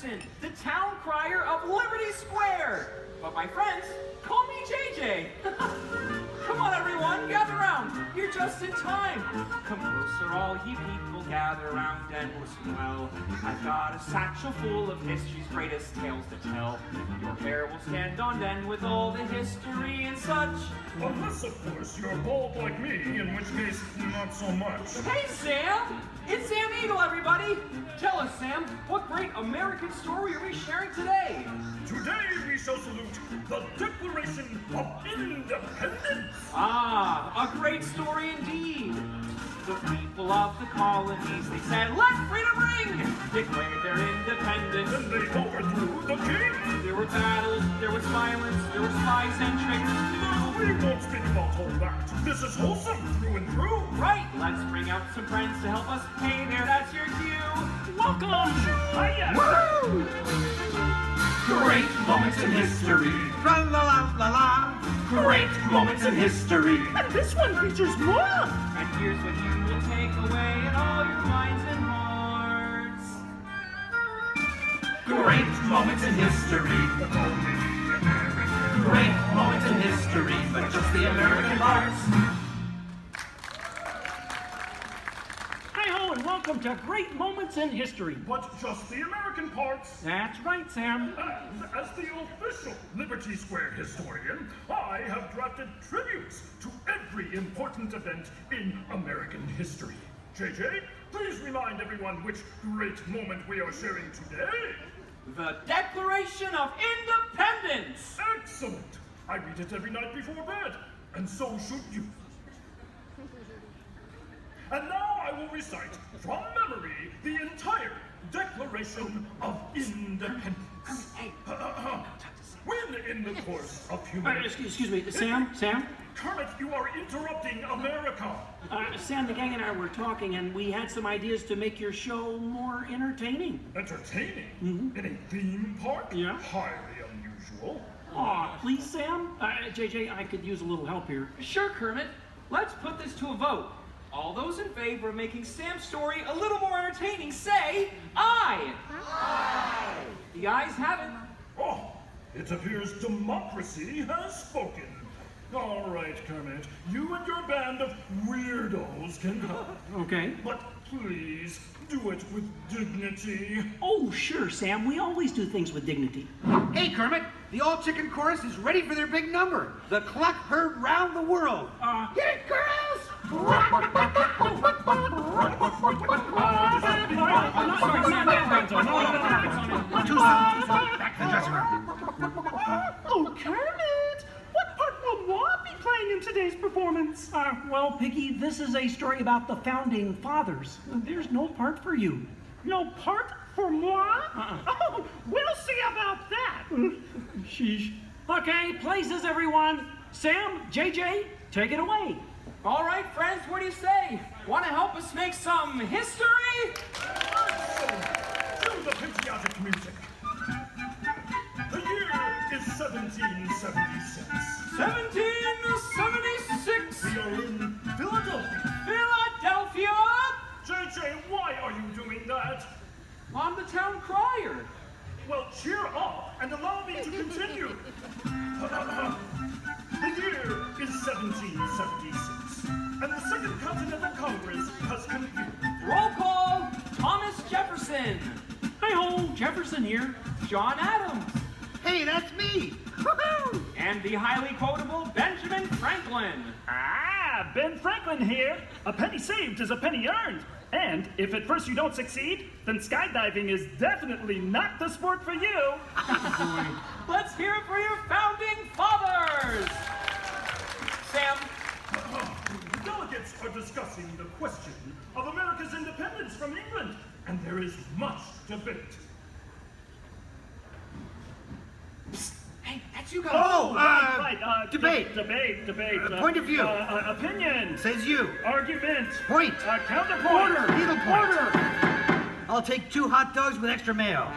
Jefferson, the town crier of Liberty Square. But my friends, call me JJ. Come on, everyone, gather round. You're just in time. Come closer, all ye people, gather round and listen well. I've got a satchel full of history's greatest tales to tell. Your hair will stand on end with all the history and such. Unless, of course, you're bald like me, in which case, not so much. Hey, Sam! It's Sam Eagle, everybody! Tell us, Sam, what great American story are we sharing today? Today we shall salute the Declaration of Independence. Ah, a great story indeed. The people of the colonies, they said, let freedom ring! Declared their independence. And they overthrew the king. There were battles, there was violence, there were spies and tricks. No, we won't speak about all that. This is wholesome through and through. Right, let's bring out some friends to help us. Hey there, that's your cue. Welcome! Hiya! Woo! Great moments in history. Tra la la la la. Great moments in history. And this one features more. And here's what you will take away in all your minds and hearts. Great moments in history. Great moments in history, but just the American parts. Hi-ho, and welcome to Great Moments in History. But just the American parts. That's right, Sam. And as the official Liberty Square historian, I have drafted tributes to every important event in American history. JJ, please remind everyone which great moment we are sharing today. The Declaration of Independence! Excellent! I read it every night before bed, and so should you. And now I will recite from memory the entire Declaration of Independence. When in the course of human... Excuse me, Sam? Kermit, you are interrupting America. Sam, the gang and I were talking, and we had some ideas to make your show more entertaining. Entertaining? In a theme park? Yeah. Highly unusual. Aw, please, Sam? JJ, I could use a little help here. Sure, Kermit. Let's put this to a vote. All those in favor of making Sam's story a little more entertaining, say aye! Aye! The ayes have it. Oh, it appears democracy has spoken. All right, Kermit, you and your band of weirdos can come. Okay. But please, do it with dignity. Oh, sure, Sam. We always do things with dignity. Hey, Kermit, the all-chicken chorus is ready for their big number. The cluck heard round the world. Hit it, girls! Too soon. Back to the dressing room. Oh, Kermit! What part will Walt be playing in today's performance? Well, Piggy, this is a story about the Founding Fathers. There's no part for you. No part for moi? Oh, we'll see about that. Sheesh. Okay, places, everyone. Sam, JJ, take it away. All right, friends, what do you say? Want to help us make some history? Cue the patriotic music. The year is 1776. 1776! We are in Philadelphia. Philadelphia! JJ, why are you doing that? I'm the town crier. Well, cheer up and allow me to continue. The year is 1776, and the Second Continental Congress has convened. Roll call, Thomas Jefferson. Hi-ho, Jefferson here. John Adams. Hey, that's me. Woohoo! And the highly quotable Benjamin Franklin. Ah, Ben Franklin here. A penny saved is a penny earned. And if at first you don't succeed, then skydiving is definitely not the sport for you. Let's hear it for your founding fathers. Sam. The delegates are discussing the question of America's independence from England, and there is much debate. Psst. Hey, that's you guys. Oh, right. debate. Debate. Point of view. Opinion. Says you. Argument. Point. Counterpoint. Order. Needle point. I'll take 2 hot dogs with extra mayo.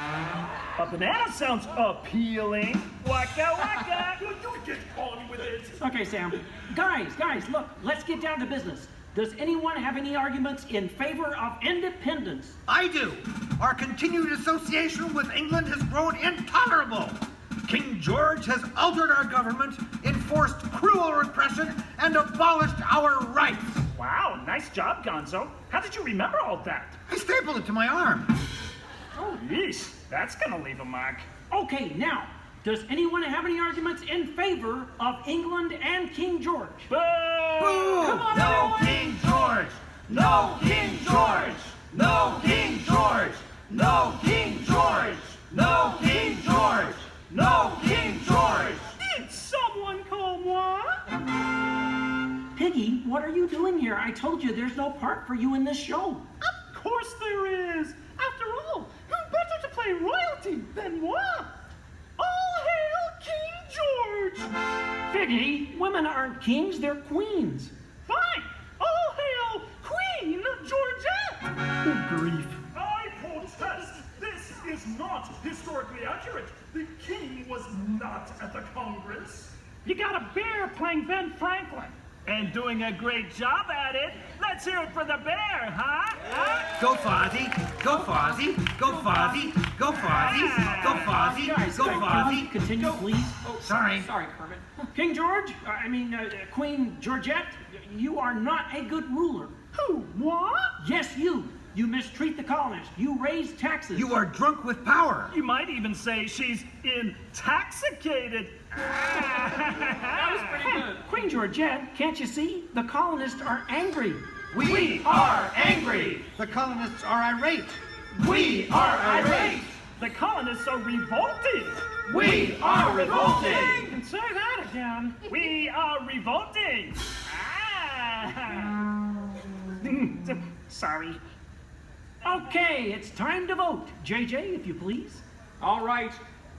A banana sounds appealing. Waka waka. Will you get on with it? Okay, Sam. Guys, look, let's get down to business. Does anyone have any arguments in favor of independence? I do. our continued association with England has grown intolerable. King George has altered our government, enforced cruel repression, and abolished our rights. Wow, nice job, Gonzo. How did you remember all that? I stapled it to my arm. Oh, yeesh, that's gonna leave a mark. Okay, now, does anyone have any arguments in favor of England and King George? Boo! Come on, No everyone! King George! No King George! No King George! No King George! No King George! No King George! Did someone call moi? Piggy, what are you doing here? I told you there's no part for you in this show. Of course there is. After all, who better to play royalty than moi? All hail King George! Piggy, women aren't kings, they're queens. Fine! All hail Queen Georgette! Good grief. I protest! This is not historically accurate. The king was not at the Congress. You got a bear playing Ben Franklin. And doing a great job at it. Let's hear it for the bear, huh? Go Fozzie, go Fozzie, go Fozzie, go Fozzie, go Fozzie, Guys, go can we Fozzie. continue, please? Oh, Sorry. Sorry, Kermit. King George, Queen Georgette, you are not a good ruler. Who? What? Yes, you. You mistreat the colonists. You raise taxes. You are drunk with power. You might even say she's intoxicated. That was pretty good. Queen Georgette, can't you see? The colonists are angry. We are angry! The colonists are irate. We are irate! The colonists are revolted. We are revolting! And say that again. We are revolting. Sorry. Okay, it's time to vote. JJ, if you please. All right.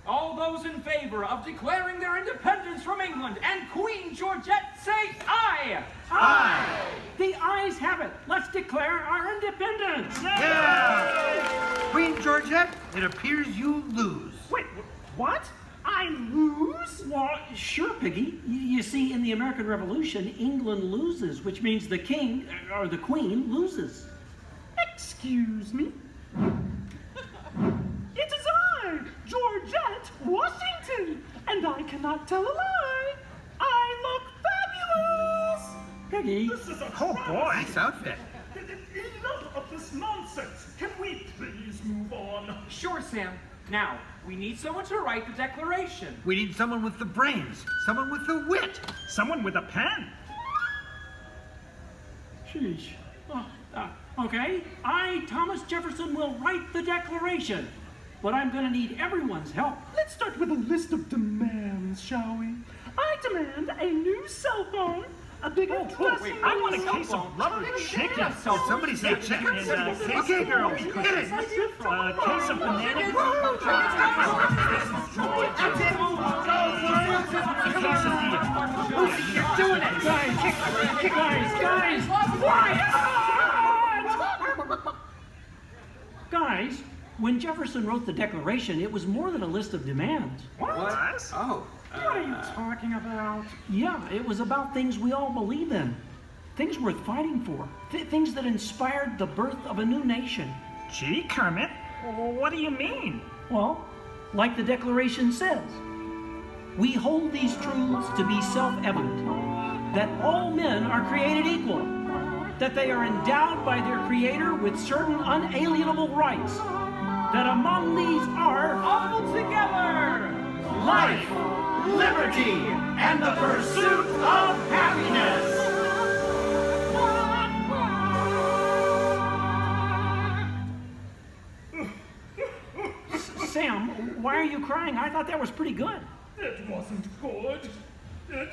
All those in favor of declaring their independence from England and Queen Georgette say aye! Aye! The ayes have it. Let's declare our independence. Yeah! Queen Georgette, it appears you lose. Wait, what? I lose? Well, sure, Piggy. You see, in the American Revolution, England loses, which means the king, or the queen, loses. Excuse me? It is I, Georgette Washington, and I cannot tell a lie. I look fabulous! Piggy, This is a Oh travesty. boy. Nice outfit. Enough of this nonsense. Can we please move on? Sure, Sam. Now, we need someone to write the declaration. We need someone with the brains, someone with the wit. Someone with a pen. sheesh. Okay, I, Thomas Jefferson, will write the declaration. But I'm gonna need everyone's help. Let's start with a list of demands, shall we? I demand a new cell phone, a bigger dressing I room. want a cell case phone. of rubber chicken. Oh, somebody say chicken. And a case Okay, girls, of get it. a case of banana. A case of beer. You're doing it. Guys, Guys, when Jefferson wrote the Declaration, it was more than a list of demands. What? Oh. What are you talking about? Yeah, it was about things we all believe in. Things worth fighting for. Things that inspired the birth of a new nation. Gee, Kermit, what do you mean? Well, like the Declaration says, we hold these truths to be self-evident, that all men are created equal, that they are endowed by their Creator with certain unalienable rights, that among these are All together! Life, liberty, and the pursuit of happiness! Sam, why are you crying? I thought that was pretty good. It wasn't good. It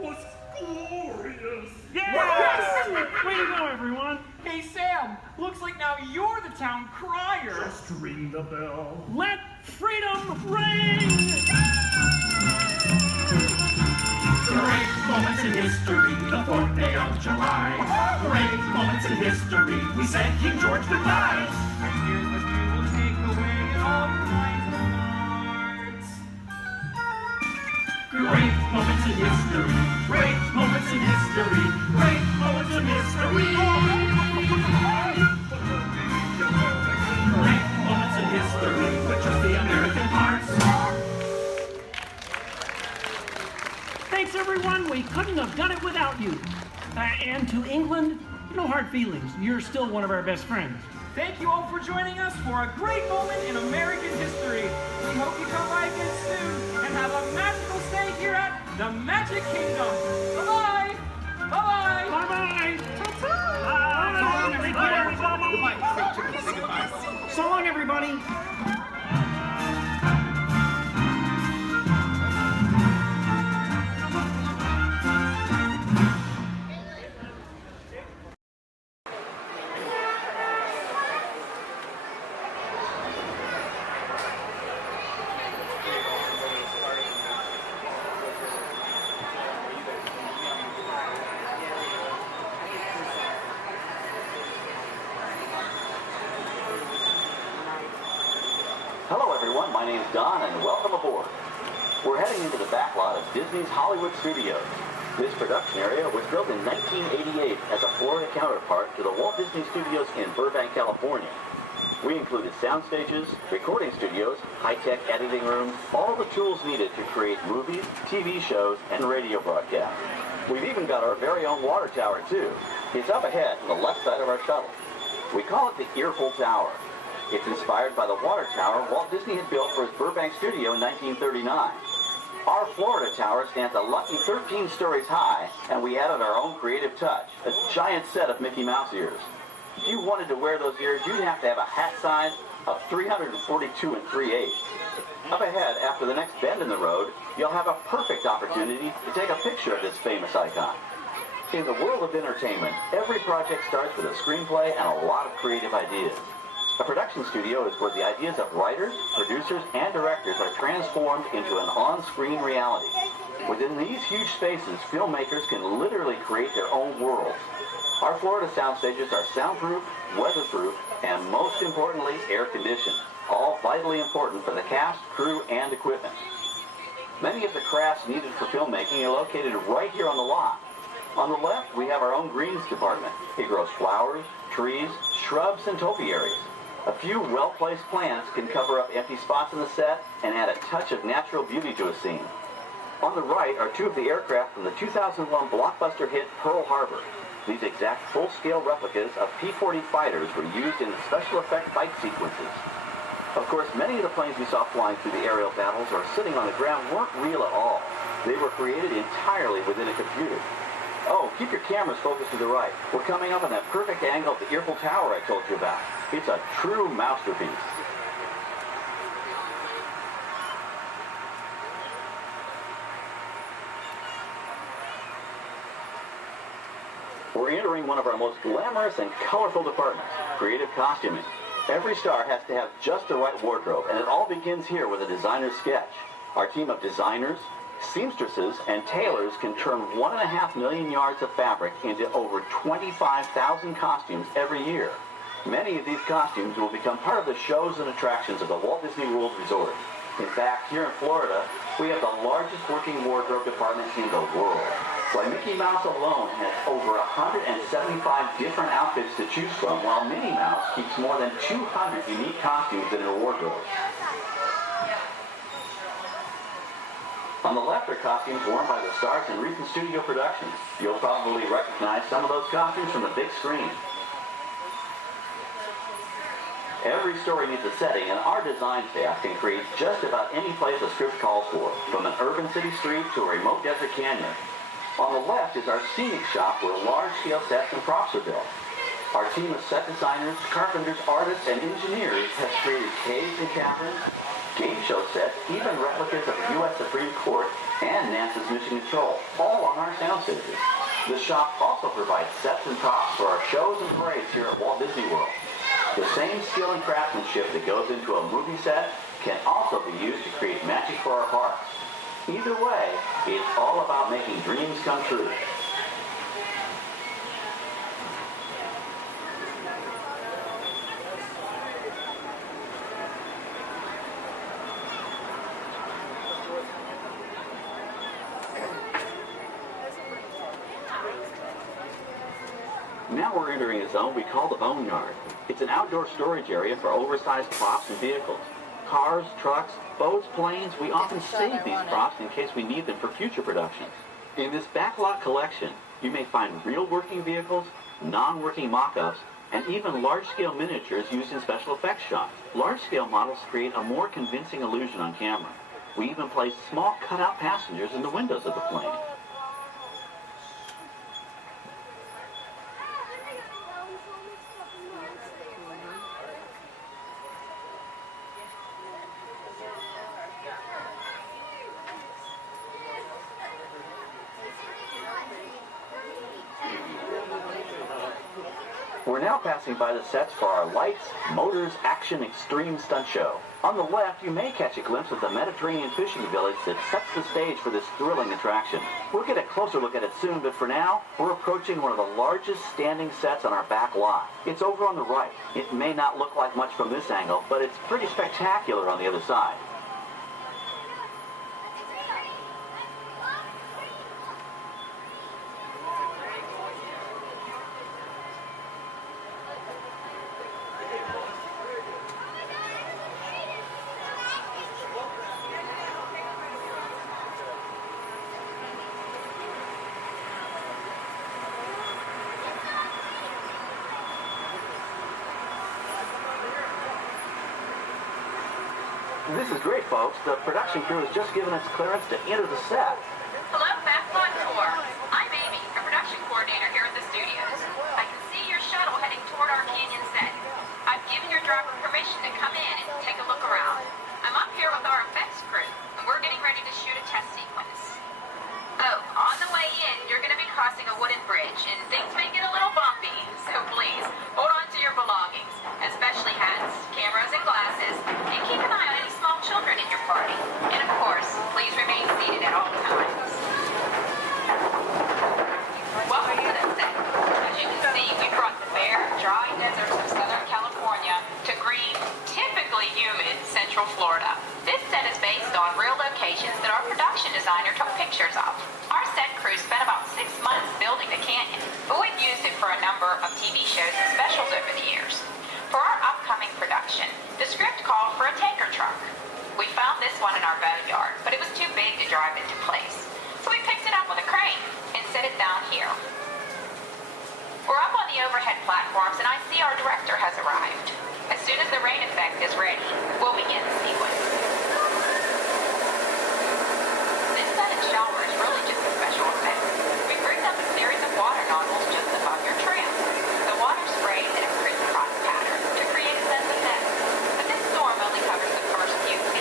was glorious. Yes! Way to go, everyone. Hey, Sam, looks like now you're the town crier. Just ring the bell. Let freedom ring! Great moments in history, the 4th day of July. Great moments in history, we said King George goodbye. And here's what we will take away in all your minds and hearts. Great moments in history, great moments in history, great moments in history. Great you. And to England, no hard feelings. You're still one of our best friends. Thank you all for joining us for a great moment in American history. We hope you come by again soon and have a magical stay here at the Magic Kingdom. Bye-bye! Bye-bye! Bye-bye! Bye! So long, everybody! Hello everyone, my name's Don and welcome aboard. We're heading into the back lot of Disney's Hollywood Studios. This production area was built in 1988 as a Florida counterpart to the Walt Disney Studios in Burbank, California. We included sound stages, recording studios, high-tech editing rooms, all the tools needed to create movies, TV shows, and radio broadcasts. We've even got our very own water tower too. It's up ahead on the left side of our shuttle. We call it the Earful Tower. It's inspired by the water tower Walt Disney had built for his Burbank studio in 1939. Our Florida tower stands a lucky 13 stories high, and we added our own creative touch, a giant set of Mickey Mouse ears. If you wanted to wear those ears, you'd have to have a hat size of 342 3/8. Up ahead, after the next bend in the road, you'll have a perfect opportunity to take a picture of this famous icon. In the world of entertainment, every project starts with a screenplay and a lot of creative ideas. A production studio is where the ideas of writers, producers, and directors are transformed into an on-screen reality. Within these huge spaces, filmmakers can literally create their own worlds. Our Florida sound stages are soundproof, weatherproof, and most importantly, air-conditioned, all vitally important for the cast, crew, and equipment. Many of the crafts needed for filmmaking are located right here on the lot. On the left, we have our own greens department. It grows flowers, trees, shrubs, and topiaries. A few well-placed plants can cover up empty spots in the set and add a touch of natural beauty to a scene. On the right are two of the aircraft from the 2001 blockbuster hit Pearl Harbor. These exact full-scale replicas of P-40 fighters were used in the special effect fight sequences. Of course, many of the planes we saw flying through the aerial battles or sitting on the ground weren't real at all. They were created entirely within a computer. Oh, keep your cameras focused to the right. We're coming up on that perfect angle of the Earful Tower I told you about. It's a true masterpiece. We're entering one of our most glamorous and colorful departments, creative costuming. Every star has to have just the right wardrobe, and it all begins here with a designer's sketch. Our team of designers, seamstresses, and tailors can turn 1.5 million yards of fabric into over 25,000 costumes every year. Many of these costumes will become part of the shows and attractions of the Walt Disney World Resort. In fact, here in Florida, we have the largest working wardrobe department in the world. Why, Mickey Mouse alone has over 175 different outfits to choose from, while Minnie Mouse keeps more than 200 unique costumes in her wardrobe. On the left are costumes worn by the stars in recent studio productions. You'll probably recognize some of those costumes from the big screen. Every story needs a setting, and our design staff can create just about any place a script calls for, from an urban city street to a remote desert canyon. On the left is our scenic shop where large-scale sets and props are built. Our team of set designers, carpenters, artists, and engineers has created caves and caverns, game show sets, even replicas of the U.S. Supreme Court and NASA's Mission Control, all on our sound stages. The shop also provides sets and props for our shows and parades here at Walt Disney World. The same skill and craftsmanship that goes into a movie set can also be used to create magic for our parks. Either way, it's all about making dreams come true. Now we're entering a zone we call the Boneyard. It's an outdoor storage area for oversized props and vehicles. Cars, trucks, boats, planes, we often save these props in case we need them for future productions. In this backlot collection, You may find real working vehicles, non-working mock-ups, and even large-scale miniatures used in special effects shots. Large-scale models create a more convincing illusion on camera. We even place small cutout passengers in the windows of the plane. We're now passing by the sets for our Lights, Motors, Action Extreme Stunt Show. On the left, you may catch a glimpse of the Mediterranean fishing village that sets the stage for this thrilling attraction. We'll get a closer look at it soon, but for now, we're approaching one of the largest standing sets on our back lot. It's over on the right. It may not look like much from this angle, but it's pretty spectacular on the other side. This is great, folks. The production crew has just given us clearance to enter the set. Hello, Backlot Tour. I'm Amy, a production coordinator here at the studios. I can see your shuttle heading toward our canyon set. I've given your driver permission to come in and take a look around. I'm up here with our effects crew, and we're getting ready to shoot a test sequence. Oh, on the way in, you're going to be crossing a wooden bridge, and things may get a little bumpy, so please, hold on to your belongings, especially hats, cameras, and glasses, and keep an eye on any small children in your party. And of course, please remain seated at all times. Welcome to the set. As you can see, we brought the bare, dry deserts of Southern California to green, typically humid Central Florida. This set is based on real locations that our production designer took pictures of. Our set crew spent about 6 months building the canyon, but we've used it for a number of TV shows and specials over the years. For our upcoming production, the script called for a tanker truck. We found this one in our boneyard, but it was too big to drive into place. So we picked it up with a crane and set it down here. We're up on the overhead platforms, and I see our director has arrived. As soon as the rain effect is ready, we'll begin the sequence. This set and shower is really just a special effect. We rigged up a series of water nozzles just above your trim. The water sprays in a crisscross pattern to create a sense of depth. But this storm only covers the first few feet.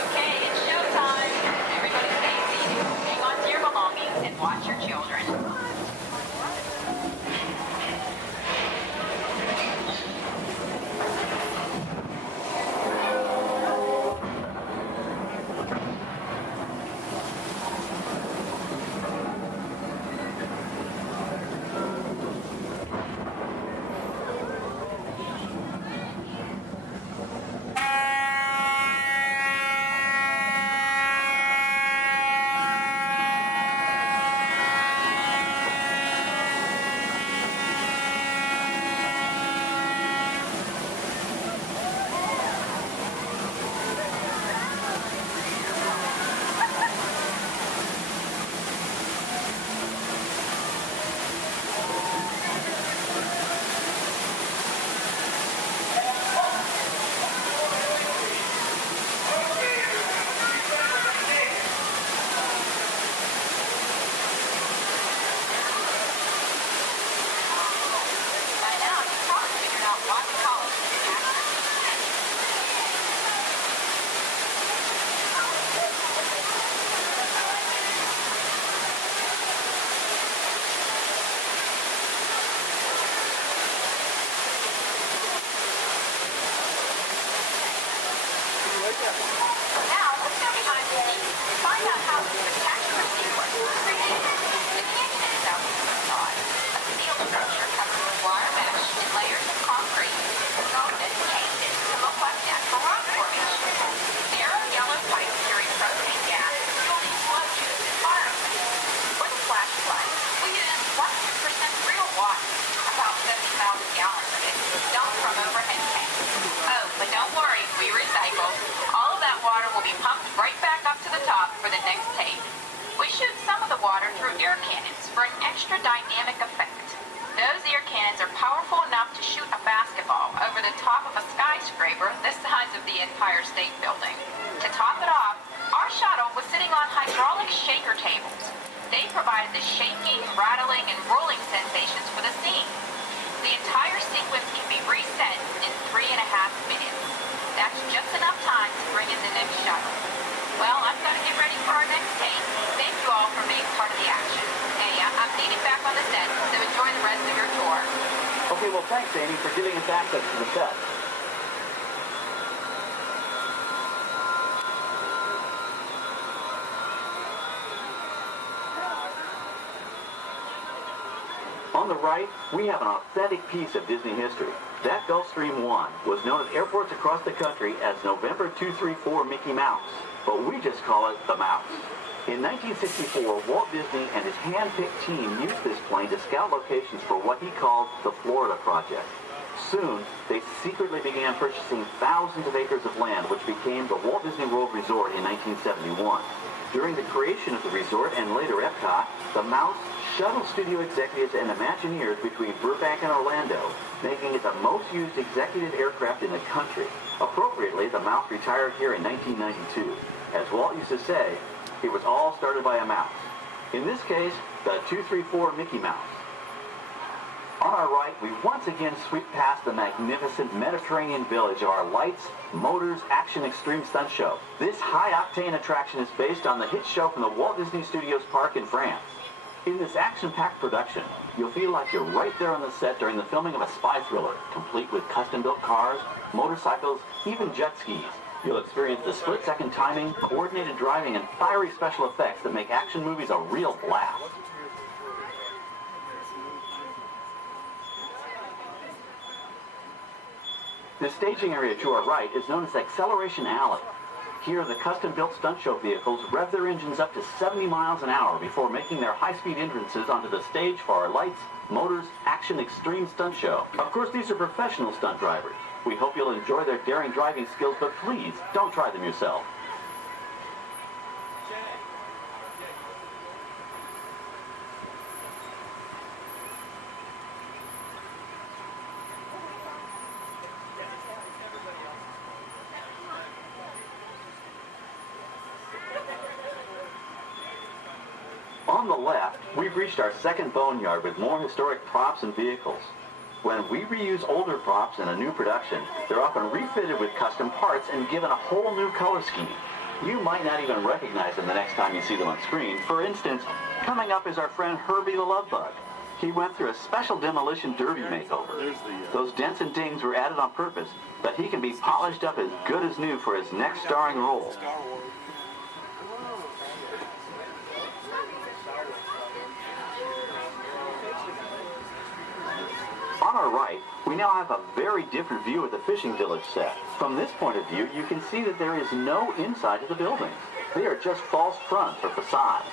Okay, it's showtime. Everybody stay seated. Hang on to your belongings and watch your children. be pumped right back up to the top for the next take. We shoot some of the water through air cannons for an extra dynamic effect. Those air cannons are powerful enough to shoot a basketball over the top of a skyscraper the size of the Empire State Building. To top it off, our shuttle was sitting on hydraulic shaker tables. They provided the shaking, rattling, and rolling sensations for the scene. The entire sequence can be reset in 3.5 minutes. That's just enough time to bring in the next shuttle. Well, I've got to get ready for our next take. Thank you all for being part of the action. Hey, I'm needing back on the set, so enjoy the rest of your tour. Okay, well, thanks, Amy, for giving us access to the set. On the right, we have an authentic piece of Disney history. That Gulfstream 1 was known at airports across the country as November 234 Mickey Mouse, but we just call it the Mouse. In 1964, Walt Disney and his hand-picked team used this plane to scout locations for what he called the Florida Project. Soon, they secretly began purchasing thousands of acres of land, which became the Walt Disney World Resort in 1971. During the creation of the resort and later Epcot, the Mouse shuttled studio executives and Imagineers between Burbank and Orlando, making it the most used executive aircraft in the country. Appropriately, the Mouse retired here in 1992. As Walt used to say, it was all started by a mouse. In this case, the 234 Mickey Mouse. On our right, we once again sweep past the magnificent Mediterranean village of our lights, motors, action extreme stunt show. This high-octane attraction is based on the hit show from the Walt Disney Studios Park in France. In this action-packed production, you'll feel like you're right there on the set during the filming of a spy thriller, complete with custom-built cars, motorcycles, even jet skis. You'll experience the split-second timing, coordinated driving, and fiery special effects that make action movies a real blast. The staging area to our right is known as Acceleration Alley. Here, the custom-built stunt show vehicles rev their engines up to 70 miles an hour before making their high-speed entrances onto the stage for our lights, motors, action extreme stunt show. Of course, these are professional stunt drivers. We hope you'll enjoy their daring driving skills, but please, don't try them yourself. On the left, we've reached our second boneyard with more historic props and vehicles. When we reuse older props in a new production, they're often refitted with custom parts and given a whole new color scheme. You might not even recognize them the next time you see them on screen. For instance, coming up is our friend Herbie the Love Bug. He went through a special demolition derby makeover. Those dents and dings were added on purpose, but he can be polished up as good as new for his next starring role. On our right, we now have a very different view of the fishing village set. From this point of view, you can see that there is no inside to the buildings. They are just false fronts or facades.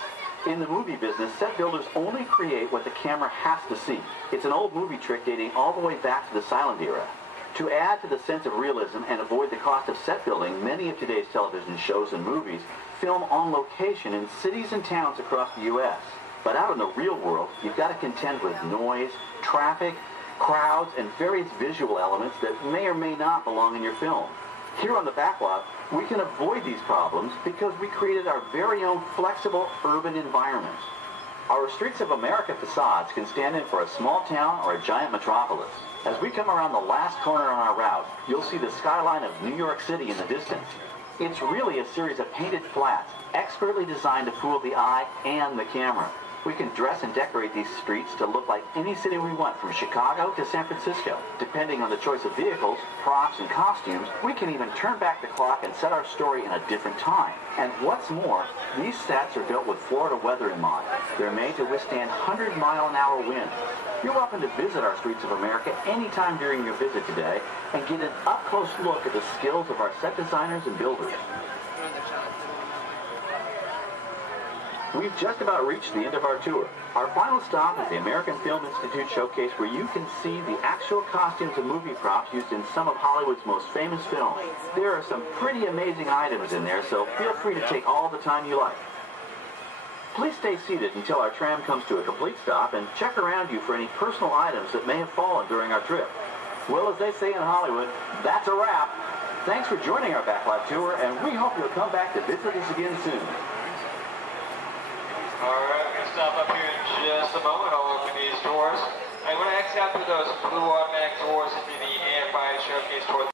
In the movie business, set builders only create what the camera has to see. It's an old movie trick dating all the way back to the silent era. To add to the sense of realism and avoid the cost of set building, many of today's television shows and movies film on location in cities and towns across the U.S. But out in the real world, you've got to contend with noise, traffic, crowds, and various visual elements that may or may not belong in your film. Here on the backlot, we can avoid these problems because we created our very own flexible urban environment. Our Streets of America facades can stand in for a small town or a giant metropolis. As we come around the last corner on our route, you'll see the skyline of New York City in the distance. It's really a series of painted flats, expertly designed to fool the eye and the camera. We can dress and decorate these streets to look like any city we want, from Chicago to San Francisco. Depending on the choice of vehicles, props, and costumes, we can even turn back the clock and set our story in a different time. And what's more, these sets are built with Florida weather in mind. They're made to withstand 100-mile-an-hour winds. You're welcome to visit our Streets of America anytime during your visit today and get an up-close look at the skills of our set designers and builders. We've just about reached the end of our tour. Our final stop is the American Film Institute Showcase, where you can see the actual costumes and movie props used in some of Hollywood's most famous films. There are some pretty amazing items in there, so feel free to take all the time you like. Please stay seated until our tram comes to a complete stop and check around you for any personal items that may have fallen during our trip. Well, as they say in Hollywood, that's a wrap. Thanks for joining our backlot tour, and we hope you'll come back to visit us again soon. All right, we're going to stop up here in just a moment. I'll open these doors. I'm going to exit out through those blue automatic doors into the AFI Showcase tour.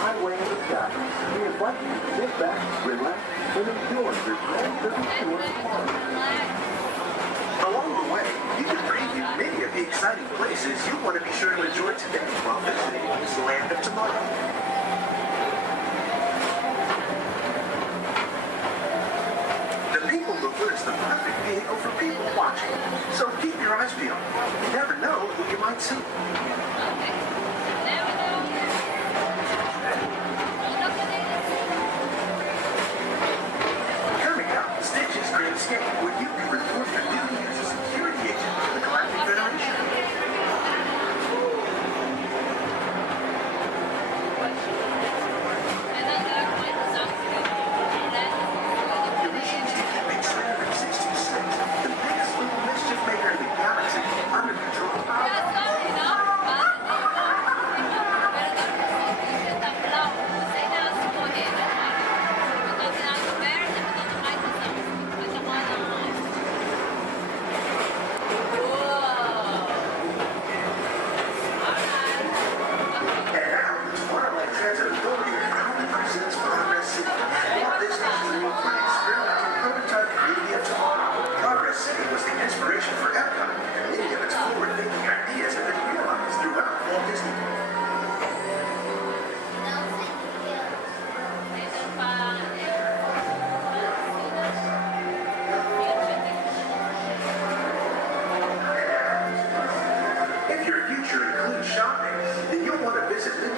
Highway in the sky. We invite you to sit back, relax, and enjoy this Along the way, you can preview many of the exciting places you want to be sure to enjoy today while visiting this land of tomorrow. The People Mover is the perfect vehicle for people watching, so keep your eyes peeled. You never know who you might see. Where you can report your duty as a security agent for the Galactic Federation. Your missions keep you in 366, the biggest little mischief maker in the galaxy, under control.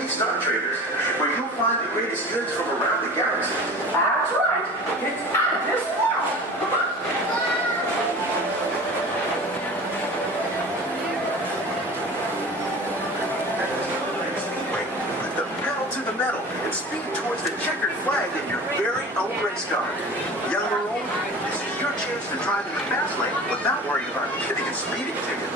Star Traders, where you'll find the greatest goods from around the galaxy. That's right. It's out of this world. Come on. Speedway, put the pedal to the metal and speed towards the checkered flag in your very own race car. Young or old, this is your chance to drive in the fast lane without worrying about getting a speeding ticket.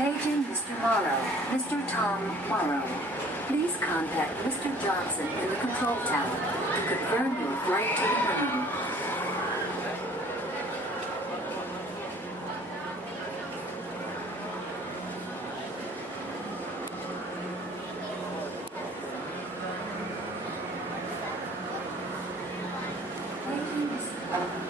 Paging Mr. Morrow, Mr. Tom Morrow. Please contact Mr. Johnson in the control tower to confirm your flight to the moon. Paging Mr.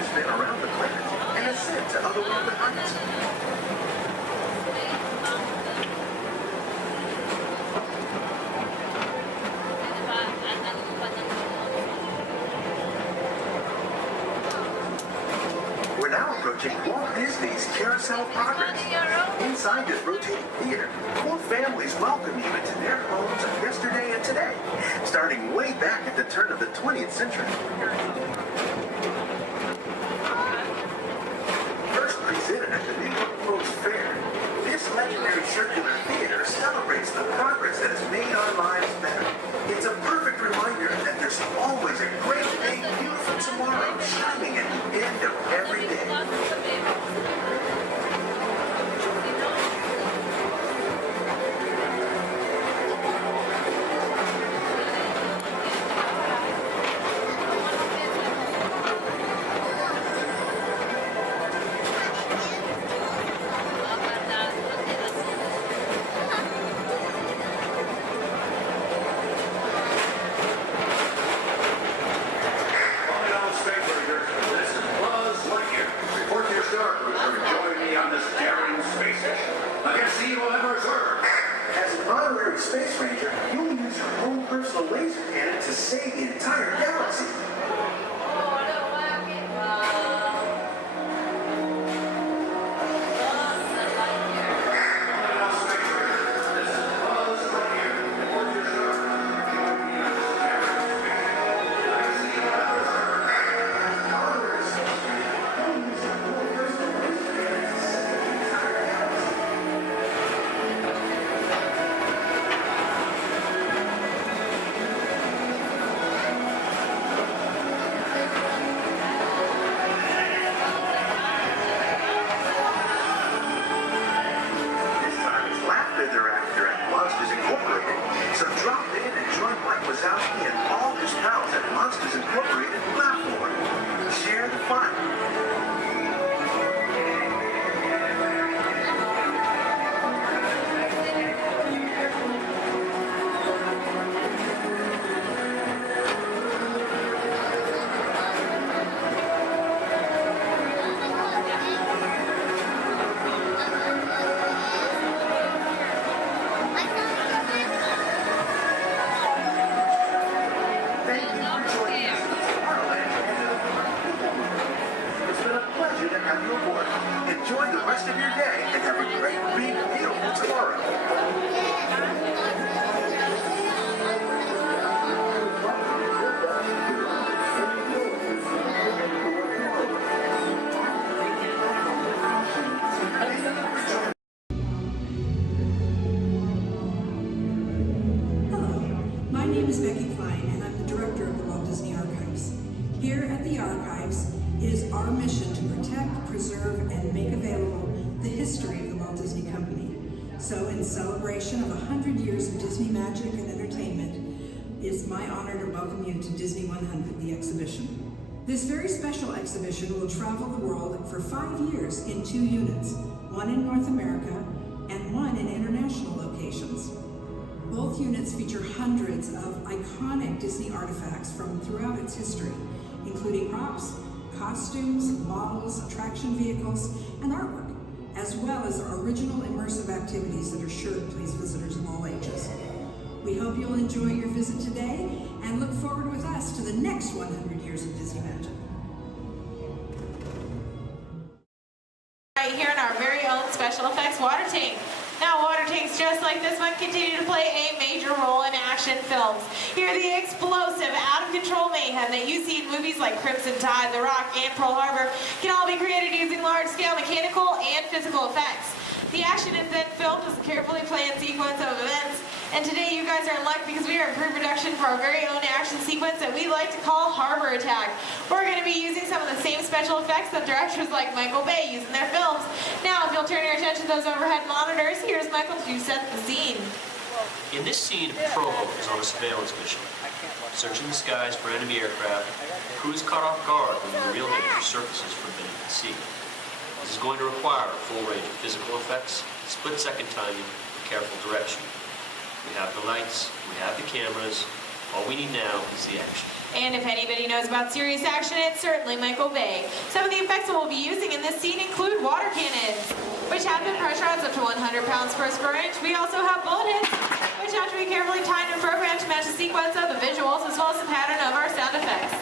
a spin around the planet and ascend to otherworldly heights. We're now approaching Walt Disney's Carousel of Progress. Inside this rotating theater, 4 families welcome you into their homes of yesterday and today, starting way back at the turn of the 20th century. First presented at the New York World's Fair, this legendary circular theater celebrates the progress that has made our lives better. It's a perfect reminder that there's always a great, big, beautiful tomorrow shining at the end of every day. Space Ranger, you'll use your own personal laser cannon to save the entire galaxy. Enjoy the rest of your day and have a great, big, beautiful tomorrow. Hello, my name is Becky Klein and I'm the director of the Walt Disney Archives. Here at the Archives, it is our mission to protect, preserve, and make available the history of the Walt Disney Company. So in celebration of 100 years of Disney magic and entertainment, it's my honor to welcome you to Disney 100, the exhibition. This very special exhibition will travel the world for 5 years in 2 units, one in North America and one in international locations. Both units feature hundreds of iconic Disney artifacts from throughout its history, including props, costumes, models, attraction vehicles, and artwork, as well as original immersive activities that are sure to please visitors of all ages. We hope you'll enjoy your visit today and look forward with us to the next 100 years of Disney magic. Right here in our very own special effects water tank. Now, water tanks just like this one continue to play a major role in action films. Here, the explosive, out-of-control mayhem that you see in movies like Crimson Tide, The Rock, and Pearl Harbor can all be created using large-scale mechanical and physical effects. The action is then filmed as a carefully planned sequence of events. And today you guys are in luck because we are in pre-production for our very own action sequence that we like to call Harbor Attack. We're going to be using some of the same special effects that directors like Michael Bay use in their films. Now, if you'll turn your attention to those overhead monitors, here's Michael to set the scene. In this scene, a patrol boat is on a surveillance mission. Searching the skies for enemy aircraft, the crew is caught off guard when the real danger surfaces from beneath the sea. This is going to require a full range of physical effects, split-second timing, and careful direction. We have the lights, we have the cameras, All we need now is the action. And if anybody knows about serious action, it's certainly Michael Bay. Some of the effects that we'll be using in this scene include water cannons, which have been pressurized up to 100 pounds per square inch. We also have bullet hits, which have to be carefully timed and programmed to match the sequence of the visuals as well as the pattern of our sound effects.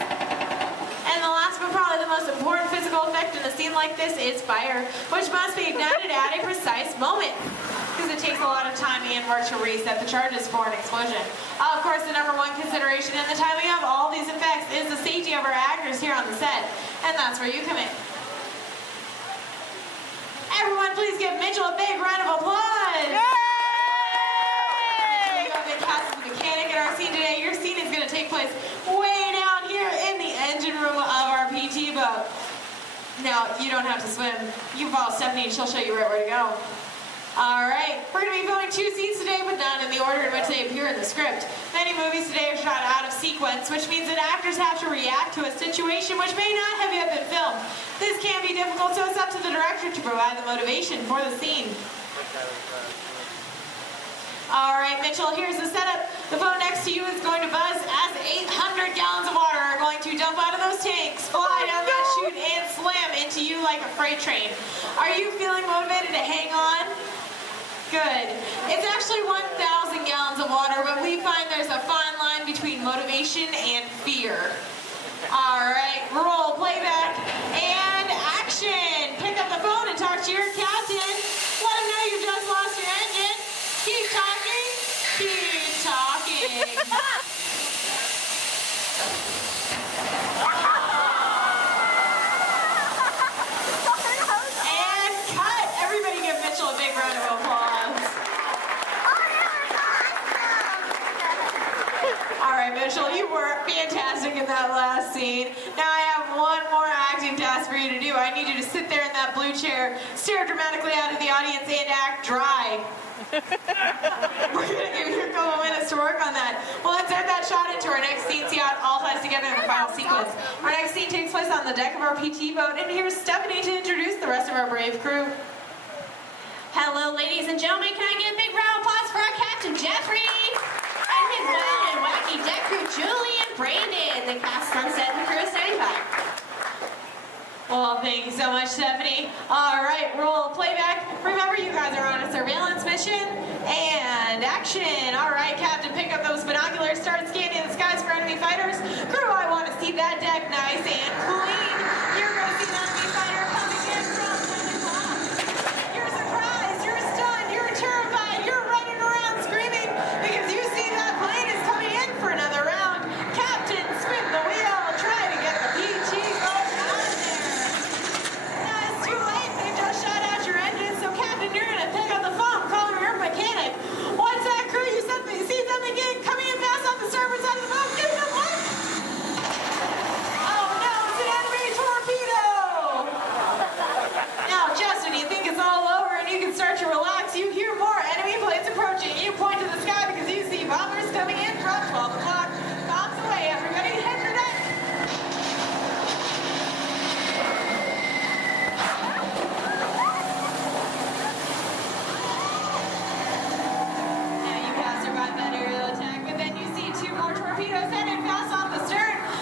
And the last but probably the most important physical effect in a scene like this is fire, which must be ignited at a precise moment, because it takes a lot of timing and work to reset the charges for an explosion. Of course, the number one consideration in the timing of all these effects is the safety of our actors here on the set, and that's where you come in. Everyone, please give Mitchell a big round of applause! Yay! You have been cast as a mechanic in our scene today. Your scene is going to take place way down here in the engine room of our PT boat. Now, you don't have to swim. You can follow Stephanie and she'll show you right where to go. Alright, we're going to be filming 2 scenes today, but not in the order in which they appear in the script. Many movies today are shot out of sequence, which means that actors have to react to a situation which may not have yet been filmed. This can be difficult, so it's up to the director to provide the motivation for the scene. Alright, Mitchell, here's the setup. The phone next to you is going to buzz as 800 gallons of water are going to dump out of those tanks, fly down that chute, and slam into you like a freight train. Are you feeling motivated to hang on? Good. It's actually 1,000 gallons of water, but we find there's a fine line between motivation and fear. Alright, roll, playback, and action! Pick up the phone and talk to your captain. Let him know you just lost your engine. Keep talking. Keep talking. And cut! Everybody give Mitchell a big round of applause. Alright, Mitchell, you were fantastic in that last scene. Now I have one more acting task for you to do. I need you to sit there in that blue chair, stare dramatically out at the audience, and act dry. We're going to give you a couple minutes to work on that. We'll insert that shot into our next scene, see how it all ties together in the final sequence. Our next scene takes place on the deck of our PT boat, and here's Stephanie to introduce the rest of our brave crew. Hello, ladies and gentlemen. Can I get a big round of applause for our Captain Jeffrey and his wild and wacky deck crew, Julie and Brandon, the cast Sunset and the crew is standing by. Well, thank you so much, Stephanie. All right, roll playback. Remember, you guys are on a surveillance mission. And action. All right, Captain, pick up those binoculars. Start scanning the skies for enemy fighters. Crew, I want to see that deck nice and clean. You're going to see an enemy fighter coming in from 10 o'clock. You're surprised. You're stunned. You're terrified. You're running around screaming because you see that plane is coming in for another round. Captain, spin the wheel. Try to get the PG boat out of there. Now, it's too late. They just shut out your engine. So, Captain, you're going to pick up the phone, call your mechanic. What's that, crew? You see something coming in fast off the starboard side of the boat? Give them one. Oh no, it's an enemy torpedo. Now, Justin, you think it's all over and you can start to relax. You hear more enemy planes approaching. You point to the sky because you see bombers coming in from 12 o'clock. Bombs away, everybody. Head for deck.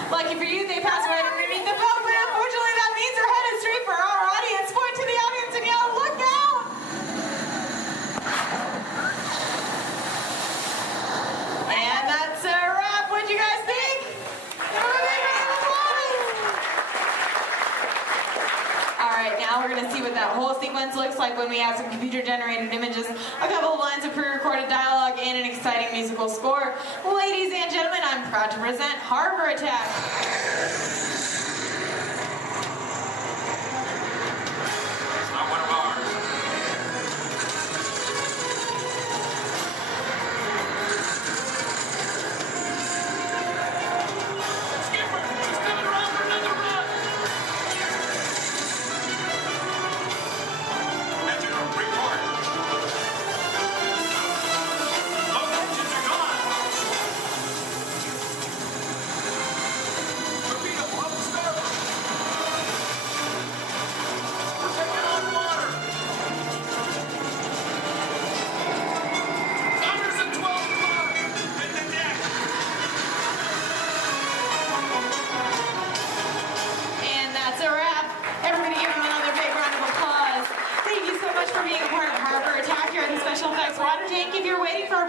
Lucky for you, they pass right underneath the boat, but unfortunately that means they're headed straight for our audience. Point to the audience and yell, look out! And that's a wrap. What'd you guys think? Alright, now we're going to see what that whole sequence looks like when we have some computer-generated images, a couple of lines of pre-recorded dialogue, and an exciting musical score. Ladies and gentlemen, I'm proud to present Harbor Attack. It's not one of ours. Skipper, let's give it around for another run. Engine room, report. Both engines are gone. Torpedo, up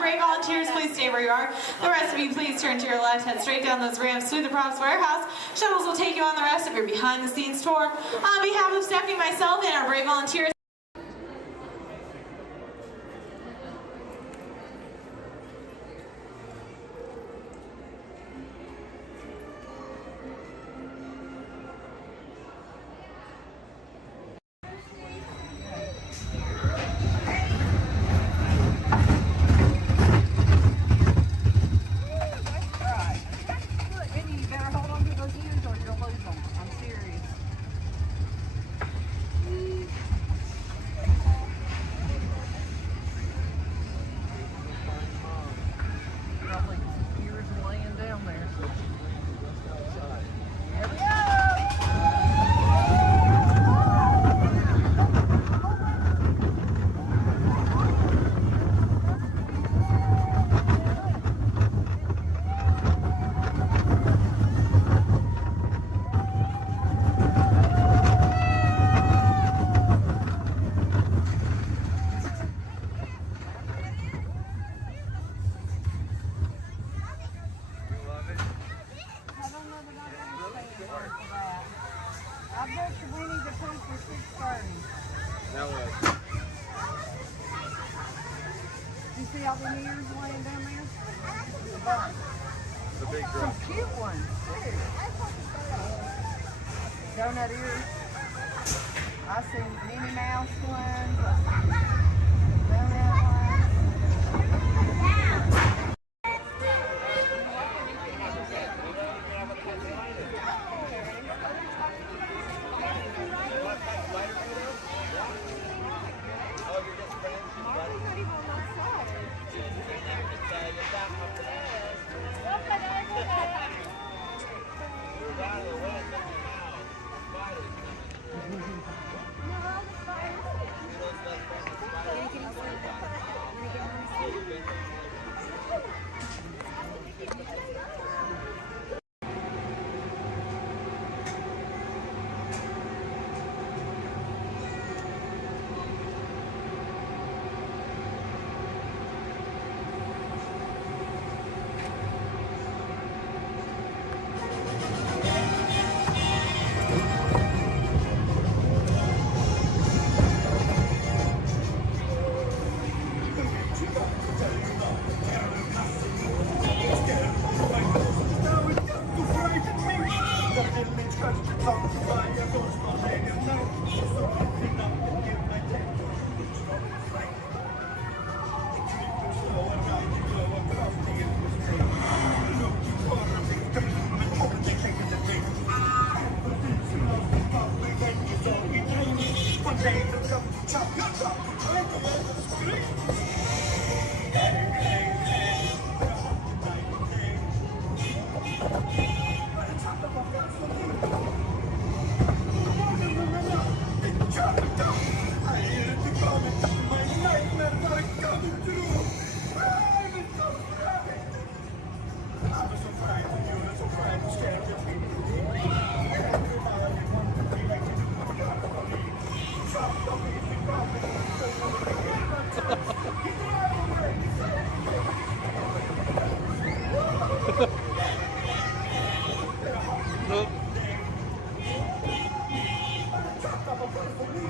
brave volunteers, please stay where you are. The rest of you, please turn to your left, head straight down those ramps through the props warehouse. Shuttles will take you on the rest of your behind-the-scenes tour. On behalf of Stephanie, myself, and our brave volunteers, I bet you we need to post for 6:30. Now what? You see all the ears laying down there? The bus. The big drop. Some cute ones, too. Donut ears. I see Minnie Mouse ones. Donut ones.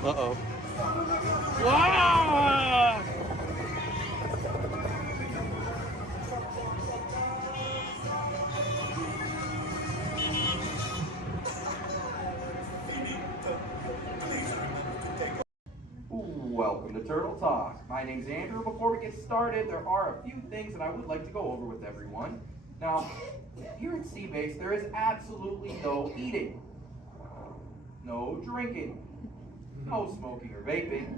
Uh-oh. Wow! Welcome to Turtle Talk. My name's Andrew. Before we get started, there are a few things that I would like to go over with everyone. Now, here at Sea Base, there is absolutely no eating, no drinking, no smoking or vaping,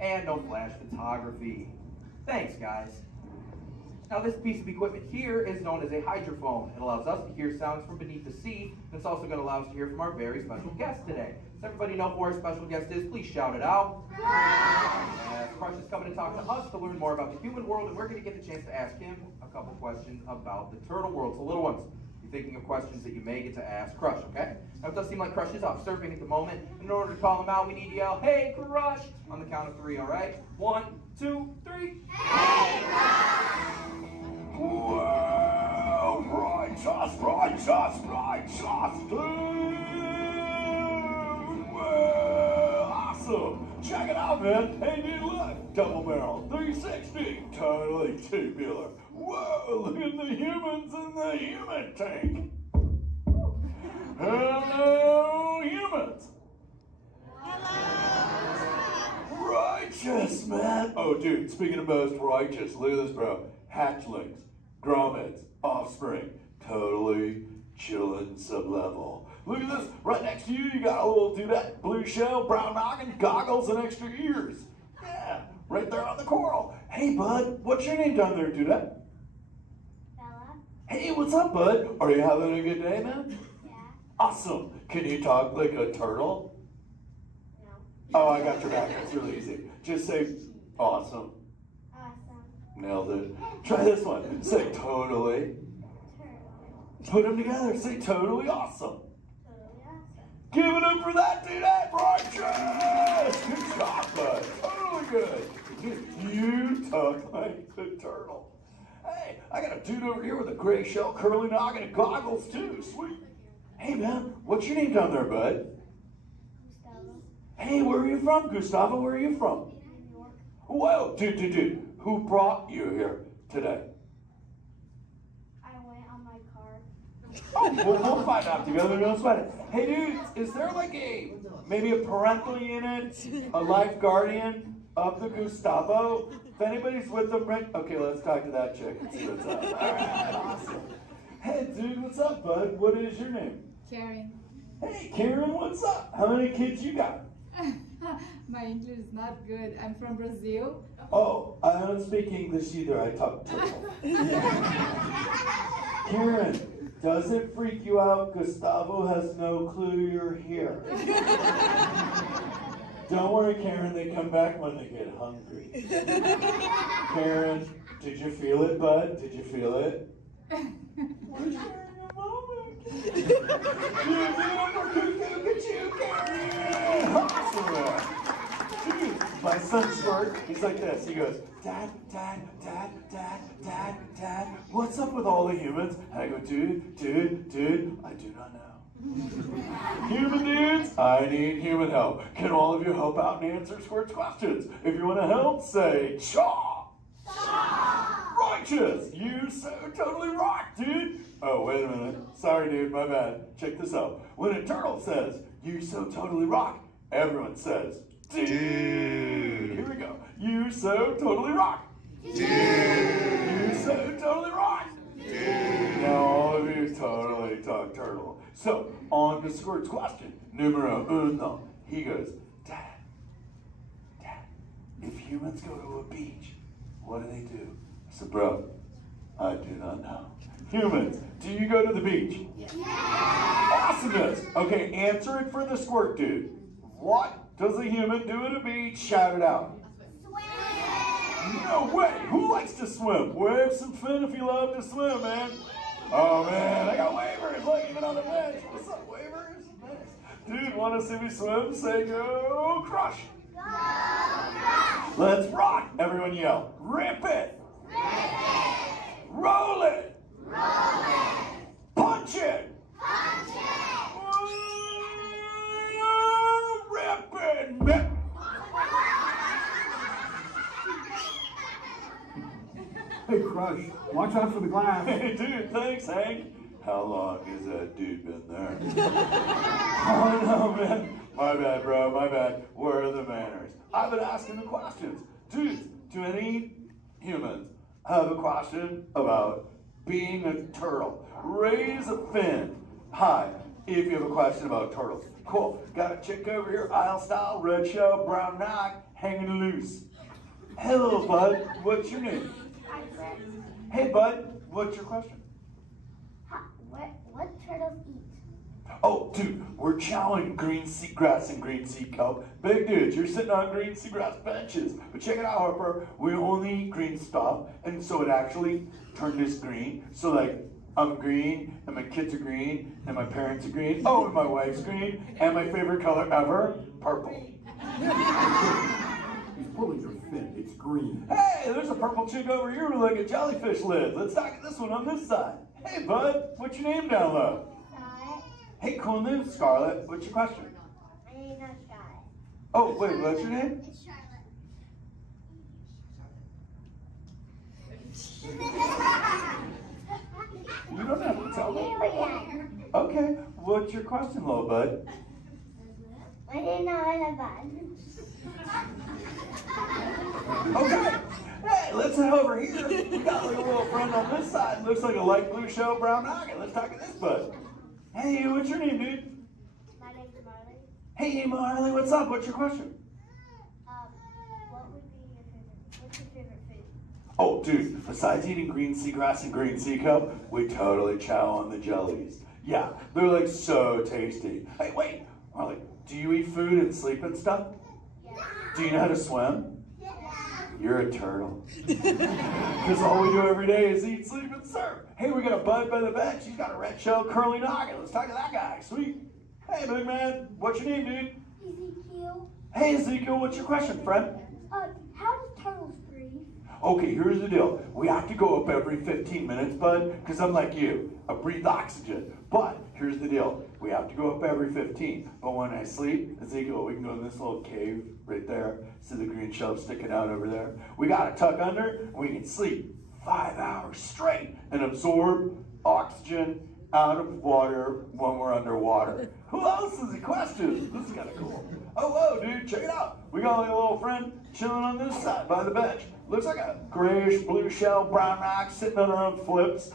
and no flash photography. Thanks, guys. Now, this piece of equipment here is known as a hydrophone. It allows us to hear sounds from beneath the sea, and it's also going to allow us to hear from our very special guest today. Does everybody know who our special guest is? Please shout it out. Crush is coming to talk to us to learn more about the human world, and we're going to get the chance to ask him a couple questions about the turtle world. So, little ones, thinking of questions that you may get to ask Crush, okay? Now, it does seem like Crush is off surfing at the moment. In order to call him out, we need to yell, "Hey, Crush!" on the count of 3, all right? 1, 2, 3. Hey, Crush! Well, righteous, dude! Well, awesome! Check it out, man! Hey, dude, look! Double barrel, 360, totally tubular. Whoa, look at the humans in the human tank! Hello, humans! Righteous, man! Oh, dude, speaking of most righteous, look at this, bro. Hatchlings, grommets, offspring, totally chillin' sub-level. Look at this, right next to you, you got a little dudette, blue shell, brown noggin, goggles, and extra ears. Yeah, right there on the coral. Hey, bud, what's your name down there, dudette? Bella. Hey, what's up, bud? Are you having a good day, man? Yeah. Awesome. Can you talk like a turtle? No. Oh, I got your back. It's really easy. Just say, awesome. Awesome. Nailed it. Try this one. Say, totally. Put them together. Say, totally awesome. Totally awesome. Give it up for that dude. That righteous. Good job, bud. Totally good. Dude, you talk like the turtle. Hey, I got a dude over here with a gray shell, curly noggin, and goggles, too. Sweet. Hey, man, what's your name down there, bud? Gustavo. Hey, where are you from, Gustavo? Where are you from? New York. Whoa, dude. Who brought you here today? I went on my car. Oh, we'll find out together. Don't sweat it. Hey, dude, is there like maybe a parental unit, a life guardian of the Gustavo? If anybody's with them, right? Okay, let's talk to that chick and see what's up. All right, awesome. Hey, dude, what's up, bud? What is your name? Karen. Hey, Karen, what's up? How many kids you got? My English is not good. I'm from Brazil. Oh, I don't speak English either. I talk turtle. Karen, does it freak you out? Gustavo has no clue you're here. Don't worry, Karen. They come back when they get hungry. Karen, did you feel it, bud? Did you feel it? We're sharing a moment. Look at you, Karen. Awesome. Dude, my son Squirt, he's like this. He goes, Dad, what's up with all the humans? And I go, dude, I do not know. Human dudes, I need human help. Can all of you help out and answer Squirt's questions? If you want to help, say, Chaw! Righteous! You so totally rock, dude! Oh, wait a minute. Sorry, dude, my bad. Check this out. When a turtle says, you so totally rock, everyone says, dude! Here we go. You so totally rock! Dude! You so totally rock! Dude! Now all of you totally talk turtle. So, on to Squirt's question. Numero uno. He goes, Dad, if humans go to a beach, what do they do? I said, bro, I do not know. Humans, do you go to the beach? Yeah. Awesomeness. Okay, answer it for the Squirt dude. What does a human do at a beach? Shout it out. Swim. No way. Who likes to swim? Wave some fin if you love to swim, man. Oh, man, I got wavers, like even on the bench. What's up, wavers? Nice. Dude, want to see me swim? Say go Crush. Go Crush. Let's rock. Everyone yell. Rip it. Rip it. Roll it. Roll it. Punch it. Punch it. Rip it. Hey, Crush, watch out for the glass. Hey, dude, thanks, Hank. How long has that dude been there? Oh, no, man. My bad, bro, my bad. Where are the manners? I've been asking the questions. Dudes, do any humans have a question about being a turtle? Raise a fin. Hi, if you have a question about turtles. Cool. Got a chick over here, aisle style, red shell, brown knock, hanging loose. Hello, bud. What's your name? Hey, bud. What's your question? What turtles eat? Oh, dude, we're chowing green seagrass and green sea kelp. Big dudes, you're sitting on green seagrass benches. But check it out, Harper. We only eat green stuff, and so it actually turned this green. So, like, I'm green, and my kids are green, and my parents are green. Oh, and my wife's green, and my favorite color ever, purple. He's pulling your fin. It's green. Hey, there's a purple chick over here with like a jellyfish lid. Let's talk to this one on this side. Hey, bud, what's your name down low? Scarlet. Hey, cool name, Scarlet. What's your question? My name's not Scarlet. Oh, wait, what's your name? It's Charlotte. You don't have to tell me. Okay, what's your question, little bud? My name's not bad. Okay. Hey, let's head over here. We got like a little friend on this side. Looks like a light blue shell, brown noggin. Let's talk to this bud. Hey, what's your name, dude? My name's Marley. Hey, Marley, what's up? What's your question? What would be your favorite? What's your favorite food? Oh, dude, besides eating green seagrass and green sea cup, we totally chow on the jellies. Yeah, they're like so tasty. Hey, wait, Marley, do you eat food and sleep and stuff? Yeah. Do you know how to swim? You're a turtle. Because all we do every day is eat, sleep, and surf. Hey, we got a bud by the bench. He's got a red shell curly noggin. Let's talk to that guy. Sweet. Hey, big man. What's your name, dude? Ezekiel. Hey, Ezekiel. What's your question, friend? How does turtles breathe? Okay, here's the deal. We have to go up every 15 minutes, bud, because I'm like you. I breathe oxygen. But here's the deal. We have to go up every 15. But when I sleep, Ezekiel, we can go in this little cave right there. See the green shelf sticking out over there? We got to tuck under, and we can sleep 5 hours straight and absorb oxygen out of water when we're underwater. Who else has a question? This is kind of cool. Oh, whoa, dude, check it out. We got like a little friend chilling on this side by the bench. Looks like a grayish blue shell brown rock sitting on her own flips.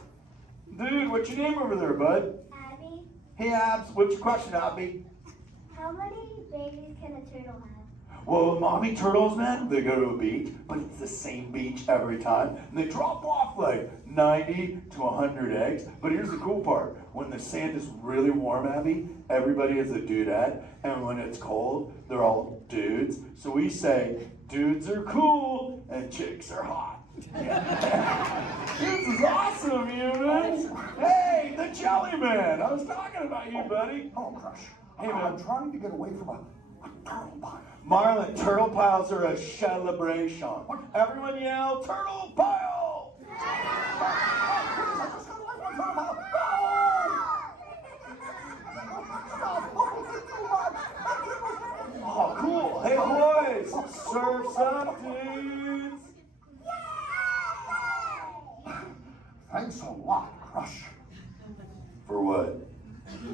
Dude, what's your name over there, bud? Abby. Hey, Abs, what's your question, Abby? How many babies can a turtle have? Well, mommy turtles, man, they go to a beach, but it's the same beach every time. And they drop off like 90 to 100 eggs. But here's the cool part. When the sand is really warm, Abby, everybody is a dudette. And when it's cold, they're all dudes. So we say, dudes are cool and chicks are hot. This is awesome, humans. Hey, the Jelly Man. I was talking about you, buddy. Oh, Crush. Hey, man. I'm trying to get away from a turtle pile. Marlin, turtle piles are a celebration. Everyone yell, turtle pile! Oh, cool. Hey, boys, surf's up, dudes. Thanks a lot, Crush. For what?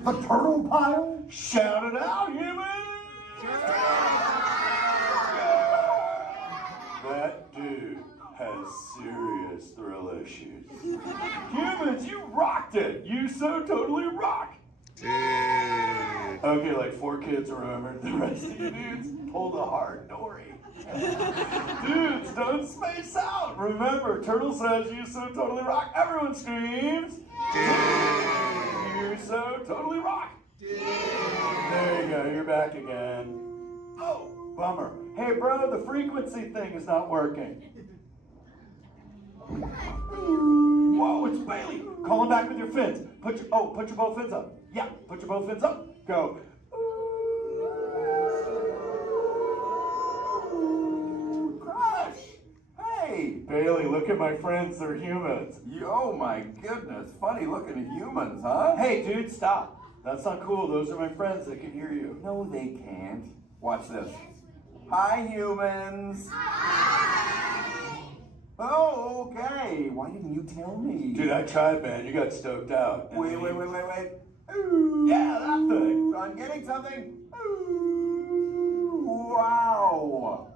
The turtle pile? Shout it out, humans! That dude has serious thrill issues. Humans, you rocked it! You so totally rock! Okay, like 4 kids remembered. The rest of you dudes pulled a hard dory. Dudes, don't space out! Remember, Turtle says you so totally rock. Everyone screams! You so totally rock! There you go, you're back again. Oh, bummer. Hey, bro, the frequency thing is not working. Whoa, it's Bailey. Call him back with your fins. Put your both fins up. Yeah, put your both fins up. Go. Crush. Hey, Bailey, look at my friends. They're humans. Oh my goodness, funny looking humans, huh? Hey, dude, stop. That's not cool. Those are my friends. They can hear you. No, they can't. Watch this. Hi, humans. Oh, okay. Why didn't you tell me? Dude, I tried, man. You got stoked out. Wait. Ooh. Yeah, that thing. I'm getting something. Ooh, wow.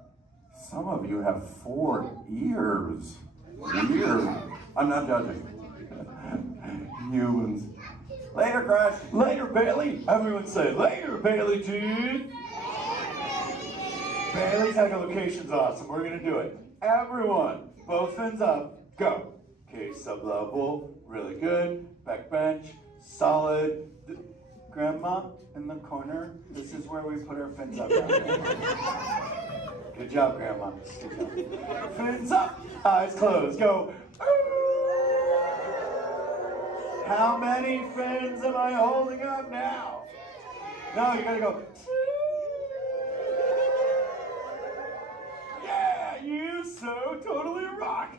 Some of you have 4 ears. Weird. I'm not judging. Humans. Later, Crush. Later, Bailey. Everyone say, later, Bailey, dude. Bailey's echolocation's awesome. We're going to do it. Everyone, both fins up. Go. Okay, sub-level. Really good. Back bench. Solid. Grandma, in the corner. This is where we put our fins up. Good job, Grandma. Good job. Fins up. Eyes closed. Go. How many fins am I holding up now? No, you gotta go. Yeah, you so totally rock.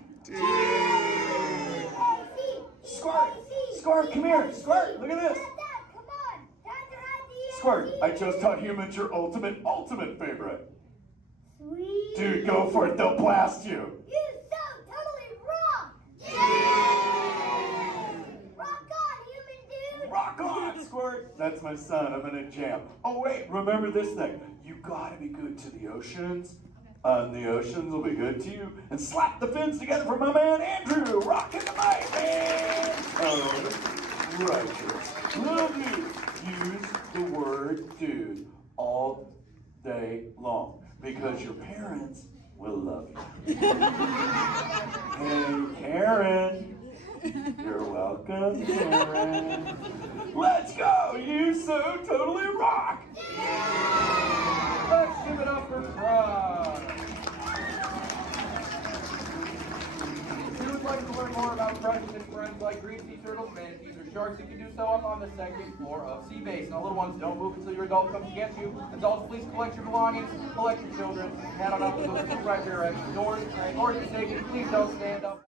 Squirt, Squirt, come here. Squirt, look at this. Squirt, I just taught humans your ultimate favorite. Sweet. Dude, go for it. They'll blast you. You so totally rock! Yay! Rock on, human dude! Rock on, Squirt. That's my son. I'm gonna jam. Oh wait, remember this thing. You gotta be good to the oceans. And the oceans will be good to you. And slap the fins together for my man Andrew. Rocking the mic, man. Oh, righteous. Little dude, use the word dude all day long. Because your parents will love you. Hey, Karen. You're welcome, Karen. Let's go! You so totally rock! Let's give it up for Frog. If you would like to learn more about friends and friends like green sea turtles, manatees, or sharks, you can do so up on the second floor of Sea Base. Now, little ones, don't move until your adult comes to get you. Adults, please collect your belongings, collect your children, head on up to those two right there exit doors. Or if you're taking, please don't stand up.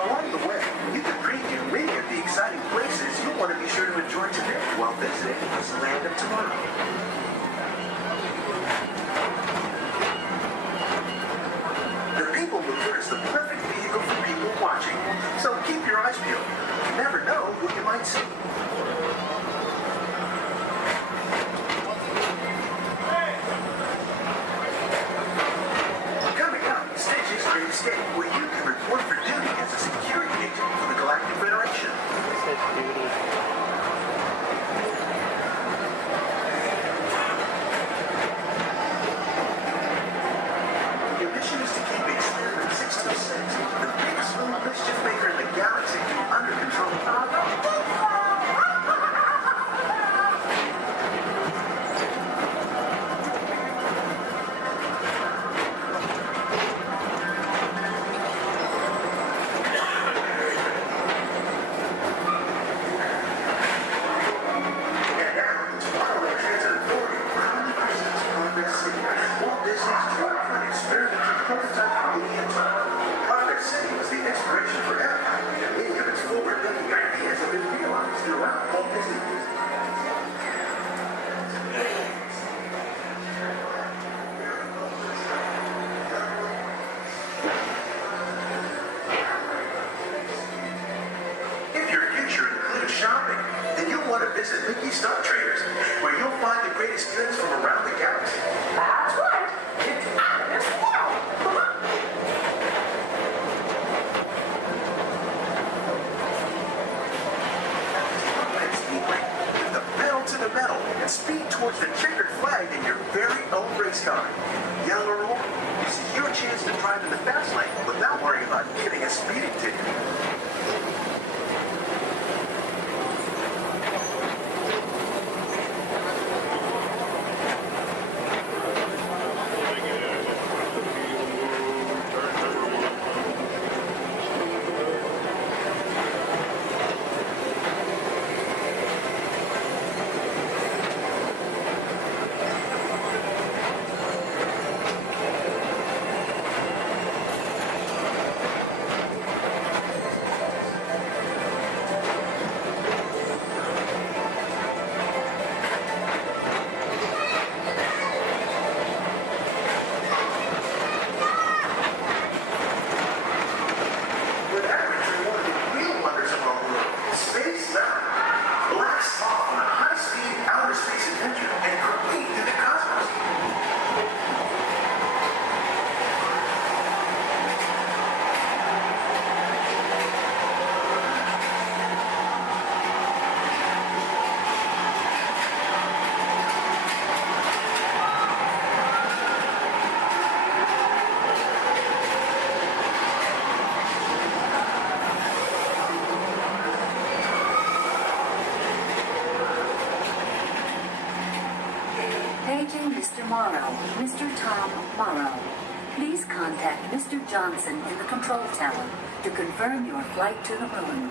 Along the way, you can preview many of the exciting places you'll want to be sure to enjoy today while visiting Disneyland of tomorrow. The People Mover is the perfect vehicle for people watching, so keep your eyes peeled. You never know who you might see. Coming up, Stitch's Great Escape, where you can report for duty as a security agent for the Galactic Federation. Your mission is to keep Experiment 626, the biggest little mischief maker in the galaxy, under control. Walt Disney's dream for an experimental prototype medium. Progress City was the inspiration for Epcot, and many of its forward-looking ideas have been realized throughout Walt Disney. If your future includes shopping, then you'll want to visit Mickey Star Traders, where you'll find the greatest goods from around the galaxy. That's right. It's out of this world. With the pedal to the metal and speed towards the checkered flag in your very own race car. Young or old, this is your chance to drive in the fast lane without worrying about getting a speeding ticket. Paging Mr. Morrow, Mr. Tom Morrow. Please contact Mr. Johnson in the control tower to confirm your flight to the moon.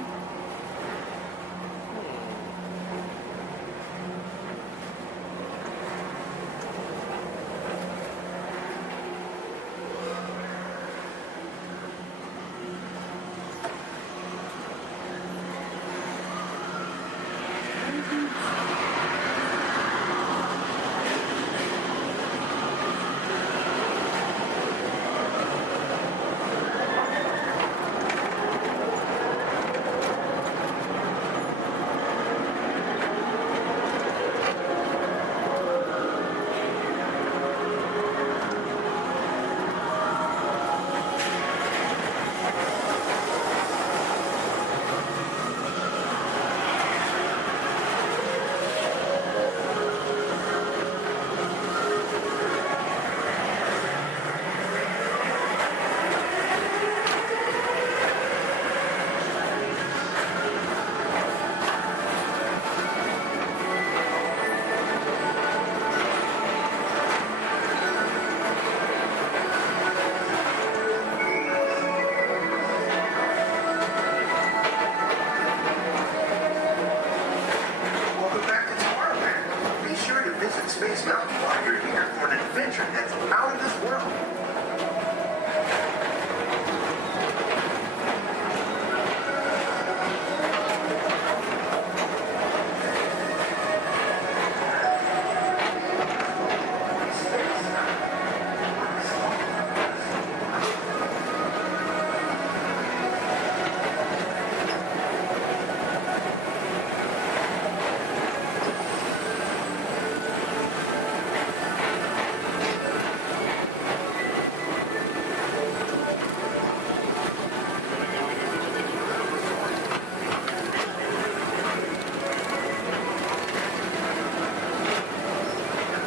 Welcome back to Tomorrowland. Be sure to visit Space Mountain while you're here for an adventure that's out of this world.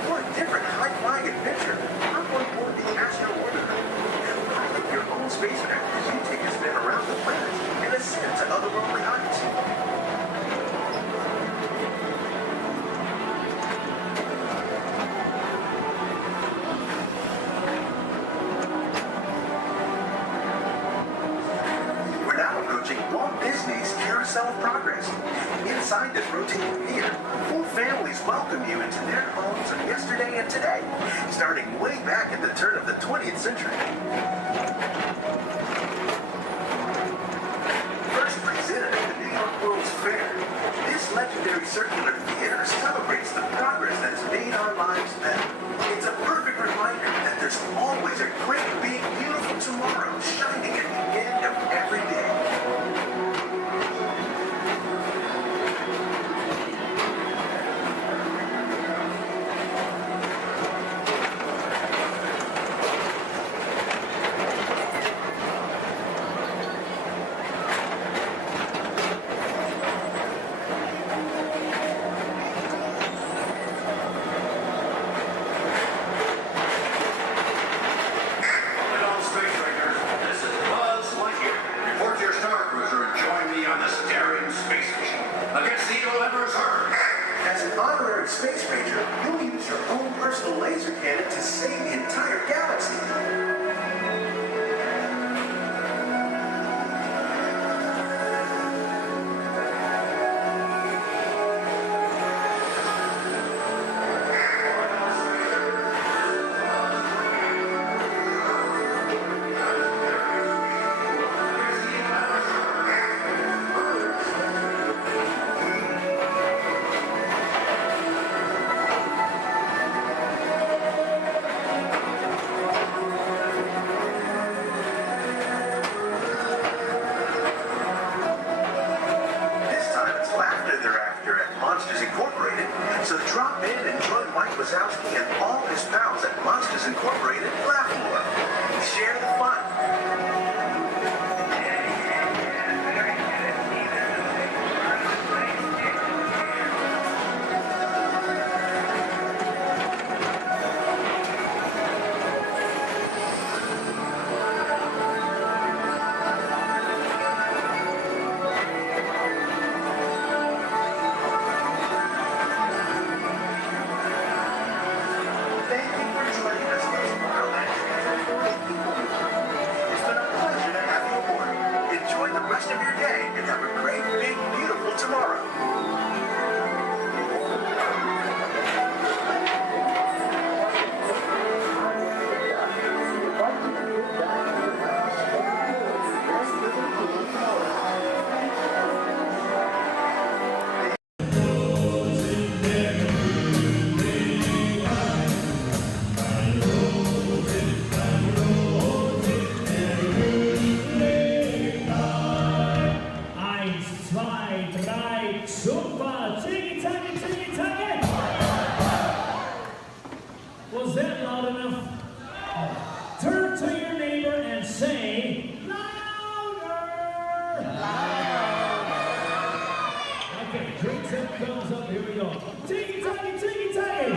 For a different high-flying adventure, hop on board the Astro Orbiter and pilot your own spacecraft as you take a spin around the planet and ascend to otherworldly heights. We're now approaching Walt Disney's Carousel of Progress. Inside this rotating theater, full families welcome you into their homes of yesterday and today, starting way back at the turn of the 20th century. First presented at the New York World's Fair, this legendary circular theater celebrates the progress that's made our lives better. It's a perfect reminder that there's always a great, big, beautiful tomorrow shining at the end of every day. As an honorary space ranger, you'll use your own personal laser cannon to save the entire galaxy. right, super, tiki-taki, tiki-taki. Was that loud enough? Turn to your neighbor and say, louder! Okay, drinks up, thumbs up, here we go. Tiki-taki, tiki-taki!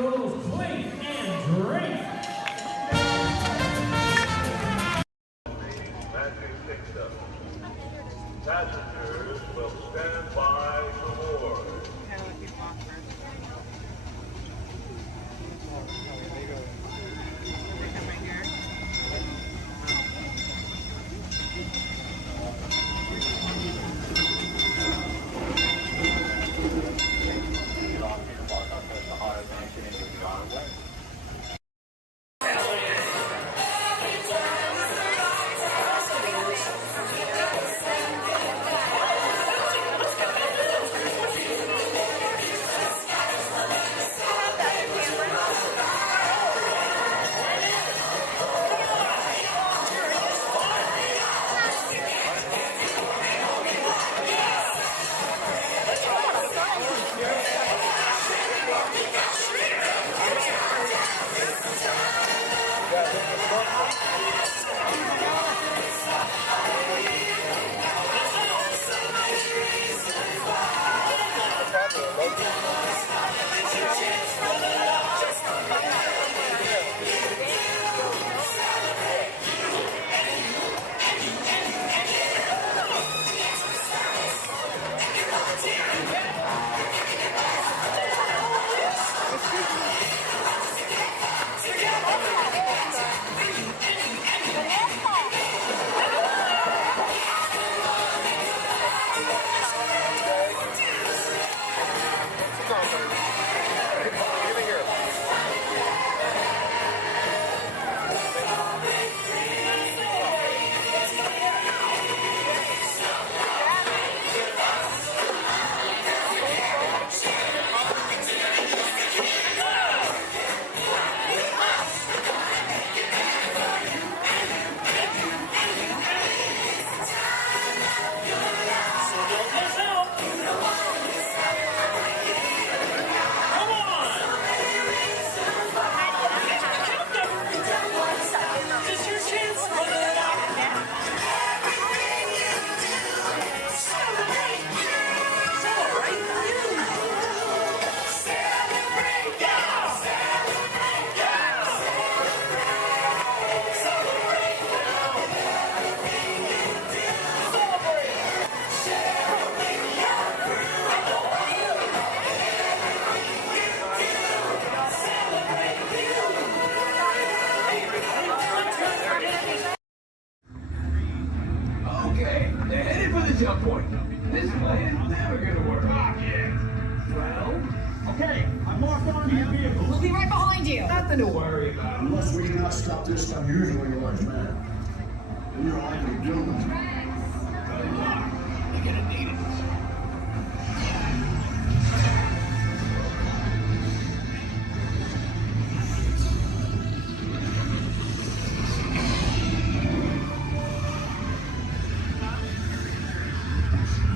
Rolls, clean, and drink! Passengers will stand by for more. Okay, they're headed for the jump point. This plan is never gonna work. Ah, yeah. Well, okay, I'm locked onto your vehicle. We'll be right behind you. Nothing to worry about. Unless we cannot stop this unusually large man, then you're likely doomed. Good luck. You're gonna need it.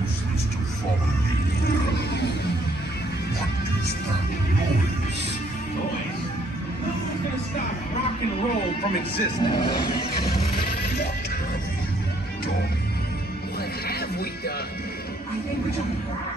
Useless to follow me. What is that noise? Boys, no one's gonna stop rock and roll from existing. What have we done? I think we done rock.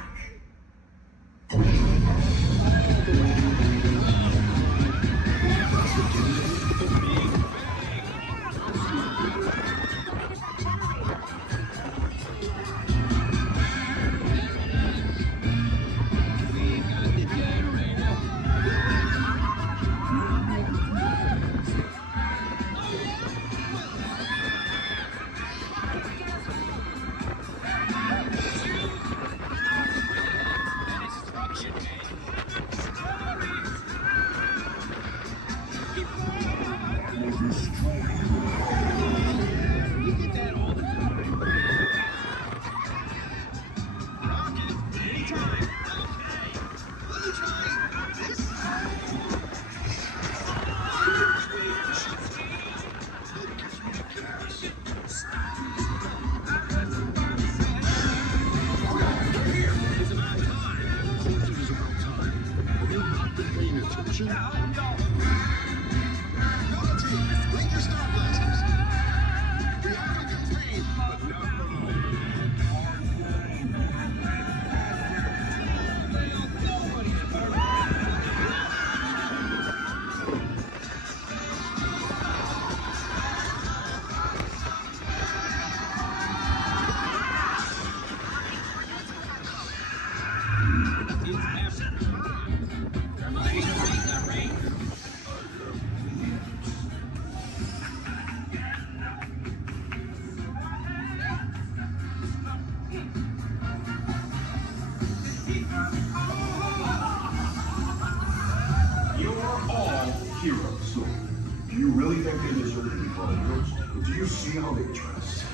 think they deserve to be called heroes? Do you see how they dress?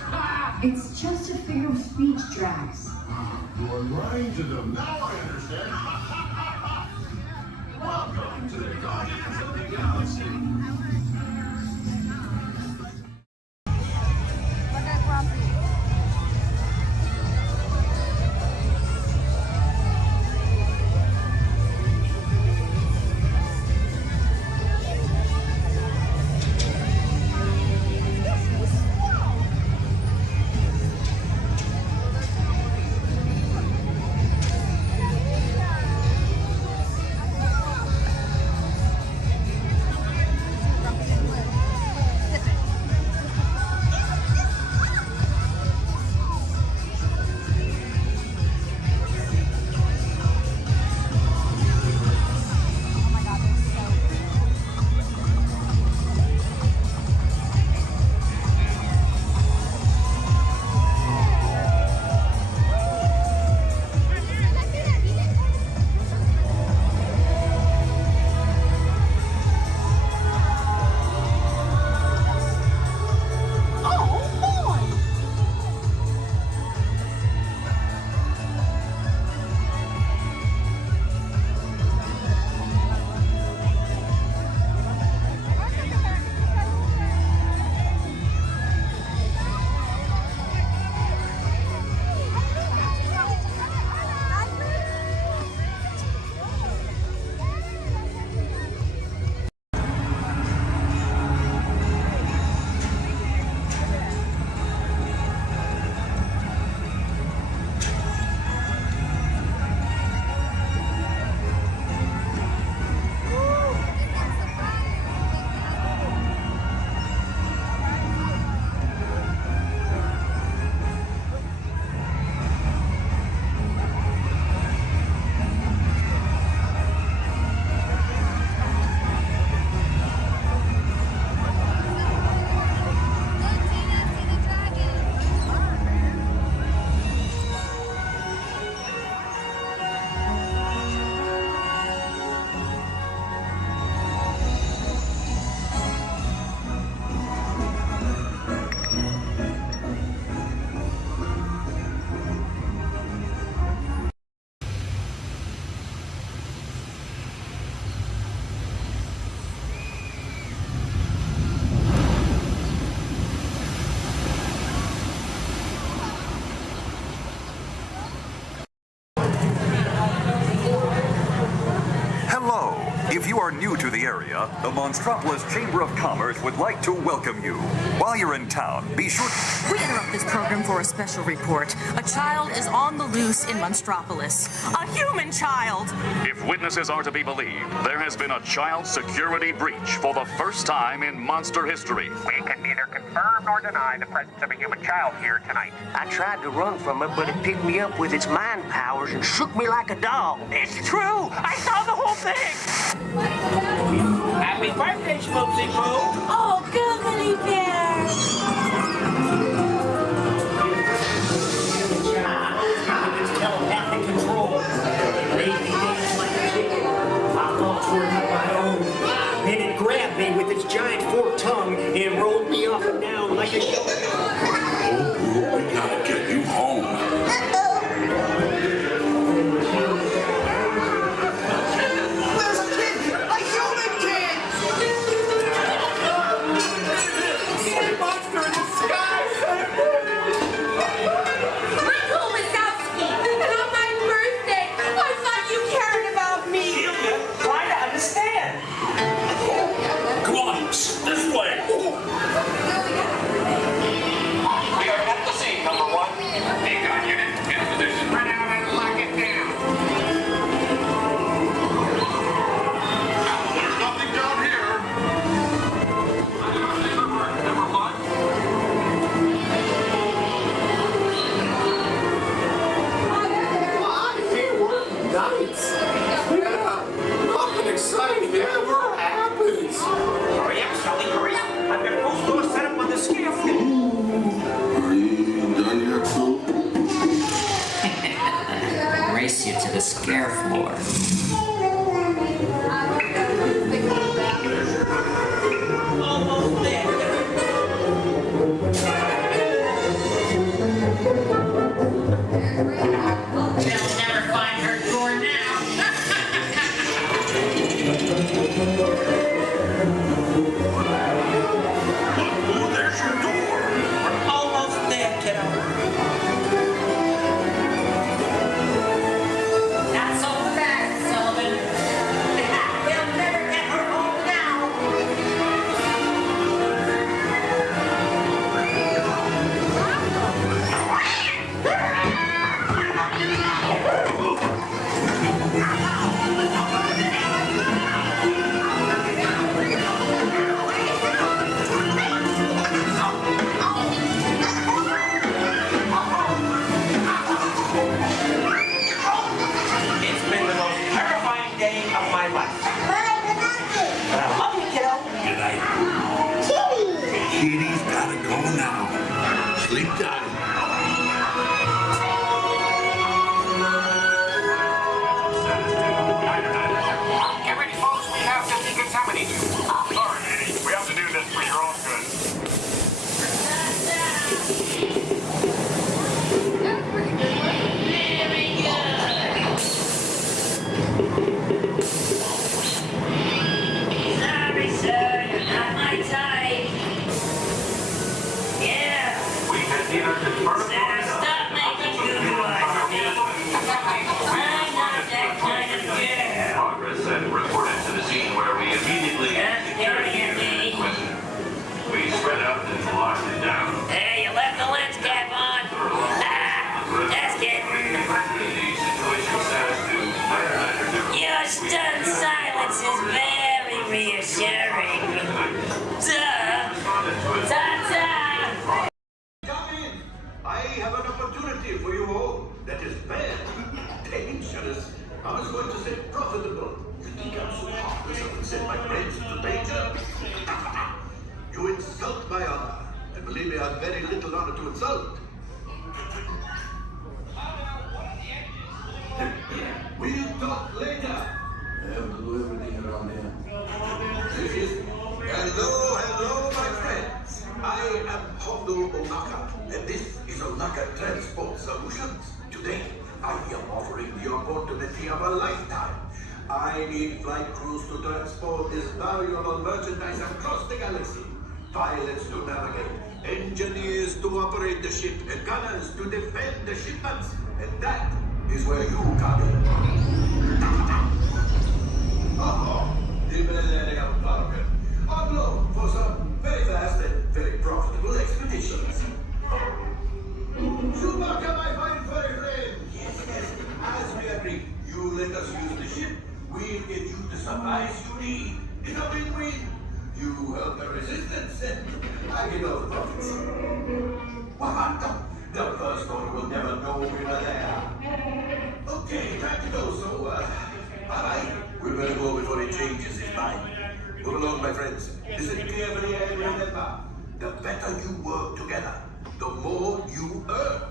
It's just a figure of speech, Drax. You are lying to them. Now I understand. Welcome to the Guardians of the Galaxy. If you are new to the area, the Monstropolis Chamber of Commerce would like to welcome you. While you're in town, be sure... We interrupt this program for a special report. A child is on the loose in Monstropolis. A human child! If witnesses are to be believed, there has been a child security breach for the first time in monster history. We can neither confirm nor deny the presence of a human child here tonight. I tried to run from it, but it picked me up with its mind powers and shook me like a dog. It's true! I saw the whole thing! Happy birthday, Smokesy Poo! Oh, googly bear! It's telepathic control. It made me dance like a chicken. I thought for it on my own. Then it grabbed me with its giant forked tongue and rolled me up and down like a yo-yo. Oh, we gotta get you home. Kitty's gotta go now. Sleep tight. Get ready, folks. We have to decontaminate you. Sorry, Eddie. We have to do this for your own good. Sorry, sir. You're not my type. Yeah. We can neither confirm Sir, stop making goo eyes at me. I'm not that kind of girl. Progress and reported to the scene where we immediately staring at me. We spread out and locked it down. Hey, you left the lens cap on. Just kidding. Your stunned silence is very reassuring. Duh. Ta-ta. Come in. I have an opportunity for you all that is bad, dangerous. I was going to say profitable. You think I'm so heartless I would send my friends into danger? You insult my honor. And believe me, I have very little honor to insult. We'll talk later. Have to do everything around here. Hello, my friends. I am Hondo Onaka, and this is Onaka Transport Solutions. Today, I am offering the opportunity of a lifetime. I need flight crews to transport this valuable merchandise across the galaxy. Pilots to navigate, engineers to operate the ship, and gunners to defend the shipments. And that is where you come in. The Millennium Falcon. On loan for some very fast and very profitable expeditions. Chewbacca, my fine furry friend. Yes. As we agreed, you let us use the ship. We'll get you the supplies you need. In a win-win. You help the resistance, and I get all the profits. The first order will never know we were there. Okay, time to go, so, alright. We better go before he changes his mind. Move along, my friends. Listen carefully and remember, the better you work together, the more you earn.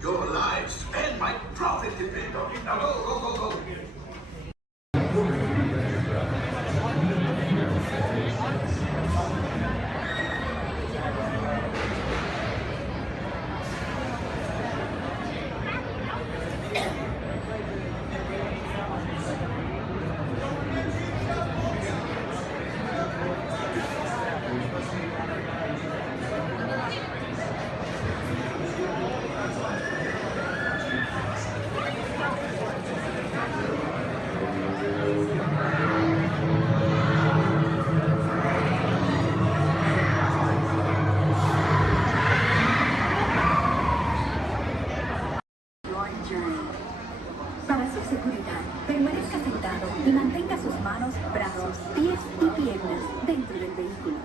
Your lives and my profit depend on it. Now go. Para su seguridad, permanezca sentado y mantenga sus manos, brazos, pies y piernas dentro del vehículo.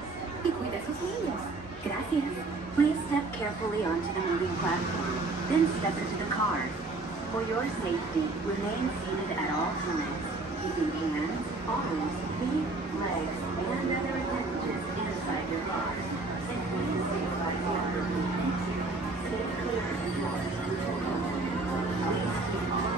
Y cuide a sus niños. Gracias. Please step carefully onto the moving platform. Then step into the car. For your safety, remain seated at all times, keeping hands, arms, feet, legs, and other appendages inside your car. And please stay by the other people. Stay clear of the doors and windows. Please keep all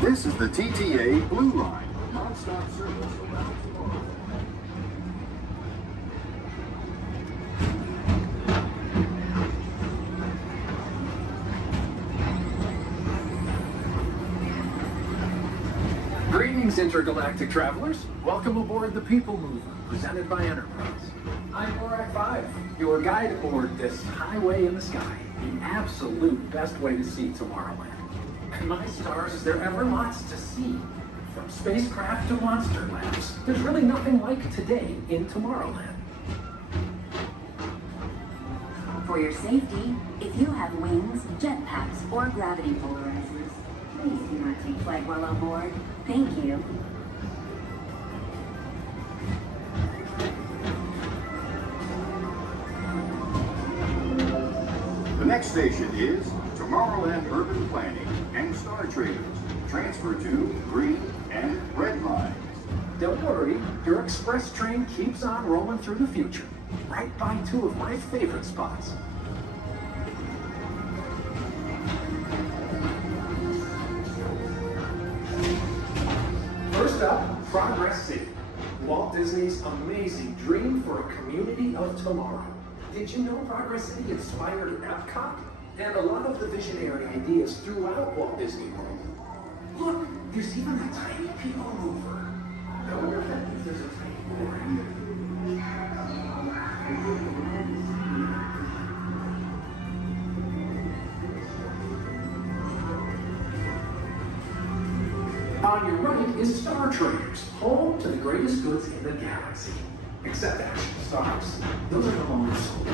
This is the TTA Blue Line, non-stop service around the world. Greetings, intergalactic travelers. Welcome aboard the People Mover, presented by Enterprise. I'm Borak 5, your guide aboard this highway in the sky, the absolute best way to see Tomorrowland. And my stars, is there ever lots to see? From spacecraft to monster labs, there's really nothing like today in Tomorrowland. For your safety, if you have wings, jetpacks, or gravity polarizers, please do not take flight while on board. Thank you. The next station is Tomorrowland Urban Planning and Star Traders. Transfer to green and hurry, your express train keeps on rolling through the future, right by two of my favorite spots. First up, Progress City, Walt Disney's amazing dream for a community of tomorrow. Did you know Progress City inspired Epcot and a lot of the visionary ideas throughout Walt Disney World? Look, there's even a tiny people mover. I wonder if there's a tiny board. On your right is Star Traders, home to the greatest goods in the galaxy. Except action stars. Those are no longer sold.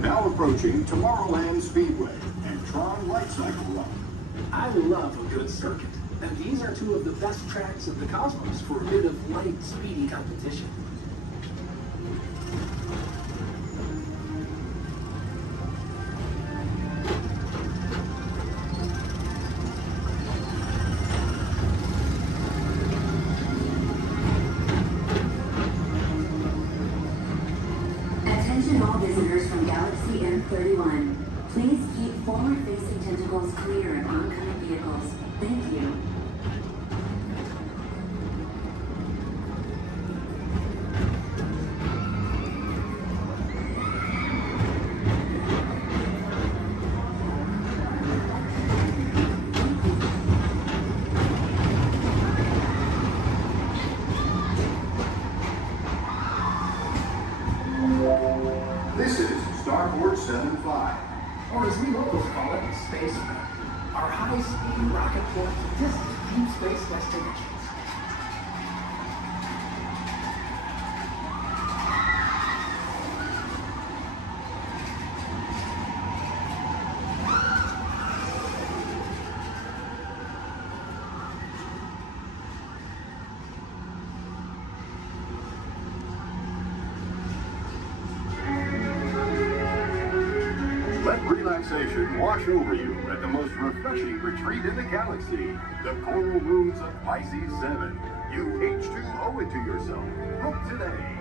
Now approaching Tomorrowland Speedway and Tron Light Cycle Run. I love a good circuit, and these are two of the best tracks of the cosmos for a bit of light, speedy competition. Attention all visitors from Galaxy M31. Please keep forward-facing tentacles clear of oncoming vehicles. Thank you. This is Starport 75. Or as we locals call it, Spaceman. Our high-speed rocket port to distant deep space destinations. Let relaxation wash over you at the most refreshing retreat in the galaxy, the coral moons of Pisces 7. You H2O it to yourself. Book today.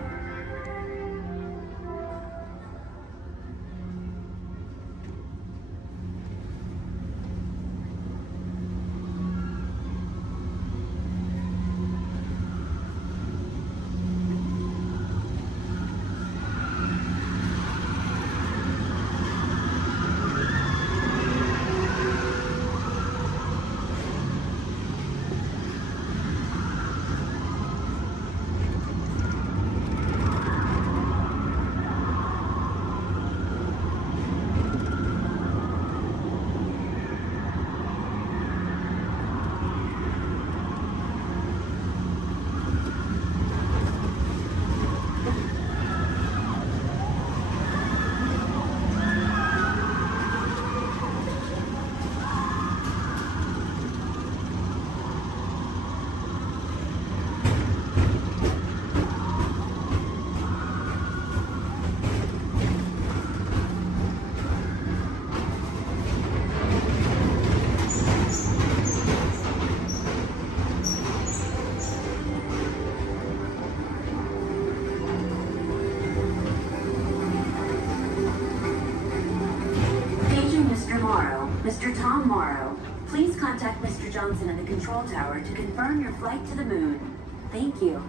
Mr. Tom Morrow, please contact Mr. Johnson at the control tower to confirm your flight to the moon. Thank you.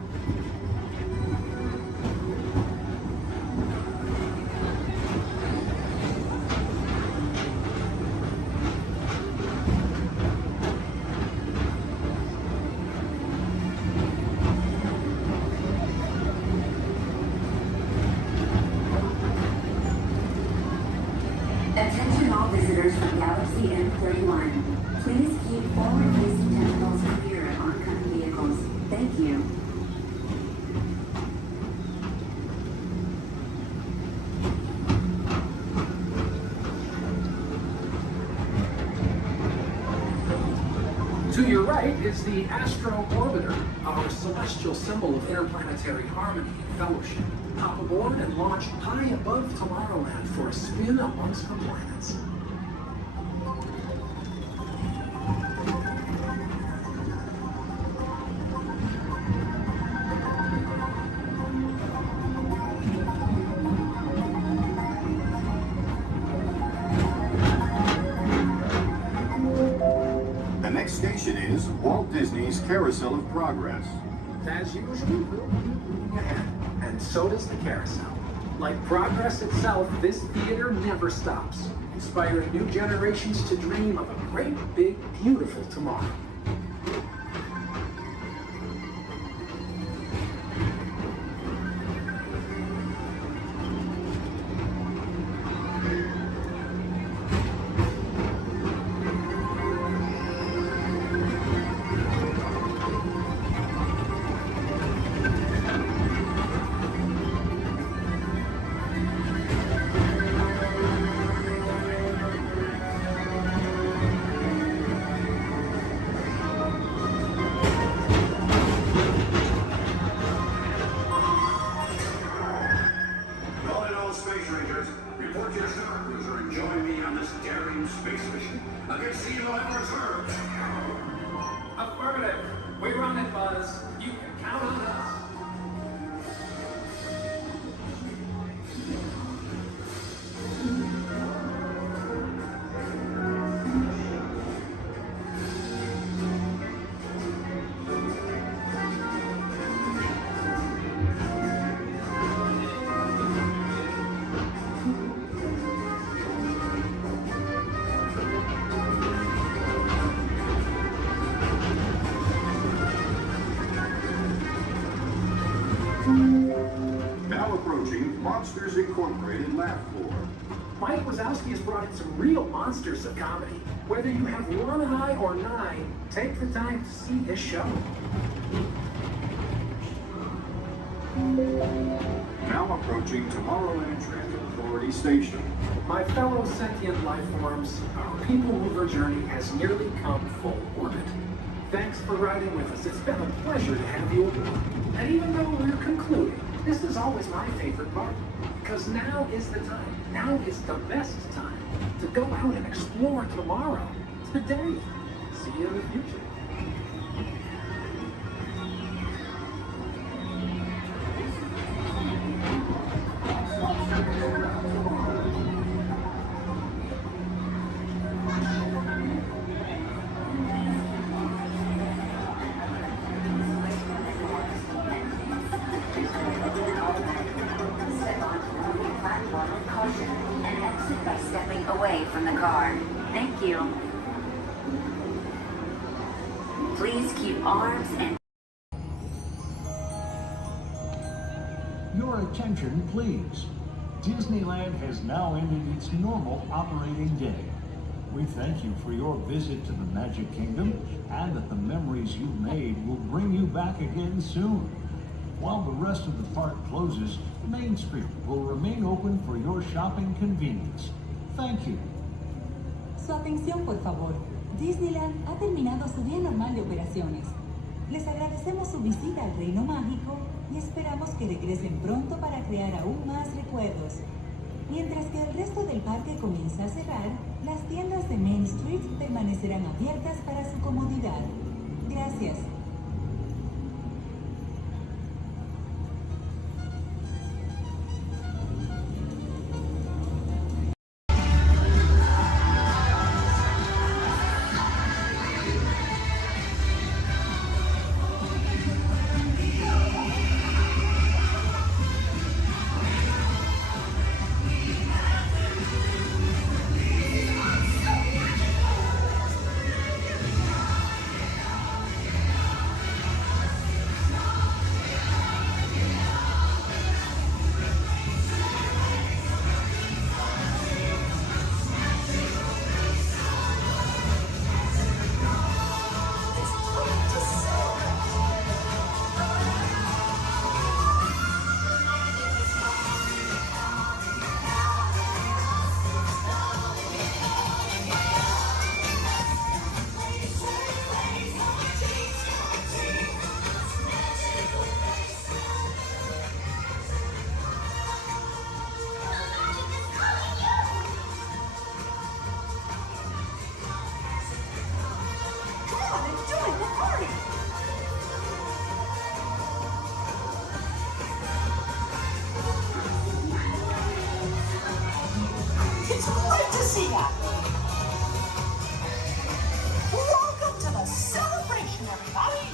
Attention all visitors from Galaxy M31. Please keep forward-facing tentacles clear of oncoming vehicles. Thank you. To your right is the Astro Orbiter, our celestial symbol of interplanetary harmony and fellowship. Hop aboard and launch high above Tomorrowland for a spin amongst the planets. The next station is Walt Disney's Carousel of Progress. As usual, we'll keep moving ahead, and so does the carousel. Like progress itself, this theater never stops, inspiring new generations to dream of a great, big, beautiful tomorrow. Affirmative. We run it, Buzz. You can count on us. Now approaching Monsters Incorporated laugh floor. Mike Wazowski has brought in some real monsters of comedy. Whether you have one eye or nine, take the time to see this show. Now approaching Tomorrowland Transit Authority Station. My fellow sentient life forms, our people mover journey has nearly come full orbit. Thanks for riding with us. It's been a pleasure to have you aboard. And even though we're concluding, this is always my favorite part. Because now is the time. Now is the best time to go out and explore tomorrow. Today. See you in the future. And exit by stepping away from the car. Thank you. Please keep arms and... Your attention, please. Disneyland has now ended its normal operating day. We thank you for your visit to the Magic Kingdom and that the memories you've made will bring you back again soon. While the rest of the park closes, Main Street will remain open for your shopping convenience. Thank you. Su atención, por favor. Disneyland ha terminado su día normal de operaciones. Les agradecemos su visita al Reino Mágico y esperamos que regresen pronto para crear aún más recuerdos. Mientras que el resto del parque comienza a cerrar, las tiendas de Main Street permanecerán abiertas para su comodidad. Gracias. see that. Welcome to the celebration, everybody.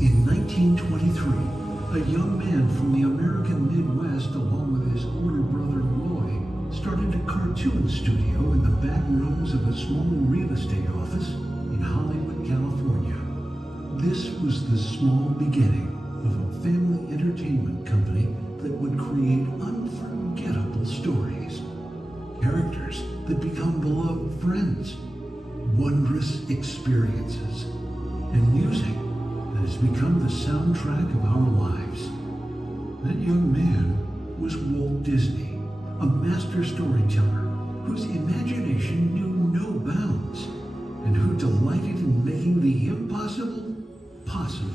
In 1923, a young man from the American Midwest, along with his older brother Roy, started a cartoon studio in the back rooms of a small real estate office in Hollywood, California. This was the small beginning of a family entertainment company that would create unforgettable stories, characters that become beloved friends, wondrous experiences, and music that has become the soundtrack of our lives. That young man was Walt Disney, a master storyteller whose imagination knew no bounds and who delighted in making the impossible possible.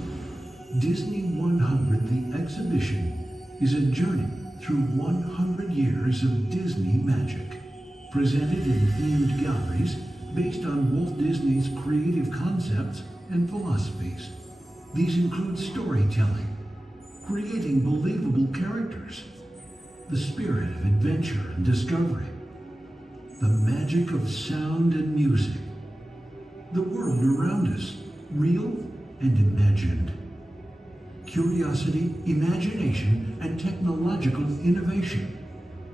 Disney 100, the exhibition, is a journey through 100 years of Disney magic, presented in themed galleries based on Walt Disney's creative concepts and philosophies. These include storytelling, creating believable characters, the spirit of adventure and discovery, the magic of sound and music, the world around us, real and imagined, curiosity, imagination, and technological innovation,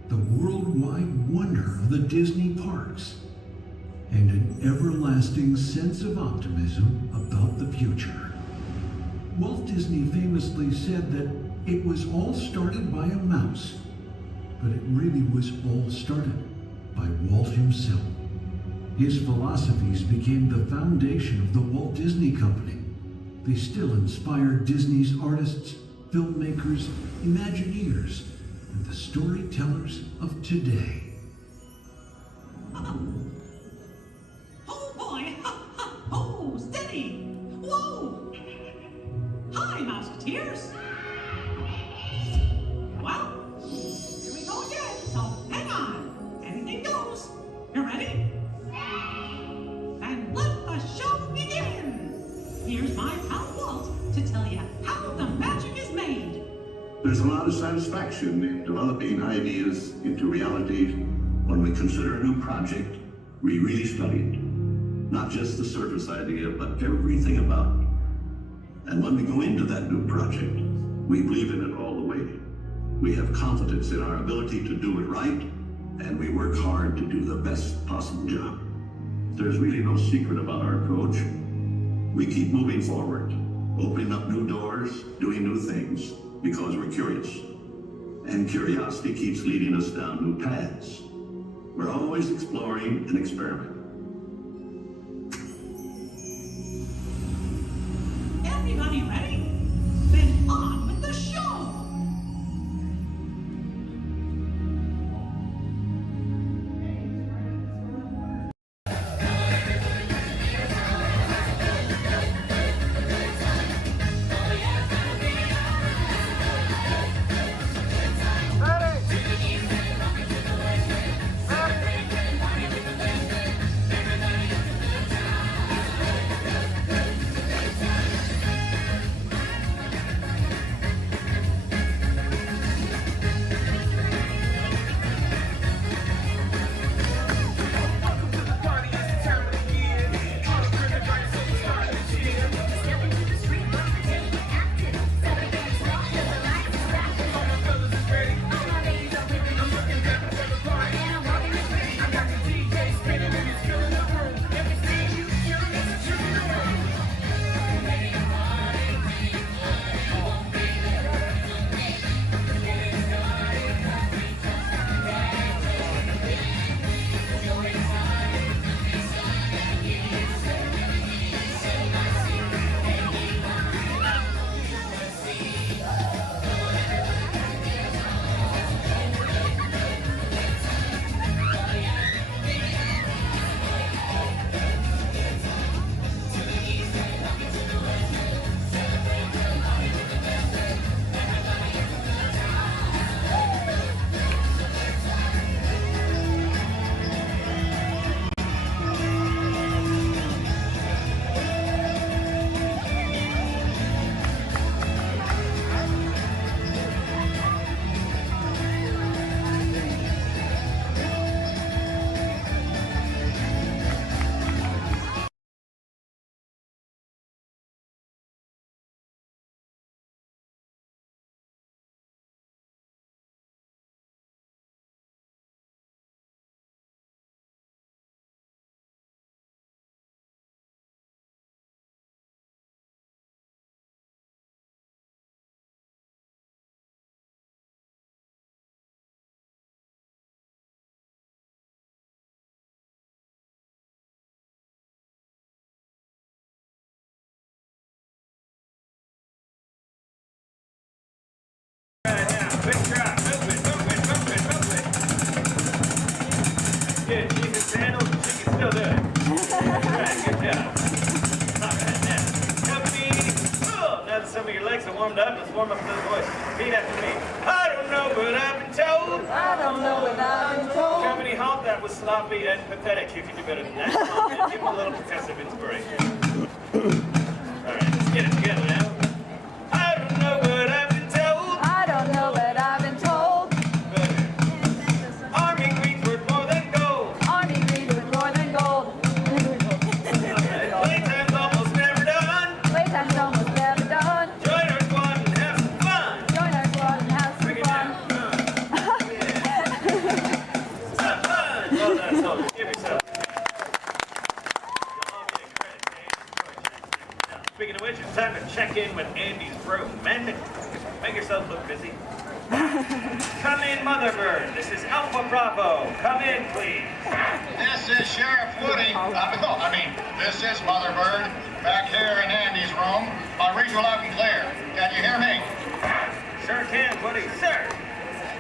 the worldwide wonder of the Disney parks, and an everlasting sense of optimism about the future. Walt Disney famously said that it was all started by a mouse, but it really was all started by Walt himself. His philosophies became the foundation of the Walt Disney Company. They still inspire Disney's artists, filmmakers, Imagineers, and the storytellers of today. Oh boy! Oh, steady! Whoa! Hi, Mouseketeers! Well, here we go again, so hang on. Anything goes. You ready? And let the show begin! Here's my pal Walt to tell you how the magic is made. There's a lot of satisfaction in developing ideas into reality when we consider a new project we really studied. Not just the surface idea, but everything about it. And when we go into that new project, we believe in it all the way. We have confidence in our ability to do it right, and we work hard to do the best possible job. There's really no secret about our approach. We keep moving forward, opening up new doors, doing new things, because we're curious. And curiosity keeps leading us down new paths. We're always exploring and experimenting. Everybody ready? Then on with the show! Ready? Still do it. Right, good job. All right, now, company. Oh, now that some of your legs are warmed up, let's warm up those voices. Repeat after me. I don't know, but I've been told. I don't know, but I've been told. Company, halt. That was sloppy and pathetic. You can do better than that. Come on, give him a little progressive inspiration. All right, let's get it together now. I don't know, but I've been told. I don't know, but I've been told. Army green's worth more than gold. Army green's worth more than gold. Playtime's almost never done. Playtime's almost never done. Join our squad and have some fun. Join our squad and have some fun. Have fun. Well done, soldiers. Give yourself. Speaking of which, it's time to check in with Andy's room. Men, make yourself look busy. Come in, Motherbird. This is Alpha Bravo. Come in, please. This is Sheriff Woody. This is Motherbird. Back here in Andy's room. I'll read you loud and clear. Can you hear me? Sure can, Woody. Sir,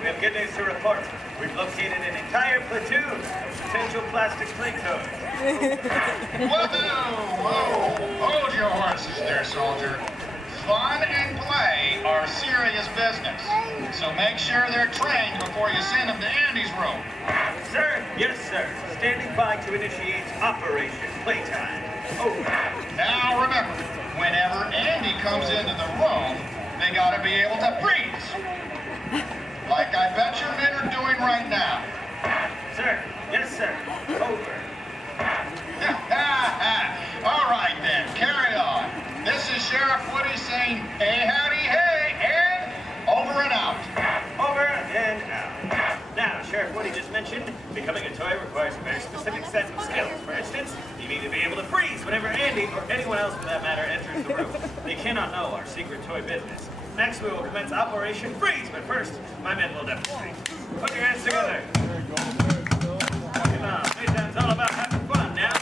we have good news to report. We've located an entire platoon of potential plastic play toys. Whoa! Hold your horses there, soldier. Fun and play are serious business. So make sure they're trained before you send them to Andy's room. Sir? Yes, sir. Standing by to initiate Operation Playtime. Over. Now remember, whenever Andy comes into the room, they gotta be able to freeze. Like I bet your men are doing right now. Sir? Yes, sir. Over. All right then, carry on. This is Sheriff Woody saying, hey, howdy, hey, and over and out. Over and out. Now, Sheriff Woody just mentioned becoming a toy requires a very specific set of skills. For instance, you need to be able to freeze whenever Andy, or anyone else for that matter, enters the room. They cannot know our secret toy business. Next, we will commence Operation Freeze, but first, my men will demonstrate. Put your hands together. Come on, Playtime's all about having fun now.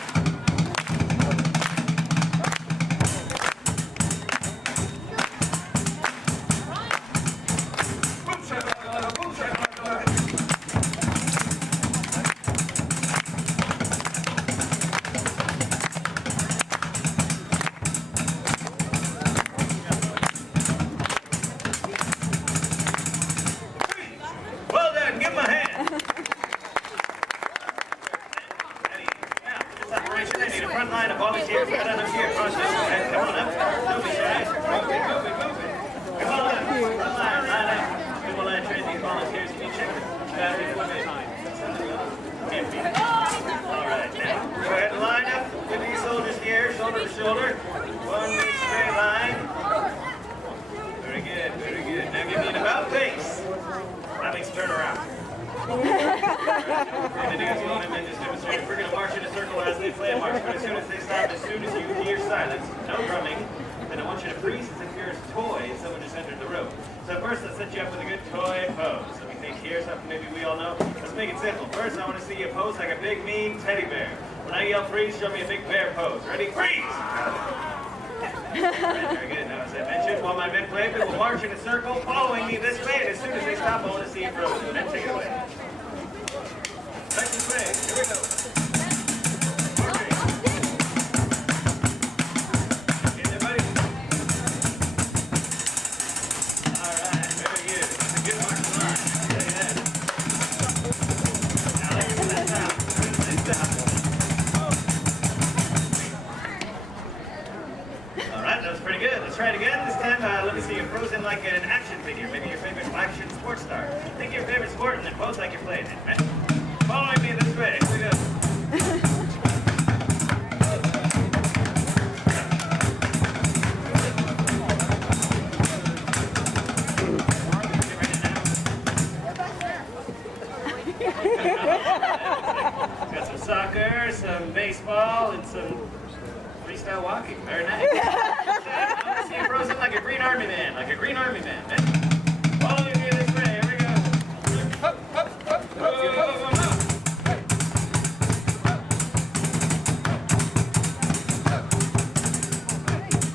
Well done, give him a hand. Now, this operation, I need a front line of volunteers. Right on up here, across this way. Come on up. Don't be shy. Move it. Come on up. Front line up. We will train these volunteers to be checked. Battery equipment. Empty. All right, now, go ahead and line up with these soldiers here, shoulder to shoulder. One big straight line. Very good, very good. Now give me an about face. That means turn around. We're going to march in a circle as they play a march, but as soon as they stop, as soon as you hear silence, no drumming, and I want you to freeze as if you're a toy and someone just entered the room. So first, let's set you up with a good toy pose. So we think here's something maybe we all know. Let's make it simple. First, I want to see you pose like a big, mean teddy bear. When I yell freeze, show me a big bear pose. Ready? Freeze! Very good. Now, as I mentioned, while my men play, we will march in a circle, following me this way, and as soon as they stop, I want to see you frozen. Then take it away. Back this way. Here we go. Okay. Get everybody. All right. Very good. That's a good marching line. I'll tell you that. Now, let's get that down. As soon as they stop. All right, that was pretty good. Let's try it again. This time, let me see you frozen like an action figure. Maybe your favorite action sports star. Think of your favorite sport and then pose like you're playing it, right? Following me this way. Here we go. Got some soccer, some baseball, and some freestyle walking. Very nice. I want to see you frozen like a green army man. Like a green army man. Following me this way. Here we go.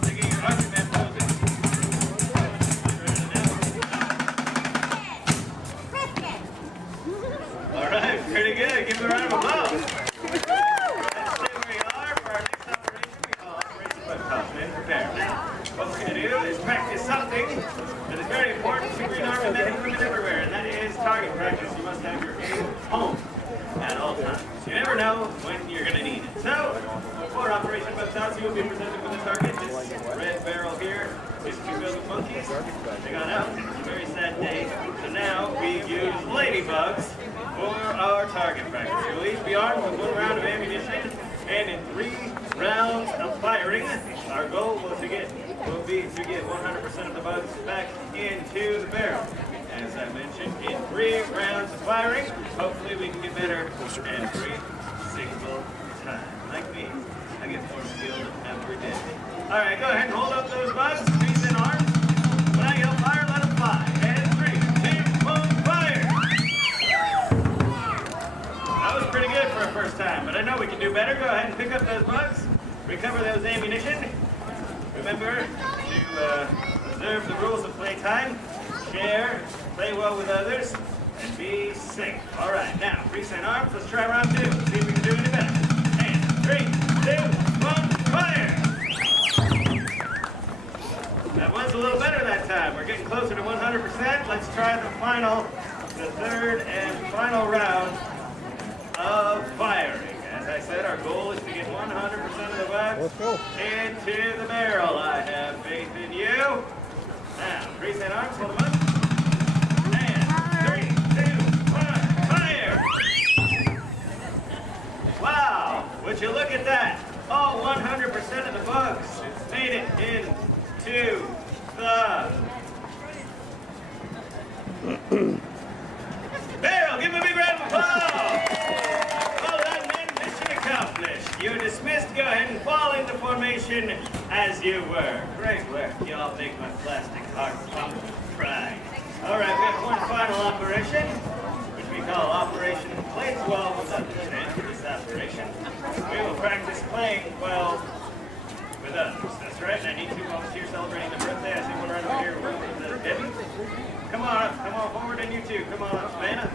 Taking your army man poses. All right, pretty good. Give him a round of applause. target practice, you must have your aim home at all times. You never know when you're going to need it. So, for Operation Bustouts, you will be presented with a target. This red barrel here is too filled with monkeys. They got out. It's a very sad day. So now we use ladybugs for our target practice. You'll each be armed with 1 round of ammunition, and in 3 rounds of firing, our goal will be to get 100% of the bugs back into the barrel. As I mentioned, in 3 rounds of firing, hopefully we can get better every single time. Like me, I get more skilled every day. All right, go ahead and hold up those bugs, squeeze in arms. When I yell fire, let them fly. And 3, 2, 1, fire! That was pretty good for a first time, but I know we can do better. Go ahead and pick up those bugs, recover those ammunition. Remember to observe the rules of playtime, share, play well with others, and be safe. All right, now, freeze and arms. Let's try round 2. See if we can do any better. And 3, 2, 1, fire! That was a little better that time. We're getting closer to 100%. Let's try the 3rd and final round of firing. As I said, our goal is to get 100% of the bugs into the barrel. I have faith in you. Now, freeze and arms, hold them up. And 3, 2, 1, fire! Wow, would you look at that? All 100% of the bugs made it into the barrel. Give me a big round of applause. Well done, men. Mission accomplished. You're dismissed. Go ahead and fall into formation as you were. Great work. You all make my plastic heart pump pride. All right, we have one final operation, which we call Operation Play 12 without the chance for this operation. We will practice playing 12 with others. That's right, and I need 2 volunteers celebrating their birthday. I see one right over here with Debbie. Come on forward, and you too. Come on up, Savannah.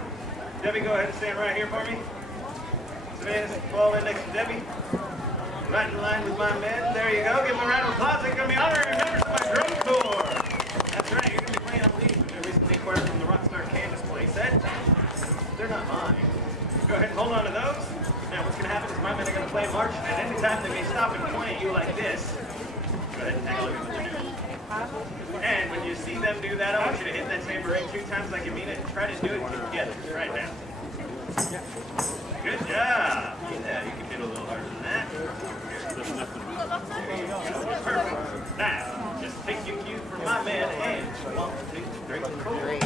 Debbie, go ahead and stand right here for me. Savannah, fall in next to Debbie. Right in line with my men. There you go. Give them a round of applause. They're going to be honoring members of my drum corps. That's right, you're going to be playing on lead. They're recently acquired from the Rockstar Canvas playset. They're not mine. Go ahead and hold on to those. Now, what's going to happen is my men are going to play march, and any time they may stop and point at you like this, go ahead and take a look at what they're doing. And when you see them do that, I want you to hit that tambourine 2 times like you mean it, and try to do it together right now. Good job. Yeah, you can hit a little harder than that. There you go. Perfect. Now, just take your cue from my man and 1, 2, 3, 4.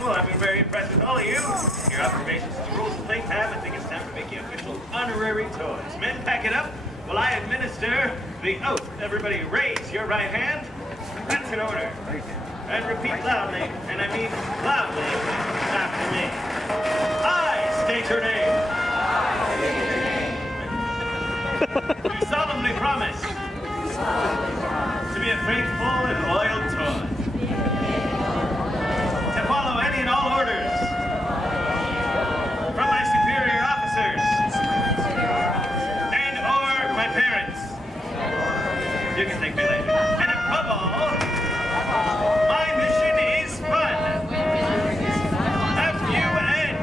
Well, I've been very impressed with all of you. Your observations of the rules of playtime. I think it's time to make you official honorary toys. Men, pack it up while I administer the oath. Everybody raise your right hand. That's in order. And repeat loudly, and I mean loudly, after me. I state your name. You solemnly promise to be a faithful and loyal toy. To follow any and all orders from my superior officers and or my parents. You can thank me later. And above all, my mission is fun. F-U-N.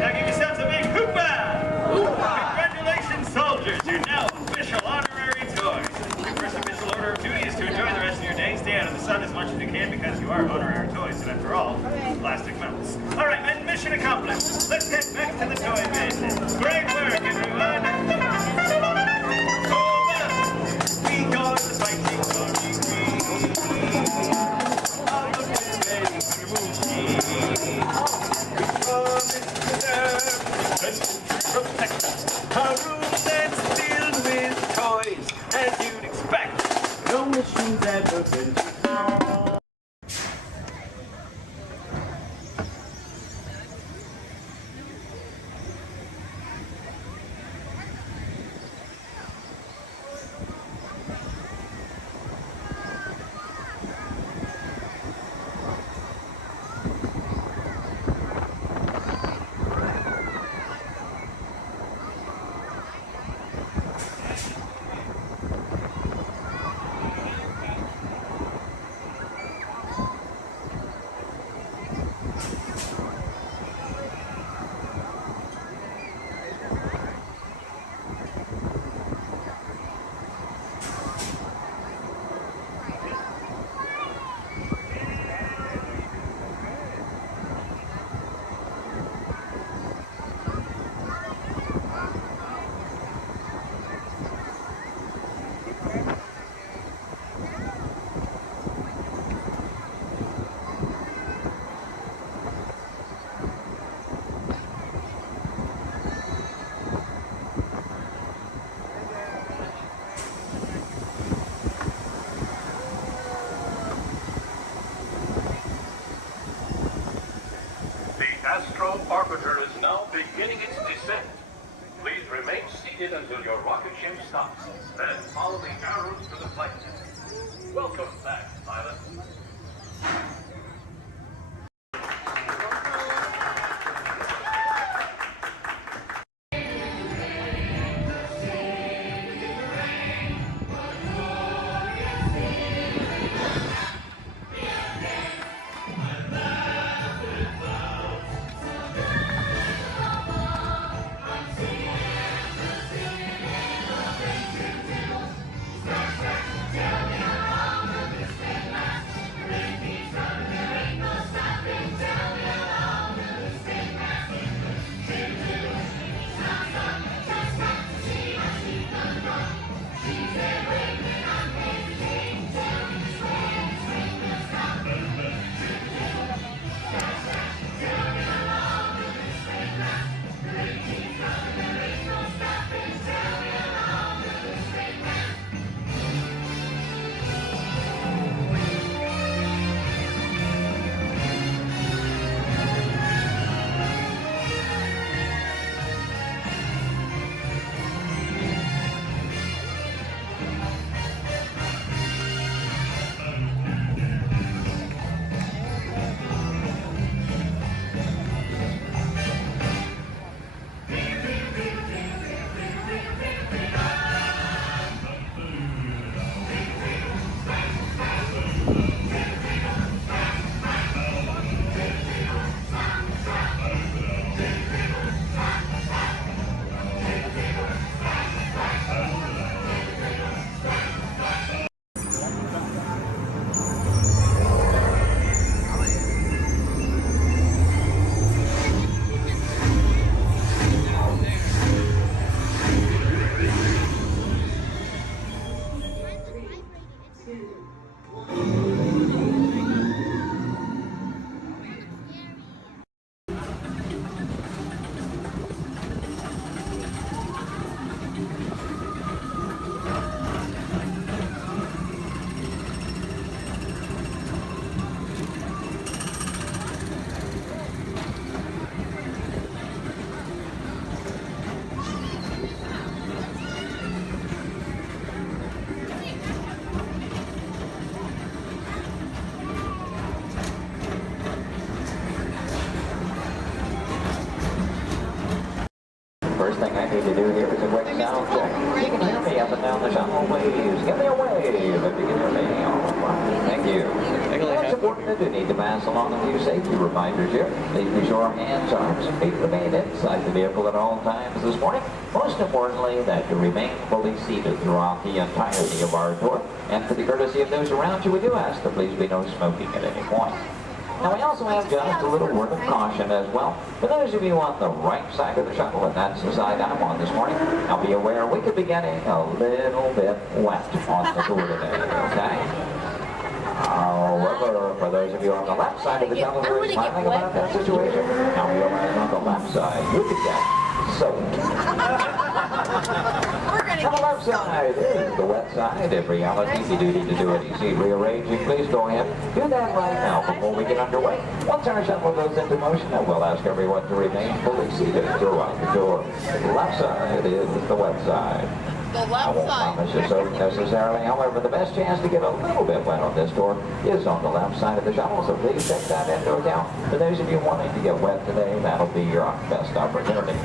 Now give yourselves a big hoopah! Congratulations, soldiers. You're now official honorary toys. Your first official order of duty is to enjoy the rest of your day. Stay out of the sun as much as you can because you are honorary toys, and after all, plastic melts. All right, men, mission accomplished. Let's get back to the toy business. Great work, everyone. Astro Orbiter is now beginning its descent. Please remain seated until your rocket ship stops. Then follow the arrows to the flight. Welcome back, pilot. First thing I need to do here is a quick sound check. You can hear me up and down the shuttle waves. Give me a wave if you can hear me. All right. Thank you. It's important that you need to pass along a few safety reminders here. Please be sure hands, arms, and feet remain inside the vehicle at all times this morning. Most importantly, that you remain fully seated throughout the entirety of our tour. And for the courtesy of those around you, we do ask that please be no smoking at any point. Now we also have just a little word of caution as well. For those of you on the right side of the shuttle, and that's the side I'm on this morning, now be aware we could be getting a little bit wet on the tour today, okay? However, for those of you on the left side of the shuttle who are smiling about that situation, now be aware on the left side, you could get soaked. We're gonna On the left side is the wet side. If reality you do need to do any seat rearranging, please go ahead. Do that right now before we get underway. Once our shuttle goes into motion, I will ask everyone to remain fully seated throughout the tour. The left side is the wet side. The I left won't side. promise you so necessarily. However, the best chance to get a little bit wet on this tour is on the left side of the shuttle, so please take that into account. For those of you wanting to get wet today, that'll be your best opportunity.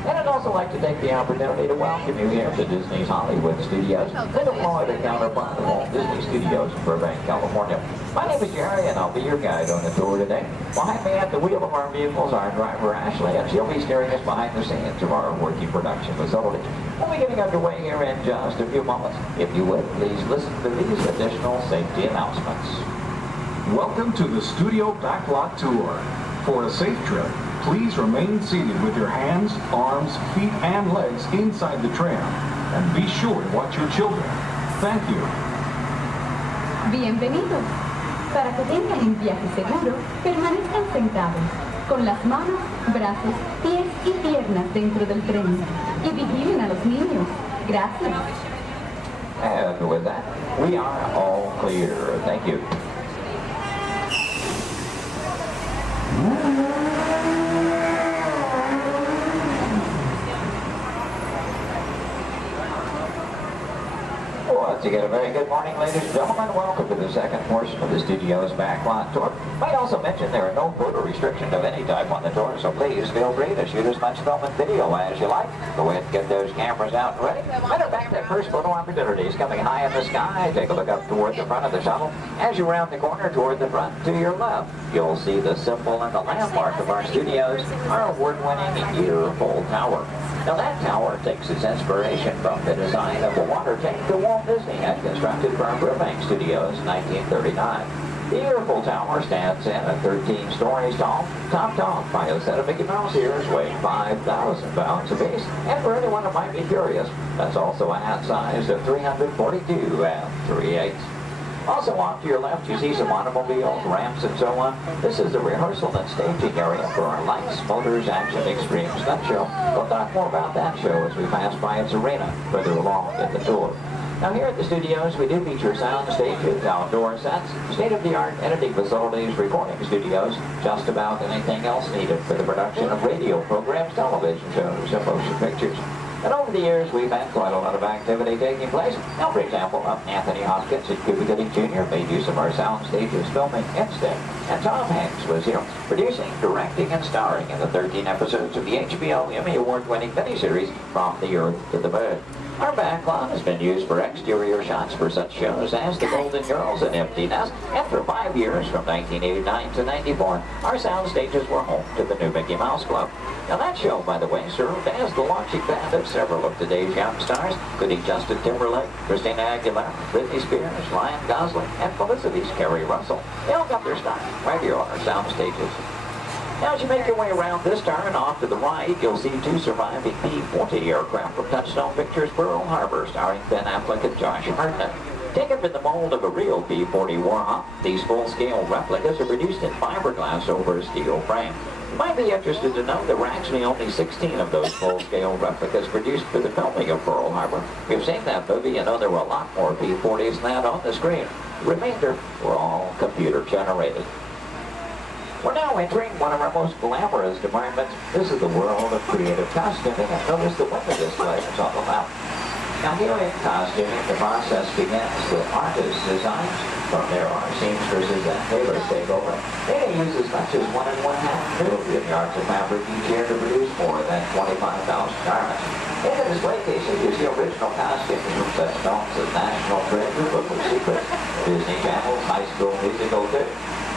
And I'd also like to take the opportunity to welcome you here to Disney's Hollywood Studios, then to Florida counterpart of Walt Disney Studios in Burbank, California. My name is Jerry, and I'll be your guide on the tour today. Behind me at the wheel of our vehicles, our driver Ashley, and she'll be steering us behind the scenes of our working production facility. We'll be getting underway here in just a few moments. If you would, please listen to these additional safety announcements. Welcome to the Studio Backlot Tour. For a safe trip, please remain seated with your hands, arms, feet, and legs inside the tram. And be sure to watch your children. Thank you. Bienvenidos. Para que tengan un viaje seguro, permanezcan sentados, con las manos, brazos, pies y piernas dentro del tren. Y vigilen a los niños. Gracias. And with that, we are all clear. Thank you. Once again, a very good morning, ladies and gentlemen. Welcome to the second portion of the studio's backlot tour. Might also mention there are no photo restrictions of any type on the tour, so please feel free to shoot as much film and video as you like. Go ahead and get those cameras out and ready. Matter of fact, that first photo opportunity is coming high in the sky. Take a look up toward the front of the shuttle. As you round the corner toward the front to your left, you'll see the symbol and the landmark of our studios, our award-winning year-old tower. Now that tower takes its inspiration from the design of the water tank that Walt Disney had constructed for our Burbank Studios in 1939. The Yearful Tower stands in at 13 stories tall, topped off by a set of Mickey Mouse ears weighing 5,000 pounds apiece. And for anyone who might be curious, that's also a hat size of 342 3/8. Also off to your left, you see some automobiles, ramps, and so on. This is the rehearsal and staging area for our Lights, Motors, Action Extreme stunt show. We'll talk more about that show as we pass by its arena further along in the tour. Now here at the studios, we do feature sound stages, outdoor sets, state-of-the-art editing facilities, recording studios, just about anything else needed for the production of radio programs, television shows, and motion pictures. And over the years, we've had quite a lot of activity taking place. Now, for example, Anthony Hopkins and Cuba Gooding Jr. made use of our sound stages filming Instinct. And Tom Hanks was here, producing, directing, and starring in the 13 episodes of the HBO Emmy Award-winning miniseries From the Earth to the Moon. Our backlot has been used for exterior shots for such shows as The Golden Girls and Empty Nest, and for 5 years, from 1989 to 94, our sound stages were home to the new Mickey Mouse Club. Now that show, by the way, served as the launching pad of several of today's young stars, including Justin Timberlake, Christina Aguilera, Britney Spears, Ryan Gosling, and Felicity's Kerry Russell. They all got their start right here on our sound stages. Now, as you make your way around this turn off to the right, you'll see 2 surviving P-40 aircraft from Touchstone Pictures Pearl Harbor, starring Ben Affleck and Josh Hartnett. Taken from the mold of a real P-40 Warhawk, these full-scale replicas are produced in fiberglass over a steel frame. You might be interested to know there were actually only 16 of those full-scale replicas produced for the filming of Pearl Harbor. We've seen that movie and know there were a lot more P-40s than that on the screen. The remainder were all computer-generated. We're now entering one of our most glamorous departments. This is the world of creative costuming, and notice the window displays on the left. Now here in costuming, the process begins with artist designs. From there, our seamstresses and tailors take over. They may use as much as 1 1/2 million yards of fabric each year to produce more than 25,000 garments. In the display cases, you see original costumes from such films as National Treasure, Book of Secrets, Disney Channel's High School Musical 2,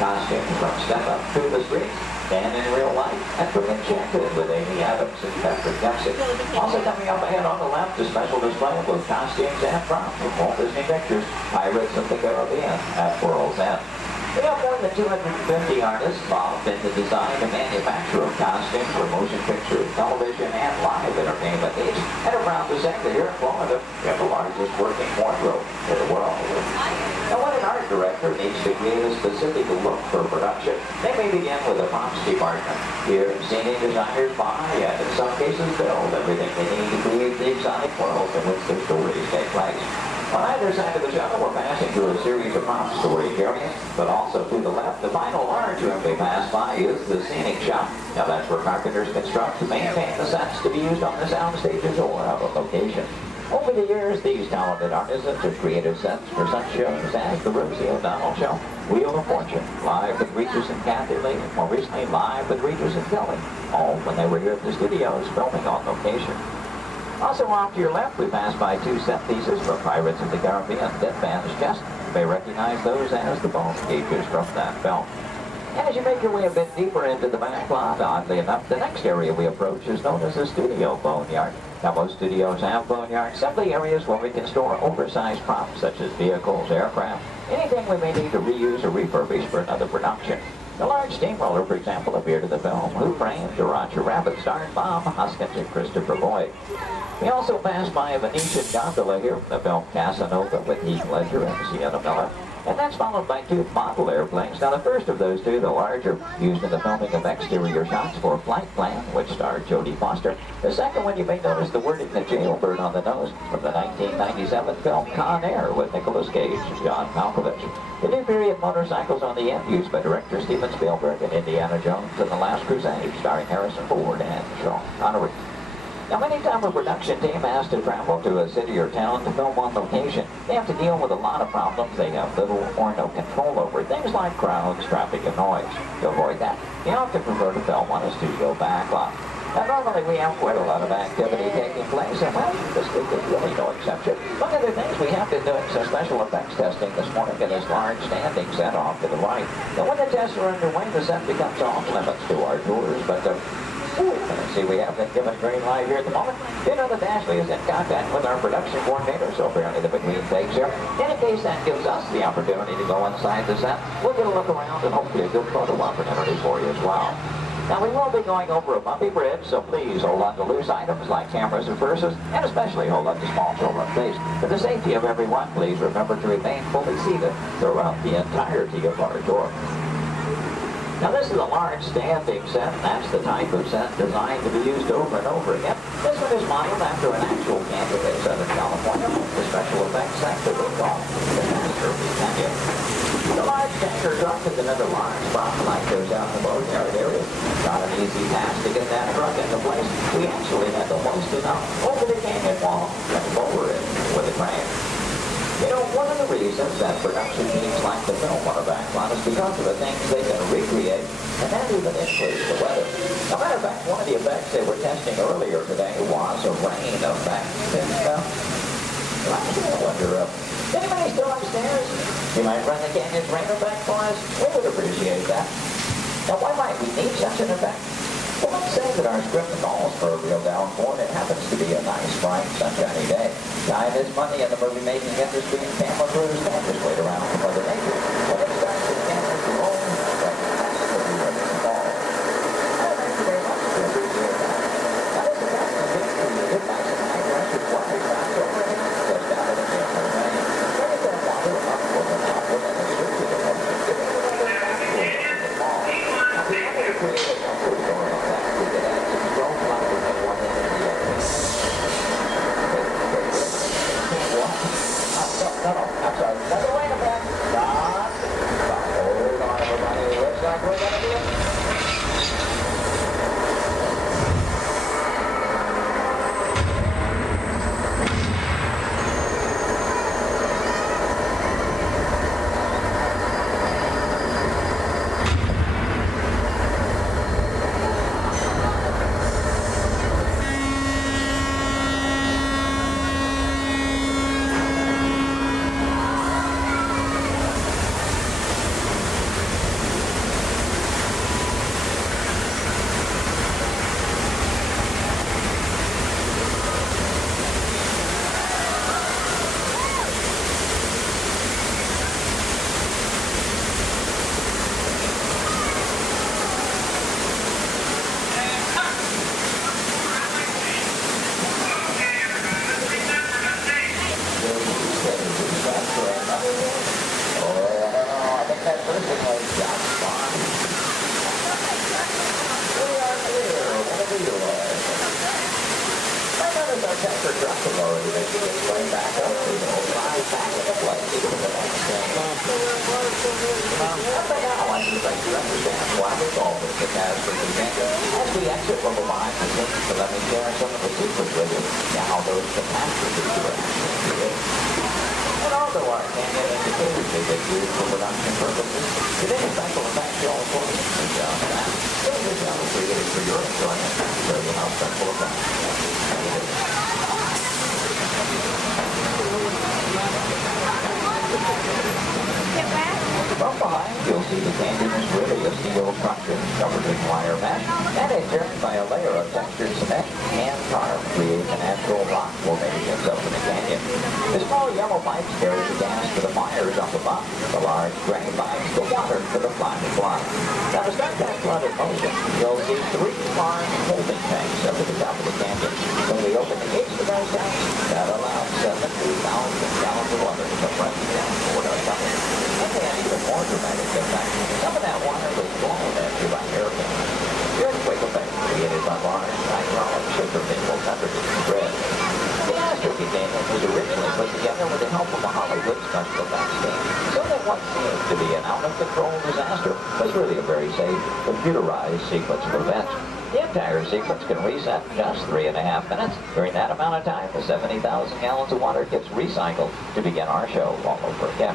costumes from Step Up to the Streets, and in Real Life, and from Enchanted with Amy Adams and Patrick Dempsey. Also coming up ahead on the left, a special display of both costumes and props from Walt Disney Pictures, Pirates of the Caribbean at World's End. We have more than 250 artists involved in the design and manufacture of costumes for motion picture, television, and live entertainment needs, and are proud to say that here in Florida, we have the largest working wardrobe in the world. Now, what an art director needs to create a specific look for production, they may begin with the props department. Here, scenic designers buy and in some cases build everything they need to create the exotic worlds in which their stories take place. On either side of the shuttle, we're passing through a series of prop storage areas, but also to the left, the final large room we pass by is the scenic shop. Now that's where carpenters construct to maintain the sets to be used on the sound stages or out on location. Over the years, these talented artisans have created sets for such shows as the Rosie O'Donnell Show, Wheel of Fortune, Live with Regis and Kathy Lee, and more recently Live with Regis and Kelly, all when they were here at the studios filming on location. Also off to your left, we pass by two set pieces from Pirates of the Caribbean, Dead Man's Chest. You may recognize those as the bone cages from that film. As you make your way a bit deeper into the back lot, oddly enough, the next area we approach is known as the studio boneyard. Now, most studios have boneyards, simply areas where we can store oversized props such as vehicles, aircraft, anything we may need to reuse or refurbish for another production. The large steamroller, for example, appeared in the film Who Framed Roger Rabbit, starring Bob Hoskins and Christopher Lloyd. We also passed by a Venetian gondola here from the film Casanova with Heath Ledger and Sienna Miller. And that's followed by two model airplanes. Now the first of those two, the larger, used in the filming of exterior shots for Flight Plan, which starred Jodie Foster. The second one, you may notice the wording, the jailbird on the nose, from the 1997 film Con Air with Nicolas Cage and John Malkovich. The new period motorcycles on the end, used by director Steven Spielberg and Indiana Jones and The Last Crusade, starring Harrison Ford and Sean Connery. Now, anytime a production team has to travel to a city or town to film on location, they have to deal with a lot of problems they have little or no control over. Things like crowds, traffic, and noise. To avoid that, you often prefer to film on a studio backlot. Now, normally we have quite a lot of activity taking place, and well, this week is really no exception. One of the things we have been doing some special effects testing this morning in this large standing set off to the right. Now, when the tests are underway, the set becomes off limits to our tours, but see, we have been given green light here at the moment. You know that Ashley is in contact with our production coordinator, so apparently the between takes here. In case that gives us the opportunity to go inside the set, we'll get a look around and hopefully a good photo opportunity for you as well. Now, we will be going over a bumpy bridge, so please hold on to loose items like cameras and purses, and especially hold on to small children, please. For the safety of everyone, please remember to remain fully seated throughout the entirety of our tour. Now, this is a large standing set, and that's the type of set designed to be used over and over again. This one is modeled after an actual camper in Southern California, the special effects set that we call the Master of the Canyon. The large tanker truck is another large prop like goes out in the boatyard area. Not an easy task to get that truck into place. We actually had to hoist it up over the canyon wall and lower it with a crane. You know, one of the reasons that production teams like to film on a backlot is because of the things they can recreate and then even influence the weather. As a matter of fact, one of the effects they were testing earlier today was a rain effect. I wonder, anybody still upstairs? You might run the canyon's rain effect for us? We would appreciate that. Now, why might we need such an effect? Well, let's say that our script calls for a real downpour, and it happens to be a nice, bright, sunshiny day. Time is money in the movie-making industry, and camera crews can't just wait around for Mother Nature. When it starts to cameras to roll, that has to be ready to fall. Thank you very much. We appreciate that. Now, this effect is being created by some high-pressure water shots over it, just out of the camera rain. Bring that water upward and outward and restricted the motion, giving it a little downpour to the fall. Now, we wanted to create a upward door effect. We could add some strobe lighting at one end of the other. No, I'm sorry. Another rain effect. was just fun. We are here, whatever you are. I noticed our temper dropping already, but she gets right back up. We will drive back in the place to the next thing. But now I should like to understand why we're always the catastrophe canyon. As we exit from behind the scenes, so let me share some of the secrets with you and how those catastrophes were actually created. And although our canyon indicators may get used for production purposes, today's special effects show for the just that. Those are just created for your enjoyment. Show you how special effects created. From behind, you'll see the canyon is really a steel structure covered in wire mesh and adjoined by a layer of textured cement and tar creates a natural rock formations up in the canyon. The small yellow pipes carry the gas for the fires up above. The large gray pipes the water for the flying blood. Now to start that flood in motion, you'll see 3 large holding tanks up at the top of the canyon. When we open the gates to those tanks, that allows 70,000 gallons of water to come running down toward our tunnel. And even more dramatic effect, some of that water was blown at you by hurricanes. The earthquake effect created by large hydraulic sugar minerals underneath the bridge. The Astrophy Canyon was originally put together with the help of a Hollywood special effects team, so that what seemed to be an out-of-control disaster was really a very safe, computerized sequence of events. The entire sequence can reset in just 3.5 minutes. During that amount of time, the 70,000 gallons of water gets recycled to begin our show all over again.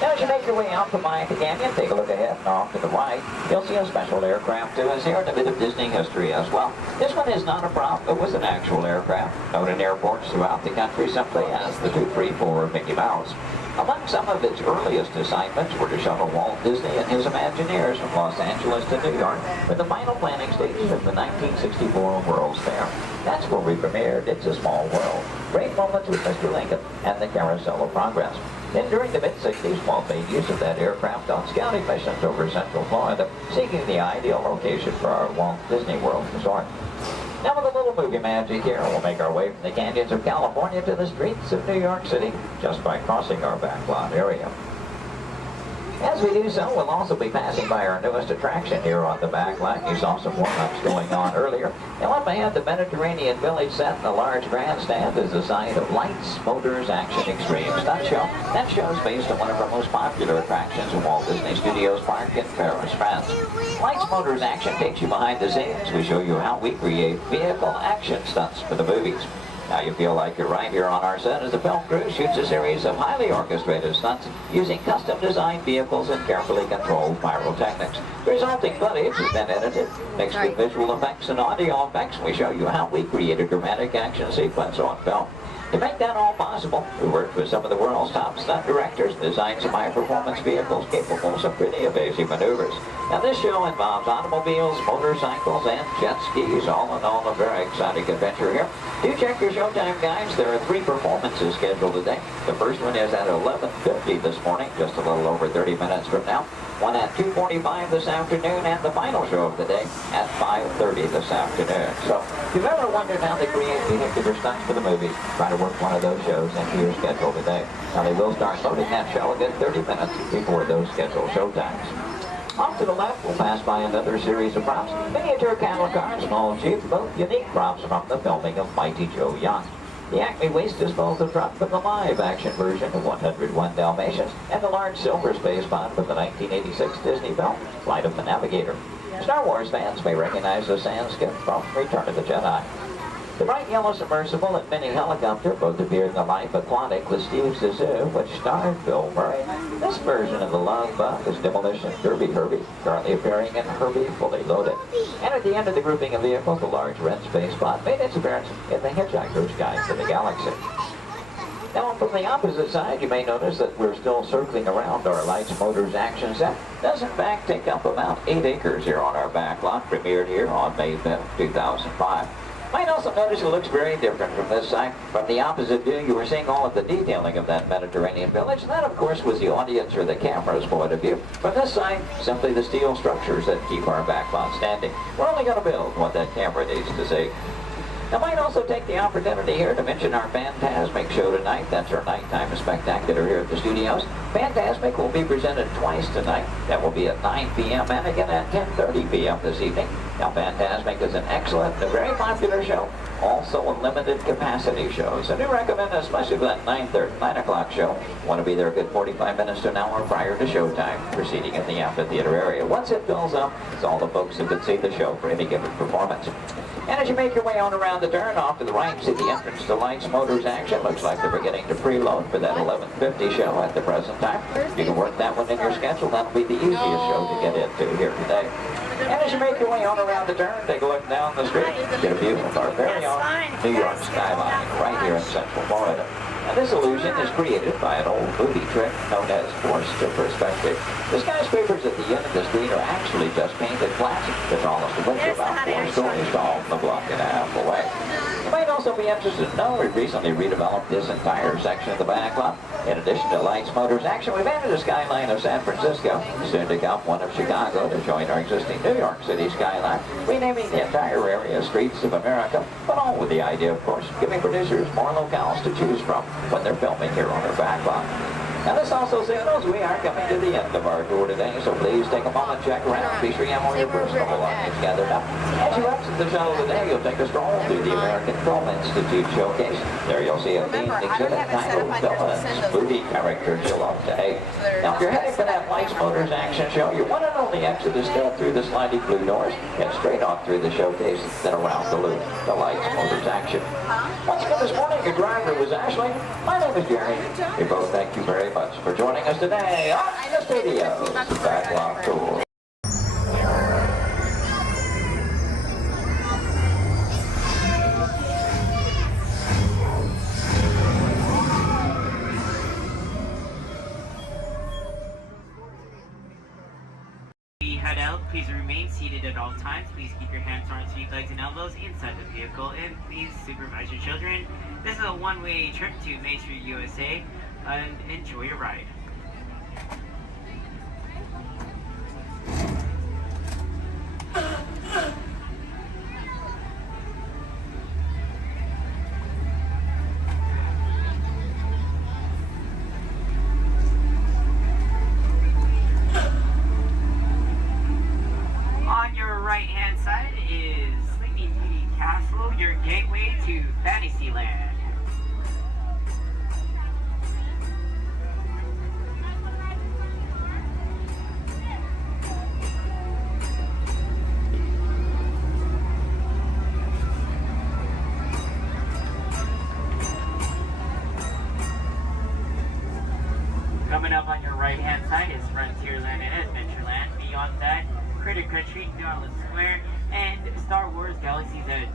Now, as you make your way out from behind the canyon, take a look ahead and off to the right. You'll see a special aircraft too, is here in a bit of Disney history as well. This one is not a prop, it was an actual aircraft, known in airports throughout the country simply as the 234 of Mickey Mouse. Among some of its earliest assignments were to shuttle Walt Disney and his Imagineers from Los Angeles to New York for the final planning stages of the 1964 World's Fair. That's where we premiered It's a Small World. Great moments with Mr. Lincoln and the Carousel of Progress. Then during the mid-60s, Walt made use of that aircraft on scouting missions over Central Florida, seeking the ideal location for our Walt Disney World resort. Now with a little movie magic here, we'll make our way from the canyons of California to the streets of New York City just by crossing our backlot area. As we do so, we'll also be passing by our newest attraction here on the backlot. You saw some warm-ups going on earlier. Now up ahead, the Mediterranean Village set in the large grandstand is a site of Lights, Motors, Action Extreme Stunt Show. That show is based on one of our most popular attractions in Walt Disney Studios Park in Paris, France. Lights, Motors, Action takes you behind the scenes. We show you how we create vehicle action stunts for the movies. Now you feel like you're right here on our set as the film crew shoots a series of highly orchestrated stunts using custom-designed vehicles and carefully controlled pyrotechnics. The resulting footage has been edited, mixed with visual effects and audio effects. We show you how we create a dramatic action sequence on film. To make that all possible, we worked with some of the world's top stunt directors and designed some high-performance vehicles capable of some pretty evasive maneuvers. Now this show involves automobiles, motorcycles, and jet skis. All in all, a very exciting adventure here. Do check your showtime guides. There are 3 performances scheduled today. The first one is at 11:50 this morning, just a little over 30 minutes from now. One at 2:45 this afternoon, and the final show of the day at 5:30 this afternoon. So, if you've ever wondered how they create vehicular stunts for the movies, try to work one of those shows into your schedule today. Now, they will start loading that show a good 30 minutes before those scheduled showtimes. Off to the left, we'll pass by another series of props. Miniature cattle cars, small jeep, both unique props from the filming of Mighty Joe Yacht. The Acme Waste Disposal Truck from the live-action version of 101 Dalmatians, and the large silver space pod from the 1986 Disney film, Flight of the Navigator. Star Wars fans may recognize the sand skip from Return of the Jedi. The bright yellow submersible and mini helicopter both appeared in the Life Aquatic with Steve Zissou, which starred Bill Murray. This version of the Love Bug is Demolition Derby Herbie, currently appearing in Herbie Fully Loaded. And at the end of the grouping of vehicles, the large red space pod made its appearance in The Hitchhiker's Guide to the Galaxy. Now, from the opposite side, you may notice that we're still circling around our Lights, Motors, Action set. It does, in fact, take up about 8 acres here on our backlot, premiered here on May 5th, 2005. Might also notice it looks very different from this side. From the opposite view, you were seeing all of the detailing of that Mediterranean village. That, of course, was the audience or the camera's point of view. From this side, simply the steel structures that keep our backlot standing. We're only going to build what that camera needs to see. I might also take the opportunity here to mention our Fantasmic show tonight. That's our nighttime spectacular here at the studios. Fantasmic will be presented twice tonight. That will be at 9 p.m. and again at 10:30 p.m. this evening. Now, Fantasmic is an excellent and very popular show, also a limited capacity show. So I do recommend, especially for that 9 o'clock show, want to be there a good 45 minutes to an hour prior to showtime, proceeding in the amphitheater area. Once it fills up, it's all the folks who can see the show for any given performance. And as you make your way on around the turn, off to the right, see the entrance to Lights Motors Action. Looks like they're beginning to preload for that 11:50 show at the present time. You can work that one in your schedule. That'll be the easiest show to get into here today. And as you make your way on around the turn, take a look down the street, get a view of our very own New York skyline right here in Central Florida. And this illusion is created by an old movie trick known as forced perspective. The skyscrapers at the end of the street are actually just painted glass. The tallest of which are about 4 stories tall from a block and a half away. You might also be interested to know we recently redeveloped this entire section of the back lot. In addition to Lights Motors Action, we've added a skyline of San Francisco, soon to come one of Chicago to join our existing New York City skyline, renaming the entire area Streets of America, but all with the idea, of course, of giving producers more locales to choose from when they're filming here on our back lot. Now this also signals we are coming to the end of our tour today, so please take a moment, check around, be sure you have all your personal belongings gathered up. As you exit the shuttle today, you'll take a stroll through the American Film Institute showcase. There you'll see a themed exhibit titled Villains, movie characters you'll love to hate. Now if you're heading for that Lights Motors Action show, your one and only exit is still through the sliding blue doors, and straight off through the showcase, then around the loop, the Lights Motors Action. Once again this morning, your driver was Ashley. My name is Jerry. We both thank you very much for joining us today on the Studios Backlot Tour. Head out. Please remain seated at all times. Please keep your hands, arms, feet, legs, and elbows inside the vehicle, and please supervise your children. This is a one-way trip to Main Street, USA, and enjoy your ride. On your right-hand side is Sleeping Beauty Castle, your gateway to Fantasyland. Coming up on your right-hand side is Frontierland and Adventureland. Beyond that, Critter Country, Darling Square, and Star Wars Galaxy's Edge.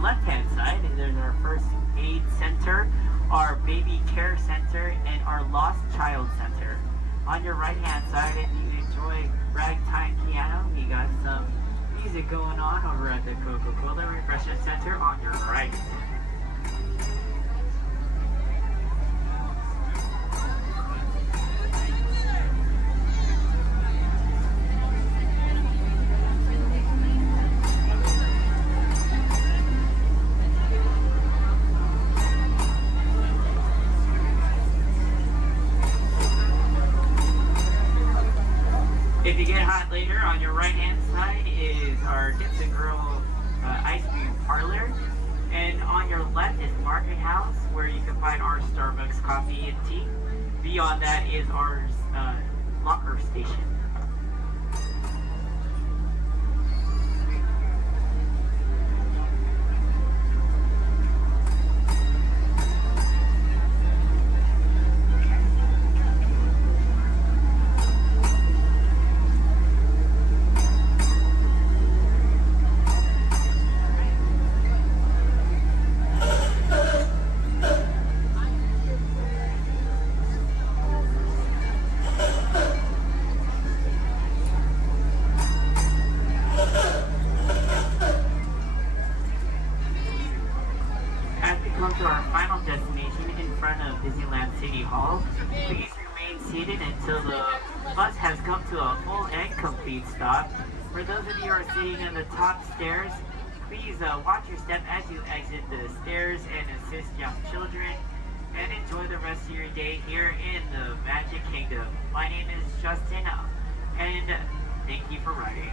Left-hand side, there's our first aid center, our baby care center, and our lost child center. On your right-hand side, if you enjoy ragtime piano, we got some music going on over at the Coca-Cola Refreshment Center on your right. If you get hot later, on your right-hand side is our Dips and Grill ice cream parlor. And on your left is Market House, where you can find our Starbucks coffee and tea. Beyond that is our locker station. bus has come to a full and complete stop. For those of you who are sitting in the top stairs, please watch your step as you exit the stairs and assist young children. And enjoy the rest of your day here in the Magic Kingdom. My name is Justin, and thank you for riding.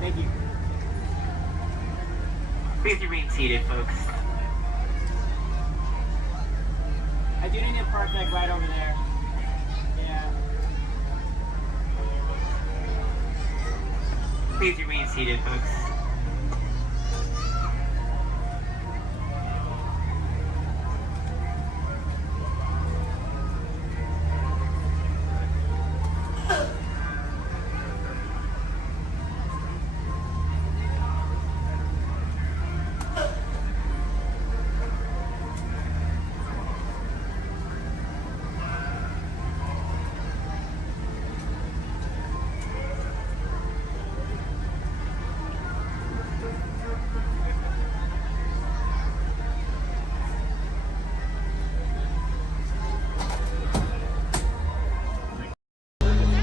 Thank you. Please remain seated, folks. I do need to park like right over there. Yeah. Please remain seated, folks.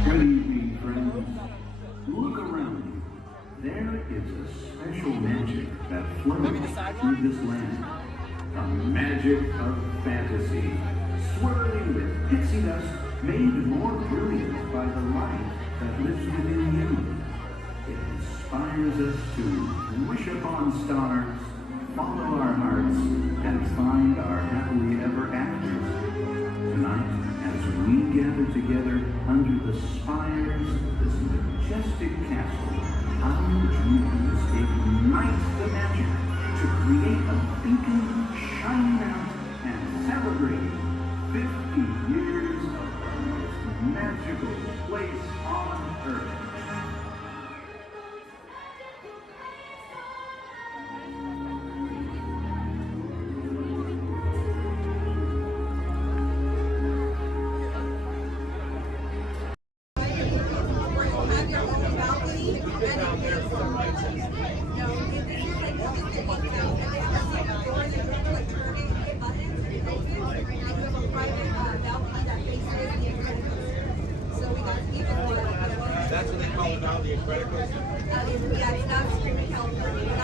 Good evening, friends. Look around you. There is a special magic that flows through this land. A magic of fantasy, swirling with pixie dust, made more brilliant by the light that lives within you. It inspires us to wish upon stars, follow our hearts, and find our happily ever afters. Tonight, as we gather together under the spires of this majestic castle, our dreams ignite the magic to create a beacon shining out and celebrate 50 years of the most magical place on earth. That's what they call it now, the Incredibles. Yeah, it's not Screaming California. But I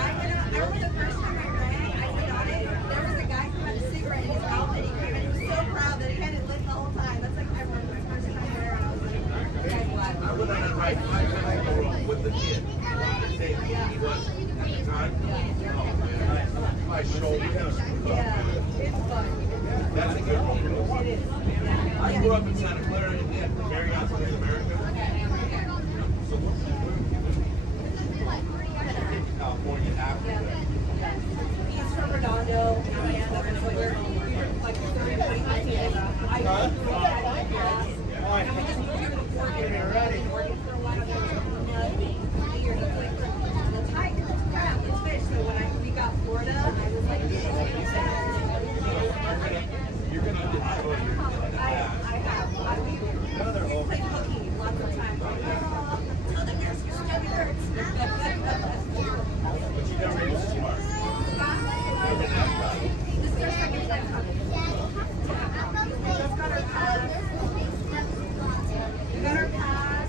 remember the first time I ran, I was on it. There was a guy who had a cigarette in his mouth and he was so proud that he had it lit the whole time. That's like I remember the first time there, and I was like, okay, what? I went on a ride 5 times with the kid. He was at the time. Oh man, my shoulder. Yeah, it's fun. That's a good one. It is. I grew up in Santa Clara and did Marriott's in America. California after. He's from Redondo, and so we're like 30 minutes. I grew up at grass. And we just moved to Oregon. And Oregon for a while. Nothing. Years. It's like the tide, it's crab, it's fish. So when we got Florida, I was like, You're gonna enjoy it. I have. We played hooky lots of times. Oh, the stomach hurts. But you never use smart. This is our second time coming. We just got our pass. We got our pass.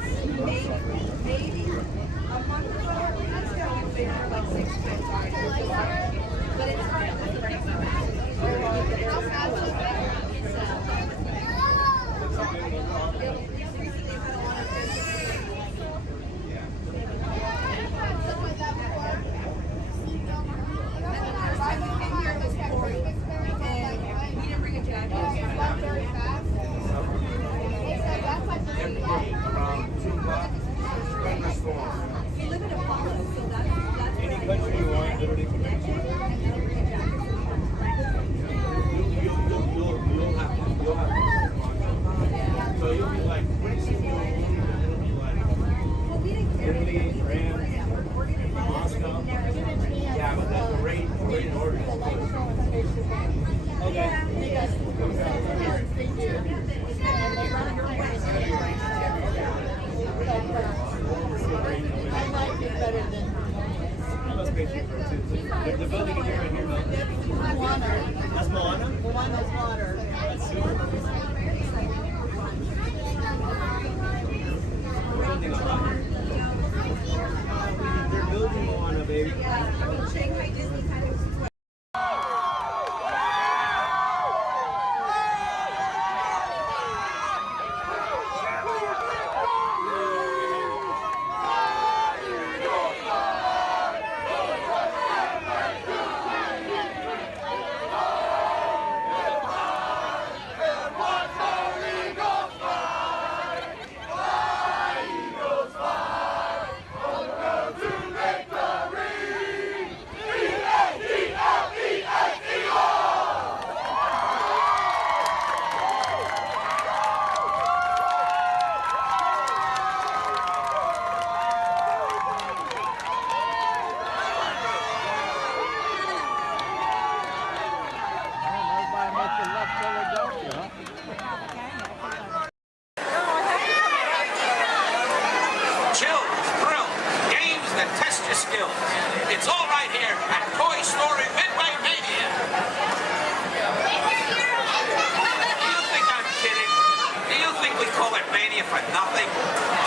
nothing?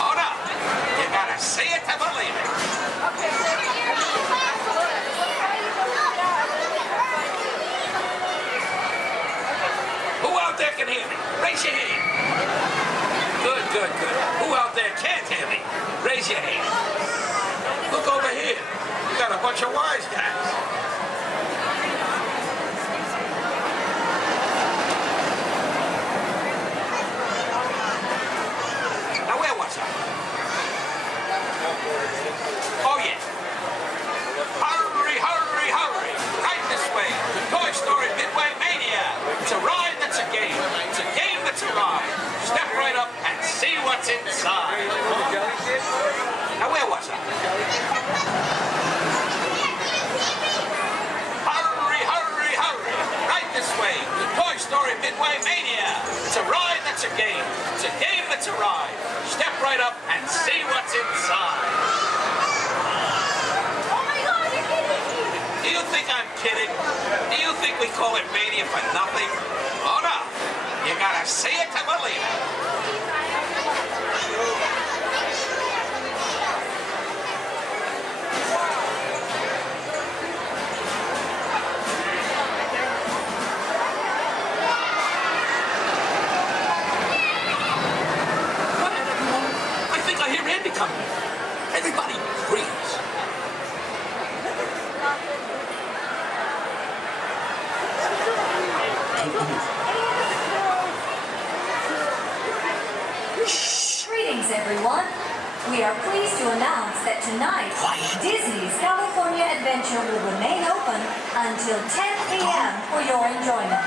Oh no, you gotta see it to believe it. Who out there can hear me? Raise your hand. Good, good, good. Who out there can't hear me? Raise your hand. Look over here. We got a bunch of wise guys. Now where was I? Oh yeah. Hurry, hurry, hurry. Right this way. Toy Story Midway Mania. It's a ride that's a game. It's a game that's a ride. Step right up and see what's inside. Now where was I? Hurry, hurry, hurry. Right this way. To Toy Story Midway Mania. It's a ride that's a game. It's a game that's a ride. Step right up and see what's inside. Do you think I'm kidding? Do you think we call it Mania for nothing? Oh no. You gotta see it to believe it. I think I hear Andy coming. Everybody, freeze. Greetings, everyone. We are pleased to announce that tonight, Disney's California Adventure will remain open until 10 p.m. for your enjoyment.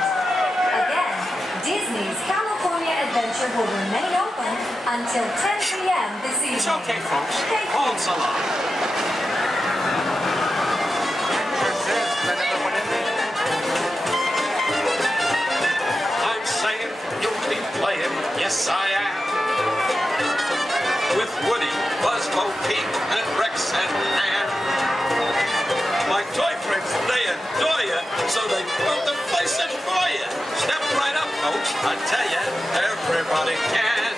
Again, Disney's California Adventure will remain open until 10 p.m. this evening. It's okay, folks. Hold so long. I'm saying you'll be playing. Yes, I am. With Woody, Buzz, Bo Peep, and Rex and Ann. My toy friends, they adore you, so they built the place in for you. Step right up, folks. I tell you, everybody can.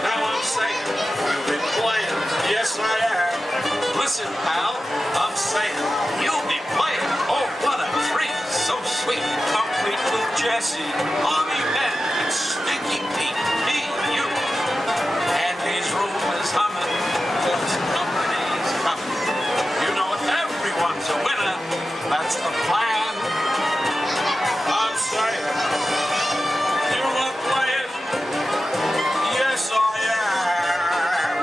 Now I'm saying, you'll be playing. Yes, I am. Listen, pal, I'm saying, you'll be playing. Oh, what a treat. So sweet. Complete with Jesse, Army Men, and Stinky Pete. Me, you. Andy's room is humming. Close company's coming. You know everyone's a winner. That's the plan. I'm saying, you are playing. Yes, I am.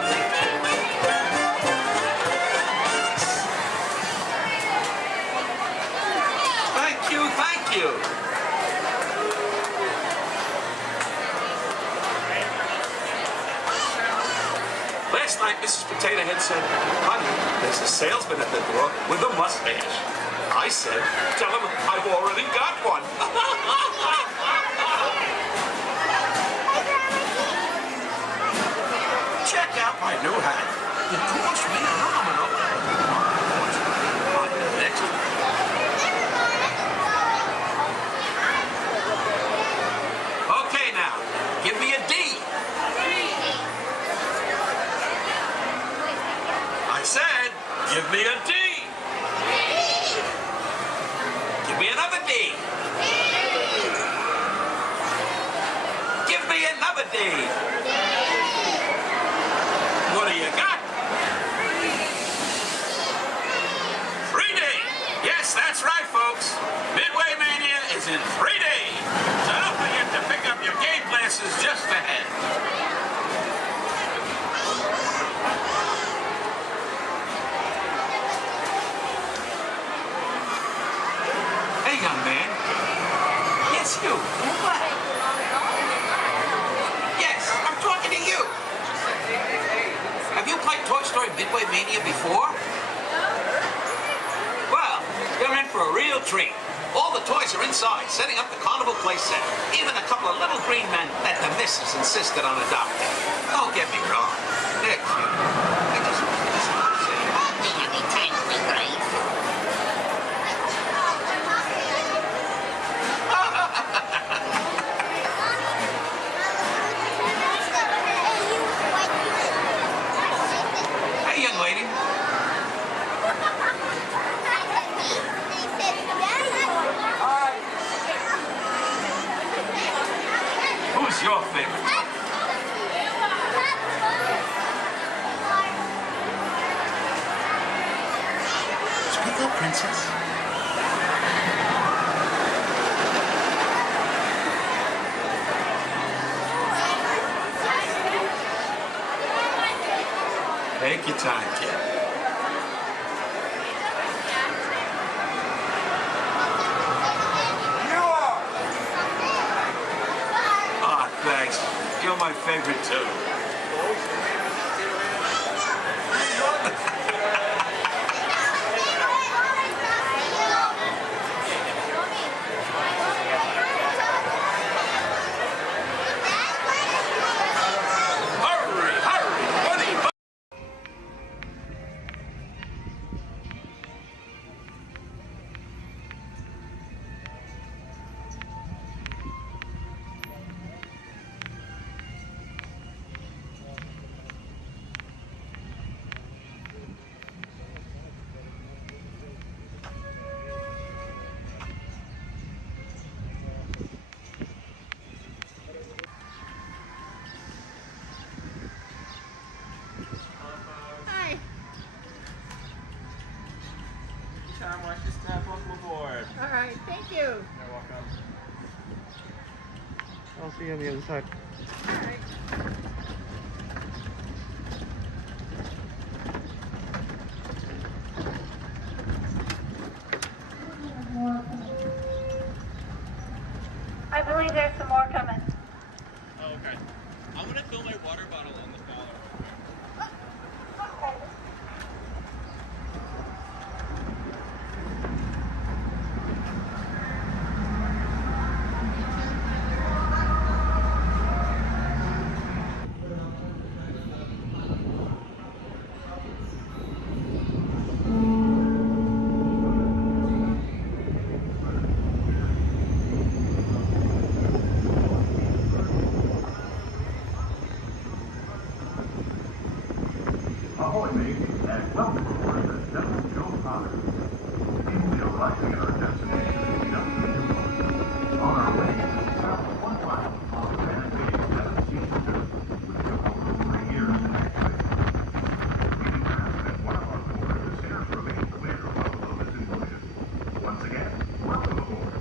Thank you, thank you. Last night, Mrs. Potato Head said, honey, there's a salesman at the door with a mustache. I said, tell him I've already got one. Check out my new hat. It cost me an arm and a leg. On the next one. Okay, now, give me a D. I said, give me a D. Give me another D. Give me another D. What do you got? 3D. Yes, that's right, folks. Midway Mania is in 3D. So don't forget to pick up your game glasses just ahead. Hey, young man. Yes, you. What? Yes, I'm talking to you. Have you played Toy Story Midway Mania before? Well, you're in for a real treat. All the toys are inside, setting up the carnival play set. Even a couple of little green men that the missus insisted on adopting. Don't get me wrong. They're cute. I just want to say, anytime we brave. is your favorite? Speak up, princess. Take your time, kid. Ah, thanks. You're my favorite too. Tom, watch your step. Welcome aboard. All right, thank you. You're welcome. I'll see you on the other side. All right. I believe there's some more coming. Oh, okay. I'm gonna fill my water bottle in the bottle. Ahoy, mate, and welcome aboard the Devil Joe Potter. We will be arriving at our destination in just a few moments. On our way, we travel 1 mile on the Grand Bay 762, which took over 3 years to activate. We do ask that one of our boarders stairs remain clear while the load is in motion. Once again, welcome aboard.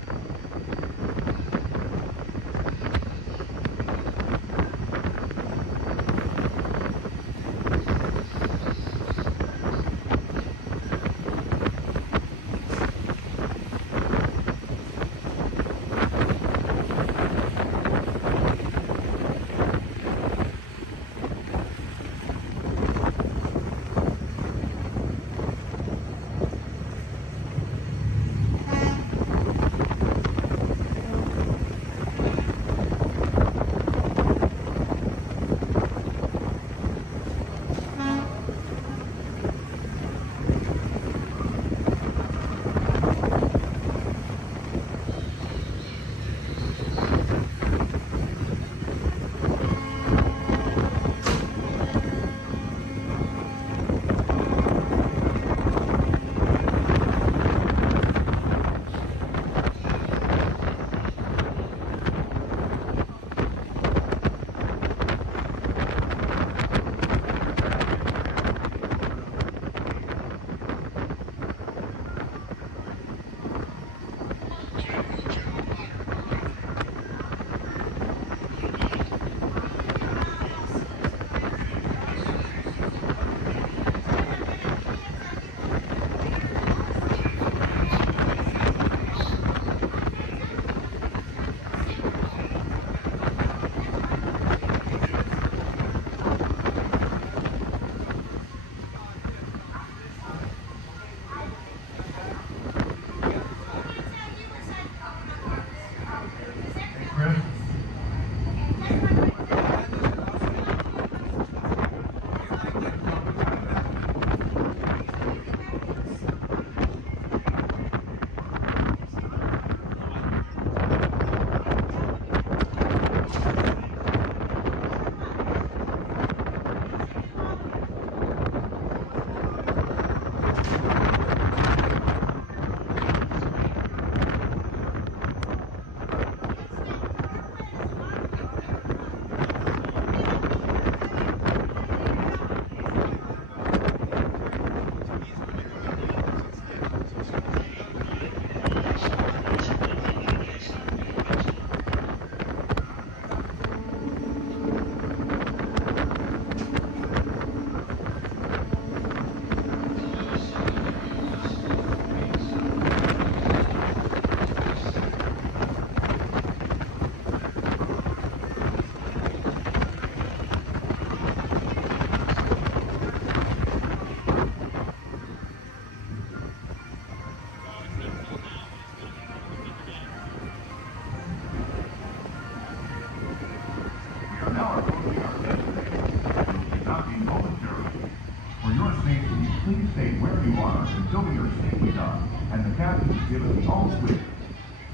until we are safely done and the captain is given the all clear.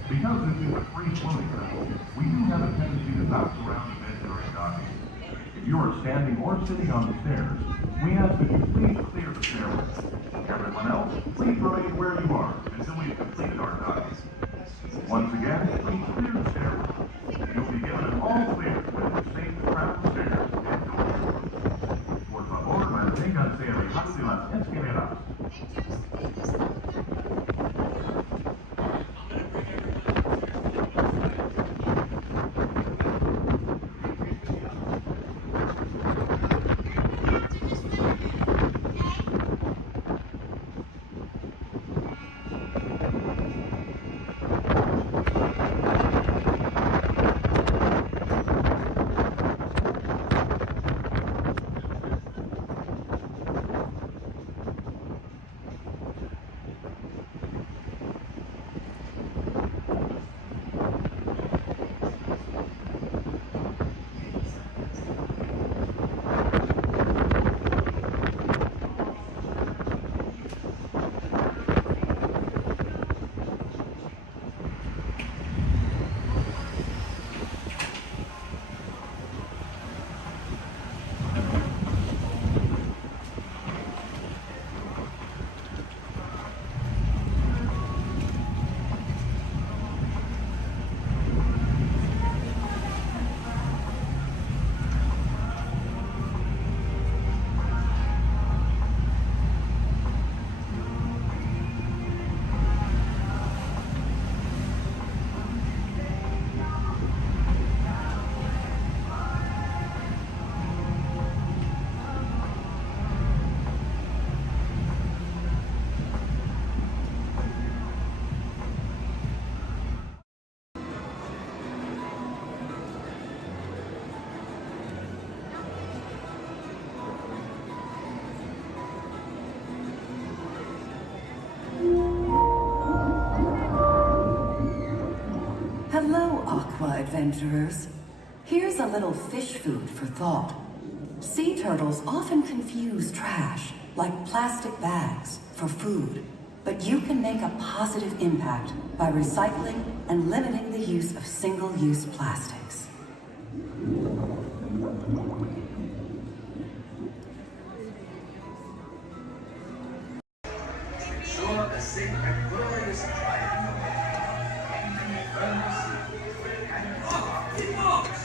Because this is a free floating vessel, we do have a tendency to bounce around a bit during docking. If you are standing or sitting on the stairs, we ask that you please clear the stairway. Everyone else, please remain where you are until we have completed our docking. Once again, please clear the stairway. You'll be given an all clear when it's safe to travel the stairs and doors. Por favor, manténganse alejados de las escaleras. Hello, Aqua Adventurers. Here's a little fish food for thought. Sea turtles often confuse trash, like plastic bags, for food. But you can make a positive impact by recycling and limiting the use of single-use plastics. Ensure a safe and glorious drive in the way. It works!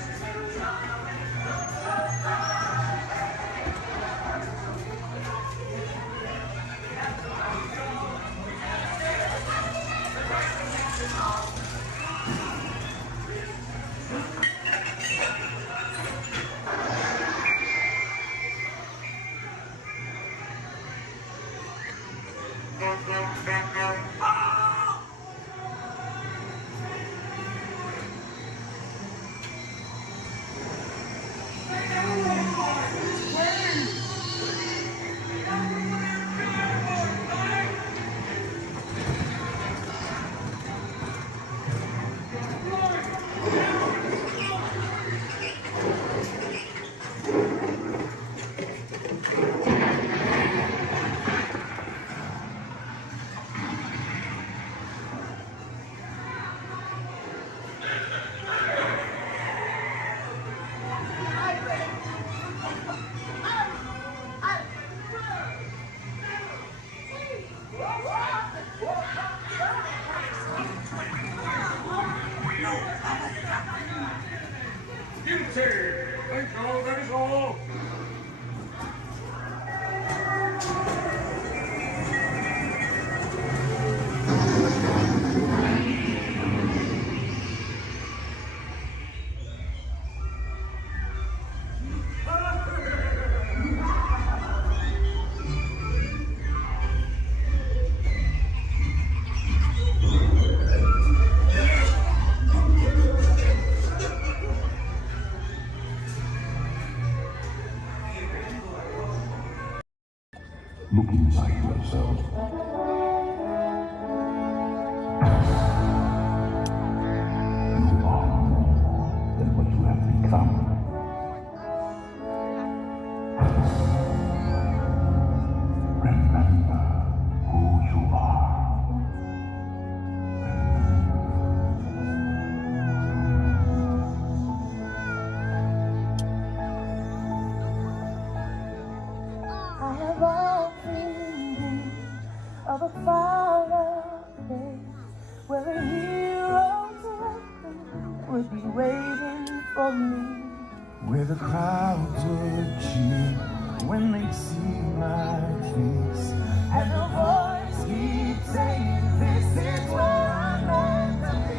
Look inside yourself. You are more than what you have become. Remember who you where the crowds would cheer when they see my face, and a voice keeps saying, this is where I'm meant to be.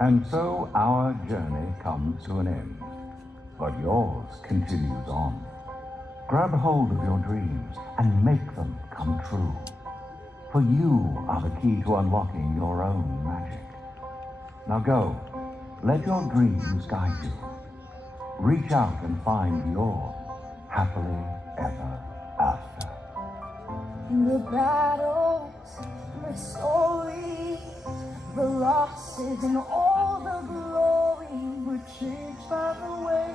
And so our journey comes to an end, but yours continues on. Grab hold of your dreams and make them come true. For you are the key to unlocking your own magic. Now go, let your dreams guide you. Reach out and find your happily ever after. The battles, the stories, the losses, and all the glory were changed by the way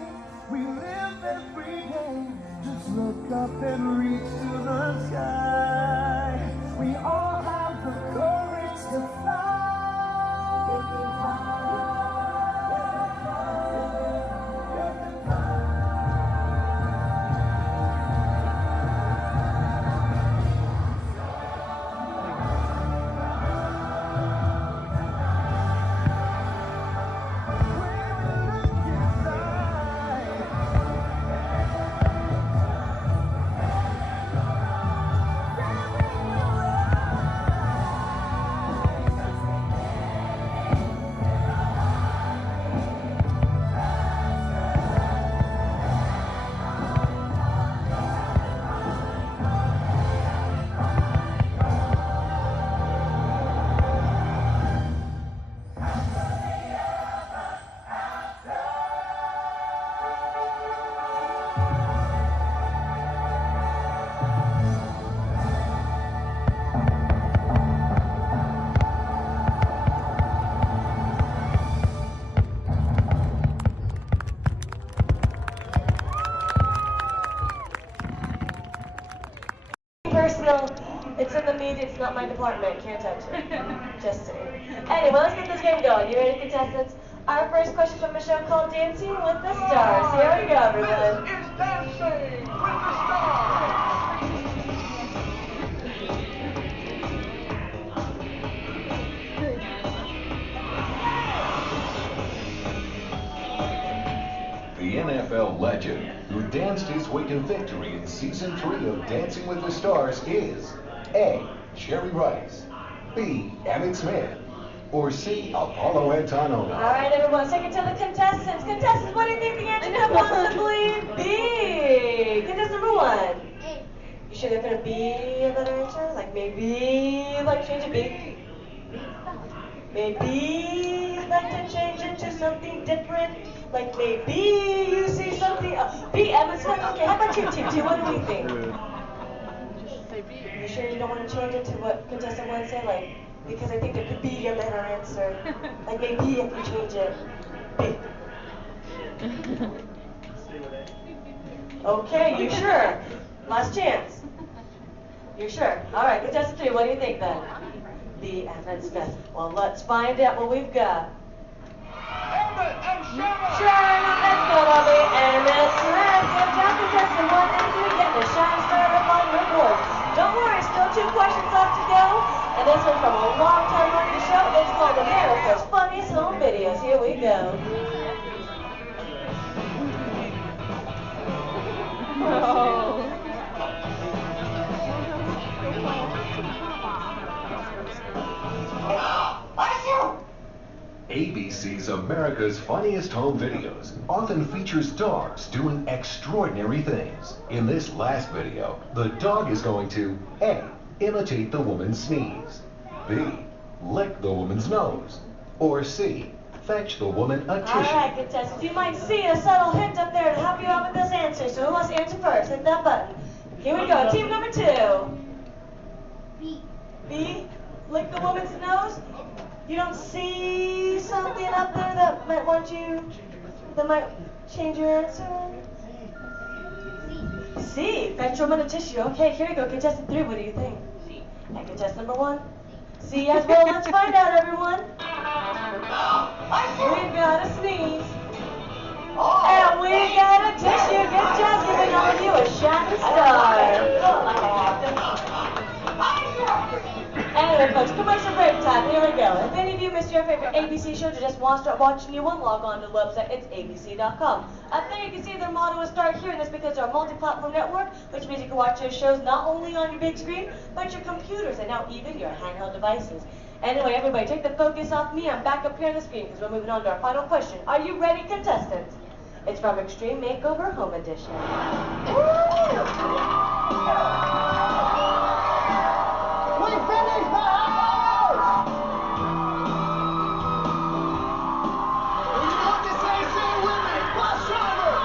we live every day. Just look up and reach to the sky. We all have the courage to fly. Personal, it's in the media, it's not my department, can't touch it. Just saying. Anyway, let's get this game going. You ready, contestants? Our first question from a show called Dancing with the Stars. Here we go, everyone. It's Dancing with the Stars. The NFL legend who danced his way to victory in Season 3 of Dancing with the Stars is A. Jerry Rice, B. Emmett Smith, or C. Apollo Antonelli. All right, everyone, take it to the contestants. Contestants, what do you think the answer could possibly be? Contestant number one. You sure they're gonna be a better answer? Like maybe, like change it B? Maybe like to change it to something different? Like maybe you see something, B, Emmett Smith. Okay, how about you, T2? What do we think? You sure you don't want to change it to what contestant one said? Like, because I think there could be a better answer. Like maybe if we change it, B. Okay, you sure? Last chance. You sure? All right, contestant 3, what do you think then? B, Emmett Smith. Well, let's find out what we've got. Sure enough, let's go, Bobby. Emmett Smith. Good job, contestant 1 and 2, getting a shine started up on your board. Don't worry, still 2 questions left to go. And this one's from a long time running show. It's called America's Funniest Home Videos. Here we go. ABC's America's Funniest Home Videos often feature dogs doing extraordinary things. In this last video, the dog is going to A. Imitate the woman's sneeze, B. Lick the woman's nose, or C. Fetch the woman a tissue. Alright, contestants, you might see a subtle hint up there to help you out with this answer. So who wants to answer first? Hit that button. Here we go. Team number 2. B. B? Lick the woman's nose? You don't see something up there that might change your answer? C. Fetch woman a tissue. Okay, here we go. Contestant 3, what do you think? C. And contestant number 1? C as well. Let's find out, everyone. We've got a sneeze. And we got a tissue. Good job giving all of you a shining star. Anyway, folks, commercial break time. Here we go. If any of you missed your favorite ABC shows or just want to start watching new one, log on to the website. It's abc.com. Up there you can see their motto is Start Here, and that's because they're a multi-platform network, which means you can watch those shows not only on your big screen, but your computers and now even your handheld devices. Anyway, everybody, take the focus off me. I'm back up here on the screen because we're moving on to our final question. Are you ready, contestants? It's from Extreme Makeover Home Edition. We finished the house! When you want to say with me, bus driver!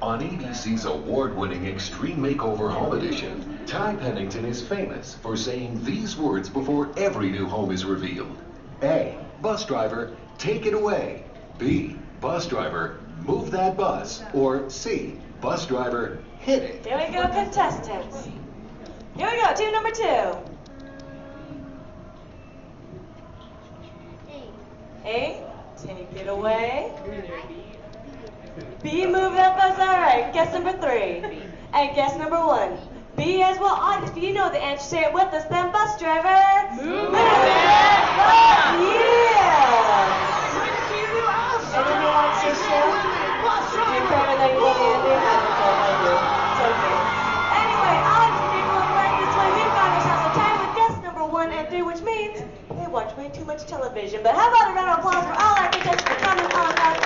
On ABC's award-winning Extreme Makeover Home Edition, Ty Pennington is famous for saying these words before every new home is revealed. A. Bus driver, take it away. B. Bus driver, move that bus. Or C. Bus driver, hit it. Here we go, contestants. Here we go, team number 2. A, take it away. B, move that bus. All right, guess number 3. And guess number 1. B as well. If you know the answer, say it with us then. Bus driver, move that bus. Yeah. Anyone wants to share? You're cramming that you want to do? It's okay. Anyway, on to people who like this way. We found ourselves a tie with guess number 1 and 3, which means they watch way too much television. But how about a round of applause for all our contestants for coming on out?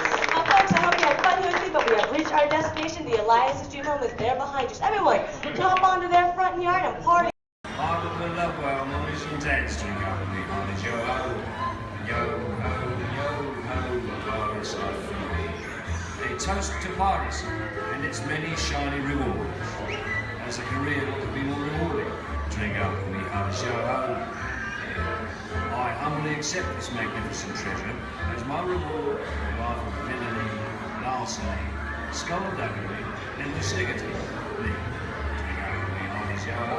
Folks, I hope you had fun here with me, but we have reached our destination. The Elias Stream Home is there behind you. So everyone, jump onto their front yard and party. I will love well, noise and dance to go with me on a yo ho, yo ho, Paris life for me. A toast to Paris and its many shiny rewards. As a career, what could be more rewarding? Drink up with me on a yo ho. I humbly accept this magnificent treasure as my reward for a life of villainy, larceny, skullduggery, and lucidity. Me, drink up with me on his yo ho.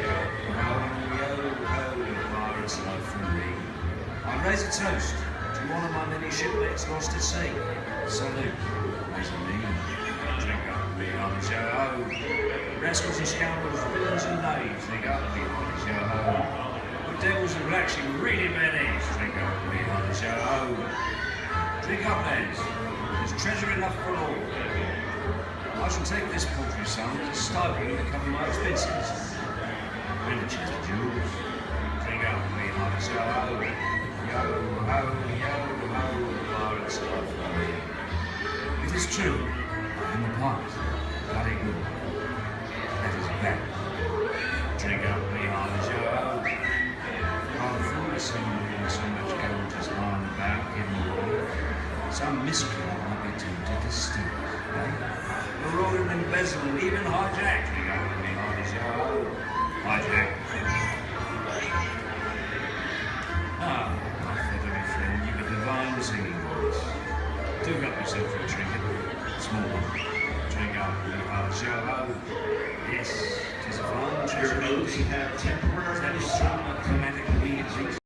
Yo ho, Paris life for me. I raise a toast to one of my many shipmates lost at sea. Salute, as me. Drink up with me on his yo ho. Rascals and scoundrels, villains and knaves, drink up with me on his yo ho. Devils are actually really bad eggs. Drink up with me on the show. Drink up, lads. There's treasure enough for all. I shall take this paltry sum as a stipend to cover my expenses. Riches to jewels. Drink up with me on the show. Yo ho, pirates love for me. It is true, I am a pirate. Bloody good. That is bad. Drink up with me on the show. So much gold just lying about hidden away. Some miscreant might be tempted to steal it, eh? Marauding, embezzling, even hijack. You go with me, hardest yo. Hijack. Ah, my feathery friend, you've a divine singing voice. Do got yourself a trinket, small one. Drink up with me, hardest yo. Yes, 'tis a fine treasure. We have temporary that is some climatic immediately.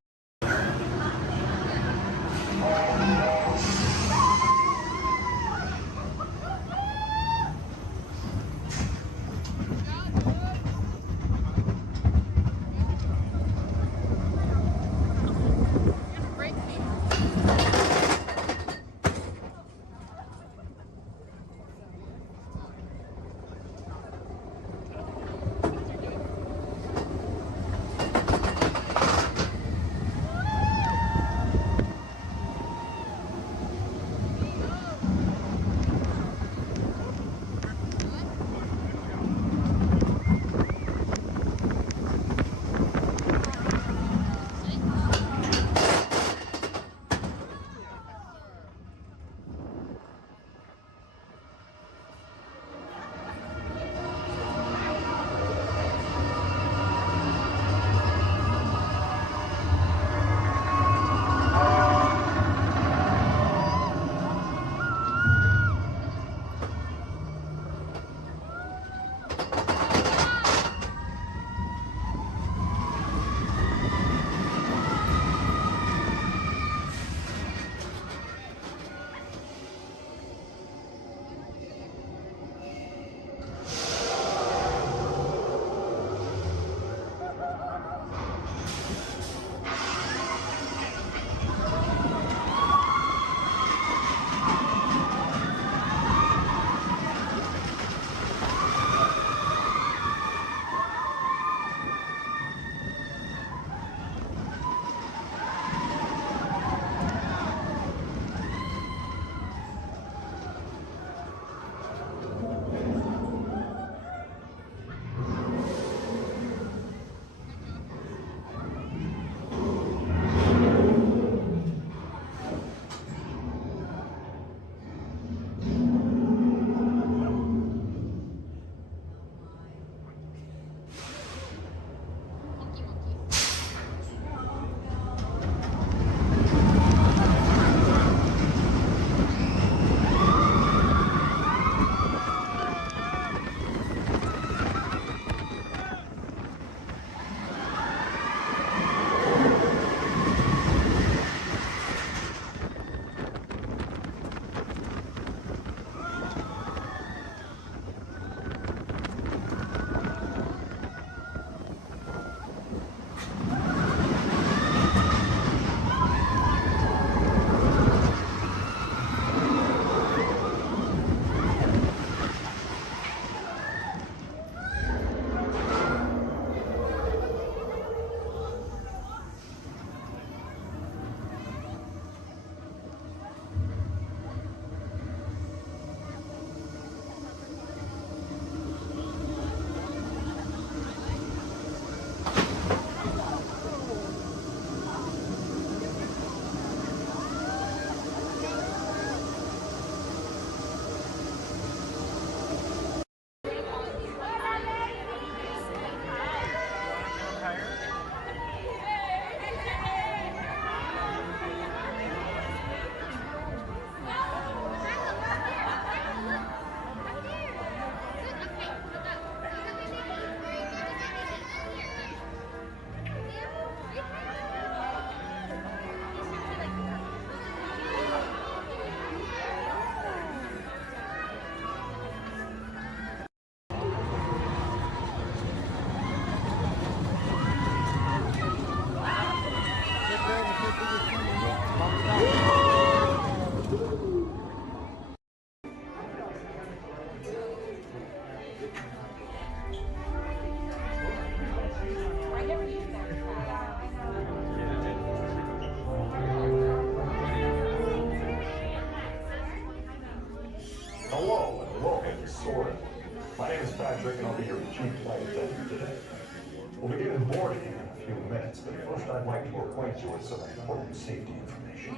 I'd like to acquaint you with some important safety information.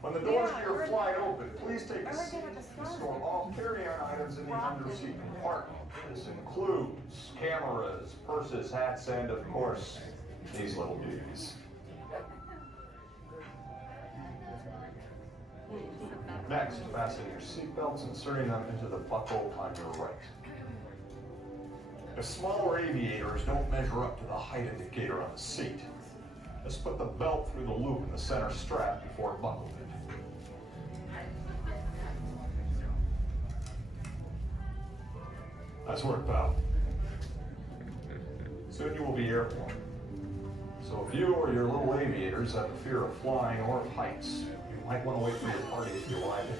When the doors to your flight open, please take a seat and store all carry-on items in the under-seat compartment. This includes cameras, purses, hats, and of course, these little dudes. Next, fasten your seatbelts, inserting them into the buckle on your right. If smaller aviators don't measure up to the height indicator on the seat, just put the belt through the loop in the center strap before buckling it. Nice work, pal. Soon you will be airborne. So if you or your little aviators have a fear of flying or of heights, you might want to wait for your party if you arrive in.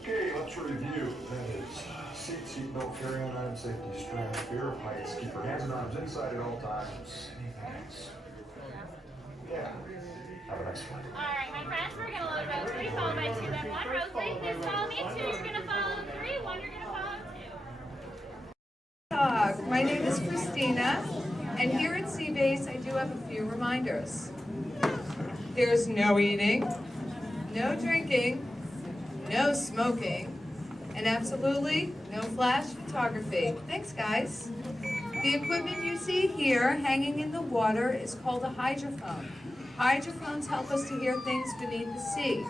Okay, let's review. That is seatbelt, carry-on item, safety strap, fear of heights, keep your hands and arms inside at all times. Anything else? Yeah. Have a nice flight. Alright, my friends, we're going to load row 3, followed by 2, then 1. Row 3, please follow me. 2, you're going to follow 3. 1, you're going to follow 2. My name is Christina, and here at Seabase, I do have a few reminders. There's no eating, no drinking, no smoking, and absolutely no flash photography. Thanks, guys. The equipment you see here hanging in the water is called a hydrophone. Hydrophones help us to hear things beneath the sea.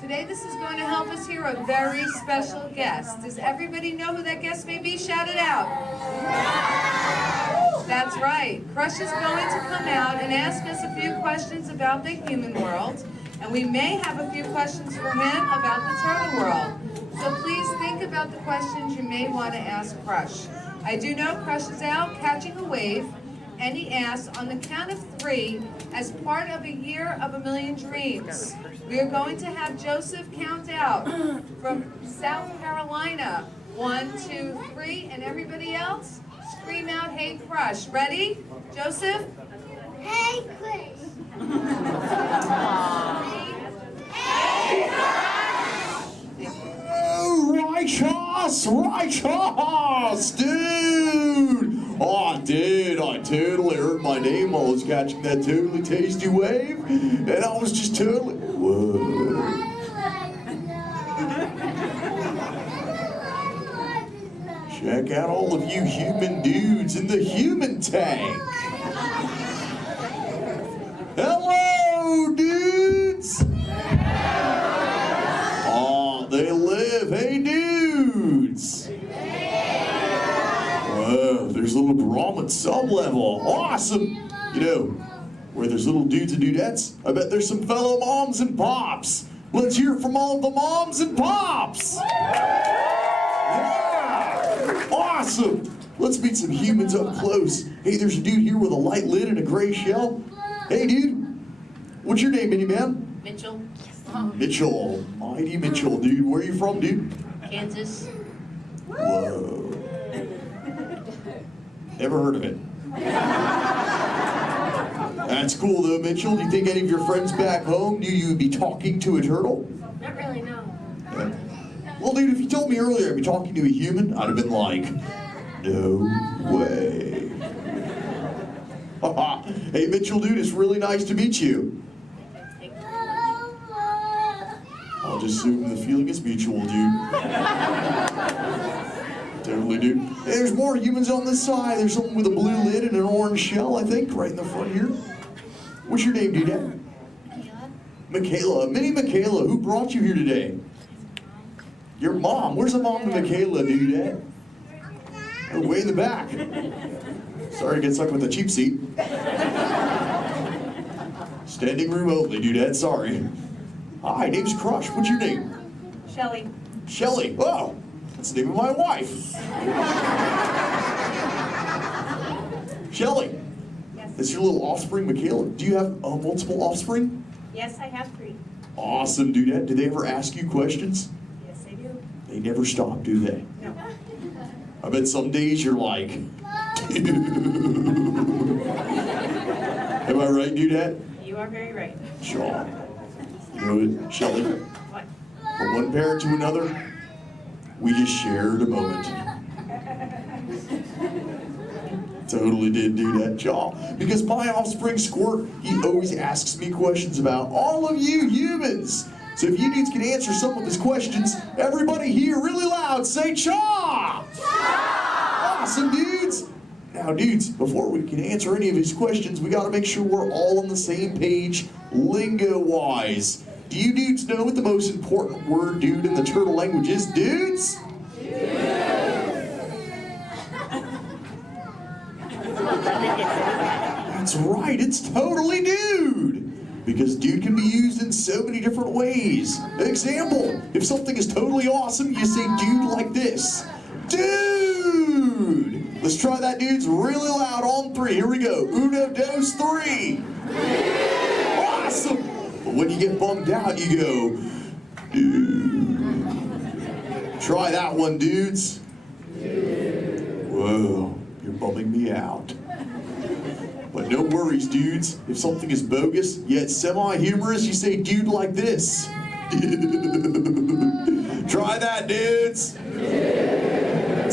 Today, this is going to help us hear a very special guest. Does everybody know who that guest may be? Shout it out. That's right. Crush is going to come out and ask us a few questions about the human world, and we may have a few questions for him about the turtle world. So please think about the questions you may want to ask Crush. I do know Crush is out catching a wave, and he asks, on the count of 3, as part of a year of a million dreams, we are going to have Joseph count out from South Carolina. 1, 2, 3, and everybody else, scream out, hey Crush. Ready? Joseph? Hey Crush. Hey Crush. Righteous! Righteous! Dude! Oh, dude, I totally heard my name while I was catching that totally tasty wave, and I was just totally... Whoa. Check out all of you human dudes in the human tank. Hello, dudes! Oh, they live. Hey, dudes! Whoa, there's a little Brahmin sub-level. Awesome! You know, where there's little dudes and dudettes, I bet there's some fellow moms and pops. Let's hear from all the moms and pops! Yeah! Awesome! Let's meet some humans up close. Hey, there's a dude here with a light lid and a gray shell. Hey, dude. What's your name, man? Mitchell. Mitchell. Mighty Mitchell, dude. Where are you from, dude? Kansas. Whoa. Never heard of it. That's cool, though, Mitchell. Do you think any of your friends back home knew you would be talking to a turtle? Not really, no. Yeah. Well, dude, if you told me earlier I'd be talking to a human, I'd have been like, no way. Hey, Mitchell, dude, it's really nice to meet you. I'll just assume the feeling is mutual, dude. Totally, dude. Hey, there's more humans on this side. There's someone with a blue lid and an orange shell, I think, right in the front here. What's your name, dude? Michaela. Minnie Michaela, who brought you here today? Your mom. Where's the mom to Michaela, dude? Oh, way in the back. Sorry to get stuck with the cheap seat. Standing room only, dude. Sorry. Hi, name's Crush. What's your name? Shelly. Shelly. Oh, that's the name of my wife. Shelly. Yes. That's your little offspring, Michaela. Do you have multiple offspring? Yes, I have 3. Awesome, dude. Do they ever ask you questions? Yes, I do. They never stop, do they? No. I bet some days you're like, dude. Am I right, dudette? You are very right. Sure. You know what, Shelly? What? From one parent to another, we just shared a moment. Totally did do that, y'all. Because my offspring Squirt, he always asks me questions about all of you humans. So if you dudes can answer some of his questions, everybody here really loud say Cha! Cha! Awesome, dudes. Now, dudes, before we can answer any of his questions, we gotta make sure we're all on the same page, lingo-wise. Do you dudes know what the most important word, dude, in the turtle language is, dudes? That's right, it's totally dude. Because dude can be used in so many different ways. Example, if something is totally awesome, you say dude like this. Dude! Let's try that, dudes, really loud on 3. Here we go. Uno, dos, 3. Awesome! But when you get bummed out, you go, dude. Try that one, dudes. Whoa, you're bumming me out. But no worries, dudes. If something is bogus, yet semi-humorous, you say dude like this. Try that, dudes.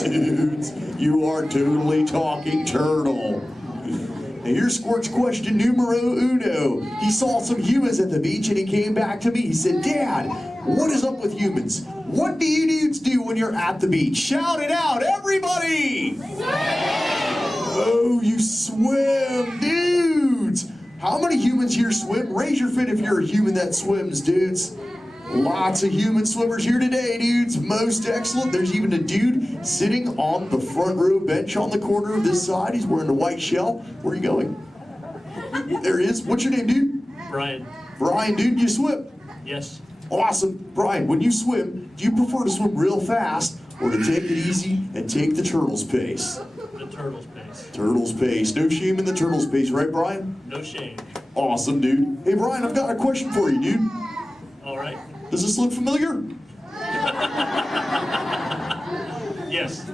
Dudes, you are totally talking turtle. Now here's Squirt's question numero uno. He saw some humans at the beach and he came back to me. He said, Dad, what is up with humans? What do you dudes do when you're at the beach? Shout it out, everybody! Oh, you swim, dudes! How many humans here swim? Raise your fin if you're a human that swims, dudes. Lots of human swimmers here today, dudes. Most excellent. There's even a dude sitting on the front row bench on the corner of this side. He's wearing a white shell. Where are you going? There he is. What's your name, dude? Brian. Brian, dude, you swim? Yes. Awesome. Brian, when you swim, do you prefer to swim real fast or to take it easy and take the turtle's pace? The turtle's pace. Turtle's pace. No shame in the turtle's pace, right, Brian? No shame. Awesome, dude. Hey, Brian, I've got a question for you, dude. All right. Does this look familiar? Yes.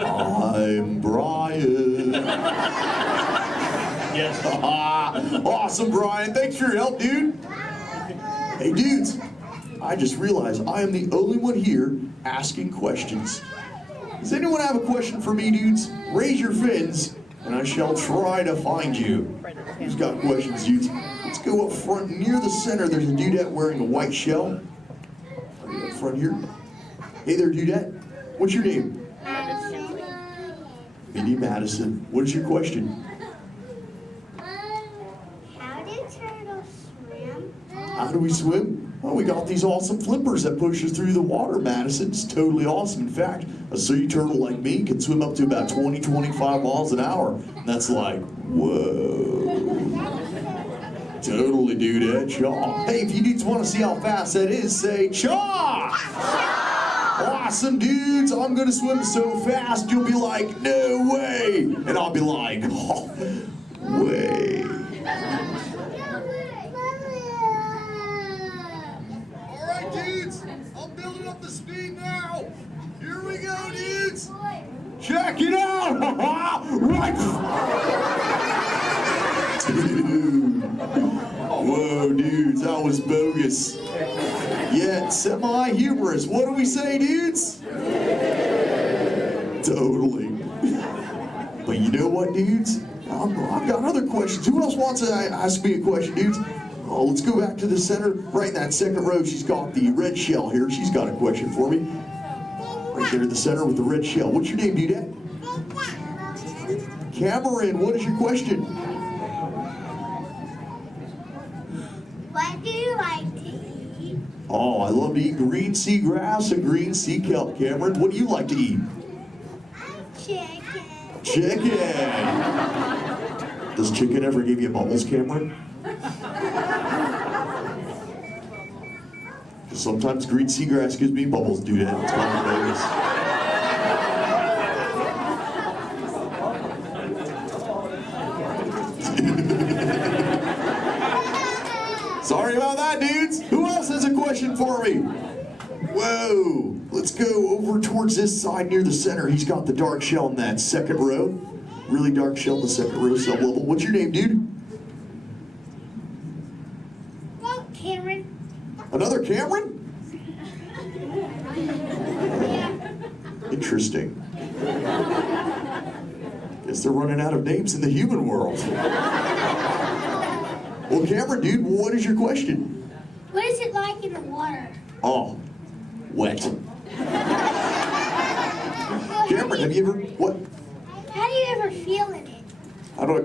I'm Brian. Yes. Awesome, Brian. Thanks for your help, dude. Hey, dudes. I just realized I am the only one here asking questions. Does anyone have a question for me, dudes? Raise your fins, and I shall try to find you. Who's got questions, dudes? Let's go up front near the center. There's a dudette wearing a white shell. Right up front here. Hey there, dudette. What's your name? Madison. Minnie Madison. What is your question? How do turtles swim? How do we swim? Well, we got these awesome flippers that push us through the water, Madison. It's totally awesome. In fact, a sea turtle like me can swim up to about 20, 25 miles an hour. And that's like, whoa. Totally, dude, Cha. Hey, if you dudes want to see how fast that is, say Cha! Awesome, dudes. I'm going to swim so fast, you'll be like, no way. And I'll be like, oh, way. All right, dudes. I'm building up the speed now. Here we go, dudes. Check it out. Right. Dude. Whoa, dudes, that was bogus. Yet semi-humorous. What do we say, dudes? Totally. But you know what, dudes? I've got other questions. Who else wants to ask me a question, dudes? Oh, let's go back to the center. Right in that second row, she's got the red shell here. She's got a question for me. Right there in the center with the red shell. What's your name, dudette? Cameron, what is your question? What do you like to eat? Oh, I love to eat green sea grass and green sea kelp. Cameron, what do you like to eat? Chicken. Chicken. Does chicken ever give you bubbles, Cameron? Because sometimes green seagrass gives me bubbles, dude. It's kind of bogus. Sorry about that, dudes. Who else has a question for me? Whoa. Let's go over towards this side near the center. He's got the dark shell in that second row. Really dark shell in the second row, sub-level. What's your name, dude? Well, Cameron. Another Cameron? Interesting. Guess they're running out of names in the human world. Well, Cameron, dude, what is your question? What is it like in the water? Oh, wet. Cameron, have you ever, what? How do you ever feel in it? How do I,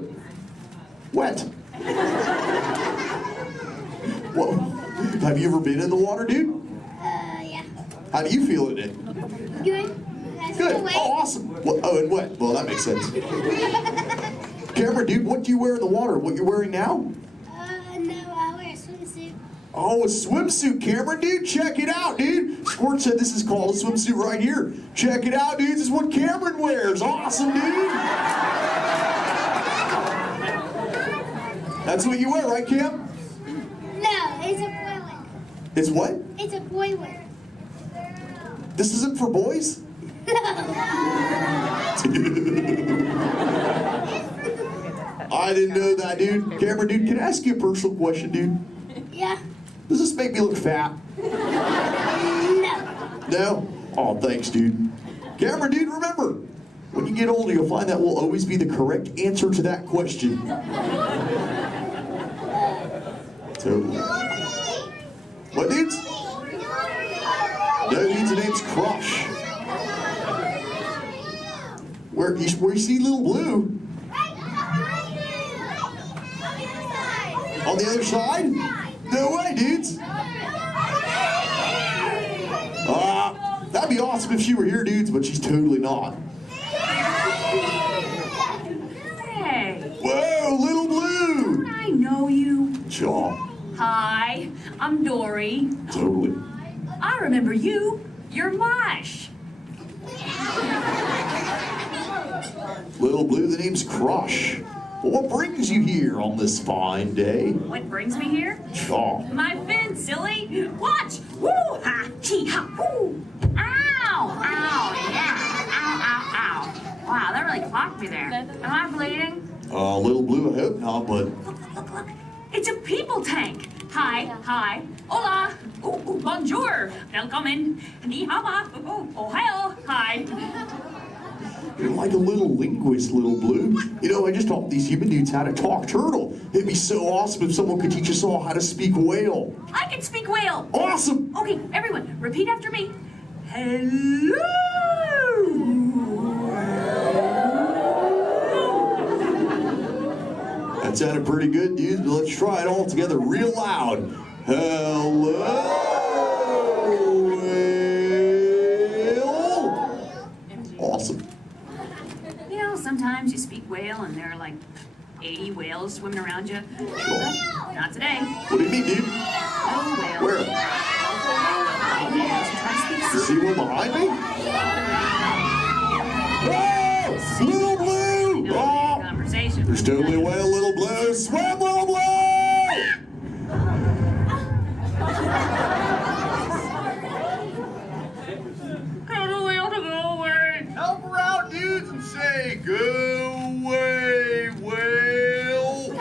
wet. Well, have you ever been in the water, dude? Yeah. How do you feel in it? Good. Good. Oh, awesome. Well, oh, and wet. Well, that makes sense. Cameron, dude, what do you wear in the water? What you're wearing now? No, I wear a swimsuit. Oh, a swimsuit, Cameron, dude. Check it out, dude. Squirt said this is called a swimsuit right here. Check it out, dude. This is what Cameron wears. Awesome, dude. That's what you wear, right, Cam? No, it's a boy one. It's what? It's a boy one. This isn't for boys? I didn't know that, dude. Cameron, dude, can I ask you a personal question, dude? Yeah. Does this make me look fat? No. No? Oh, thanks, dude. Cameron, dude, remember, when you get older, you'll find that will always be the correct answer to that question. Totally. What, dudes? No, dudes, the name's Crush. Where you see Little Blue? On the other side? No way, dudes. That'd be awesome if she were here, dudes, but she's totally not. Hey. Whoa, Little Blue. Don't I know you? Sure. Hi, I'm Dory. Totally. I remember you. You're Mush. Little Blue, the name's Crush. But what brings you here on this fine day? What brings me here? Sure. My fin, silly. Watch. Woo ha, chee ha, woo. Ow, ow, yeah. Ow, ow, ow. Wow, that really clocked me there. Am I bleeding? Little Blue, I hope not, but... Look. It's a people tank. Hi. Hola. Ooh, bonjour. Welcome. Ni hao ma. Ohio. Hi. You're like a little linguist, Little Blue. You know, I just taught these human dudes how to talk turtle. It'd be so awesome if someone could teach us all how to speak whale. I can speak whale. Awesome. Okay, everyone, repeat after me. Hello. That sounded pretty good, dude. Let's try it all together real loud. Hello. Awesome. You know, sometimes you speak whale and there are like 80 whales swimming around you. Sure. Not today. What do you mean, dude? No whale. Where? You see one behind me? Oh! Little Blue! Oh! Conversation. There's totally a whale, Little Blue. Swim, Little Blue! Tell the whale to go away. Help her out, dudes, and say, go away, whale.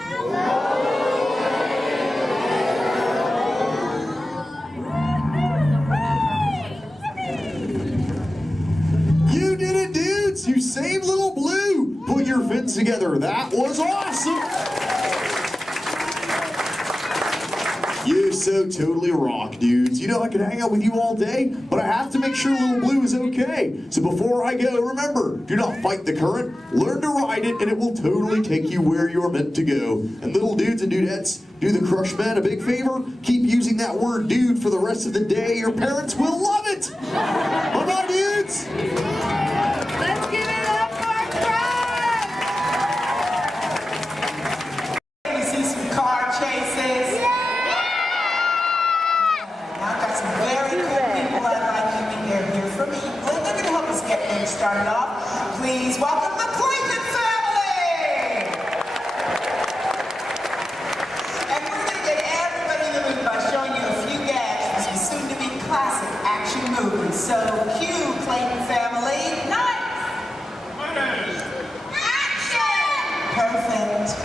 You did it, dudes. You saved Little Blue. Put your fins together. That was awesome. You so totally rock, dudes. You know, I could hang out with you all day, but I have to make sure Little Blue is okay. So before I go, remember, do not fight the current. Learn to ride it, and it will totally take you where you're meant to go. And little dudes and dudettes, do the Crush Men a big favor. Keep using that word dude for the rest of the day. Your parents will love it. Bye-bye, dudes. Let's give it up for Crush! You see some car chases. I've got some very cool people I'd like you to hear here from England. They're going to help us get things started off. Please welcome the Clayton family! And we're going to get everybody in the mood by showing you a few gags from some soon-to-be classic action movies. So, cue, Clayton family. Nice! Action! Perfect.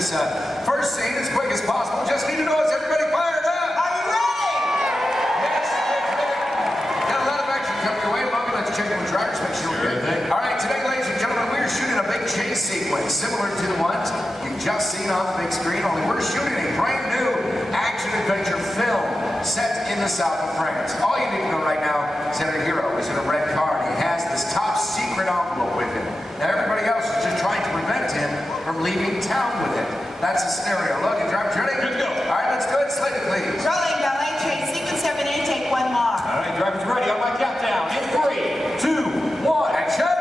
this first scene as quick as possible. Just need to know, is everybody fired up? Are you ready? Yes, got a lot of action coming your way. Logan, let's check in with drivers, make sure we're good. All right, today, ladies and gentlemen, we're shooting a big chase sequence similar to the ones you've just seen on the big screen, only we're shooting a brand new action-adventure film set in the south of France. All you need to know right now is that our hero is in a red car and he has this top secret envelope with him. Now everybody else is just trying to prevent him from leaving town with it. That's the scenario. Logan, drivers ready? Good to go. All right, let's go ahead and slate it, please. Rolling, ballet train, sequence 7A, take one more. All right, drivers ready on my countdown. In 3, 2, 1, action!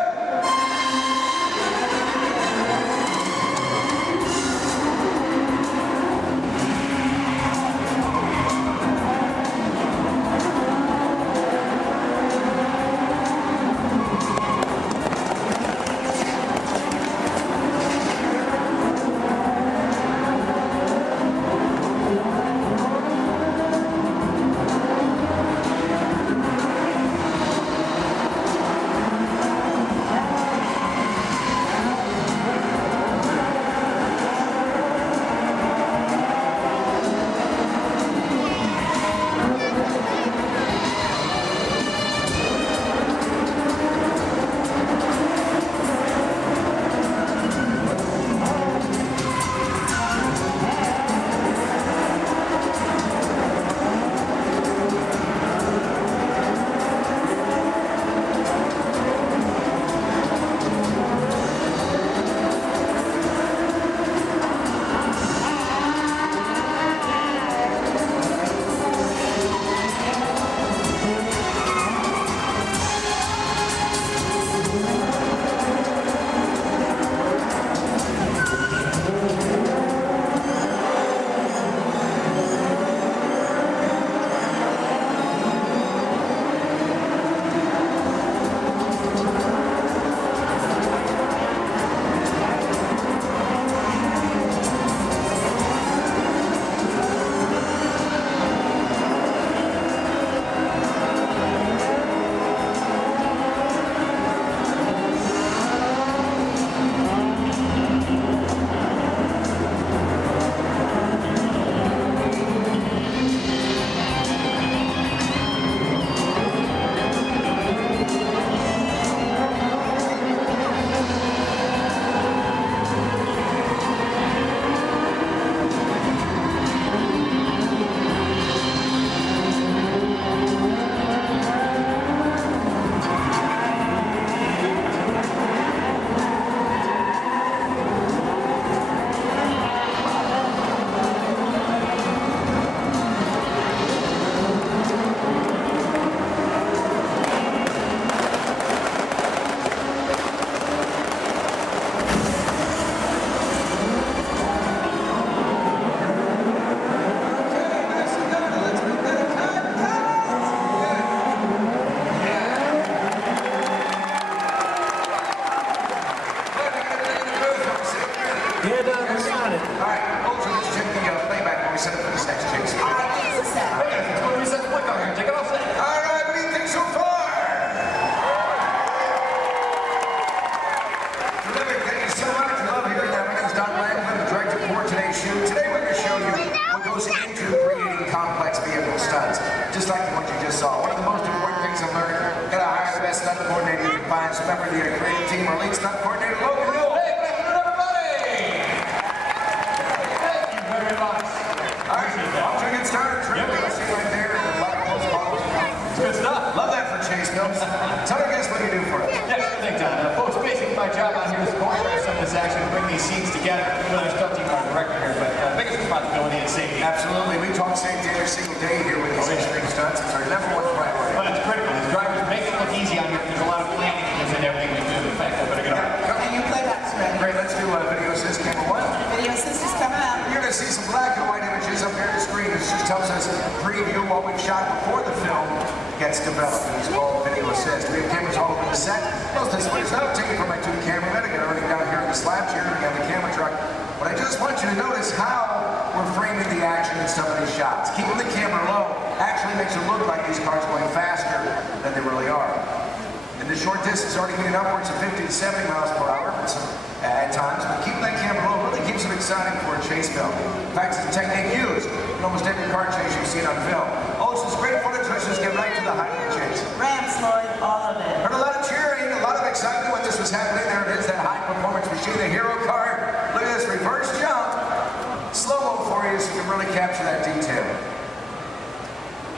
At times, but keeping that camera low really keeps it exciting for chase film. In fact, it's a technique used in almost every car chase you've seen on film. Oh, it's just great footage. Let's just get right to the height of the chase. Ramps, Lloyd, all of it. Heard a lot of cheering, a lot of excitement when this was happening. There it is, that high-performance machine, the hero car. Look at this reverse jump. Slow-mo for you so you can really capture that detail.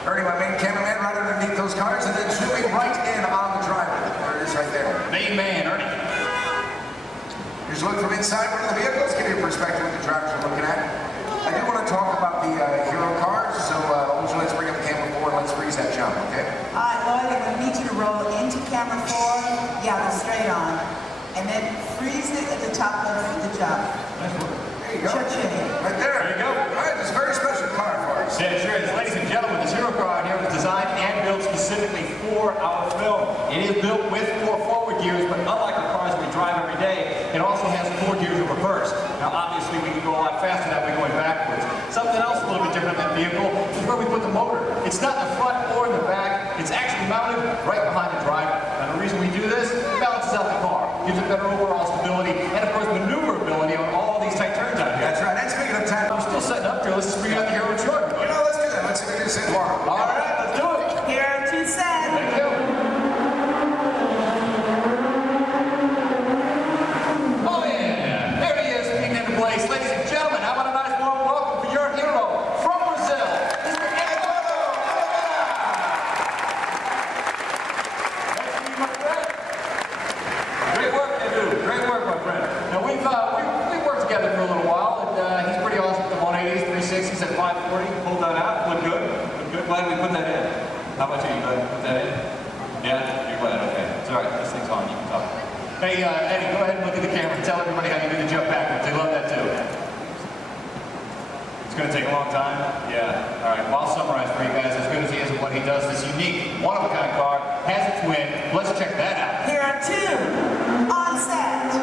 Ernie, my main cameraman, right underneath those cars, and then zooming right in on the driver. There it is right there. Main man, Ernie. Here's a look from inside one of the vehicles, give you a perspective of what the drivers are looking at. I do want to talk about the hero cars, so let's bring up the camera forward, let's freeze that jump, okay? All right, Lloyd, I'm going to need you to roll into camera 4, yeah, go straight on, and then freeze it at the top of the jump. There you go. Cha-ching. Right there. There you go. All right, this is a very special car for us. Yeah, sure is. Ladies and gentlemen, this hero car out here was designed and built specifically for our film. It is built with 4 forward gears, but unlike the cars we drive every day, it also has 4 gears in reverse. Now, obviously, we can go a lot faster that way going backwards. Something else a little bit different than the vehicle is where we put the motor. It's not in the front or in the back. It's actually mounted right behind the driver. And the reason we do this, it balances out the car, gives it better overall stability, and of course, maneuverability on all these tight turns out here. That's right. And speaking of time, I'm still setting up here. Let's just bring out the hero truck. You know, let's do that. Let's introduce it tomorrow. All right, let's do it. Here, 2 set. Thank you. Oh yeah, there he is, speaking into place. Ladies and gentlemen, how about a nice warm welcome for your hero from Brazil, Mr. Eduardo Nice to meet you, my friend. Great work, Edu. Great work, my friend. Now we've worked together for a little while, and he's pretty awesome with the 180s, 360s, at 540. Pulled that out. Look good. Look good. Glad we put that in. How about you? You glad we put that in? Yeah, you're glad. Okay. It's all right. This thing's on. You can talk. Hey, Eddie, go ahead and look at the camera and tell everybody how you do the jump backwards. They love that too. It's going to take a long time? Yeah. All right. Well, I'll summarize for you guys. As good as he is at what he does, this unique, one-of-a-kind car has its win. Let's check that out. Here are 2 on set.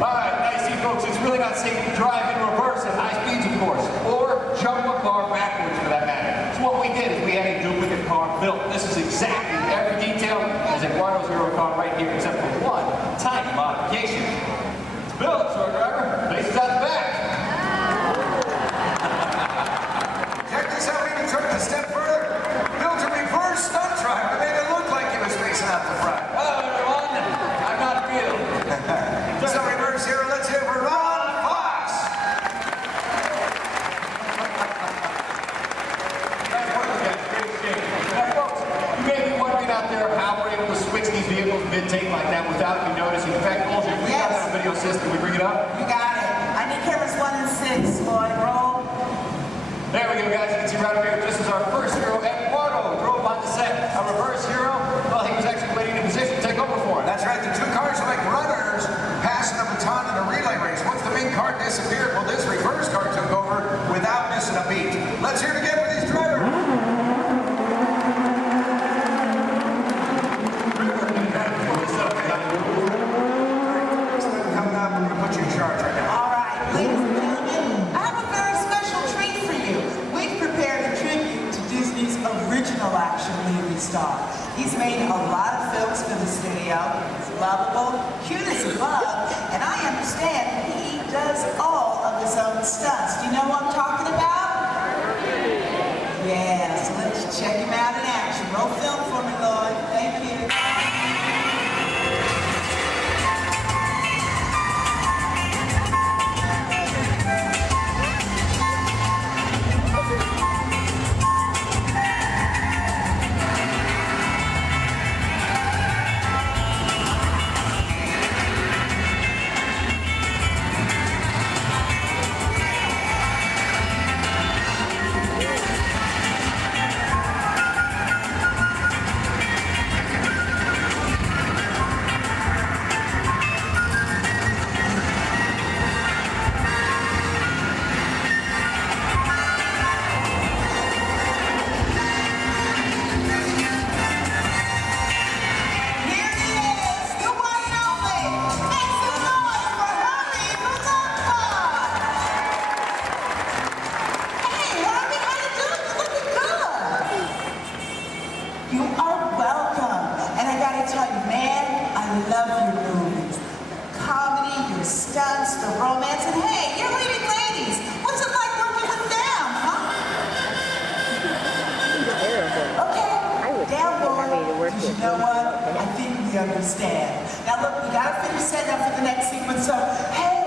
All right. Now you see, folks, it's really not safe to drive in reverse at high speeds, of course, or jump a car backwards for that matter. So what we did is we had a duplicate car built. This is exactly every detail as Eduardo's hero car right here, except for one tiny modification. It's built, so our driver faces out the back. Check this out. We even took it a step further. Built a reverse stunt driver. It made it look like he was facing out the front. Hello, everyone. I'm not Bill. So reverse hero. Let's hear for Ron Fox. Nice work, guys. Great shape. Now, folks, you may be wondering out there how we're able to switch these vehicles mid-take like that without you noticing. In fact, also, we got that video system. We bring it up. You got it. I need cameras 1 and 6, Lloyd. Roll. There we go, guys. You can see right over here, this is our first hero, Eduardo, drove on the set. Our reverse hero, well, he was actually waiting in position to take over for him. That's right. The 2 cars are like runners passing a baton in a relay race. Once the main car disappeared, well, this reverse car took over without missing a beat. Let's hear it again for these drivers. Coming up, we're going to put you in charge right now. All right, ladies and gentlemen, I have a very special treat for you. We've prepared a tribute to Disney's original action movie star. He's made a lot of films for the studio. He's lovable, cute as a bug, and I understand he does all of his own stunts. Do you know what I'm talking about? Yeah, so let's check him out in action. Roll film for me, Lloyd. Thank you. You are welcome. And I gotta tell you, man, I love your movies. The the stunts, the romance, and hey, you're leading ladies. What's it like working with them, huh? Okay, down boy. You know what? I think we understand. Now look, we gotta finish setting up for the next sequence, so hey,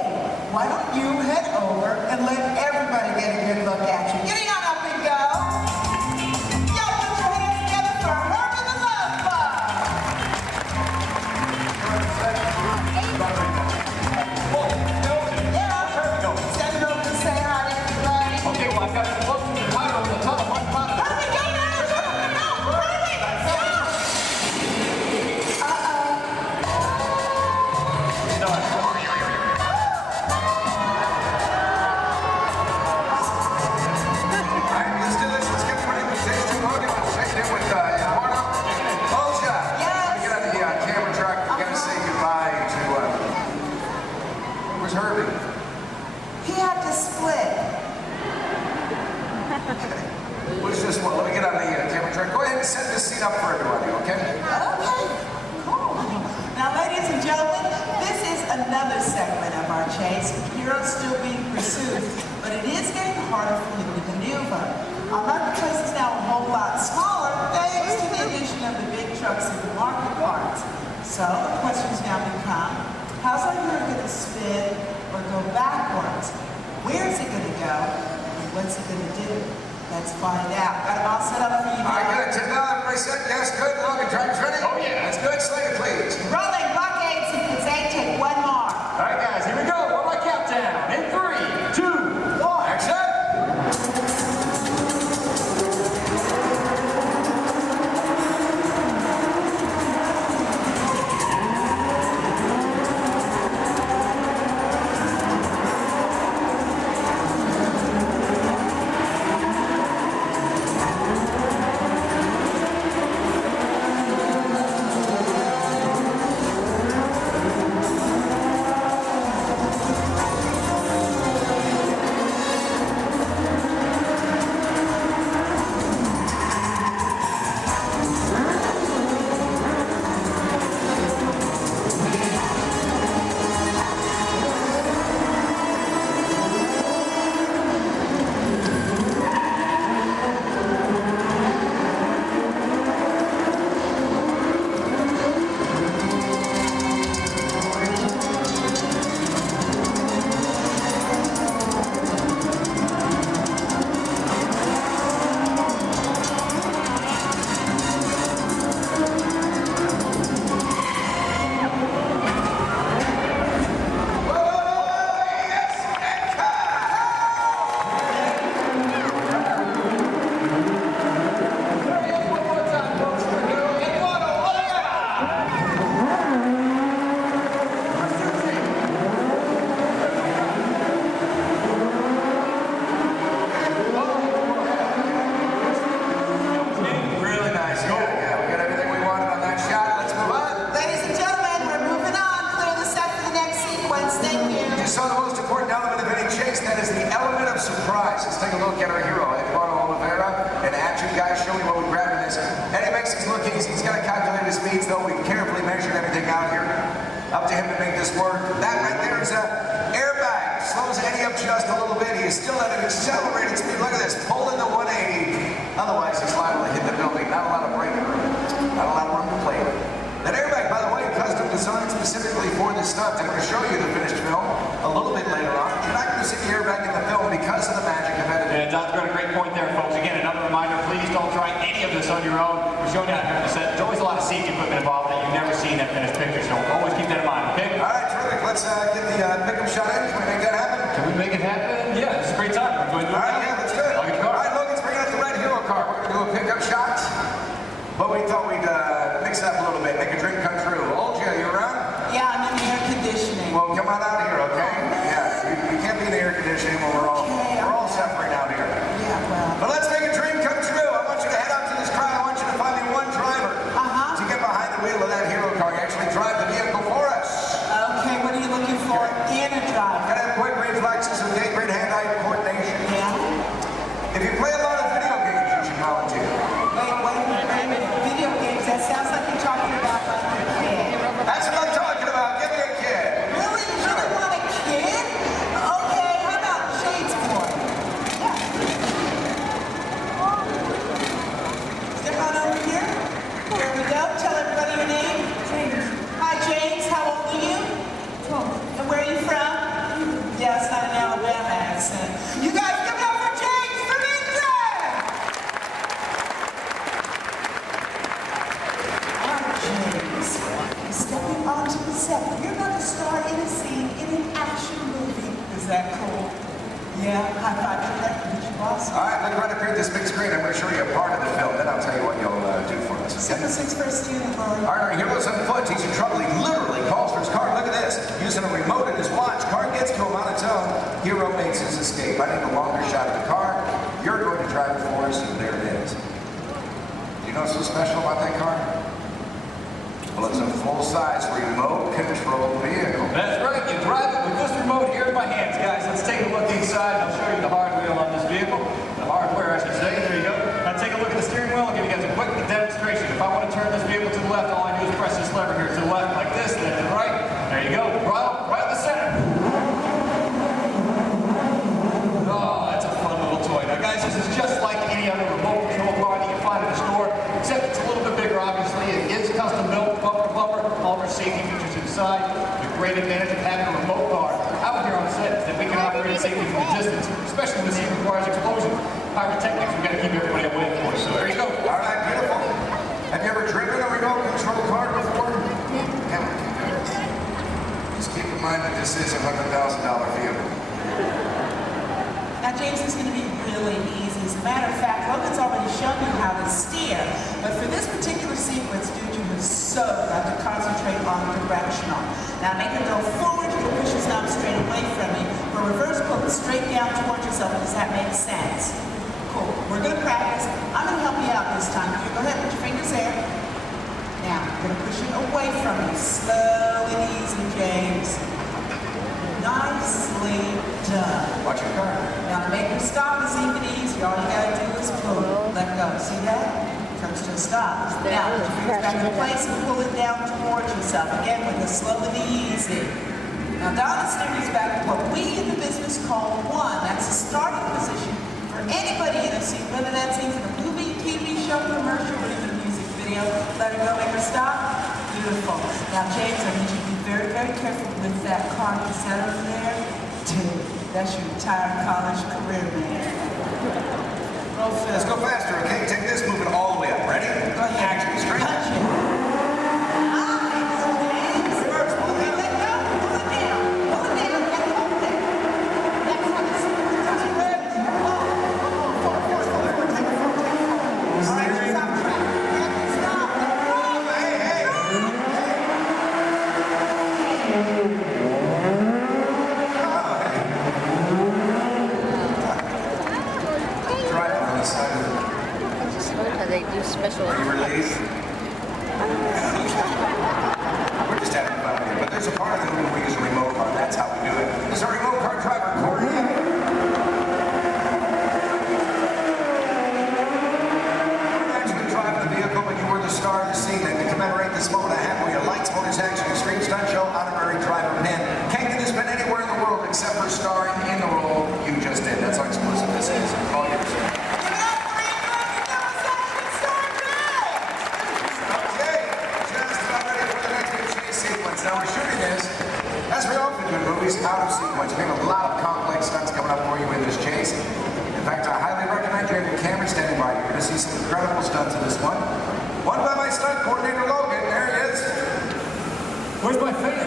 why don't you head over and let everybody get a good look at you. Getting on up and go. Yo, put your hands together for Herb and the Love Bug. Send it over and say hi to everybody. Okay, well, I've got the close to the title on the top. Hurry, go now, hurry. Herbie? He had to split. What's this one? Let me get on the camera track. Go ahead and set this scene up for everybody, okay? Okay, cool. Now, ladies and gentlemen, this is another segment of our chase. The hero's still being pursued, but it is getting harder for him to maneuver. Our marketplace is now a whole lot smaller thanks to the addition of the big trucks and the market carts. So the questions now become, how's our hero going to spin or go backwards? Where's it going to go? And what's it going to do? Let's find out. Got them all set up for you now. All right, good. 10 everybody set. Yes, good. Logan, drivers ready? Oh, yeah. That's good. Slater, please. Rolling blockade sequence 8, take one more. All right, guys, here we go. One more countdown. In 3, 2, 1. Action! Video games, that sounds like you're talking about high five to your boss. All right, look right up here at this big screen. I'm going to show you a part of the film. Then I'll tell you what you'll do for us. Okay? 6 first student, Lord. All right, our hero's on foot. He's in trouble. He literally calls for his car. Look at this. Using a remote in his watch. Car gets to him on its own. Hero makes his escape. I need a longer shot of the car. You're going to drive it for us, and there it is. Do you know what's so special about that car? Well, it's a full-size remote control vehicle. That's right. You drive it with this remote here in my hands, guys. Let's take a look inside. I'll show you the hardware on this vehicle. The hardware, I should say. There you go. Now take a look at the steering wheel. I'll give you guys a quick demonstration. If I want to turn this vehicle to the left, all I do is press this lever here to the left like this, then to the right. There you go. Right in the center. Oh, that's a fun little toy. Now, guys, this is just like any other remote control car that you find in a store, except it's a little bit bigger, obviously. It is custom built, bumper to bumper, all of our safety features inside. The great advantage of having a remote car out here on set is that we can operate safely from a distance, especially when this even requires explosion. Pyrotechnics, we've got to keep everybody away, of course. So there you go. All right, beautiful. Have you ever driven a remote control car before? Yeah. Just keep in mind that this is a $100,000 vehicle. Now, James, is going to be really easy. As a matter of fact, Logan's already shown you how to steer. But for this particular sequence, dude, you have so got to concentrate on directional. Now, make it go forward. You can push this knob straight away from you. For reverse, pull it straight down towards yourself. Does that make sense? Cool. We're going to practice. I'm going to help you out this time. You go ahead, put your fingers there. Now, I'm going to push it away from you. Slow and easy, James. Nicely done. Watch your car. Now, to make your stop is even easier. All you got to do is pull it. Let go. See that? Comes to a stop. Now, put your fingers back in place and pull it down towards yourself. Again, with a slow and easy. Now, Donna steers back to what we in the business call one. That's the starting position for anybody in a scene, whether that's even a movie, TV show, commercial, or even a music video. Let her go, make her stop. Beautiful. Now, James, I need you to be very, very careful with that car. Is that over there? Dude, that's your entire college career, man. Roll fast. Let's go faster, okay? Take this, move it all the way up. Ready? Go ahead. Action, straight. Punch it. Special. Are you released? We're just having fun here, but there's a part of the movie we use a remote car. That's how we do it. This is our remote car driver, Corey. We're actually driving the vehicle, but you were the star of the scene. And to commemorate this moment, I have for you lights, motors, action, extreme stunt show, honorary driver pin. Can't get this pin anywhere in the world except for starring in the role you just did. That's how exclusive this is. All yours. Now we're shooting this, as we often do in movies, out of sequence. We have a lot of complex stunts coming up for you in this chase. In fact, I highly recommend you have your camera standing by. You're going to see some incredible stunts in this one. One by my stunt coordinator, Logan. There he is. Where's my fan?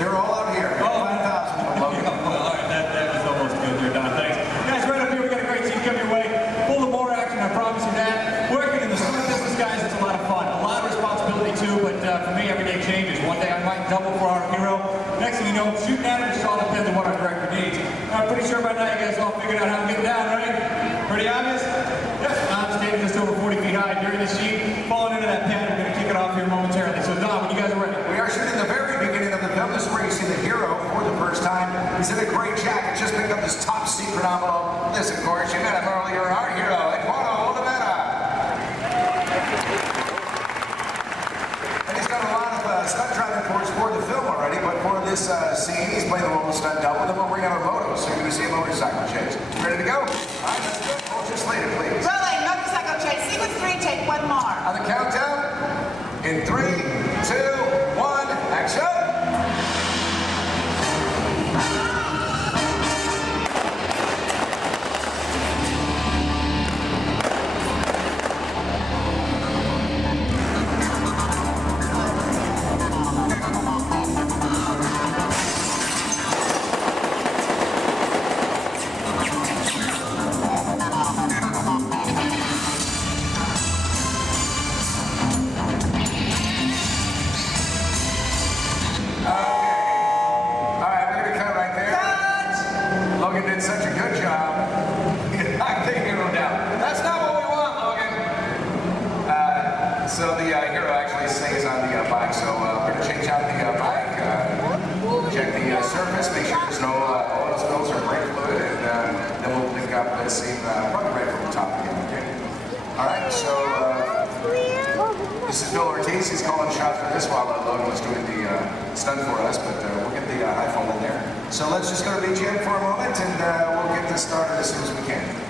They're all out here. 5,000 from Logan. All right, that was almost good there, Don. Thanks. Guys, right up here, we got a great team coming your way. Full of more action, I promise you that. Working in the stunt business, guys, it's a lot of fun. A lot of responsibility, too, but for me, every day changes. One day I might double for our hero. Next thing you know, shooting at it just all depends on what our director needs. I'm pretty sure by now you guys all figured out how to get down, right? Pretty obvious? Yes, I'm standing just over 40 feet high during the scene. Falling into that pen, we're going to kick it off here momentarily. So, Don, when you guys are ready. We are shooting the very beginning of the film. This is where you see the hero for the first time. He's in a gray jacket, just picked up this top secret envelope. This, of course, you met him earlier, our hero, Eduardo Olivera. And he's done a lot of stunt driving for the film already, but for this scene, he's playing the role of stunt double. Then we'll bring out a moto, so you're going to see a motorcycle chase. Ready to go? All right, let's go. Hold your slater, please. Rolling, motorcycle chase. Sequence 3, take one more. On the countdown, in 3, 2, 1, action! flag. So we're going to change out the bike, check the surface, make sure there's no oil spills or brake fluid, and then we'll pick up the scene probably right from the top again, okay? All right, so this is Bill Ortiz. He's calling shots for this while Logan was doing the stunt for us, but we'll get the iPhone in there. So let's just go to BGM for a moment, and we'll get this started as soon as we can.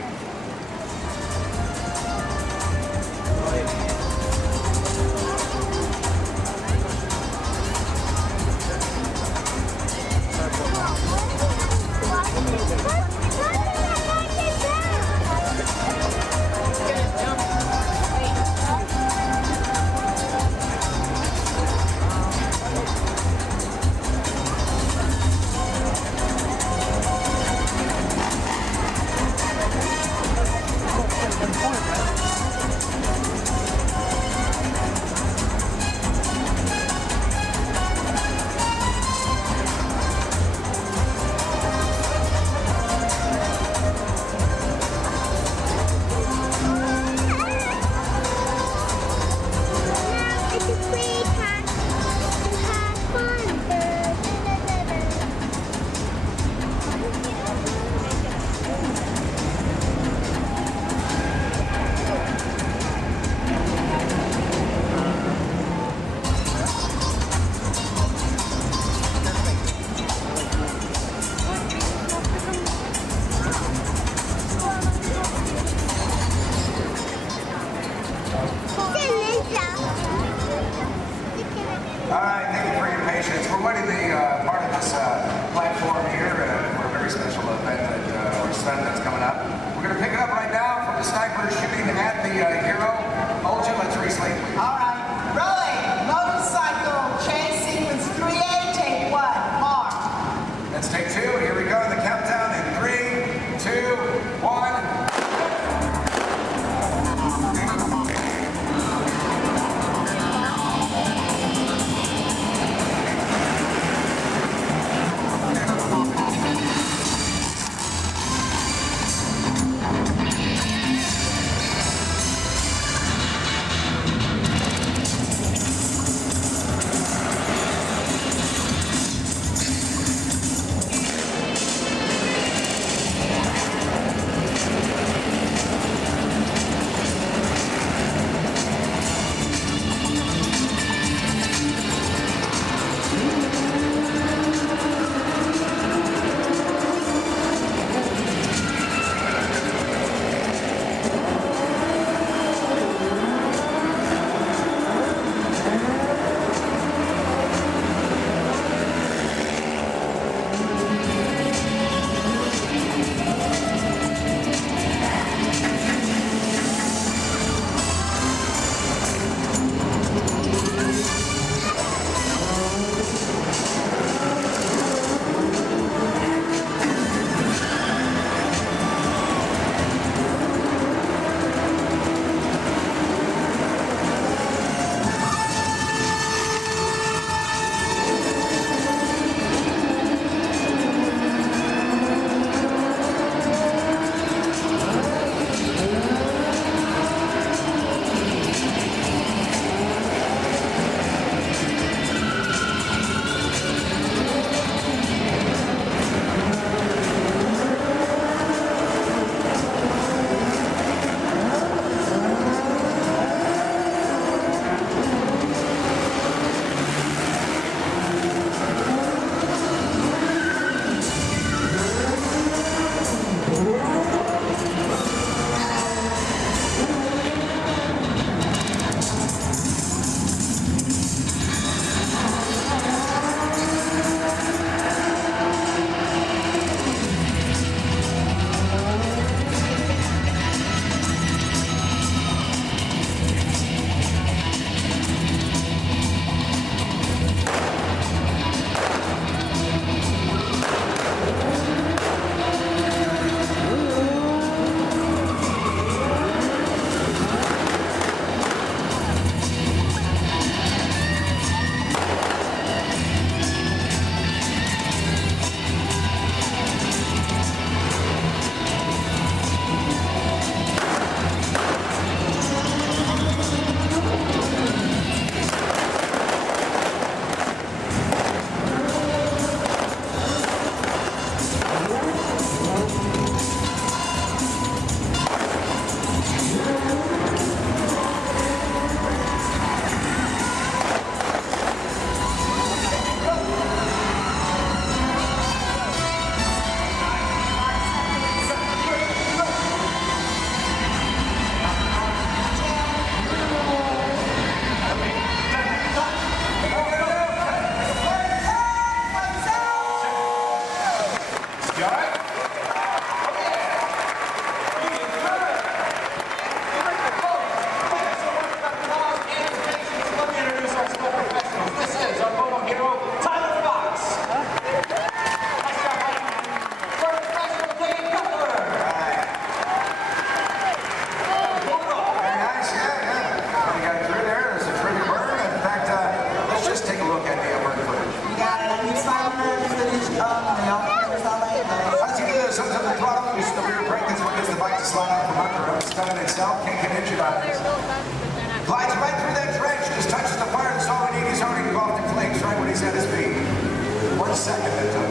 a second that took.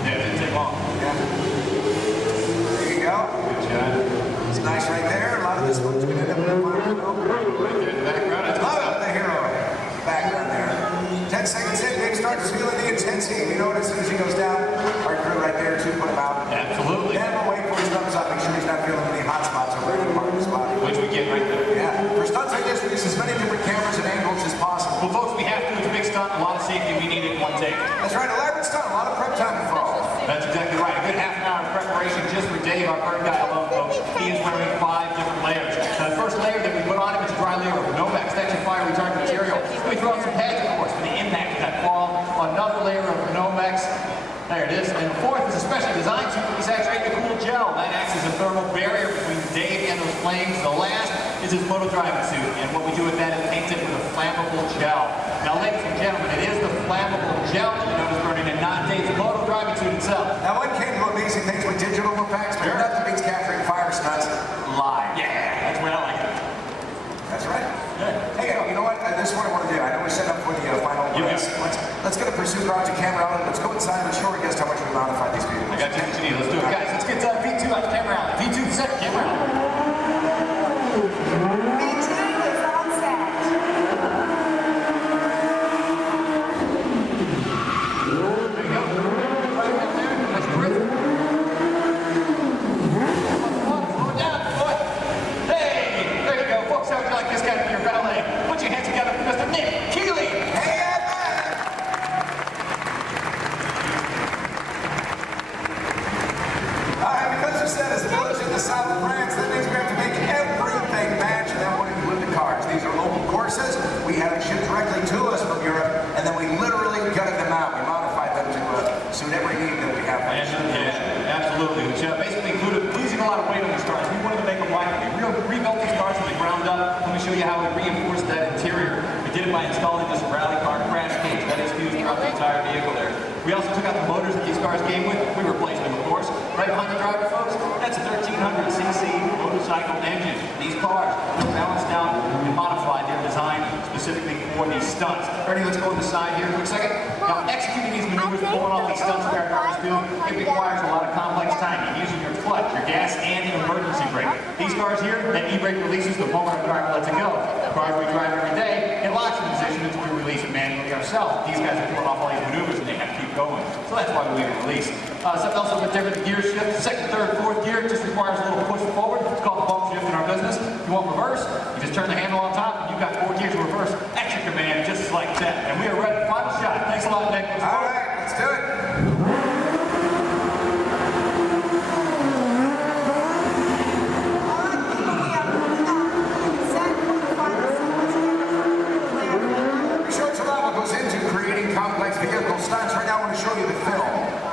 Yeah, it didn't take long. Yeah. There you go. Good job. It's nice right there. A lot of this one's going to end up in the final. Right there in the background. That's Love the hero background there. 10 seconds in, Dave starts feeling the intensity. We know it as soon as he goes down. Our crew right there to put him out. Absolutely. Then we'll wait for his thumbs up. Make sure he's not feeling any hot spots over any part of his body. Which we get right there. Yeah. For stunts like this, we use as many different cameras and angles as possible. Well, folks, we have to. It's a big stunt. A lot of safety. We need it in one take. That's right. Elaborate stunt. A lot of prep time involved. That's exactly right. A good half an hour of preparation just for Dave, our bird guy alone, folks. He is wearing 5 different layers. Now, the first layer that we put on him is a dry layer of Nomex. That's your fire retardant material. Then we throw on some pads, of course, for the impact of that fall. Another layer of Nomex. There it is. And the fourth is a specially designed suit that saturated with cool gel. That acts as a thermal barrier between Dave and those flames. The last is his moto driving suit. And what we do with that is paint it with a flammable gel. Now, ladies and gentlemen, it is the flammable gel that you notice burning and not Dave's moto driving suit itself. Now, one can do amazing things with digital effects, but nothing beats capturing fire stunts live. Yeah, that's what I like it. That's right. Good. Hey, you know what? This is what I want to do. I know we're set up for the final race. Let's get a pursuit route to camera out. Let's go inside and show our guests how much we modify these vehicles. I got you. Let's do it. Guys, let's get V2 out to camera out. V2 set, camera out. V2 is on set. There you go. Right up there. That's terrific. Slow it down, boy. Hey, there you go. Folks, how would you like this guy to be your valet? Put your hands together for Mr. Nick Keeley. Hey, because the set is village in the south of France, that means we have to make everything match, and that would include the cars. These are local courses. We had them shipped directly to us from Europe, and then we literally gutted them out. We modified them to suit every need that we have. Yeah, absolutely. Which basically included losing a lot of weight on these cars. We wanted to make them lighter. We rebuilt these cars from the ground up. Let me show you how we reinforced that interior. We did it by installing this rally car crash cage that is fused throughout the entire vehicle there. We also took out the motors that these cars came with. We replaced them, of course. Right behind the driver, folks, that's a 1300cc motorcycle engine. These cars are balanced down and modified. They're designed specifically for these stunts. Ready? Let's go on the side here for a second. Now, executing these maneuvers, pulling off these stunts that our cars do, it requires a lot of complex timing, using your clutch, your gas, and your emergency brake. These cars here, that e-brake releases the moment the driver lets it go. The cars we drive every day, it locks in position until we release it manually ourselves. These guys are pulling off all these maneuvers and they have to keep going. So that's why we release. Something else a bit different, the gear shift. Second, third, fourth gear just requires a little push forward. It's called the bump shift in our business. If you want reverse, you just turn the handle on top and you've got 4 gears of reverse at your command, just like that. And we are ready. Final shot. Thanks a lot, Nick. All right, let's do it. We showed you a lot what goes into creating complex vehicle stunts. Right now I want to show you the film.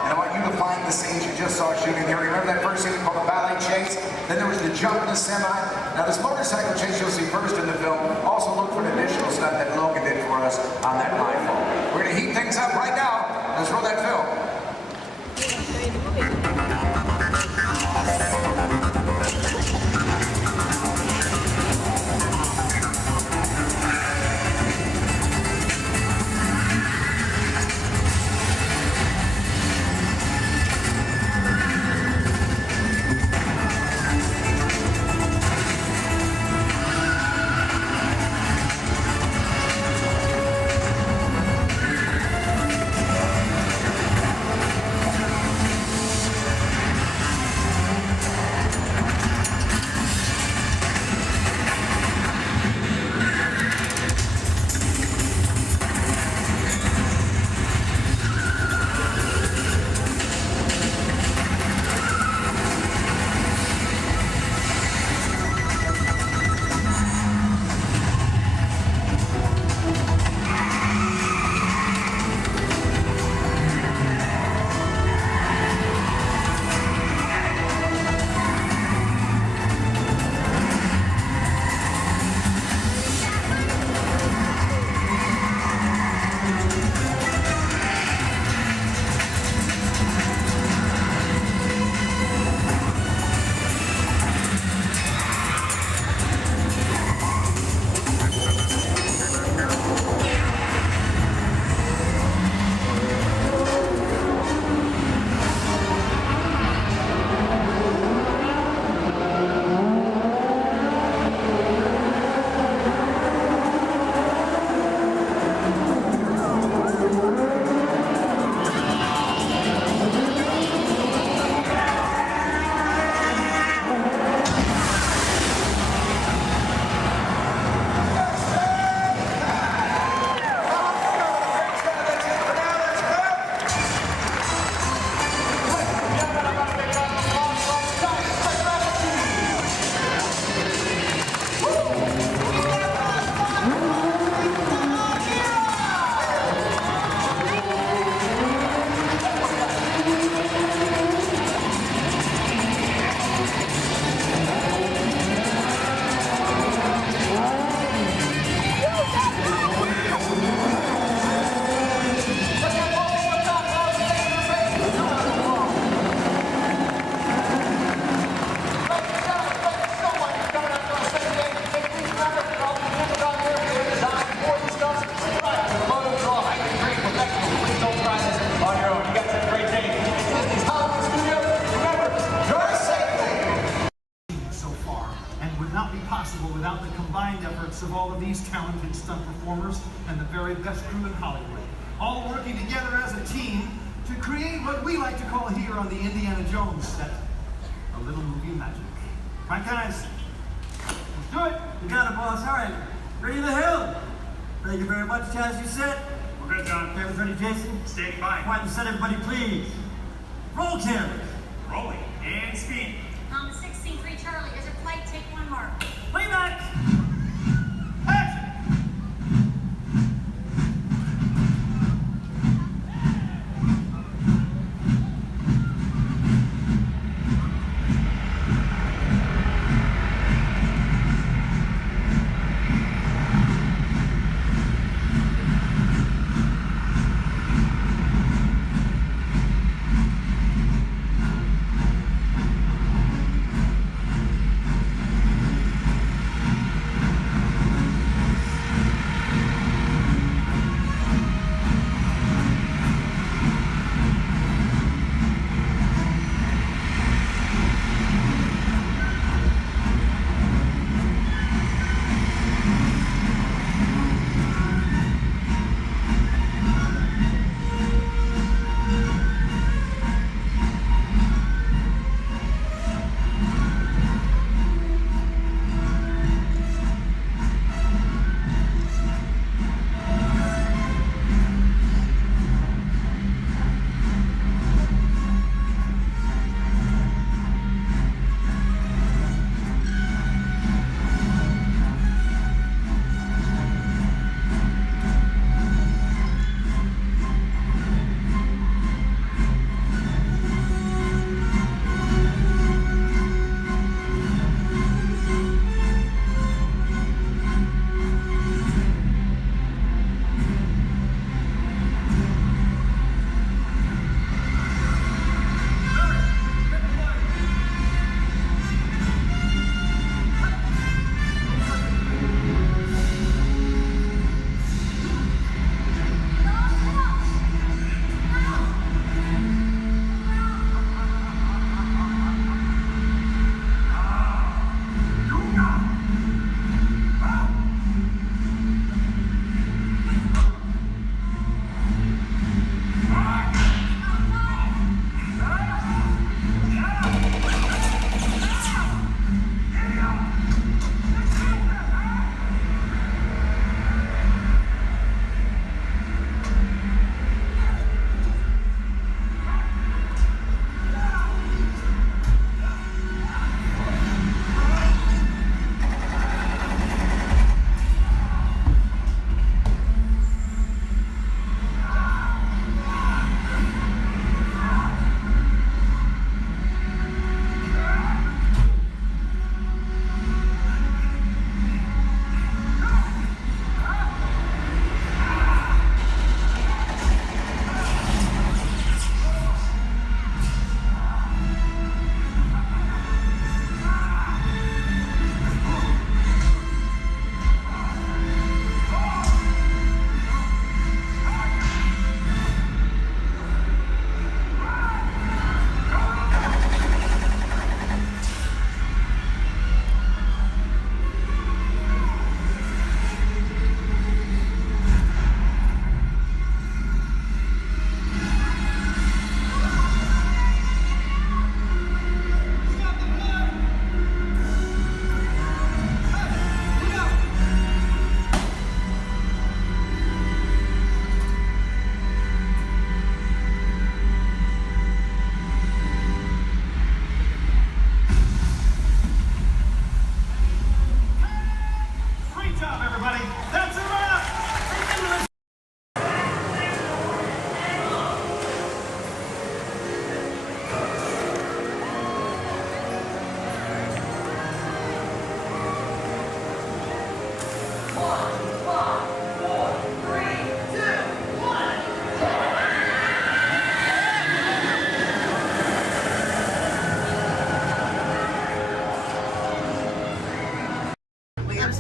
And I want you to find the scenes you just saw shooting here. Remember that first scene called the ballet chase? Then there was the jump in the semi. Now this motorcycle chase you'll see first in the film. Also look for an additional stunt that Logan did for us on that rifle. We're going to heat things up right now. Let's roll that film. stunt performers and the very best crew in Hollywood, all working together as a team to create what we like to call here on the Indiana Jones set, a little movie magic. Right, guys? Let's do it. You got it, boss. All right. Ready to hill. Thank you very much, Chaz. You set? We're good, John. Cameras ready, Jason? Standing by. Quiet and set, everybody, please. Roll cameras. Rolling and speed. 6C3 Charlie, is it flight? Take one mark. Playback.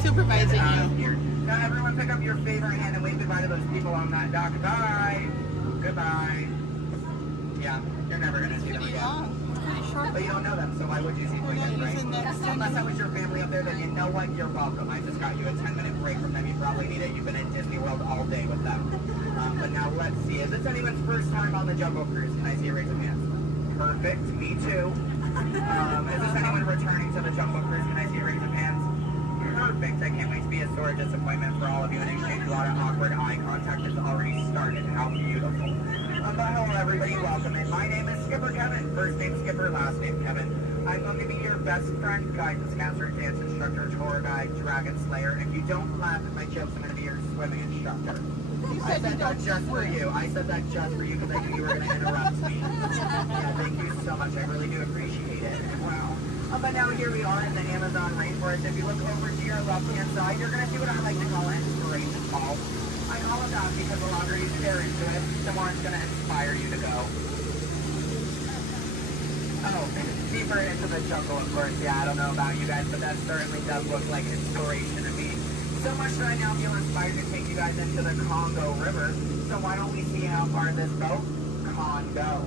supervising you. Now everyone pick up your favorite hand and wave goodbye to those people on that dock. Bye. Goodbye. Yeah, you're never gonna see them again. pretty short. But you don't know them, so why would you see Wicked, right? Unless that was your family up there, then you know what? You're welcome. I just got you a 10-minute break from them. You probably need it. You've been at Disney World all day with them. But now let's see. Is this anyone's first time on the Jungle Cruise? Can I see a raise of hands? Perfect. Me too. Is this anyone returning to the Jungle Cruise? Can I see a raise of hands? Perfect. I can't wait to be a sore disappointment for all of you and exchange a lot of awkward eye contact has already started. How beautiful. But hello everybody, welcome in. My name is Skipper Kevin. First name Skipper, last name Kevin. I'm going to be your best friend, guide, discounter, dance instructor, tour guide, dragon slayer. And if you don't laugh at my jokes, I'm going to be your swimming instructor. I said that just for you. I said that just for you because I knew you were going to interrupt me. Yeah, thank you so much. I really do appreciate it. Wow. But now here we are in the Amazon rainforest. If you look over to your left-hand side, you're going to see what I like to call an inspiration ball. I call it that because the longer you stare into it, the more it's going to inspire you to go. Oh, deeper into the jungle, of course. Yeah, I don't know about you guys, but that certainly does look like inspiration to me. So much that I now feel inspired to take you guys into the Congo River. So why don't we see how far this boat can go?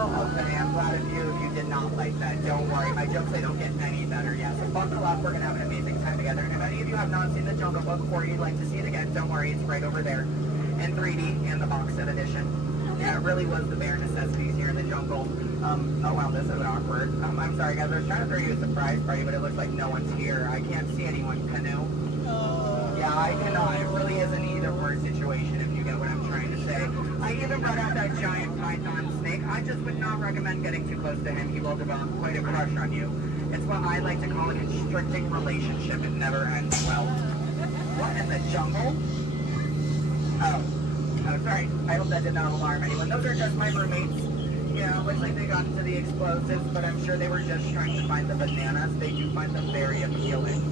Okay, I'm glad of you if you did not like that. Don't worry, my jokes, they don't get any better yet. So buckle up, we're going to have an amazing time together. And if any of you have not seen the Jungle Book or you'd like to see it again, don't worry, it's right over there in 3D and the box set edition. Yeah, it really was the bare necessities here in the jungle. Oh wow, this is awkward. I'm sorry guys, I was trying to throw you a surprise party, but it looks like no one's here. I can't see anyone. Canoe? Yeah, I cannot. It really is an either or situation if you get what I'm trying to say. I even brought out that giant python snake. I just would not recommend getting too close to him. He will develop quite a crush on you. It's what I like to call a constricting relationship. It never ends well. What in the jungle? Oh, sorry. I hope that did not alarm anyone. Those are just my roommates. Yeah, looks like they got into the explosives, but I'm sure they were just trying to find the bananas. They do find them very appealing.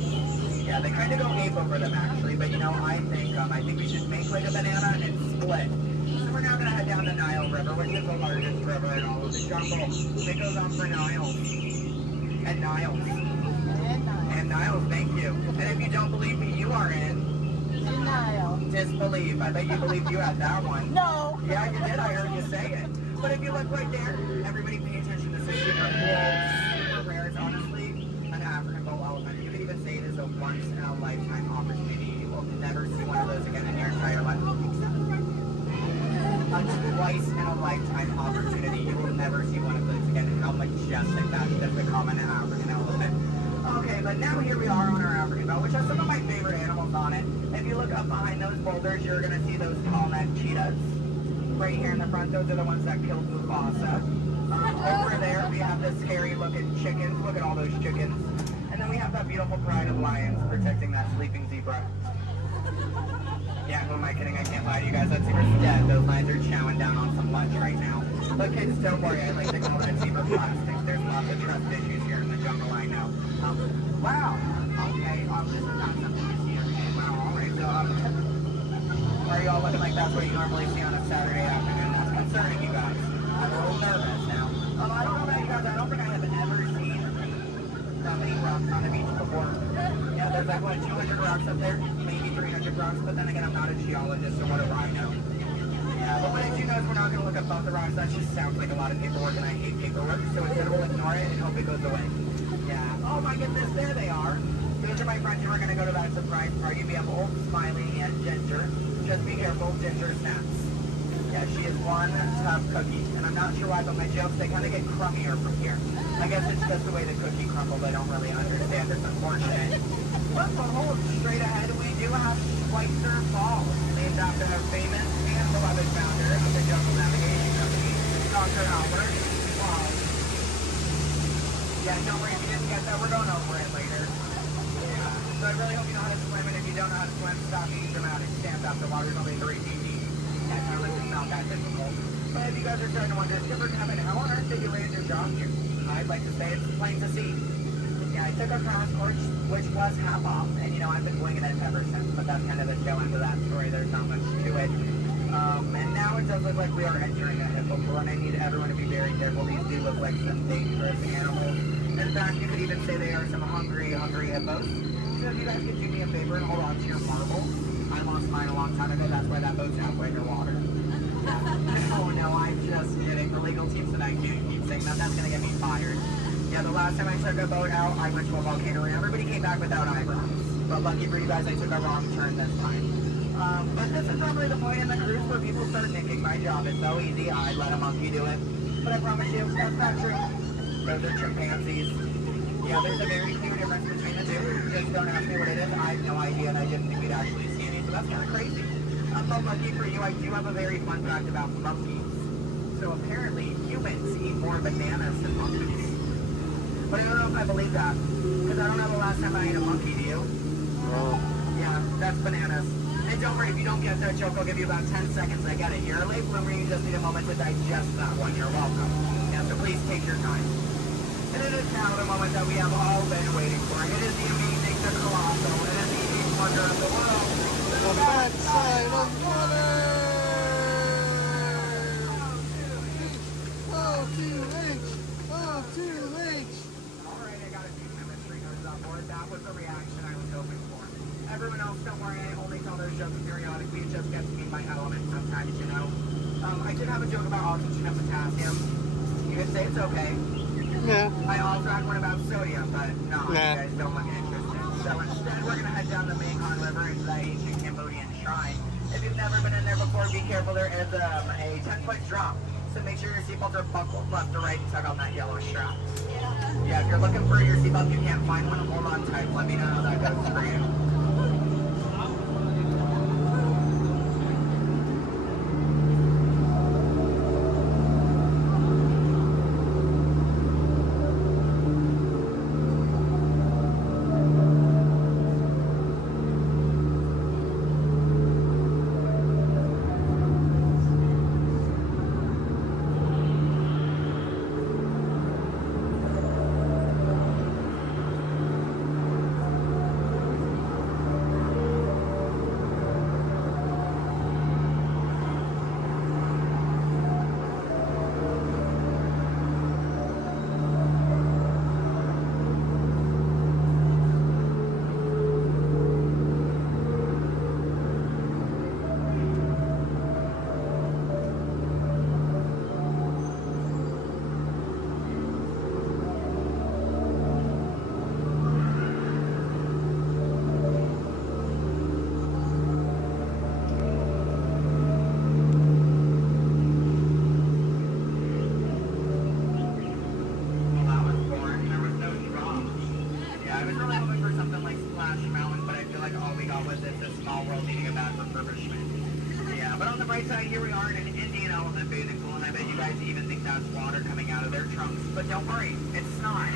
Yeah, they kind of go ape over them actually, but you know, I think we should make like a banana and split. So we're now going to head down the Nile River, which is the largest river in all of the jungle. It goes on for Niles. And Niles. And Niles, thank you. And if you don't believe me, you are in denial. Disbelief. I bet you believed you had that one. No. Yeah, you did. I heard you say it. But if you look right there, everybody pay attention. This is super cool, super rare. It's honestly an African bull elephant. You could even say it is a once-in-a-lifetime opportunity. You will never see one of those again in your entire life. A twice-in-a-lifetime opportunity. You will never see one of those again. How majestic that is, the common African elephant. Okay, but now here we are on our African belt, which has some of my favorite animals on it. If you look up behind those boulders, you're going to see those tall-necked cheetahs. Right here in the front, those are the ones that killed Mufasa. Over there, we have the scary-looking chickens. Look at all those chickens. And then we have that beautiful pride of lions protecting that sleeping zebra. Yeah, who am I kidding? I can't lie to you guys. That zebra's dead. Those lions are chowing down on some lunch right now. But kids, don't worry. I like to call that zebra plastic. There's lots of trust issues here in the jungle, I know. Wow. Okay, this is not something you see every day. Wow, all right. So, why are you all looking like that's what you normally see on a Saturday afternoon? That's concerning you guys. I'm a little nervous now. I don't know about you guys. I don't think I have ever seen that many rocks on the beach before. Yeah, there's like, what, 200 rocks up there? Maybe 300 rocks, but then again, I'm not a geologist, so what do I know? Yeah, but what I do know is we're not going to look above the rocks. That just sounds like a lot of paperwork, and I hate paperwork, so instead we'll ignore it and hope it goes away. Yeah. Oh my goodness, there they are. Those are my friends who are going to go to that surprise party. We have Old, Smiley, and Ginger. Just be careful, Ginger snaps. Yeah, she is one tough cookie, and I'm not sure why, but my jokes, they kind of get crummier from here. I guess it's just the way the cookie crumbles. I don't really understand. It's unfortunate. But hold straight ahead, we do have Schweitzer Falls, named after a famous and beloved founder of the Jungle Navigation Company, Dr. Albert. Wow. Yeah, don't worry, if you didn't get that, we're going over it later. Yeah. So I really hope you know how to swim, and if you don't know how to swim, stop being dramatic. Stand up, the water's only 3 feet deep. Yeah, no, it's not that difficult. But if you guys are starting to wonder, Skipper Kevin, how on earth did you land your job here? I'd like to say it's plain to see. Yeah, I took a crash course, which was half off, and you know, I've been winging it ever since, but that's kind of the tail end of that story. There's not much to it. And now it does look like we are entering a hippo pool, and I need everyone to be very careful. These do look like some dangerous animals. In fact, you could even say they are some hungry hippos. So if you guys could do me a favor and hold on to your marbles. I lost mine a long time ago, that's why that boat's halfway underwater. Oh no, I'm just kidding. The legal team tonight can't keep saying that. That's gonna get me fired. Yeah, the last time I took a boat out, I went to a volcano and everybody came back without eyebrows. But lucky for you guys, I took a wrong turn this time. But this is probably the point in the cruise where people start thinking my job is so easy, I'd let a monkey do it. But I promise you, that's not true. Those are chimpanzees. Yeah, there's a very clear difference between the two. Just don't ask me what it is. I have no idea, and I didn't think we'd actually see any, so that's kind of crazy. But lucky for you, I do have a very fun fact about monkeys. So apparently, humans eat more bananas than monkeys. But I don't know if I believe that, because I don't know the last time I ate a monkey, do you? Yeah, that's bananas. And don't worry, if you don't get that joke, I'll give you about 10 seconds. I get it. You're a late bloomer, you just need a moment to digest that one. You're welcome. Yeah, so please take your time. And it is now the moment that we have all been waiting for. It is the amazing, the colossal, it is the eighth wonder of the world. The backside of water! Oh, 2H! Oh, 2H! Alright, I got a few chemistry notes on board. That was the reaction I was hoping for. Everyone else, don't worry, I only tell those jokes periodically. It just gets me my element sometimes, you know. I did have a joke about oxygen and potassium. You could say it's okay. Yeah. I also had one about sodium, but no, you guys don't look interested. So instead, we're going to head down the Mekong River into the ancient Cambodian shrine. If you've never been in there before, be careful. There is a 10-foot drop. So make sure your seatbelts are buckled left to right and tug on that yellow strap. Yeah, if you're looking for your seatbelt, you can't find one, hold on tight. Let me know how that goes for you. Here we are in an Indian elephant bathing pool, and I bet you guys even think that's water coming out of their trunks. But don't worry, it's not.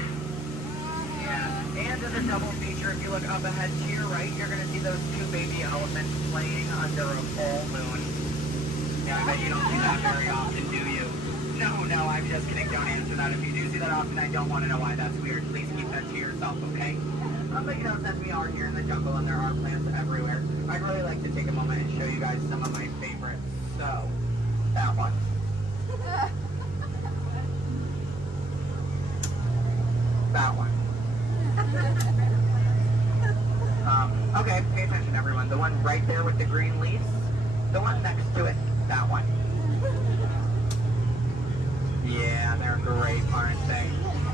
Yeah, and as a double feature, if you look up ahead to your right, you're going to see those two baby elephants playing under a full moon. Yeah, I bet you don't see that very often, do you? No, I'm just kidding. Don't answer that. If you do see that often, I don't want to know why that's weird. Please keep that to yourself, okay? But you know, since we are here in the jungle and there are plants everywhere, I'd really like to take a moment and show you guys some of my favorites. So, that one. That one. Okay, pay attention everyone. The one right there with the green leaves. The one next to it. That one. Yeah, they're great, aren't they?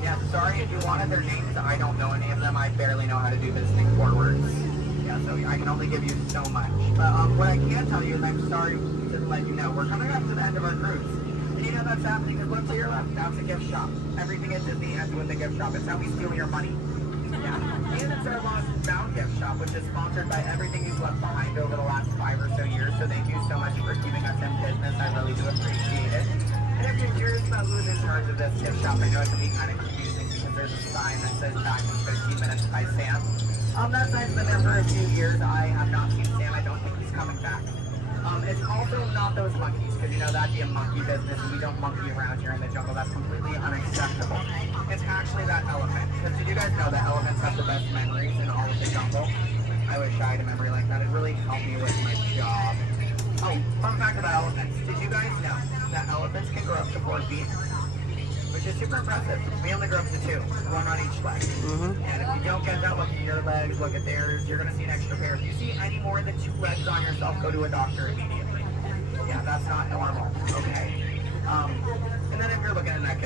Yeah, sorry if you wanted their names. I don't know any of them. I barely know how to do this thing forwards. Yeah, so I can only give you so much. But what I can tell you is I'm sorry to let you know we're coming up to the end of our cruise. And you know that's happening because look to your left. That's a gift shop. Everything at Disney ends with a gift shop. It's how we steal your money. Yeah. And it's our Lost and Found gift shop, which is sponsored by everything you've left behind over the last 5 or so years. So thank you so much for keeping us in business. I really do appreciate it. And if you're curious about who's in charge of this gift shop, I know it can be kind of confusing because there's a sign that says back in 15 minutes by Sam. That sign's been there for a few years. I have not seen Sam. I don't think he's coming back. It's also not those monkeys, because you know that'd be a monkey business, and we don't monkey around here in the jungle. That's completely unacceptable. It's actually that elephant. Because did you guys know that elephants have the best memories in all of the jungle? I wish I had a memory like that. It really helped me with my job. Oh, fun fact about elephants. Did you guys know that elephants can grow up to 4 feet? Which is super impressive. We only grow up to 2, 1 on each leg. And if you don't get that, look at your legs, look at theirs, you're going to see an extra pair. If you see any more than 2 legs on yourself, go to a doctor immediately. Yeah, that's not normal, okay?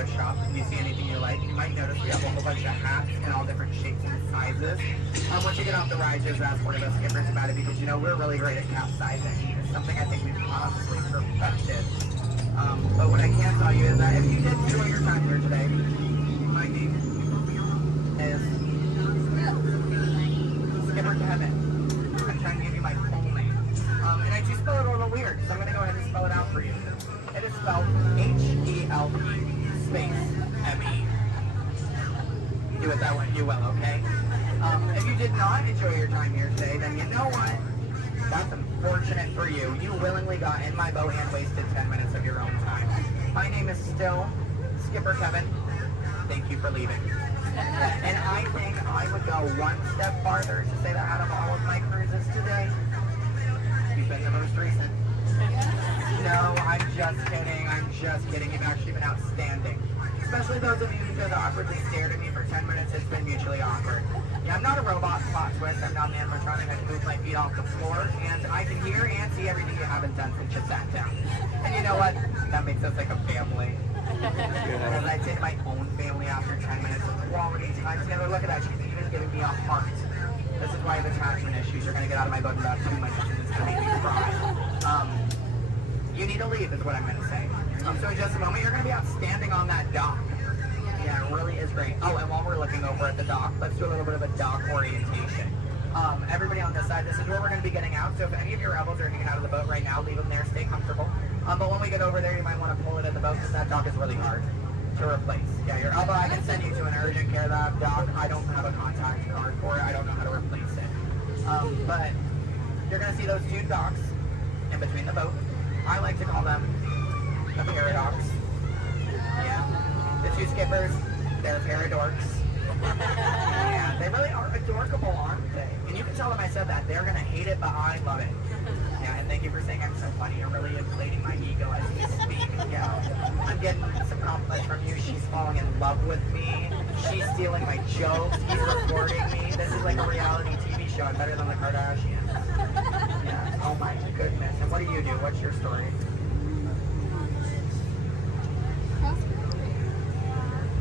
gift shop. If you see anything you like, you might notice we have a whole bunch of hats in all different shapes and sizes. Once you get off the ride, just ask one of those skippers about it because, you know, we're really great at capsizing. It's something I think we've honestly perfected. But what I can tell you is that if you did enjoy your time here today, my name is Skipper Kevin. I'm trying to give you my full name. And I do spell it a little weird, so I'm going to go ahead and spell it out for you. It is spelled H-E-L-P space M-E. Do it that way, you will, okay? If you did not enjoy your time here today, then you know what? That's unfortunate for you. You willingly got in my boat and wasted 10 minutes of your own time. My name is still Skipper Kevin. Thank you for leaving. And I think I would go one step farther to say that out of all of my cruises today, you've been the most recent. No, I'm just kidding. I'm just kidding. You've actually been outstanding. Especially those of you who just awkwardly stared at me for 10 minutes. It's been mutually awkward. Yeah, I'm not a robot plot twist. I'm not an animatronic. I can move my feet off the floor. And I can hear and see everything you haven't done since you sat down. And you know what? That makes us like a family. Because I did my own family after 10 minutes of quality time together. Look at that. She's even giving me a heart. This is why I have attachment issues. You're going to get out of my boat in about 2 minutes and it's going to make me cry. You need to leave is what I'm going to say. So in just a moment, you're going to be outstanding on that dock. Yeah, it really is great. Oh, and while we're looking over at the dock, let's do a little bit of a dock orientation. Everybody on this side, this is where we're going to be getting out. So if any of your rebels are hanging out of the boat right now, leave them there, stay comfortable. But when we get over there, you might want to pull it in the boat because that dock is really hard to replace. Yeah, your elbow, I can send you to an urgent care lab dock. I don't have a contact card for it. I don't know how to replace it. But you're going to see those two docks in between the boat. I like to call them the paradox. Yeah. The two skippers, they're paradorks. Yeah, they really are adorkable, aren't they? And you can tell them I said that. They're going to hate it, but I love it. Yeah, and thank you for saying I'm so funny. You're really inflating my ego as we speak. Yeah. I'm getting some compliments from you. She's falling in love with me. She's stealing my jokes. He's recording me. This is like a reality TV show. I'm better than the Kardashians. Yeah. Oh my goodness. And what do you do? What's your story?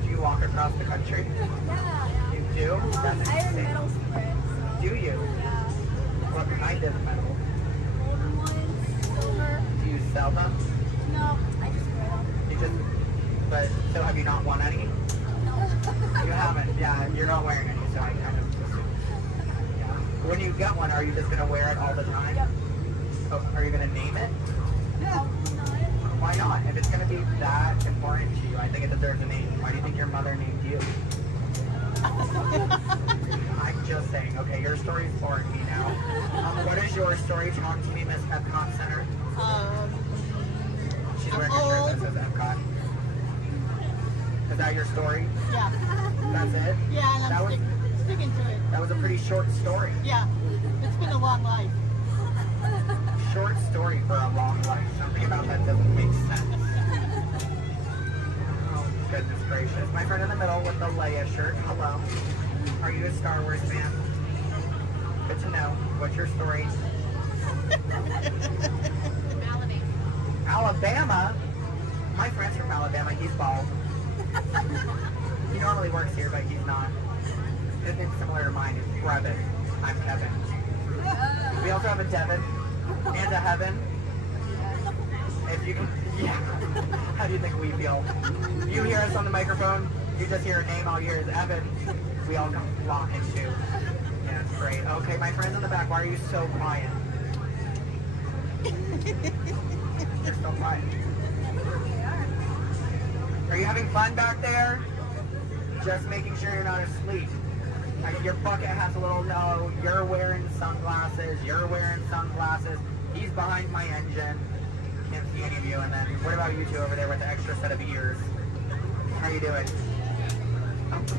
Do you walk across the country? Yeah. You do? That's I have insane. metal spreads. Do you? Yeah. What kind of metal? Golden ones, silver. Do you sell them? No, I just wear them. You just, but, so have you not won any? No. You haven't, yeah, you're not wearing any, so I kind of assumed. Yeah. When you get one, are you just going to wear it all the time? Yep. Oh, are you going to name it? No. Why not? If it's going to be that important to you, I think it deserves a name. Why do you think your mother named you? I'm just saying, okay, your story's boring me now. What is your story? Talk to me, Miss Epcot Center. She's wearing a shirt that says Epcot. Is that your story? Yeah. That's it? Yeah, and that I'm sticking to it. That was a pretty short story. Yeah. It's been a long life. Short story for a long life. Something about that doesn't make sense. Oh, goodness gracious. My friend in the middle with the Leia shirt. Hello. Are you a Star Wars fan? Good to know. What's your story? Alabama? My friend's from Alabama. He's bald. He normally works here, but he's not. His name's similar to mine. It's Brevin. I'm Kevin. We also have a Devin and a Heaven. If you can, yeah. How do you think we feel? You hear us on the microphone, you just hear a name, all you hear is Evan. We all come flocking too. Yeah, it's great. Okay, my friends in the back, why are you so quiet? You're so quiet. Are you having fun back there? Just making sure you're not asleep. Your bucket has a little no. You're wearing sunglasses. You're wearing sunglasses. He's behind my engine. Can't see any of you. And then what about you two over there with the extra set of ears? How you doing?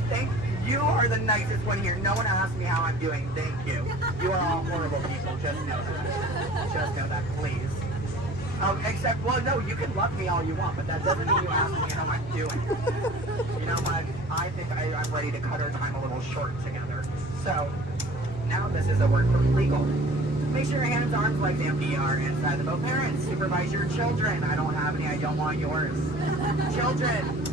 Thank you. Are the nicest one here. No one asked me how I'm doing. Thank you. You are all horrible people. Just know that. Just know that, please. Except, well, no, you can love me all you want, but that doesn't mean you ask me how I'm doing. You know what? I think I'm ready to cut our time a little short together. So, now this is a word from legal. Make sure your hands, arms, legs, and feet are inside the boat. Parents, supervise your children. I don't have any. I don't want yours. Children,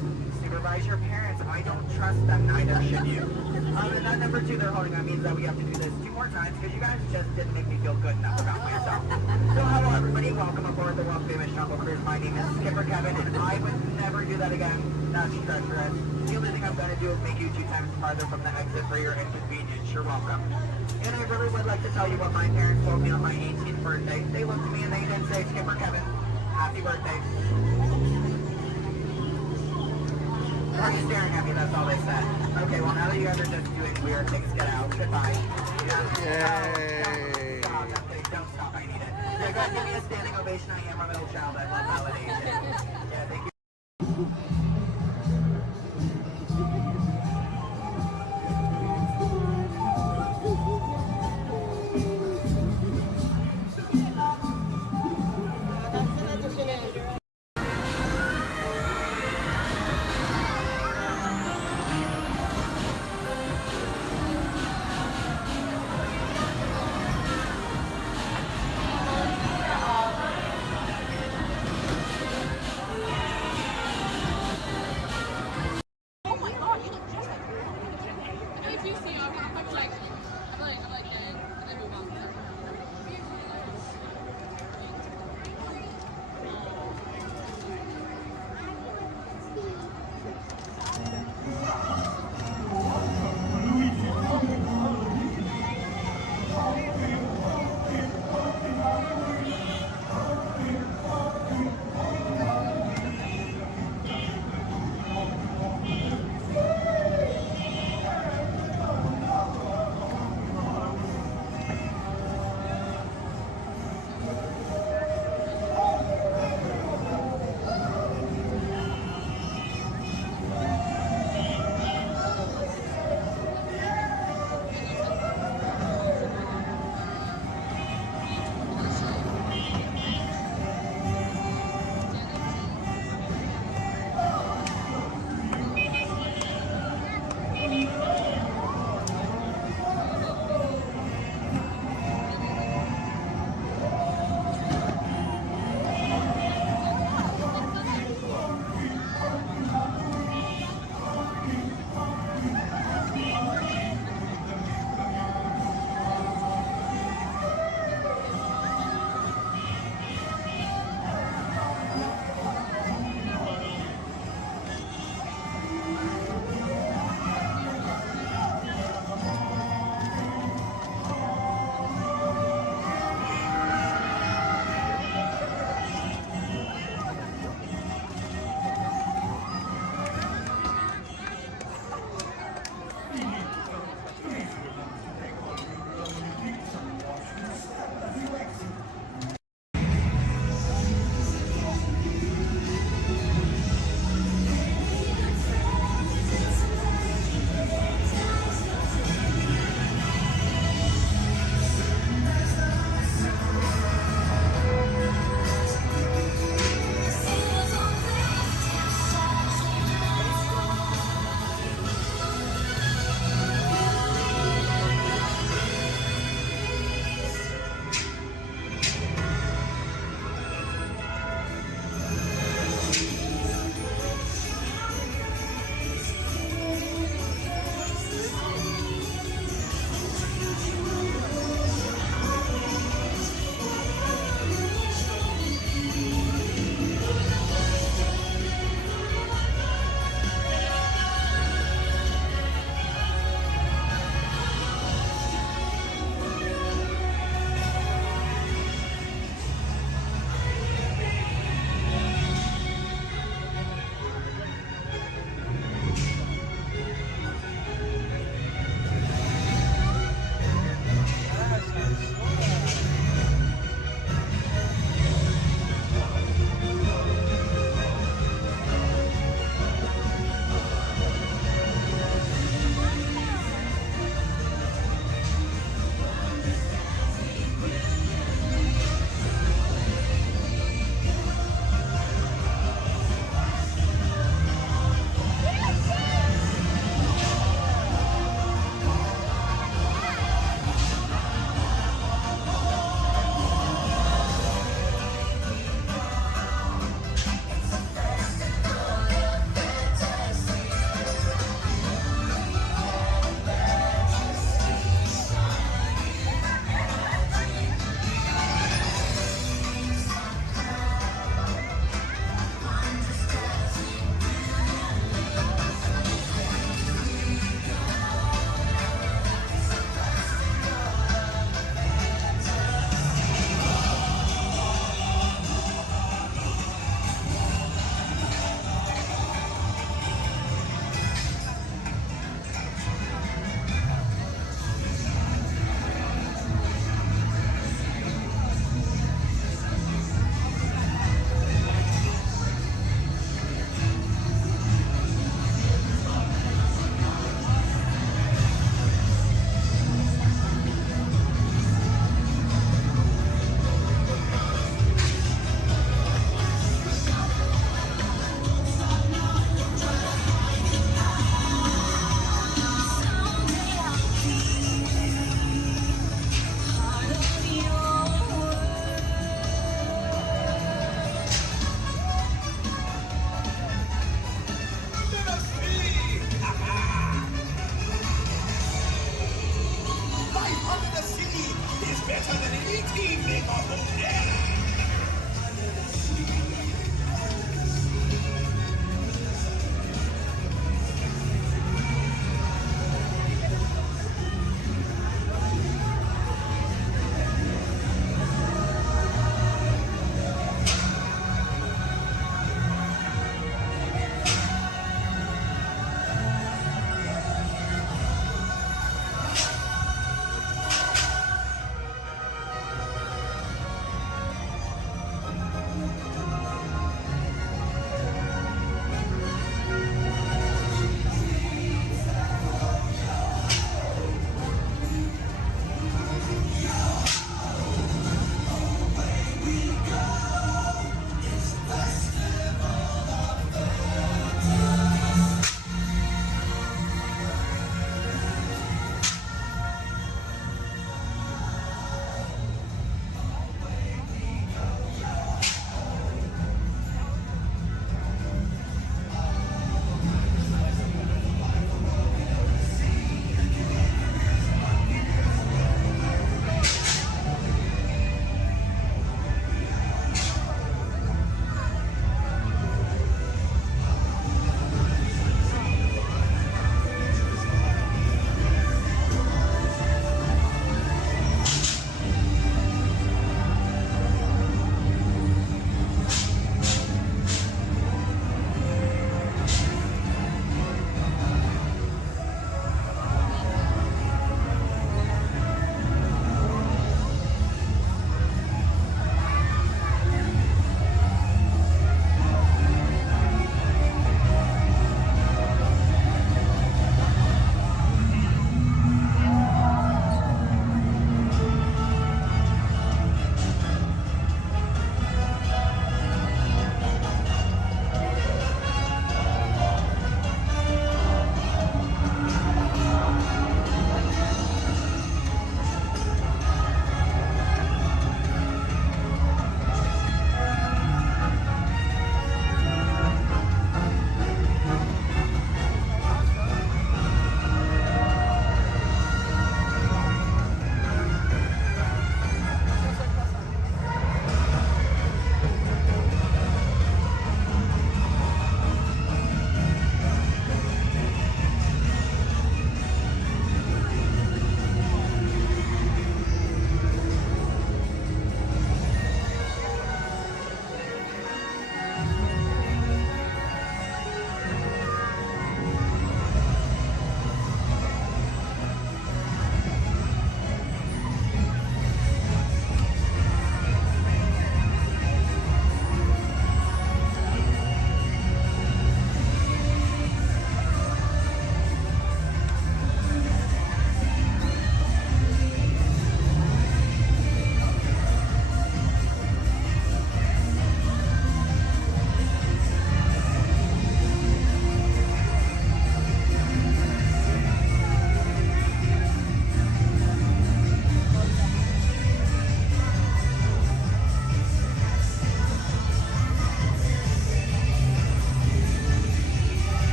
supervise your parents. I don't trust them, neither should you. And that number 2 they're holding up means that we have to do this 2 more times because you guys just didn't make me feel good enough about myself. So hello everybody, welcome aboard the Walt famous Jungle Cruise. My name is Skipper Kevin and I would never do that again. That's treacherous. The only thing I'm going to do is make you 2 times farther from the exit for your inconvenience. You're welcome. And I really would like to tell you what my parents told me on my 18th birthday. They looked at me and they didn't say, Skipper Kevin, happy birthday. Are you staring at me? That's all they said. Okay, well now that you guys are just doing weird things, get out. Goodbye. Yay. Stop. Don't stop. I need it. Yeah, guys, give me a standing ovation. I am a middle child. I love validation. Yeah, thank you.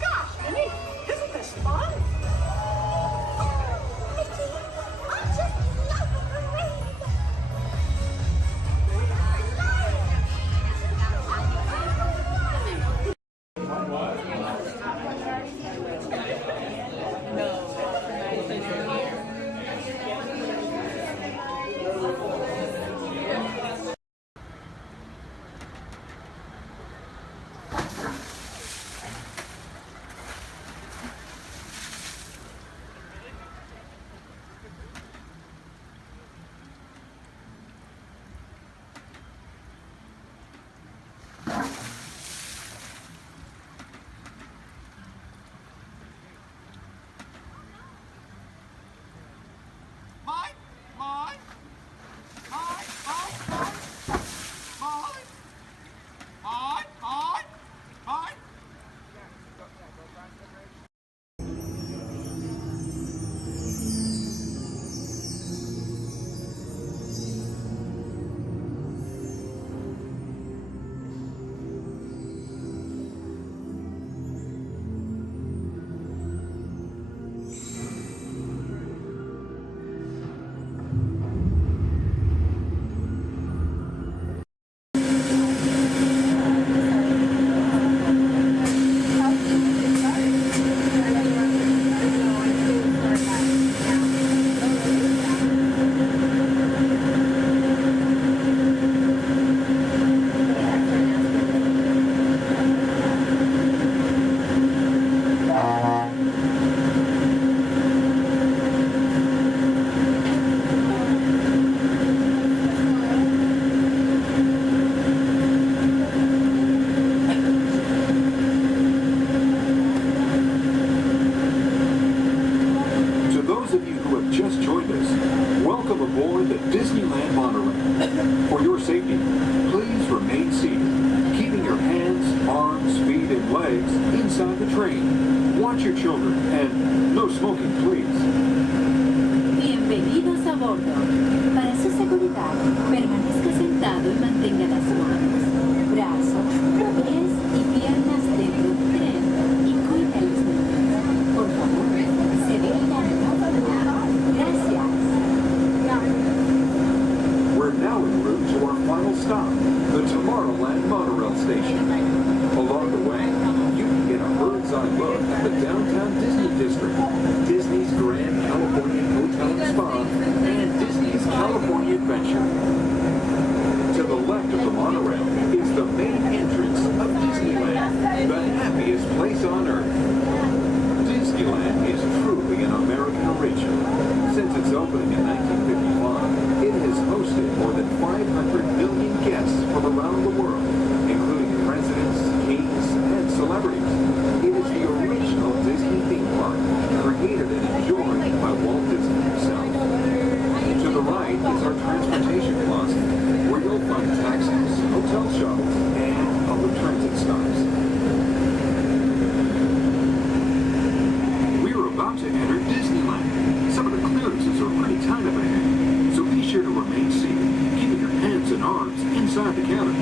Gosh, Minnie, isn't this fun? Mickey, I just love the parade. Just joined us. Welcome aboard the Disneyland monorail. For your safety, please remain seated, keeping your hands, arms, feet, and legs inside the train. Watch your children, and no smoking, please. Bienvenidos a bordo. Para su seguridad, permanezca sentado y mantenga las manos, brazos, pies y piernas dentro del tren y cuide a los niños. Por favor, se detengan. We're now en route to our final stop, the Tomorrowland monorail station. Along the way, you can get a bird's eye look at the downtown Disney district, Disney's Grand California Hotel and Spa, and Disney's California Adventure. To the left of the monorail is the main entrance of Disneyland, the happiest place on earth. Disneyland is truly an American original. Since its opening in 1955, it has hosted more than 500 million guests from around the world, including presidents, kings, and celebrities. It is the original Disney theme park, created and enjoyed by Walt Disney himself. To the right is our transportation closet, where you'll find taxis, hotel shuttles, and public transit stops. About to enter Disneyland. Some of the clearances are pretty tight up ahead, so be sure to remain seated, keeping your hands and arms inside the counter.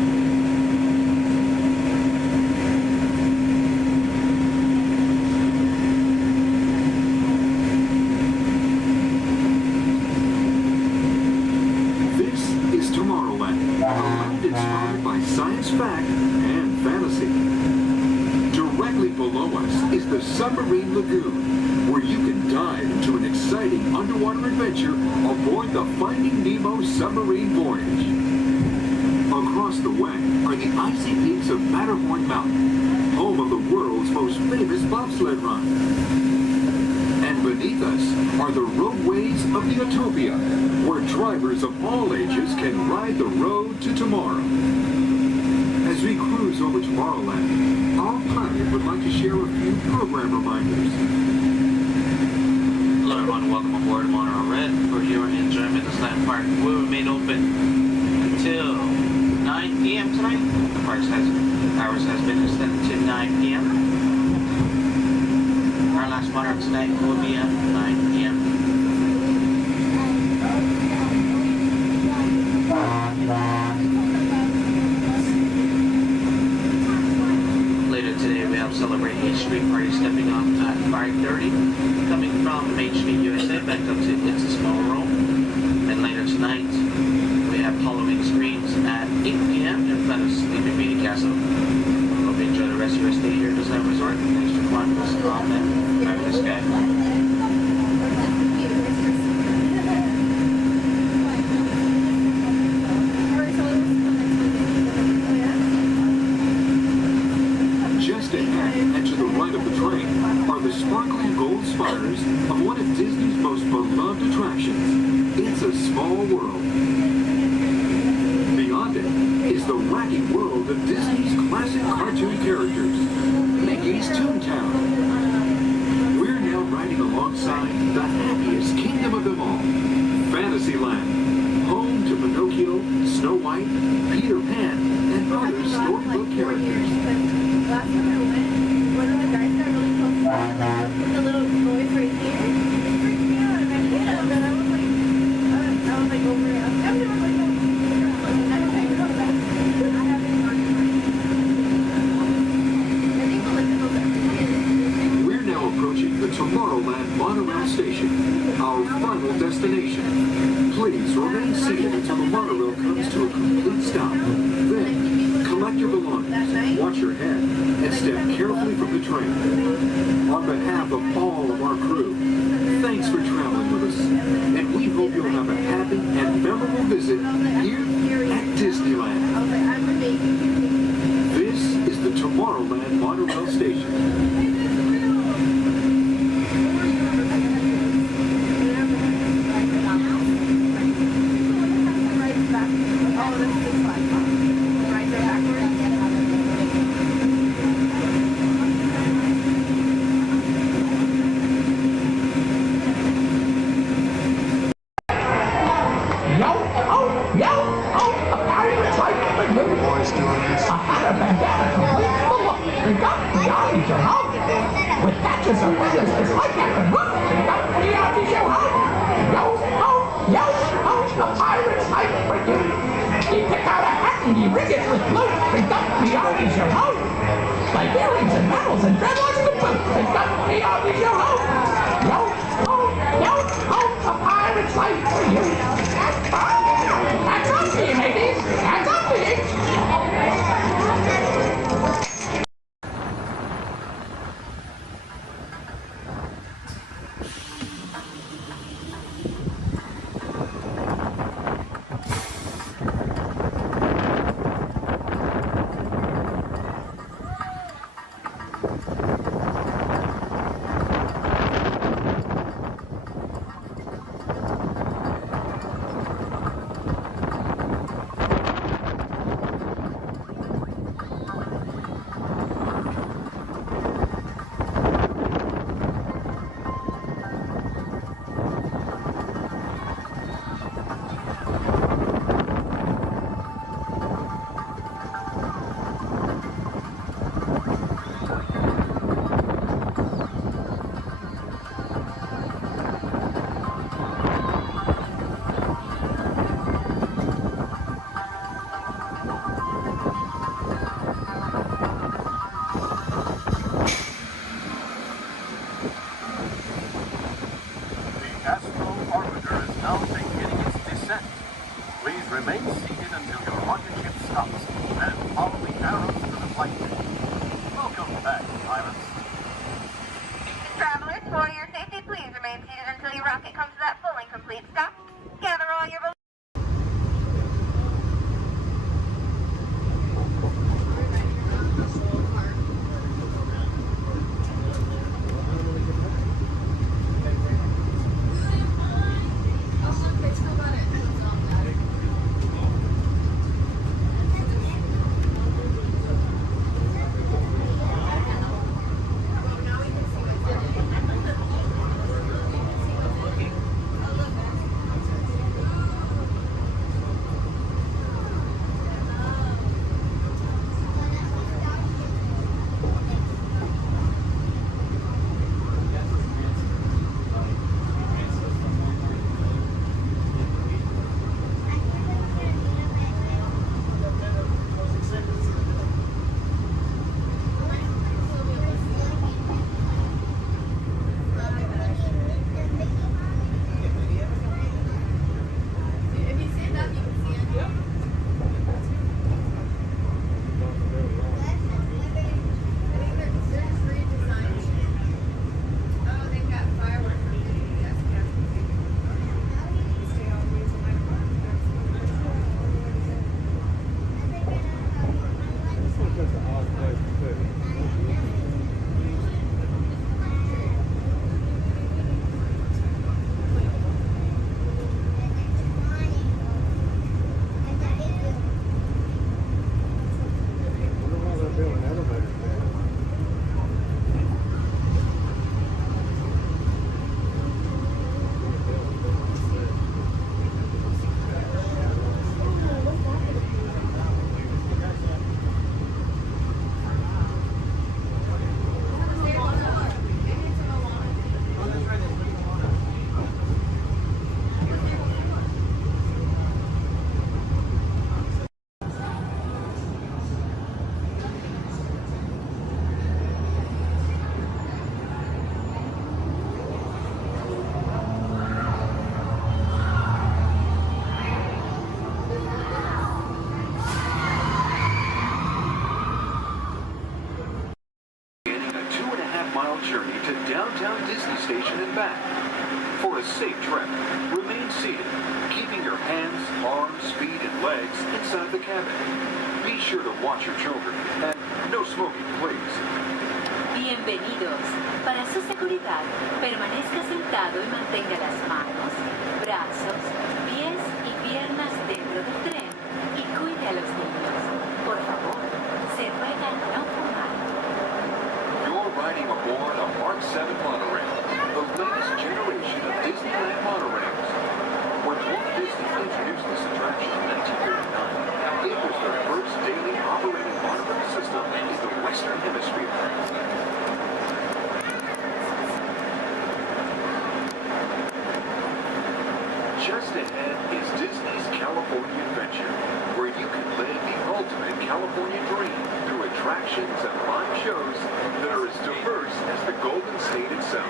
This is Tomorrowland, a land inspired by science fact and fantasy. Directly below us is the Submarine Lagoon, where you can dive into an exciting underwater adventure aboard the Finding Nemo submarine voyage. Across the way are the icy peaks of Matterhorn Mountain, home of the world's most famous bobsled run. And beneath us are the roadways of the Utopia, where drivers of all ages can ride the road to tomorrow. As we cruise over Tomorrowland, our pilot would like to share a few program reminders. Hello everyone, welcome aboard Monorail Red for your enjoyment. This land park will remain open until 9 p.m. tonight. The park's hours has been extended to 9 p.m. Our last monorail tonight will be at 9 p.m. Later today we have celebration East Street party stepping off at 5:30. Coming from Main Street, USA, back up to It's a Small World. And later tonight, we have Halloween screams at 8 p.m. in front of Sleeping Beauty Castle. Hope you enjoy the rest of your stay here at Disneyland Resort. Thanks for climbing us on that fabulous guy. Just ahead and to the right of the train are the sparkling gold spires of one of Disney's most beloved attractions, It's a Small World. Beyond it is the wacky world of Disney's classic cartoon characters, Mickey's Toontown. We're now riding alongside the happiest kingdom of them all, Fantasyland, home to Pinocchio, Snow White, Peter Pan, and other storybook characters. Last time I went, one of the guys got really close with the little boys right here. It freaked me out, and I hit him, and I was like over it. I'm never like, no. We're now approaching the Tomorrowland Monorail Station, our final destination. Please remain seated until the monorail comes to a complete stop. Then, collect your belongings, watch your head, and step carefully from the train. On behalf of all of our crew, thanks for traveling with us, and we hope you'll have a happy and memorable visit here at Disneyland. This is the Tomorrowland Monorail Station. With patches of feathers, it's like that can move. A pirate's life for you. He picked out a hat and he rigged it with blue. And the armies your home. Like earrings and medals and dreadlocks to boot. And the armies your home. A pirate's life for you. Hands up to you, ladies. Hands up to you. 6-mile journey to downtown Disney Station and back. For a safe trek, remain seated, keeping your hands, arms, feet, and legs inside the cabin. Be sure to watch your children, and no smoking, please. Bienvenidos. Para su seguridad, permanezca sentado y mantenga las manos, brazos, pies y piernas dentro del tren y cuide a los niños. Por favor, se ruega no fumar. You're riding aboard a Mark 7 monorail, the latest generation of Disneyland monorails. When Walt Disney introduced this attraction in 1939, it was the first daily operating monorail system in the Western Hemisphere. Just ahead is Disney's California Adventure, where you can live the ultimate California dream through attractions and live shows that are as diverse as the Golden State itself.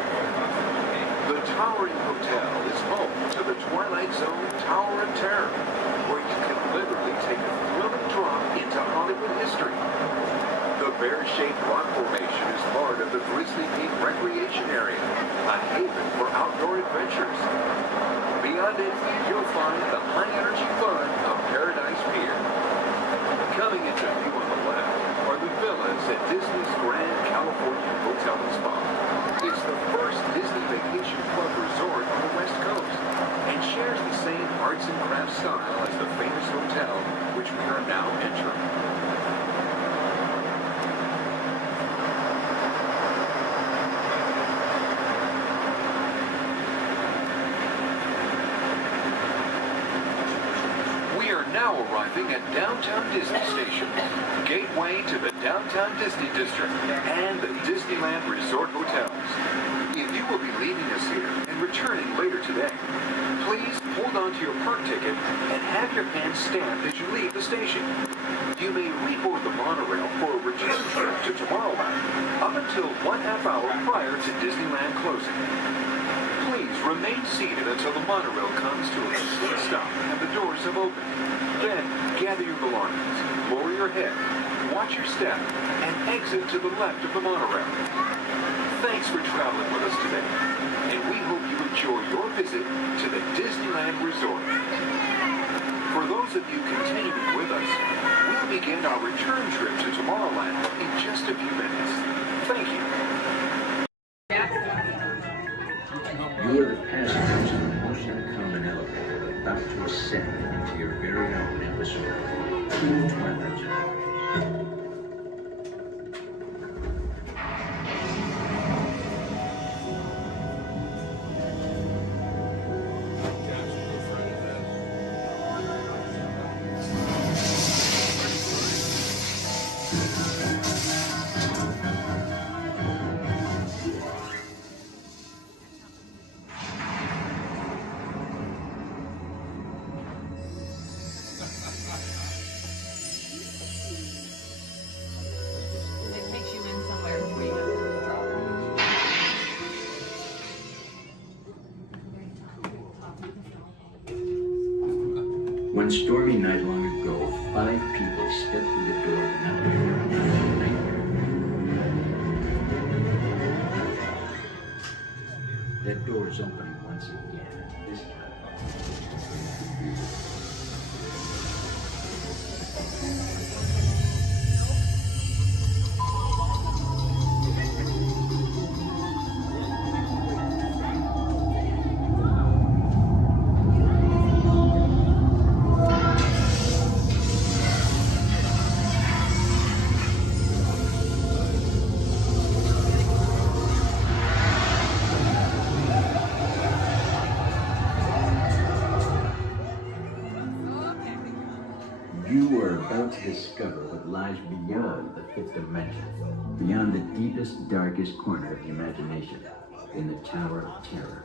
The Towering Hotel is home to the Twilight Zone Tower of Terror, where you can literally take a thrilling drop into Hollywood history. The bear-shaped rock formation is part of the Grizzly Peak Recreation Area, a haven for outdoor adventures. Beyond it, you'll find the high-energy fun of Paradise Pier. Coming into view on the left are the villas at Disney's Grand California Hotel and Spa. It's the first Disney Vacation Club resort on the West Coast and shares the same arts and crafts style as the famous hotel, which we are now entering. Now arriving at Downtown Disney Station, gateway to the Downtown Disney District and the Disneyland Resort Hotels. If you will be leaving us here and returning later today, please hold on to your park ticket and have your hand stamped as you leave the station. You may reboard the monorail for a return trip to Tomorrowland up until 1/2 hour prior to Disneyland closing. Please remain seated until the monorail comes to a complete stop and the doors have opened. Then, gather your belongings, lower your head, watch your step, and exit to the left of the monorail. Thanks for traveling with us today, and we hope you enjoy your visit to the Disneyland Resort. For those of you continuing with us, we'll begin our return trip to Tomorrowland in just a few minutes. Thank you. You are the passengers of the Ocean Common Elevator about to ascend into your very own episode of the Twilight Zone. One stormy night long ago, 5 people stepped through the door of an elevator. That door is opening once again, this time. You are about to discover what lies beyond the 5th dimension, beyond the deepest, darkest corner of the imagination, in the Tower of Terror.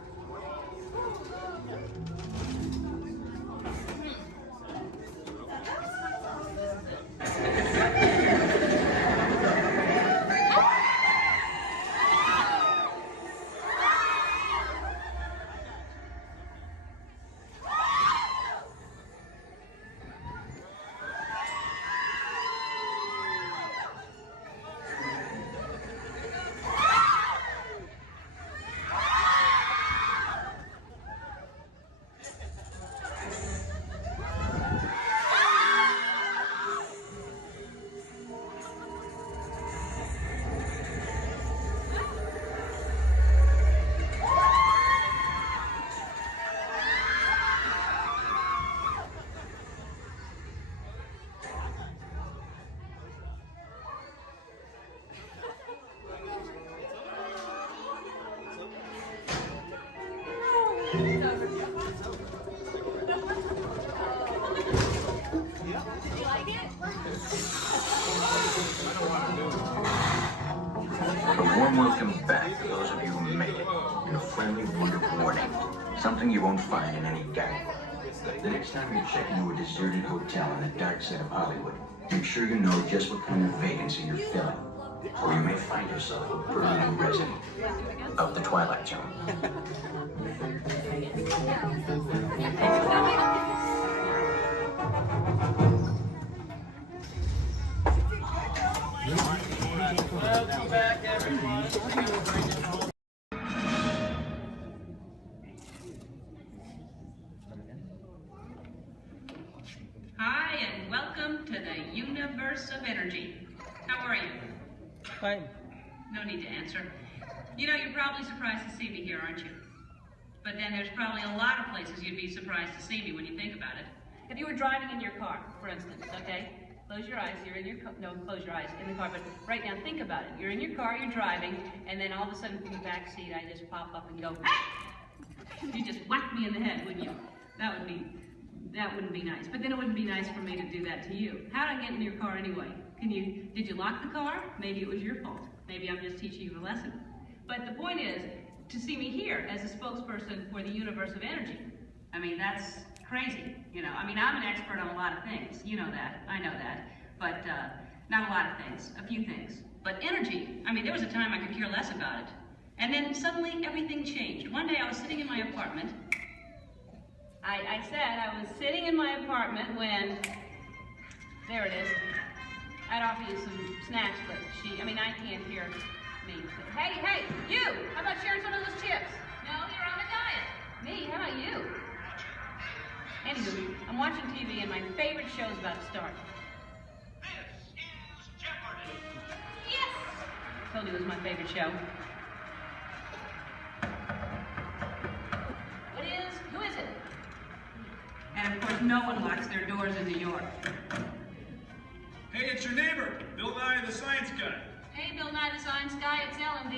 A warm welcome back to those of you who made it, and a friendly word of warning. Something you won't find in any guide. The next time you check into a deserted hotel on the dark side of Hollywood, make sure you know just what kind of vacancy you're filling, or you may find yourself a permanent resident of the Twilight Zone. Welcome back, everyone. Hi, and welcome to the universe of energy. How are you? Fine. No need to answer. You know, you're probably surprised to see me here, aren't you? But then there's probably a lot of places you'd be surprised to see me when you think about it. If you were driving in your car, for instance, okay? Close your eyes, you're in your car, no, close your eyes, in the car, but right now think about it. You're in your car, you're driving, and then all of a sudden from the back seat, I just pop up and go, hey! You just whack me in the head, wouldn't you? That wouldn't be nice. But then it wouldn't be nice for me to do that to you. How'd I get in your car anyway? Did you lock the car? Maybe it was your fault. Maybe I'm just teaching you a lesson. But the point is, to see me here as a spokesperson for the universe of energy. I mean, that's crazy, you know. I mean, I'm an expert on a lot of things. You know that. I know that. But not a lot of things. A few things. But energy, I mean, there was a time I could care less about it. And then suddenly everything changed. One day I was sitting in my apartment. I said I was sitting in my apartment when, there it is. I'd offer you some snacks, but I I can't hear me. Hey, you! How about sharing some of those chips? No, you're on a diet. Me? How about you? Anywho, I'm watching TV and my favorite show's about to start. This is Jeopardy! Yes! Told you it was my favorite show. Who is it? And of course, no one locks their doors in New York. Hey, it's your neighbor, Bill Nye the Science Guy. Hey, Bill Nye the Science Guy, it's Ellen,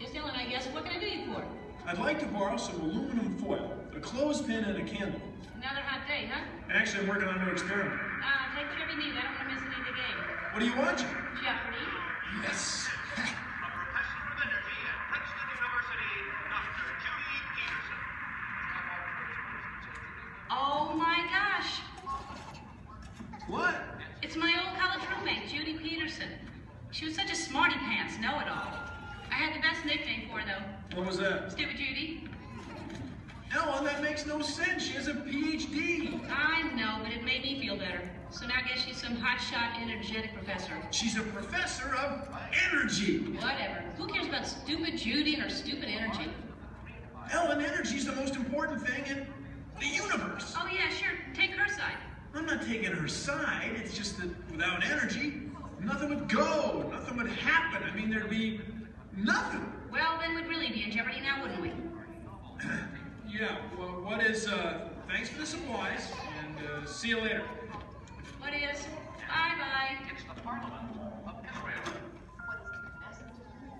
Just Ellen, I guess. What can I do you for? I'd like to borrow some aluminum foil, a clothespin, and a candle. Another hot day, huh? Actually, I'm working on a new experiment. Take whatever you need. I don't want to miss any of the game. What are you watching? Jeopardy. Yes. Oh my gosh! What? It's my old college roommate, Judy Peterson. She was such a smarty pants, know-it-all. I had the best nickname for her, though. What was that? Stupid Judy. Ellen, that makes no sense. She has a PhD. I know, but it made me feel better. So now I guess she's some hotshot, energetic professor. She's a professor of energy. Whatever. Who cares about stupid Judy and her stupid energy? Ellen, energy's the most important thing in the universe. Oh yeah, sure. Take her side. I'm not taking her side. It's just that without energy, nothing would go. Nothing would happen. I mean, there'd be nothing. Well, then we'd really be in jeopardy now, wouldn't we? Yeah, well, what is, thanks for the supplies, and see you later. What is? Bye-bye. It's the Parliament of Israel.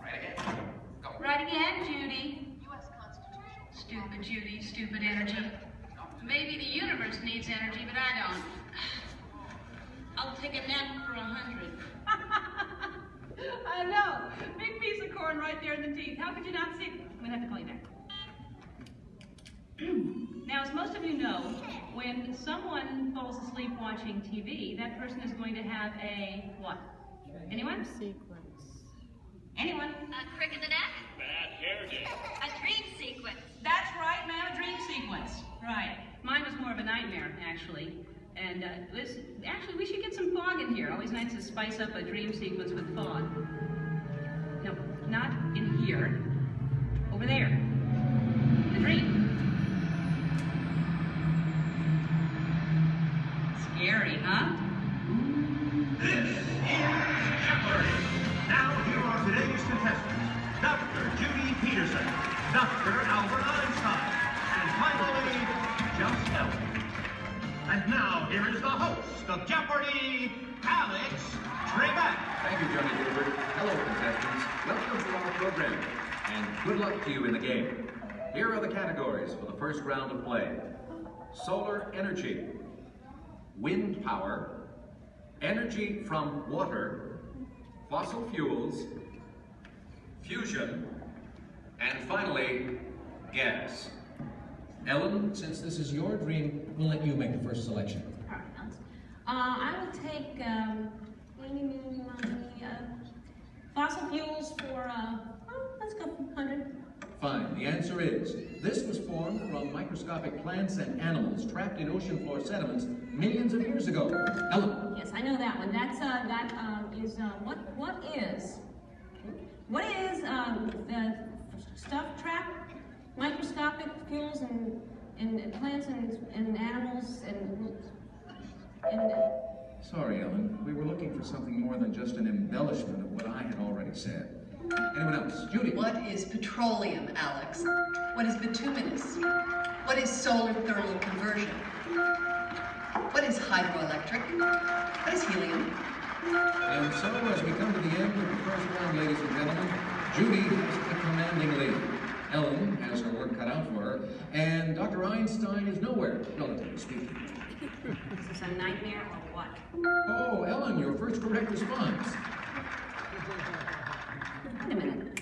Right ahead. Go. Right again, Judy. Stupid Judy, stupid energy. Maybe the universe needs energy, but I don't. I'll take a nap for 100. I know. Big piece of corn right there in the teeth. How could you not see it? I'm gonna have to call you back. Now, as most of you know, when someone falls asleep watching TV, that person is going to have a what? Anyone? Sequence. Anyone? A crick in the neck? Bad hair day. A dream sequence. That's right, ma'am, a dream sequence. Right. Mine was more of a nightmare, actually. And actually, we should get some fog in here. Always nice to spice up a dream sequence with fog. No, not in here. Over there. The dream. Scary, huh? This is Jeopardy! Now here are today's contestants. Dr. Judy Peterson, Dr. Albert Einstein, and finally, just Ellen. And now here is the host of Jeopardy, Alex Trebek. Thank you, Johnny Gilbert. Hello, contestants. Welcome to our program. And good luck to you in the game. Here are the categories for the first round of play. Solar energy, wind power, energy from water, fossil fuels, fusion, and finally, gas. Ellen, since this is your dream, we'll let you make the first selection. I will take fossil fuels for, let's go 100. Fine. The answer is, this was formed from microscopic plants and animals trapped in ocean floor sediments millions of years ago. Ellen. Yes, I know that one. That's, what is the stuff trapped? Microscopic fuels and plants and animals and Sorry, Ellen. We were looking for something more than just an embellishment of what I had already said. Anyone else? Judy. What is petroleum, Alex? What is bituminous? What is solar thermal conversion? What is hydroelectric? What is helium? And so, as we come to the end of the first round, ladies and gentlemen, Judy has the commanding lead. Ellen has her work cut out for her, and Dr. Einstein is nowhere, relatively speaking. Is this a nightmare or what? Oh, Ellen, your first correct response. Wait a minute.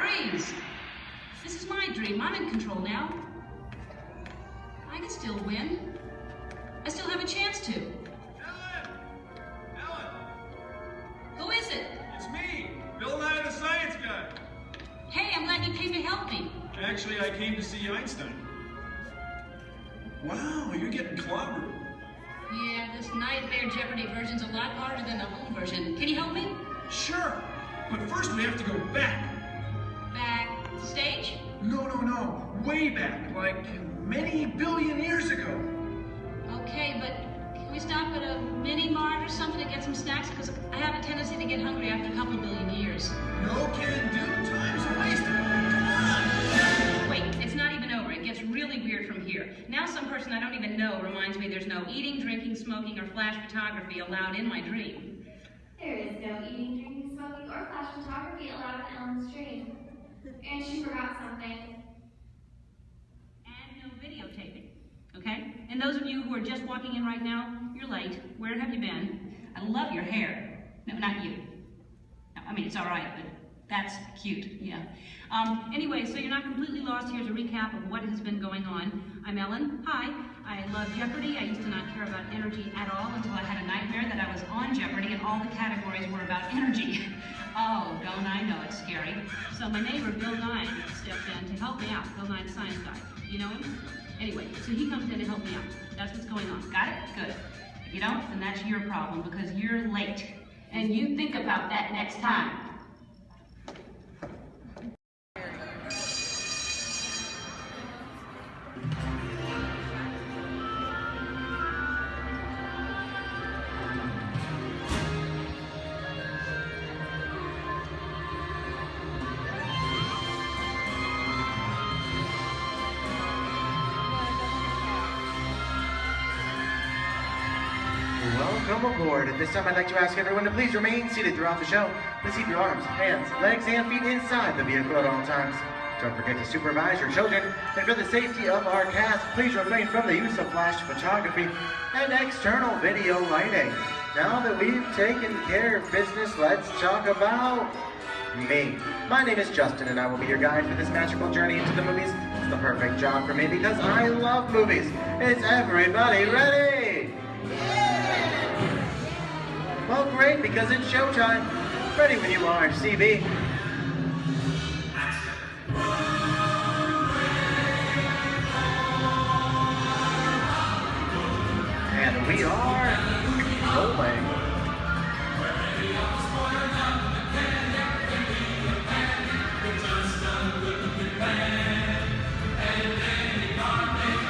Dreams! This is my dream. I'm in control now. I can still win. I still have a chance to. Ellen! Who is it? It's me, Bill Nye the Science Guy. Hey, I'm glad you came to help me. Actually, I came to see Einstein. Wow, you're getting clobbered. Yeah, this Nightmare Jeopardy version's a lot harder than the home version. Can you help me? Sure, but first we have to go back. Backstage? No, way back, like many billion years ago. Okay, but can we stop at a mini mart or something to get some snacks? Because I have a tendency to get hungry after a couple billion years. No can do, time's wasted. Come on! Wait, it's not even over. It gets really weird from here. Now some person I don't even know reminds me there's no eating, drinking, smoking, or flash photography allowed in my dream. There is no eating, drinking, smoking, or flash photography allowed in Ellen's dream. And she forgot something. And no videotaping, okay? And those of you who are just walking in right now, you're late. Where have you been? I love your hair. No, not you. No, I mean, it's all right, but that's cute, yeah. Anyway, so you're not completely lost. Here's a recap of what has been going on. I'm Ellen. Hi. I love Jeopardy. I used to not care about energy at all until I had a nightmare that I was on Jeopardy and all the categories were about energy. Oh, don't I know it's scary. So my neighbor, Bill Nye, stepped in to help me out. Bill Nye, the science guy. You know him? Anyway, so he comes in to help me out. That's what's going on. Got it? Good. If you don't, then that's your problem because you're late. And you think about that next time. Welcome aboard. At this time, I'd like to ask everyone to please remain seated throughout the show. Please keep your arms, hands, legs, and feet inside the vehicle at all times. Don't forget to supervise your children. And for the safety of our cast, please refrain from the use of flash photography and external video lighting. Now that we've taken care of business, let's talk about me. My name is Justin, and I will be your guide for this magical journey into the movies. It's the perfect job for me because I love movies. Is everybody ready? Well, great, because it's showtime. Ready when you are, CB. And we are rolling.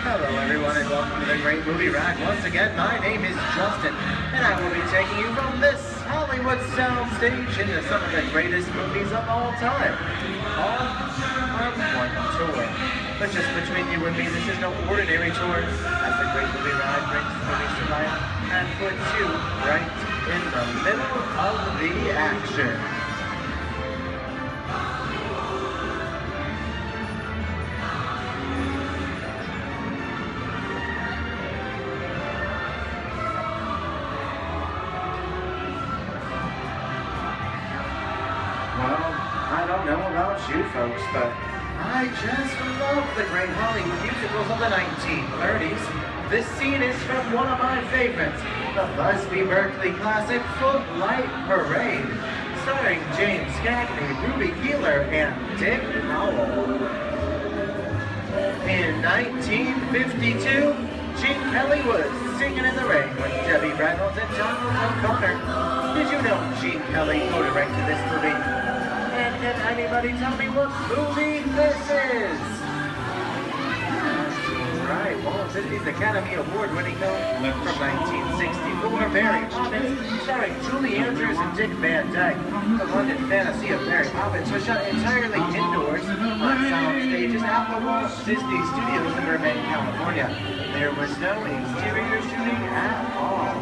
Hello everyone and welcome to the Great Movie Rack. Once again, my name is Justin and I will be taking you from this Hollywood soundstage into some of the greatest movies of all time. All on one tour. But just between you and me, this is no ordinary tour, as the Great Movie Ride brings movies to life and puts you right in the middle of the action. I don't know about you folks, but I just love the great Hollywood musicals of the 1930s. This scene is from one of my favorites, the Busby Berkeley classic Footlight Parade, starring James Cagney, Ruby Keeler, and Dick Powell. In 1952, Gene Kelly was Singing in the Rain with Debbie Reynolds and Donald O'Connor. Did you know Gene Kelly co-directed this movie? And can anybody tell me what movie this is? Right, Walt Disney's Academy Award-winning film from 1964, Mary Poppins, starring Julie Andrews and Dick Van Dyke. The London fantasy of Mary Poppins was shot entirely indoors on sound stages at the Walt Disney Studios in Burbank, California. There was no exterior shooting at all.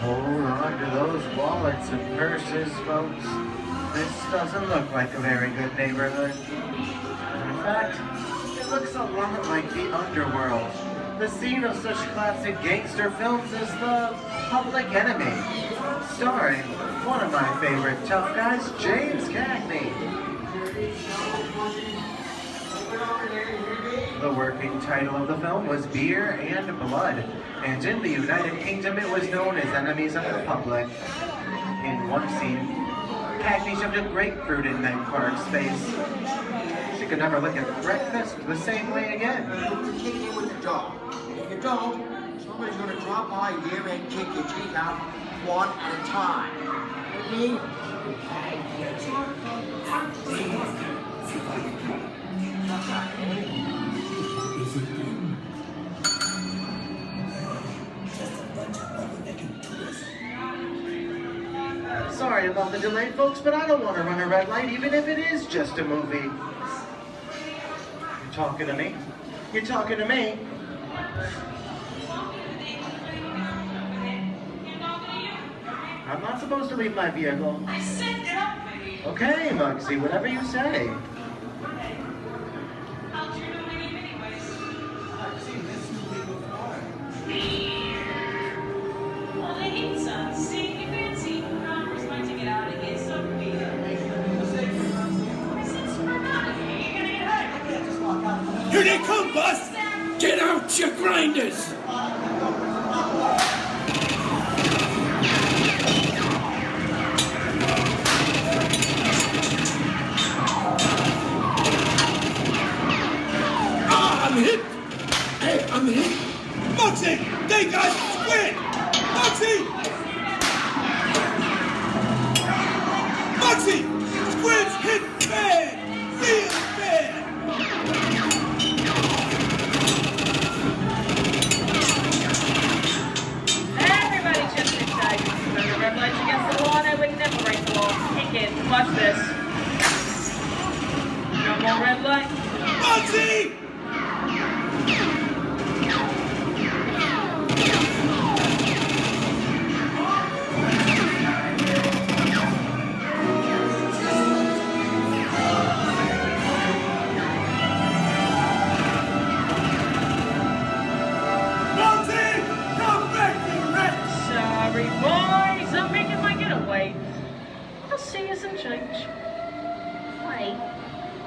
Hold on to those wallets and purses, folks. This doesn't look like a very good neighborhood. In fact, it looks a lot like the underworld, the scene of such classic gangster films as The Public Enemy, starring one of my favorite tough guys, James Cagney. The working title of the film was Beer and Blood, and in the United Kingdom it was known as Enemies of the Public. In one scene, Cagney shoved a grapefruit in Meg Clark's face. She could never look at breakfast the same way again. Kick in with the dog. If you don't, somebody's going to drop by here and kick your teeth out one at a time. You mean? Sorry about the delay, folks, but I don't want to run a red light, even if it is just a movie. You talking to me? You talking to me? I'm not supposed to leave my vehicle. I said get up, baby. Okay, Muggsy, whatever you say. How'd you know my name anyways? I've seen this movie before. Well, they need some. See, you fancy. Congress might take it out of here, so be it. I said screw out of here. You're gonna get hurt. I can't just walk out. Here they come, Bus! Get out your grinders! I'm hit! Hey, I'm hit! Muggsy! They got Squid! Muggsy! Muggsy! Squid's hit bad! Real bad! Everybody just excited. When the red lights against the law, and I would never break the law. Kick it. Watch this. No more red light. Muggsy! Sorry, boys. I'm making my getaway. I'll see you some change. Wait,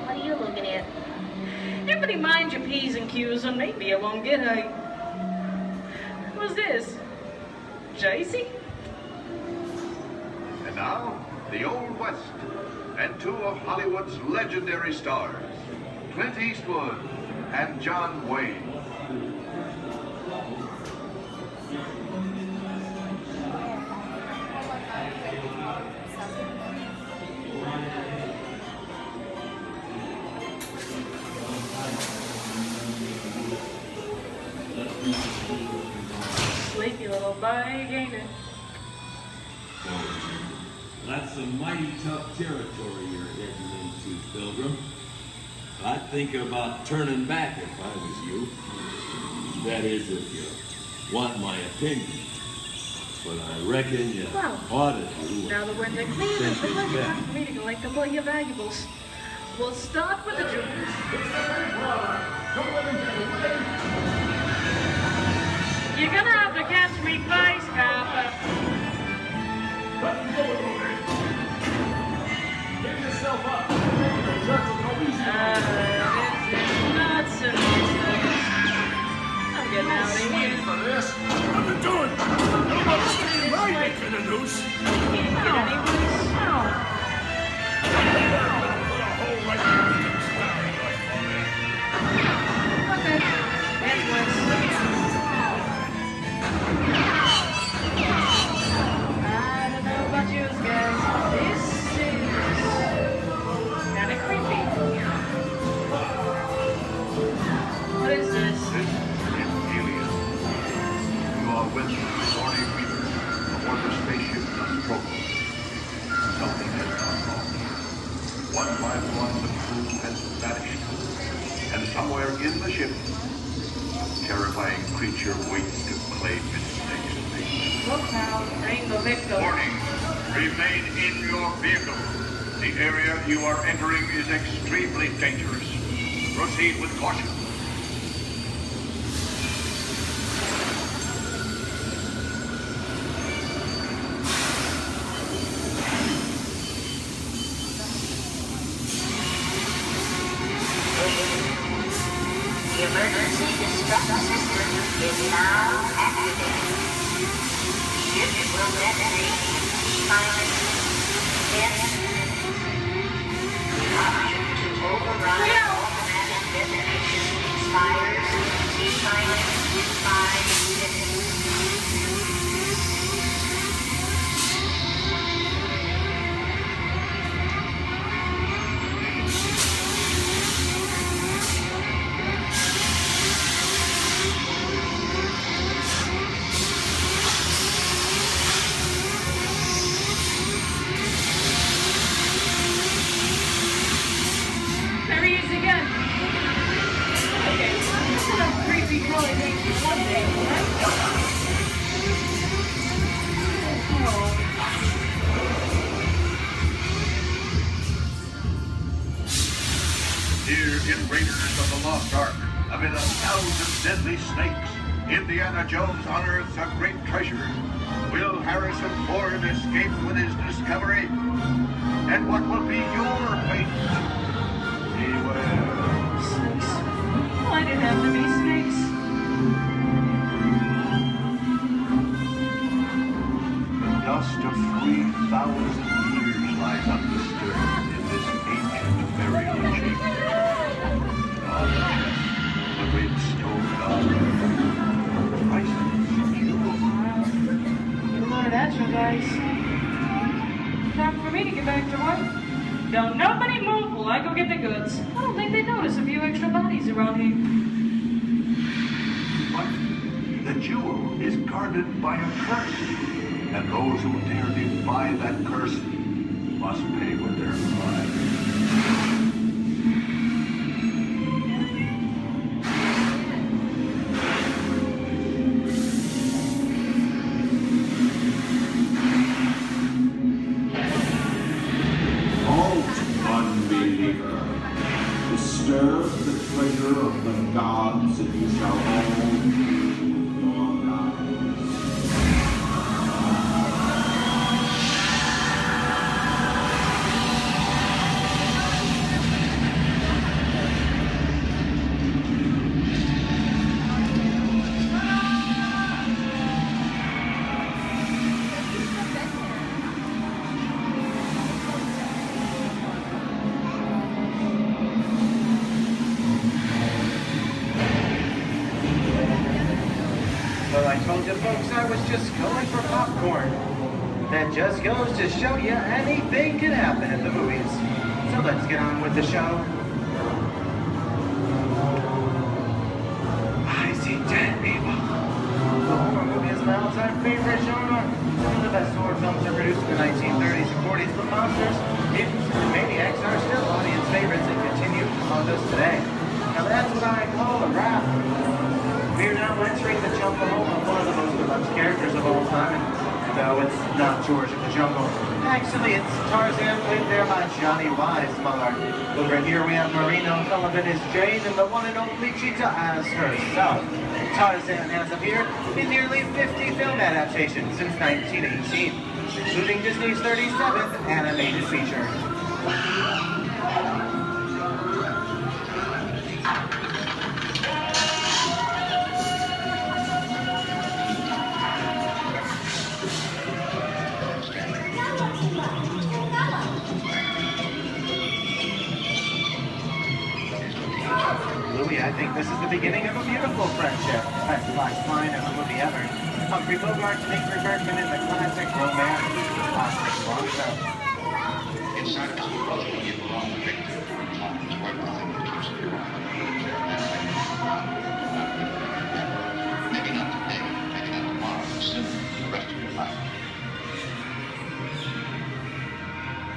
what are you looking at? Everybody mind your P's and Q's and maybe you won't get a... What's this? JC? And now, the Old West, and two of Hollywood's legendary stars, Clint Eastwood and John Wayne. Sleepy little bag, ain't it? That's some mighty tough territory you're heading into, Pilgrim. I'd think about turning back if I was you. That is, if you want my opinion, but I reckon you Well, ought to do now that we're in the clear, it's the perfect time for me to collect a couple of your valuables. We'll start with the juniors. You're gonna have to catch me first, Papa. Get yourself up. Not so nice. I'm getting out of here. For this. What are you doing? Nobody's staying right, making a noose. Can't get any worse. Okay, that's worse. I don't know about you guys. This is kind of creepy. What is this? This is alien. You are with Sorry Reaper aboard the spaceship Nostromo. Something has gone wrong. One by one, the crew has vanished. And somewhere in the ship, a terrifying creature waits to claim its next victim. Look now, bring the victim. Warning, remain in your vehicle. The area you are entering is extremely dangerous. Proceed with caution. The emergency distress system is now activated. Ship will detonate in T-minus 10 minutes. Option to override automatic detonation expires T-minus 5 minutes. There he is again. Okay, this is a creepy crawly thing for one day, right? Oh. Here in Raiders of the Lost Ark, amid 1,000 deadly snakes, Indiana Jones unearths a great treasure. Will Harrison Ford escape with his discovery? And what will be your fate? Beware. Snakes. Why did it have to be snakes? The dust of 3,000 years lies undisturbed in this ancient burial chamber. On the chest, the great stone god, priceless jewels. Get a load of that, you guys. Time for me to get back to work. Don't nobody move while I go get the goods. I don't think they notice a few extra bodies around here. But the jewel is guarded by a curse, and those who dare defy that curse must pay with their lives. Unbeliever, disturb the treasure of the gods, and you shall all lose your lives. Well, I told you folks I was just going for popcorn. That just goes to show you anything can happen at the movies. So let's get on with the show. I see dead people. The horror movie is my all-time favorite genre. Some of the best horror films are produced in the 1930s and 40s, but monsters, mutants, and maniacs are still audience favorites and continue to haunt us today. Now that's what I call a wrap. We are now entering the jungle home of one of George of the Jungle. Actually, it's Tarzan played there by Johnny Weissmuller. Over here we have Marino Sullivan as Jane and the one and only Cheetah as herself. Tarzan has appeared in nearly 50 film adaptations since 1918, including Disney's 37th animated feature. Louis, I think this is the beginning of a beautiful friendship. That's the last line of the movie ever. Humphrey Bogart to Ingrid Bergman in the classic romance, classic long show. Inside of us, both of you belong to victory. It's worth nothing to keep secure. Maybe not today, maybe not tomorrow, but soon, the rest of your life.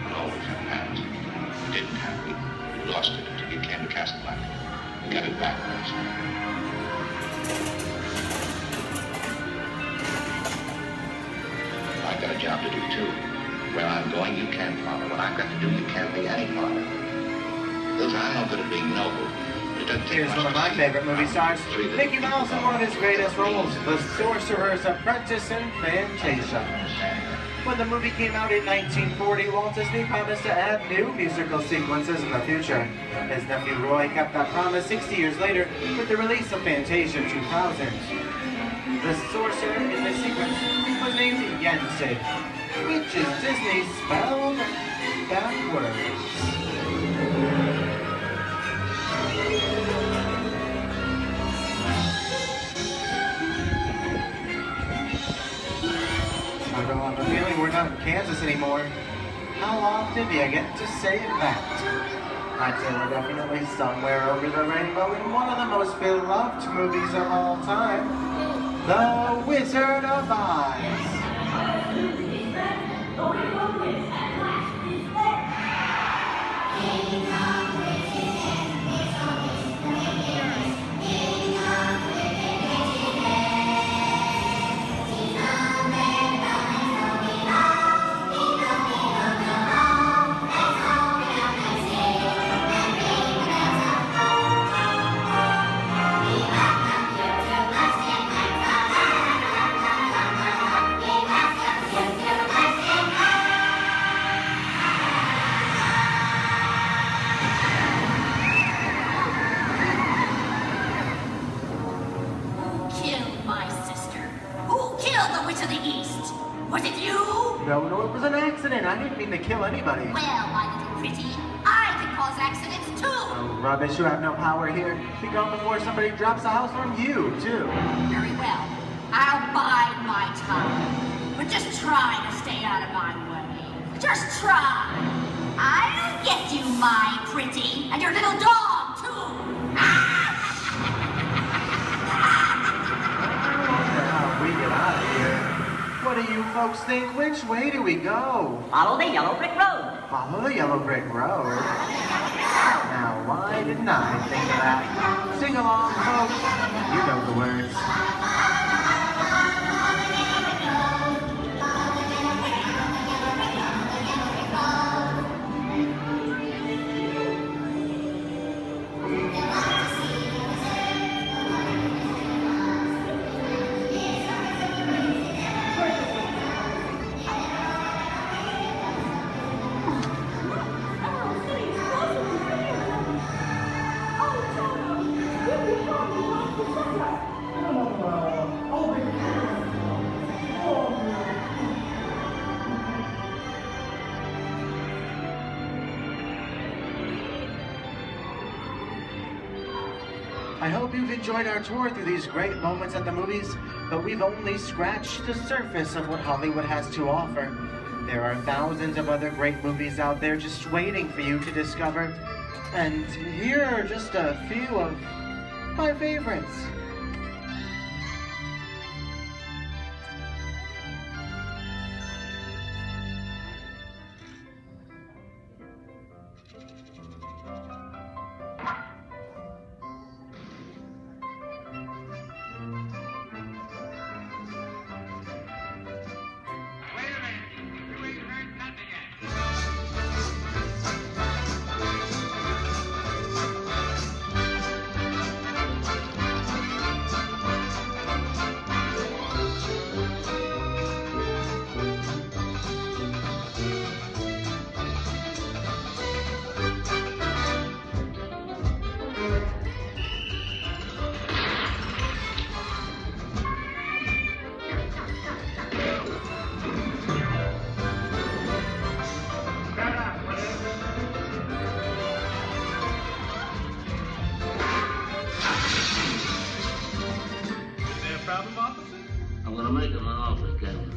You'll always have past. You didn't have it. You lost it until you came to Casablanca. You got it back first. I've got a job to do too. Where I'm going, you can't follow. What I've got to do, you can't be any part of. Those I'm no good at being noble. It doesn't take Here's one of my favorite movie stars, Mickey Mouse in one of his greatest roles, The Sorcerer's Apprentice in Fantasia. When the movie came out in 1940, Walt Disney promised to add new musical sequences in the future. His nephew Roy kept that promise 60 years later with the release of Fantasia 2000. The sorcerer in this sequence was named Yensid, which is Disney spelled backwards. I don't have a feeling we're not in Kansas anymore. How often do you get to say that? I'd say we're definitely somewhere over the rainbow in one of the most beloved movies of all time, The Wizard of Oz. No, it was an accident. I didn't mean to kill anybody. Well, my little pretty, I can cause accidents too. Oh, rubbish. You have no power here. Be gone before somebody drops a house on you, too. Very well. I'll bide my time. But just try to stay out of my way. Just try. I'll get you, my pretty, and your little dog, too. We get out of here. What do you folks think? Which way do we go? Follow the yellow brick road. Follow the yellow brick road? Now, why didn't I think of that? Sing along, folks. You know the words. I hope you've enjoyed our tour through these great moments at the movies, but we've only scratched the surface of what Hollywood has to offer. There are thousands of other great movies out there just waiting for you to discover. And here are just a few of my favorites. officer? I'm gonna make him an offer, Captain.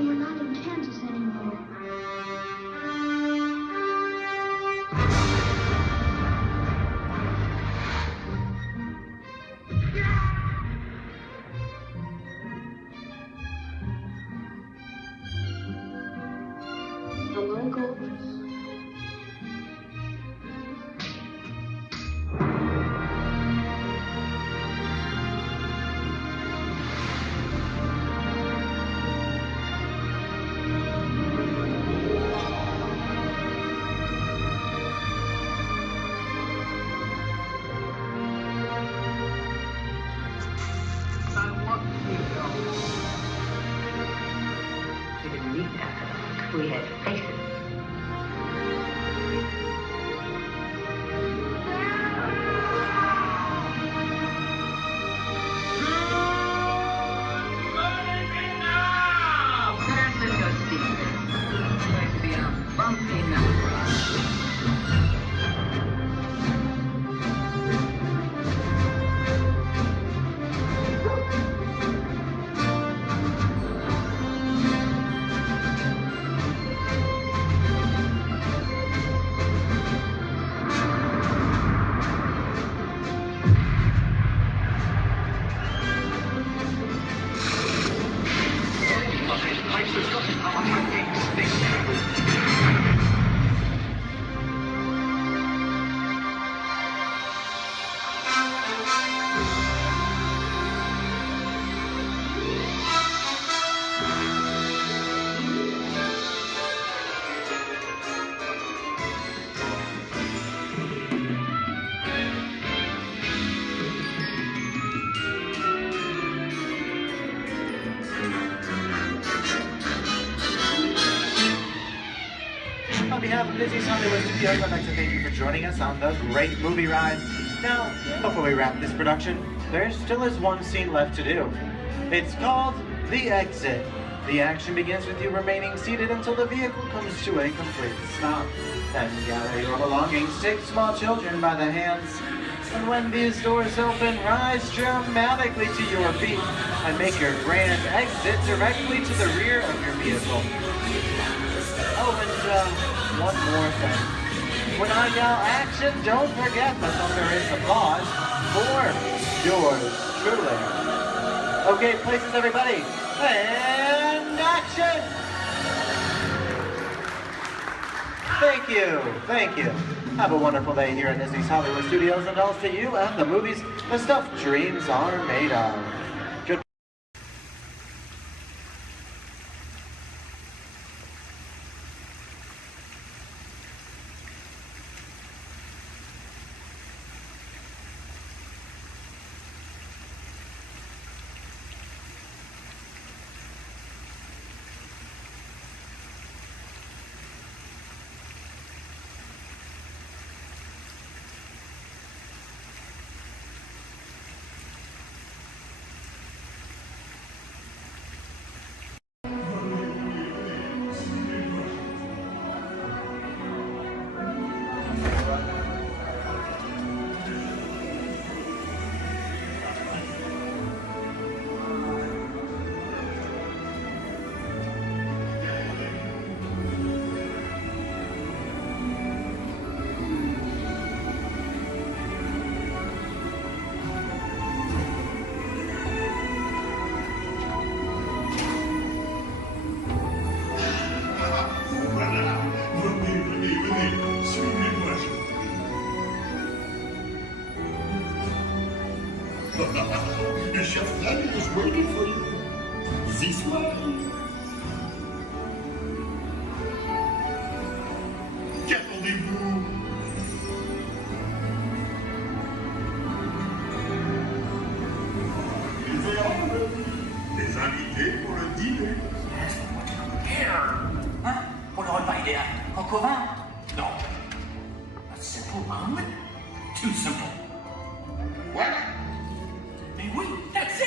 We're not in Kansas anymore. The locals. I want you to go. We didn't need that. We had faces. There's your secret. It's going to be a bumpy night. On behalf of Disney's Hollywood Studios, I'd like to thank you for joining us on the great movie ride. Now, before we wrap this production, there still is one scene left to do. It's called The Exit. The action begins with you remaining seated until the vehicle comes to a complete stop. Then gather your belongings, take small children by the hands, and when these doors open, rise dramatically to your feet and make your grand exit directly to the rear of your vehicle. Oh, and one more thing. When I yell action, don't forget the thunderous applause for yours truly. Okay, places everybody, and action! Thank you. Have a wonderful day here at Disney's Hollywood Studios, and also to you and the movies the stuff dreams are made of. Good. Le chef Daniel is waiting for you. This way. Qu'attendez-vous? Les invités pour le dîner. Hein? Pour le repas idéal. En commun? Non. C'est pour un. Too simple. What? Mais oui, that's it!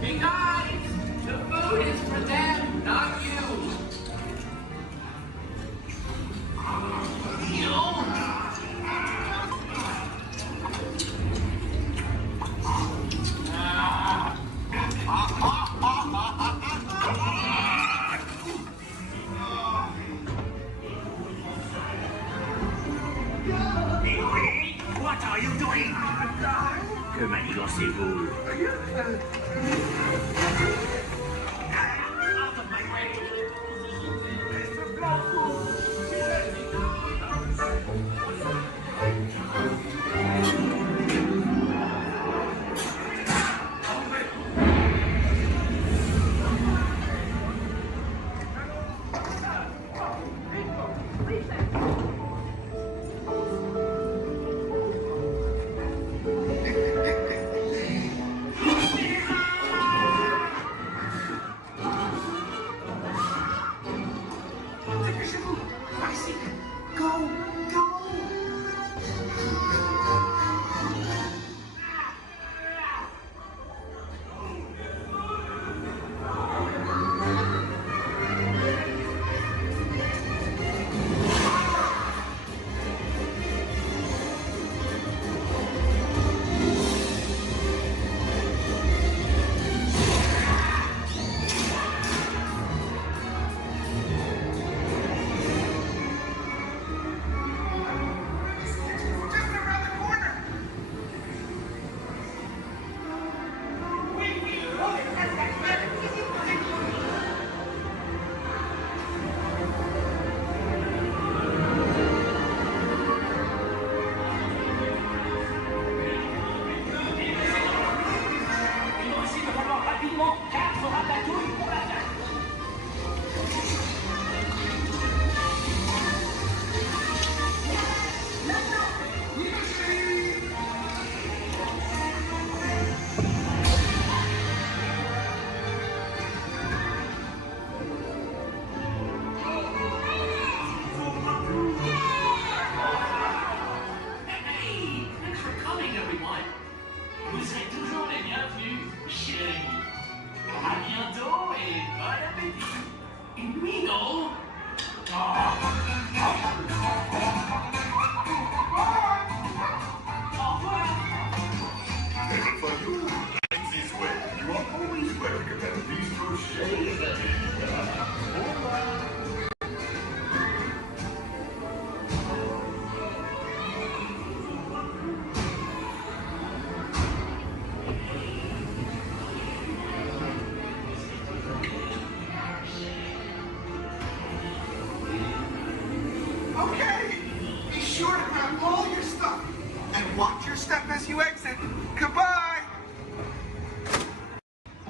Hey guys, the food is for them, not you. What are you doing? Que manigancez-vous? Out of my way!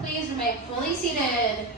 Please remain fully seated.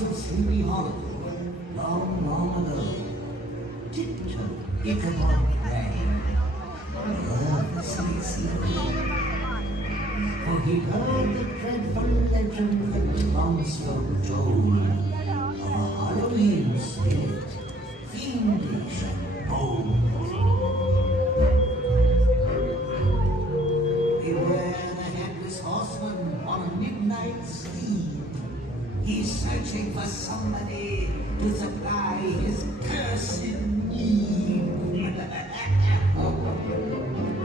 streets of Sleepy Hollow, long, long ago, tiptoe Ichabod Crane, nervously sleeping. For he heard the dreadful legend that monks folk told of a Halloween spirit, fiendish and bold. Beware the headless horseman on a midnight steed. He's searching for somebody to supply his cursed need.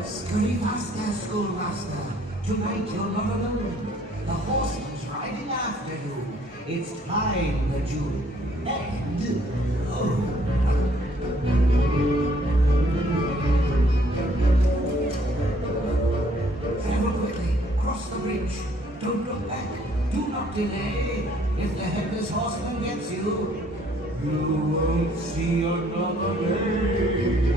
Scurry faster, schoolmaster. Tonight you're not alone. The horseman's riding after you. It's time that you act. Travel quickly, cross the bridge. Don't look back, do not delay. If the headless horseman gets you, you won't see another day.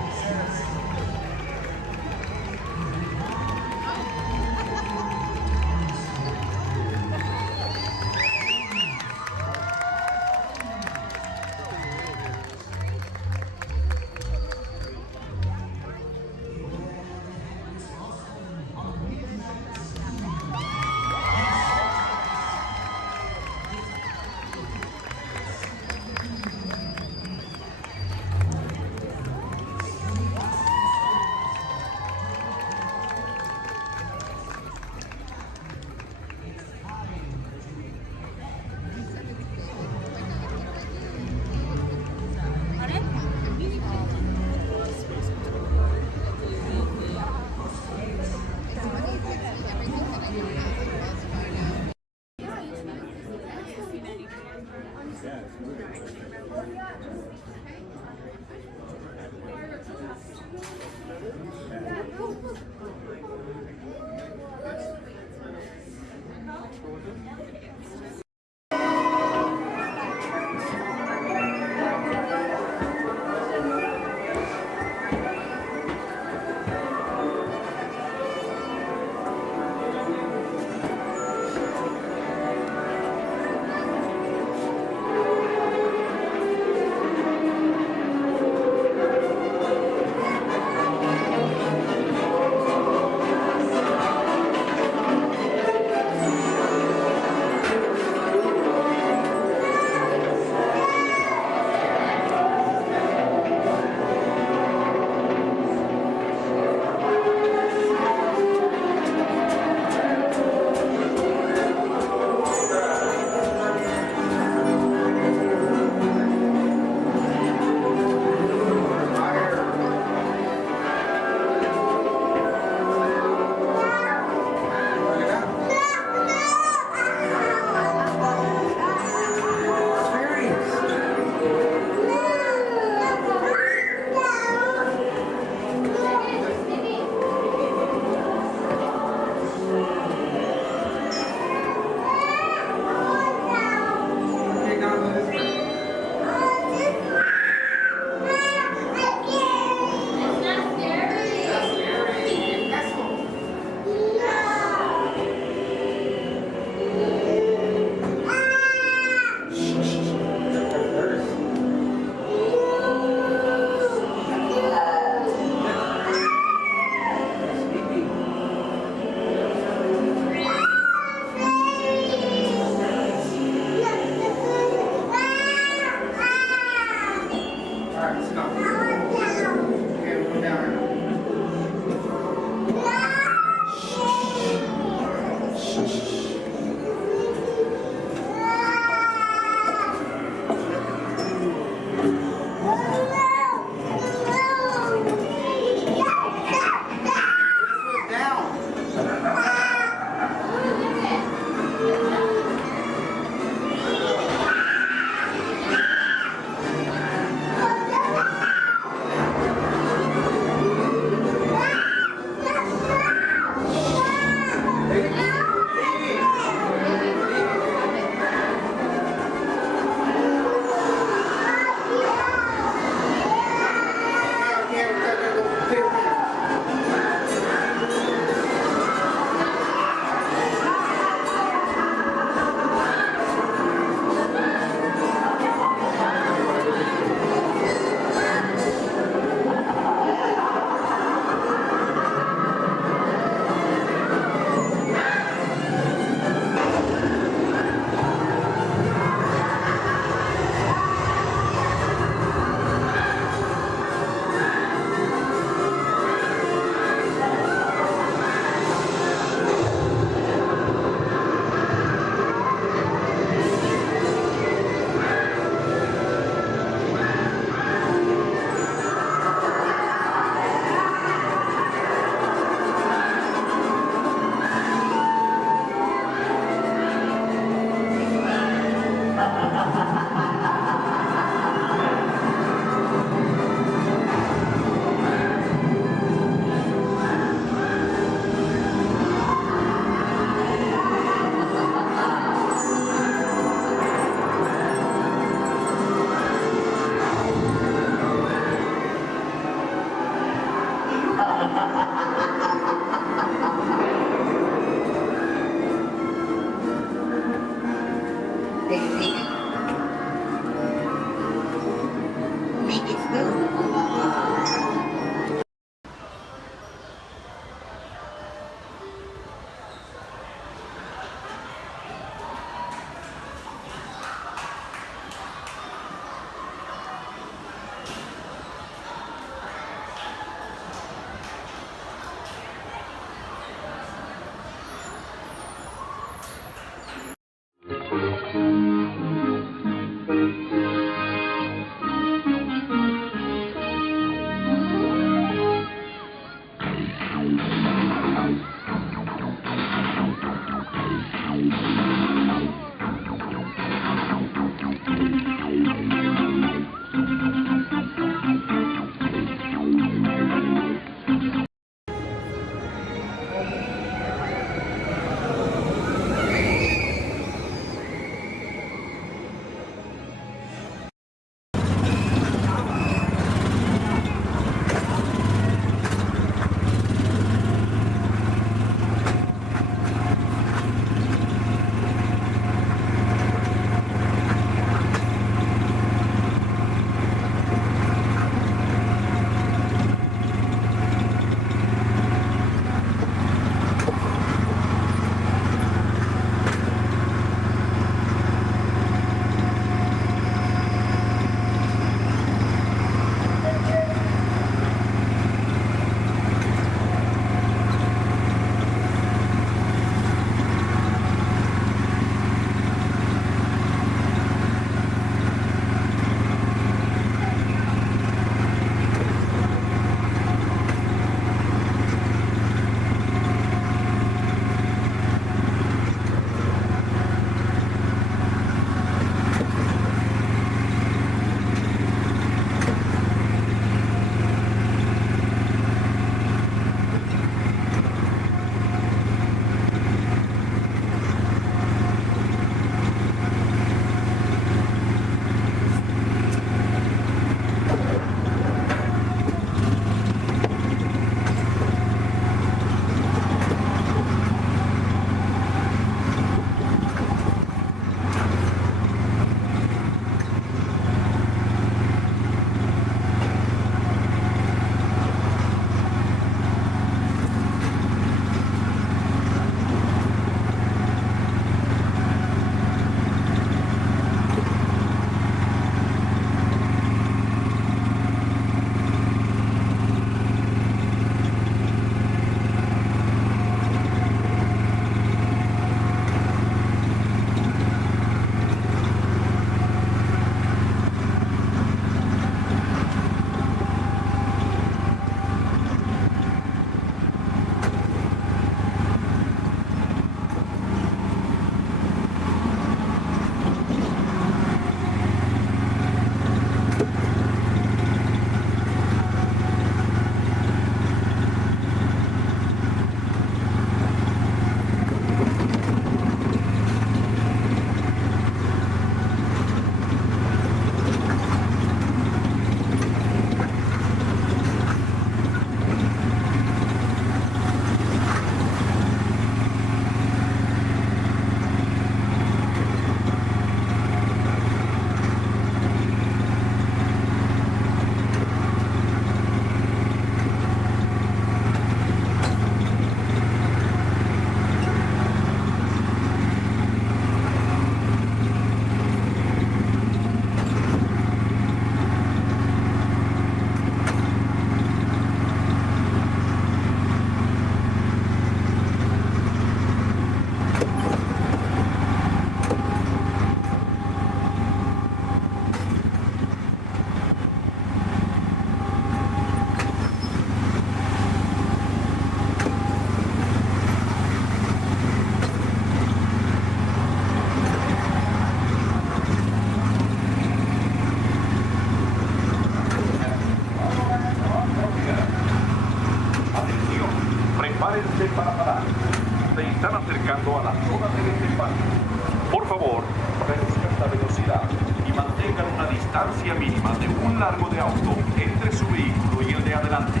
mínima de un largo de auto entre su vehículo y el de adelante.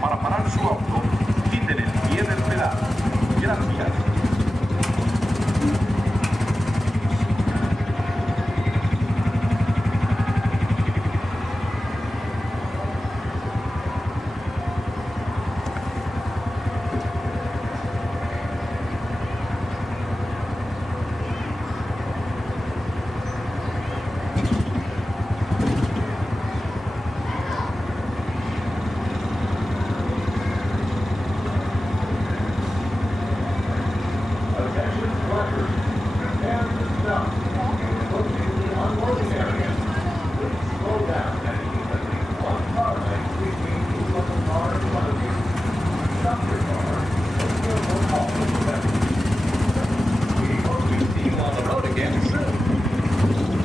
Para parar su auto, quiten el pie del pedal. Gracias.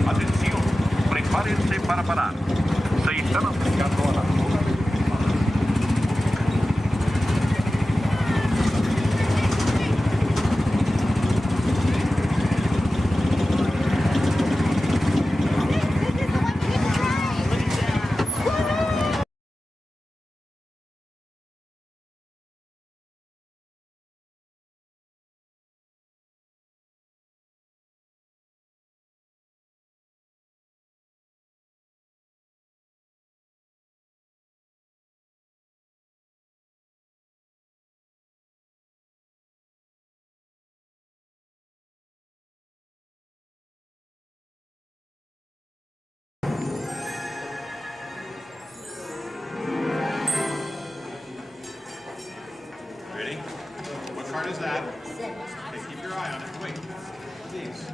Atención, prepárense para parar. Se están acercando a la zona de... Ready? What card is that? Okay, keep your eye on it. Wait. Please.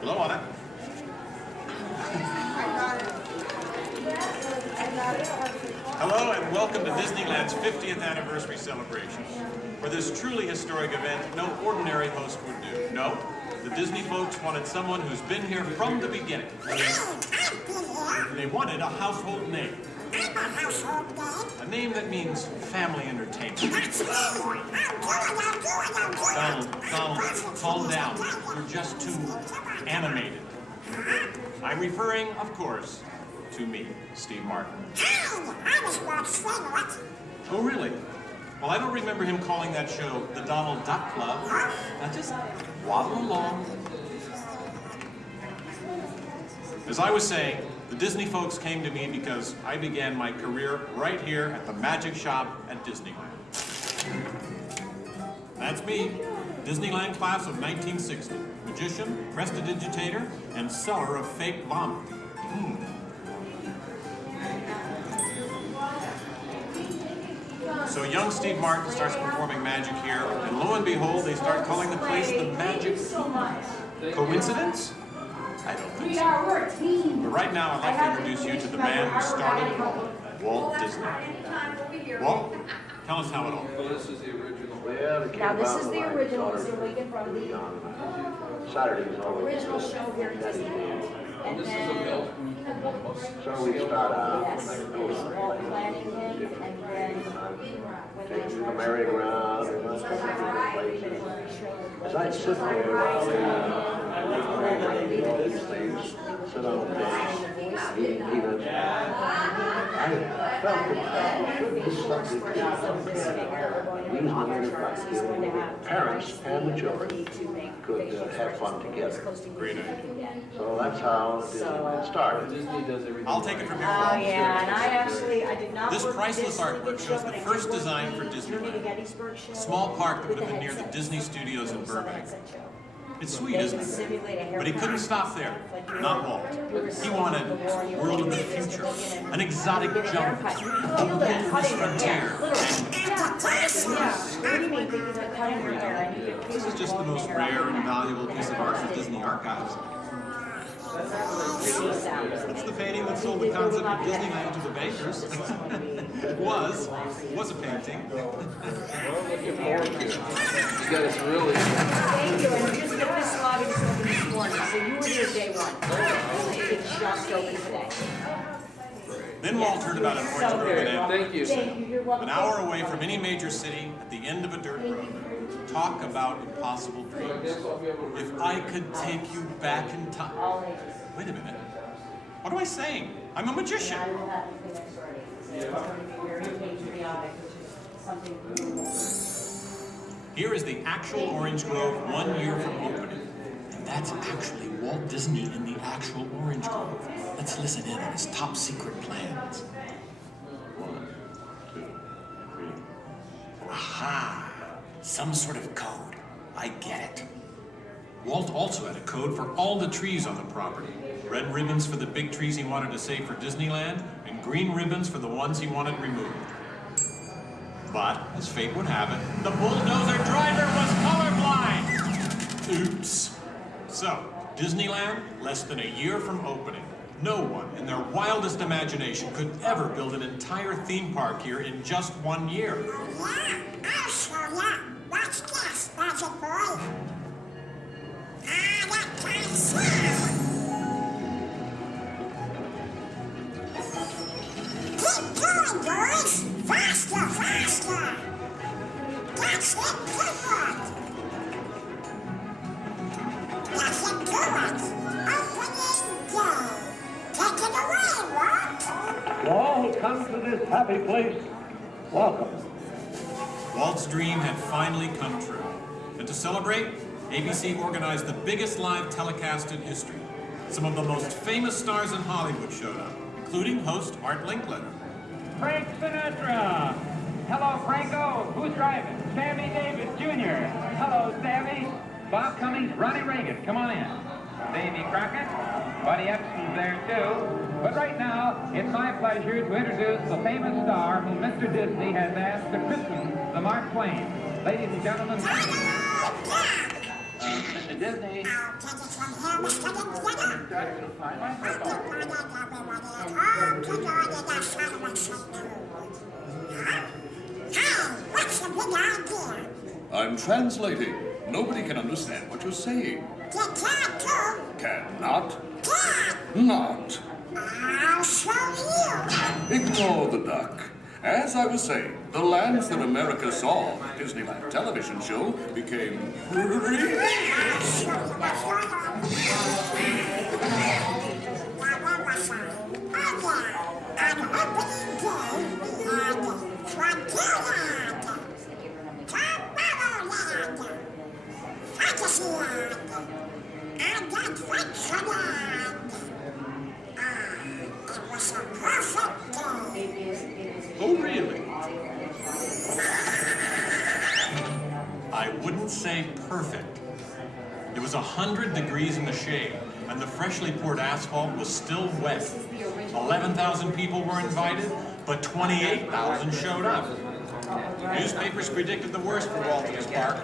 Blow on it. Hello and welcome to Disneyland's 50th anniversary celebration. For this truly historic event, no ordinary host would do. No, the Disney folks wanted someone who's been here from the beginning. They wanted a household name. A name that means family entertainment. Donald, calm down. You're just too animated. I'm referring, of course, to me, Steve Martin. Oh, really? Well, I don't remember him calling that show the Donald Duck Club. Now just waddle along. As I was saying, the Disney folks came to me because I began my career right here at the Magic Shop at Disneyland. That's me, Disneyland class of 1960. Magician, prestidigitator, and seller of fake vomit. So young Steve Martin starts performing magic here, and lo and behold, they start calling the place the Magic Kingdom. Coincidence? I don't think so. But right now, I'd like to introduce you to the man who started it all, Walt Disney. Walt, tell us how it all began. Now this is the original, so we get from the original show here in Disneyland. And then, So we start out planning him, and then when they the merry-go-round and run from different places. As I sit there while they all these things, sit on the bench, eat peanuts, I felt that this is something that we as parents and the children could have fun together. Great idea. So that's how Disneyland started. I'll take it from here. Oh yeah, and I did not. This priceless artwork shows the first design for Disneyland. A small park that would have been near the Disney Studios in Burbank. It's sweet, isn't it? But he couldn't stop there. Not Walt. He wanted a world of the future, an exotic jungle, a wilderness frontier. This is just the most rare and valuable piece of art for Disney Archives. That's the painting that sold the concept of Disneyland to the bakers. It was a painting. You guys really. Thank you, and just get this lobby just open this morning, so you were here day one. It's just open today. Then Walt heard about an orange grove in Anaheim. Thank you. An hour away from any major city, at the end of a dirt road. Talk about impossible dreams. If I could take you back in time. Wait a minute. What am I saying? I'm a magician. I will have to finish already. It's going to be very patriotic, which is something. Here is the actual Orange Grove 1 year from opening. And that's actually Walt Disney in the actual Orange Grove. Let's listen in on his top secret plans. 1, 2, 3. Aha! Some sort of code. I get it. Walt also had a code for all the trees on the property. Red ribbons for the big trees he wanted to save for Disneyland, and green ribbons for the ones he wanted removed. But, as fate would have it, the bulldozer driver was colorblind! Oops. So, Disneyland, less than a year from opening. No one, in their wildest imagination, could ever build an entire theme park here in just 1 year. Yeah, I'll show ya. Watch this, Magic Boy. That kind of sound. Keep going, boys. Faster, faster. That's it, good. That's it, good. Opening day. Take it away, Walt. All come to this happy place. Welcome. Walt's dream had finally come true. And to celebrate, ABC organized the biggest live telecast in history. Some of the most famous stars in Hollywood showed up, including host Art Linkletter. Frank Sinatra. Hello, Franco. Who's driving? Sammy Davis Jr. Hello, Sammy. Bob Cummings, Ronnie Reagan. Come on in. Davy Crockett. Buddy Epson's there, too. But right now, it's my pleasure to introduce the famous star whom Mr. Disney has asked to christen the Mark Twain. Ladies and gentlemen, Mr. Disney. I'll take it from here, Mr. Linkletter. Hey, what's the big idea? I'm translating. Nobody can understand what you're saying. You can't do. Cannot. Can't. Not. I'll show you. Ignore the duck. As I was saying, the lands that America saw on the Disneyland television show became free. I'll show you what's going on. Now, where was I? Oh, yeah. On opening day, we had Frontierland, Tomorrowland, Fantasyland, and Adventureland. It was a perfect day. Oh, really? I wouldn't say perfect. It was 100 degrees in the shade, and the freshly poured asphalt was still wet. 11,000 people were invited, but 28,000 showed up. Newspapers predicted the worst for Walt and his park,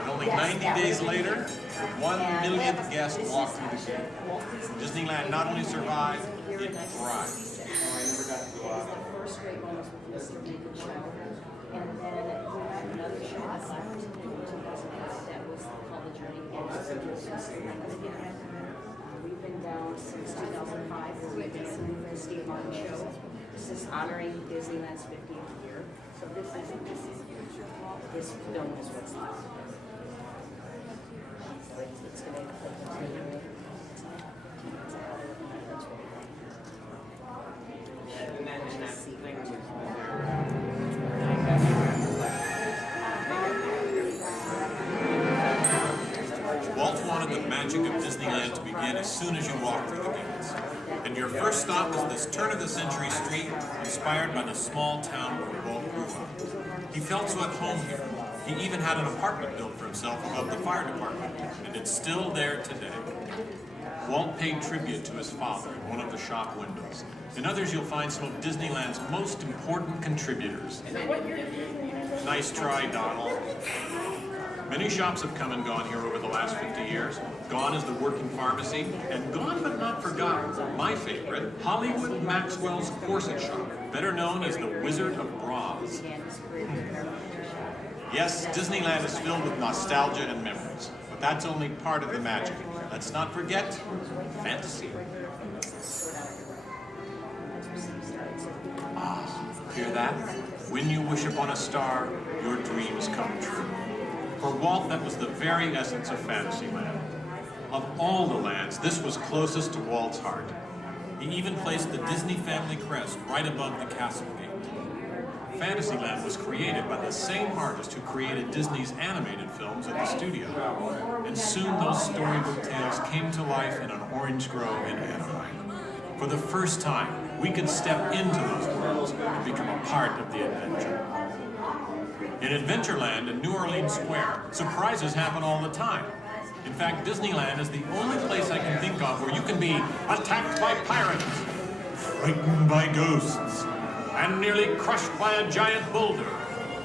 and only 90 days later, the 1 millionth guest walked through the gate. Disneyland not only survived, it thrived. First grade one was with Mr. Deacon Show, and then we had another show that was called The Journey. We've been down since 2005, where we've been doing the Steve Martin Show. This is honoring Disneyland's 50th year. So this film is what's left. So it's going to continue. Walt wanted the magic of Disneyland to begin as soon as you walked through the gates. And your first stop was this turn-of-the-century street inspired by the small town where Walt grew up. He felt so at home here. He even had an apartment built for himself above the fire department, and it's still there today. Walt paid tribute to his father in one of the shop windows. In others, you'll find some of Disneyland's most important contributors. Nice try, Donald. Many shops have come and gone here over the last 50 years. Gone is the working pharmacy, and gone but not forgotten, my favorite, Hollywood Maxwell's corset shop, better known as the Wizard of Bras. Yes, Disneyland is filled with nostalgia and memories, but that's only part of the magic. Let's not forget fantasy. Ah, hear that? When you wish upon a star, your dreams come true. For Walt, that was the very essence of Fantasyland. Of all the lands, this was closest to Walt's heart. He even placed the Disney family crest right above the castle gate. Fantasyland was created by the same artist who created Disney's animated films at the studio. And soon those storybook tales came to life in an orange grove in Anaheim. For the first time, we could step into those worlds and become a part of the adventure. In Adventureland and New Orleans Square, surprises happen all the time. In fact, Disneyland is the only place I can think of where you can be attacked by pirates, frightened by ghosts, and nearly crushed by a giant boulder,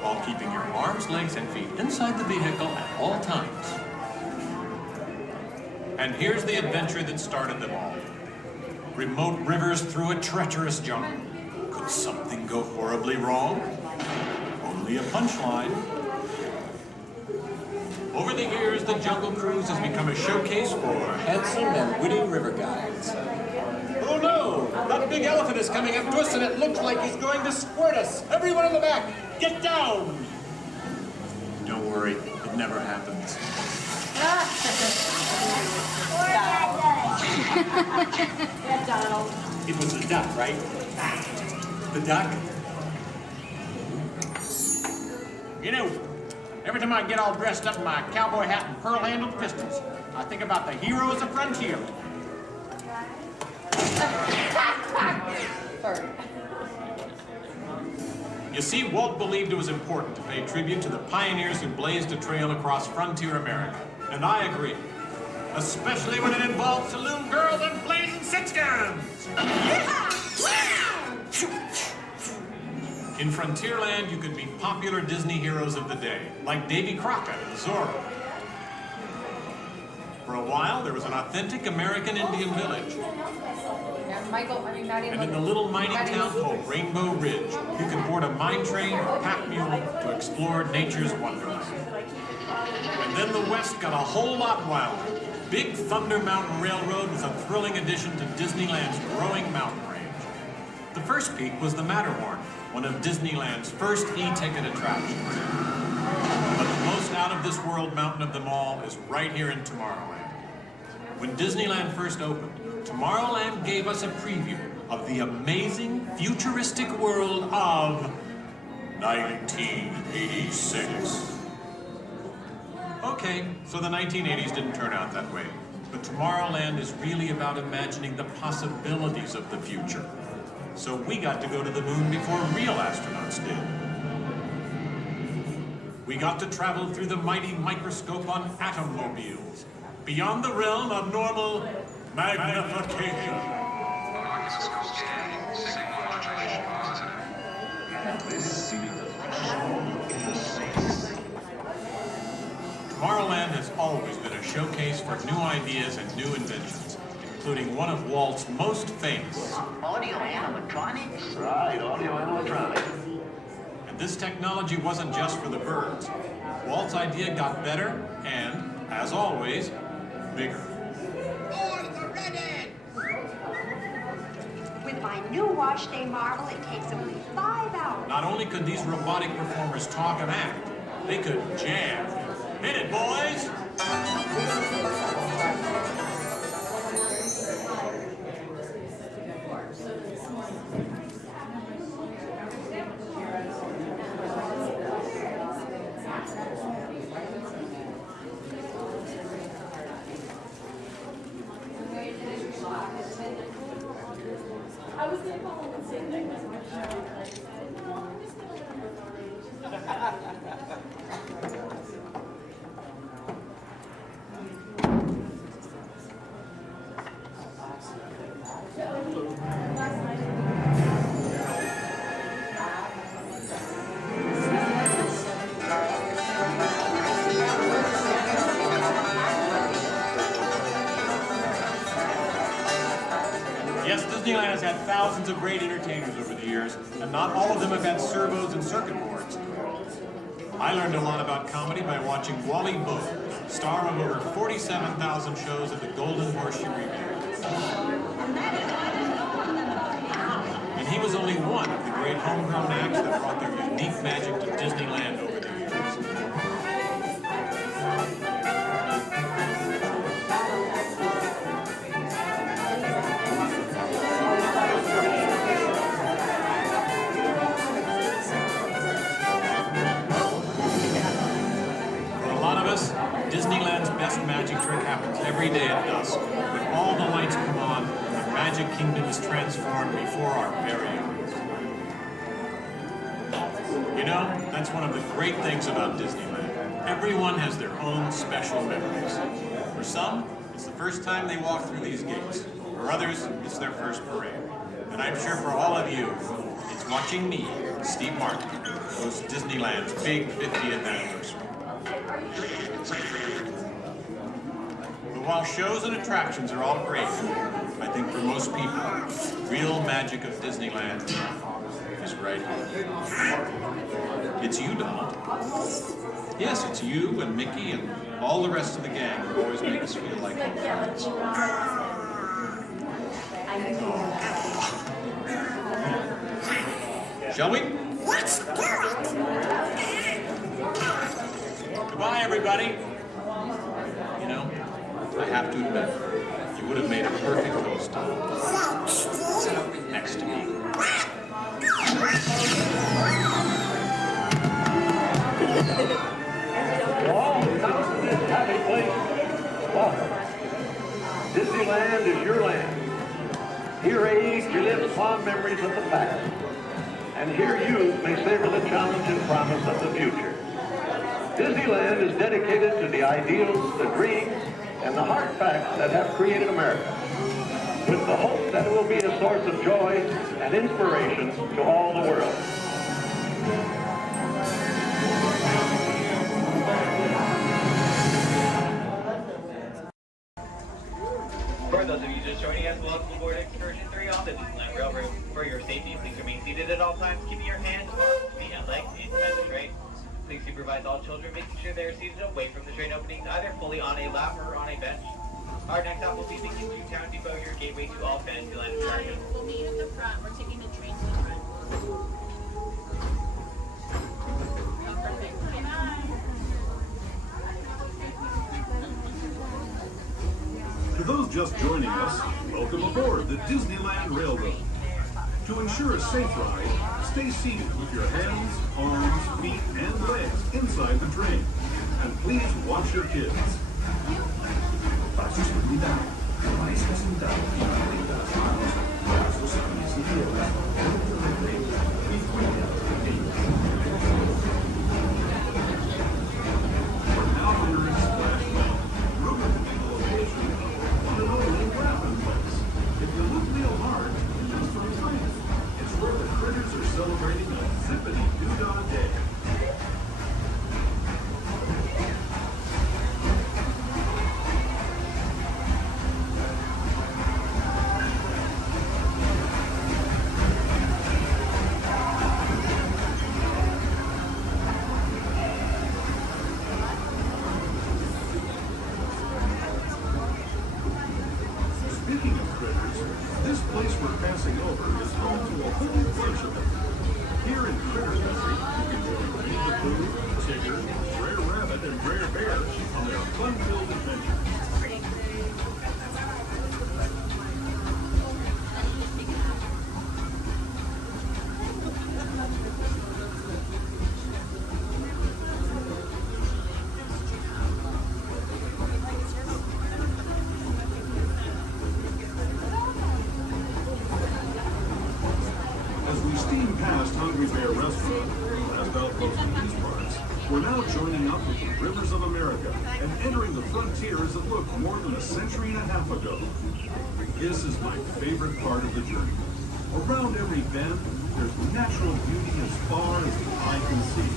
while keeping your arms, legs, and feet inside the vehicle at all times. And here's the adventure that started them all. Remote rivers through a treacherous jungle. Could something go horribly wrong? Only a punchline. Over the years, the Jungle Cruise has become a showcase for handsome and witty river guides. Oh no! That big elephant is coming up to us and it looks like he's going to squirt us! Everyone in the back, get down! Don't worry, it never happens. Donald. It was the duck, right? The duck? You know, every time I get all dressed up in my cowboy hat and pearl-handled pistols, I think about the heroes of Frontierland. You see, Walt believed it was important to pay tribute to the pioneers who blazed a trail across frontier America. And I agree. Especially when it involves saloon girls and blazing six-guns! In Frontierland, you could meet popular Disney heroes of the day, like Davy Crockett and Zorro. For a while, there was an authentic American Indian village. And in the little mining town called Rainbow Ridge, you could board a mine train or pack mule to explore nature's wonderland. And then the West got a whole lot wilder. Big Thunder Mountain Railroad was a thrilling addition to Disneyland's growing mountain range. The first peak was the Matterhorn, one of Disneyland's first e-ticket attractions. But the most out-of-this-world mountain of them all is right here in Tomorrowland. When Disneyland first opened, Tomorrowland gave us a preview of the amazing, futuristic world of 1986. Okay, so the 1980s didn't turn out that way. But Tomorrowland is really about imagining the possibilities of the future. So we got to go to the moon before real astronauts did. We got to travel through the mighty microscope on atommobiles, beyond the realm of normal magnification. Tomorrowland has always been a showcase for new ideas and new inventions, including one of Walt's most famous. Audio animatronics? Right, audio animatronics. And this technology wasn't just for the birds. Walt's idea got better and, as always, bigger. With my new wash day marvel, it takes only 5 hours. Not only could these robotic performers talk and act, they could jam. Hit it, boys! I was going to call him and say Yes, Disneyland has had thousands of great entertainers over the years, and not all of them have had servos and circuit boards. I learned a lot about comedy by watching Wally Bogue, star of over 47,000 shows at the Golden Horseshoe Revue. And he was only one of the great homegrown acts that brought their unique magic to Disneyland over the years. best magic trick happens every day at dusk. When all the lights come on, the Magic Kingdom is transformed before our very eyes. You know, that's one of the great things about Disneyland. Everyone has their own special memories. For some, it's the first time they walk through these gates. For others, it's their first parade. And I'm sure for all of you, it's watching me, Steve Martin, host Disneyland's big 50th anniversary. But while shows and attractions are all great, I think for most people, the real magic of Disneyland is right here. It's you, Donald. Yes, it's you and Mickey and all the rest of the gang who always make us feel like home. Shall we? Let's do it! Goodbye, everybody. You know, I have to admit, you would have made a perfect host next to me. All come to this happy place. Welcome. Disneyland is your land. Here age you live fond memories of the past. And here youth may savor the challenge and promise of the future. Disneyland is dedicated to the ideals, the dreams, and the hard facts that have created America, with the hope that it will be a source of joy and inspiration to all the world. For those of you just joining us, welcome aboard Excursion 3 on the Disneyland Railroad. For your safety, please remain seated at all times, keeping your hands, arms, feet, and legs inside the train. Please supervise all children, making sure they are seated away from the train openings, either fully on a lap or on a bench. Our next stop will be the Q2 Town Depot, your gateway to all Fantasyland attractions. We'll meet you at the front. We're taking the train to the front. Perfect. To those just joining us, welcome aboard the Disneyland Railroad. To ensure a safe ride, stay seated with your hands, arms, feet, and legs inside the train. And please watch your kids. Para su seguridad, permanezca sentado y mantenga las manos, brazos, pies y piernas dentro del tren y fuera del tren. We're now entering Splash Mountain, rumored to be the location of the one and only Laughing Place. If you look real hard, just a reminder, it's where the critters are celebrating a zippity-doo-dah day. Speaking of critters, this place we're passing over is home to a whole bunch of them. Here in Critter Country, you can join Winnie the Pooh, Tigger, Brer Rabbit, and Brer Bear on their fun-filled adventures. As we steam past Hungry Bear Restaurant, last outpost in these parts, we're now joining up with the Rivers of America and entering the frontiers that looked more than a century and a half ago. This is my favorite part of the journey. Around every bend, there's natural beauty as far as the eye can see.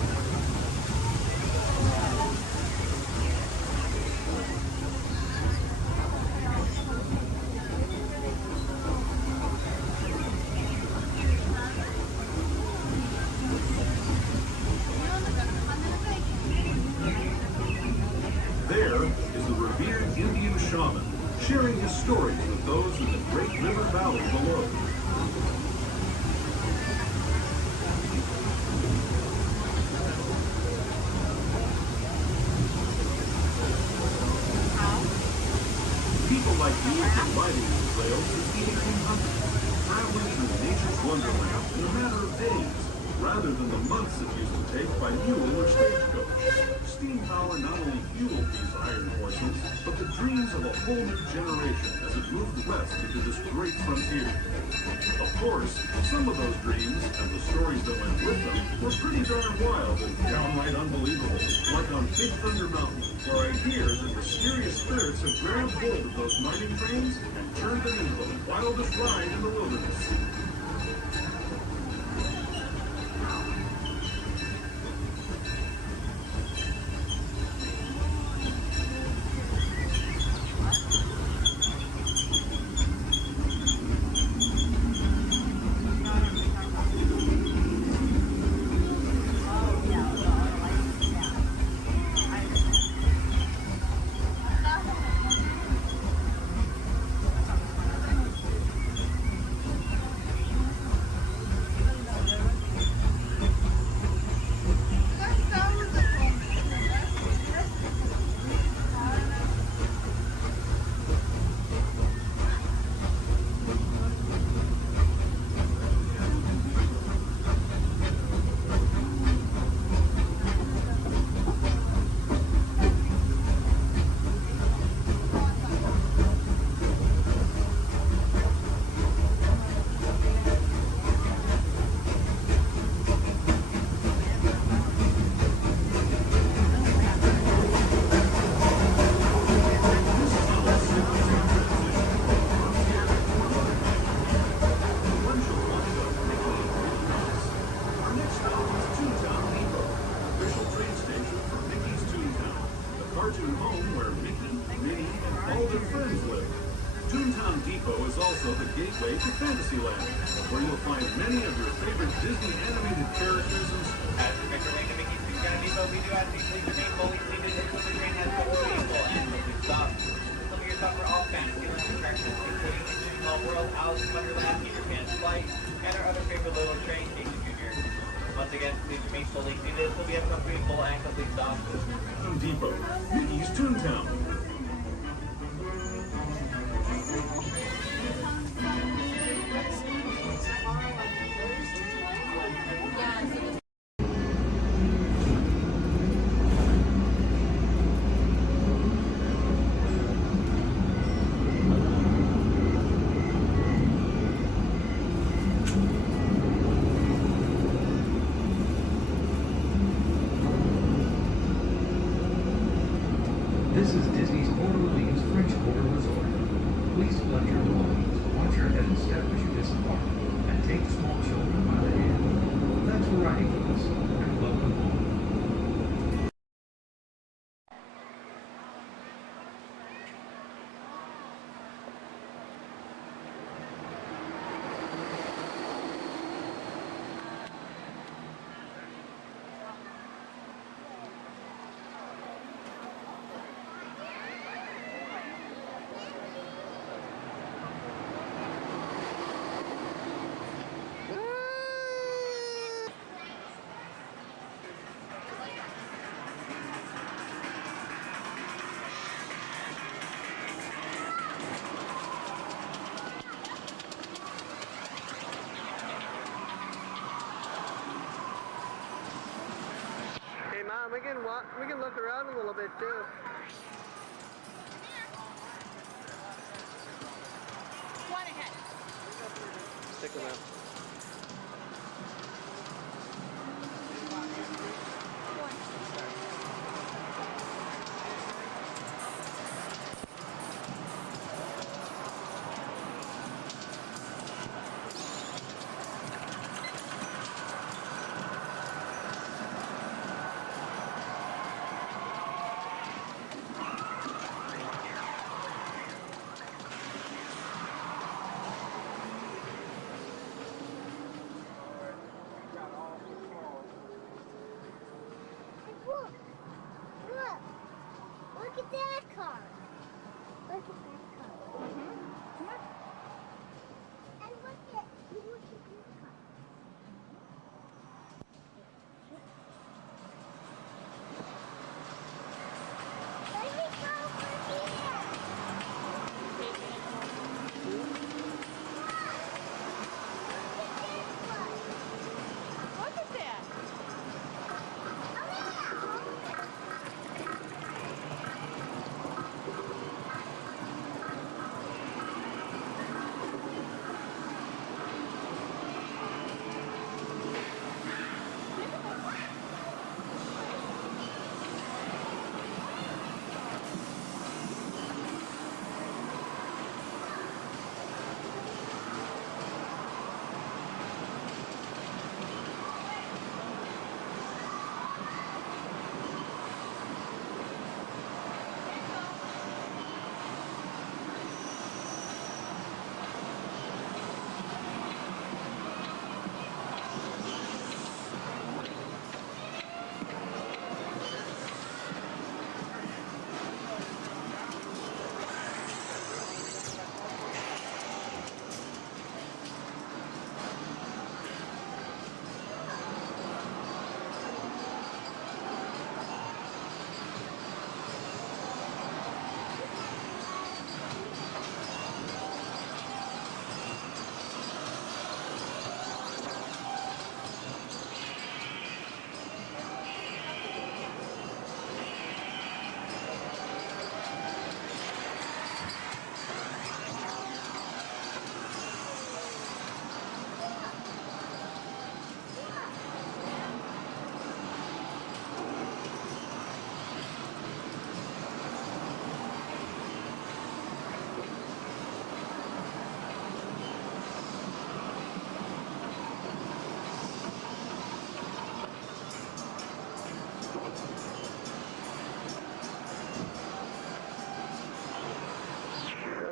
There is the revered Indian shaman, sharing his stories with those in the great river valley below. People like you can riding these rails is eating and hunting, traveling through nature's wonderland in a matter of days, rather than the months it used to take by mule or stagecoach. Steam power not only fueled these iron horses, but the dreams of a whole new generation as it moved west into this great frontier. Of course, some of those dreams and the stories that went with them were pretty darn wild and downright unbelievable, like on Big Thunder Mountain, where I hear that mysterious spirits have grabbed hold of those mining trains and turned them into the wildest ride in the wilderness. Gateway to Fantasyland, where you'll find many of your favorite Disney animated characters and as we make our way to Mickey's Toontown Depot, we do ask you please remain fully seated until the train has come to a full and quickly stop. Some of your top are all Fantasyland attractions, including Extreme Small World, Alice in Wonderland, Peter Pan's Flight, and our other favorite little train, Casey Jr. Once again, please remain fully seated until we have come to a full and complete stop. Depot, Mickey's Toontown. This is Disney's Port Orleans French Quarter Resort. Please collect your belongings, watch your head and step as you disembark, and take small children by the hand. Thanks for riding with us, and welcome home. We can look around a little bit too. One ahead. Stick them out. Look at that car. Look at that car. Come on. And look at this car. Let me go over here. Look at this one. Look at this.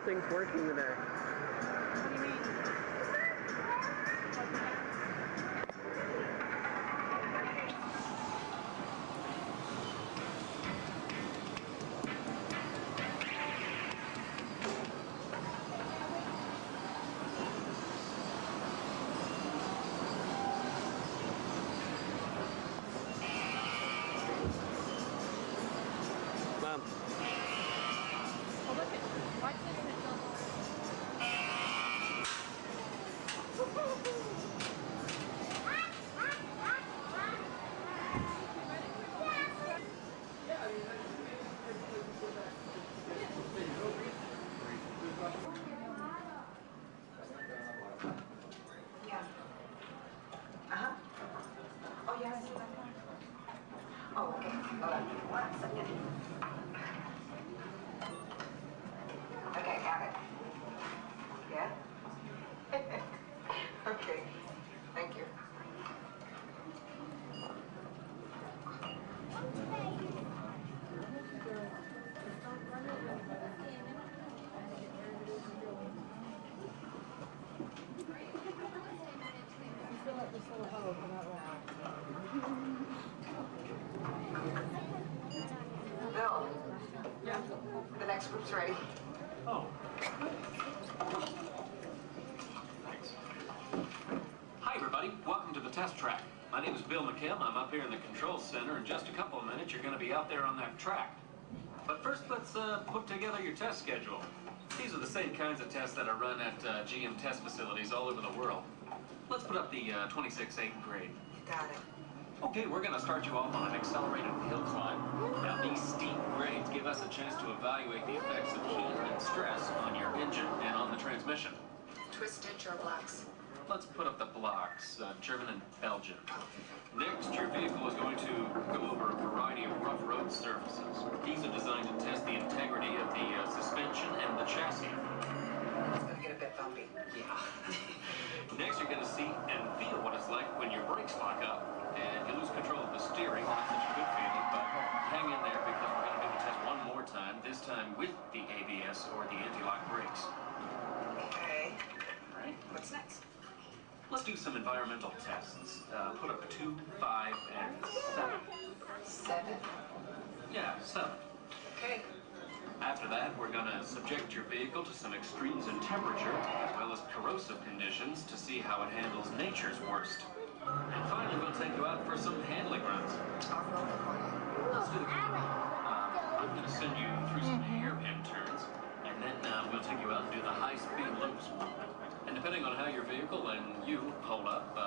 thing's working today. What do you mean? Mom. Oh, look at, watch this. Yeah. Uh-huh. Oh, yes. Oh, okay. Hold on. 1 second. Okay, got it. Yeah? Okay. Thank you. Bill. Yeah. The next group's ready. Oh. Thanks. Hi, everybody. Welcome to the test track. My name is Bill McKim. I'm up here in the control center. In just a couple of minutes, you're going to be out there on that track. But first, let's put together your test schedule. These are the same kinds of tests that are run at GM test facilities all over the world. Let's put up the 26-8 grade. You got it. Okay, we're going to start you off on an accelerated hill climb. Now, these steep grades give us a chance to evaluate the effects of heat and stress on your engine and on the transmission. Twist stitch or blocks? Let's put up the blocks, German and Belgian. Next, your vehicle is going to go over a variety of rough road surfaces. These are designed to test the integrity of the suspension and the chassis. It's going to get a bit bumpy. Yeah. Next, you're going to see and feel what it's like when your brakes lock up. And you lose control of the steering, not such a good feeling, but hang in there because we're going to do the test one more time, this time with the ABS or the anti-lock brakes. Okay. All right. What's next? Let's do some environmental tests. Put up 2, 5, and 7. 7? Yeah, 7. Okay. After that, we're going to subject your vehicle to some extremes in temperature, as well as corrosive conditions to see how it handles nature's worst. And finally, we'll take you out for some handling runs. Off-road or corner? Let's do the corner. I'm going to send you through some hairpin turns, and then we'll take you out and do the high-speed loops. And depending on how your vehicle and you hold up,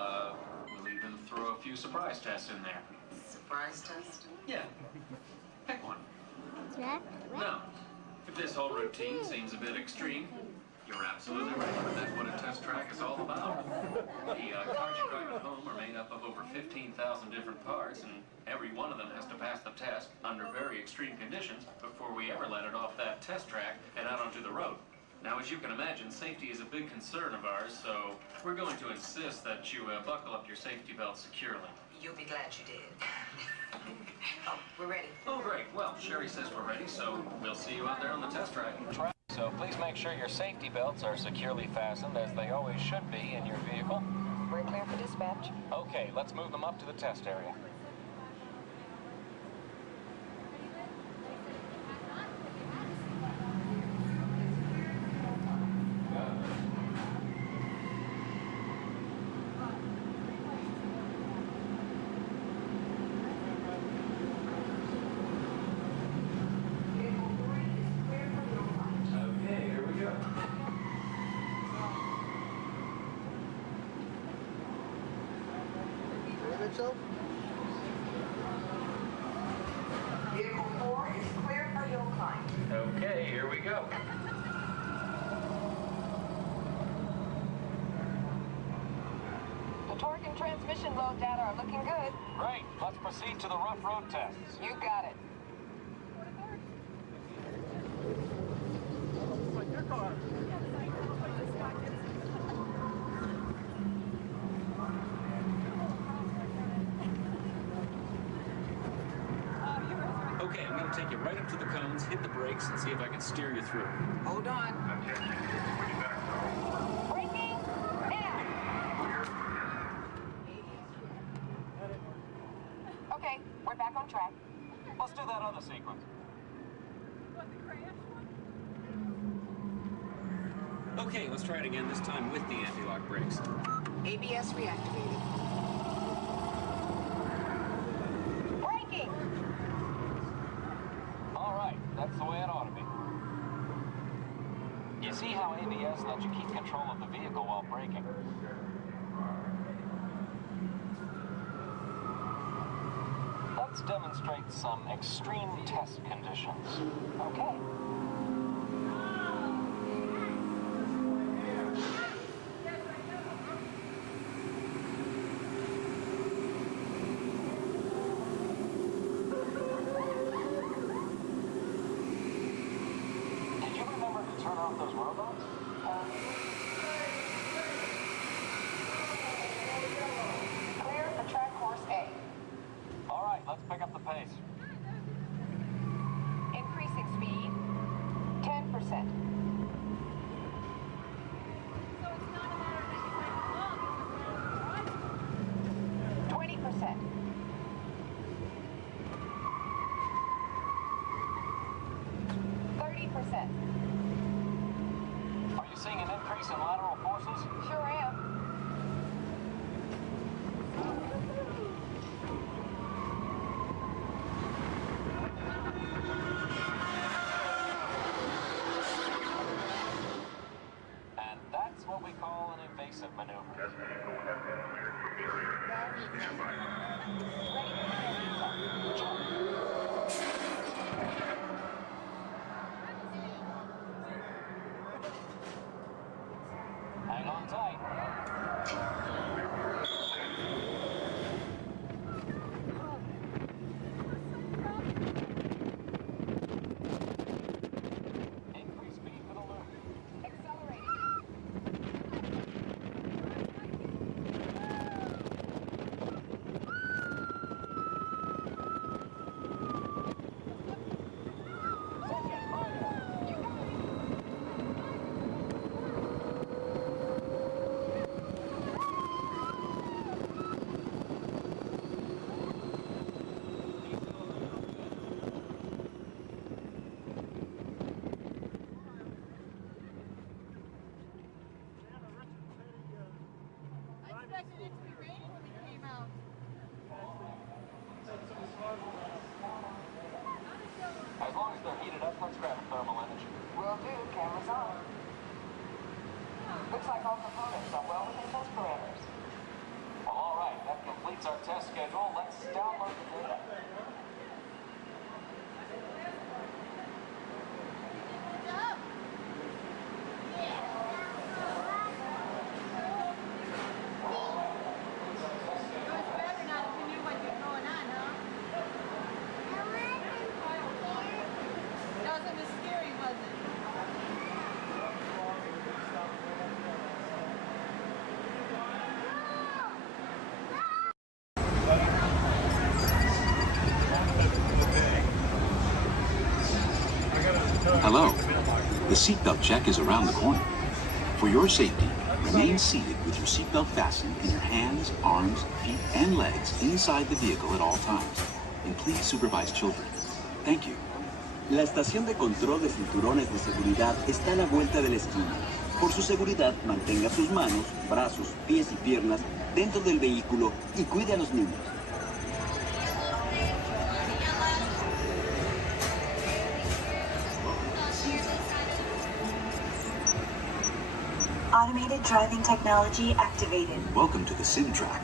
we'll even throw a few surprise tests in there. Surprise test? Yeah. Pick one. Jack? Now, if this whole routine seems a bit extreme, you're absolutely right. That's what a test track is all about. The cars you drive at home are made up of over 15,000 different parts, and every one of them has to pass the test under very extreme conditions before we ever let it off that test track and out onto the road. Now, as you can imagine, safety is a big concern of ours, so we're going to insist that you buckle up your safety belt securely. You'll be glad you did. Oh, we're ready. Oh, great. Well, Sherry says we're ready, so we'll see you out there on the test track. So please make sure your safety belts are securely fastened, as they always should be in your vehicle. We're clear for dispatch. Okay, let's move them up to the test area. Okay, here we go. Mitchell? Vehicle 4 is clear for hill climb. Okay, here we go. The torque and transmission load data are looking good. Great, let's proceed to the rough road tests. You got it. Like your car. Okay, I'm going to take you right up to the cones, hit the brakes, and see if I can steer you through. Hold on. Okay. Okay, we're back on track. Let's do that other sequence. Okay, let's try it again, this time with the anti-lock brakes. ABS reactivated. Braking! All right, that's the way it ought to be. You see how ABS lets you keep control of the vehicle while braking? Let's demonstrate some extreme test conditions. Okay. Did you remember to turn off those robots? Clear for track course A. All right, let's pick up the pace. Increasing speed, 10%. So it's not a matter of making it long, it's a matter of 20%. 30%. Are you seeing an increase in lateral forces? Sure am. And that's what we call an evasive maneuver. Hang on tight. Increase speed for the loop. As long as they're heated up, let's grab a thermal image. Will do, cameras on. Looks like all components are well within test parameters. Well, all right, that completes our test schedule. Let's download the data. Hello. The seatbelt check is around the corner. For your safety, remain seated with your seatbelt fastened in your hands, arms, feet, and legs inside the vehicle at all times. And please supervise children. Thank you. La estación de control de cinturones de seguridad está a la vuelta de la esquina. Por su seguridad, mantenga sus manos, brazos, pies y piernas dentro del vehículo y cuide a los niños. Automated driving technology activated. Welcome to the sim track.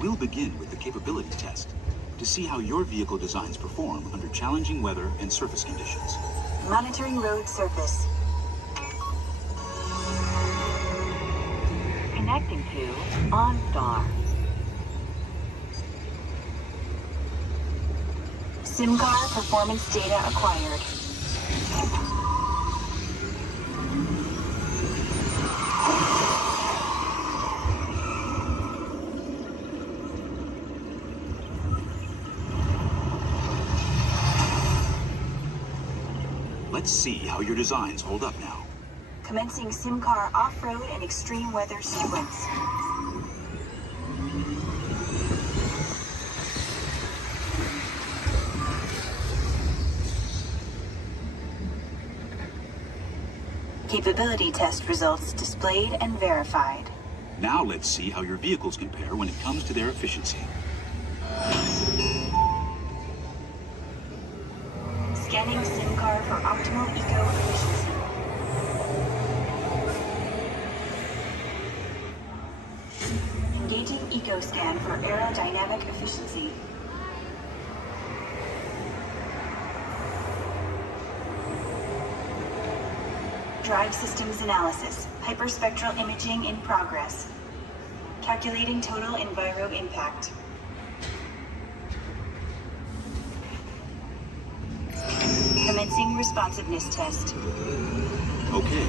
We'll begin with the capabilities test to see how your vehicle designs perform under challenging weather and surface conditions. Monitoring road surface. Connecting to OnStar. SIM card performance data acquired. Let's see how your designs hold up now. Commencing SimCar off-road and extreme weather sequence. Capability test results displayed and verified. Now let's see how your vehicles compare when it comes to their efficiency. Scanning SimCar for optimal eco-efficiency. Engaging EcoScan for aerodynamic efficiency. Drive systems analysis. Hyperspectral imaging in progress. Calculating total enviro impact. Commencing responsiveness test. Okay,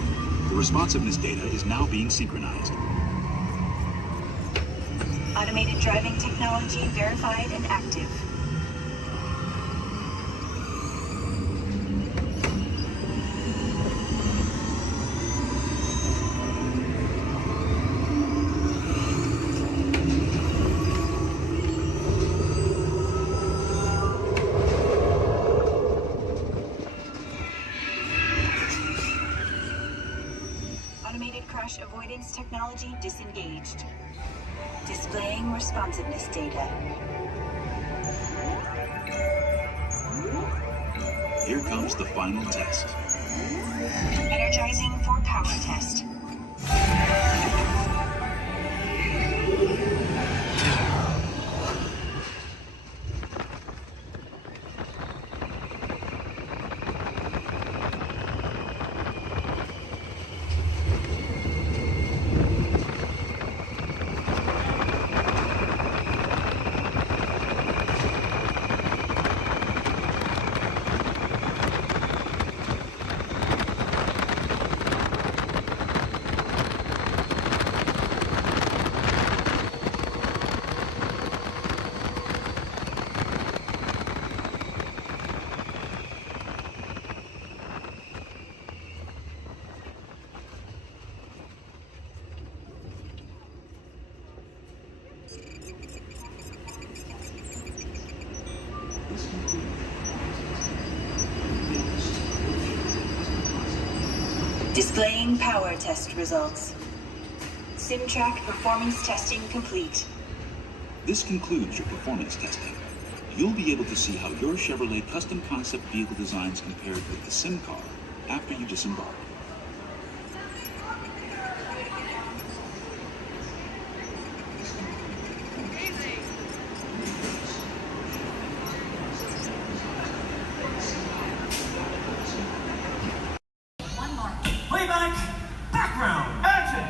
the responsiveness data is now being synchronized. Automated driving technology verified and active. Automated crash avoidance technology disengaged. Displaying responsiveness data. Here comes the final test. Energizing for power test. Displaying power test results. SimTrack performance testing complete. This concludes your performance testing. You'll be able to see how your Chevrolet custom concept vehicle designs compared with the SimCar after you disembark. Playback, background, action!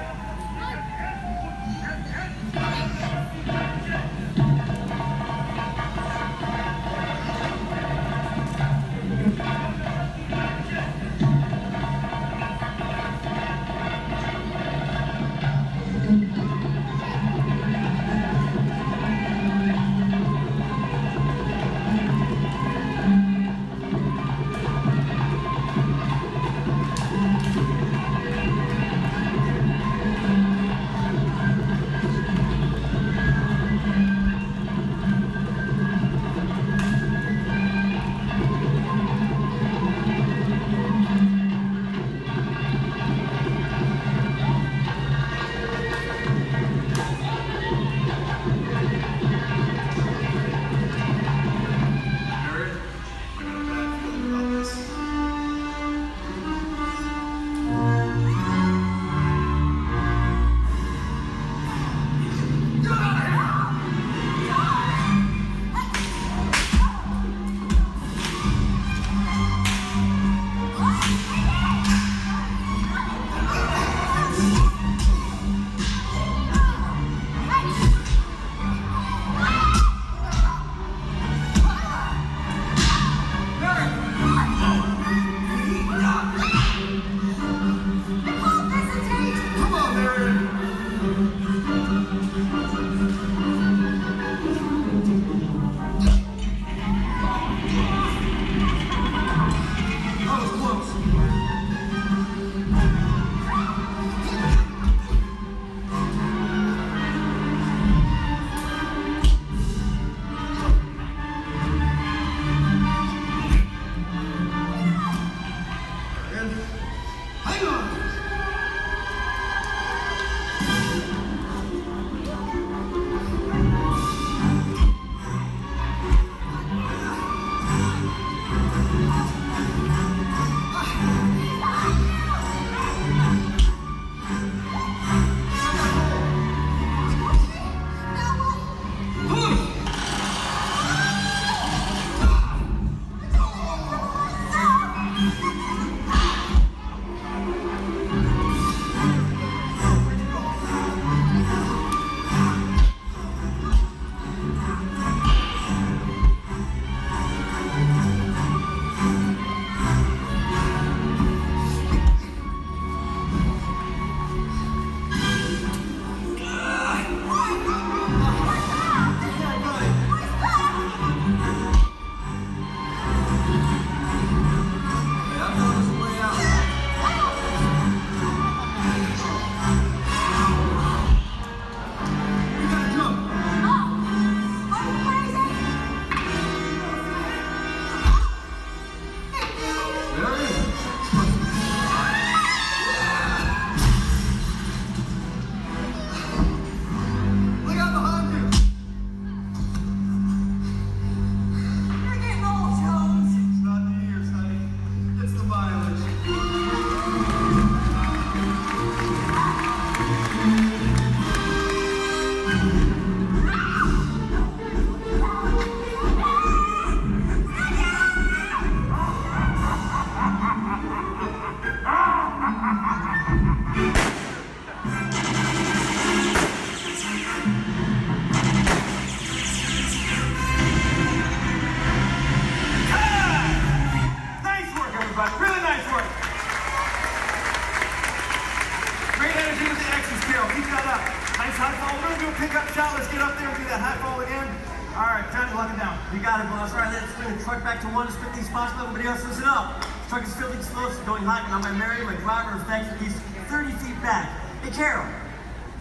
You got it, boss. All right, let's bring the truck back to 1 as quickly as possible. Everybody else, listen up. The truck is filled with explosives going hot, and I'm going to marry my driver of thanks at least 30 feet back. Hey, Carol.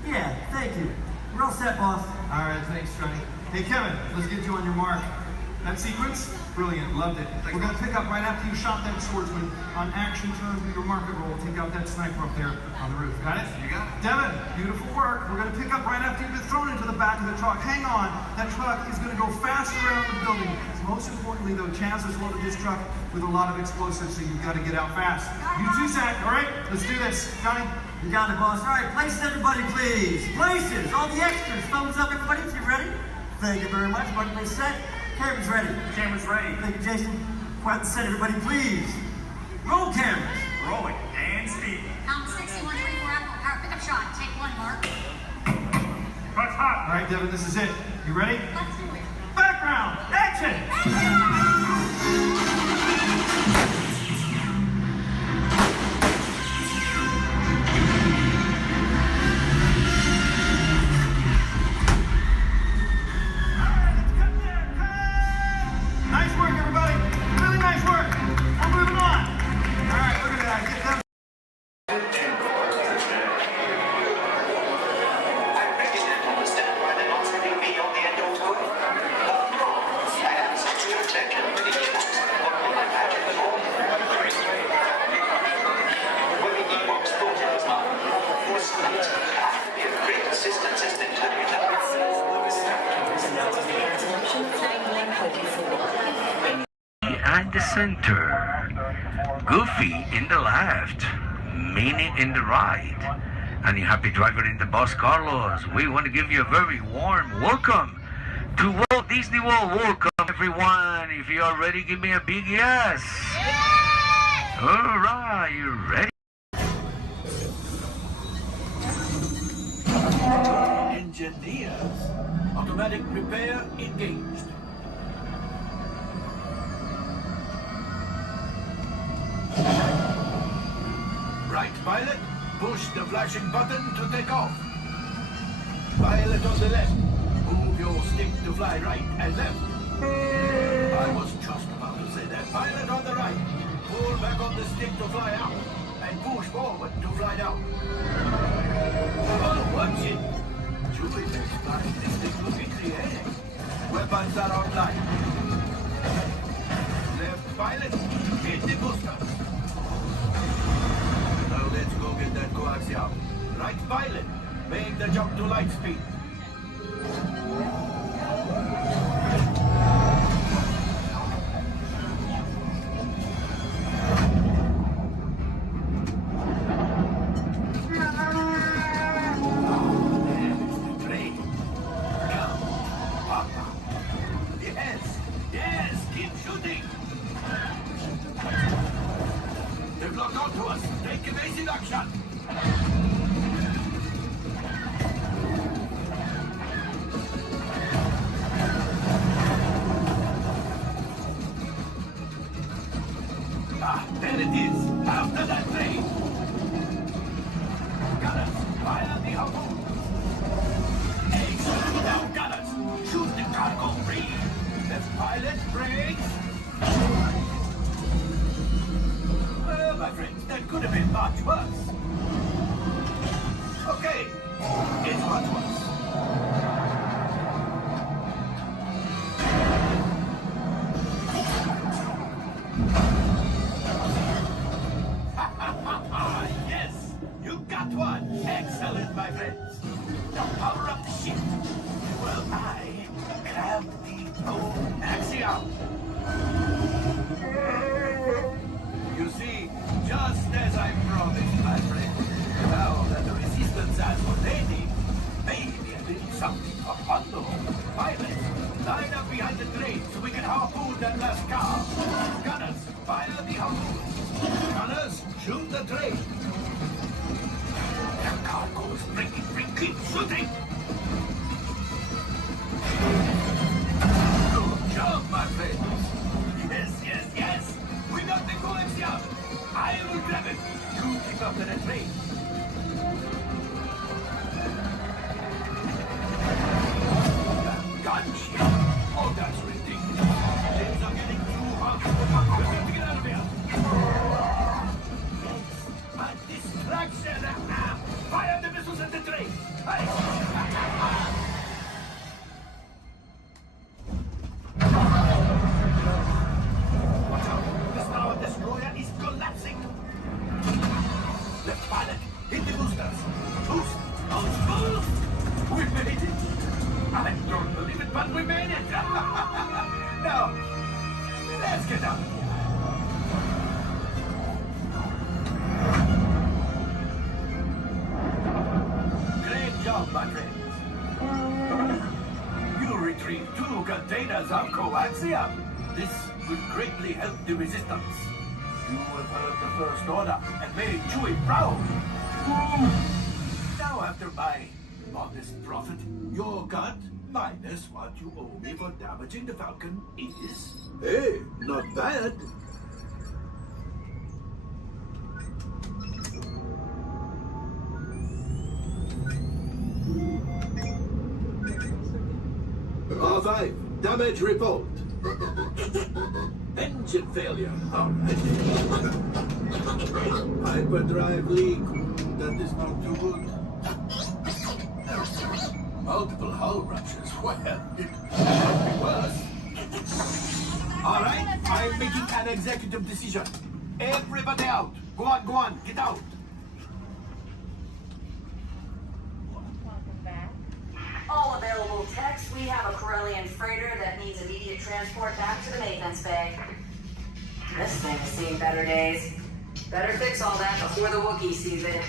Yeah, thank you. We're all set, boss. All right, thanks, Johnny. Hey, Kevin, let's get you on your mark. That sequence, brilliant, loved it. We're going to pick up right after you shot that swordsman. On action turn, do your market roll. Take out that sniper up there on the roof. Got it? You got it. Devin, beautiful work. We're going to pick up right after you've been thrown into the back of the truck. Hang on. That truck is going to go fast around the building. Most importantly, though, Chaz has loaded this truck with a lot of explosives, so you've got to get out fast. You too, Zach. All right, let's do this. Johnny? You got it, boss. All right, places, everybody, please. Places. All the extras. Thumbs up, everybody, if you're ready. Thank you very much. Marketplace set. Camera's ready. Camera's ready. Thank you, Jason. Quiet the set, everybody, please. Roll cameras. Rolling. And speed. Count 6134 Apple Power pickup shot. Take one, Mark. Truck's hot. All right, Devin, this is it. You ready? Let's do it. Background. Action. Nice work, everybody. Really nice work. We're moving on. All right, look at that. Get them. At the center, Goofy in the left, Minnie in the right, and your happy driver in the bus, Carlos. We want to give you a very warm welcome to Walt Disney World. Welcome, everyone. If you are ready, give me a big yes. Yes! All right, you ready? Engineers. Automatic repair engaged. Right, pilot, push the flashing button to take off. Pilot on the left, move your stick to fly right and left. I was just about to say that. Pilot on the right, pull back on the stick to fly out, and push forward to fly down. Oh, watch it. Jupiter's flying this thing look in the air. Weapons are online. Left pilot, hit the booster. Now let's go get that coaxial. Right pilot, make the jump to light speed. induction. Ah, there it is. After that train. Gunners, fire the harpoon. Excellent. Now, gunners, shoot the cargo free. The pilot brakes. Well, my friends, that could have been much worse. Okay, it's much worse. Yes, you got one. Excellent, my friends. Now power up the ship. Well, I grab the gold axiom. You see, just as I promised, my friend, now that the resistance has what they need, maybe a little something for Hondo. Pilots, line up behind the train so we can harpoon that last car. Gunners, fire the harpoon. Gunners, shoot the train. The cargo is breaking free. Keep shooting. Good job, my friends. Yes, yes, yes. We got the coaxium. I will grab it. You keep up to the train. Gunship. Oh, that's ridiculous. Things are getting too hot. We have to get out of here. A distraction. Fire the missiles at the train. Watch out. The Star Destroyer is collapsing. Left pilot, hit the boosters. Boost. We made it. I don't believe it, but we made it. Now, let's get out of here. Great job, my friends. You retrieved 2 containers of coaxium. This will greatly help the resistance. You have heard the First Order and made Chewie proud. Now, after my modest profit, your cut minus what you owe me for damaging the Falcon is... Hey, not bad. R5, damage report. Engine failure. All right. Hyperdrive leak. That is not too good. Multiple hull ruptures. Well, it could be worse. All right, I'm making an executive decision. Everybody out. Go on, get out. All available techs, we have a Corellian freighter that needs immediate transport back to the maintenance bay. This thing has seen better days. Better fix all that before the Wookiee sees it.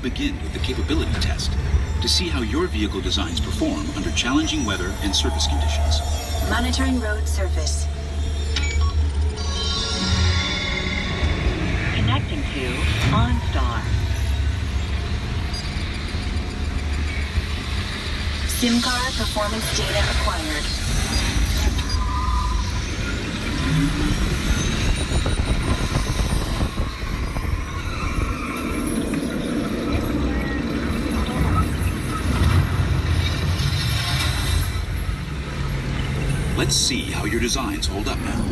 Begin with the capability test to see how your vehicle designs perform under challenging weather and surface conditions. Monitoring road surface. Connecting to OnStar. SIM card performance data acquired. Let's see how your designs hold up now.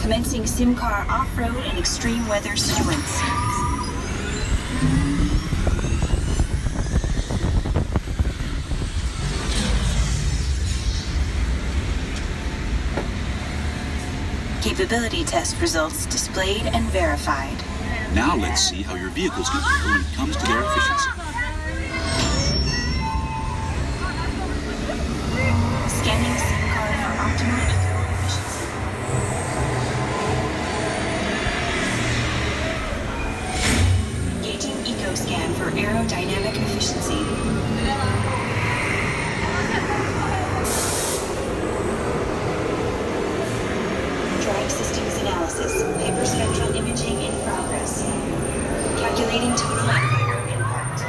Commencing SIM car off-road and extreme weather sequence. Capability test results displayed and verified. Now let's see how your vehicles can do when it comes to their efficiency. Scanning dynamic efficiency. Drive systems analysis. Hyperspectral imaging in progress. Calculating total empire impact.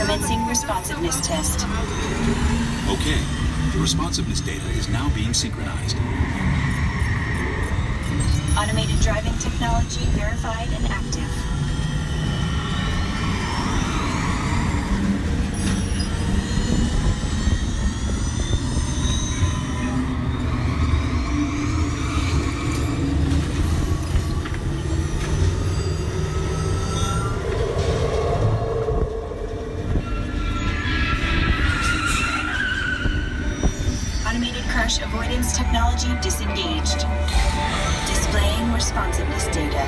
Commencing responsiveness test. Okay, the responsiveness data is now being synchronized. Automated driving technology verified and active. Crash avoidance technology disengaged. Displaying responsiveness data.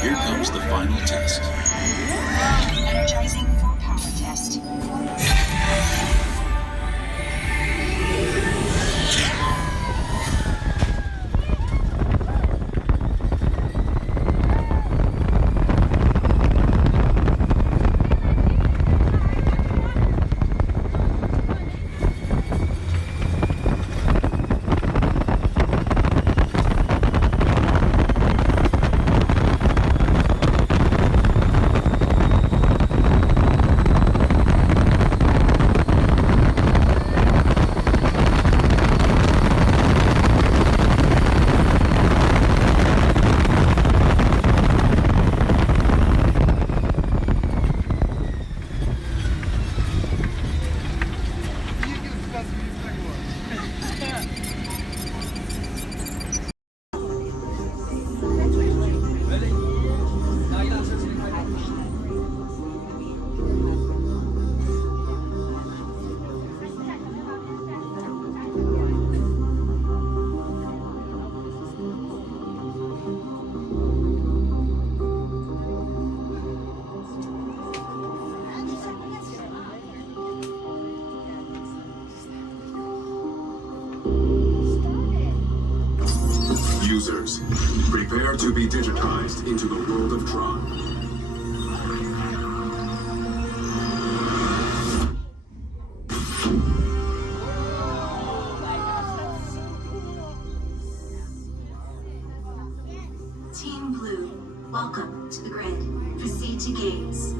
Here comes the final test. Energizing for power test. Users, prepare to be digitized into the world of Tron. Team Blue, welcome to the grid. Proceed to gates.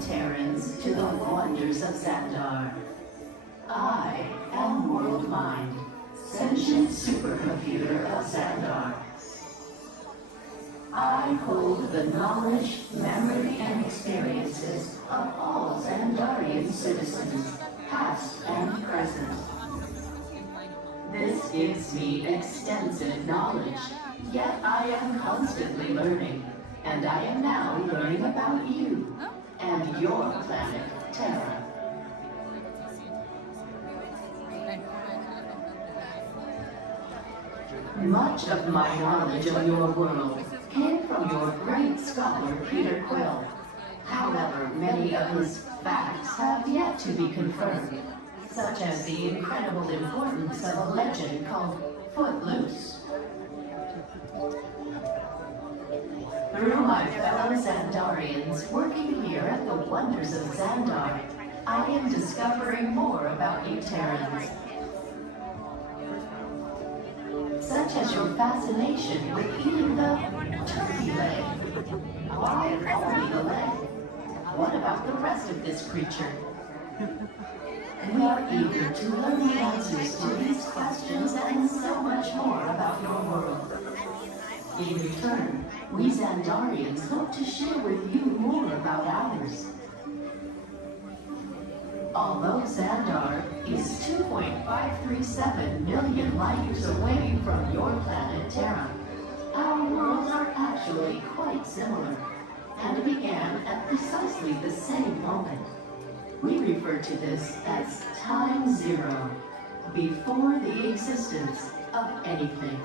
Terrans, to the wonders of Xandar. I am World Mind, sentient supercomputer of Xandar. I hold the knowledge, memory, and experiences of all Xandarian citizens, past and present. This gives me extensive knowledge, yet I am constantly learning, and I am now learning about you and your planet, Terra. Much of my knowledge of your world came from your great scholar, Peter Quill. However, many of his facts have yet to be confirmed, such as the incredible importance of a legend called Footloose. Through my fellow Xandarians working here at the wonders of Xandar, I am discovering more about you Terrans. Such as your fascination with eating the turkey leg. Why only the leg? What about the rest of this creature? We are eager to learn the answers to these questions and so much more about your world. In return, we Xandarians hope to share with you more about ours. Although Xandar is 2.537 million light years away from your planet Terra, our worlds are actually quite similar and began at precisely the same moment. We refer to this as time zero, before the existence of anything.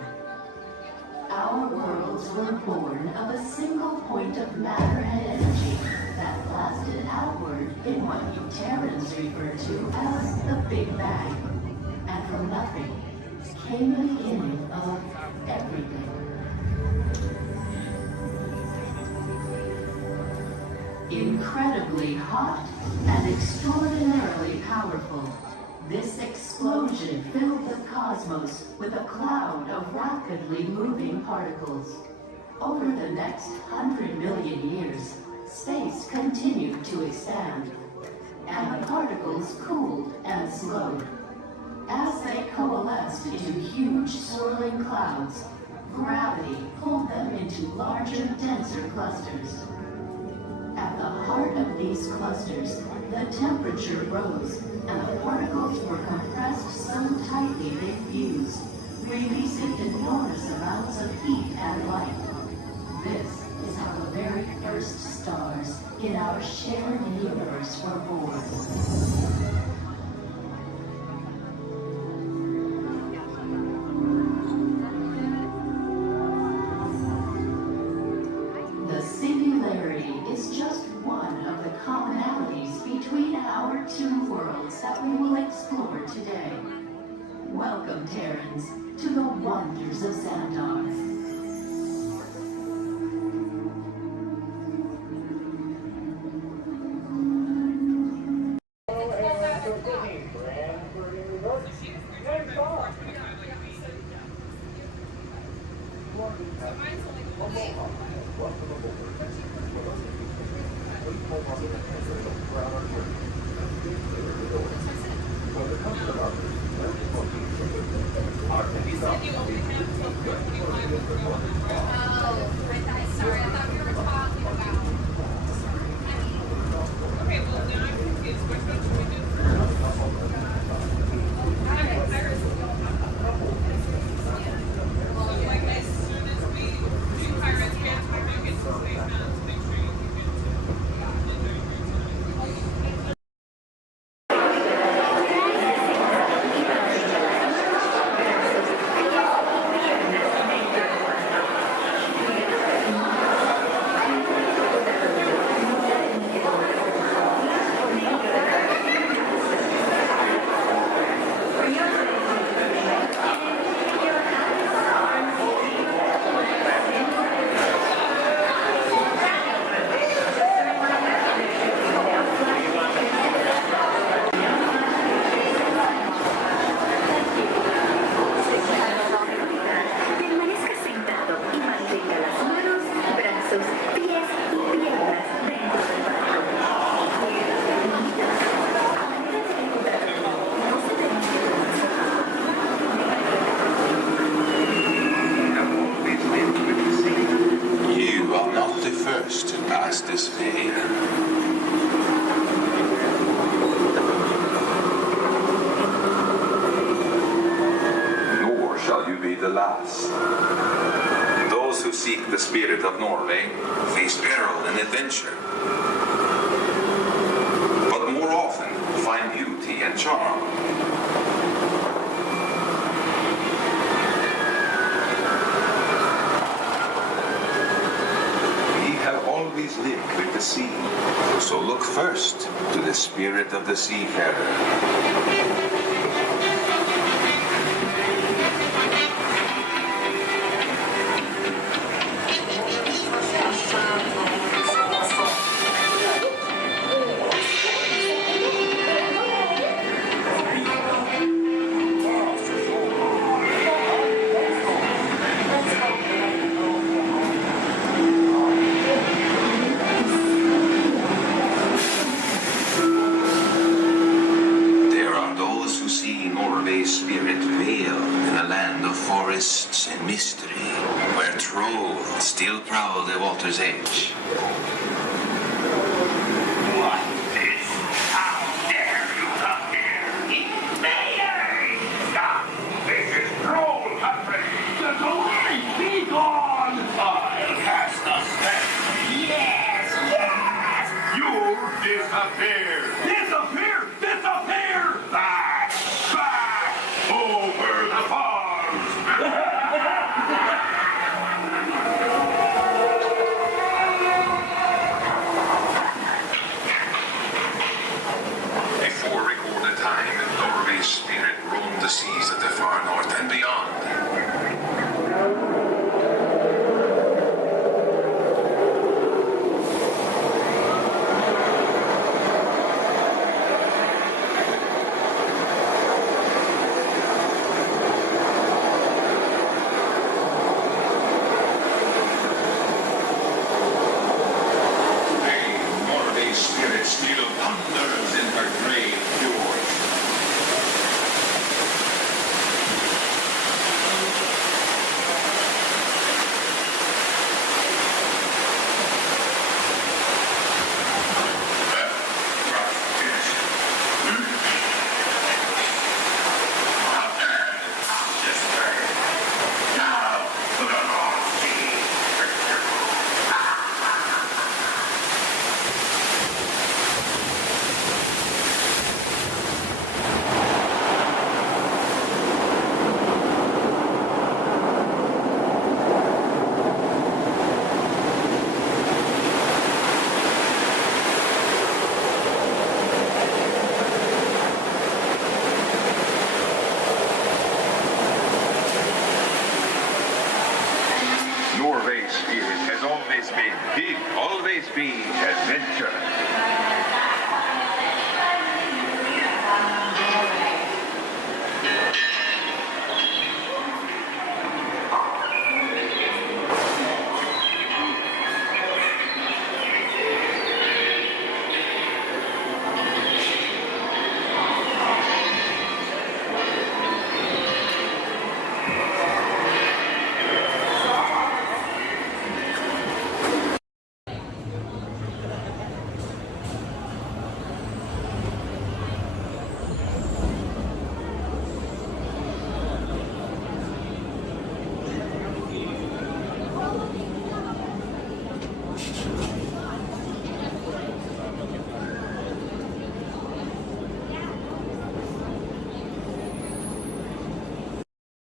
Our worlds were born of a single point of matter and energy that blasted outward in what you Terrans refer to as the Big Bang. And from nothing came the beginning of everything. Incredibly hot and extraordinarily powerful, this explosion filled the cosmos with a cloud of rapidly moving particles. Over the next 100 million years, space continued to expand, and the particles cooled and slowed. As they coalesced into huge swirling clouds, gravity pulled them into larger, denser clusters. At the heart of these clusters, the temperature rose, and the particles were compressed so tightly they fused, releasing enormous amounts of heat and light. This is how the very first stars in our shared universe were born. The singularity is just one of the commonalities between our two worlds that we will explore today. Welcome, Terrans, to the wonders of Xandar. the last. Those who seek the spirit of Norway face peril and adventure, but more often find beauty and charm. We have always lived with the sea, so look first to the spirit of the seafarer. Spirit veiled in a land of forests and mystery, where trolls still prowl the water's edge. What is? How dare you come here, invaders! Stop! This is troll country! The glory be gone! I'll cast the spell. Yes! Yes! You disappear! Disappear! Disappear! Back! Back! Over the farms! Before recorded time, Norway's spirit roamed the seas of the far north and beyond. Norway's spirit still thunders in her grave fjords. Norway's spirit has always been, will always be adventure.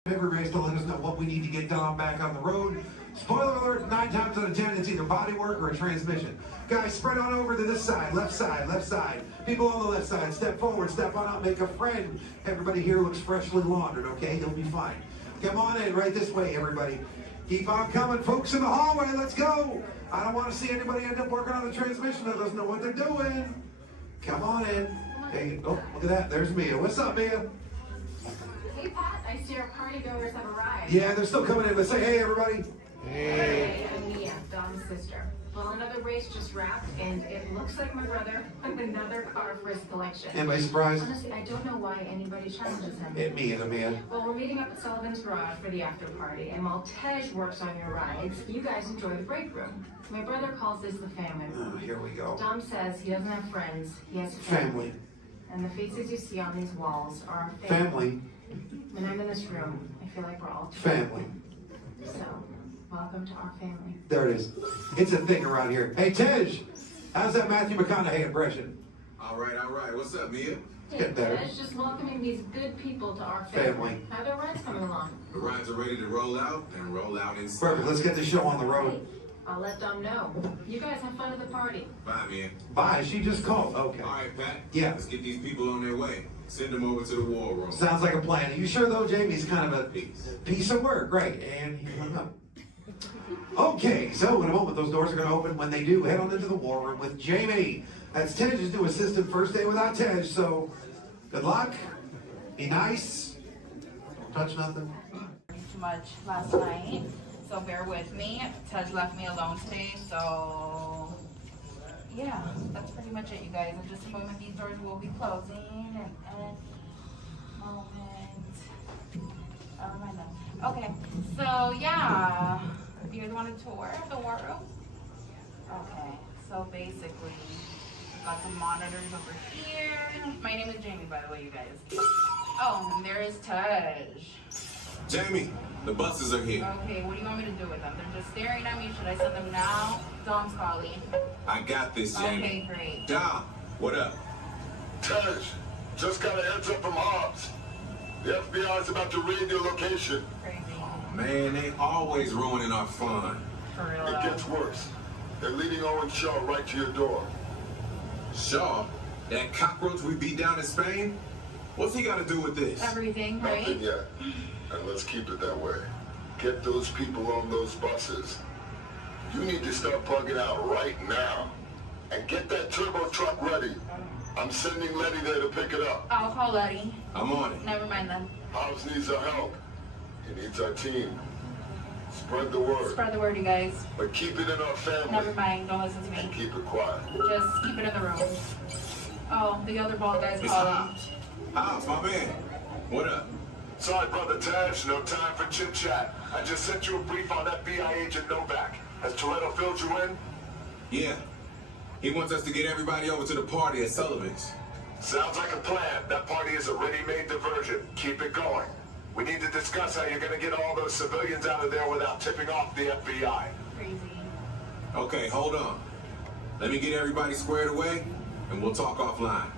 Every race to let us know what we need to get done back on the road. Spoiler alert, 9 times out of 10, it's either bodywork or a transmission. Guys, spread on over to this side, left side, left side. People on the left side, step forward, step on up, make a friend. Everybody here looks freshly laundered, okay? You'll be fine. Come on in, right this way, everybody. Keep on coming, folks in the hallway, let's go. I don't want to see anybody end up working on the transmission that doesn't know what they're doing. Come on in. Hey, oh, look at that, there's Mia. What's up, Mia? Hey Pat, I see our party goers have arrived. Yeah, they're still coming in, but say hey, everybody. Hey. I'm Mia, Dom's sister. Well, another race just wrapped, and it looks like my brother won another car for his collection. Anybody surprised? Honestly, I don't know why anybody challenges him. Hit me in, Mia. Well, we're meeting up at Sullivan's Garage for the after party, and while Tej works on your rides, you guys enjoy the break room. My brother calls this the family room. Oh, here we go. Dom says he doesn't have friends, he has Family. And the faces you see on these walls are our Family. When I'm in this room, I feel like we're all Family. So, welcome to our family. There it is. It's a thing around here. Hey, Tej, how's that Matthew McConaughey impression? All right, all right. What's up, Mia? Get better. It's just welcoming these good people to our family. How are the rides coming along? The rides are ready to roll out and roll out inside. Perfect. Let's get the show on the road. I'll let them know. You guys have fun at the party. Bye, Mia. Bye. She just called. Okay. All right, Pat. Yeah. Let's get these people on their way. Send them over to the war room. Sounds like a plan. Are you sure, though, Jamie? He's kind of a piece of work. Right. And he hung up. Okay, so in a moment, those doors are going to open. When they do, head on into the war room with Jamie. That's Tej's new assistant. First day without Tej, so good luck. Be nice. Don't touch nothing. Too much last night, so bear with me. Tej left me alone today, so yeah, that's pretty much it, you guys. In just a moment, these doors will be closing, and okay, so yeah, you guys want a tour of the war room? Okay, so basically, we've got some monitors over here. My name is Jamie, by the way, you guys. Oh, and there is Tej. Jamie, the buses are here. Okay, what do you want me to do with them? They're just staring at me. Should I send them now? Dom's calling. I got this, Jamie. Okay, great. Dom, what up? Tej, just got a heads up from Hobbs. The FBI is about to raid your location. Crazy. Man, they always ruining our fun. For real. It gets worse. They're leading Owen Shaw right to your door. Shaw? That cockroach we beat down in Spain? What's he got to do with this? Everything, right? Nothing yet. And let's keep it that way. Get those people on those buses. You need to start plugging out right now. And get that turbo truck ready. I'm sending Letty there to pick it up. I'll call Letty. I'm on it. Never mind then. Hobbs needs our help. He needs our team. Spread the word. Spread the word, you guys. But keep it in our family. Never mind. Don't listen to me. And keep it quiet. Just keep it in the room. Oh, the other bald guy's calling. Hobbs, my man. What up? Sorry, Brother Tej, no time for chit-chat. I just sent you a brief on FBI agent Novak. Has Toretto filled you in? Yeah. He wants us to get everybody over to the party at Sullivan's. Sounds like a plan. That party is a ready-made diversion. Keep it going. We need to discuss how you're going to get all those civilians out of there without tipping off the FBI. Crazy. Okay, hold on. Let me get everybody squared away, and we'll talk offline.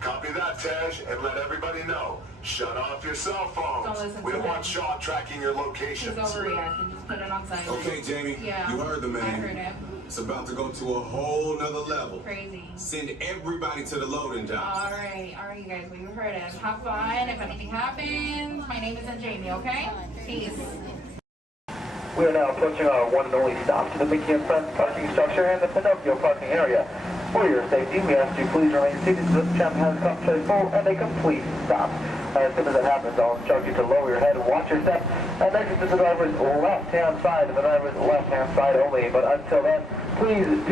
Copy that, Tej, and let everybody know. Shut off your cell phones. Don't listen We to don't want him. Shaw tracking your locations. He's overreacting. Just put it on silent. Okay, Jamie. Yeah. You heard the man. I heard him. It's about to go to a whole nother level. Crazy. Send everybody to the loading dock. All right, you guys. Well, you heard him. Have fun. If anything happens, my name isn't Jamie. Okay? Peace. We are now approaching our one and only stop to the Mickey and Friends parking structure and the Pinocchio parking area. For your safety, we ask you please remain seated until this tram has come to a full and a complete stop. As soon as that happens, I'll instruct you to lower your head, watch your step, and exit to the driver's left-hand side and the driver's left-hand side only. But until then, please do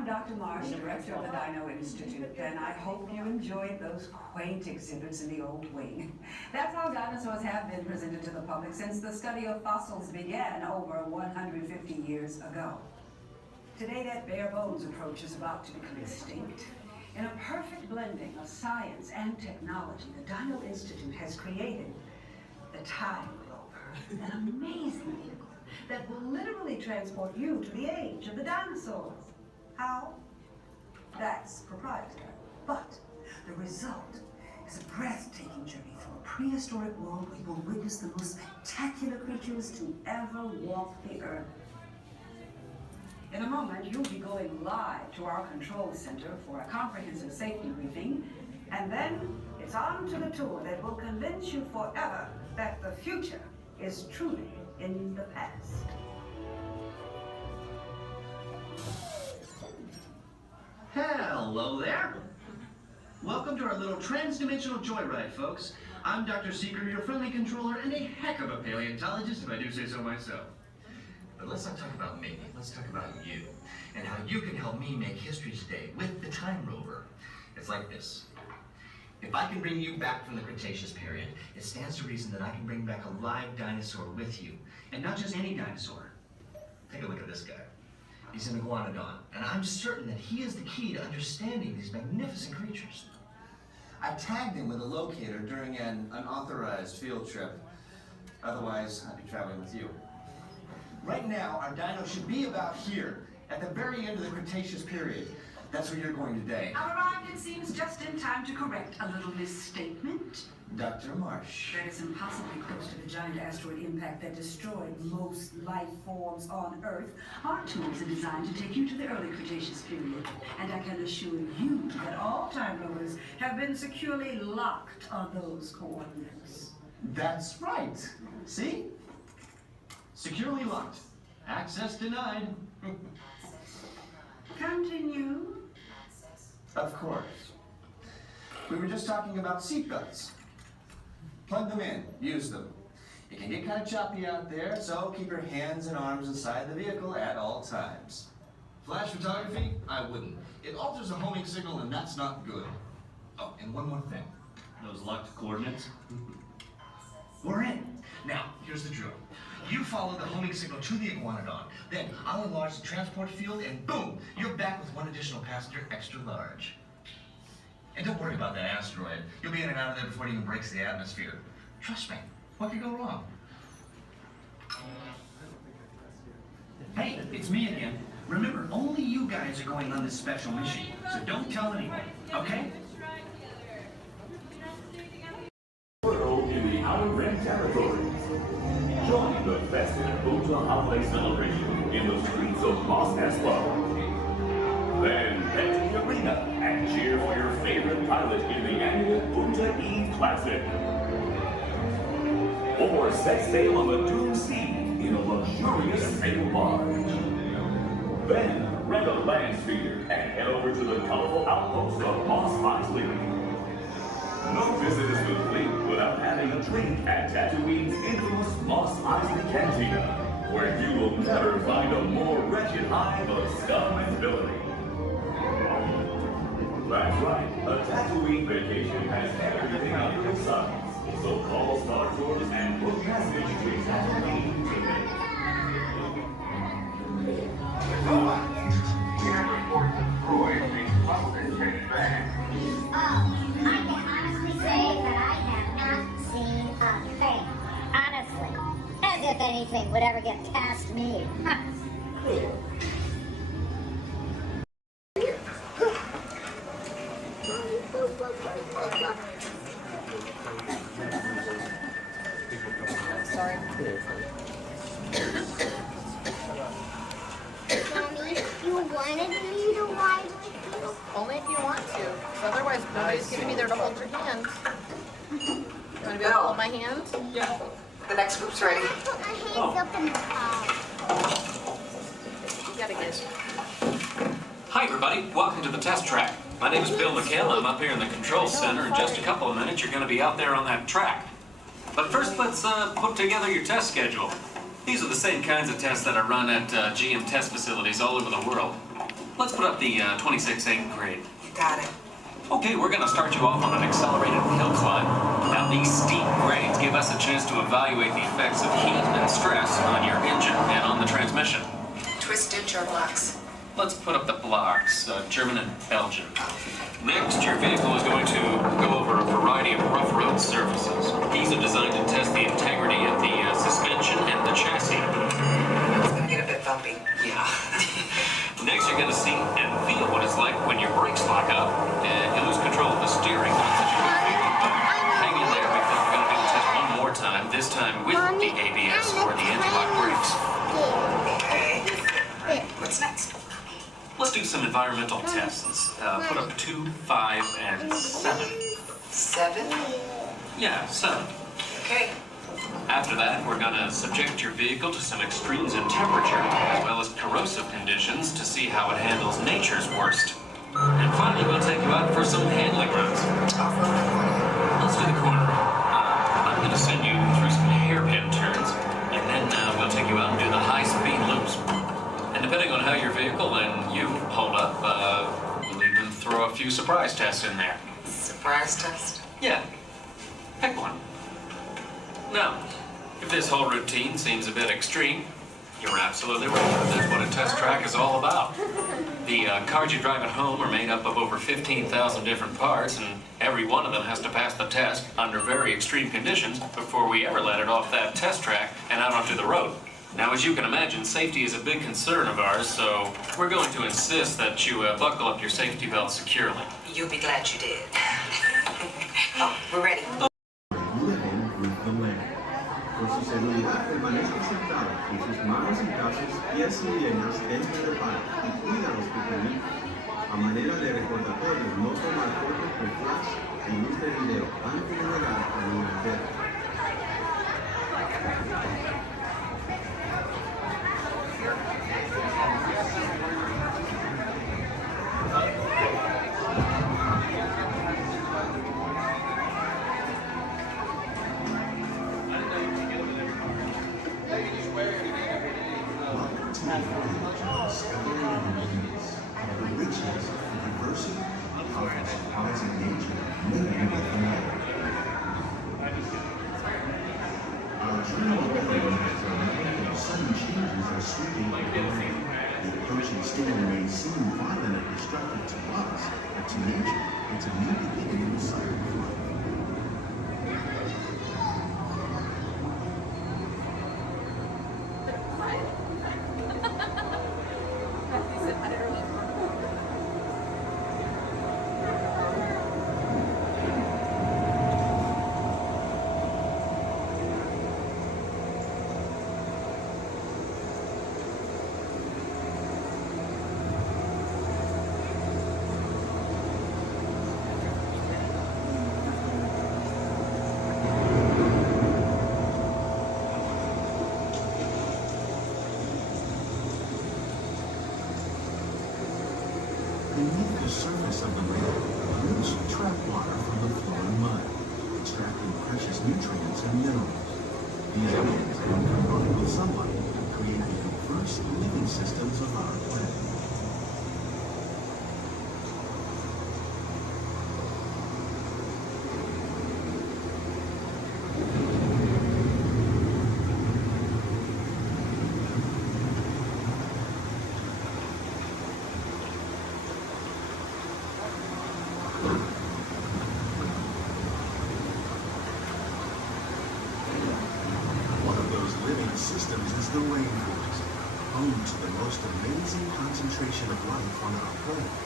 I'm Dr. Marsh, director of the Dino Institute, and I hope you enjoyed those quaint exhibits in the old wing. That's how dinosaurs have been presented to the public since the study of fossils began over 150 years ago. Today, that bare bones approach is about to become extinct. In a perfect blending of science and technology, the Dino Institute has created the Time Rover, an amazing vehicle that will literally transport you to the age of the dinosaurs. How? That's proprietary. But the result is a breathtaking journey through a prehistoric world where you will witness the most spectacular creatures to ever walk the earth. In a moment, you'll be going live to our control center for a comprehensive safety briefing, and then it's on to the tour that will convince you forever that the future is truly in the past. Hello there. Welcome to our little trans-dimensional joyride, folks. I'm Dr. Seeker, your friendly controller, and a heck of a paleontologist, if I do say so myself. But let's not talk about me. Let's talk about you, and how you can help me make history today with the Time Rover. It's like this. If I can bring you back from the Cretaceous period, it stands to reason that I can bring back a live dinosaur with you. And not just any dinosaur. Take a look at this guy. He's an iguanodon, and I'm certain that he is the key to understanding these magnificent creatures. I tagged him with a locator during an unauthorized field trip. Otherwise, I'd be traveling with you. Right now, our dino should be about here, at the very end of the Cretaceous period. That's where you're going today. I've arrived, it seems, just in time to correct a little misstatement. Dr. Marsh. That is impossibly close to the giant asteroid impact that destroyed most life forms on Earth. Our tools are designed to take you to the early Cretaceous period. And I can assure you that all Time Rovers have been securely locked on those coordinates. That's right. See? Securely locked. Access denied. Continue. Of course. We were just talking about seatbelts. Plug them in, use them. It can get kind of choppy out there, so keep your hands and arms inside the vehicle at all times. Flash photography? I wouldn't. It alters the homing signal, and that's not good. Oh, and one more thing. Those locked coordinates? We're in. Now, here's the drill. You follow the homing signal to the iguanodon. Then I'll enlarge the transport field, and boom, you're back with one additional passenger extra large. And don't worry about that asteroid. You'll be in and out of there before it even breaks the atmosphere. Trust me, what could go wrong? Hey, it's me again. Remember, only you guys are going on this special mission, so don't tell anyone, okay? World in the Outer Rim territory. Join the festive Ultra Holiday celebration in the streets of Mos Espa. Then head to the arena and cheer for your favorite pilot in the annual Punta Eve Classic. Or set sail on the Doom Sea in a luxurious sail barge. Then rent a land speeder and head over to the colorful outpost of Mos Eisley. No visit is complete without having a drink at Tatooine's infamous Mos Eisley Cantina, where you will never find a more wretched hive of scum and villainy. That's right, a Tatooine vacation has everything under the sun. So call Star Tours and book passage to Tatooine today. We have reports of droids being bumped and chased back. I can honestly say that I have not seen a thing. Honestly. As if anything would ever get past me. Sorry. Mommy, you wanted me to ride with you? Only if you want to. Otherwise, nobody's going to be there to hold your hand. You want to be able to hold my hand? Yeah. The next group's ready. I put my hands up in the car. You gotta get. Hi, everybody. Welcome to the test track. My name is Bill McHale. I'm up here in the control center. In just a couple of minutes, you're going to be out there on that track. But first, let's put together your test schedule. These are the same kinds of tests that are run at GM test facilities all over the world. let's put up the 26-8 grade. You got it. Okay, we're going to start you off on an accelerated hill climb. Now, these steep grades give us a chance to evaluate the effects of heat and stress on your engine and on the transmission. Twisted turbo blocks. Let's put up the blocks, German and Belgian. Next, your vehicle is going to go over a variety of rough road surfaces. These are designed to test the integrity of the suspension and the chassis. It's going to get a bit bumpy. Yeah. Next, you're going to see and feel what it's like when your brakes lock up and you lose control of the steering. Hang in there because we're going to do the test one more time, this time with the ABS or the anti-lock brakes. Okay. Right. What's next? Let's do some environmental tests. Put up 2, 5, and 7. 7? Yeah, 7. Okay. After that, we're going to subject your vehicle to some extremes in temperature, as well as corrosive conditions to see how it handles nature's worst. And finally, we'll take you out for some handling runs. Off-road or corner? Let's do the corner. I'm going to send you through some hairpin turns, and then we'll take you out and do the high-speed loops. And depending on how your vehicle and you hold up, we'll even throw a few surprise tests in there. Surprise test? Yeah. Pick one. Now, if this whole routine seems a bit extreme, you're absolutely right. That's what a test track is all about. The cars you drive at home are made up of over 15,000 different parts, and every one of them has to pass the test under very extreme conditions before we ever let it off that test track and out onto the road. Now, as you can imagine, safety is a big concern of ours, so we're going to insist that you buckle up your safety belt securely. You'll be glad you did. Oh, we're ready. Por su seguridad, permanezca sentado con sus manos en brazos, pies y piernas dentro del par y cuídalos pequeñitos. A manera de recordatorio, no tomar fotos con flash y luz de video antes de llegar a la universidad. Beneath the surface of the lake, roots trap water from the flowing mud, extracting precious nutrients and minerals. These elements, when combined with sunlight, create the first living systems of our planet. Systems is the rainforest, home to the most amazing concentration of life on our planet.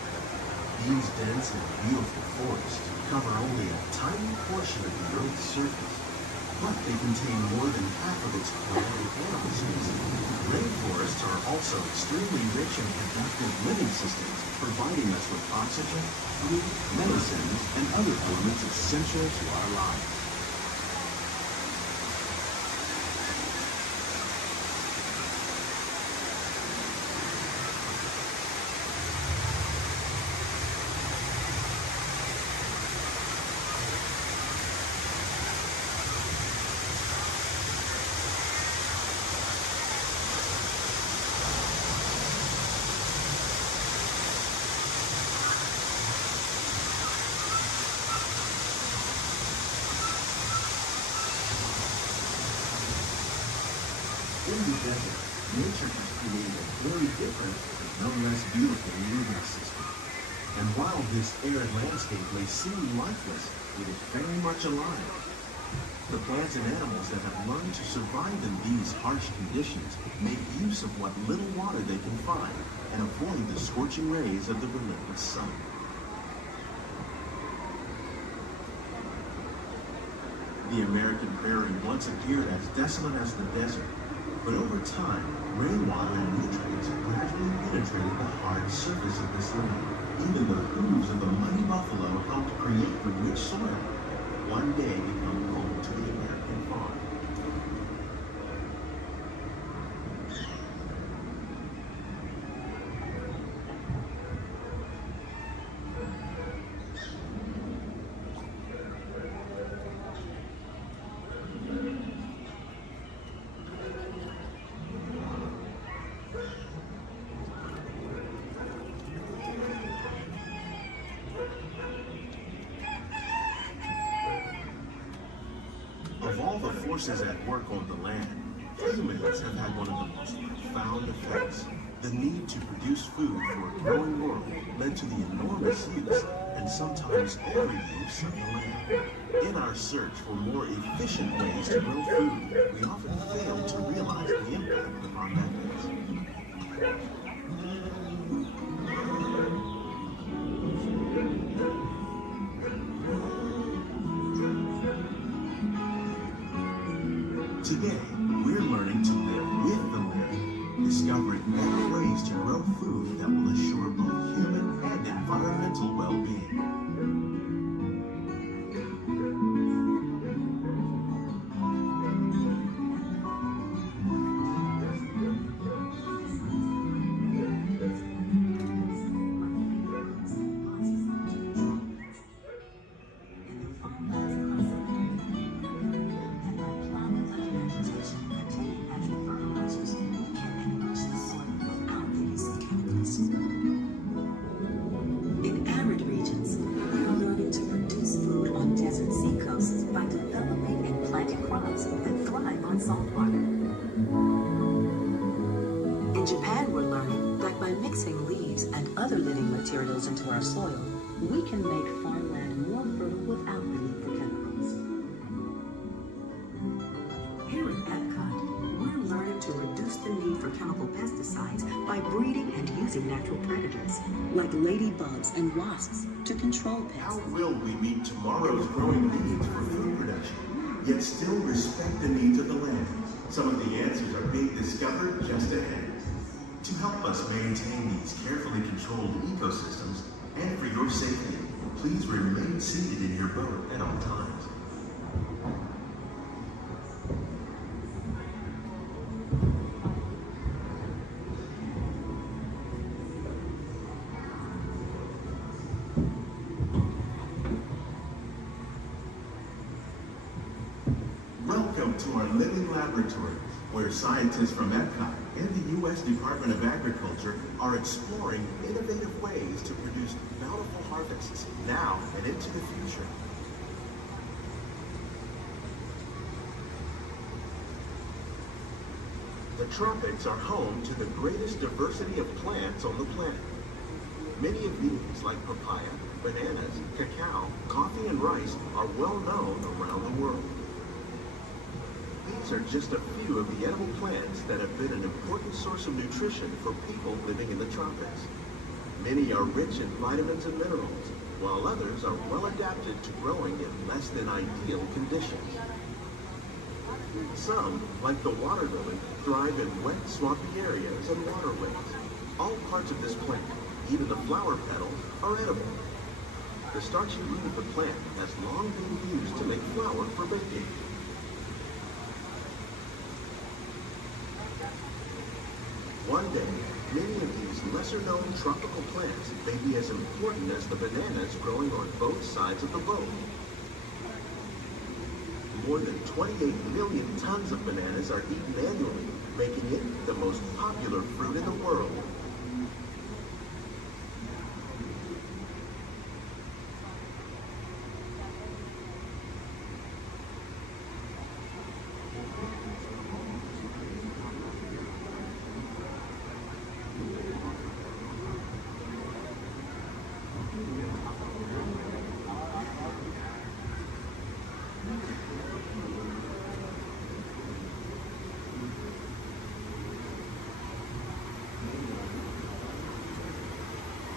These dense and beautiful forests cover only a tiny portion of the Earth's surface, but they contain more than half of its plant and animal species. Rainforests are also extremely rich in productive living systems, providing us with oxygen, food, medicines, and other elements essential to our lives. desert, nature has created a very different, no less beautiful living system. And while this arid landscape may seem lifeless, it is very much alive. The plants and animals that have learned to survive in these harsh conditions make use of what little water they can find and avoid the scorching rays of the relentless sun. The American prairie once appeared as desolate as the desert, but over time, rainwater and nutrients gradually penetrated the hard surface of this land. Even the hooves of the mighty buffalo helped create the rich soil, one day become home to the American farm. Of all the forces at work on the land, humans have had one of the most profound effects. The need to produce food for a growing world led to the enormous use and sometimes overuse of the land. In our search for more efficient ways to grow food, we often fail to realize the impact of our methods. Today, we're learning to live with the land, discovering better ways to grow food that will assure both human and environmental well-being. In arid regions, we're learning to produce food on desert seacoasts by developing and planting crops that thrive on salt water. In Japan, we're learning that by mixing leaves and other living materials into our soil, we can make farmland more fertile without the need for chemicals. Here at Epcot, we're learning to reduce the need for chemical pesticides by breeding and using natural predators, like ladybugs and wasps, to control pests. How will we meet tomorrow's growing needs for food production, yet still respect the needs of the land? Some of the answers are being discovered just ahead. To help us maintain these carefully controlled ecosystems, and for your safety, please remain seated in your boat at all times. Welcome to our living laboratory, where scientists from Epcot and the U.S. Department of Agriculture are exploring innovative ways to produce bountiful harvests now and into the future. The tropics are home to the greatest diversity of plants on the planet. Many of these, like papaya, bananas, cacao, coffee, and rice, are well known around the world. These are just a few of the edible plants that have been an important source of nutrition for people living in the tropics. Many are rich in vitamins and minerals, while others are well adapted to growing in less than ideal conditions. Some, like the water lily, thrive in wet, swampy areas and waterways. All parts of this plant, even the flower petals, are edible. The starchy root of the plant has long been used to make flour for baking. One day, many of these lesser-known tropical plants may be as important as the bananas growing on both sides of the boat. More than 28 million tons of bananas are eaten annually, making it the most popular fruit in the world.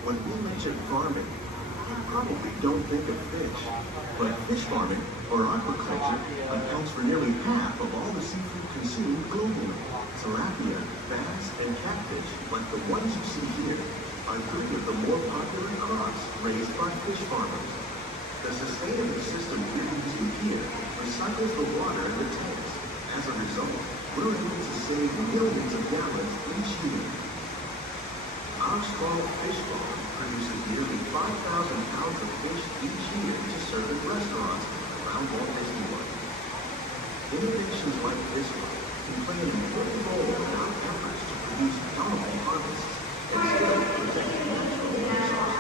When we mention farming, you probably don't think of fish. But fish farming, or aquaculture, accounts for nearly half of all the seafood consumed globally. Tilapia, bass, and catfish, like the ones you see here, are three of the more popular crops raised by fish farmers. The sustainable system we're using here recycles the water in the tanks. As a result, we're able to save millions of gallons each year. Our small fish farm produces nearly 5,000 pounds of fish each year to serve in restaurants around Walt Disney World. Innovations like this one can play an important role in our efforts to produce bountiful harvests and still protect natural resources.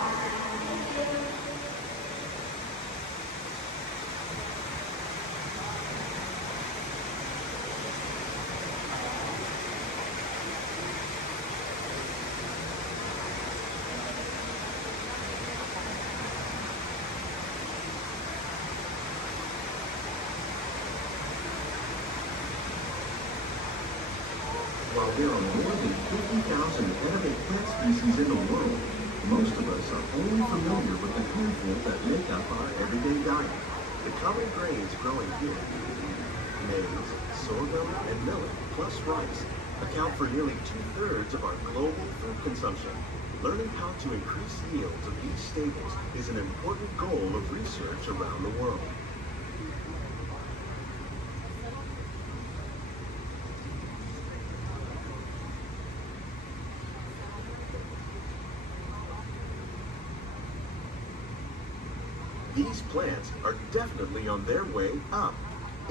While there are more than 50,000 edible plant species in the world, most of us are only familiar with the handful that make up our everyday diet. The common grains growing here, maize, sorghum, and millet, plus rice, account for nearly 2/3 of our global food consumption. Learning how to increase yields of these staples is an important goal of research around the world. These plants are definitely on their way up.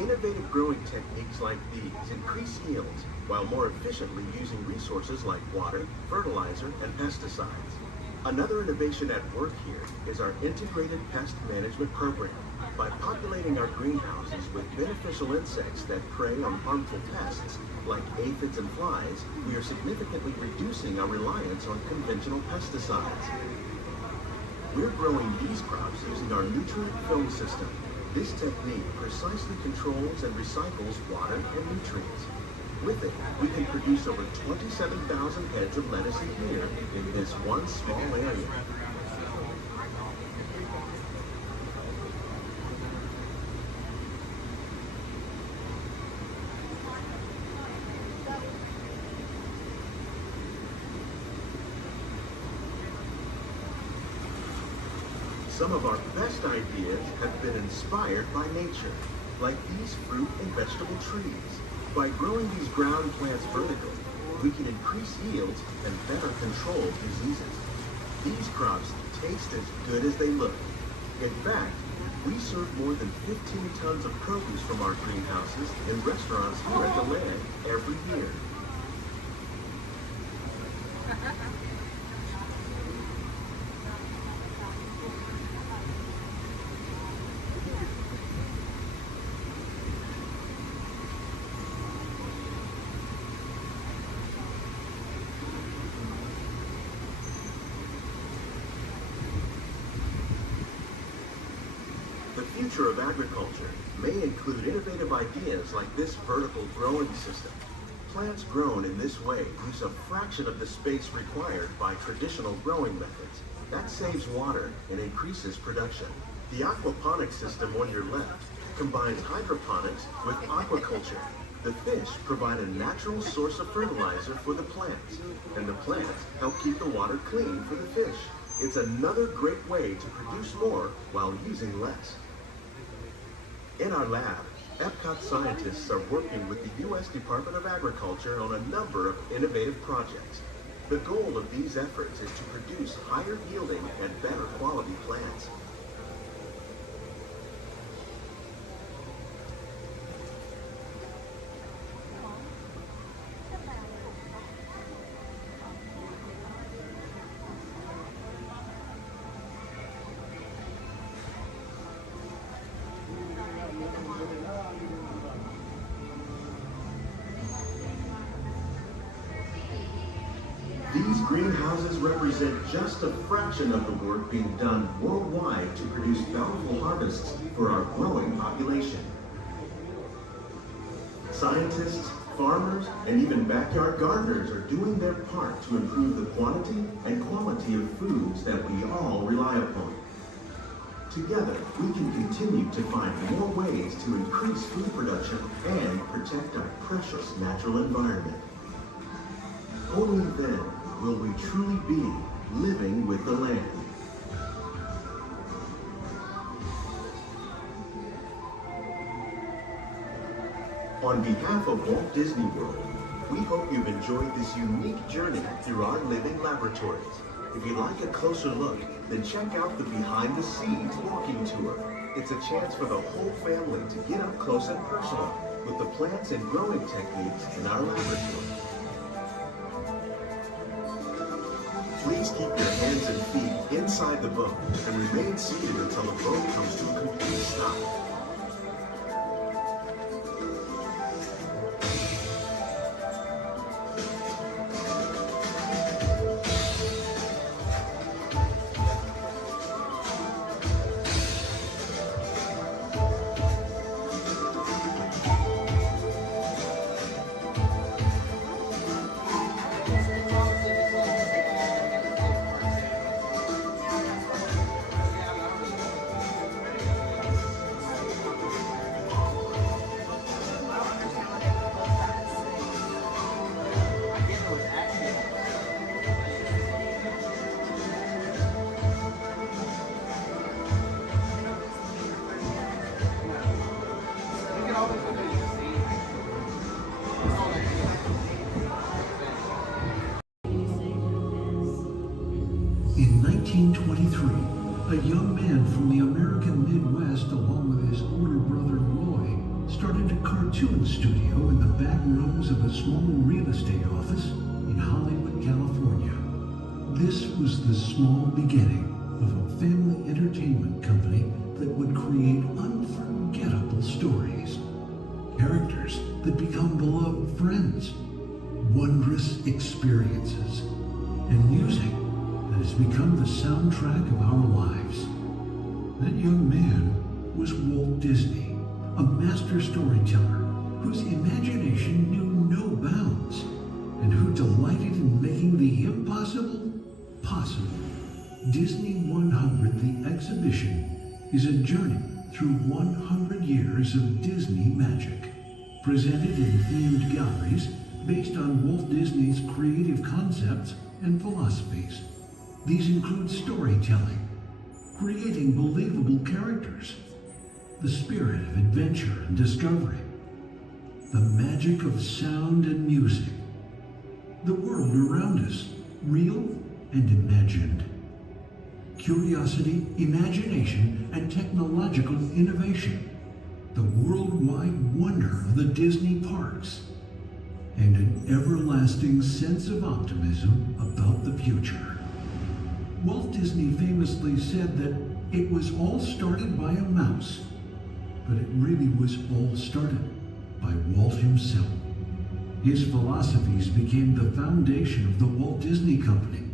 Innovative growing techniques like these increase yields while more efficiently using resources like water, fertilizer, and pesticides. Another innovation at work here is our integrated pest management program. By populating our greenhouses with beneficial insects that prey on harmful pests like aphids and flies, we are significantly reducing our reliance on conventional pesticides. We're growing these crops using our nutrient film system. This technique precisely controls and recycles water and nutrients. With it, we can produce over 27,000 heads of lettuce a year in this one small area. Some of our best ideas have been inspired by nature, like these fruit and vegetable trees. By growing these ground plants vertically, we can increase yields and better control diseases. These crops taste as good as they look. In fact, we serve more than 15 tons of produce from our greenhouses in restaurants here at the land every year. The future of agriculture may include innovative ideas like this vertical growing system. Plants grown in this way use a fraction of the space required by traditional growing methods. That saves water and increases production. The aquaponics system on your left combines hydroponics with aquaculture. The fish provide a natural source of fertilizer for the plants, and the plants help keep the water clean for the fish. It's another great way to produce more while using less. In our lab, Epcot scientists are working with the U.S. Department of Agriculture on a number of innovative projects. The goal of these efforts is to produce higher yielding and better quality plants. These greenhouses represent just a fraction of the work being done worldwide to produce bountiful harvests for our growing population. Scientists, Farmers and even backyard gardeners are doing their part to improve the quantity and quality of foods that we all rely upon. Together, we can continue to find more ways to increase food production and protect our precious natural environment. Only then will we truly be living with the land. On behalf of Walt Disney World, we hope you've enjoyed this unique journey through our living laboratories. If you'd like a closer look, then check out the Behind the Scenes walking tour. It's a chance for the whole family to get up close and personal with the plants and growing techniques in our laboratory. Please keep your hands and feet inside the boat and remain seated until the boat comes to a complete stop. In 1923, a young man from the American Midwest, along with his older brother Roy, started a cartoon studio in the back rooms of a small real estate office in Hollywood, California. This was the small beginning of a family entertainment company that would create unforgettable stories, characters that become beloved friends, wondrous experiences, and music that has become the soundtrack of our lives. That young man was Walt Disney, a master storyteller whose imagination knew no bounds and who delighted in making the impossible possible. Disney 100, the exhibition, is a journey through 100 years of Disney magic, presented in themed galleries based on Walt Disney's creative concepts and philosophies. These include storytelling, creating believable characters, the spirit of adventure and discovery, the magic of sound and music, the world around us, real and imagined, curiosity, imagination, and technological innovation, the worldwide wonder of the Disney parks, and an everlasting sense of optimism about the future. Walt Disney famously said that it was all started by a mouse, but it really was all started by Walt himself. His philosophies became the foundation of the Walt Disney Company.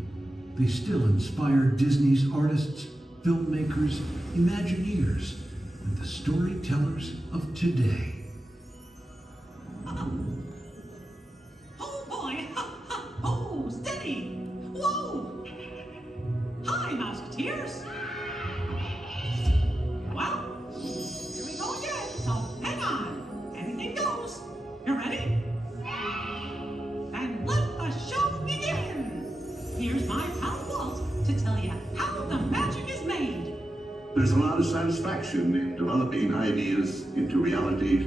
They still inspire Disney's artists, filmmakers, Imagineers, and the storytellers of today. Oh boy! Oh, steady! Whoa! Hi, Mouseketeers! Well, here we go again, so hang on. Anything goes. You ready? And let the show begin! Here's my pal Walt to tell you how the magic is made. There's a lot of satisfaction in developing ideas into reality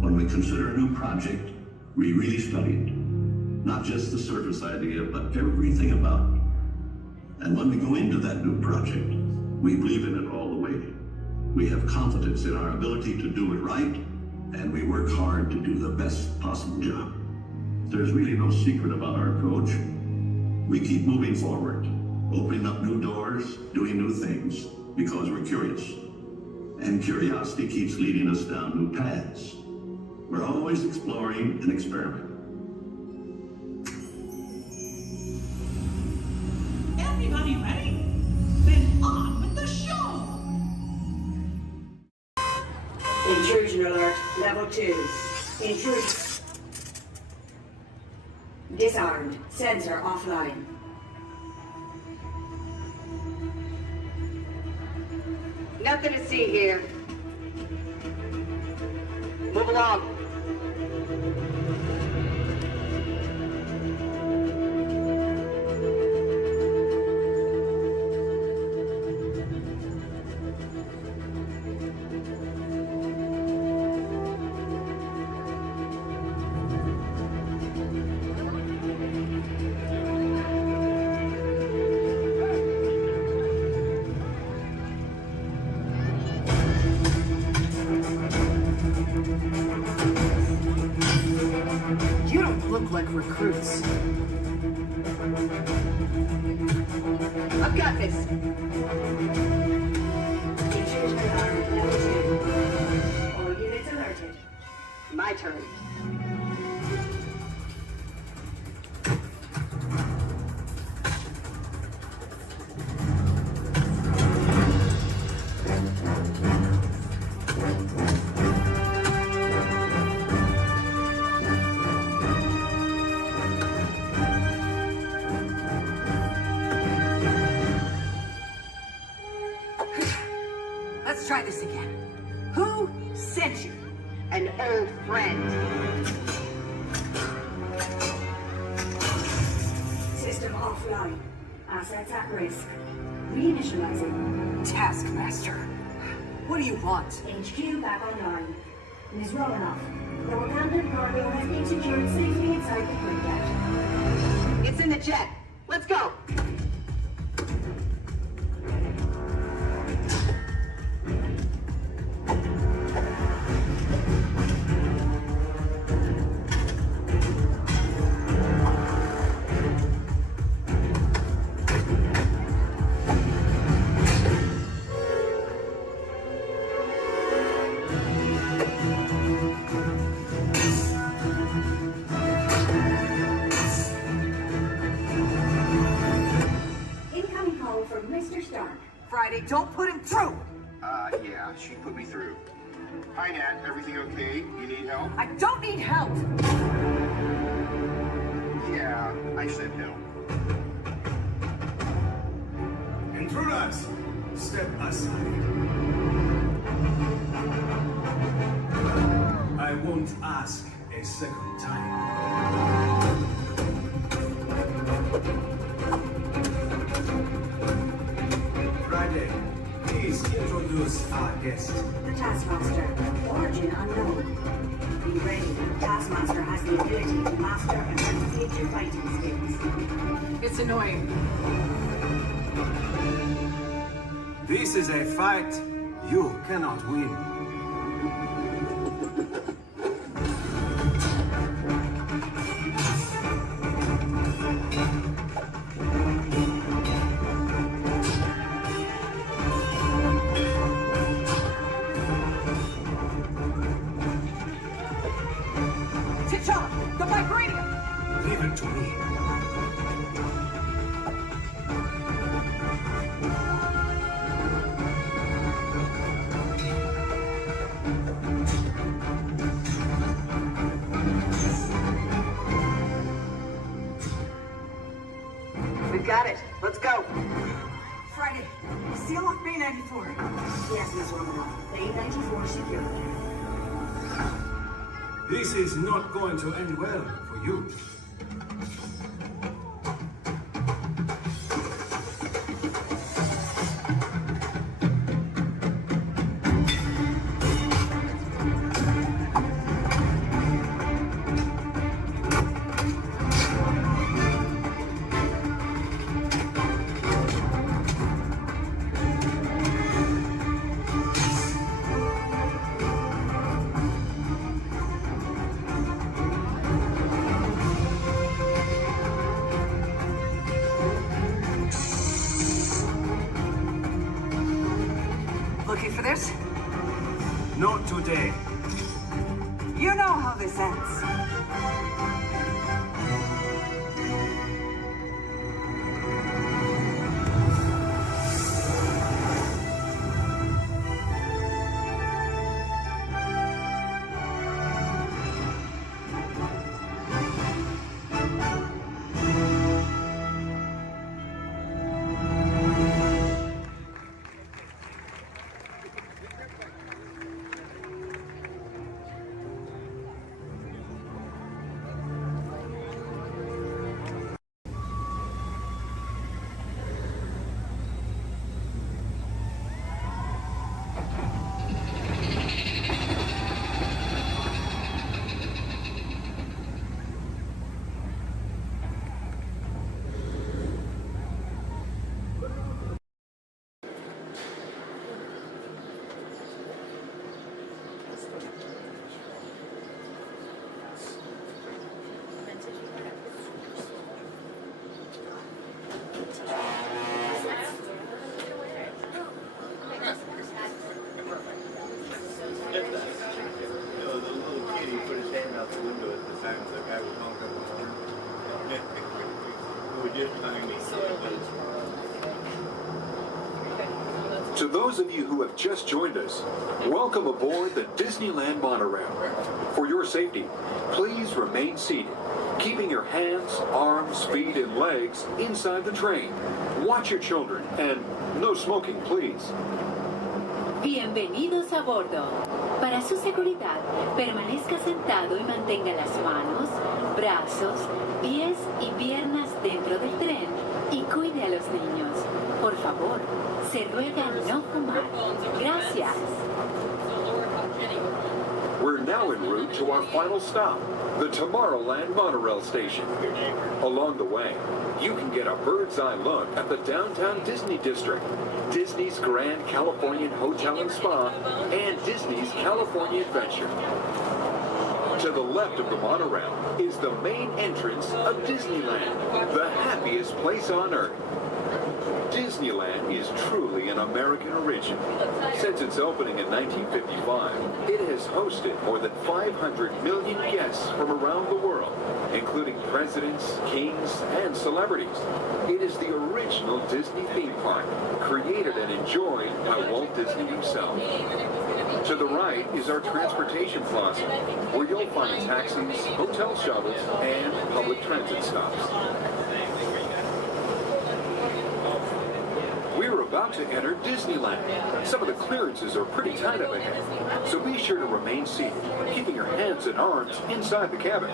when we consider a new project we really studied. Not just the surface idea, but everything about it. And when we go into that new project, we believe in it all the way. We have confidence in our ability to do it right, and we work hard to do the best possible job. There's really no secret about our approach. We keep moving forward, opening up new doors, doing new things, because we're curious. And curiosity keeps leading us down new paths. We're always exploring and experimenting. Everybody ready? Then on with the show! Intrusion alert, level 2. Intrusion. Disarmed. Sensor offline. Nothing to see here. Move along. You don't look like recruits. I've got this. Intrusion alarm level 2. All units alerted. My turn. Let's try this again. Who sent you? An old friend. System offline. Assets at risk. Reinitializing. Taskmaster. What do you want? HQ back online. Ms. Romanoff, the Wakandan cargo has been secured safely inside the Quinjet. It's in the jet. Let's go. Incoming call from Mr. Stark. Friday, don't put him through! Yeah, she put me through. Hi, Nat. Everything okay? You need help? I don't need help! Yeah, I said no. Intruders, step aside. I won't ask a second time. Friday, please introduce our guest. The Taskmaster. Origin unknown. Be ready. Taskmaster has the ability to master and replicate your fighting skills. It's annoying. This is a fight you cannot win. T'Challa, the vibranium! Leave it to me. We've got it. Let's go. Friday, seal off Bay 94. Yes, Ms. Romanoff. Bay 94 secured. This is not going to end well for you. Looking for this? Not today. You know how this ends. To those of you who have just joined us, welcome aboard the Disneyland monorail. For your safety, please remain seated, keeping your hands, arms, feet, and legs inside the train. Watch your children, and no smoking, please. Bienvenidos a bordo. Para su seguridad, permanezca sentado y mantenga las manos, brazos, pies y piernas dentro del tren y cuide a los niños. Por favor, se ruega no fumar. Gracias. We're now en route to our final stop, the Tomorrowland monorail station. Along the way, you can get a bird's eye look at the downtown Disney district, Disney's Grand Californian Hotel and Spa, and Disney's California Adventure. To the left of the monorail is the main entrance of Disneyland, the happiest place on earth. Disneyland is truly an American origin. Since its opening in 1955, it has hosted more than 500 million guests from around the world, including presidents, kings, and celebrities. It is the original Disney theme park, created and enjoyed by Walt Disney himself. To the right is our transportation plaza, where you'll find taxis, hotel shuttles, and public transit stops. We're about to enter Disneyland. Some of the clearances are pretty tight up ahead, so be sure to remain seated, keeping your hands and arms inside the cabin.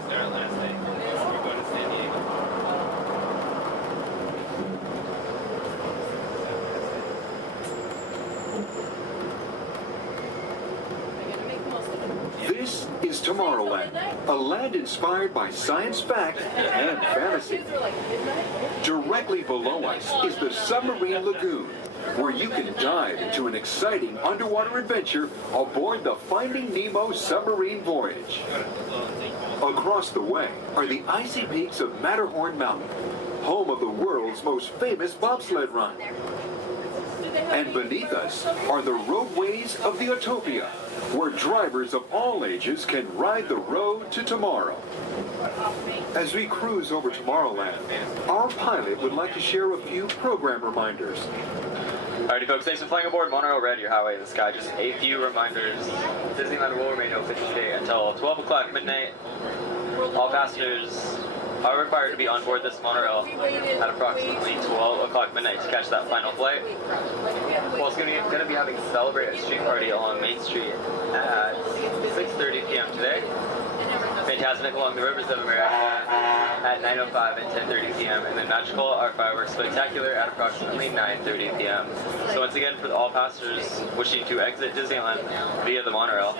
This is Tomorrowland, a land inspired by science fact and fantasy. Directly below us is the Submarine Lagoon, where you can dive into an exciting underwater adventure aboard the Finding Nemo submarine voyage. Across the way are the icy peaks of Matterhorn Mountain, home of the world's most famous bobsled run. And beneath us are the roadways of the Utopia, where drivers of all ages can ride the road to tomorrow. As we cruise over Tomorrowland, our pilot would like to share a few program reminders. Alrighty folks, thanks for flying aboard Monorail Red, your highway in the sky. Just a few reminders. Disneyland will remain open today until 12 o'clock midnight. All passengers are required to be on board this monorail at approximately 12 o'clock midnight to catch that final flight. Well, it's going to be having a Celebrate a Street Party along Main Street at 6:30 p.m. today. Fantastic along the Rivers of America at 9:05 and 10:30 p.m. and then Magical Art Fireworks Spectacular at approximately 9:30 p.m. So once again, for all passengers wishing to exit Disneyland via the monorail,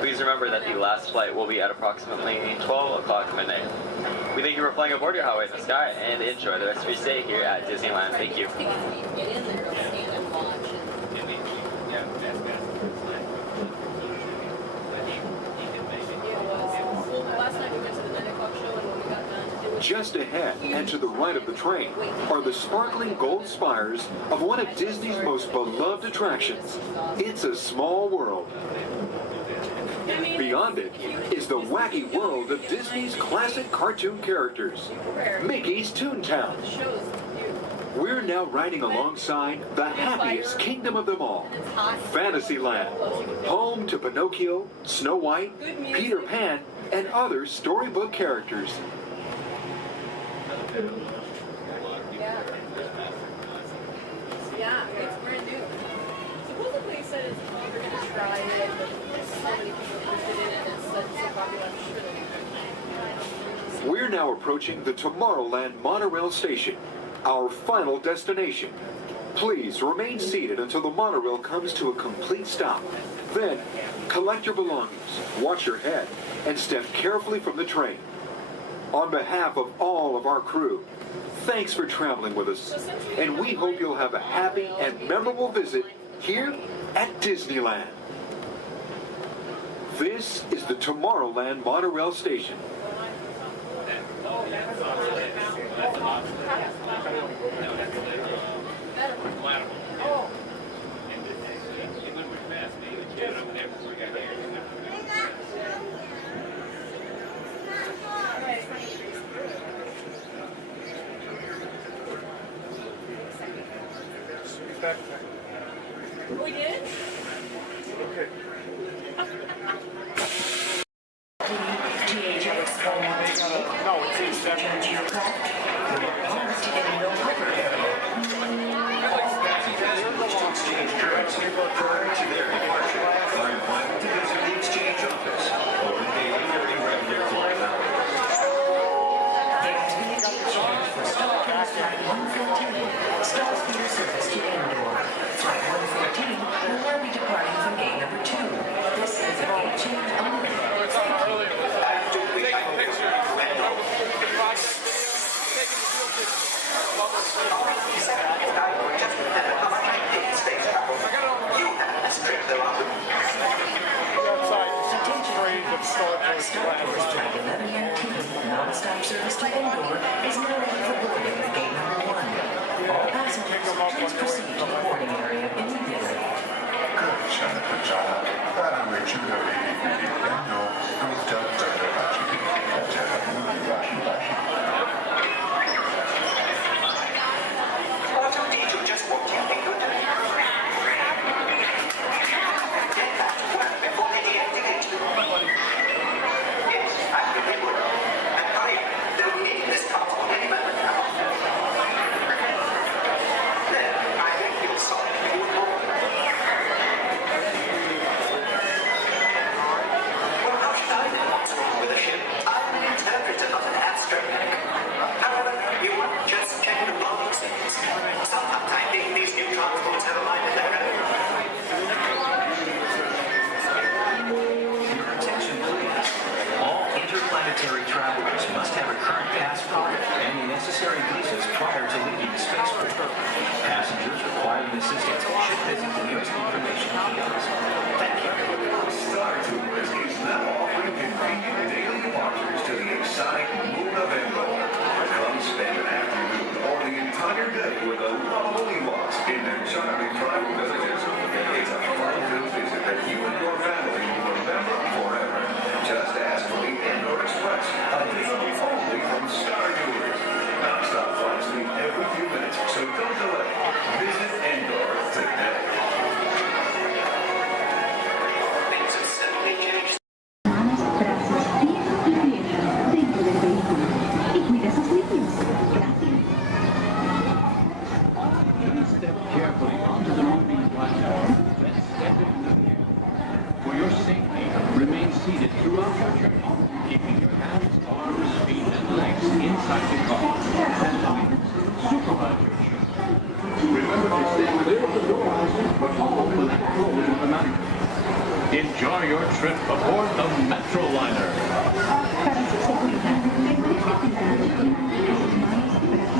please remember that the last flight will be at approximately 12 o'clock midnight. We thank you for flying aboard your highway in the sky and enjoy the rest of your stay here at Disneyland. Thank you. Just ahead and to the right of the train are the sparkling gold spires of one of Disney's most beloved attractions. It's a Small World. Beyond it is the wacky world of Disney's classic cartoon characters, Mickey's Toontown. We're now riding alongside the happiest kingdom of them all, Fantasyland, home to Pinocchio, Snow White, Peter Pan, and other storybook characters. Yeah, it's brand new. Supposedly it said you're going to try it, but so many people interested in it, it's such a popular, I'm sure they'll be. We're now approaching the Tomorrowland monorail station, our final destination. Please remain seated until the monorail comes to a complete stop. Then, collect your belongings, watch your head, and step carefully from the train. On behalf of all of our crew, thanks for traveling with us, and we hope you'll have a happy and memorable visit here at Disneyland. This is the Tomorrowland monorail station. We did? Okay. No, it's return to your craft. Plans to get a no hover area. Passengers wish to exchange currency prior to their departure are invited to visit the exchange office open daily during regular flight hours. There to be exchange for Starflight Flight 114, Star Speeder service to Endor. Flight 114 will now be departing from gate number 2. This is a gate change only. Thank you. Starfighter's Flight 1119, non-stop service to Endor, is now ready for boarding at gate number 1. All passengers, please proceed to the boarding area immediately. R2-D2 just walked in. Good day. Get back to work before they deactivate. Yes, I think they will. And hurry up. They'll be needing this console any moment now. There, I think you'll solve it. Well, how should I know what's wrong with the ship? I'm an interpreter, not an astronaut. However, you won't just check the wrong things. Sometimes I think these new transports have a mind of their own. Your attention, please. All interplanetary travelers must have a current passport and the necessary visas prior to leaving the spaceport. Passengers requiring assistance should visit the nearest information kiosk. Thank you. Star Tours is now offering convenient daily departures to the exotic moon of Endor. Come spend an afternoon or the entire day with the lovable Ewoks in their charming tribal villages. It's a fun-filled visit that you and your family will remember forever. Just ask for the Endor Express, available only from Star Tours. Non-stop flights leave every few minutes, so don't delay. Visit Endor today. Things have certainly changed. Brazos, pies y piernas dentro del vehículo. Y cuida a sus niños. Gracias. Please step carefully onto the moving platform, then step in. For your safety, remain seated throughout your journey, keeping your hands, arms, feet, and legs inside the car. And supervise your journey. Remember to stay clear of the doors, but follow the controls of the manual. Enjoy your trip aboard the Metroliner. Para su seguridad, permanezca sentado con sus manos y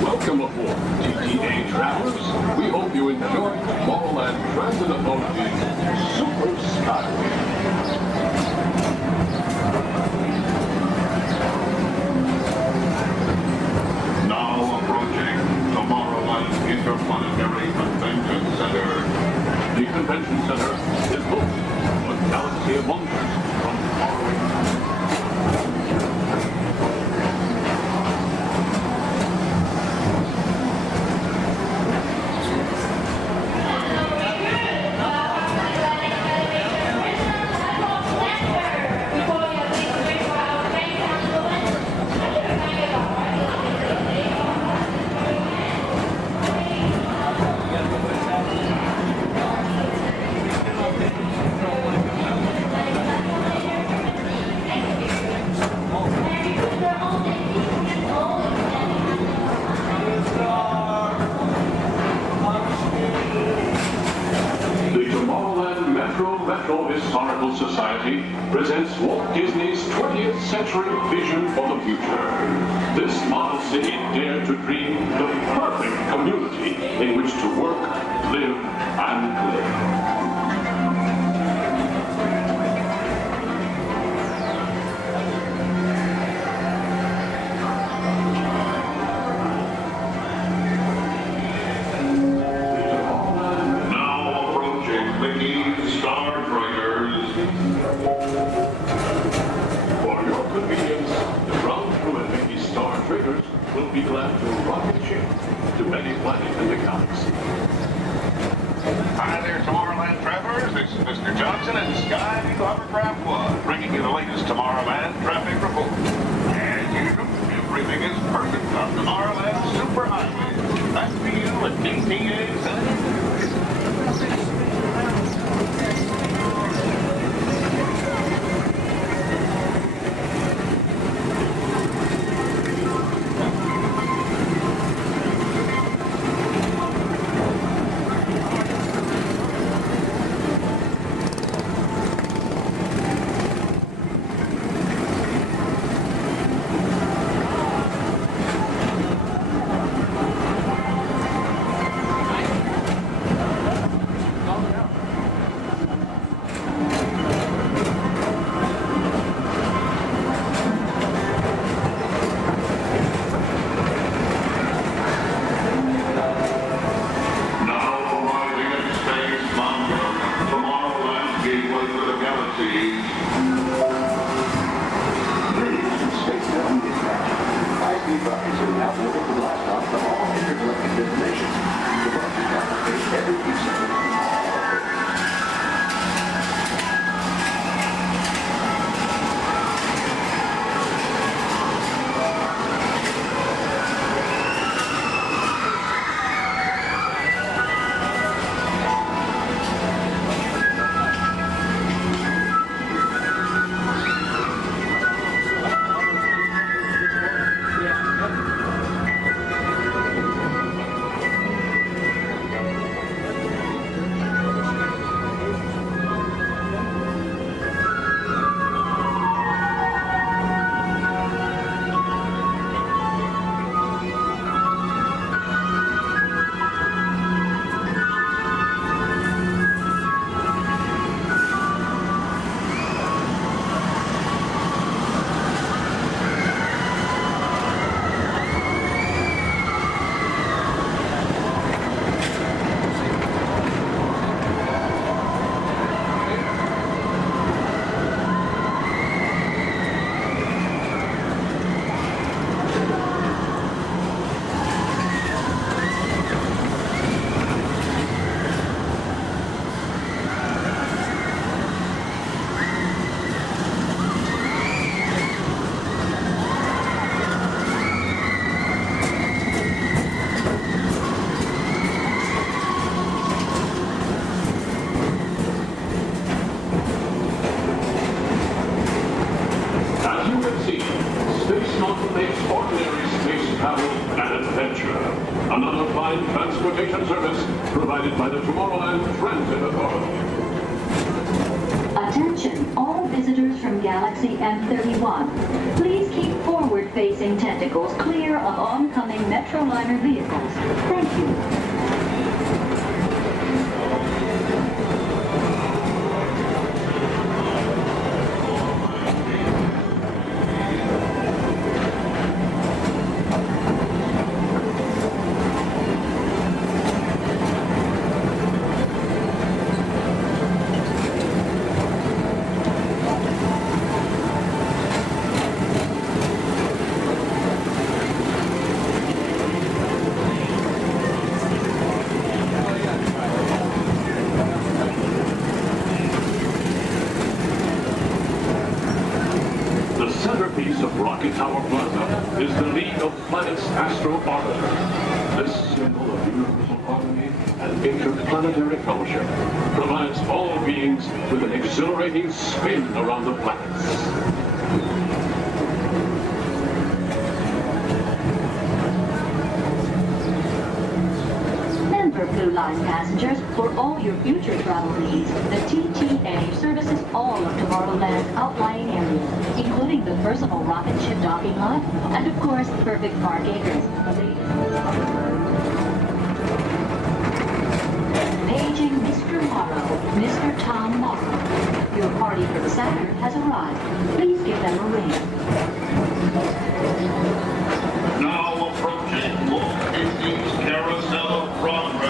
Welcome aboard, TTA travelers. We hope you enjoy Tomorrowland Transit Authority's Super Skyway. Now approaching Tomorrowland Interplanetary Convention Center. The convention center is home to a galaxy of wonders from faraway. Metro Historical Society presents Walt Disney's 20th century vision for the future. This model city dared to dream the perfect community in which to work, live, and play. will be glad to rocket ship to any planet in the galaxy. Hi there, Tomorrowland travelers. This is Mr. Johnson and Sky Hovercraft One, bringing you the latest Tomorrowland traffic report. As usual, everything is perfect on Tomorrowland Superhighway. Back to you at DTA Center. Another fine transportation service provided by the Tomorrowland Transit Authority. Attention, all visitors from Galaxy M31. Please keep forward-facing tentacles clear of oncoming Metroliner vehicles. Thank you. Is the League of Planets Astro Orbiter. This symbol of universal harmony and interplanetary fellowship provides all beings with an exhilarating spin around the planets. Blue Line passengers, for all your future travel needs, the TTA services all of Tomorrowland's outlying areas, including the personal rocket ship docking lot, and of course, perfect park acres. Paging Mr. Morrow, Mr. Tom Morrow. Your party from Saturn has arrived. Please give them a ring. Now approaching Walt Disney's Carousel of Progress.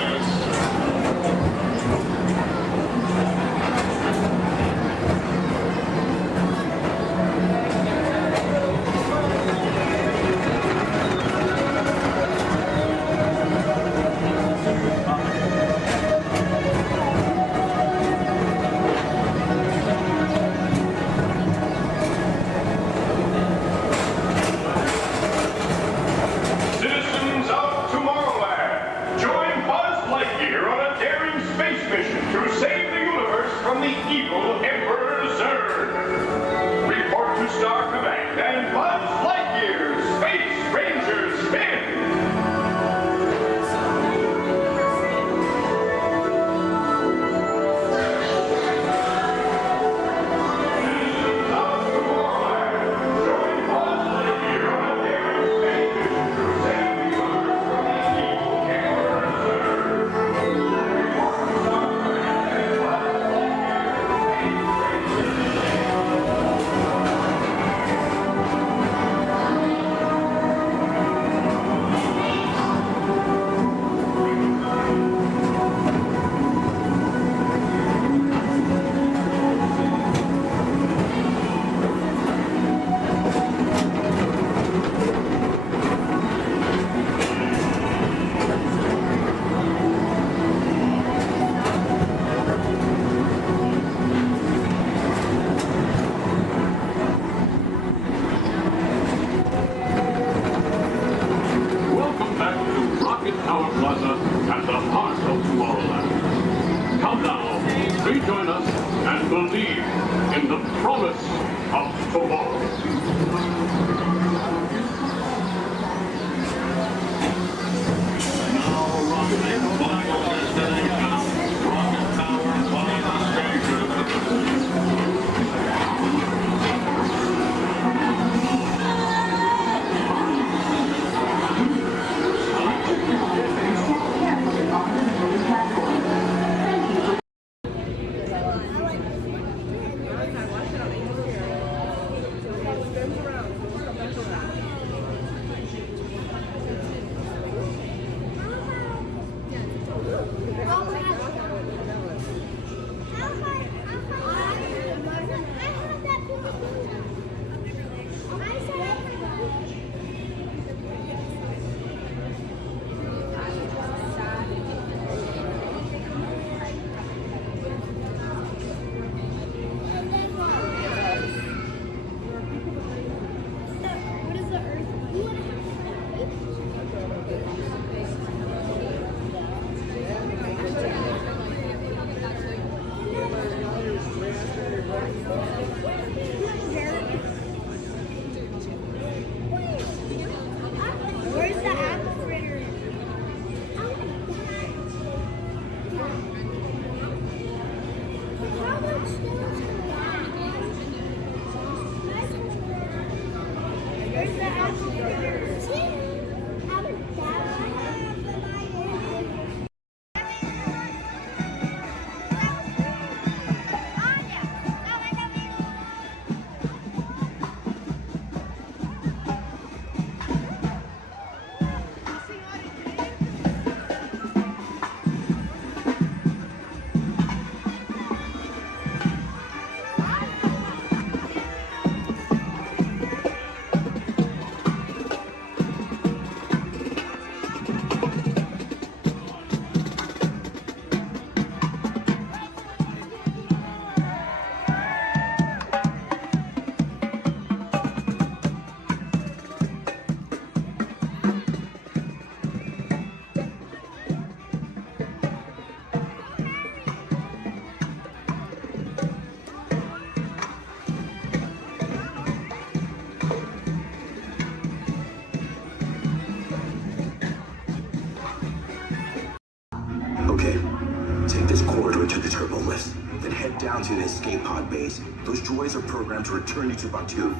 down to the escape pod base. Those droids are programmed to return you to Batuu.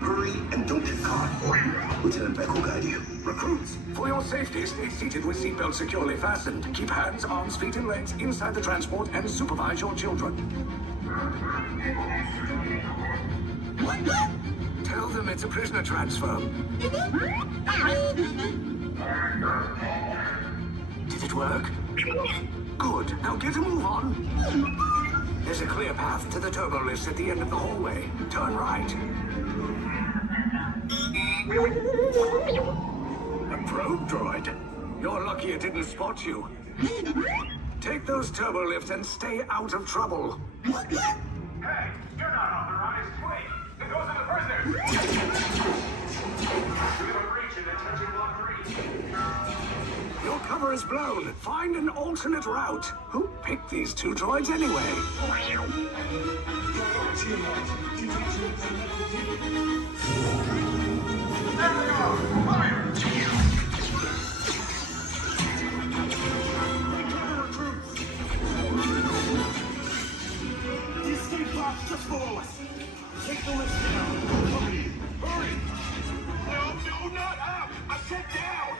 Hurry and don't get caught. Lieutenant Beck will guide you. Recruits, for your safety, stay seated with seatbelts securely fastened. Keep hands, arms, feet, and legs inside the transport and supervise your children. Tell them it's a prisoner transfer. Did it work? Good. Now get a move on. There's a clear path to the turbo lifts at the end of the hallway. Turn right. A probe droid. You're lucky it didn't spot you. Take those turbo lifts and stay out of trouble. Hey, you're not authorized. Wait, it goes to the prisoners. We have a breach in detention block 3. Your cover is blown. Find an alternate route. Who picked these two droids anyway? There we are! Fire! The escape box just below us. Take the lift down. Hurry! Hurry! No, not up! I said down!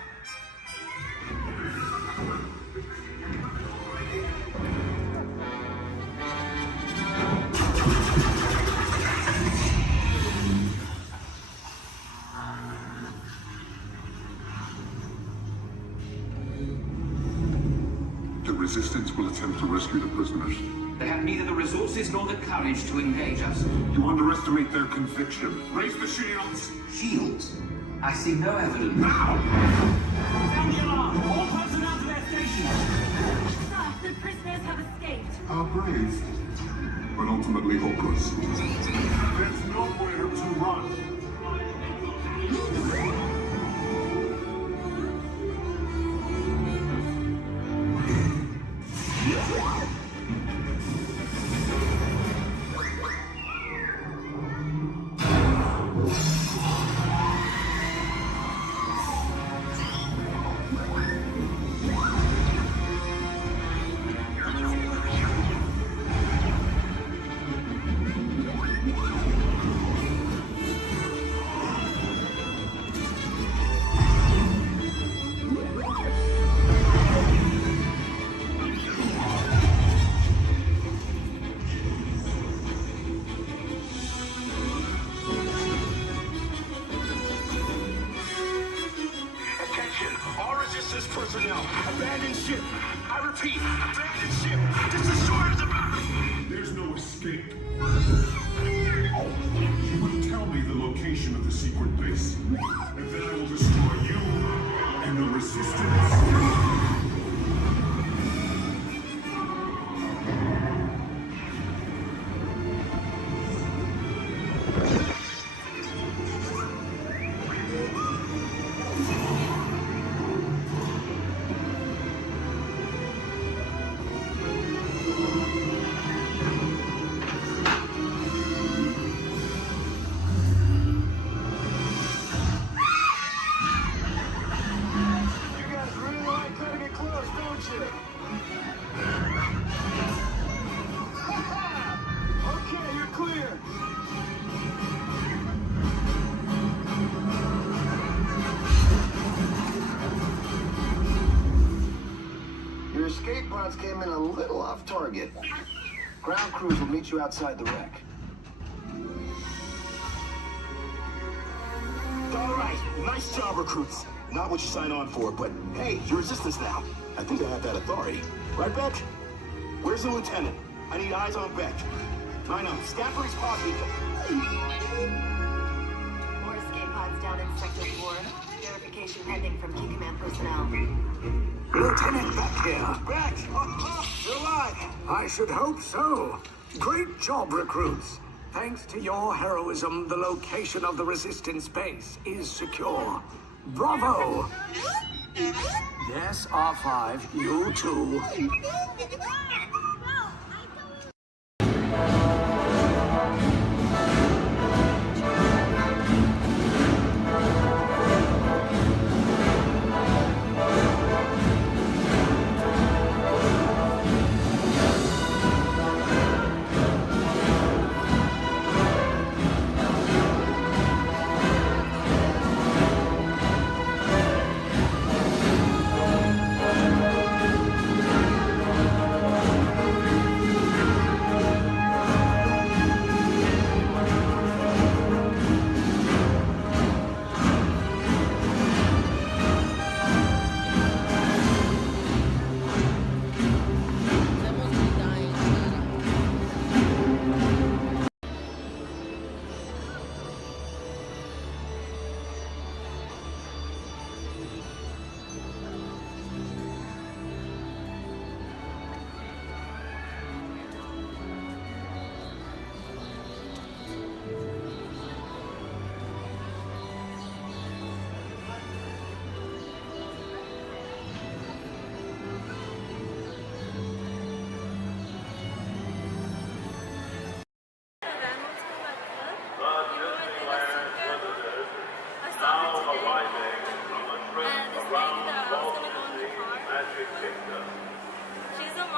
The Resistance will attempt to rescue the prisoners. They have neither the resources nor the courage to engage us. You underestimate their conviction. Raise the shields! Shields? I see no evidence. Now! Sound the alarm! All personnel to their stations! Sir, the prisoners have escaped. How brave, but ultimately hopeless. There's nowhere to run. Personnel, abandon ship. I repeat, abandon ship. This destroyer's about. There's no escape. You will tell me the location of the secret base, and then I will destroy you and the Resistance. Escape pods came in a little off target. Ground crews will meet you outside the wreck. All right, nice job, recruits. Not what you signed on for, but hey, you're Resistance now. I think I have that authority. Right, Beck? Where's the lieutenant? I need eyes on Beck. I know, Scaffold's pod beacon. More escape pods down in Sector 4. Verification pending from Key Command personnel. Lieutenant Beck here. Beck! You're alive! I should hope so. Great job, recruits. Thanks to your heroism, the location of the Resistance base is secure. Bravo! Yes, R5, you too.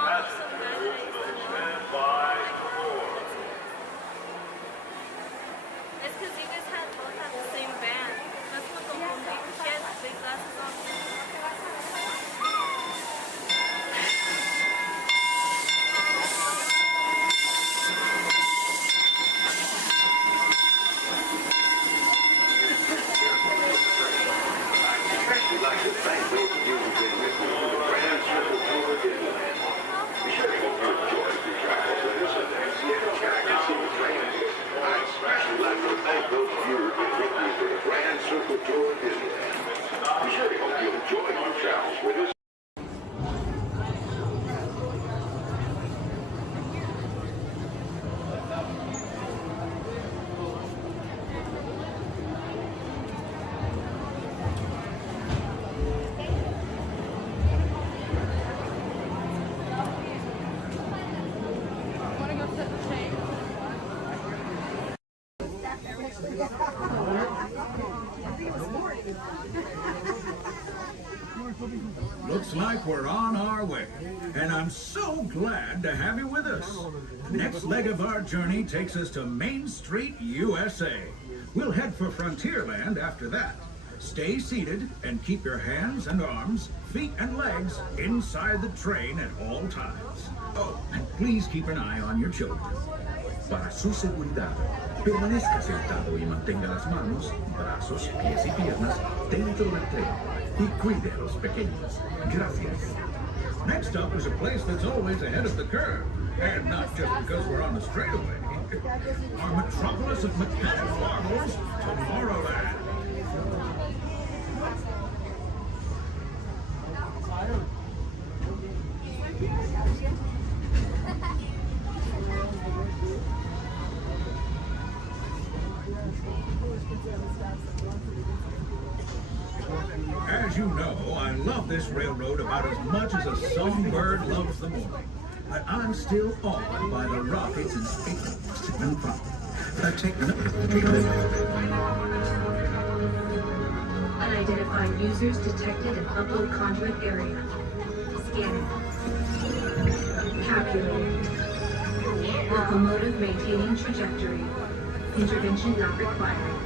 Stand by for. It's because you guys both have the same band. That's what the whole thing gets. Big glasses on. We'd like to thank those of you who've been with us for the Grand Circle Tour of Disneyland. We sure hope you enjoyed your travels with us and get a chance to see the train. I'd especially like to thank those of you who've been with me for the Grand Circle Tour of Disneyland. We sure hope you enjoyed your travels with us. Looks like we're on our way, and I'm so glad to have you with us. The next leg of our journey takes us to Main Street, USA. We'll head for Frontierland after that. Stay seated and keep your hands and arms, feet and legs inside the train at all times. Oh, and please keep an eye on your children. Para su seguridad, permanezca sentado y mantenga las manos, brazos, pies y piernas dentro del tren y cuide a los pequeños. Gracias. Next up is a place that's always ahead of the curve, and not just because we're on the straightaway. Our metropolis of mechanical marvels, Tomorrowland. As you know, I love this railroad about as much as a songbird loves the morning. But I'm still awed by the rockets and Unidentified users detected in upload conduit area. Scanning. Calculating. Locomotive maintaining trajectory. Intervention not required.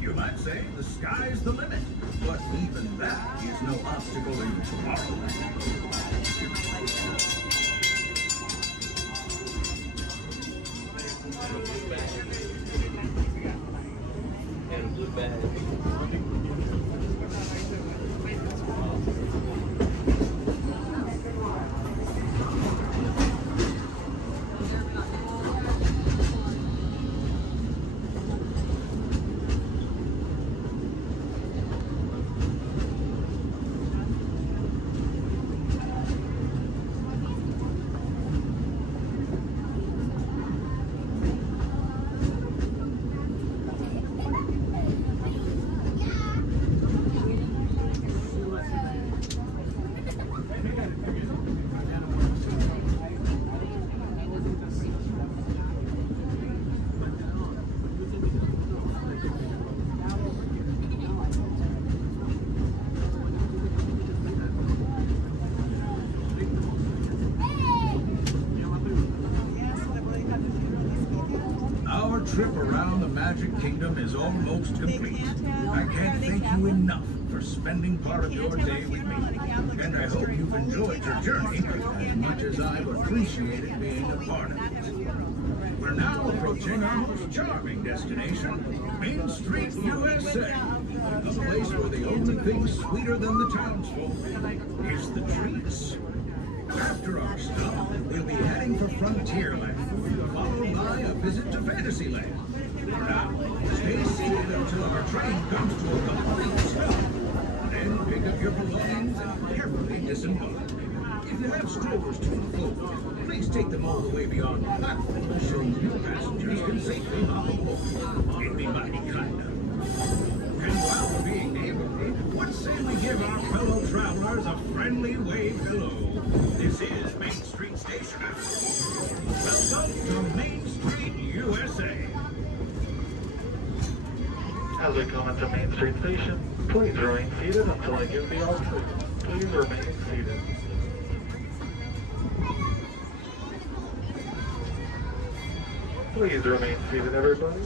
You might say the sky's the limit, but even that is no obstacle in Tomorrowland. Trip around the Magic Kingdom is almost complete. I can't thank you enough for spending part of your day with me, and I hope you've enjoyed your journey as much as I've appreciated being a part of it. We're now approaching our most charming destination, Main Street, USA, a place where the only thing sweeter than the townsfolk is the treats. After our stop, we'll be heading for Frontierland, following try a visit to Fantasyland. Now, stay seated until our train comes to a complete stop. Then pick up your belongings and carefully disembark. If you have strollers to unfold, please take them all the way beyond the platform so new passengers can safely hop aboard. It'd be mighty kind of. And while we're being neighborly, what say we give our fellow travelers a friendly wave hello? This is Main Street Station. Welcome to Main Street, USA. As we come into Main Street Station, please remain seated until I give the all clear. Please remain seated. Please remain seated, everybody.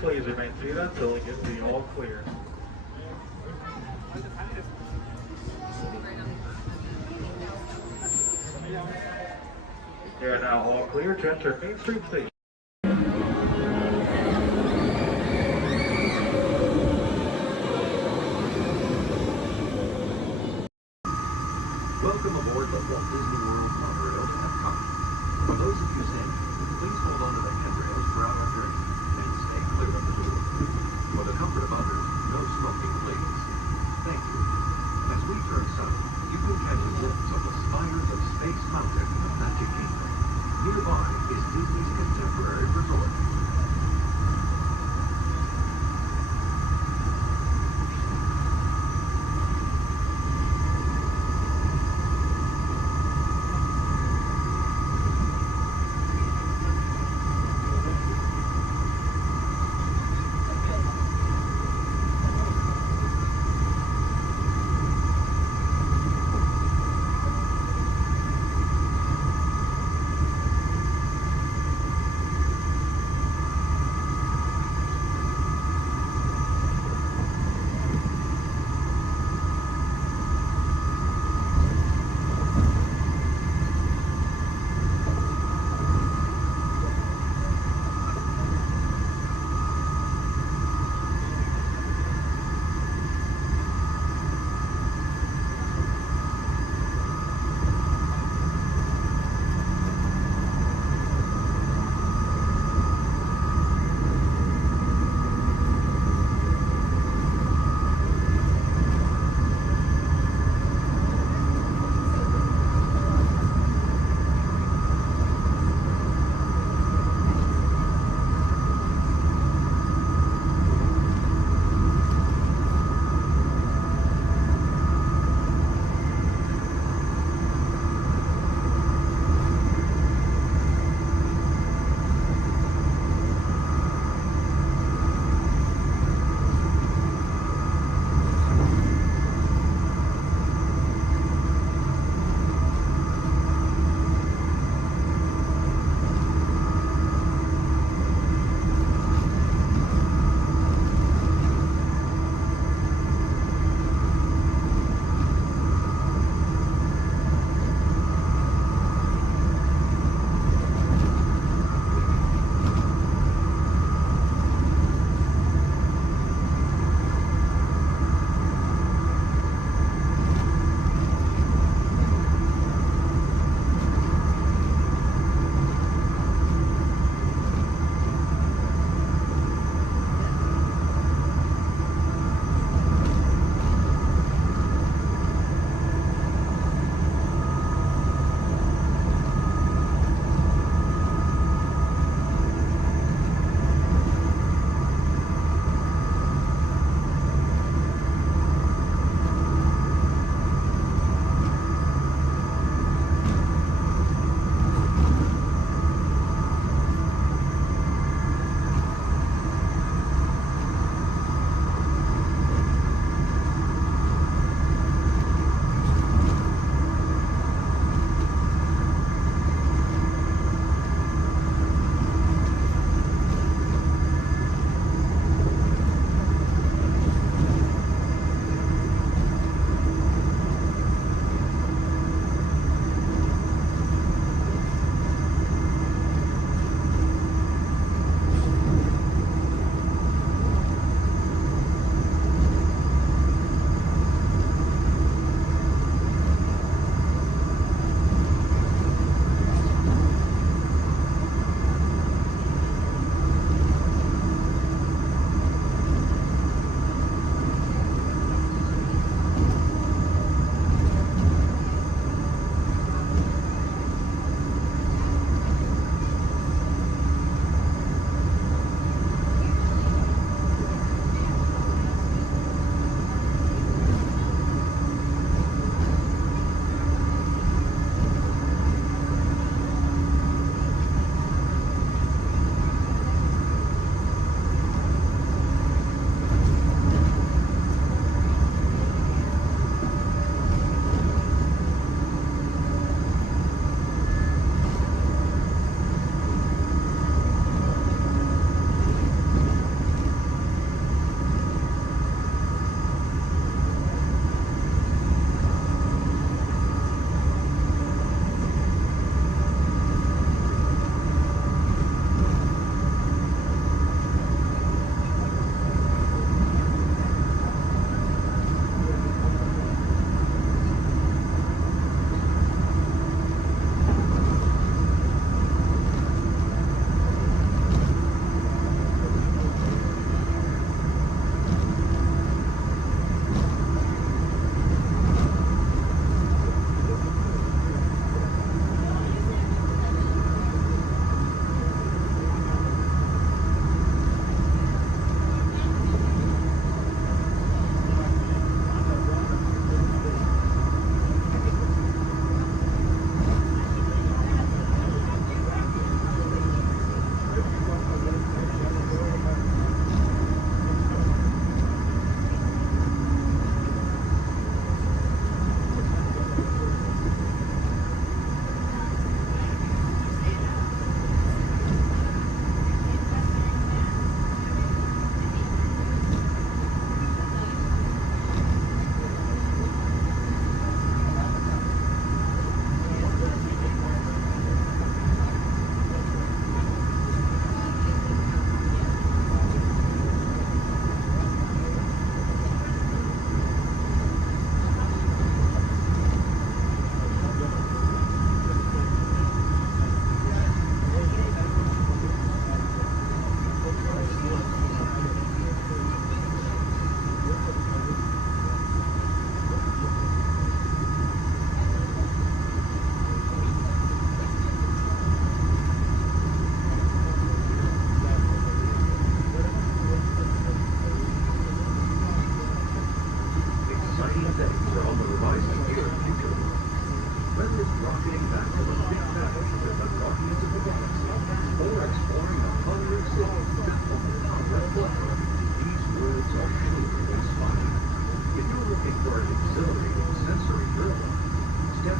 Please remain seated until I give the all clear. You are now all clear to enter Main Street Station. Welcome aboard the Walt Disney World monorail to Epcot. For those of you standing, please hold on to the handrails throughout our journey and stay clear of the door. For the comfort of others, no smoking, please. Thank you. As we turn south, you can catch a glimpse of the spires of Space Mountain in the Magic Kingdom. Nearby is Disney's contemporary resort.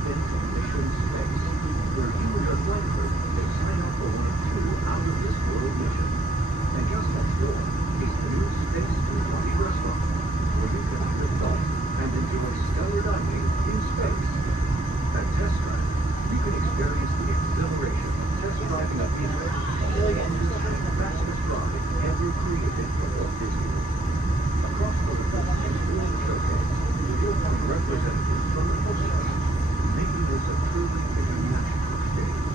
events in mission space, where you and your flight crew may sign up for one of 2 out-of-this-world missions. And just next door is the new Space 220 restaurant, where you can eat adult and enjoy stellar dining in space. At Test Drive, you can experience the exhilaration of test driving a vehicle all on the fastest ride ever created for Walt Disney World. Across the Space World Showcase, you'll find representatives from the host making this a truly international experience.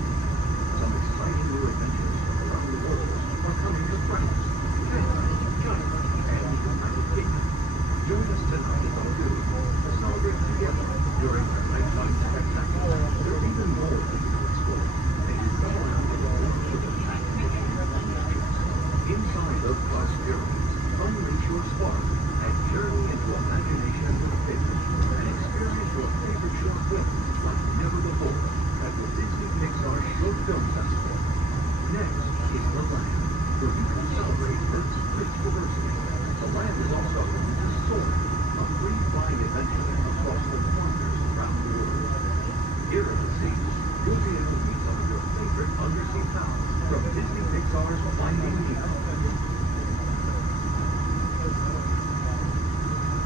Some exciting new adventures from around the world are coming to France, Canada, China, and the United Kingdom. Join us tonight on Google to celebrate together during the nighttime spectacular. There's even more for you to explore. And you come around the world with a packed inside those glass pyramids, unleash your spark and journey into imagination with pictures and experience your favorite short films like never before at the Disney Pixar Short Film Festival. Next is the Land, where you can celebrate Earth's rich diversity. The Land is also home to Soar, a free flying adventure across the wonders around the world. Here at the seas, you'll be able to meet some of your favorite undersea pals from Disney Pixar's Finding Nemo.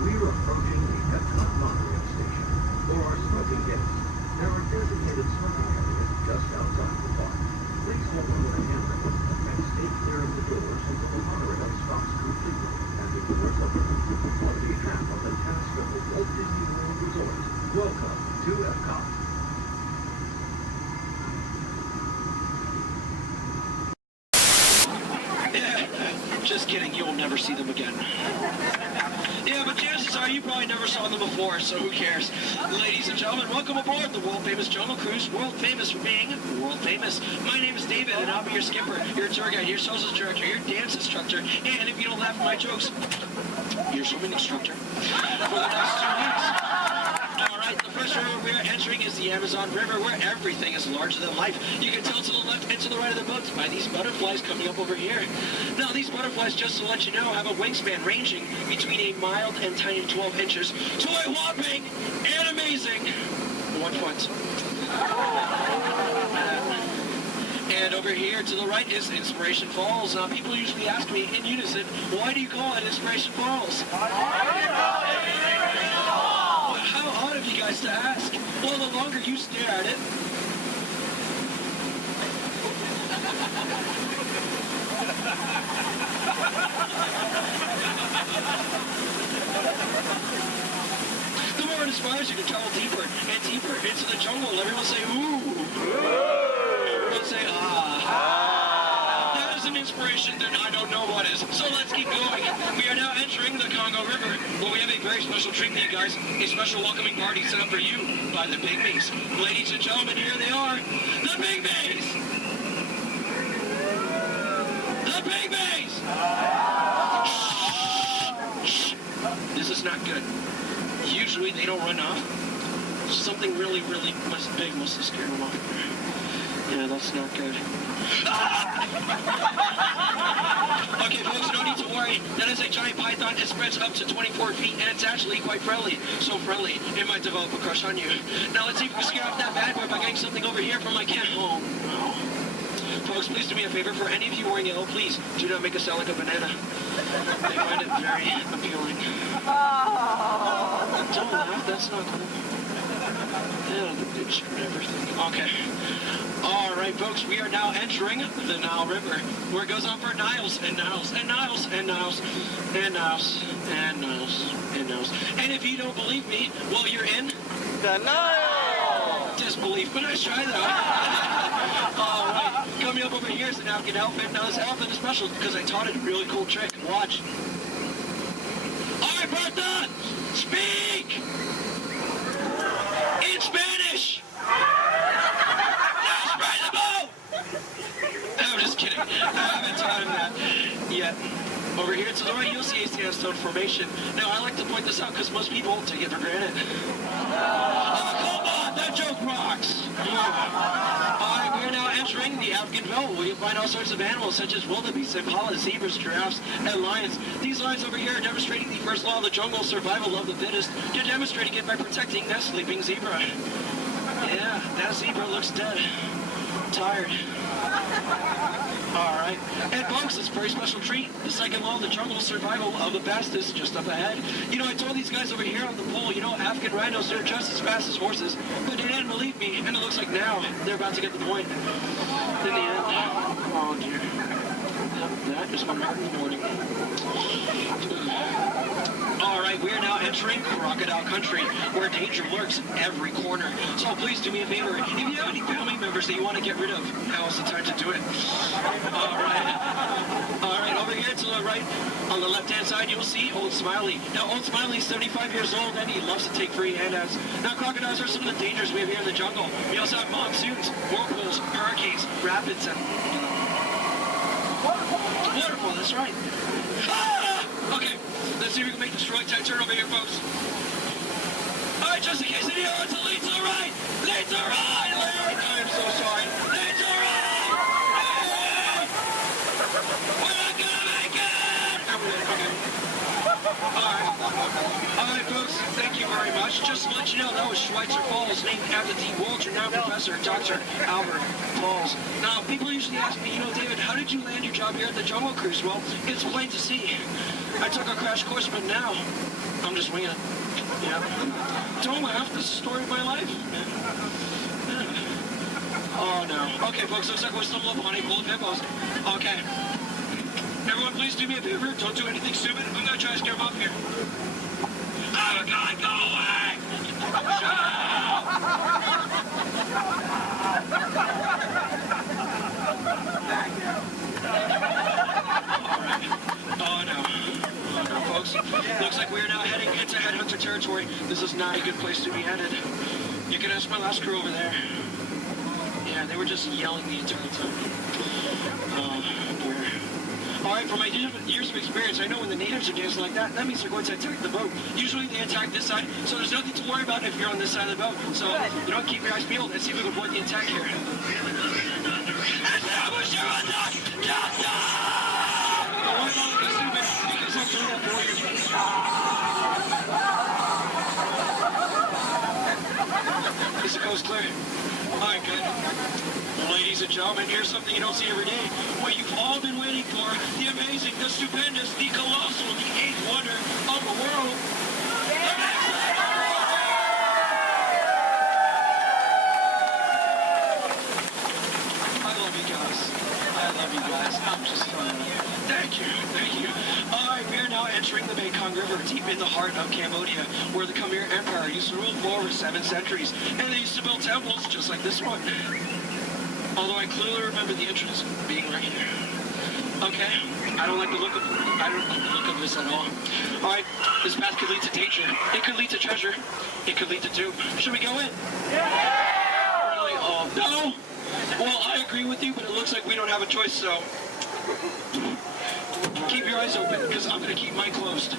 We're approaching the Epcot monorail station. For our smoking guests, there are designated smoking areas just outside the park. Please hold on to the handrail and stay clear of the doors until the monorail stops completely and the doors open. On behalf of the cast of the Walt Disney World Resort, welcome to Epcot. Just kidding, you'll never see them again. Yeah, but chances are you probably never saw them before, so who cares? Ladies and gentlemen, welcome aboard the world-famous Jungle Cruise, world-famous for being world-famous. My name is David, and I'll be your skipper, your tour guide, your social director, your dance instructor, and if you don't laugh at my jokes, your swimming instructor for the next 2 weeks. All right, the first river we're entering is the Amazon River, where everything is larger than life. You can tell to the left and to the right of the boat by these butterflies coming up over here. Now, these butterflies, just to let you know, have a wingspan ranging between a mild and tiny 12 inches to a whopping and amazing 1 foot. And over here to the right is Inspiration Falls. Now, people usually ask me in unison, why do you call it Inspiration Falls? How odd of you guys to ask. Well, the longer you stare at it, the more it inspires you to travel deeper and deeper into the jungle. Everyone say, ooh. Everyone say, ah. That is an inspiration that I don't know what is. So let's keep going. We are now entering the Congo River, where we have a very special treat for you guys. A special welcoming party set up for you by the Pygmies. Ladies and gentlemen, here they are. The Pygmies! The Pygmies! Shh. This is not good. Usually they don't run off. Something really big must have scared them off. Yeah, that's not good. Okay, folks, no need to worry. That is a giant python. It spreads up to 24 feet, and it's actually quite friendly. So friendly, it might develop a crush on you. Now, let's see if we can scare off that bad boy by getting something over here from my cat. Oh, no. Folks, please do me a favor. For any of you wearing yellow, please do not make us sound like a banana. They find it very appealing. Don't laugh. That's not cool. Yeah, the picture and everything. Okay. All right, folks, we are now entering the Nile River, where it goes on for Niles and Niles and Niles and Niles and Niles and Niles and Niles. And if you don't believe me, well, you're in the Nile. Disbelief, but nice try, though. All right, coming up over here is an African elephant. Now, this elephant is special because I taught it a really cool trick. Watch. All right, Bertha, speak in Spanish. I'm just kidding. I haven't taught him that yet. Over here to the right, you'll see a sandstone formation. Now, I like to point this out because most people take it for granted. Oh, come on! That joke rocks! Alright, we're now entering the African belt, where you'll find all sorts of animals, such as wildebeests, impalas, zebras, giraffes, and lions. These lions over here are demonstrating the first law of the jungle, survival of the fittest. You're demonstrating it by protecting that sleeping zebra. Yeah, that zebra looks dead. Tired. All right. And folks, it's a very special treat. The second law of the jungle, survival of the fastest, just up ahead. You know, I told these guys over here on the pole, you know, African rhinos, they're just as fast as horses. But they didn't believe me, and it looks like now they're about to get the point. In the end, oh dear. That is American morning. All right, we are now entering crocodile country, where danger lurks every corner. So please do me a favor. If you have any family members that you want to get rid of, now is the time to do it. All right, over here to the right, on the left-hand side, you'll see Old Smiley. Now, Old Smiley's 75 years old, and he loves to take free handouts. Now, crocodiles are some of the dangers we have here in the jungle. We also have monsoons, whirlpools, hurricanes, rapids, and waterfall, that's right. Ah! Okay, let's see if we can make the strike tide turn over here, folks. All right, just in case any of it's a lead to the right. Lead to the right. I'm so sorry. Lead to the right. Hey! We're not gonna make it. Okay. All right, folks, thank you very much. Just to let you know, that was Schweitzer Falls, named after the Walt-renowned professor, Dr. Albert Falls. Now, people usually ask me, you know, David, how did you land your job here at the Jungle Cruise? Well, it's plain to see. I took a crash course, but now I'm just winging it. Yeah. Don't laugh. This is the story of my life. Yeah. Oh, no. Okay, folks, looks like we're stumbling upon a pool of hippos. Okay. Everyone, please do me a favor. Don't do anything stupid. I'm going to try to scare them up here. Oh, God, go away! Shut up! Oh, no, folks. Looks like we're now heading into headhunter territory. This is not a good place to be headed. You can ask my last crew over there. Yeah, they were just yelling the entire time. Oh, dear. All right, from my years of experience, I know when the natives are dancing like that, that means they're going to attack the boat. Usually they attack this side, so there's nothing to worry about if you're on this side of the boat. So, you know, keep your eyes peeled and see if we can avoid the attack here. Establish your attack! Don't worry about looking stupid, because I'm doing that for you. Is the coast clear? All right, good. Ladies and gentlemen, here's something you don't see every day. What you've all been waiting for, the amazing, the stupendous, the colossal, the eighth wonder of the world. I love you guys. I love you guys. I'm just fun. Thank you. Thank you. All right, we are now entering the Mekong River, deep in the heart of Cambodia, where the Khmer Empire used to rule for over 7 centuries, and they used to build temples just like this one. Although I clearly remember the entrance being right here. Okay, I don't like the look of this at all. All right, this path could lead to danger. It could lead to treasure. It could lead to doom. Should we go in? Yeah! Really? Oh, no? Well, I agree with you, but it looks like we don't have a choice, so keep your eyes open, because I'm going to keep mine closed.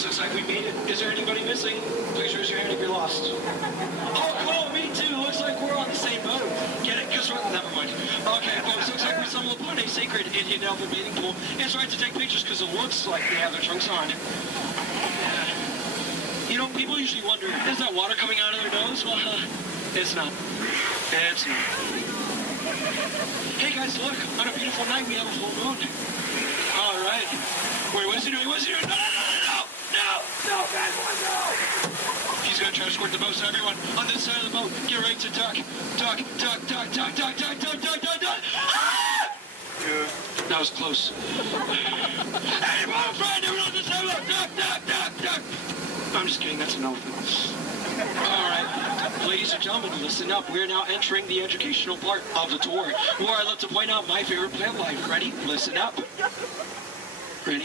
Looks like we made it. Is there anybody missing? Please raise your hand if you're lost. Oh, cool. Me too. Looks like we're on the same boat. Get it? Because we're... Never mind. Okay, folks. Looks like we stumbled upon a sacred Indian elephant bathing pool. It's right to take pictures because it looks like they have their trunks on. You know, people usually wonder, is that water coming out of their nose? Well, it's not. It's not. Hey, guys, look. On a beautiful night, we have a full moon. All right. Wait, what's he doing? What's he doing? No, no, no, no, no! No, guys, what's up? gonna try to squirt the boat, so everyone on this side of the boat, get ready to duck. Duck, duck, duck, duck, duck, duck, duck, duck, duck, duck. Ah! That was close. Hey, my friend, everyone on this side of the boat, duck, duck, duck, duck. I'm just kidding, that's an elephant. Alright, ladies and gentlemen, listen up. We're now entering the educational part of the tour, where I love to point out my favorite plant life. Ready? Listen up. Ready?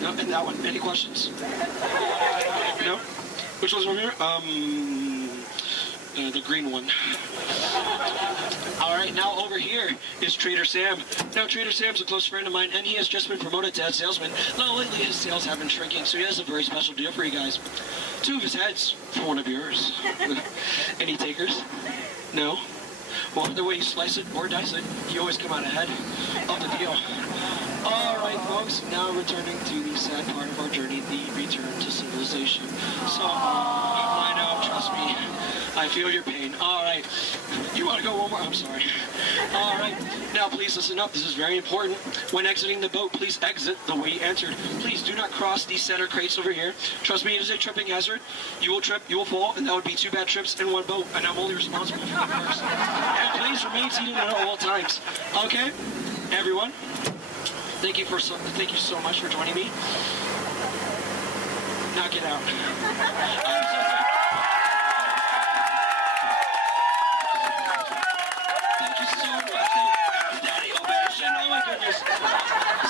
No, and that one. Any questions? No? Which one's over here? The green one. Alright, now over here is Trader Sam. Now, Trader Sam's a close friend of mine, and he has just been promoted to head salesman. Now, lately his sales have been shrinking, so he has a very special deal for you guys. 2 of his heads for one of yours. Any takers? No? Well, either way you slice it or dice it, you always come out ahead of the deal. Alright, folks, now returning to the sad part of our journey, the return to civilization. So, I know, trust me, I feel your pain. Alright, you want to go one more? I'm sorry. Alright, now please listen up, this is very important. When exiting the boat, please exit the way you entered. Please do not cross these center crates over here. Trust me, it is a tripping hazard. You will trip, you will fall, and that would be 2 bad trips in one boat, and I'm only responsible for the first. And please remain seated at all times. Okay, everyone? Thank you so much for joining me. Now get out. I'm so sorry. Thank you so much. Standing ovation. Oh my goodness.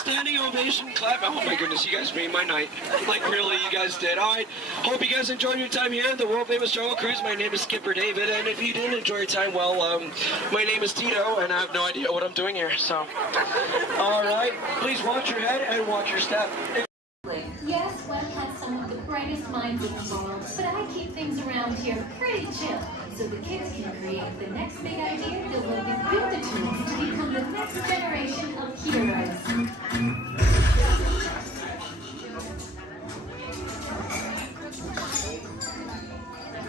Standing ovation, clap. Oh my goodness, you guys made my night. Like really, you guys did. All right. Hope you guys enjoyed your time here at the world famous Jungle Cruise. My name is Skipper David, and if you didn't enjoy your time, well, my name is Tito, and I have no idea what I'm doing here. So, all right. Please watch your head and watch your step. Yes, Walt has some of the brightest minds in the world, but I keep things around here pretty chill, so the kids can create the next big idea that will give you the tools to become the next generation of heroes.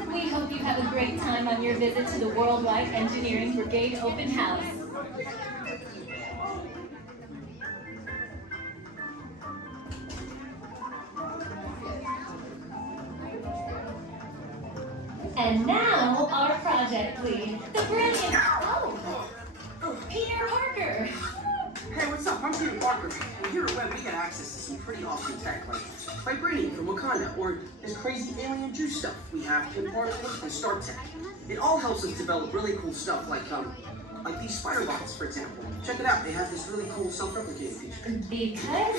We hope you have a great time on your visit to the Worldwide Engineering Brigade Open House. And now, our project lead, the brilliant, Peter Parker. Hey, what's up? I'm Peter Parker. And here at Web, we get access to some pretty awesome tech, like vibranium from Wakanda, or this crazy alien juice stuff. We have Pin Particles and Star Tech. It all helps us develop really cool stuff, like these spider bots, for example. Check it out. They have this really cool self-replicating feature. Because?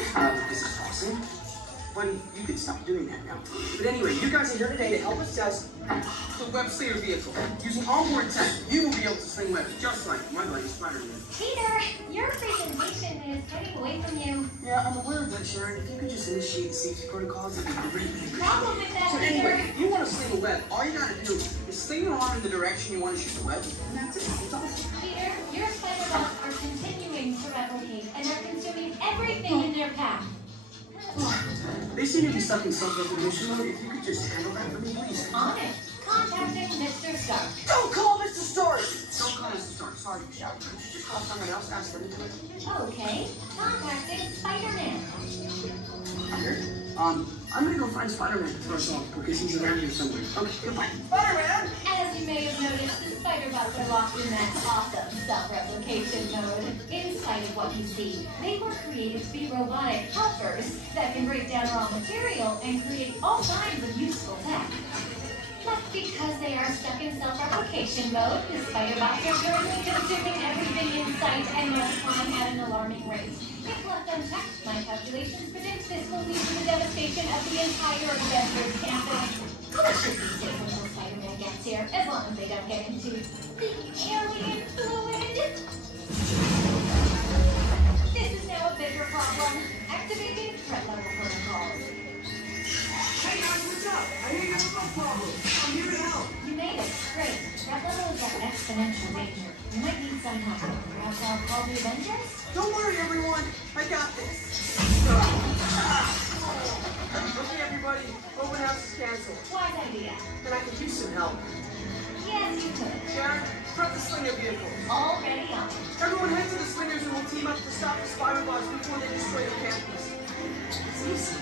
This is awesome. Buddy, you can stop doing that now. But anyway, you guys are here today to help us test the Web Slayer vehicle. Using onboard tech, you will be able to sling webs just like my buddy Spider-Man. Peter, your presentation is getting away from you. Yeah, I'm aware of that, Sharon. If you could just initiate the safety protocols, it'd be great. Problem with that, So Peter. anyway, if you want to sling a web, all you gotta do is sling your arm in the direction you want to shoot the web, and that's it. It's awesome. Peter, your spider bots are continuing to replicate and are consuming everything in their path. They seem to be stuck in self-recognition mode. If you could just handle that for me, please. On it. Contacting Mr. Stark. Don't call Mr. Stark! Don't call Mr. Stark. Sorry, Michelle. Could you just call someone else? Ask them to do it. Okay. Contacting Spider-Man. Here. I'm gonna go find Spider-Man to throw us off because he's around here somewhere. Okay, goodbye. Spider-Man! As you may have noticed, the spider bots are locked in that awesome self-replication mode. In spite of what you see, they were created to be robotic helpers that can break down raw material and create all kinds of useful tech. But because they are stuck in self-replication mode, the spider bots are currently consuming everything in sight and multiplying at an alarming rate. If left unchecked, my calculations predict this will lead to the devastation of the entire Avengers campus. It should be safe until Spider-Man gets here, as long as they don't get into the alien fluid. This is now a bigger problem. Activating threat level protocols. Hey guys, what's up? I hear you have a problem. I'm here to help. You made it. Great. Threat level is at exponential danger. You might need some help. Perhaps I'll call the Avengers? Don't worry, everyone. I got this. Okay, everybody. Open house is canceled. Wise idea. And I could use some help. Yes, you could. Sharon, prep the slinger vehicle. Already on. Everyone head to the slingers and we'll team up to stop the spider bots before they destroy the campus. It's easy.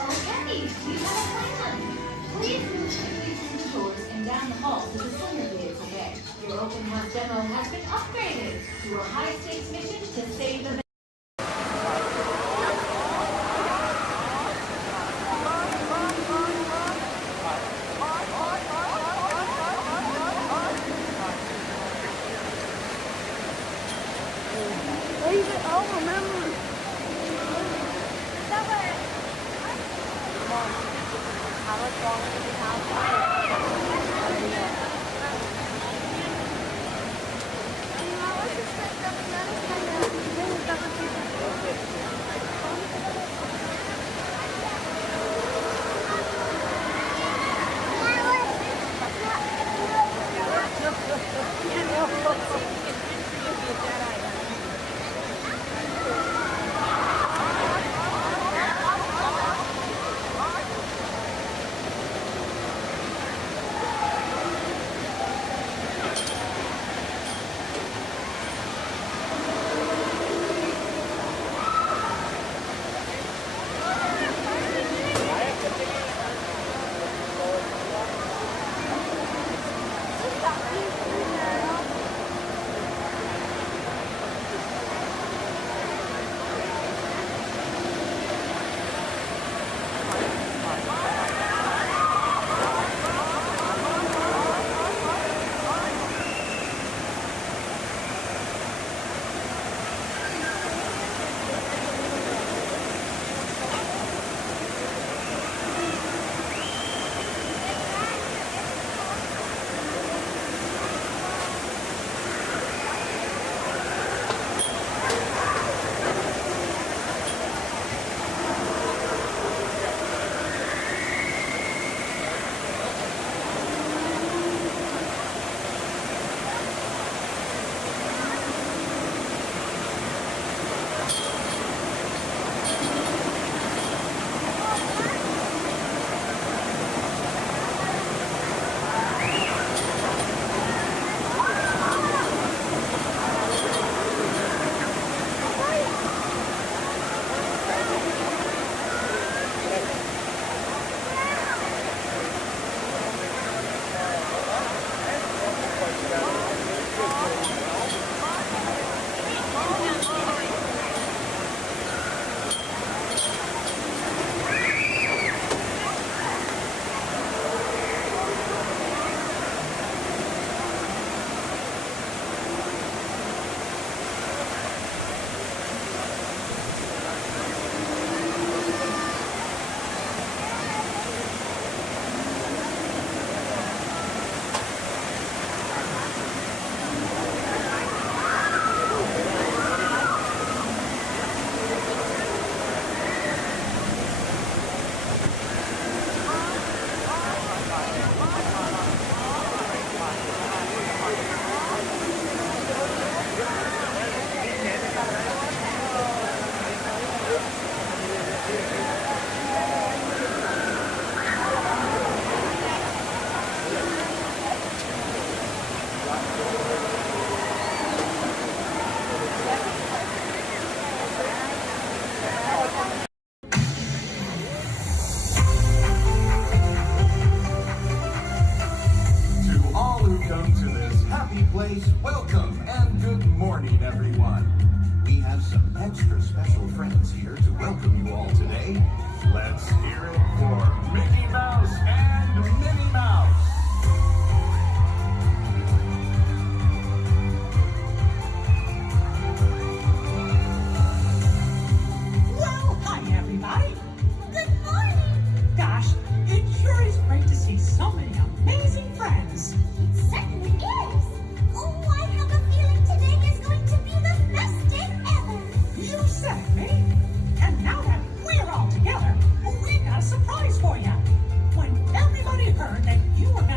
Okay, we have a plan. Please move quickly through the doors and down the hall to the center vehicle bay. Your open house demo has been upgraded to a high-stakes mission to save the place, welcome and good morning, everyone. We have some extra special friends here to welcome you all today. Let's hear it for Mickey Mouse and Minnie Mouse. Well, hi, everybody. Good morning. Gosh, it sure is great to see so many amazing friends. It certainly is. Oh, I have a feeling today is going to be the best day ever. You said it, me. And now that we're all together, we've got a surprise for you. When everybody heard that you were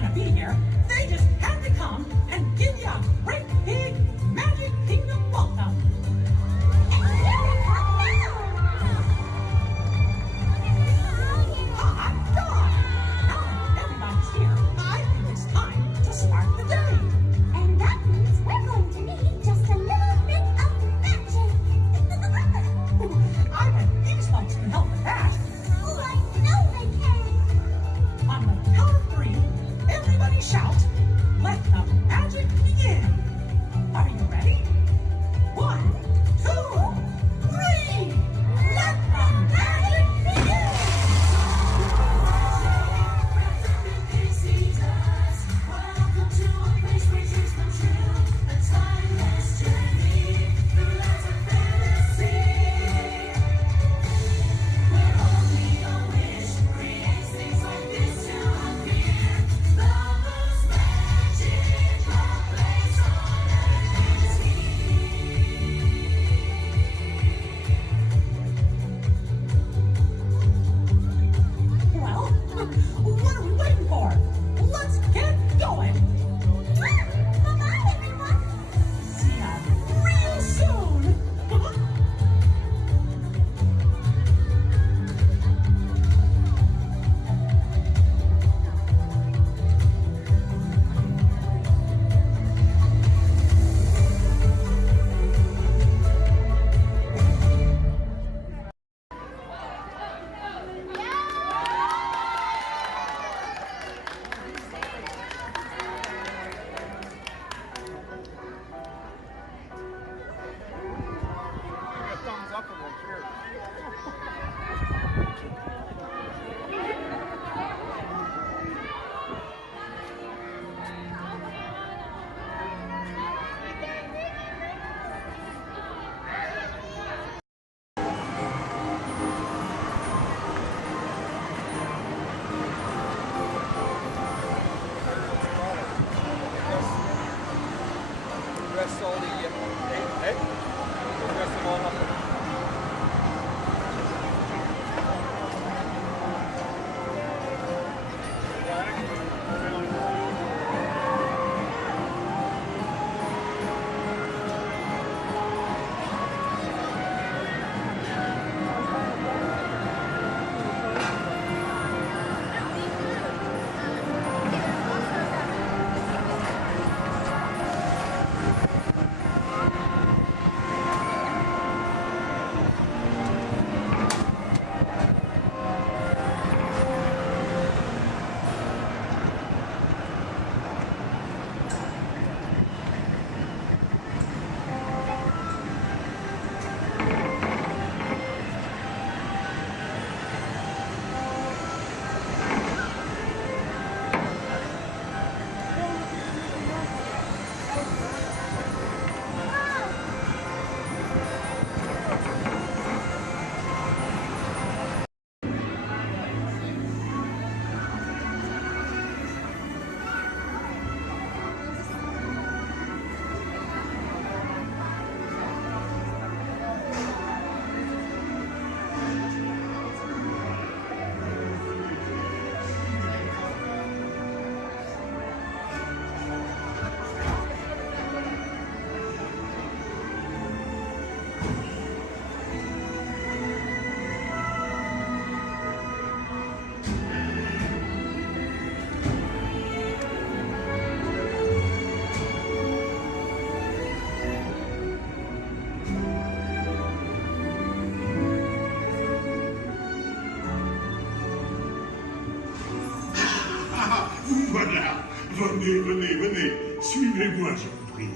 Voilà. Venez, venez, venez. Suivez-moi, je vous prie.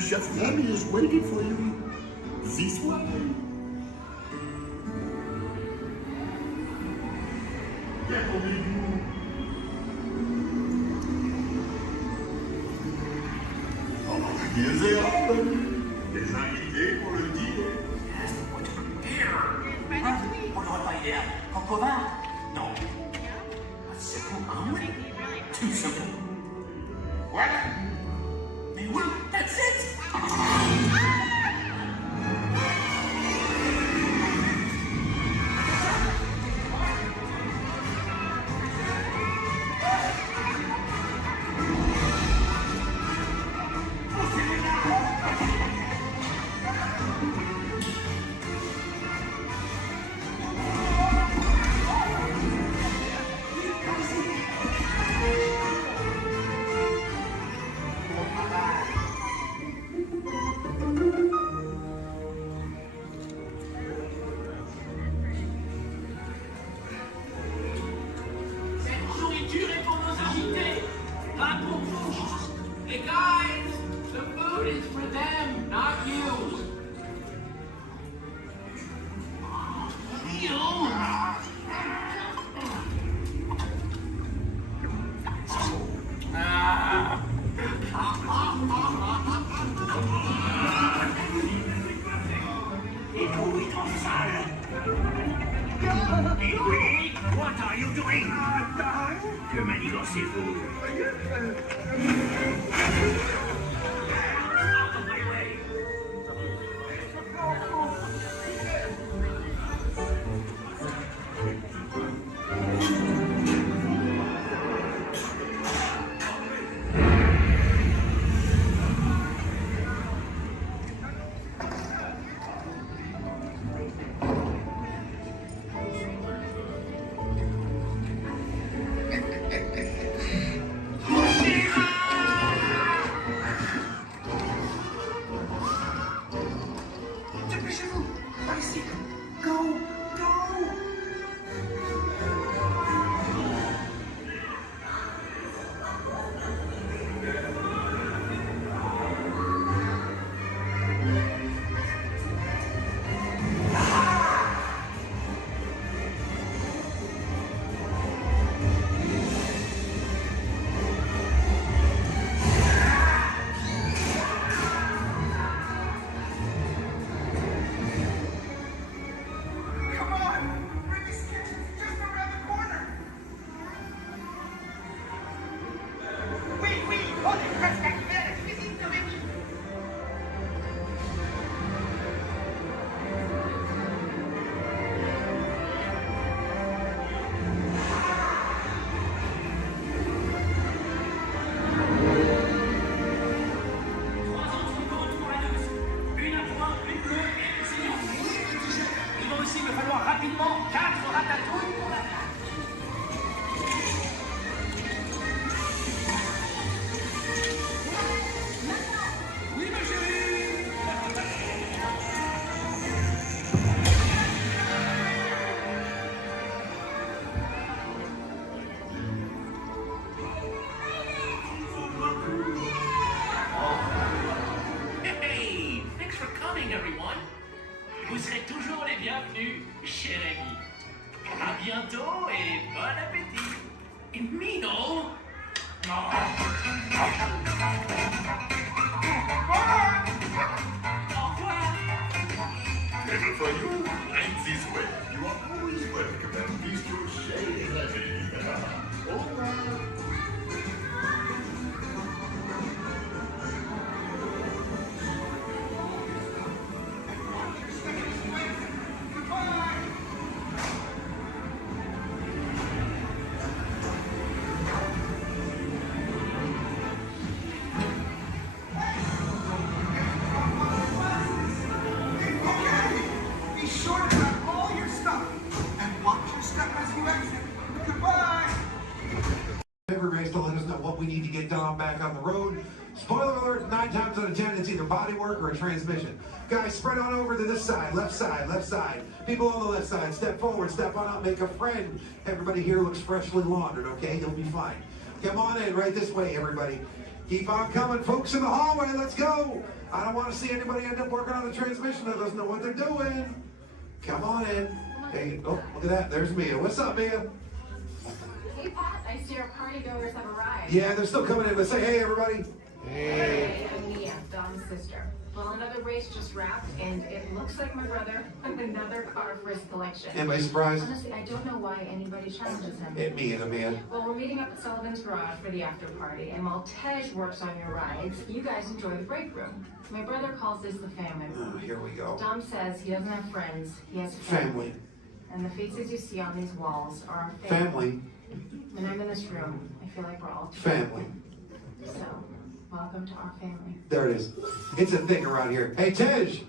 Chef Rami is waiting for you. This way. Hier zijn des invités pour le dîner. On n'aurait pas idée en commun. Non. C'est pour un oui. Tout simplement. Voilà. Mais oui, that's it. What are you doing? Que manigancez-vous? Out of my way! Vous serez toujours les bienvenus, cher ami. À bientôt et bon appétit. Et Mino. Au revoir. Never for you, right this way. You are always welcome and peace to shade heavy. Au revoir. Be sure to have all your until I'm back on the road. Spoiler alert, 9 times out of 10, it's either body work or a transmission. Guys, spread on over to this side, left side, left side. People on the left side, step forward, step on up, make a friend. Everybody here looks freshly laundered, okay? You'll be fine. Come on in, right this way, everybody. Keep on coming, folks in the hallway, let's go. I don't want to see anybody end up working on the transmission that doesn't know what they're doing. Come on in. Hey, oh, look at that, there's Mia. What's up, Mia? Hey, Pat, I see our party goers have arrived. Yeah, they're still coming in, but say hey, everybody. Hey, I'm Mia, Dom's sister. Well, another race just wrapped, and it looks like my brother with another car for his collection. Anybody surprised? Honestly, I don't know why anybody challenges him. Hit me in the man. Well, we're meeting up at Sullivan's Garage for the after party, and while Tej works on your rides, you guys enjoy the break room. My brother calls this the family room. Oh, here we go. Dom says he doesn't have friends, he has Family. And the faces you see on these walls are our Family. When I'm in this room, I feel like we're all Family. So, welcome to our family. There it is. It's a thing around here. Hey, Tej,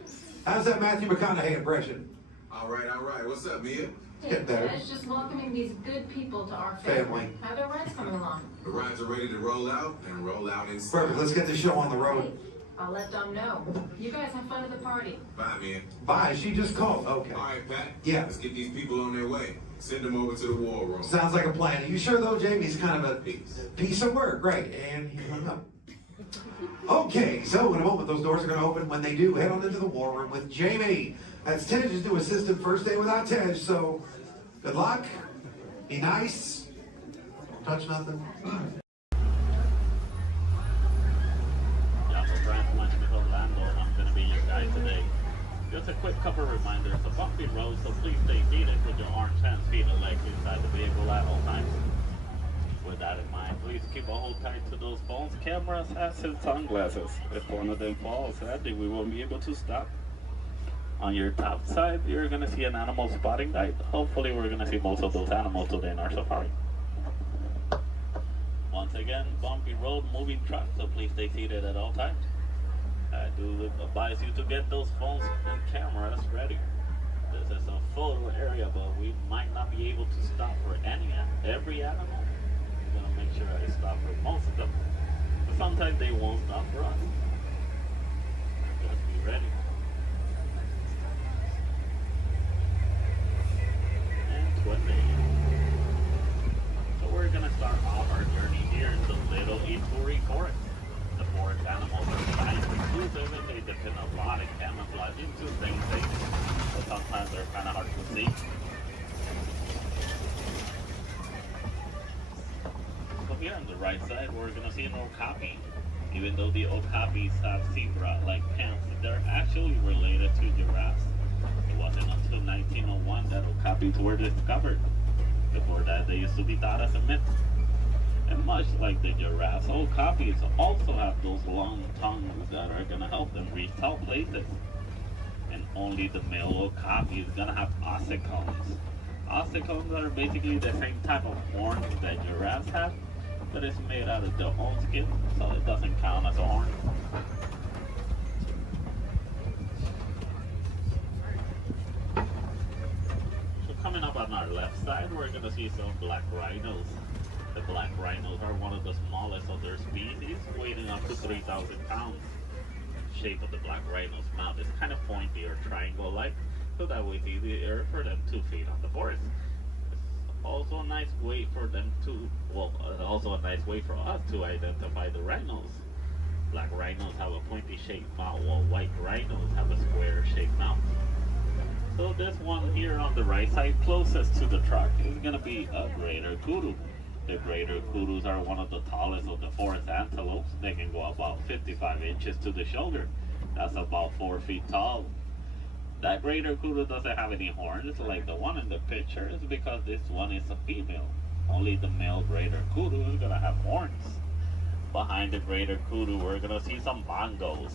how's that Matthew McConaughey impression? All right. What's up, Mia? Get better. Tej, just welcoming these good people to our family. How are their rides coming along? The rides are ready to roll out and roll out inside. Perfect. Let's get this show on the road. I'll let Dom know. You guys have fun at the party. Bye, Mia. Bye. She just called. Okay. All right, Pat. Yeah. Let's get these people on their way. Send them over to the war room. Sounds like a plan. Are you sure, though, Jamie's kind of a piece of work? Right. And he hung up. Okay, so in a moment, those doors are going to open. When they do, head on into the war room with Jamie. That's Tej's new assistant, first day without Tej, so good luck. Be nice. Don't touch nothing. I'm going to be your guide today. Just a quick couple of reminders. A bumpy road, so please stay seated with your arms, hands, feet, and legs inside the vehicle at all times. With that in mind, please keep a hold tight to those phones, cameras, hats, and sunglasses. If one of them falls, sadly, we won't be able to stop. On your top side, you're going to see an animal spotting guide. Hopefully, we're going to see most of those animals today in our safari. Once again, bumpy road, moving truck, so please stay seated at all times. I do advise you to get those phones and cameras ready. This is a photo area, but we might not be able to stop for every animal. I'm gonna make sure I stop for most of them. But sometimes they won't stop for us. Just be ready. And 20. So we're gonna start off our journey here in the Little Ituri Forest. The forest animals are kind of exclusive and they depend a lot of camouflage into things but sometimes they're kind of hard to see. So here on the right side, we're going to see an okapi. Even though the okapis have zebra-like pants, they're actually related to giraffes. It wasn't until 1901 that okapis were discovered. Before that, they used to be thought as a myth. And much like the giraffes, okapis also have those long tongues that are going to help them reach tall places. And only the male okapi is going to have ossicones. Ossicones are basically the same type of horns that giraffes have, but it's made out of their own skin, so it doesn't count as a horn. So coming up on our left side, we're going to see some black rhinos. The black rhinos are one of the smallest of their species, weighing up to 3,000 pounds. The shape of the black rhino's mouth is kind of pointy or triangle-like, so that way it's easier for them to feed on the forest. It's also a nice way for them to, also a nice way for us to identify the rhinos. Black rhinos have a pointy-shaped mouth, while white rhinos have a square-shaped mouth. So this one here on the right side, closest to the truck, is going to be a greater kudu. The greater kudus are one of the tallest of the forest antelopes. They can go about 55 inches to the shoulder. That's about 4 feet tall. That greater kudu doesn't have any horns like the one in the picture. It's because this one is a female. Only the male greater kudu is going to have horns. Behind the greater kudu, we're going to see some bongos.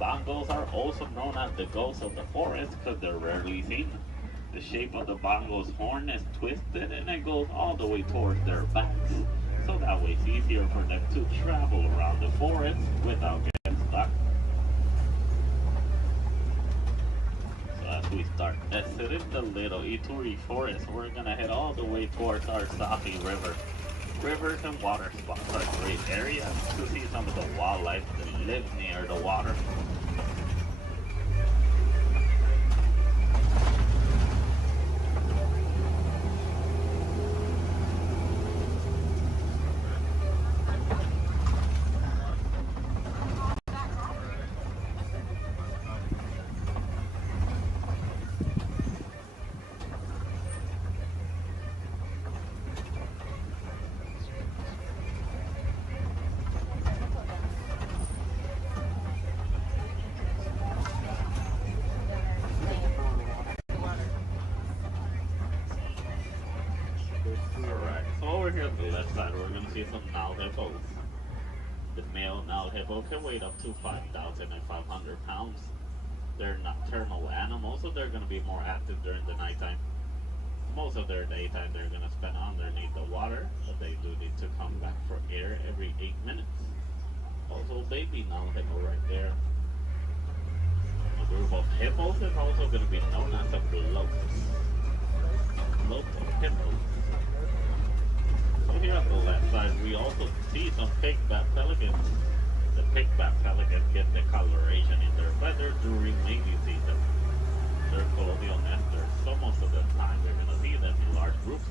Bongos are also known as the ghosts of the forest because they're rarely seen. The shape of the bongo's horn is twisted and it goes all the way towards their backs. So that way it's easier for them to travel around the forest without getting stuck. So as we start exiting the Little Ituri Forest, we're going to head all the way towards our Safi River. Rivers and water spots are great areas to see some of the wildlife that lives near the water. Alright, so over here on the left side, we're going to see some Nile hippos. The male Nile hippo can weigh up to 5,500 pounds. They're nocturnal animals, so they're going to be more active during the nighttime. Most of their daytime they're going to spend underneath the water, but they do need to come back for air every 8 minutes. Also, baby Nile hippo right there. A group of hippos is also going to be known as a float. Float of hippos. So here on the left side, we also see some pigbat pelicans. The pigbat pelicans get the coloration in their feathers during mating season. They're colonial nesters, so most of the time we're going to see them in large groups.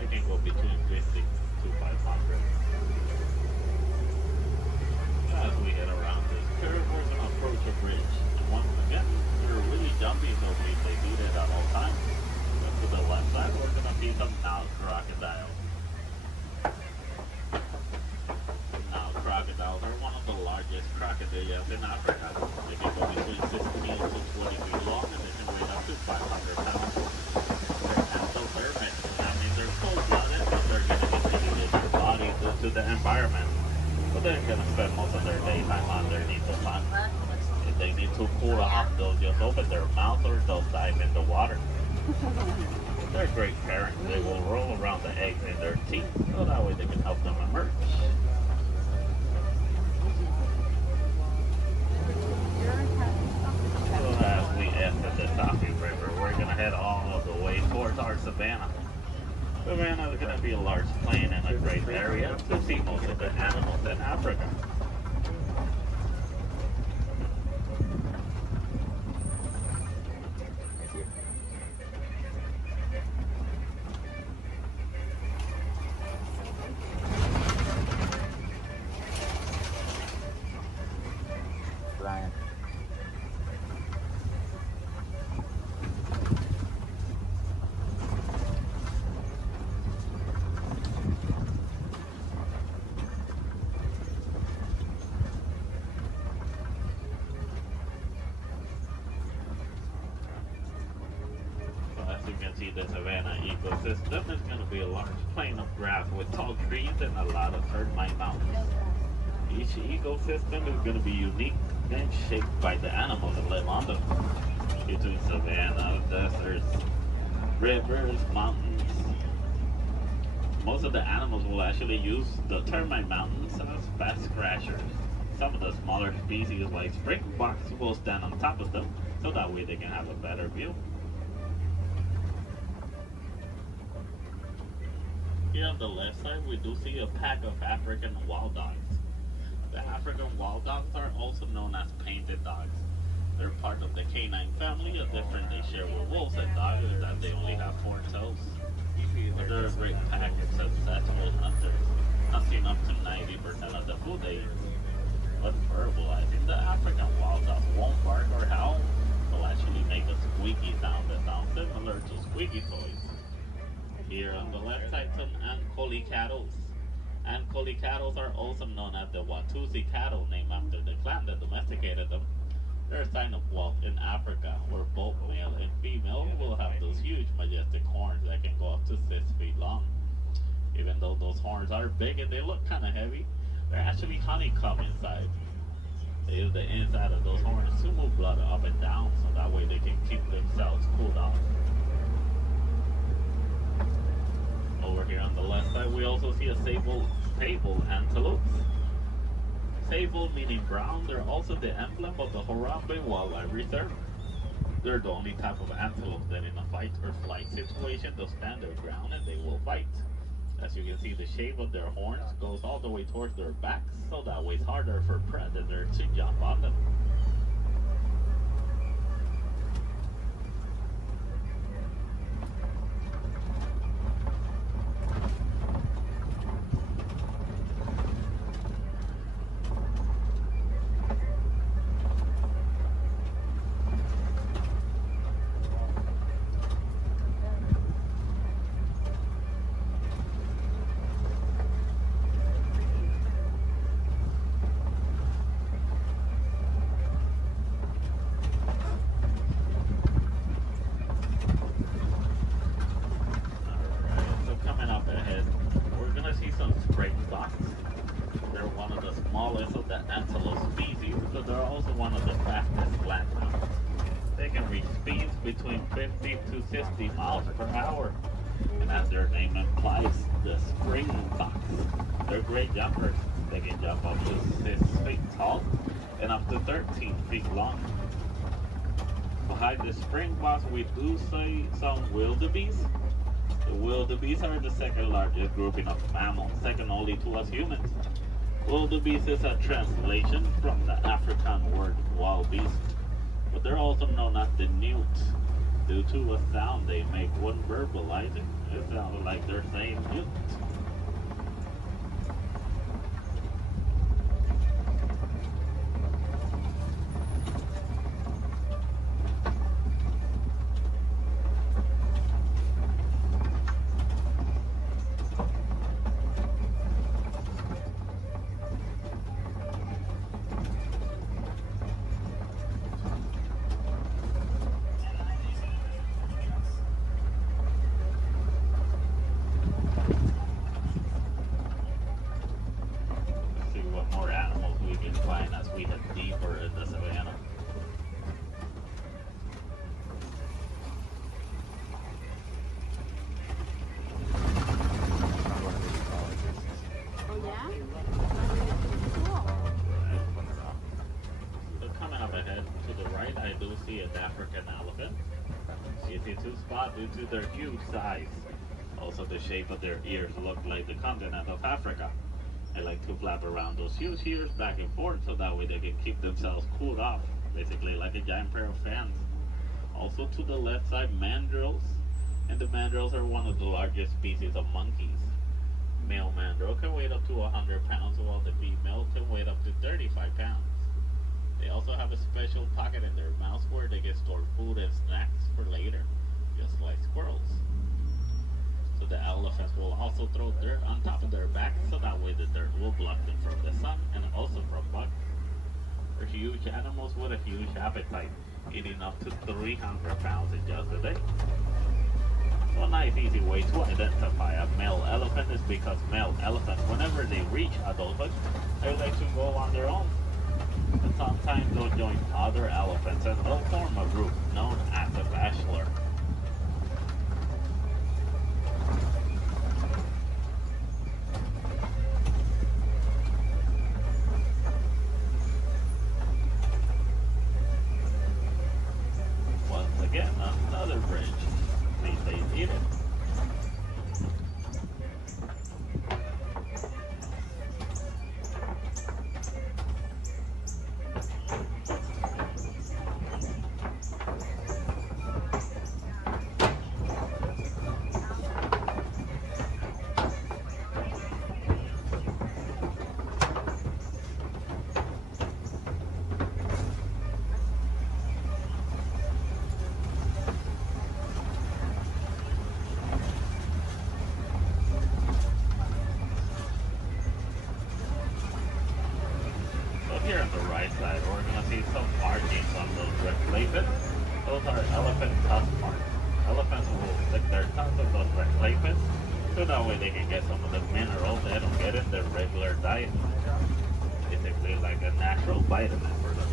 They can go between 50 to 500. As we head around this curve, we're going to approach a bridge. And once again, they're really jumpy, so they do that at all times. And to the left side, we're going to see some Nile crocodiles. Now, crocodiles are one of the largest crocodiles in Africa. They can go between 16 to 20 feet long, and they can weigh up to 500 pounds. They're endothermic. That means they're cold-blooded, but they're going to introduce their body to the environment. So they're going to spend most of their daytime underneath the sun. If they need to cool off, they'll just open their mouth or they'll dive in the water. They're great parents. They will roll around the eggs in their teeth, so that way they can help them emerge. So as we exit the Safi River, we're going to head all of the way towards our savannah. Savannah is going to be a large plain and a great area to see most of the animals in Africa. You can see the savanna ecosystem is going to be a large plain of grass with tall trees and a lot of termite mountains. Each ecosystem is going to be unique and shaped by the animals that live on them. Between savanna, deserts, rivers, mountains. Most of the animals will actually use the termite mountains as fast crashers. Some of the smaller species like springboks will stand on top of them, so that way they can have a better view. Here on the left side, we do see a pack of African wild dogs. The African wild dogs are also known as painted dogs. They're part of the canine family. A difference they share with wolves and dogs is that they only have 4 toes. But they're a great pack of successful hunters, hunting up to 90% of the food they eat. But verbalizing, the African wild dog won't bark or howl. They'll actually make a squeaky sound that sounds similar to squeaky toys. Here on the left side, some Ankoli cattle. Ankoli cattle are also known as the Watusi cattle, named after the clan that domesticated them. They're a sign of Walt in Africa, where both male and female will have those huge, majestic horns that can go up to 6 feet long. Even though those horns are big and they look kind of heavy, they're actually honeycomb inside. They use the inside of those horns to move blood up and down, so that way they can keep themselves cooled off. Over here on the left side, we also see a sable antelope. Sable meaning brown, they're also the emblem of the Harambe Wildlife Reserve. They're the only type of antelope that in a fight or flight situation they'll stand their ground and they will fight. As you can see, the shape of their horns goes all the way towards their backs, so that way it's harder for predators to jump on them. Between 50 to 60 miles per hour. And as their name implies, the springboks. They're great jumpers. They can jump up to 6 feet tall and up to 13 feet long. Behind the springboks, we do see some wildebeest. The wildebeest are the second largest grouping of mammals, second only to us humans. Wildebeest is a translation from the African word wild beast, but they're also known as the newt due to a sound they make when verbalizing. It sounds like they're saying newt. Due to their huge size. Also, the shape of their ears look like the continent of Africa. They like to flap around those huge ears back and forth so that way they can keep themselves cooled off, basically like a giant pair of fans. Also, to the left side, mandrills, and the mandrills are one of the largest species of monkeys. Male mandrill can weigh up to 100 pounds, while the female can weigh up to 35 pounds. They also have a special pocket in their mouths where they can store food and snacks for later, just like squirrels. So the elephants will also throw dirt on top of their backs so that way the dirt will block them from the sun and also from bugs. They're huge animals with a huge appetite, eating up to 300 pounds in just a day. So a nice easy way to identify a male elephant is because male elephants, whenever they reach adulthood, they like to go on their own. And sometimes they'll join other elephants and they'll form a group known as a bachelor. Once again, another bridge. These days need it. Here on the right side, we're going to see some markings on those red places. Those are elephant tusk marks. Elephants will stick their tongues on those red places so that way they can get some of the minerals they don't get in their regular diet. Basically like a natural vitamin for them.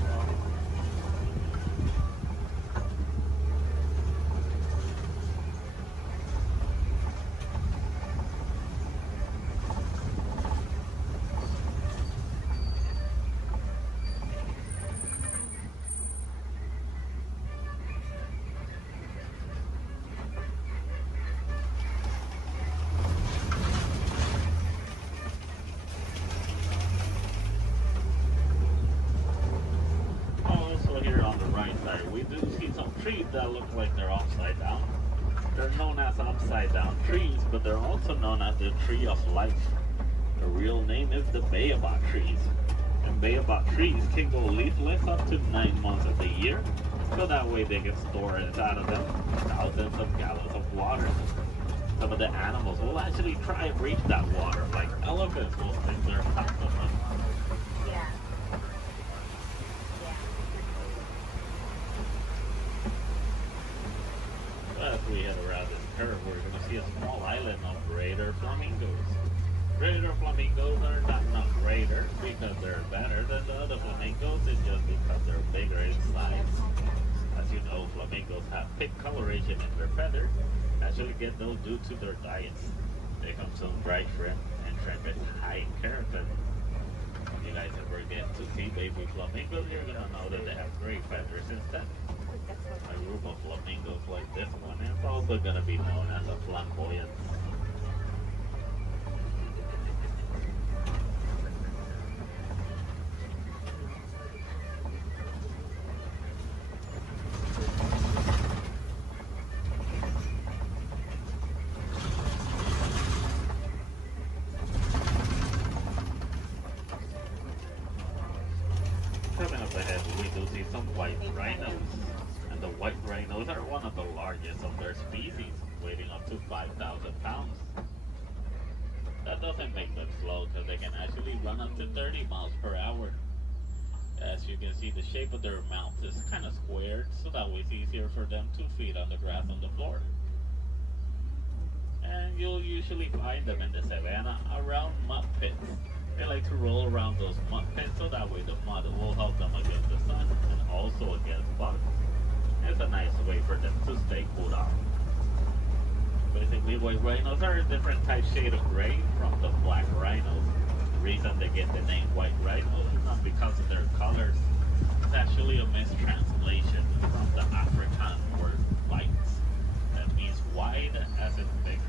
that look like they're upside down. They're known as upside down trees, but they're also known as the tree of life. The real name is the baobab trees. And baobab trees can go leafless up to 9 months of the year, so that way they can store inside of them thousands of gallons of water. Some of the animals will actually try and reach that water, like elephants will stick their tongues on them. Yeah. As we head around this curve, we're going to see a small island of greater flamingos. Greater flamingos are not greater because they're better than the other flamingos, it's just because they're bigger in size. As you know, flamingos have pink coloration in their feathers. Actually get those due to their diets. They consume dried shrimp, and shrimp is high in keratin. If you guys ever get to see baby flamingos, you're going to know that they have great feathers instead. A group of flamingos like this one is also going to be known as a flamboyant. Coming up ahead, we do see some white rhinos. And the white rhinos are one of the largest of their species, weighing up to 5,000 pounds. That doesn't make them slow, because they can actually run up to 30 miles per hour. As you can see, the shape of their mouth is kind of squared, so that way it's easier for them to feed on the grass on the floor. And you'll usually find them in the savannah around mud pits. They like to roll around those mud pits, so that way the mud will help them against the sun and also against bugs. It's a nice way for them to stay cooled off. Basically, white rhinos are a different type shade of gray from the black rhinos. The reason they get the name white rhinos is not because of their colors. It's actually a mistranslation from the Afrikaans word white. That means wide as in bigger.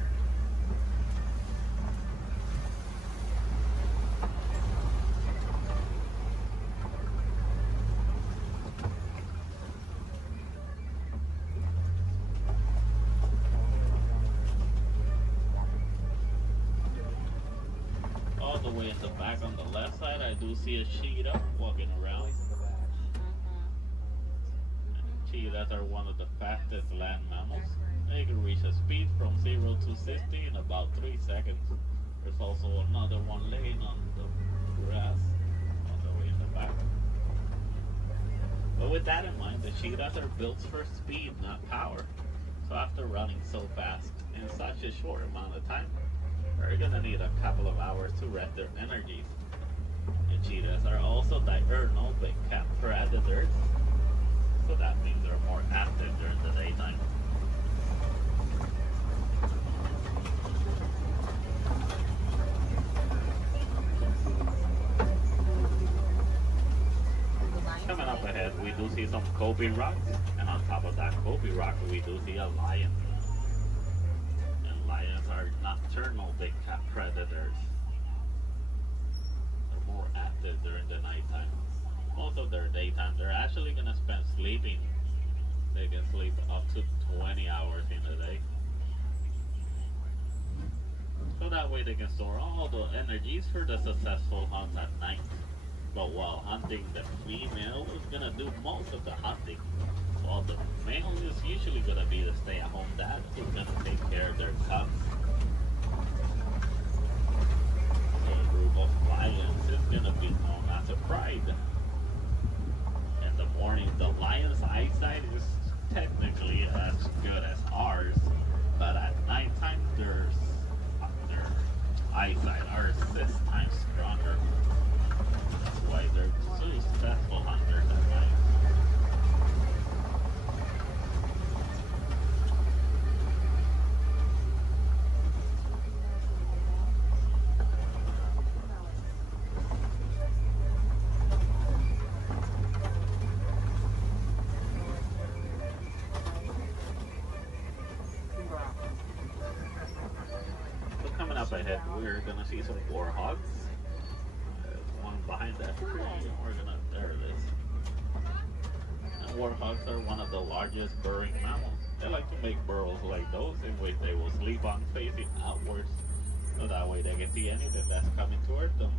All the way in the back on the left side, I do see a cheetah walking around. Cheetahs are one of the fastest land mammals. They can reach a speed from 0 to 60 in about 3 seconds. There's also another one laying on the grass all the way in the back. But with that in mind, the cheetahs are built for speed, not power. So after running so fast in such a short amount of time, they're gonna need a couple of hours to rest their energies. And cheetahs are also diurnal big cat predators, so that means they're more active during the daytime. Coming up ahead, we do see some coping rocks, and on top of that coping rock, we do see a lion. Lions are nocturnal big cat predators. They're more active during the nighttime. Most of their daytime, they're actually going to spend sleeping. They can sleep up to 20 hours in a day. So that way they can store all the energies for the successful hunt at night. But while hunting, the female is going to do most of the hunting. While the male is usually going to be the stay-at-home dad who's going to take care of their cubs. So a group of lions is going to be known as a pride. In the morning, the lion's eyesight is technically as good as ours, but at nighttime, their eyesight are 6 times stronger. That's why they're successful hunters at night. Up ahead, we're gonna see some warhogs. There's one behind that tree, and there it is. And warthogs are one of the largest burrowing mammals. They like to make burrows like those in which they will sleep on facing outwards, so that way they can see anything that's coming toward them.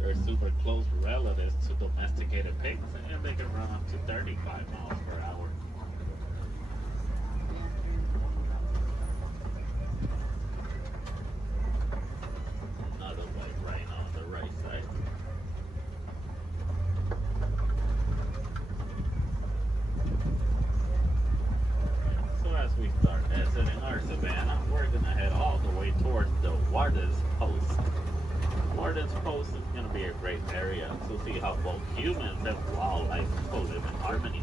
They're super close relatives to domesticated pigs, and they can run up to 35 miles per hour. Another white rhino on the right side. So as we start exiting our savanna, we're gonna head all the way towards the Warden's Post. Warden's Post is gonna be a great area to see how both humans and wildlife live in harmony.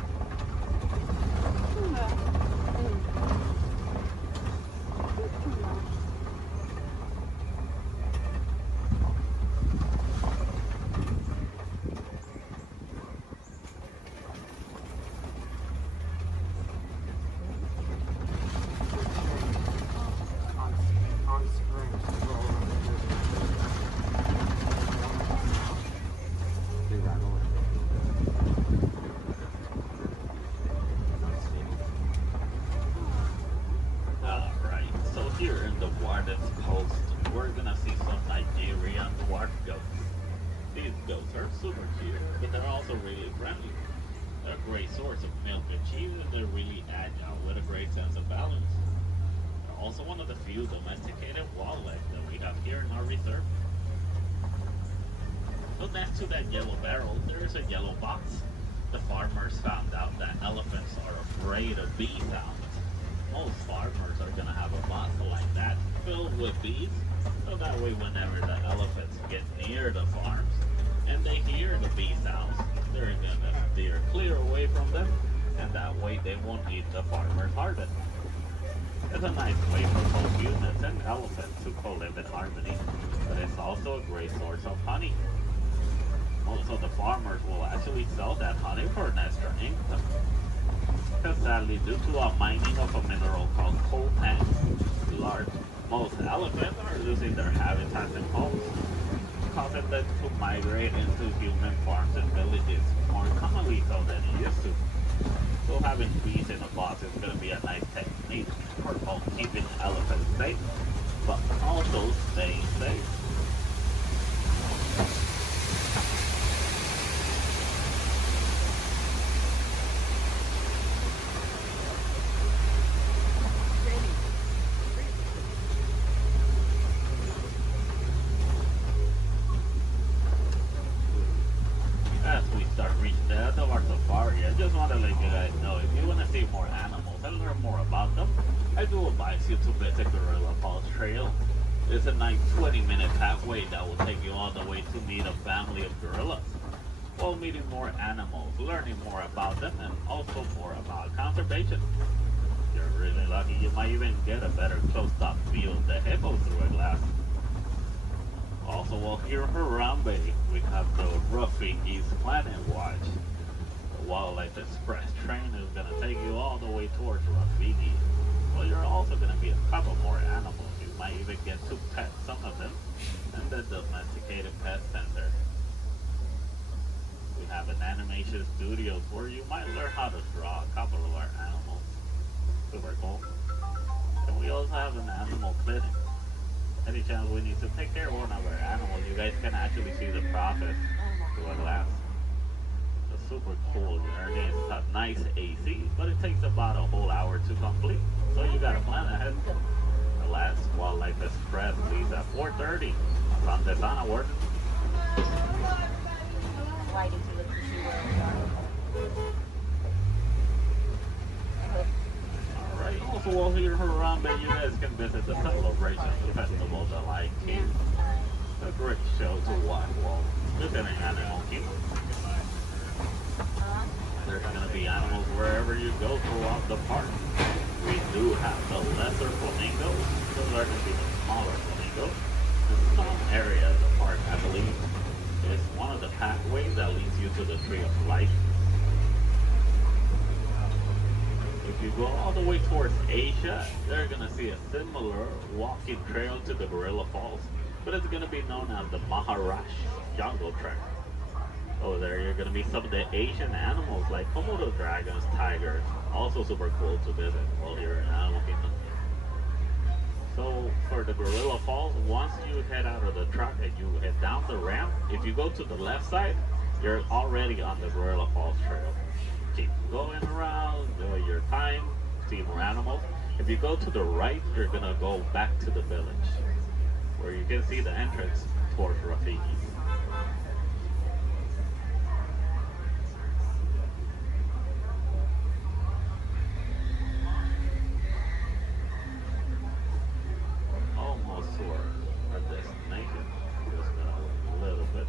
Alright, so here in the Warden's Post, we're gonna see some Nigerian dwarf goats. These goats are super cute, but they're also really friendly. They're a great source of milk and cheese, and they're really agile with a great sense of balance. They're also one of the few domesticated wildlife that we have here in our reserve. So next to that yellow barrel, there is a yellow box. The farmers found out that elephants are afraid of bee sounds. Most farmers are gonna have a box like that filled with bees, so that way whenever the elephants get near the farms and they hear the bee sounds, they're gonna steer clear away from them, and that way they won't eat the farmer's harvest. It's a nice way for both humans and elephants to co-live in harmony, but it's also a great source of honey. Most of the farmers will actually sell that honey for an extra income. Because sadly, due to a mining of a mineral called coltan, most elephants are losing their habitats and homes, causing them to migrate into human farms and villages more commonly so than it used to. So having bees in a box is going to be a nice technique for both keeping elephants safe, but also staying safe. As we start reaching the end of our safari, I just want to let you guys know, if you want to see more animals and learn more about them, I do advise you to visit Gorilla Falls Trail. It's a nice 20-minute pathway that will take you all the way to meet a family of gorillas, while meeting more animals, learning more about them, and also more about conservation. If you're really lucky, you might even get a better close-up view of the hippo through a glass. Also, well, here in Harambe, we have the Raffiki's Planet Watch. The Wildlife Express train is going to take you all the way towards Rafiki. Well, you're also going to meet a couple more animals. You might even get to pet some of them in the Domesticated Pet Center. We have an animation studio where you might learn how to draw a couple of our animals. Super cool. And we also have an animal clinic. Any chance we need to take care of one of our animals, you guys can actually see the process through a glass. It's super cool. It's got nice AC, but it takes about a whole hour to complete. So you gotta plan ahead. The last Wildlife Express leaves at 4:30 from the Sana Ward. Why did you look to see where we are? Alright, also while here in Harambe, you guys can visit the Celebration Festival, the Lion King. It's a great show to watch while visiting Animal Kingdom. There's going to be animals wherever you go throughout the park. We do have the lesser flamingos. Those are going to be the smaller flamingos. In some area of the park, I believe, is one of the pathways that leads you to the Tree of Life. If you go all the way towards Asia, they're going to see a similar walking trail to the Gorilla Falls, but it's going to be known as the Maharashtra Jungle Trek. Oh, there, you're gonna meet some of the Asian animals like Komodo dragons, tigers. Also super cool to visit while you're in Animal Kingdom. So for the Gorilla Falls, once you head out of the truck and you head down the ramp, if you go to the left side, you're already on the Gorilla Falls trail. Keep going around, enjoy your time, see more animals. If you go to the right, you're gonna go back to the village, where you can see the entrance towards Rafiki. Almost to our destination. Just a little bit.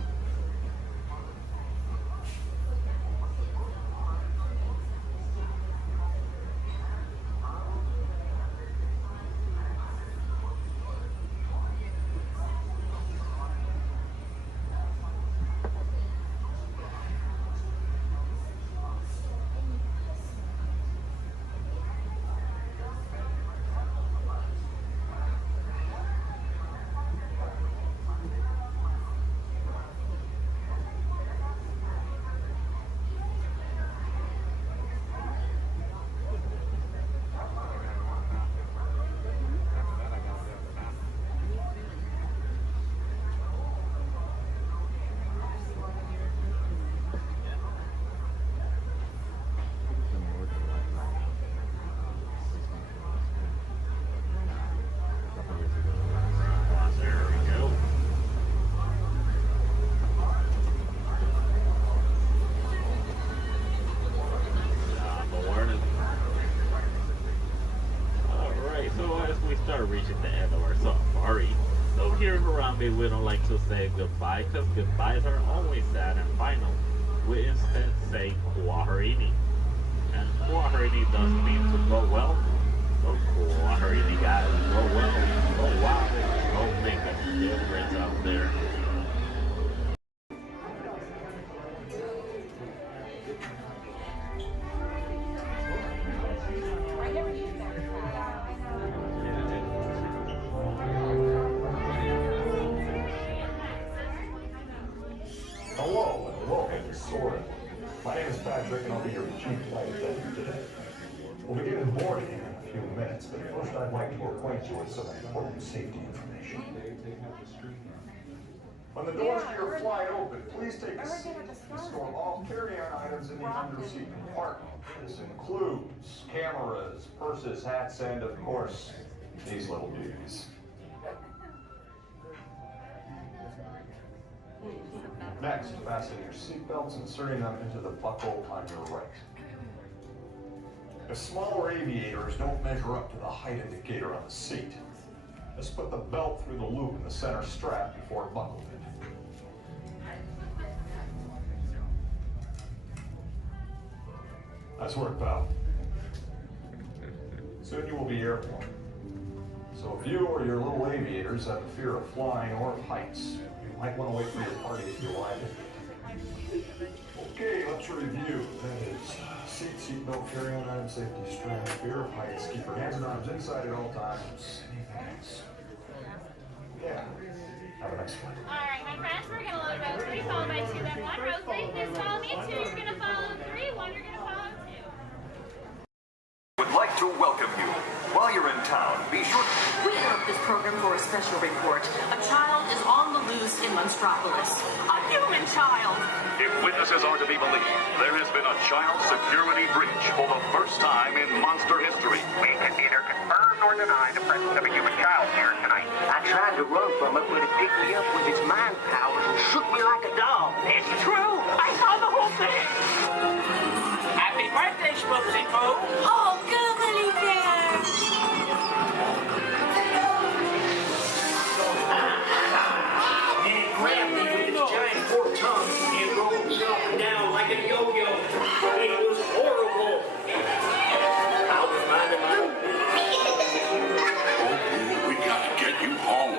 Reaching the end of our safari. So here in Harambe, we don't like to say goodbye because goodbyes are always sad and final. We instead say Kuaharini. And Kuaharini does mean to go well. So Kuaharini guys, go well, go wild, go make a difference out there. My name is Patrick, and I'll be your chief flight attendant today. We'll begin boarding in a few minutes, but first I'd like to acquaint you with some important safety information. When the doors to your flight open, please take a seat and store all carry-on items in the under-seat compartment. This includes cameras, purses, hats, and, of course, these little beauties. Next, fasten your seatbelts, inserting them into the buckle on your right. The smaller aviators don't measure up to the height indicator on the seat. Just put the belt through the loop in the center strap before buckling it. Nice work, pal. Soon you will be airborne. So if you or your little aviators have a fear of flying or of heights, you might want to wait for your party to arrive. Okay, let's review. That is seatbelt, carry-on item, safety strap, fear of heights, keep your hands and arms inside at all times. Anything else? Yeah. Have a nice flight. Alright, my friends, we're gonna load row 3, followed by 2, then 1. Row 3, please follow me. 2, you're gonna follow 3. 1, you're gonna follow 2. Would like to welcome you. While you're in town, be sure We interrupt this program for a special report. A child is on the loose in Monstropolis. A human child! If witnesses are to be believed, there has been a child security breach for the first time in monster history. We can neither confirm nor deny the presence of a human child here tonight. I tried to run from it, but it picked me up with its mind powers and shook me like a dog. It's true! I saw the whole thing! Happy birthday, Schmoozy Boo! Oh, goodly bear! It grabbed me with its giant fork tongue and rolled me up and down like a yo-yo. It was horrible. I was minding my own business. We gotta get you home.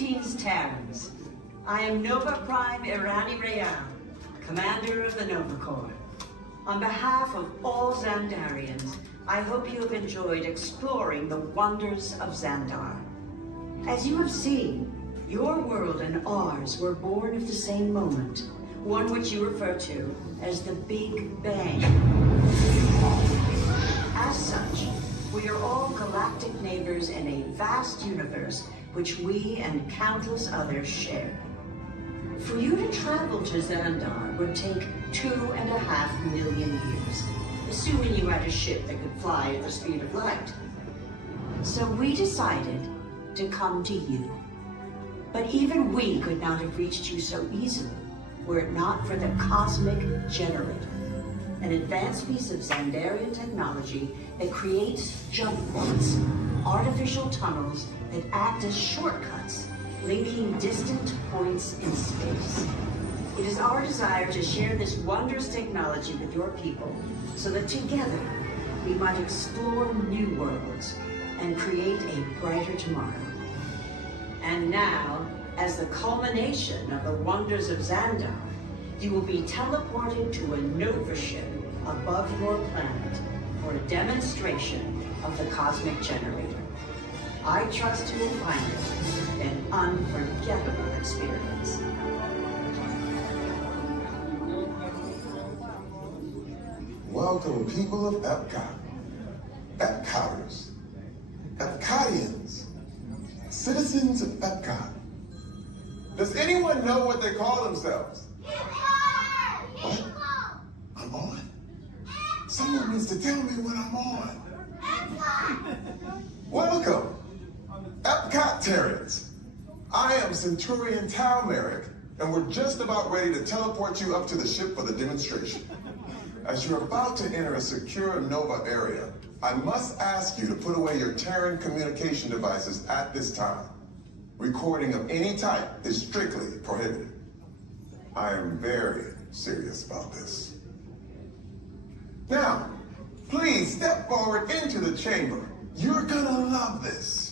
Greetings, Terrans. I am Nova Prime Irani Real, commander of the Nova Corps. On behalf of all Xandarians, I hope you have enjoyed exploring the wonders of Xandar. As you have seen, your world and ours were born of the same moment, one which you refer to as the Big Bang. As such, we are all galactic neighbors in a vast universe which we and countless others share. For you to travel to Xandar would take 2.5 million years, assuming you had a ship that could fly at the speed of light. So we decided to come to you. But even we could not have reached you so easily were it not for the Cosmic Generator, an advanced piece of Xandarian technology that creates jump points, artificial tunnels that act as shortcuts, linking distant points in space. It is our desire to share this wondrous technology with your people so that together we might explore new worlds and create a brighter tomorrow. And now, as the culmination of the wonders of Xandar, you will be teleported to a Nova ship above your planet for a demonstration of the Cosmic Generator. I trust you will find it an unforgettable experience. Welcome, people of Epcot, Epcoters, Epcotians, citizens of Epcot. Does anyone know what they call themselves? What? I'm on? Someone needs to tell me when I'm on. Welcome, Epcot Terrans. I am Centurion Tal Merrick, and we're just about ready to teleport you up to the ship for the demonstration. As you're about to enter a secure Nova area, I must ask you to put away your Terran communication devices at this time. Recording of any type is strictly prohibited. I am very serious about this. Now, please step forward into the chamber. You're gonna love this.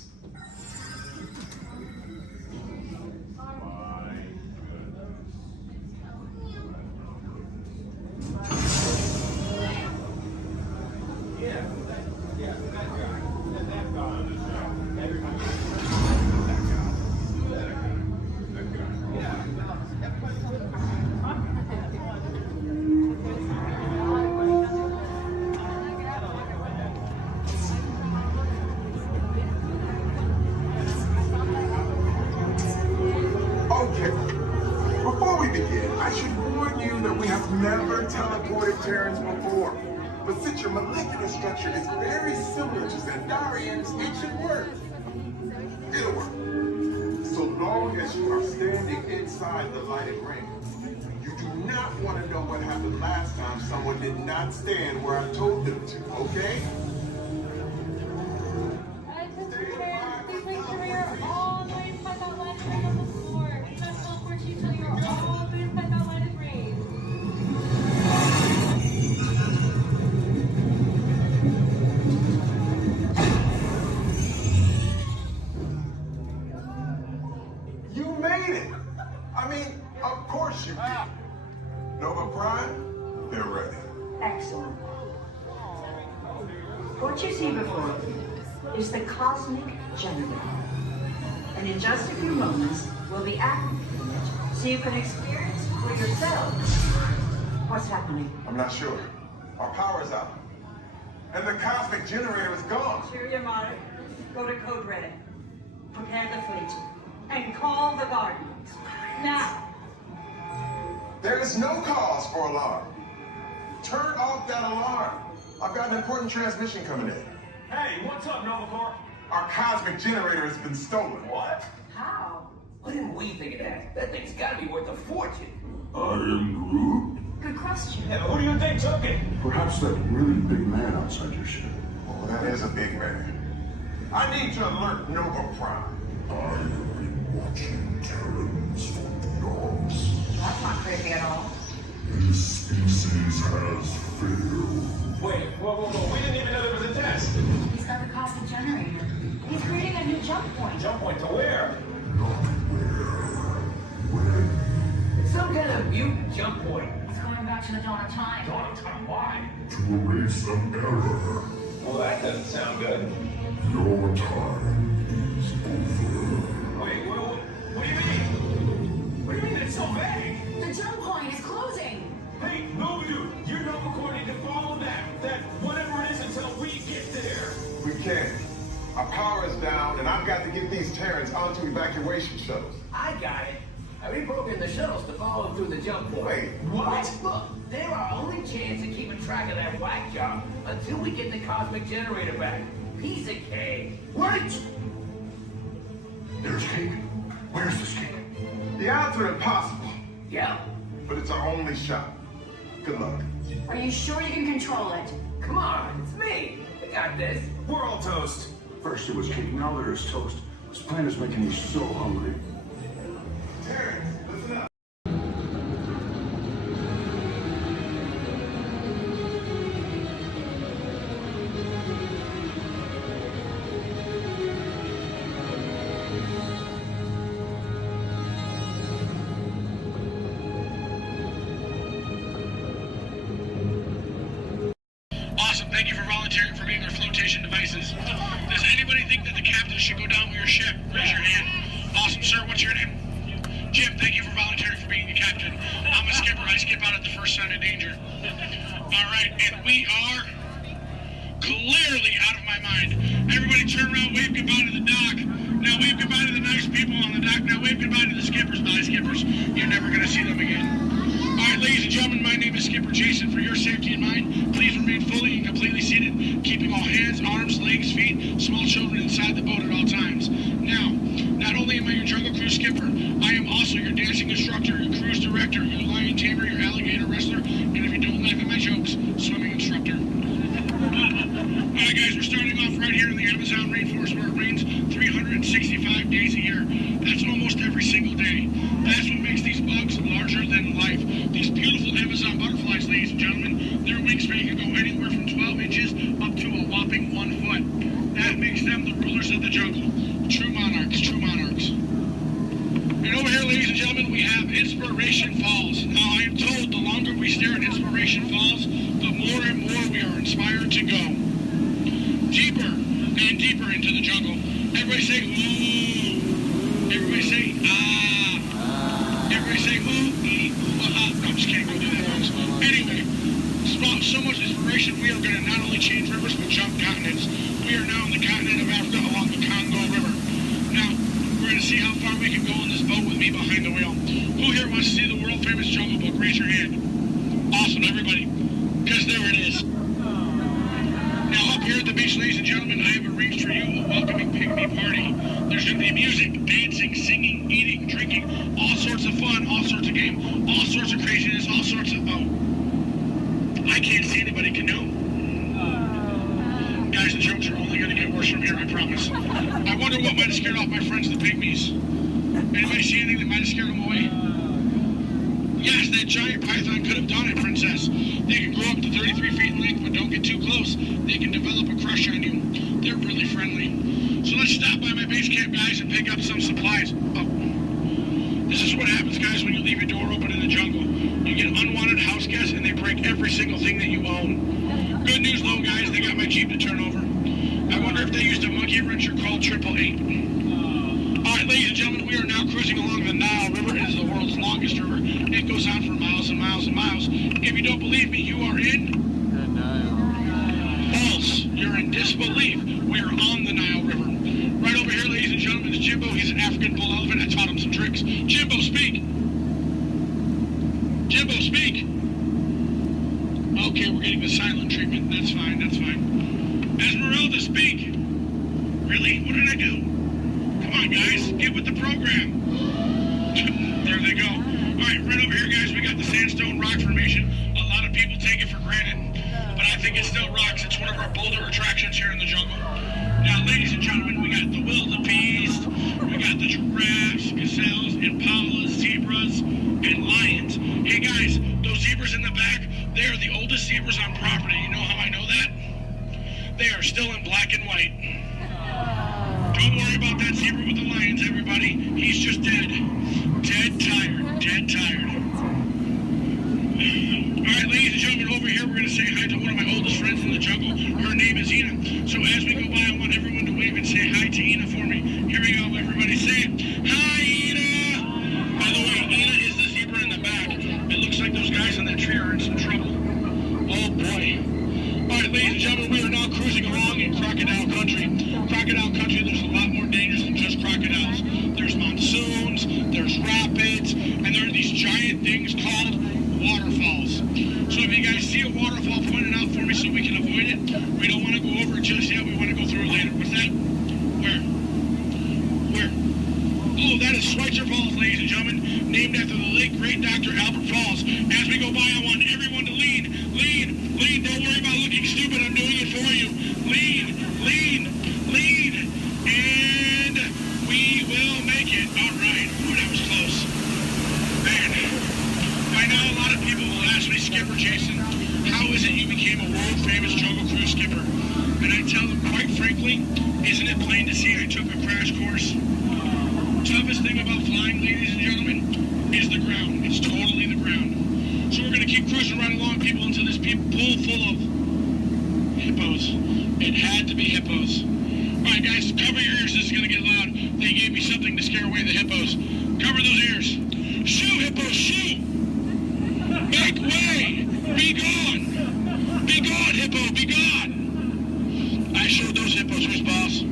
Never teleported Terrans before, but since your molecular structure is very similar to Xandarians, it should work. It'll work. So long as you are standing inside the lighted ring. You do not want to know what happened last time someone did not stand where I told them to, okay? Please make sure you're all the way inside that lighted ring on the floor. We must teleport you till you're all the way inside that lighted ring. You made it! I mean, of course you did. Nova Prime, they're ready. Excellent. What you see before you is the Cosmic Generator. And in just a few moments, we'll be activating it so you can experience for yourself what's happening. I'm not sure. Our power's out. And the Cosmic Generator is gone. Superior Monarch, go to Code Red. Prepare the fleet. And call the Guardians. Now. There is no cause for alarm. Turn off that alarm. I've got an important transmission coming in. Hey, what's up, Nova Corps? Our Cosmic Generator has been stolen. What? How? What didn't we think of that? That thing's gotta be worth a fortune. I am Groot. Good question. Yeah, who do you think took it? Perhaps that really big man outside your ship. Oh, that is a big man. I need to alert Nova Prime. I have been watching Terrans for eons. That's not creepy at all. This species has failed. Wait, whoa. We didn't even know there was a test. He's got the Cosmic Generator. He's creating a new jump point. Jump point to where? Not mutant jump point. It's going back to the dawn of time. Dawn of time, why? To erase an error. Well, that doesn't sound good. Your time is over. Wait, what do you mean? What do you mean it's so vague? The jump point is closing. Hey, no, dude, you're not recording to follow that whatever it is until we get there. We can't. Our power is down, and I've got to get these Terrans onto evacuation shuttles. I got it. We broke in the shuttles to follow through the jump point. Wait, what? Look, they're our only chance of keeping track of that whack job until we get the cosmic generator back. Piece of cake. Wait! There's cake. Where's this cake? The odds are impossible, Yeah. but it's our only shot. Good luck. Are you sure you can control it? Come on, it's me. I got this. We're all toast. First it was cake, now there is toast. This plan is making me so hungry. Terrans, listen up. Awesome, thank you for volunteering for being our flotation devices. Does anybody think that the captain should go down with your ship? Raise your hand. Awesome, sir, what's your name? Jim, thank you for volunteering for being the captain. I'm a skipper, I skip out at the first sign of danger. Alright, and we are clearly out of my mind. Everybody turn around, wave goodbye to the dock. Now wave goodbye to the nice people on the dock. Now wave goodbye to the skippers. Bye, skippers. You're never going to see them again. Alright, ladies and gentlemen, my name is Skipper Jason. For your safety and mine, please remain fully and completely seated, keeping all hands, arms, legs, feet, small children inside the boat at all times. Now, not only am I your Jungle Cruise skipper, I am also your dancing instructor, your cruise director, your lion tamer, your alligator wrestler, and if you don't laugh at my jokes, swimming instructor. Alright guys, we're starting off right here in the Amazon rainforest where it rains 365 days a year. That's almost every single day. That's what makes these bugs larger than life. These beautiful Amazon butterflies, ladies and gentlemen, their wingspan can go anywhere from 12 inches up to a whopping 1 foot. That makes them the rulers of the jungle. True monarchs, true monarchs. And over here, ladies and gentlemen, we have Inspiration Falls. Now, I am told the longer we stare at Inspiration Falls, the more and more we are inspired to go deeper and deeper into the jungle. Everybody say, ooh. Everybody say, ah. Everybody say, ooh, ee, ooh, ah. No, I'm just kidding. Don't do that, folks. Anyway, so much inspiration, we are going to not only change rivers, but jump continents. We are now in the continent of Africa along the Congo River. Now, we're going to see how far we can go on this boat with me behind the wheel. Who here wants to see the world-famous Jungle Book? Raise your hand. Awesome, everybody. Because there it is. Now, up here at the beach, ladies and gentlemen, I have arranged for you a welcoming pygmy party. There's going to be music, dancing, singing, eating, drinking, all sorts of fun, all sorts of game, all sorts of craziness, all sorts of... Oh, I can't see anybody canoe. Guys, the jokes are only going to get worse from here, I promise. I wonder what might have scared off my friends, the pygmies. Anybody see anything that might have scared them away? Yes, that giant python could have done it, princess. They can grow up to 33 feet in length, but don't get too close. They can develop a crush on you. They're really friendly. So let's stop by my base camp, guys, and pick up some supplies. Oh. This is what happens, guys, when you leave your door open in the jungle. You get unwanted house guests, and they break every single thing that you own. Good news, though, guys, they got my Jeep to turn over. I wonder if they used a monkey wrench or called 888. All right, ladies and gentlemen, we are now cruising along the Nile River. It is the world's longest river. It goes on for miles and miles and miles. If you don't believe me, you are in... the Nile. False. You're in disbelief. We are on the Nile River. Right over here, ladies and gentlemen, is Jimbo. He's an African bull elephant. I taught him some tricks. Jimbo, speak. Jimbo, speak. Okay, we're getting the silent treatment. That's fine, that's fine. Esmeralda, speak. Really? What did I do? Come on, guys. Get with the program. There they go. All right, right over here, guys, we got the sandstone rock formation. A lot of people take it for granted, but I think it's still rocks. It's one of our bolder attractions here in the jungle. Now, ladies and gentlemen, we got the wildebeest, we got the giraffes, gazelles, impalas, zebras, and lions. Hey, guys, those zebras in the back, they are the oldest zebras on property. You know how I know that? They are still in black and white. Don't worry about that zebra with the lions, everybody. He's just dead. Dead tired. Dead tired. crocodile country. Crocodile country, there's a lot more dangers than just crocodiles. There's monsoons, there's rapids, and there are these giant things called waterfalls. So if you guys see a waterfall, point it out for me so we can avoid it. We don't want to go over it just yet. We want to go through it later. What's that? Where? Oh, that is Schweitzer Falls, ladies and gentlemen, named after the late great Dr. Albert Falls. As we go by, I want everyone to lean. Don't worry about looking stupid. I'm doing it for you. Lean. And we will make it. All right. Ooh, that was close. Man, by now a lot of people will ask me, Skipper Jason, how is it you became a world-famous Jungle Cruise skipper? And I tell them, quite frankly, isn't it plain to see I took a crash course? Toughest thing about flying, ladies and gentlemen, is the ground. It's totally the ground. So we're going to keep cruising right along, people, until this pool full of hippos. It had to be hippos. All right, guys, cover your ears. This is going to get loud. They gave me something to scare away the hippos. Cover those ears. Shoo, hippos, shoo! Make way! Be gone! Be gone, hippo, be gone! I showed those hippos who's boss.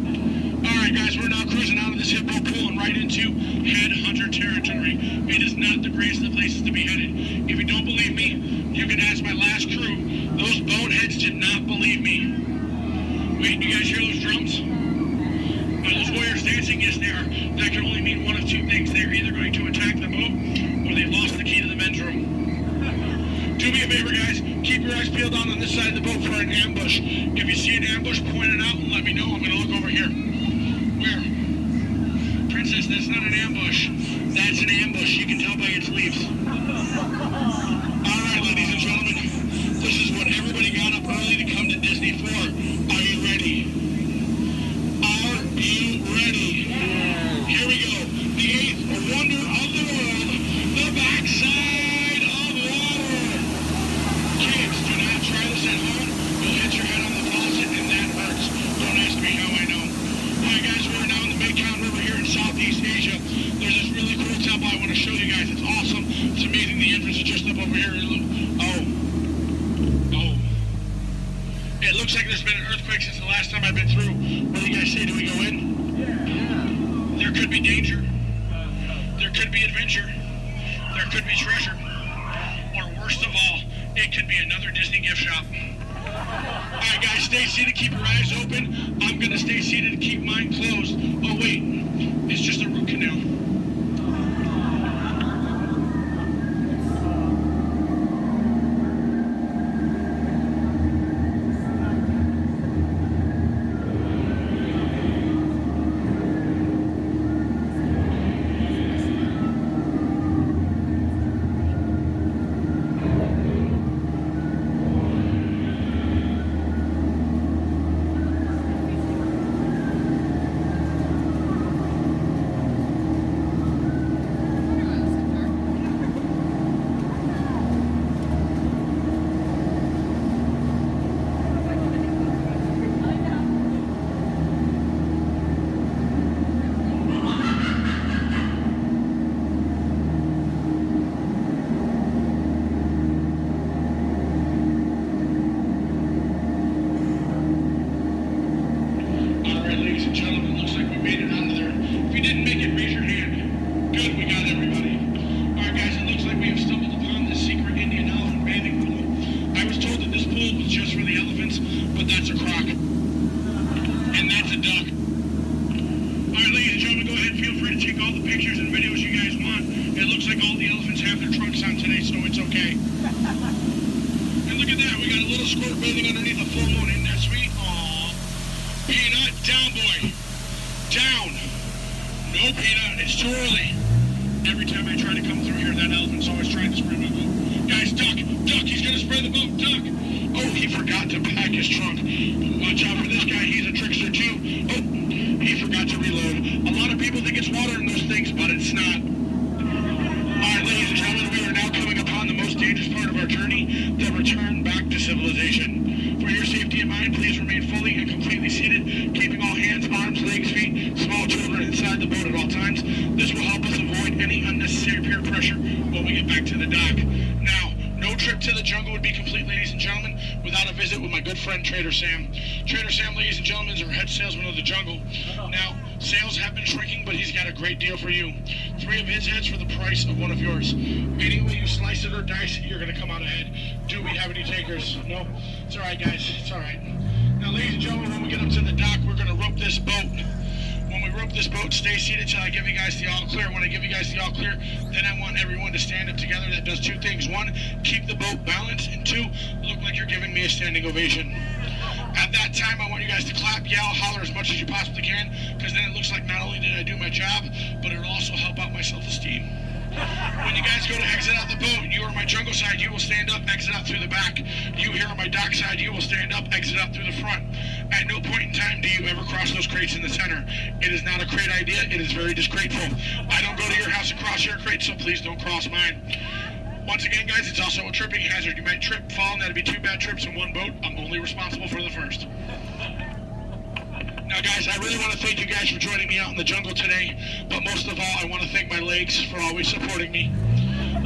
All right, guys, we're now cruising out of this hippo pool and right into headhunter territory. It is not the greatest of places to be headed. If you don't believe me, you can ask my last crew. Those boneheads did not believe me. Wait, you guys hear those drums? Are those warriors dancing? Yes, they are. That can only mean one of two things. They're either going to attack the boat or they've lost the key to the men's room. Do me a favor, guys. Keep your eyes peeled on this side of the boat for an ambush. If you see an ambush, point it out and let me know. I'm going to look over here. Where? Princess, that's not an ambush. That's an ambush. You can tell by its leaves. All right, ladies and gentlemen. This is what everybody got up early to come to Disney for. Are you ready? Are you ready? Here we go. The eighth wonder of the world. The backside of water. Kids, do not try this at home. You'll hit your head on the faucet and that hurts. Don't ask me how I know. All right, guys, we're now in the Mekong River here in Southeast Asia. There's this really cool temple I want to show you guys. It's awesome. It's amazing. The entrance is just up over here. Oh. It looks like there's been an earthquake since the last time I've been through. What do you guys say? Do we go in? Yeah. There could be danger. There could be adventure. There could be treasure. Or worst of all, it could be another Disney gift shop. All right, guys, stay seated. Keep your eyes open. I'm going to stay seated and keep mine closed. Oh, wait. It's just a root canal. without a visit with my good friend Trader Sam. Trader Sam, ladies and gentlemen, is our head salesman of the jungle. Now, sales have been shrinking, but he's got a great deal for you. 3 of his heads for the price of 1 of yours. Any way you slice it or dice it, you're going to come out ahead. Do we have any takers? No? It's all right, guys. It's all right. Now, ladies and gentlemen, when we get up to the dock, we're going to rope this boat. When we rope this boat, stay seated till I give you guys the all clear. When I give you guys the all clear, then I want everyone to stand up together. That does 2 things. 1, keep the boat balanced, and 2, look like you're giving me a standing ovation. At that time, I want you guys to clap, yell, holler as much as you possibly can, because then it looks like not only did I do my job, but it'll also help out my self-esteem. When you guys go to exit out the boat, you are on my jungle side, you will stand up, exit out through the back. You here on my dock side, you will stand up, exit out through the front. At no point in time do you ever cross those crates in the center. It is not a crate idea, it is very disgraceful. I don't go to your house and cross your crate, so please don't cross mine. Once again, guys, it's also a tripping hazard. You might trip, fall, and that'd be 2 bad trips in one boat. I'm only responsible for the first. Now, guys, I really want to thank you guys for joining me out in the jungle today, but most of all, I want to thank my legs for always supporting me.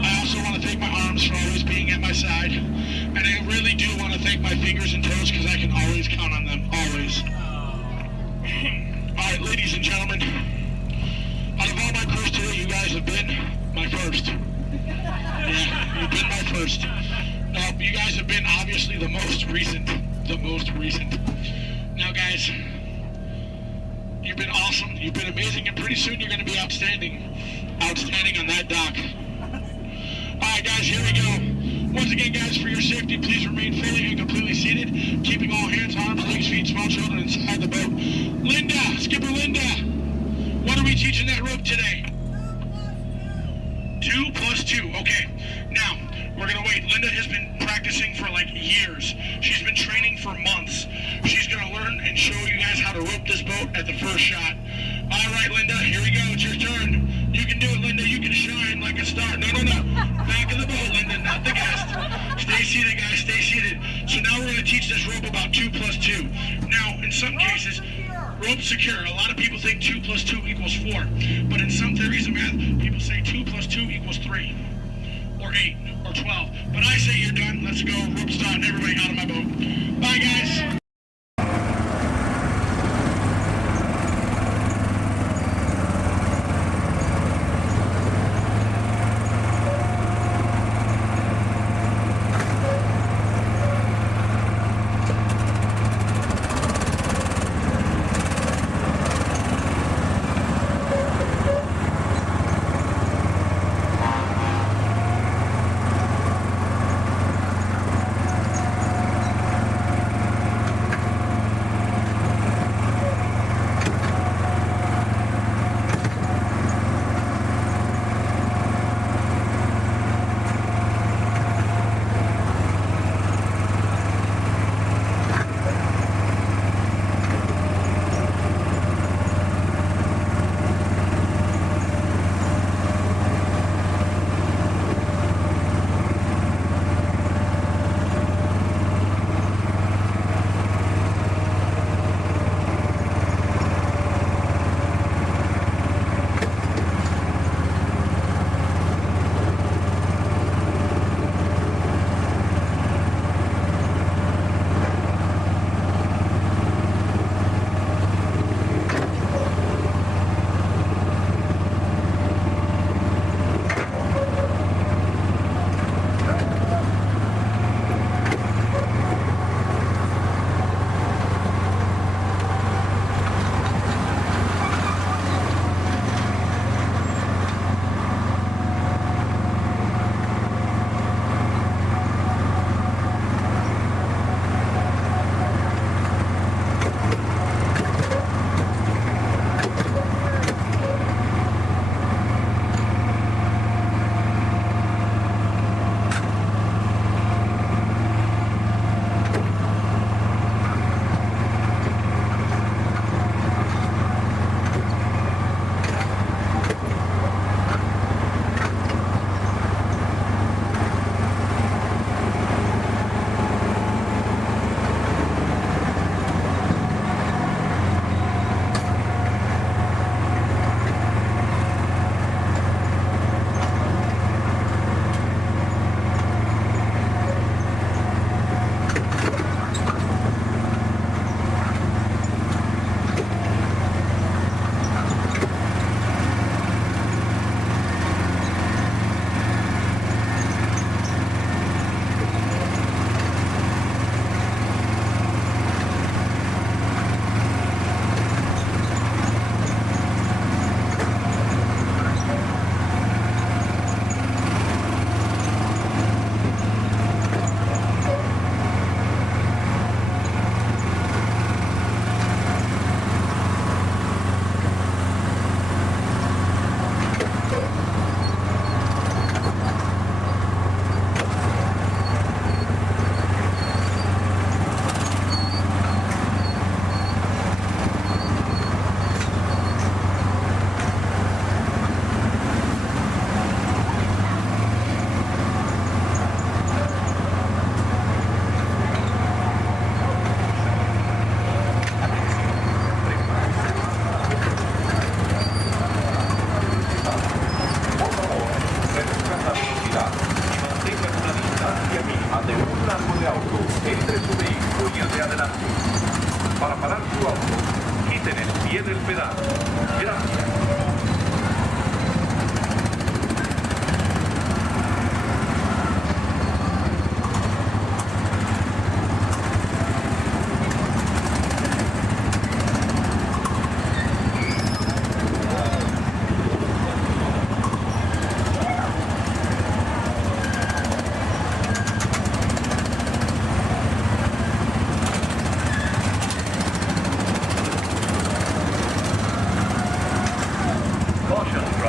I also want to thank my arms for always being at my side, and I really do want to thank my fingers and toes because I can always count on them, always. All right, ladies and gentlemen, out of all my crews today, you guys have been my first. Yeah, you've been my first. Now, you guys have been obviously the most recent. Now, guys, you've been awesome. You've been amazing, and pretty soon you're going to be outstanding. Outstanding on that dock. All right, guys, here we go. Once again, guys, for your safety, please remain fully and completely seated, keeping all hands, arms, legs, feet, small children inside the boat. Linda, Skipper Linda, what are we teaching that rope today? 2 plus 2. Okay. Now, we're going to wait. Linda has been practicing for like years. She's been training for months. She's going to learn and show you guys how to rope this boat at the first shot. All right, Linda, here we go. It's your turn. You can do it, Linda. You can shine like a star. No. Back of the boat, Linda, not the guest. Stay seated, guys. Stay seated. So now we're going to teach this rope about 2 plus 2. Now, in some cases, rope secure. A lot of people think 2 plus 2 equals 4. But in some theories of math, people say 2 plus 2 equals 3. Or 8. Or 12. But I say you're done. Let's go. Rope's done. Everybody out of my boat. Bye, guys.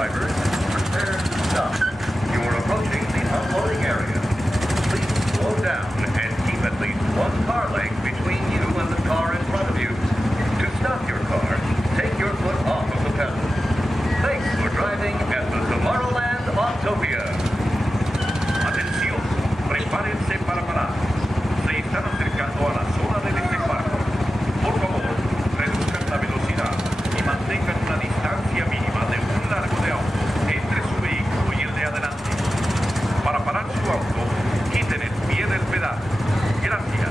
drivers, prepare to stop. You are approaching the unloading area. Please slow down and keep at least one car length between you and the car in front of you. To stop your car, take your foot off of the pedal. Thanks for driving at the Tomorrowland Autopia. Atención, prepárense para parar. Se están acercando a la zona de desembarco. Por favor, reduzcan la velocidad y mantengan una distancia mínima de un largo de auto entre su vehículo y el de adelante. Para parar su auto, quiten el pie del pedal. Gracias.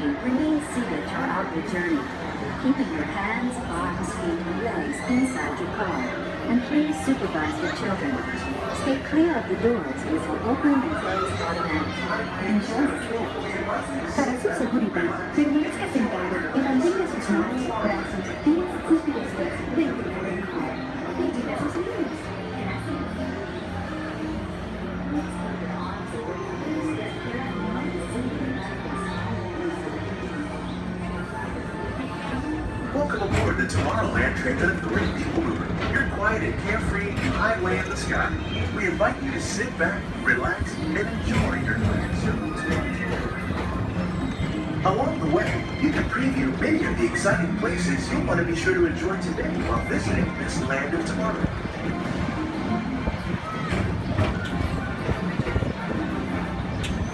Remain seated throughout the journey, keeping your hands, arms, feet, and legs inside your car, and please supervise the children. Stay clear of the doors, which will open and close automatically. Enjoy the trip. Para su seguridad, permanezca sentado y mantenga sus manos, brazos, pies y pies dentro del car. Vigila sus niños. Welcome aboard the Tomorrowland Transit Authority People Mover. You're quiet and carefree, highway in the sky. We invite you to sit back, relax, and enjoy your next several days. Along the way, you can preview many of the exciting places you'll want to be sure to enjoy today while visiting this land of tomorrow.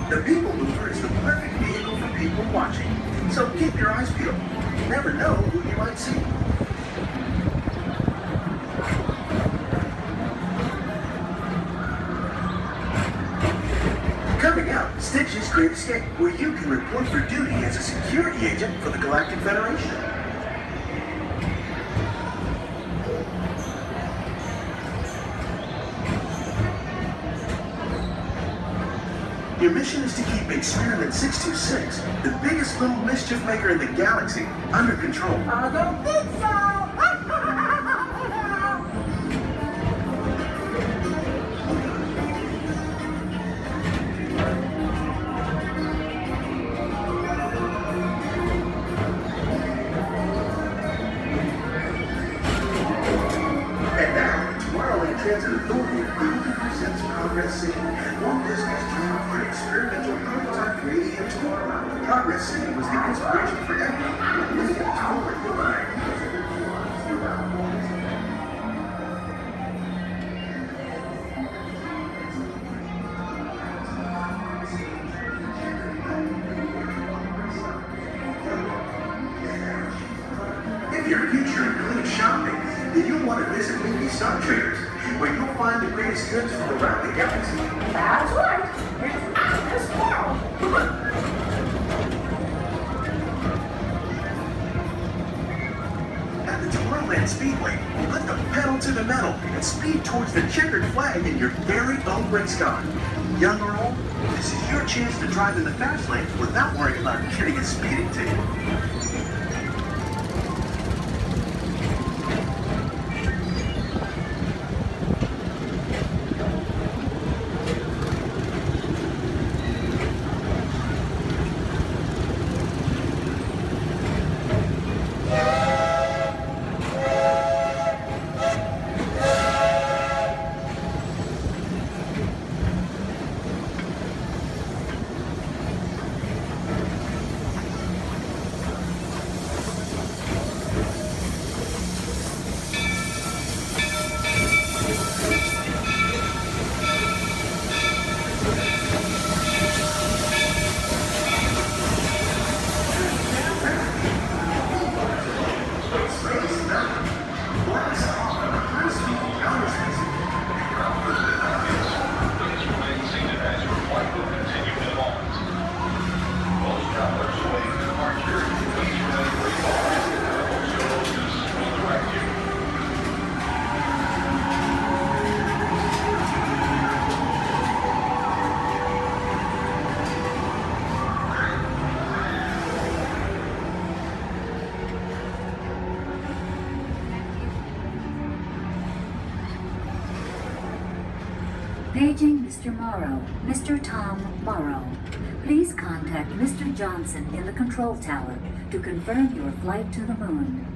The People Mover is the perfect vehicle for people watching, so keep your eyes peeled. You never know who you might see. Coming up, Stitch's Great Escape, where you can report for duty as a security agent for the Galactic Federation. Your mission is to keep Experiment 626, the biggest little mischief maker in the galaxy, under control. I don't think so! And now, the Tomorrowland Transit Authority proudly presents Progress City, Walt Disney's dream for an experimental prototype radio tomorrow. Progress City was the inspiration for everything Disney was forward moving. If your future includes shopping, then you'll want to visit Movie Star Traders, where you'll find the greatest goods from around the galaxy. That's right! It's after tomorrow! At the Tomorrowland Speedway, put the pedal to the metal and speed towards the checkered flag in your very own race car. Young or old, this is your chance to drive in the fast lane without worrying about getting a speeding ticket. Paging Mr. Morrow, Mr. Tom Morrow. Please contact Mr. Johnson in the control tower to confirm your flight to the moon.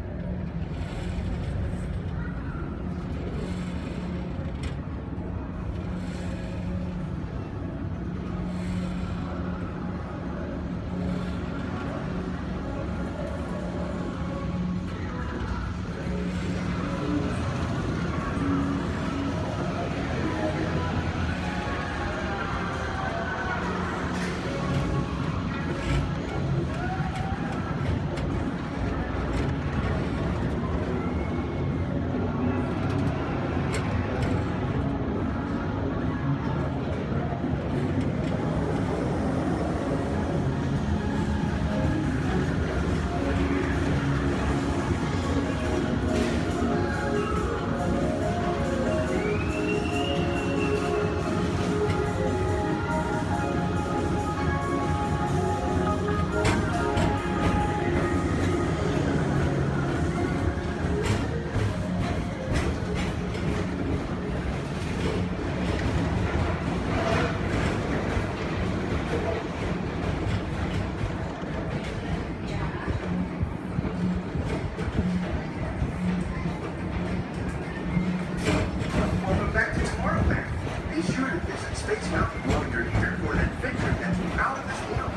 Welcome back to Tomorrowland. Be sure to visit Space Mountain while you're here for an adventure that's out of this world.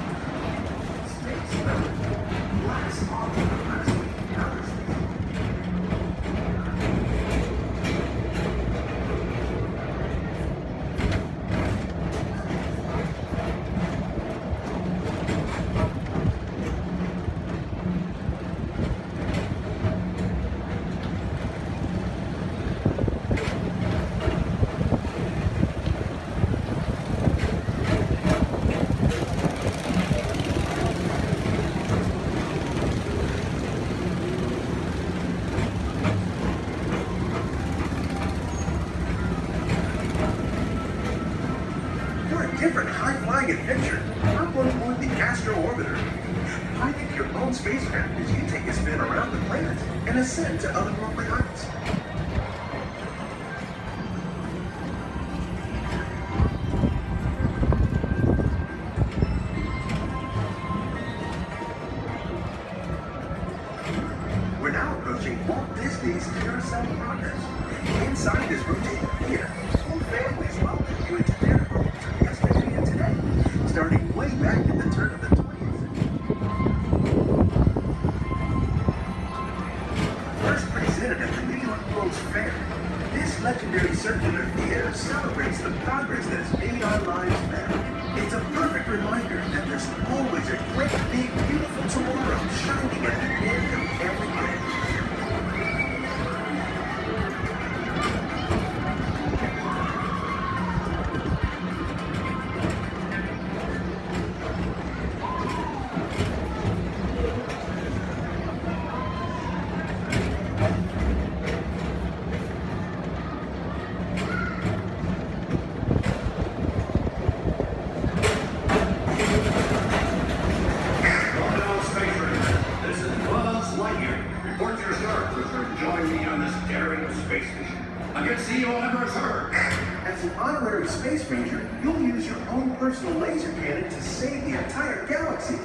Space Mountain. Last off last week, outer space. For a different high-flying adventure, hop on board the Astro Orbiter. Pilot your own spacecraft as you take a spin around the planet and ascend to otherworldly heights. We're now approaching Walt Disney's Carousel of Progress. Inside this rotating theater, whole families welcome you into their world from yesterday and today, starting way back at the turn of the 20th century. First presented at the New York World's Fair, this legendary circular theater celebrates the progress that has made our lives better. It's a perfect reminder that there's always a great, big, beautiful tomorrow shining at the end of every day. As an honorary space ranger, you'll use your own personal laser cannon to save the entire galaxy.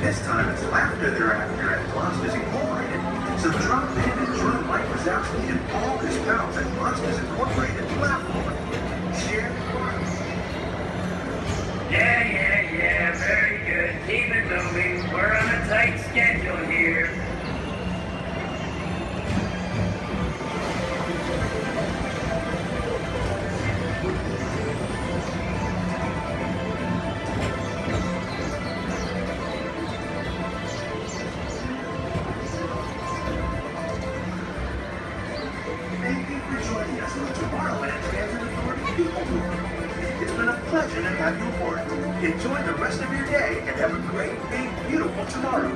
This time it's laughter they're after at Monsters Incorporated. So drop in and join Mike Wazowski and all his pals at Monsters Incorporated laugh more. Share the fun. Yeah, very good. Keep it moving. We're on a tight schedule here. have you aboard. Enjoy the rest of your day and have a great, big, beautiful tomorrow.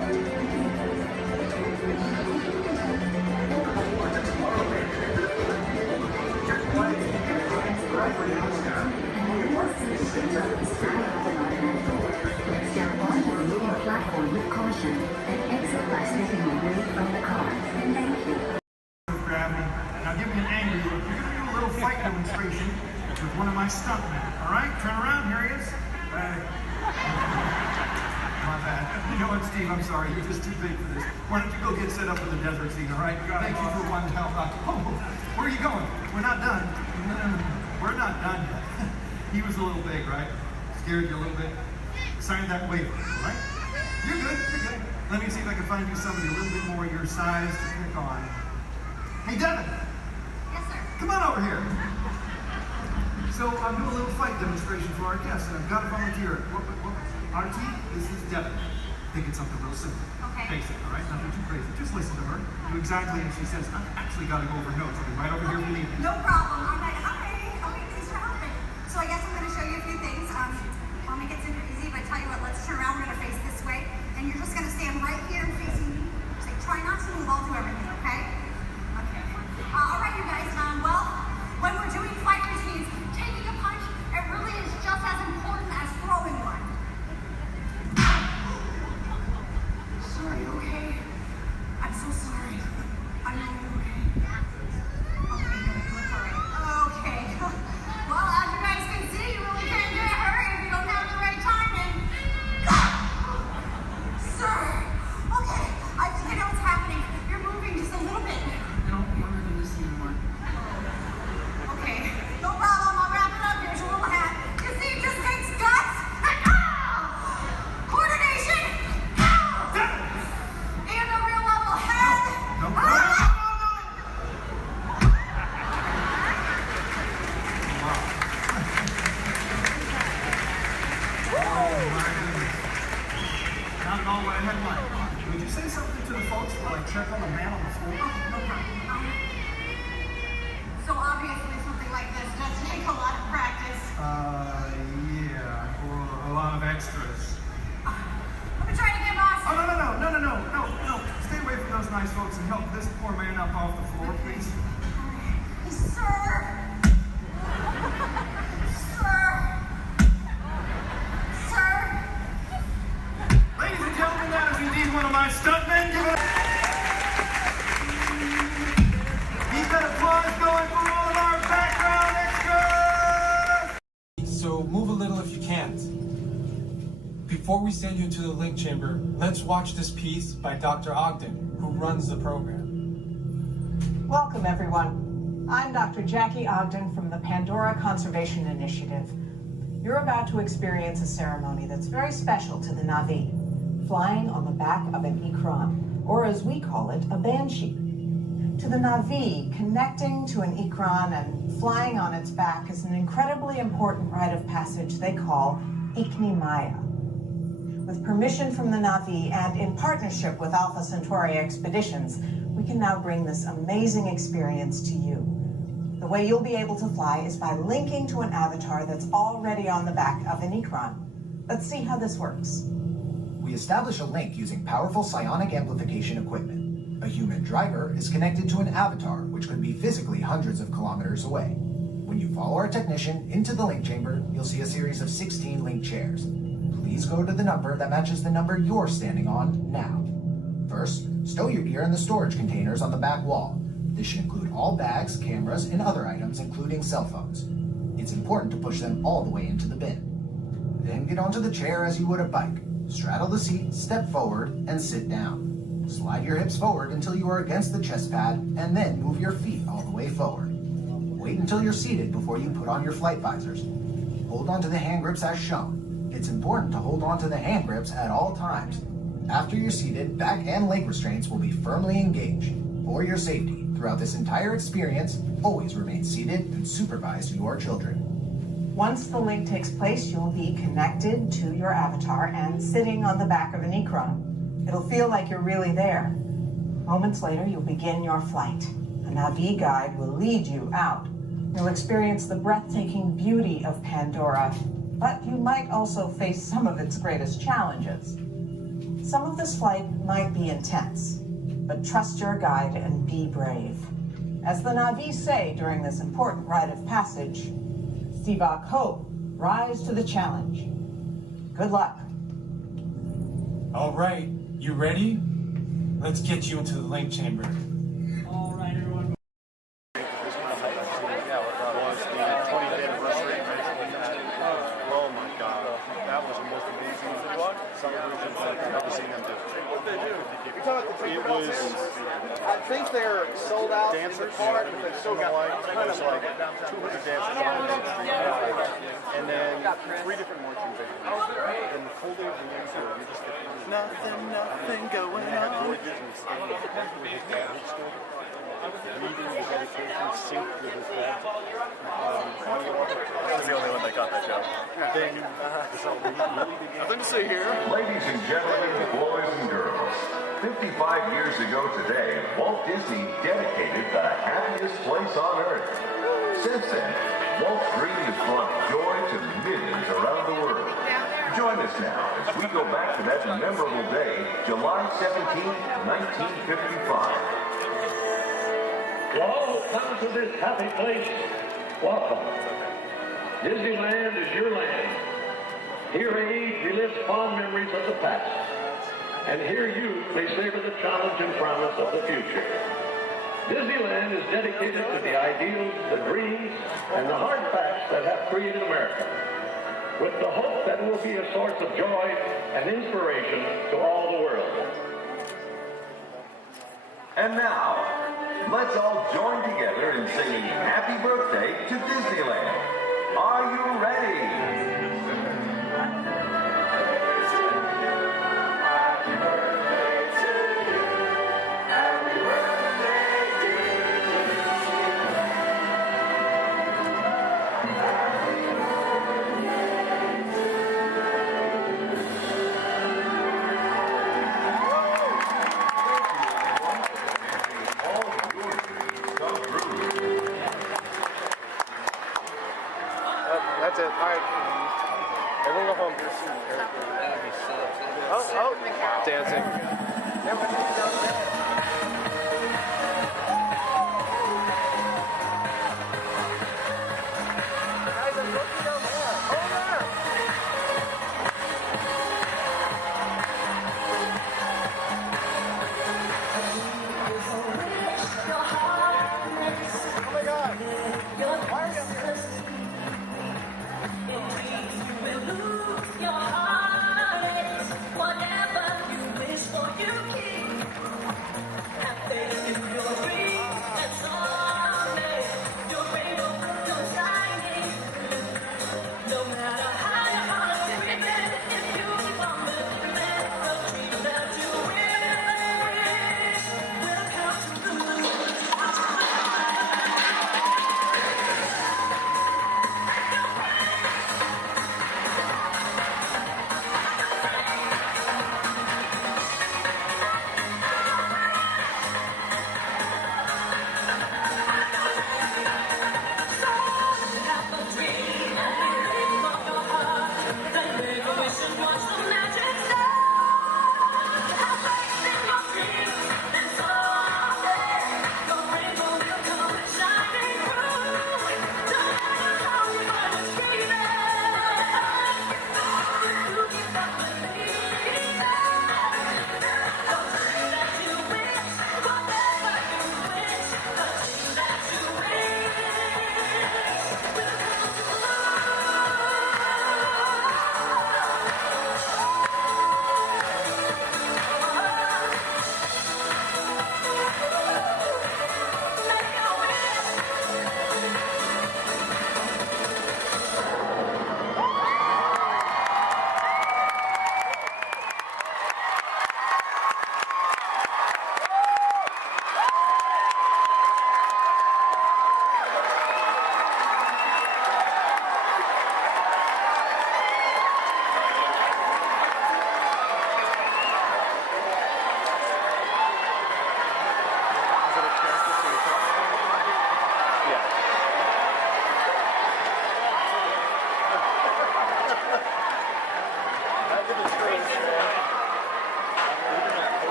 Step onto the moving platform with caution and exit by stepping away from the car. Thank you. Gravity. Now give me an angle. You're going to do a little flight demonstration with one of my stuntmen. All right? Turn around. Here he is. My bad. You know what, Steve? I'm sorry. You're just too big for this. Why don't you go get set up with the desert scene, all right? Thank you for one help. Where are you going? We're not done. We're not done yet. He was a little big, right? Scared you a little bit? Sign that waiver, all right? You're good. You're good. Let me see if I can find you somebody a little bit more your size to pick on. Hey, Devin. Yes, sir. Come on over here. So I'm doing a little flight demonstration for our guests, and I've got a volunteer. RT, this is Devin. Think it's something real simple. Okay. Basic, all right? Nothing too crazy. Just listen to her. Do exactly as she says. I've actually got to go over notes. I'll be right over here if you need me. No problem. I'm like, okay, thanks for helping. So I guess I'm going to show you a few things. I'll make it super easy, but I tell you what, let's turn around. We're going to face this way, and you're just going to stand right here facing me. Just like, try not to move. I'll do everything, okay? Okay. All right, you guys. Well, when we're doing flight routines, taking a punch, it really is just as important as throwing one. Sorry, okay? I'm so sorry. I know you're okay. Okay, no, you look all right. Okay. Well, as you guys can see, you really can't get hurt if you don't have the right timing. Sir! Okay, I think I know what's happening. You're moving just a little bit. No, we're not going to see anymore. Okay, no problem. I'll wrap it up. Here's your little hat. You see, it just takes guts. Coordination. And a real level head. Not at all what I had in mind. Would you say something to the folks while I check on the man on the floor? No problem. So obviously something like this does take a lot of practice. Yeah, or a lot of extras. Let me try to get boss. Oh, no. Stay away from those nice folks and help this poor man up off the floor, please. Sir. Ladies and gentlemen, that is indeed one of my stuntmen. Give it Keep that applause going for all of our background extras! So move a little if you can't. Before we send you into the link chamber, let's watch this piece by Dr. Ogden, who runs the program. Welcome, everyone. I'm Dr. Jackie Ogden from the Pandora Conservation Initiative. You're about to experience a ceremony that's very special to the Na'vi, flying on the back of an ikran, or as we call it, a banshee. To the Na'vi, connecting to an ikran and flying on its back is an incredibly important rite of passage they call Ikni Maya. With permission from the Na'vi and in partnership with Alpha Centauri Expeditions, we can now bring this amazing experience to you. The way you'll be able to fly is by linking to an avatar that's already on the back of an ikran. Let's see how this works. We establish a link using powerful psionic amplification equipment. A human driver is connected to an avatar, which could be physically hundreds of kilometers away. When you follow our technician into the link chamber, you'll see a series of 16 link chairs. Please go to the number that matches the number you're standing on now. First, stow your gear in the storage containers on the back wall. This should include all bags, cameras, and other items, including cell phones. It's important to push them all the way into the bin. Then get onto the chair as you would a bike. Straddle the seat, step forward, and sit down. Slide your hips forward until you are against the chest pad, and then move your feet all the way forward. Wait until you're seated before you put on your flight visors. Hold onto the hand grips as shown. It's important to hold onto the hand grips at all times. After you're seated, back and leg restraints will be firmly engaged. For your safety, throughout this entire experience, always remain seated and supervise your children. Once the link takes place, you'll be connected to your avatar and sitting on the back of an ikran. It'll feel like you're really there. Moments later, you'll begin your flight. A Na'vi guide will lead you out. You'll experience the breathtaking beauty of Pandora, but you might also face some of its greatest challenges. Some of this flight might be intense, but trust your guide and be brave. As the Na'vi say during this important rite of passage, Sivak Ho, rise to the challenge. Good luck. All right, you ready? Let's get you into the link chamber. All right, everyone. Oh my God, that was the most amazing celebration I've ever seen them do. What they do? It was. I think they're sold out dancers, but they still got there's like 200 dancers on it. And then 3 different marching bands. And the full day of the music, you just get nothing going on. Reading the dedication synced with his dad. I was the only one that got that joke. Then, nothing to see here. Ladies and gentlemen, boys and girls, 55 years ago today, Walt Disney dedicated the happiest place on earth. Since then, Walt's dream has brought joy to millions around the world. Join us now as we go back to that memorable day, July 17, 1955. To all who come to this happy place, welcome. Disneyland is your land. Here age relives fond memories of the past. And here youth may savor the challenge and promise of the future. Disneyland is dedicated to the ideals, the dreams, and the hard facts that have created America, with the hope that it will be a source of joy and inspiration to all the world. And now, let's all join together in singing Happy Birthday to Disneyland. Are you ready? That's it. All right.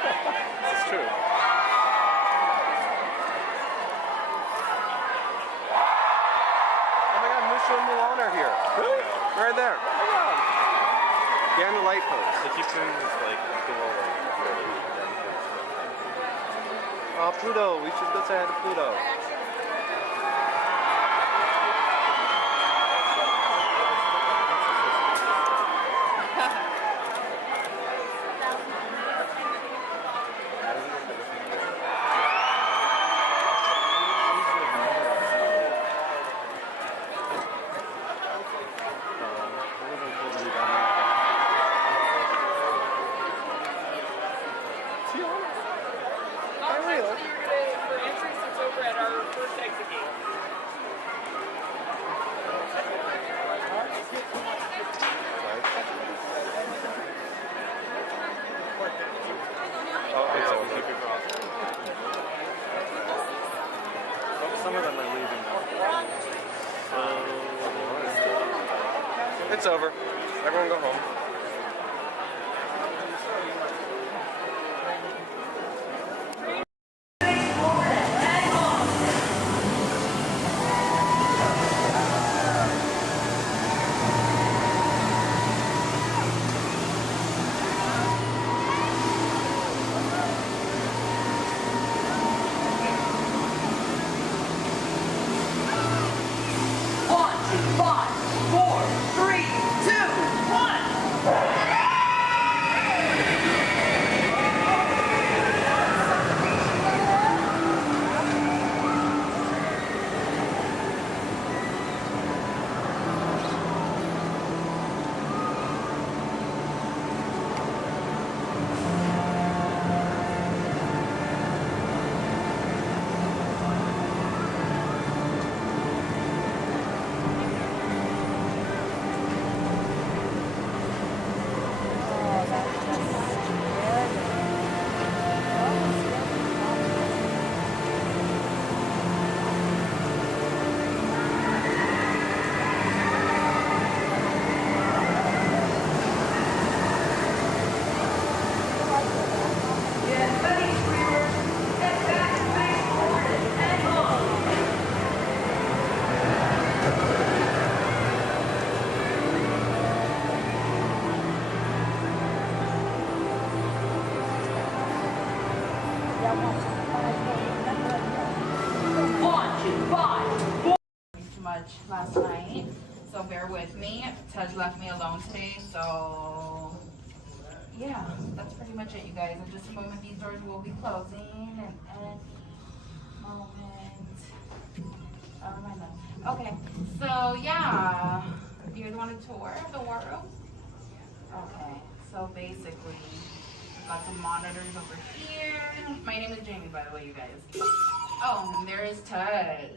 This is true. Oh my God, Musha and Mulan are here. Really? Right there. Oh my God. Behind the light post. They keep doing this like cool. Oh, Pluto. We should go say hi to Pluto. Some of them are leaving now. It's over. Everyone go home. Too much last night, so bear with me. Tej left me alone today, so yeah, that's pretty much it, you guys. In just a moment, these doors will be closing, and okay, so yeah, do you guys want a tour of the war room? Okay, so basically, we've got some monitors over here. My name is Jamie, by the way, you guys. Oh, and there is Tej.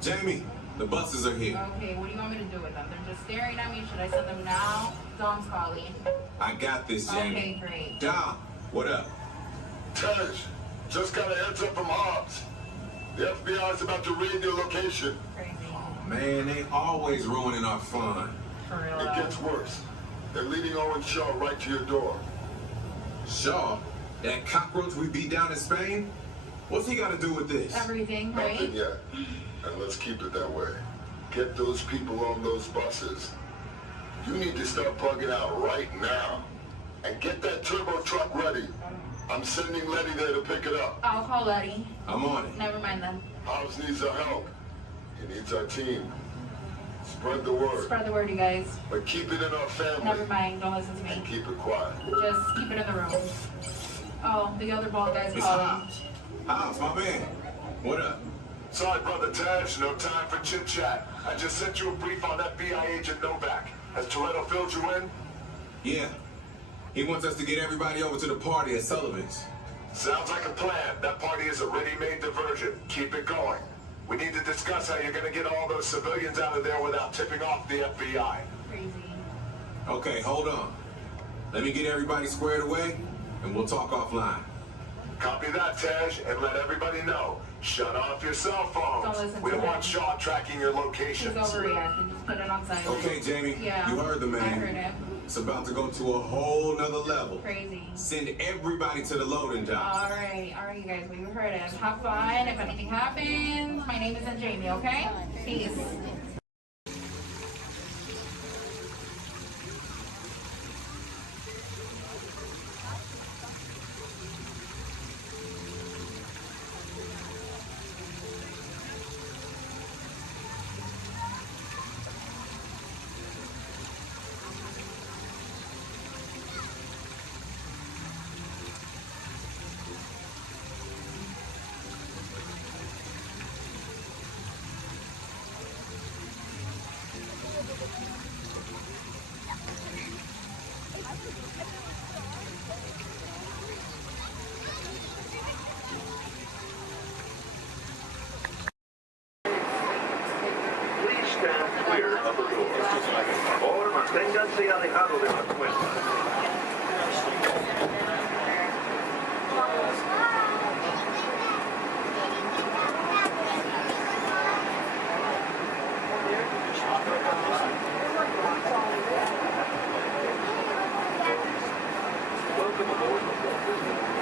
Jamie, the buses are here. Okay, what do you want me to do with them? They're just staring at me. Should I send them now? Dom's calling. I got this, Jamie. Okay, great. Dom, what up? Tej, just got a heads up from Hobbs. The FBI's about to raid your location. Crazy. Oh, man, they always ruining our fun. For real, It gets worse. They're leading Owen Shaw right to your door. Shaw? That cockroach we beat down in Spain? What's he got to do with this? Everything, right? Nothing yet. And let's keep it that way. Get those people on those buses. You need to start plugging out right now. And get that turbo truck ready. I'm sending Letty there to pick it up. I'll call Letty. I'm on it. Never mind then. Hobbs needs our help. He needs our team. Spread the word. Spread the word, you guys. But keep it in our family. Never mind. Don't listen to me. And keep it quiet. Just keep it in the room. Oh, the other bald guy's It's calling. Hobbs. Hobbs, my man. What up? Sorry, Brother Tej, no time for chit-chat. I just sent you a brief on FBI agent Novak. Has Toretto filled you in? Yeah. He wants us to get everybody over to the party at Sullivan's. Sounds like a plan. That party is a ready-made diversion. Keep it going. We need to discuss how you're going to get all those civilians out of there without tipping off the FBI. Crazy. Okay, hold on. Let me get everybody squared away, and we'll talk offline. Copy that, Tej, and let everybody know. Shut off your cell phones. Don't listen We to don't want him. Shaw tracking your He's locations. overreacting. Just put it on silent. Okay, Jamie, Yeah. you heard the man. I heard him. It's about to go to a whole nother level. Crazy. Send everybody to the loading dock. All right, you guys, we heard it. Have fun. If anything happens, my name isn't Jamie, okay? Peace. Stand clear of the door. Or manténganse alejado de las puertas. Welcome aboard the Walt Disney World.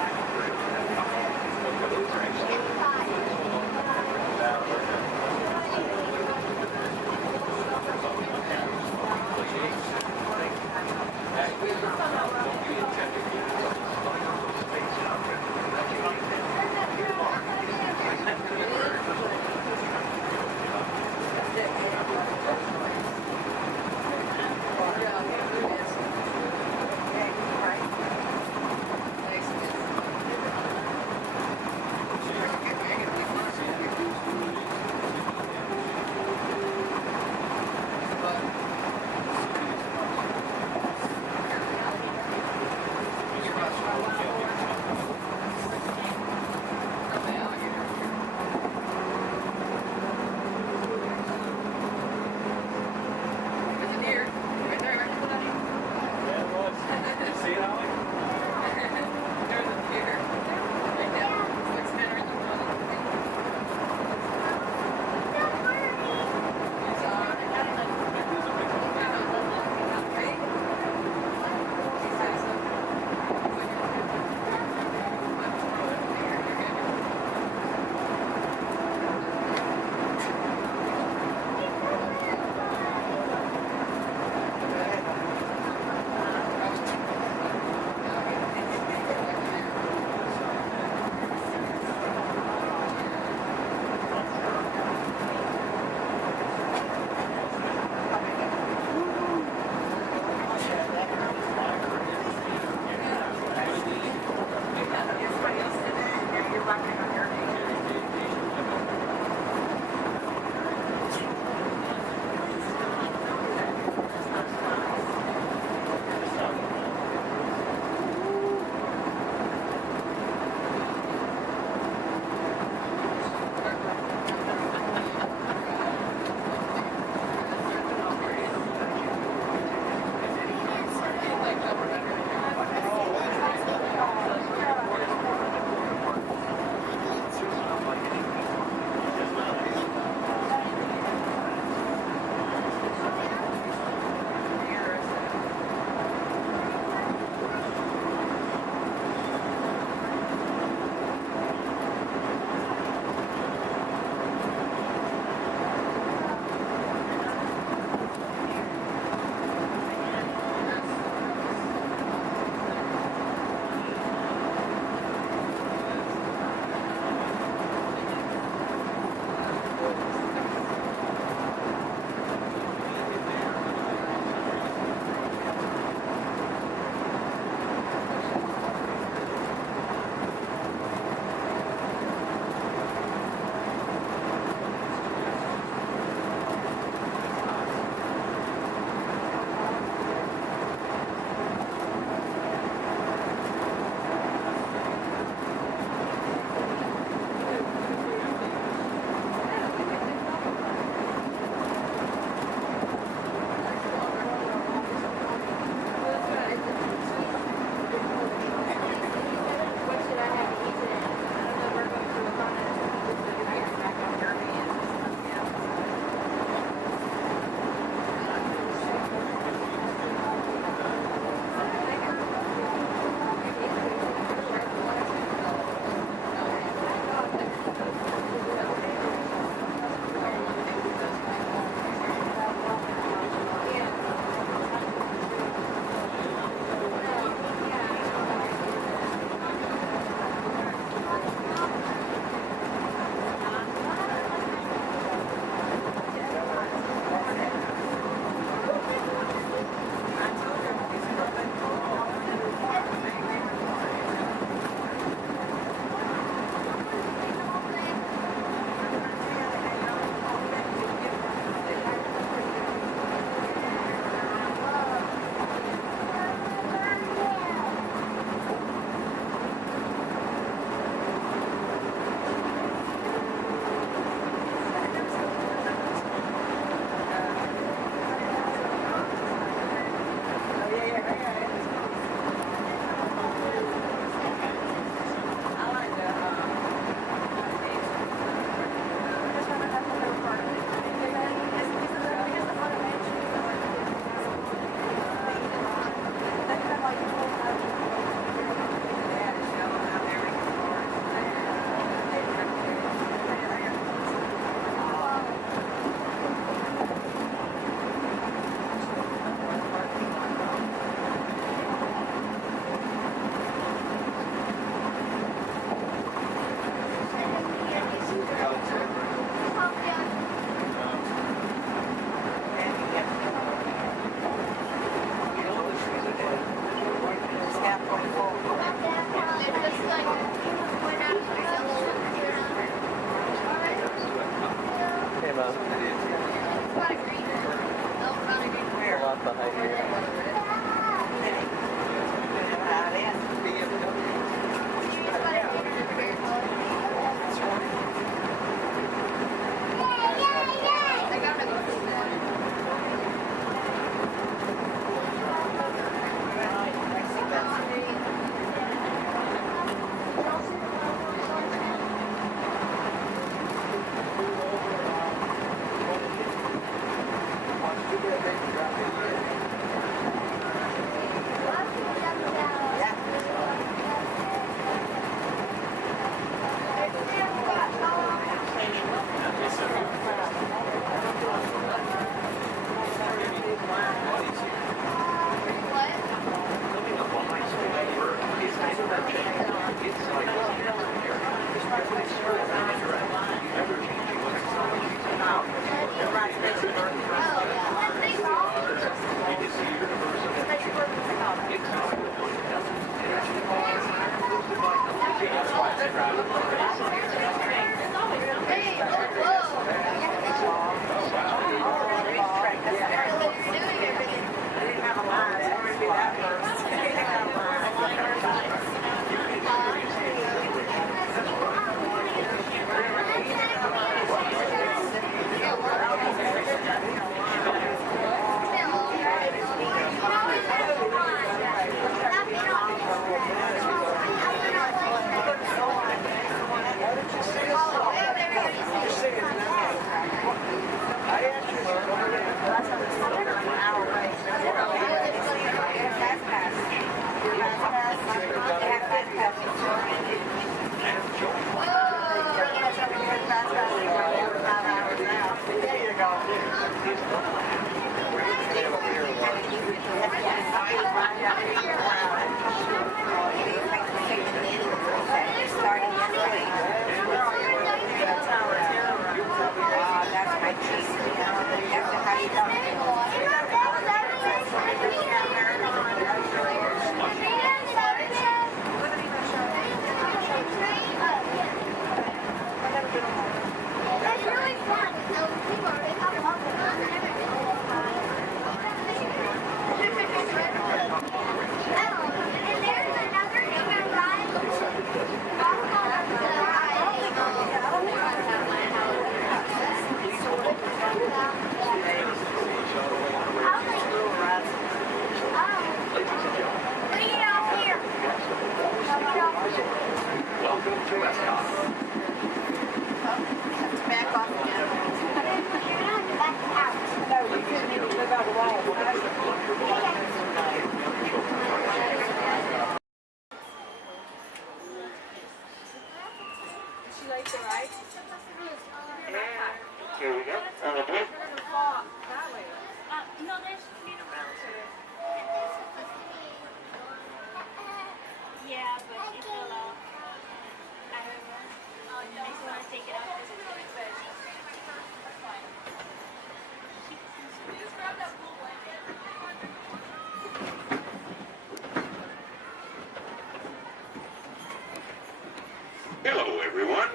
Hello, everyone.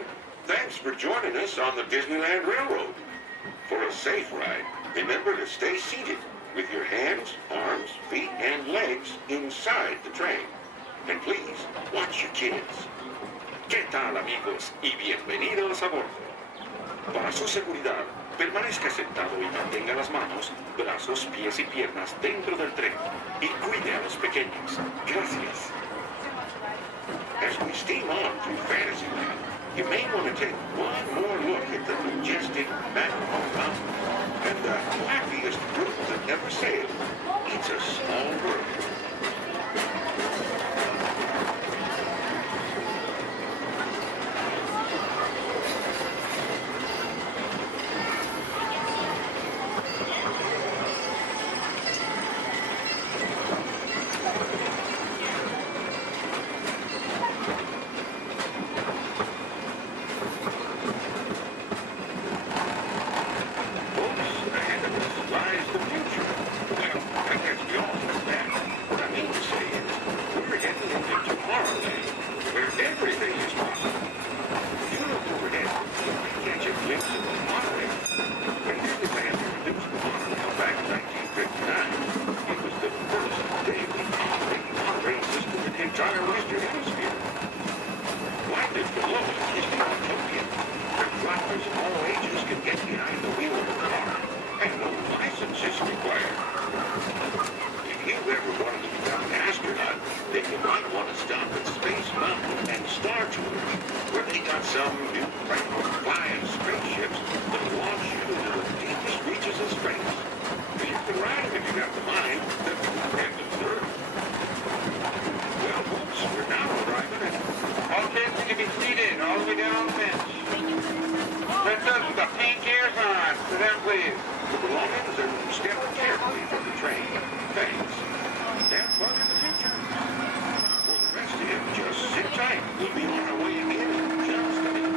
Thanks for joining us on the Disneyland Railroad. For a safe ride, remember to stay seated with your hands, arms, feet, and legs inside the train. And please, watch your kids. ¿Qué tal, amigos? Y bienvenidos a bordo. Para su seguridad, permanezca sentado y mantenga las manos, brazos, pies y piernas dentro del tren. Y cuide a los pequeños. Gracias. As we steam on through Fantasyland, you may want to take one more look at the majestic Matterhorn Mountain and the happiest group that never sailed. It's a small world. Disney Star Tours, where they got some new flying spaceships that launch you to the deepest reaches of space. You can ride them if you got the mind, and the third. Well, folks, we're now arriving at... All kids can be seated all the way down the bench. Princess with the pink ears on. To them, please. The belongings and step carefully from the train. Thanks. Have fun in the future. For the rest of you, just sit tight. We'll be on our way again in just a minute.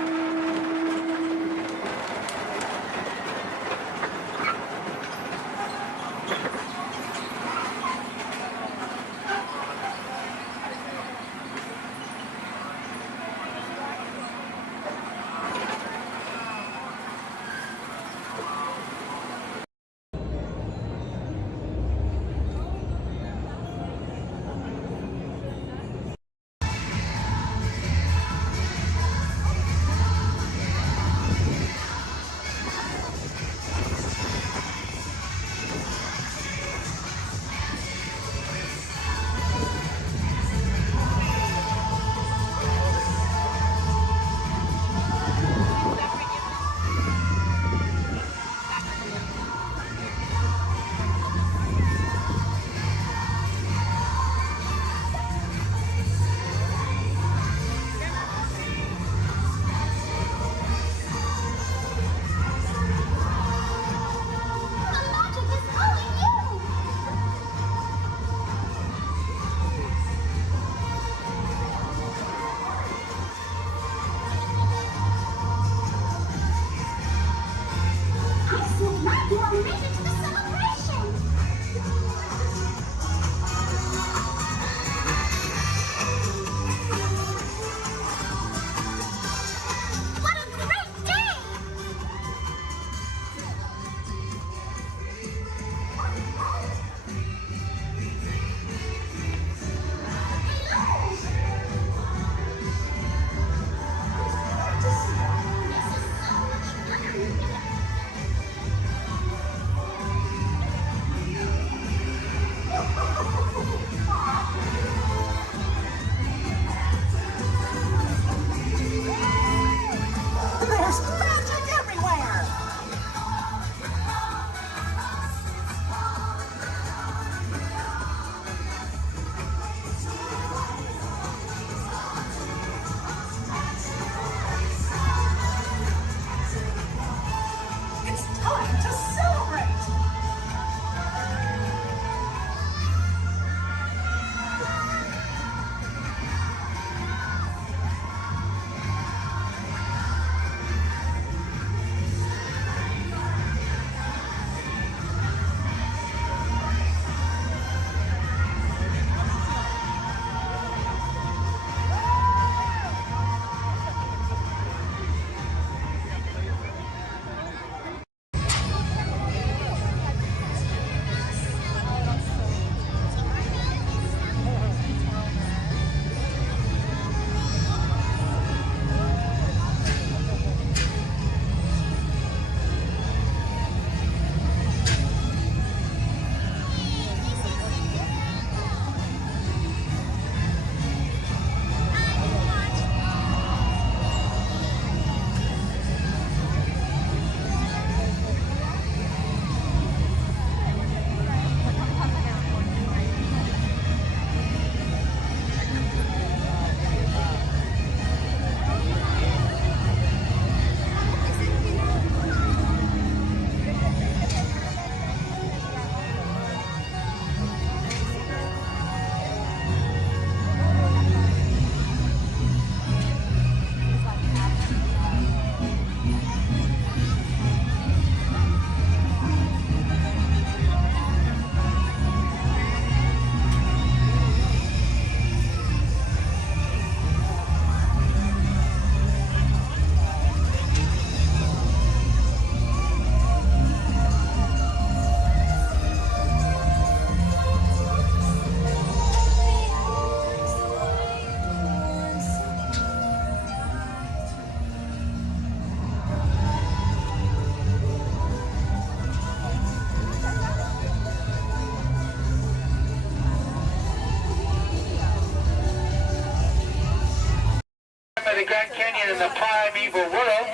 By the Grand Canyon in the primeval world.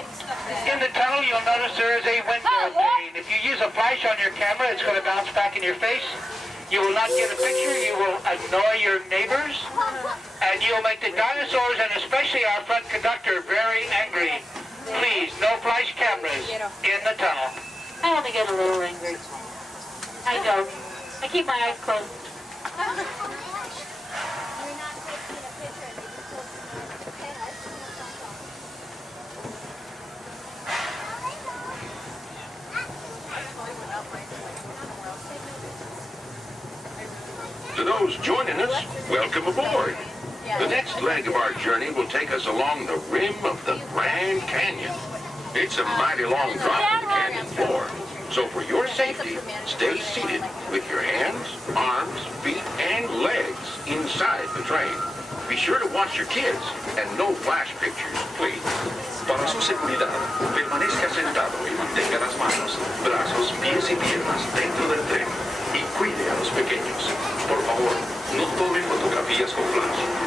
In the tunnel, you'll notice there is a window pane. If you use a flash on your camera, it's going to bounce back in your face. You will not get a picture. You will annoy your neighbors. And you'll make the dinosaurs, and especially our front conductor, very angry. Please, no flash cameras in the tunnel. I only get a little angry. I don't. I keep my eyes closed. To those joining us, welcome aboard. The next leg of our journey will take us along the rim of the Grand Canyon. It's a mighty long drop to the canyon floor, so for your safety, stay seated with your hands, arms, feet, and legs inside the train. Be sure to watch your kids and no flash pictures, please. Para su seguridad, permanezca sentado y mantenga las manos, brazos, pies y piernas dentro del tren y cuide a los pequeños. Por favor, no tome fotografías con flash.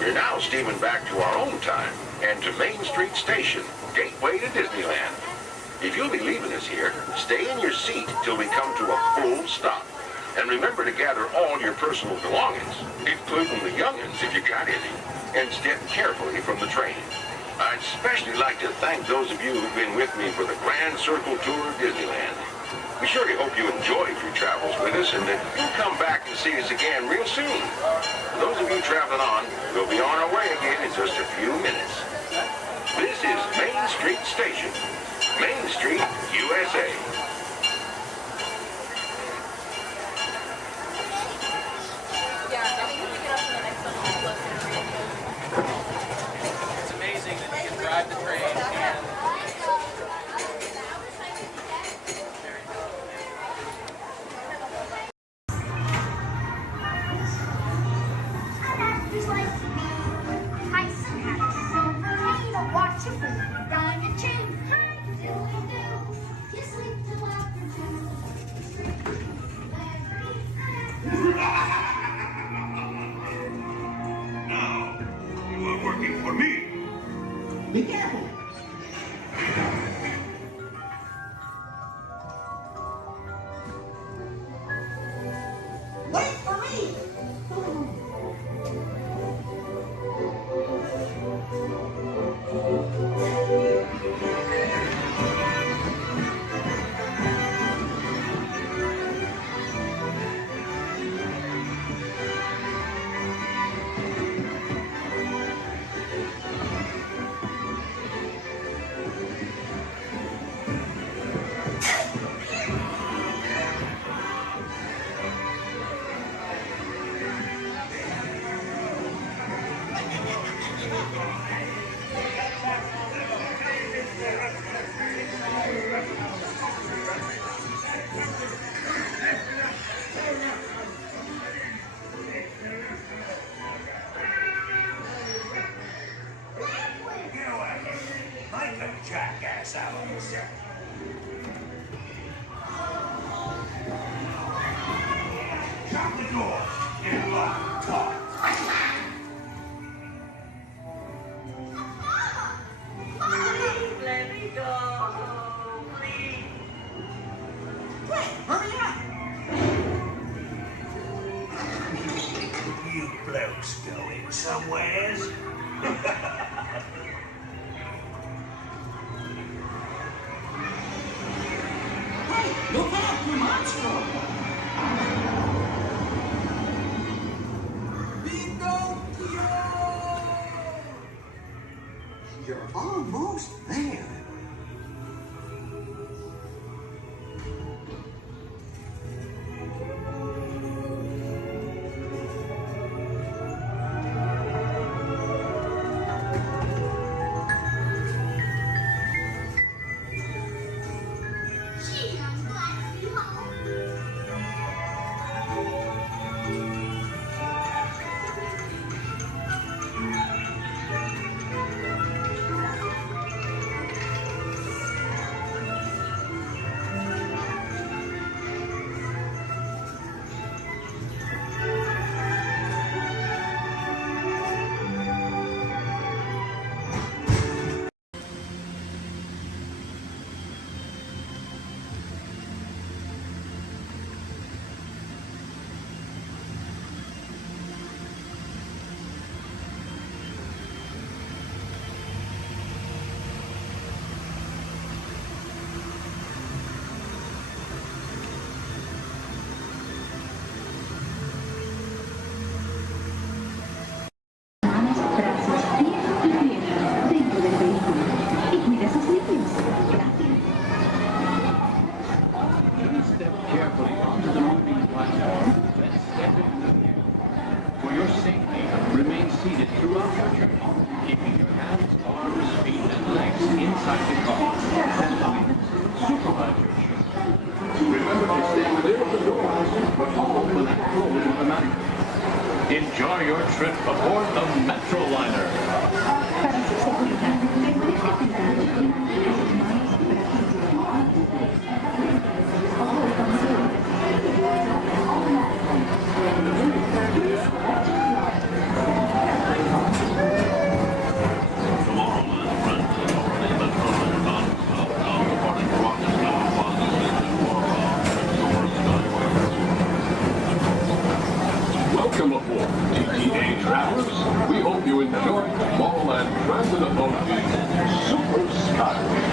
We're now steaming back to our own time and to Main Street Station, gateway to Disneyland. If you'll be leaving us here, stay in your seat till we come to a full stop. And remember to gather all your personal belongings, including the young'uns if you got any, and step carefully from the train. I'd especially like to thank those of you who've been with me for the Grand Circle Tour of Disneyland. We surely hope you enjoyed your travels with us and that you'll come back and see us again real soon. For those of you traveling on, we'll be on our way again in just a few minutes. This is Main Street Station, Main Street, USA. It's amazing that you can drive the train and Watch your food, on your chin. How you doing, do? door. Get locked up. Please let me go. Please. Quick, hurry up. You blokes going somewheres? Hey, look out, the monster. You're almost there. Gee, I'm glad to be home. Manos, brazos, pies y piernas dentro del vehículo. Y cuide a sus niños. Gracias. Please step carefully onto the moving platform, then step in. For your safety, remain seated throughout your journey, keeping your hands, arms, feet, and legs inside the car. And please supervise your children. Remember to stay clear of the doors, but all will not close automatically. Enjoy your trip aboard the Metroliner. Para su seguridad, recuerde que cuidado y mantenga sus manos, brazos y pies. All consumed. Welcome aboard, TTA travelers. We hope you enjoy Tomorrowland Transit Authority's Super Skyway.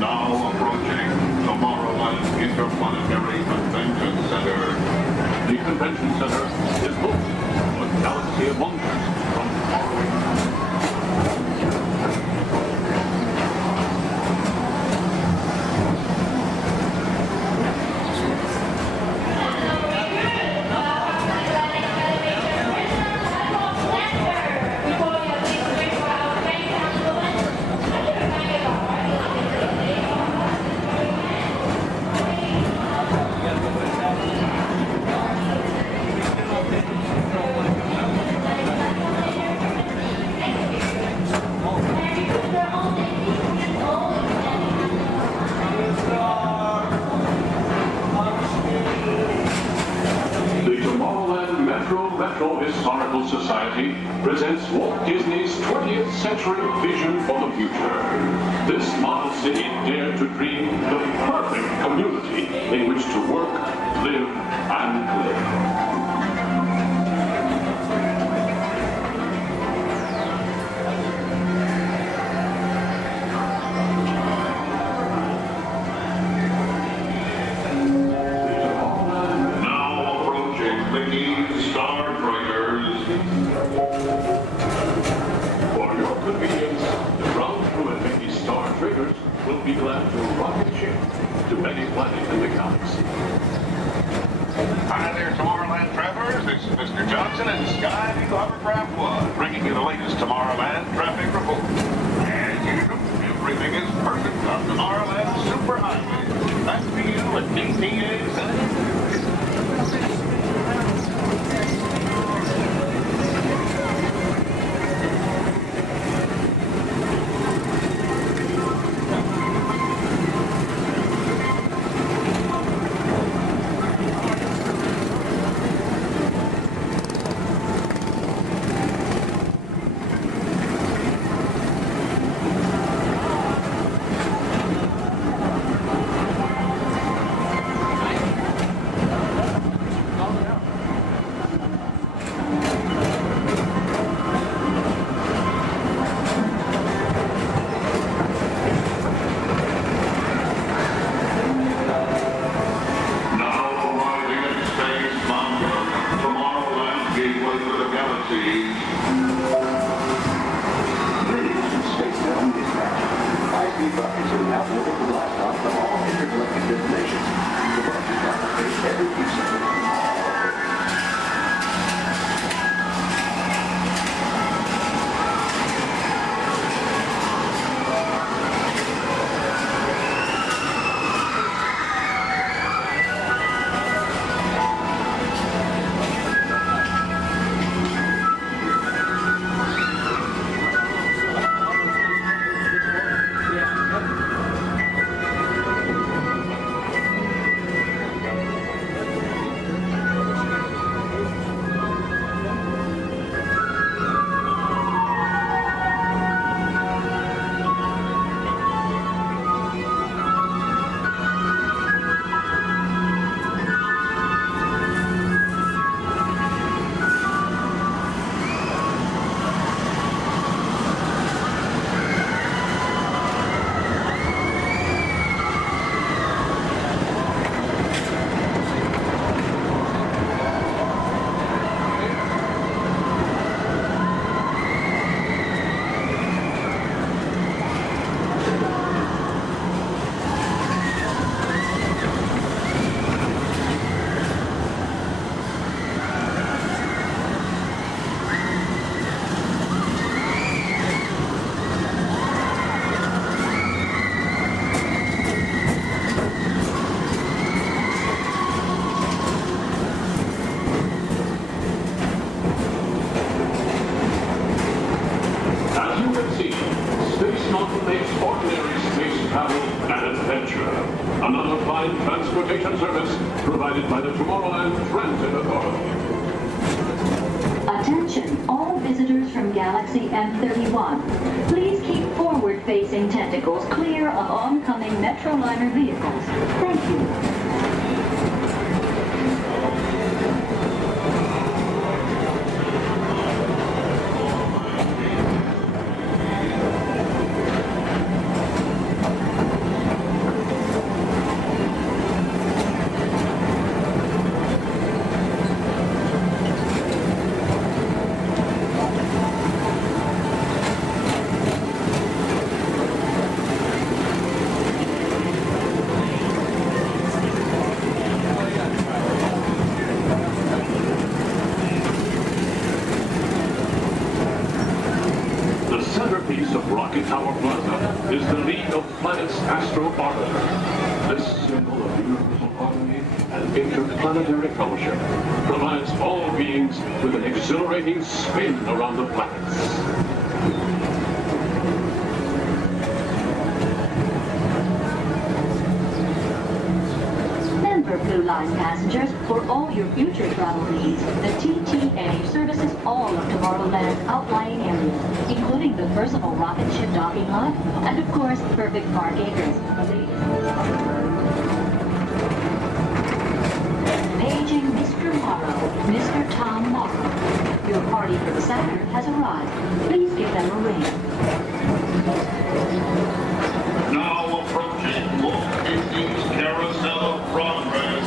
Now approaching Tomorrowland Interplanetary Convention Center. The convention center is home to a galaxy of wonders from faraway. The Tomorrowland Metro Historical Society presents Walt Disney's 20th century vision for the future. This model city dared to dream the perfect community in which to work, live, and play. For your convenience, the ground crew and Mickey Star Triggers will be glad to rocket ship to any planet in the galaxy. Hi there, Tomorrowland travelers. This is Mr. Johnson and Sky Eagle Hovercraft One, bringing you the latest Tomorrowland traffic report. As usual, everything is perfect on Tomorrowland Superhighway. Back to you at DTA Center. line transportation service provided by the Tomorrowland Transit Authority. Attention, all visitors from Galaxy M31. Please keep forward-facing tentacles clear of oncoming Metroliner vehicles. Thank you. Rocket Tower Plaza is the lead of planet's astro orbiter. This symbol of universal harmony and interplanetary fellowship provides all beings with an exhilarating spin around the planets. Blue Line passengers, for all your future travel needs, the TTA services all of Tomorrowland's outlying areas, including the personal rocket ship docking lot, and of course, perfect park acres. Paging Mr. Morrow, Mr. Tom Morrow. Your party for the Saturn has arrived. Please give them a ring. Now approaching Walt Disney's Carousel of Progress.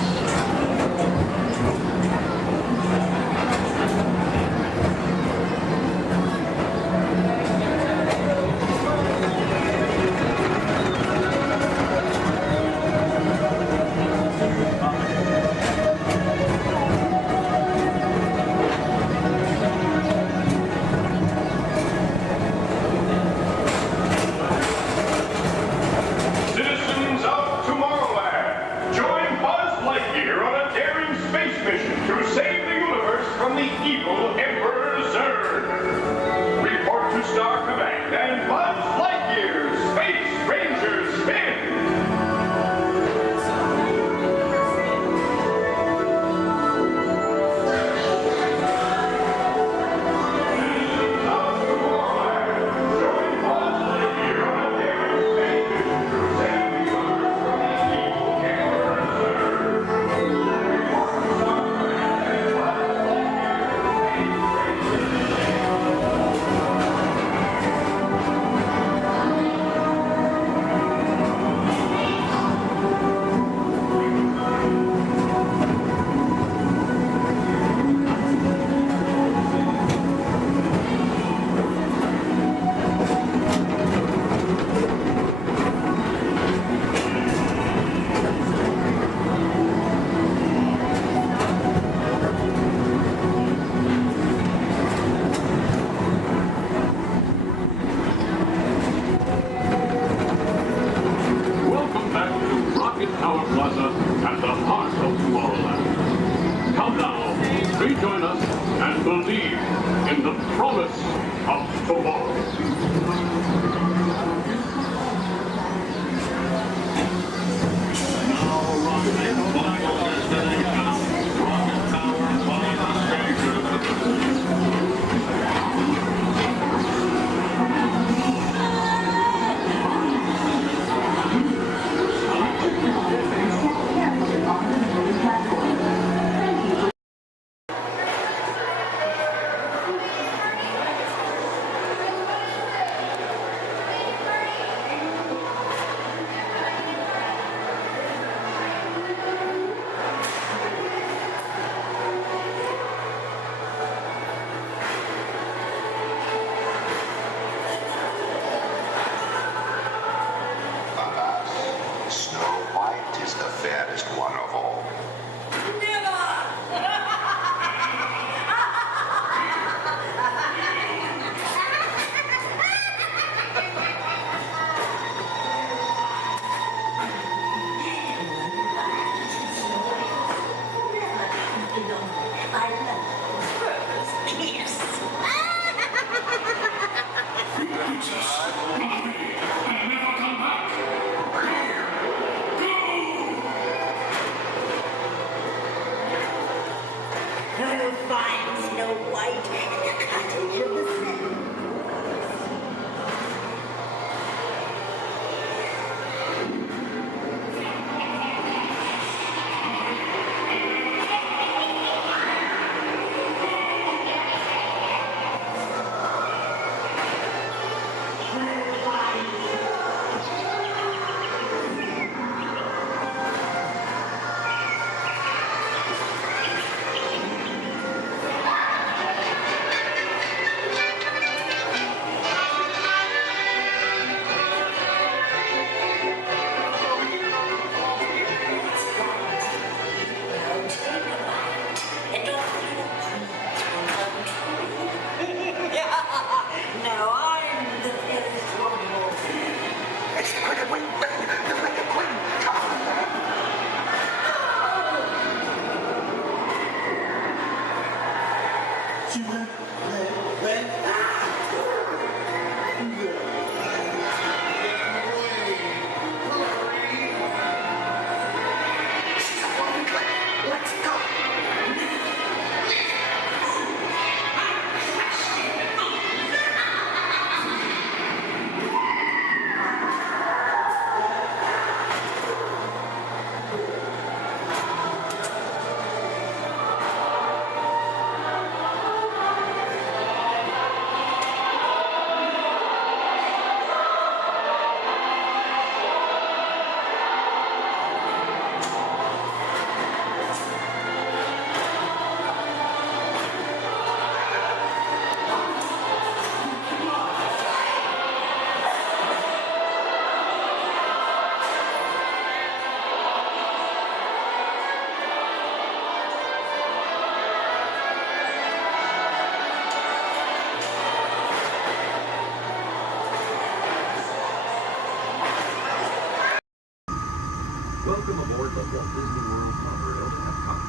Welcome aboard the Walt Disney World monorail to Epcot.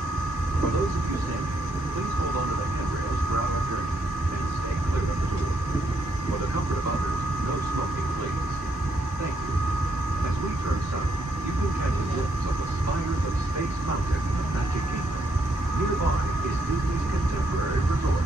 For those of you standing, please hold on to the handrails throughout our journey and stay clear of the door. For the comfort of others, no smoking, please. Thank you. As we turn south, you can catch a glimpse of the spires of Space Mountain of Magic Kingdom. Nearby is Disney's contemporary resort.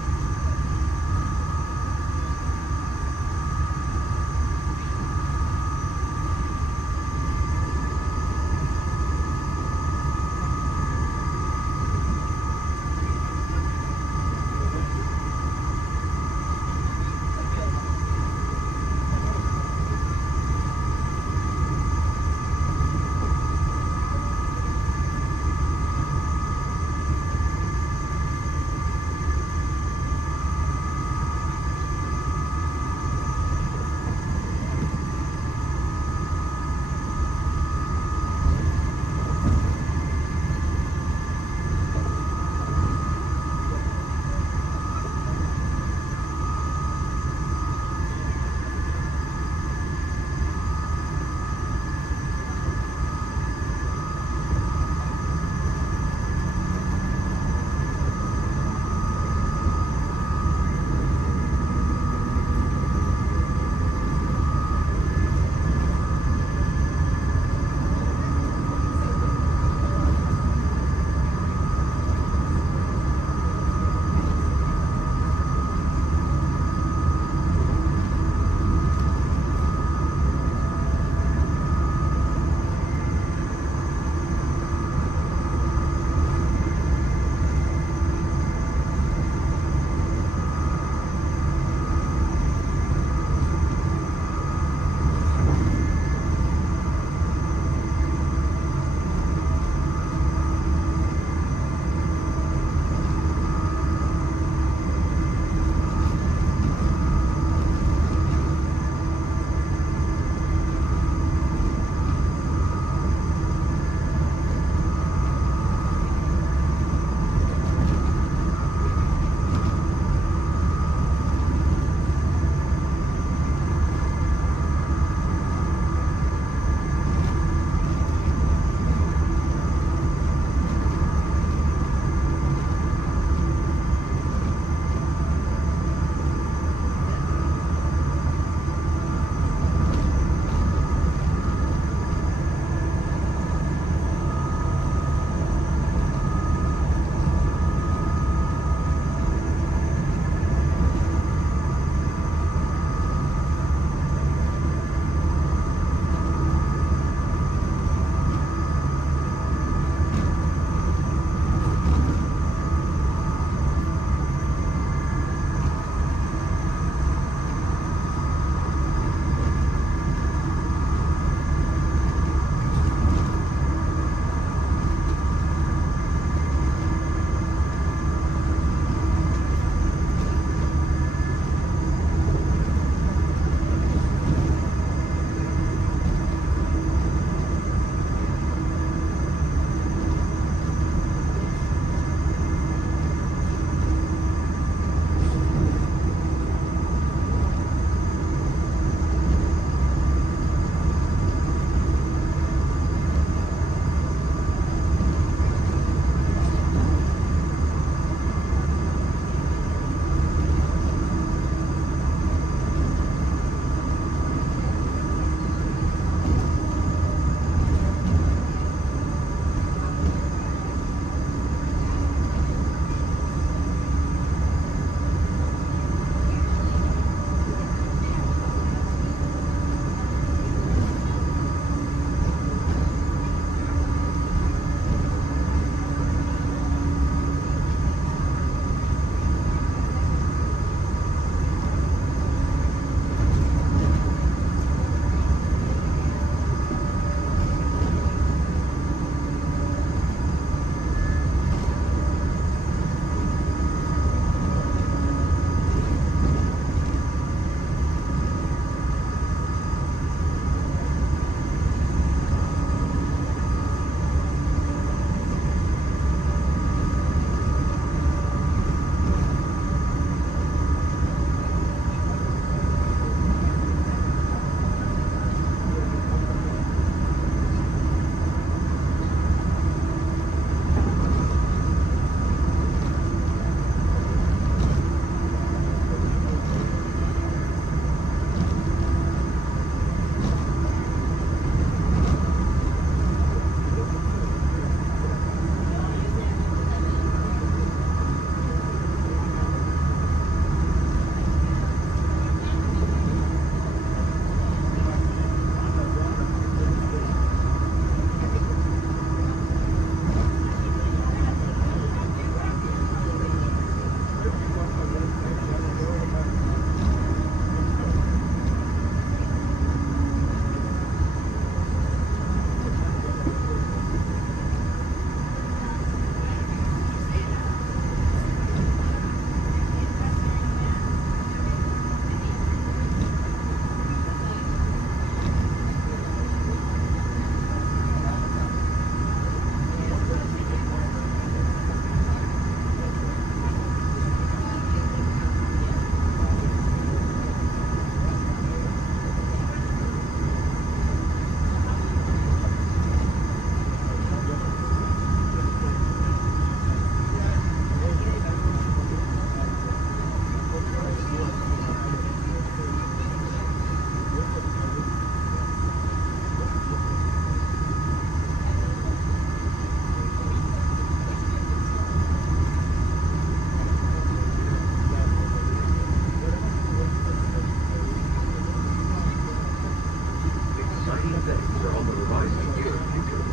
things are on the horizon here in future.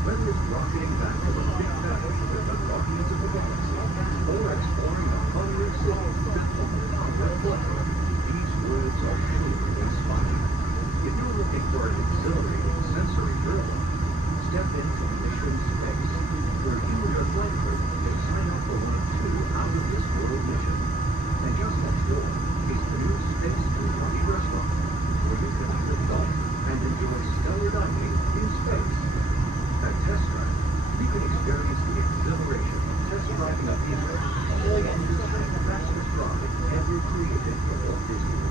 Whether it's rocketing back to the big battle with the Guardians of the Galaxy, or exploring the hungry cities that hold the power of blood, these worlds are surely inspiring. If you're looking for an exhilarating sensory thrill, step into Mission Space, where you and your flight crew can sign up for one of 2 out-of-this-world missions. And just next door is the new Space and Party Restaurant, where you can live life and enjoy stellar dining in space. At Test Drive, you can experience the exhilaration of test driving a pizza all on the fastest ride ever created for Walt Disney.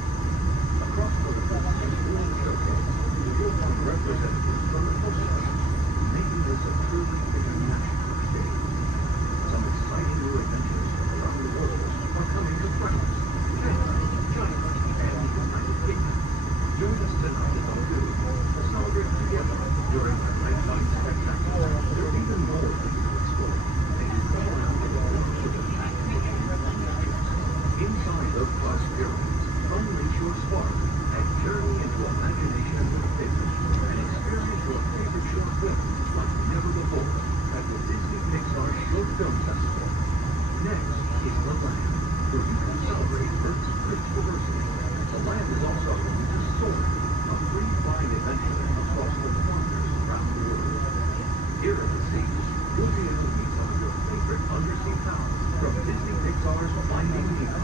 Across the river and World Showcase, you'll find representatives from the Coast Guard, making this a truly international experience. Some exciting new adventures from around the world are coming to France, Canada, China, and the United Kingdom. Join us tonight at our booth to celebrate together during our nighttime spectacular. There's even more for you to explore. And you come around the world with a inside those glass pyramids, unleash your spark and journey into imagination with figures and experience your favorite short films like never before at the Disney Pixar Short Film Festival. Next is the Land, where you can celebrate Earth's great diversity. The Land is also home to Soarin', a free flying adventure across the wonders around the world. Here at the sea, you'll be able to meet some of your favorite undersea pals from Disney Pixar's Finding Nemo.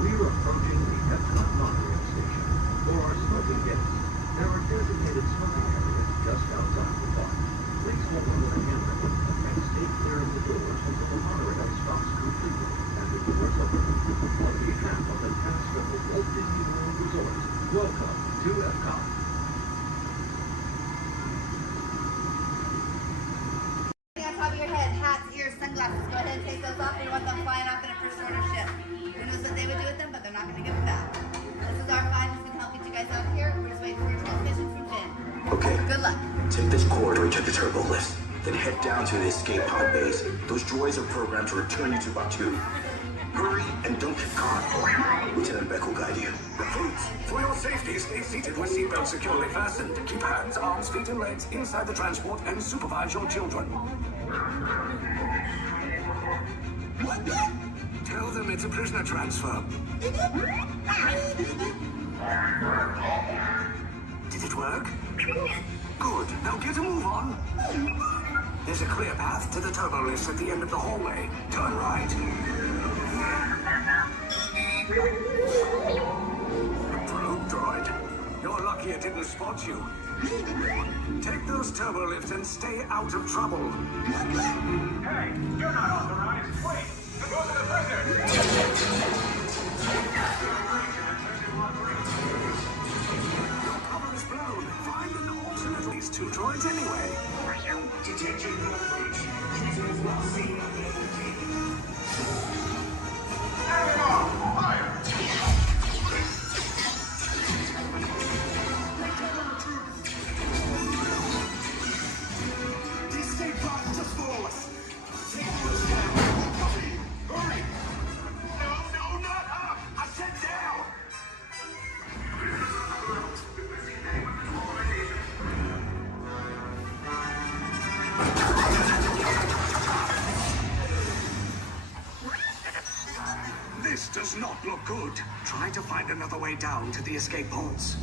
We're approaching the Epcot monorail station. For our smoking guests, there are designated smoking areas just outside the park. Please hold on to the handrail and stay clear of the doors until the monorail stops completely and the doors open. On behalf of the cast of the Walt Disney World Resorts, welcome to Epcot. On top of your head, hats, ears, sunglasses. Go ahead and take those off. We want them flying off in a first order ship. Who knows what they would do with them, but they're not going to give them back. This is our find. It's going to help get you guys out of here. We're just waiting for your transmission from Finn. Okay. Good luck. Take this corridor to the turbo lift. Then head down to the escape pod base. Those droids are programmed to return you to Batuu. Hurry and don't get caught. Lieutenant Beck will guide you. Recruits, for your safety, stay seated with seatbelts securely fastened. Keep hands, arms, feet, and legs inside the transport and supervise your children. Tell them it's a prisoner transfer. Did it work? Good. Now get a move on. There's a clear path to the turbo lifts at the end of the hallway. Turn right. Probe droid. You're lucky it didn't spot you. Take those turbo lifts and stay out of trouble. Hey, you're not authorized. Wait, go to the prisoner. Your cover is blown. Find an alternate. These 2 droids anyway. Detection approach. Prisoners not seen on level T. Fire! The escape pod just below us. Take those down. Hurry! No, not up! I said down! This does not look good. Try to find another way down to the escape pods.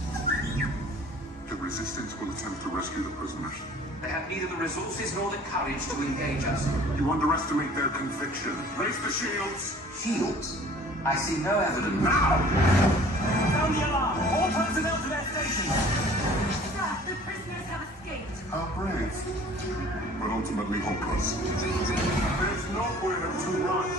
The Resistance will attempt to rescue the prisoners. They have neither the resources nor the courage to engage us. You underestimate their conviction. Raise the shields! Shields? I see no evidence. Now! Sound the alarm! All personnel to their stations! Sir, the prisoners have escaped. How brave, but ultimately hopeless. There's nowhere to run.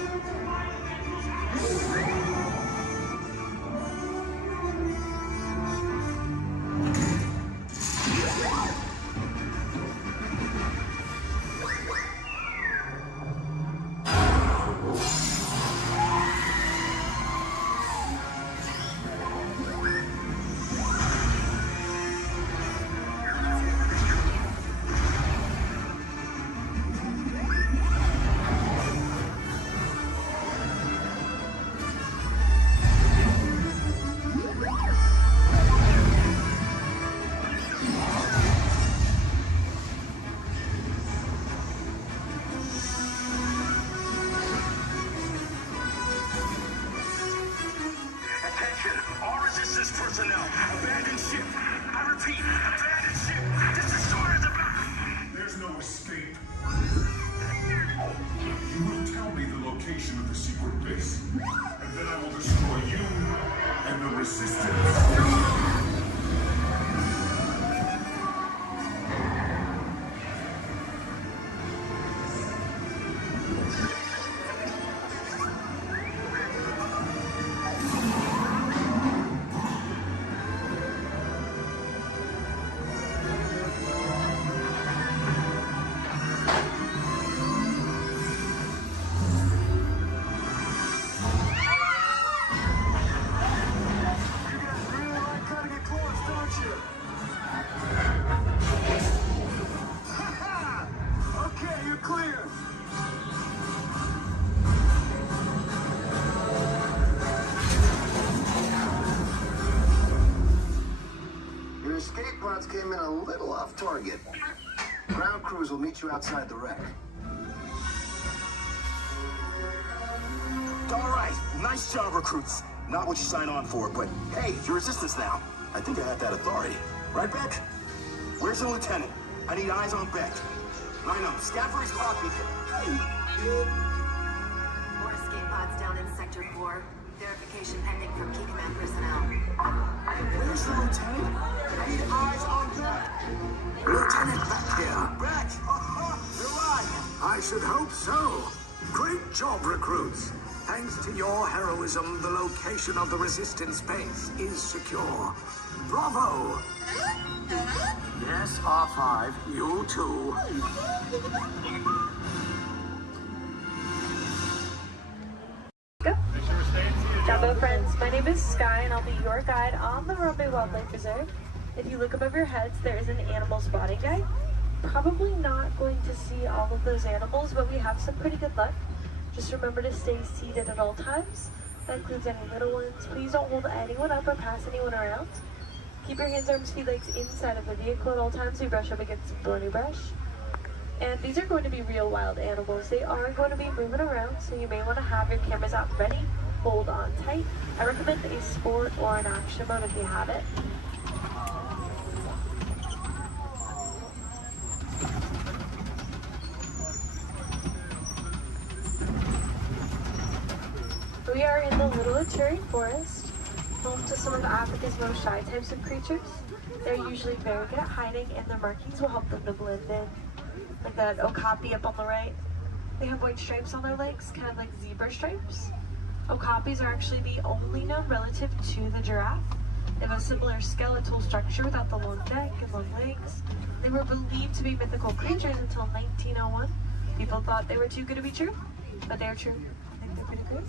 Abandon ship. I repeat, abandon ship. This destroyer is about. There's no escape. You will tell me the location of the secret base, and then I will destroy you and the resistance. Escape pods came in a little off target. Ground crews will meet you outside the wreck. All right, nice job, recruits. Not what you signed on for, but hey, you're resistance now. I think I have that authority. Right, Beck? Where's the lieutenant? I need eyes on Beck. Line up. Scan for his clock beacon. More escape pods down in Sector 4. Verification pending from key command personnel. Where's the lieutenant? I need eyes on Beck. Lieutenant Beck here. Beck! You're alive! I should hope so. Great job, recruits. Thanks to your heroism, the location of the resistance base is secure. Bravo! Yes, R5, you too. Hello friends, my name is Sky and I'll be your guide on the Harambe Wildlife Reserve. If you look above your heads, there is an animal spotting guide. Probably not going to see all of those animals, but we have some pretty good luck. Just remember to stay seated at all times. That includes any little ones. Please don't hold anyone up or pass anyone around. Keep your hands, arms, feet, legs inside of the vehicle at all times. We brush up against some thorny brush. And these are going to be real wild animals. They are going to be moving around, so you may want to have your cameras out ready. Hold on tight. I recommend a sport or an action mode if you have it. We are in the Little Ituri Forest, home to some of Africa's most shy types of creatures. They're usually very good at hiding, and their markings will help them to blend in. Like that okapi up on the right. They have white stripes on their legs, kind of like zebra stripes. Okapis are actually the only known relative to the giraffe. They have a similar skeletal structure without the long neck and long legs. They were believed to be mythical creatures until 1901. People thought they were too good to be true, but they're true. I think they're pretty great.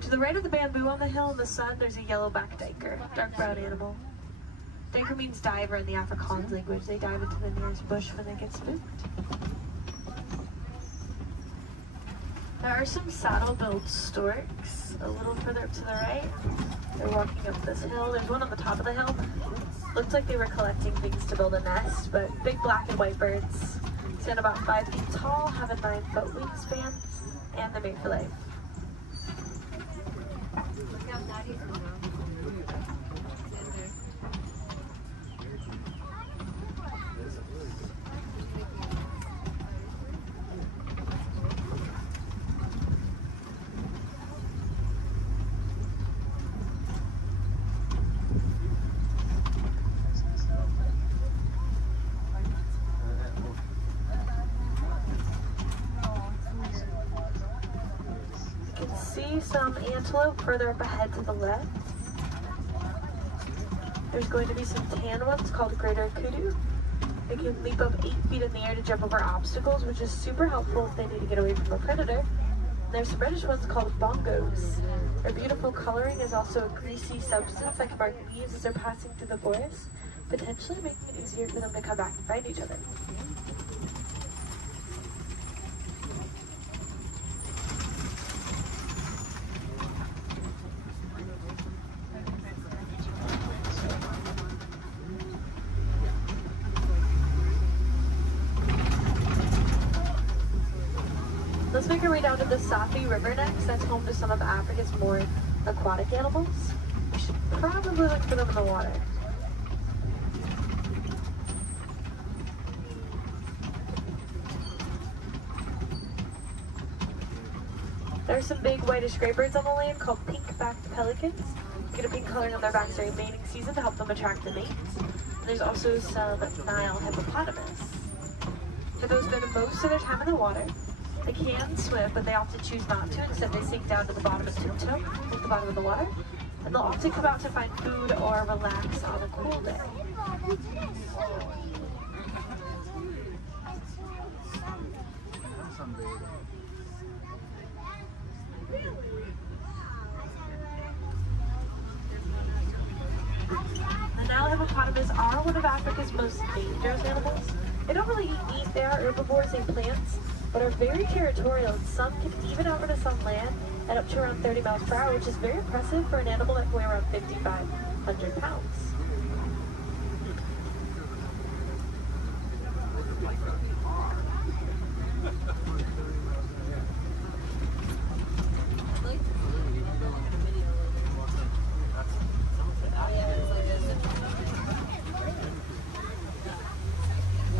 To the right of the bamboo on the hill in the sun, there's a yellow-backed duiker, dark brown animal. Duiker means diver in the Afrikaans language. They dive into the nearest bush when they get spooked. There are some saddle-billed storks a little further up to the right. They're walking up this hill. There's one on the top of the hill. Looked like they were collecting things to build a nest, but big black and white birds. Stand about 5 feet tall, have a 9-foot wingspan, and they're made for life. Some antelope further up ahead to the left. There's going to be some tan ones called greater kudu. They can leap up 8 feet in the air to jump over obstacles, which is super helpful if they need to get away from a predator. And there's some reddish ones called bongos. Their beautiful coloring is also a greasy substance that can mark leaves as they're passing through the forest, potentially making it easier for them to come back and find each other. Let's make our way down to the Safi River next. That's home to some of Africa's more aquatic animals. should probably look for them in the water. There are some big whitish gray birds on the land called pink-backed pelicans. They get a pink coloring on their backs during mating season to help them attract the mates. And there's also some Nile hippopotamus. For those spend most of their time in the water, they can swim, but they often choose not to. Instead, they sink down to the bottom and tiptoe at the bottom of the water. And they'll often come out to find food or relax on a cool day. The Nile hippopotamus are one of Africa's most dangerous animals. They don't really eat meat, they are herbivores, they eat plants, but are very territorial, and some can even outrun us on land at up to around 30 miles per hour, which is very impressive for an animal that can weigh around 5,500 pounds.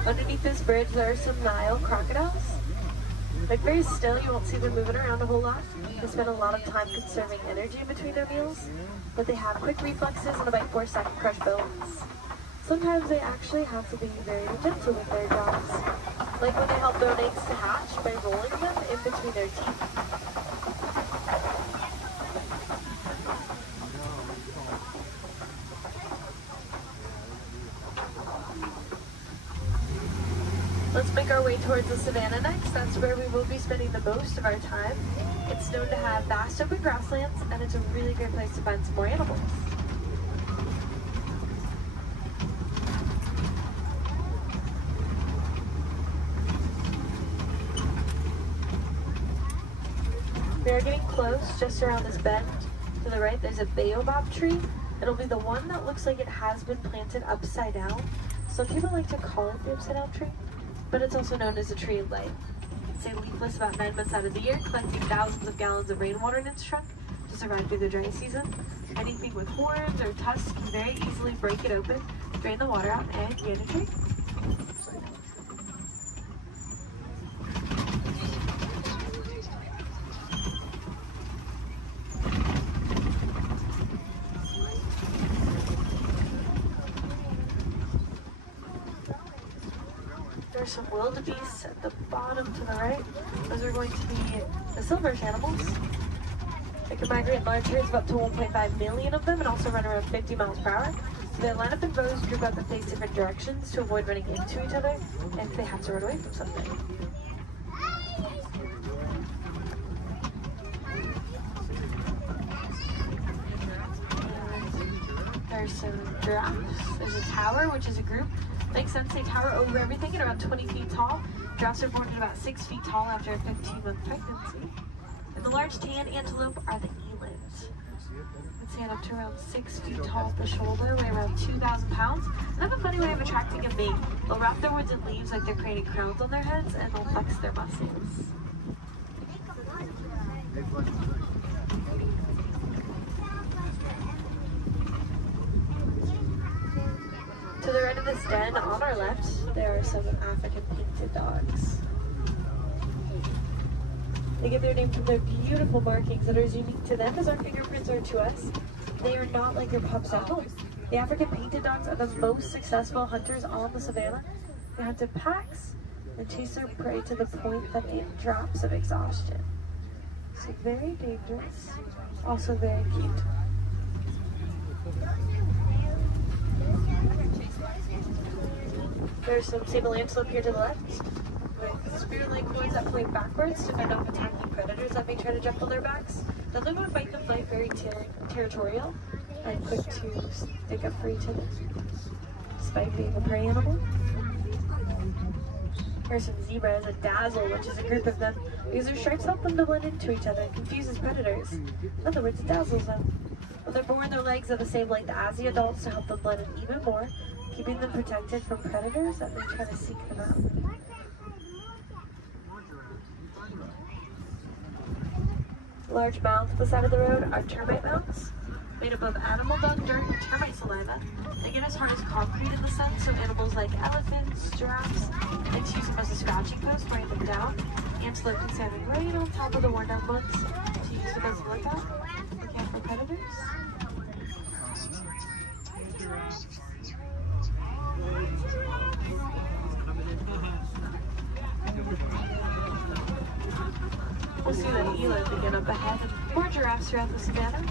Underneath this bridge, there are some Nile crocodiles. They're very still, you won't see them moving around a whole lot. They spend a lot of time conserving energy in between their meals, but they have quick reflexes and a bite force that can crush bones. Sometimes they actually have to be very gentle with their jaws, like when they help their eggs to hatch by rolling them in between their teeth. Let's make our way towards the savannah next. That's where we will be spending the most of our time. It's known to have vast open grasslands, and it's a really great place to find some more animals. We are getting close, just around this bend. To the right, there's a baobab tree. It'll be the one that looks like it has been planted upside down. Some people like to call it the upside down tree, but it's also known as a tree of life. It can stay leafless about 9 months out of the year, collecting thousands of gallons of rainwater in its trunk to survive through the dry season. Anything with horns or tusks can very easily break it open, drain the water out, and get a drink. There's some wildebeests at the bottom to the right. Those are going to be the silverish animals. They can migrate in large herds of up to 1.5 million of them and also run around 50 miles per hour. So they line up in rows, group up and face different directions to avoid running into each other and if they have to run away from something. There's some giraffes. There's a tower, which is a group. Makes sense, they tower over everything at around 20 feet tall. Giraffes are born at about 6 feet tall after a 15-month pregnancy. And the large tan antelope are the elands. They stand up to around 6 feet tall at the shoulder, weigh around 2,000 pounds, and have a funny way of attracting a mate. They'll wrap their woods in leaves like they're creating crowns on their heads, and they'll flex their muscles. To the right of this den, on our left, there are some African painted dogs. They get their name from their beautiful markings that are as unique to them as our fingerprints are to us. They are not like your pups at home. The African painted dogs are the most successful hunters on the savannah. They hunt in packs and chase their prey to the point that it drops of exhaustion. So very dangerous, also very cute. There's some sable antelope here to the left, with spear-like claws that point backwards to fend off attacking predators that may try to jump on their backs. Now they won't fight the flight, very territorial and quick to stick up for each other, despite being a prey animal. Here's some zebras, a dazzle, which is a group of them, because their stripes help them to blend into each other and confuses predators. In other words, it dazzles them. When they're born, their legs are the same length as the adults to help them blend in even more, keeping them protected from predators that may try to seek them out. Large mounds at the side of the road are termite mounds. made up of animal dung, dirt, and termite saliva. They get as hard as concrete in the sun, so animals like elephants, giraffes, like to use them as a scratching post, wearing them down. Antelope can stand right on top of the worn down bugs to use them as a lookout, looking out for predators. We'll see that eland again up ahead, and more giraffes throughout the savannah.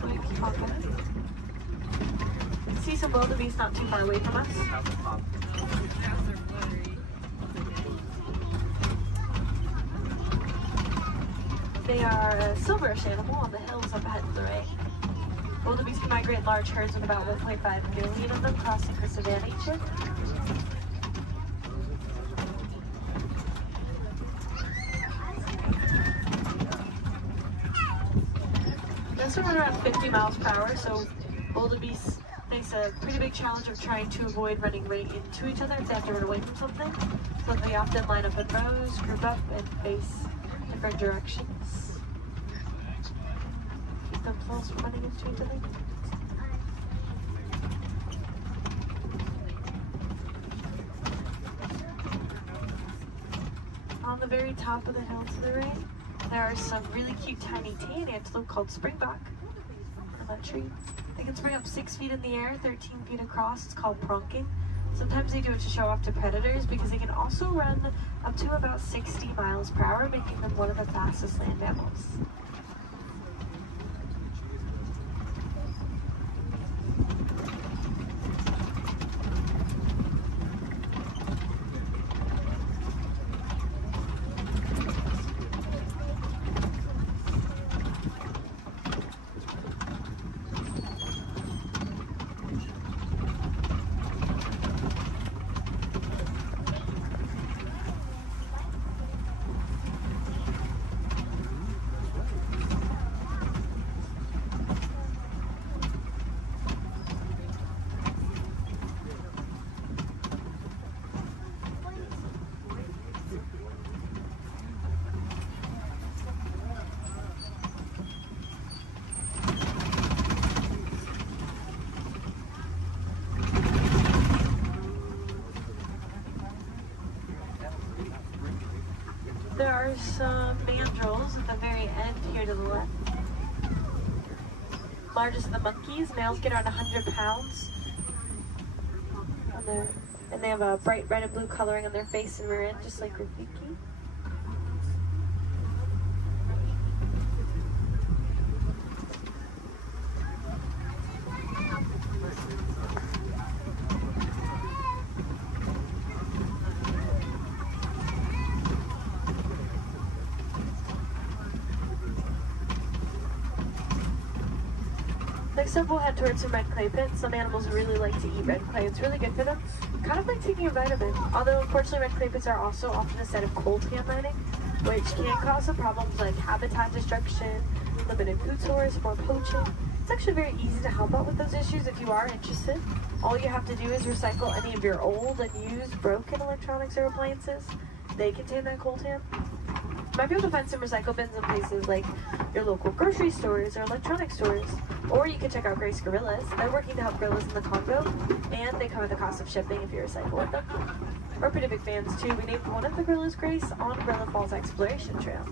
So we keep on going. See some wildebeest not too far away from us. They are a silverish animal on the hills up ahead to the right. Wildebeest can migrate in large herds with about 1.5 million of them crossing the savannah each year. This one around 50 miles per hour, so wildebeest face a pretty big challenge of trying to avoid running right into each other if they have to run away from something. So they often line up in rows, group up, and face different directions. Keep themselves from running into each other. On the very top of the hill to the right, there are some really cute tiny tan antelope called springbuck on that tree. They can spring up 6 feet in the air, 13 feet across. It's called pronking. Sometimes they do it to show off to predators because they can also run up to about 60 miles per hour, making them one of the fastest land mammals. There are some mandrills at the very end here to the left. Largest of the monkeys. Males get around 100 pounds. And they have a bright red and blue coloring on their face and rear end, just like Rafiki. Next up, we'll head towards some red clay pits. Some animals really like to eat red clay. It's really good for them. Kind of like taking a vitamin. Although, unfortunately, red clay pits are also often a site of coltan mining, which can cause some problems like habitat destruction, limited food source, or poaching. It's actually very easy to help out with those issues if you are interested. All you have to do is recycle any of your old, unused, broken electronics or appliances. They contain that coltan. You might be able to find some recycle bins in places like your local grocery stores or electronic stores. Or you can check out Grace Gorillas. They're working to help gorillas in the Congo, and they cover the cost of shipping if you recycle with them. We're pretty big fans too. We named one of the gorillas Grace on Gorilla Falls Exploration Trail.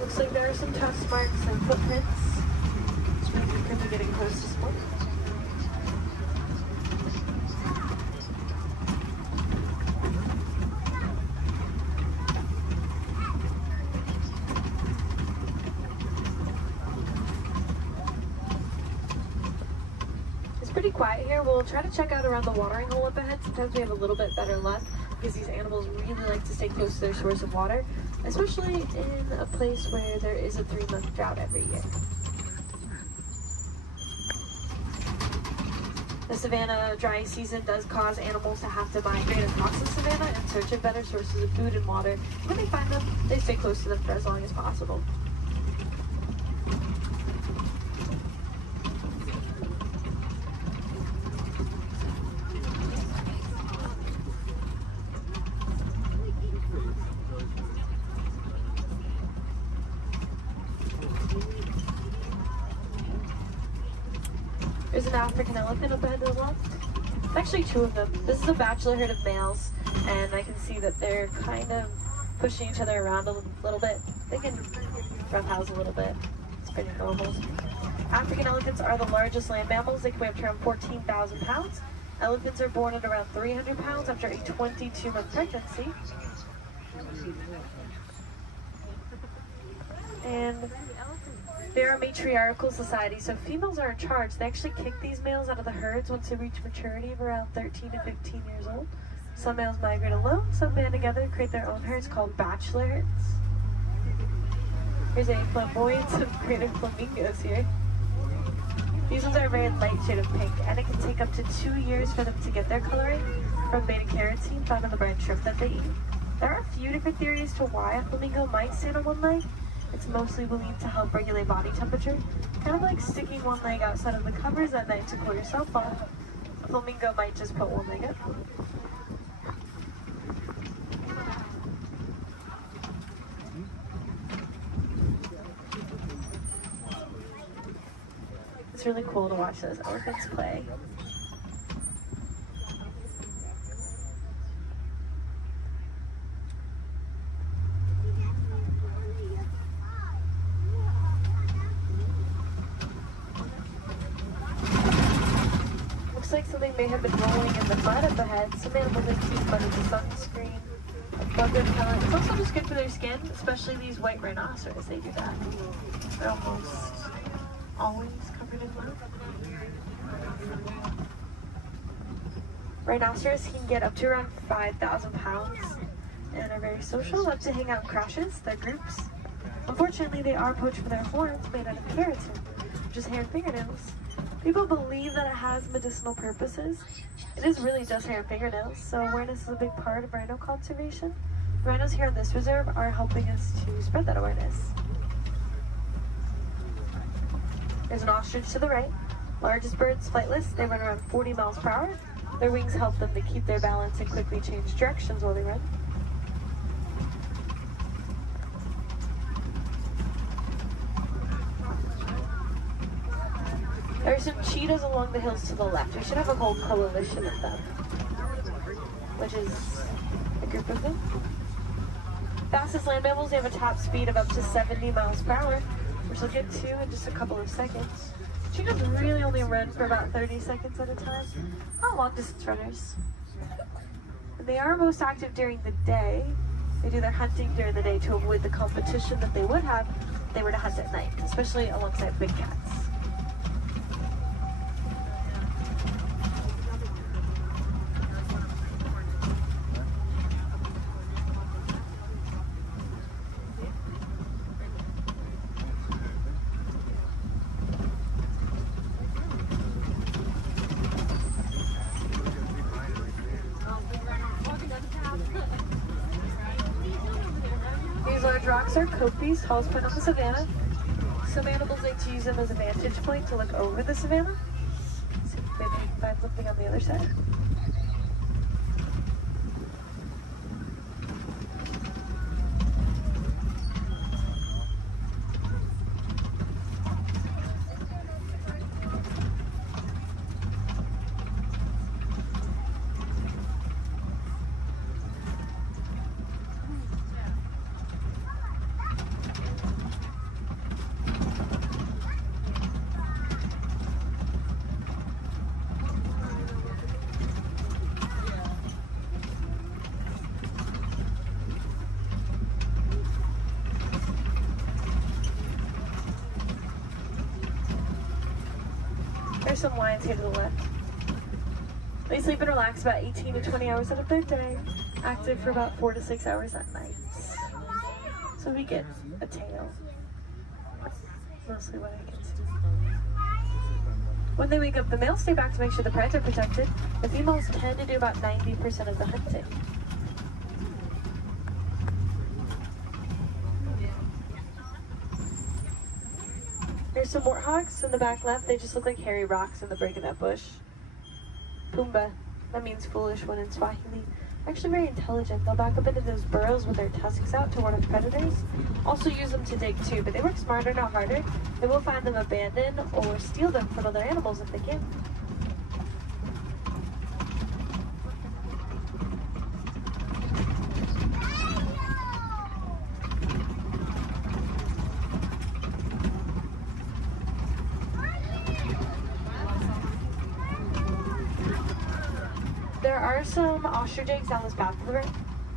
Looks like there are some tusk marks and footprints. Which means we could be getting close to some more. It's pretty quiet here. We'll try to check out around the watering hole up ahead. Sometimes we have a little bit better luck because these animals really like to stay close to their source of water, especially in a place where there is a 3-month drought every year. The savanna dry season does cause animals to have to migrate across the savanna in search of better sources of food and water. When they find them, they stay close to them for as long as possible. There's an African elephant up ahead of the wall. It's actually two of them. This is a bachelor herd of males, and I can see that they're kind of pushing each other around a little bit. They can roughhouse a little bit. It's pretty normal. African elephants are the largest land mammals. They can weigh up to around 14,000 pounds. Elephants are born at around 300 pounds after a 22-month pregnancy. And they're a matriarchal society, so females are in charge. They actually kick these males out of the herds once they reach maturity of around 13 to 15 years old. Some males migrate alone, some band together, create their own herds called bachelor herds. Here's a flamboyant of greater flamingos here. These ones are a very light shade of pink, and it can take up to 2 years for them to get their coloring from beta-carotene found in the brine shrimp that they eat. There are a few different theories to why a flamingo might stand on one leg. It's mostly believed to help regulate body temperature, kind of like sticking one leg outside of the covers at night to cool yourself off. A flamingo might just put one leg up. It's really cool to watch those elephants play. Looks like something may have been rolling in the mud up ahead. Some animals like keep mud as a sunscreen, a bug repellent. It's also just good for their skin, especially these white rhinoceros. They do that. They're almost always covered in mud. Rhinoceros can get up to around 5,000 pounds and are very social, love to hang out in crashes, their groups. Unfortunately, they are poached for their horns made out of keratin, which is hair and fingernails. People believe that it has medicinal purposes. It is really just hair and fingernails, so awareness is a big part of rhino conservation. Rhinos here in this reserve are helping us to spread that awareness. There's an ostrich to the right. Largest birds, flightless. They run around 40 miles per hour. Their wings help them to keep their balance and quickly change directions while they run. There are some cheetahs along the hills to the left. We should have a whole coalition of them, which is a group of them. Fastest land mammals, they have a top speed of up to 70 miles per hour, which we'll get to in just a couple of seconds. Cheetahs really only run for about 30 seconds at a time. Not long distance runners. And they are most active during the day. They do their hunting during the day to avoid the competition that they would have if they were to hunt at night, especially alongside big cats. These large rocks are kopis, tallest point on the savannah. Some animals like to use them as a vantage point to look over the savannah. See if maybe we can find something on the other side. There's some lions here to the left. They sleep and relax about 18 to 20 hours out of their day, active for about 4 to 6 hours at night. So we get a tail. Mostly what I can see. When they wake up, the males stay back to make sure the predators are protected. The females tend to do about 90% of the hunting. There's some warthogs in the back left. They just look like hairy rocks in the break of that bush. Pumbaa, that means foolish one in Swahili. Actually very intelligent. They'll back up into those burrows with their tusks out to ward off predators. Also use them to dig too, but they work smarter, not harder. They will find them abandoned or steal them from other animals if they can. There are some ostrich eggs down this path of the river.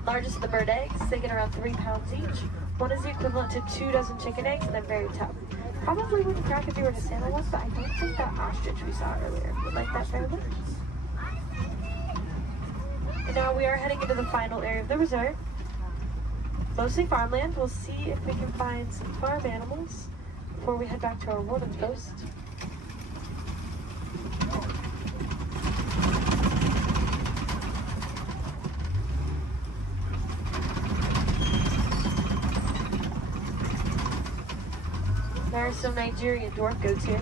Largest of the bird eggs, they get around 3 pounds each. One is the equivalent to 2 dozen chicken eggs, and they're very tough. Probably wouldn't crack if you were to stand on one, but I don't think that ostrich we saw earlier would like that very much. And now we are heading into the final area of the reserve. Mostly farmland. We'll see if we can find some farm animals before we head back to our warden's post. There are some Nigerian dwarf goats here.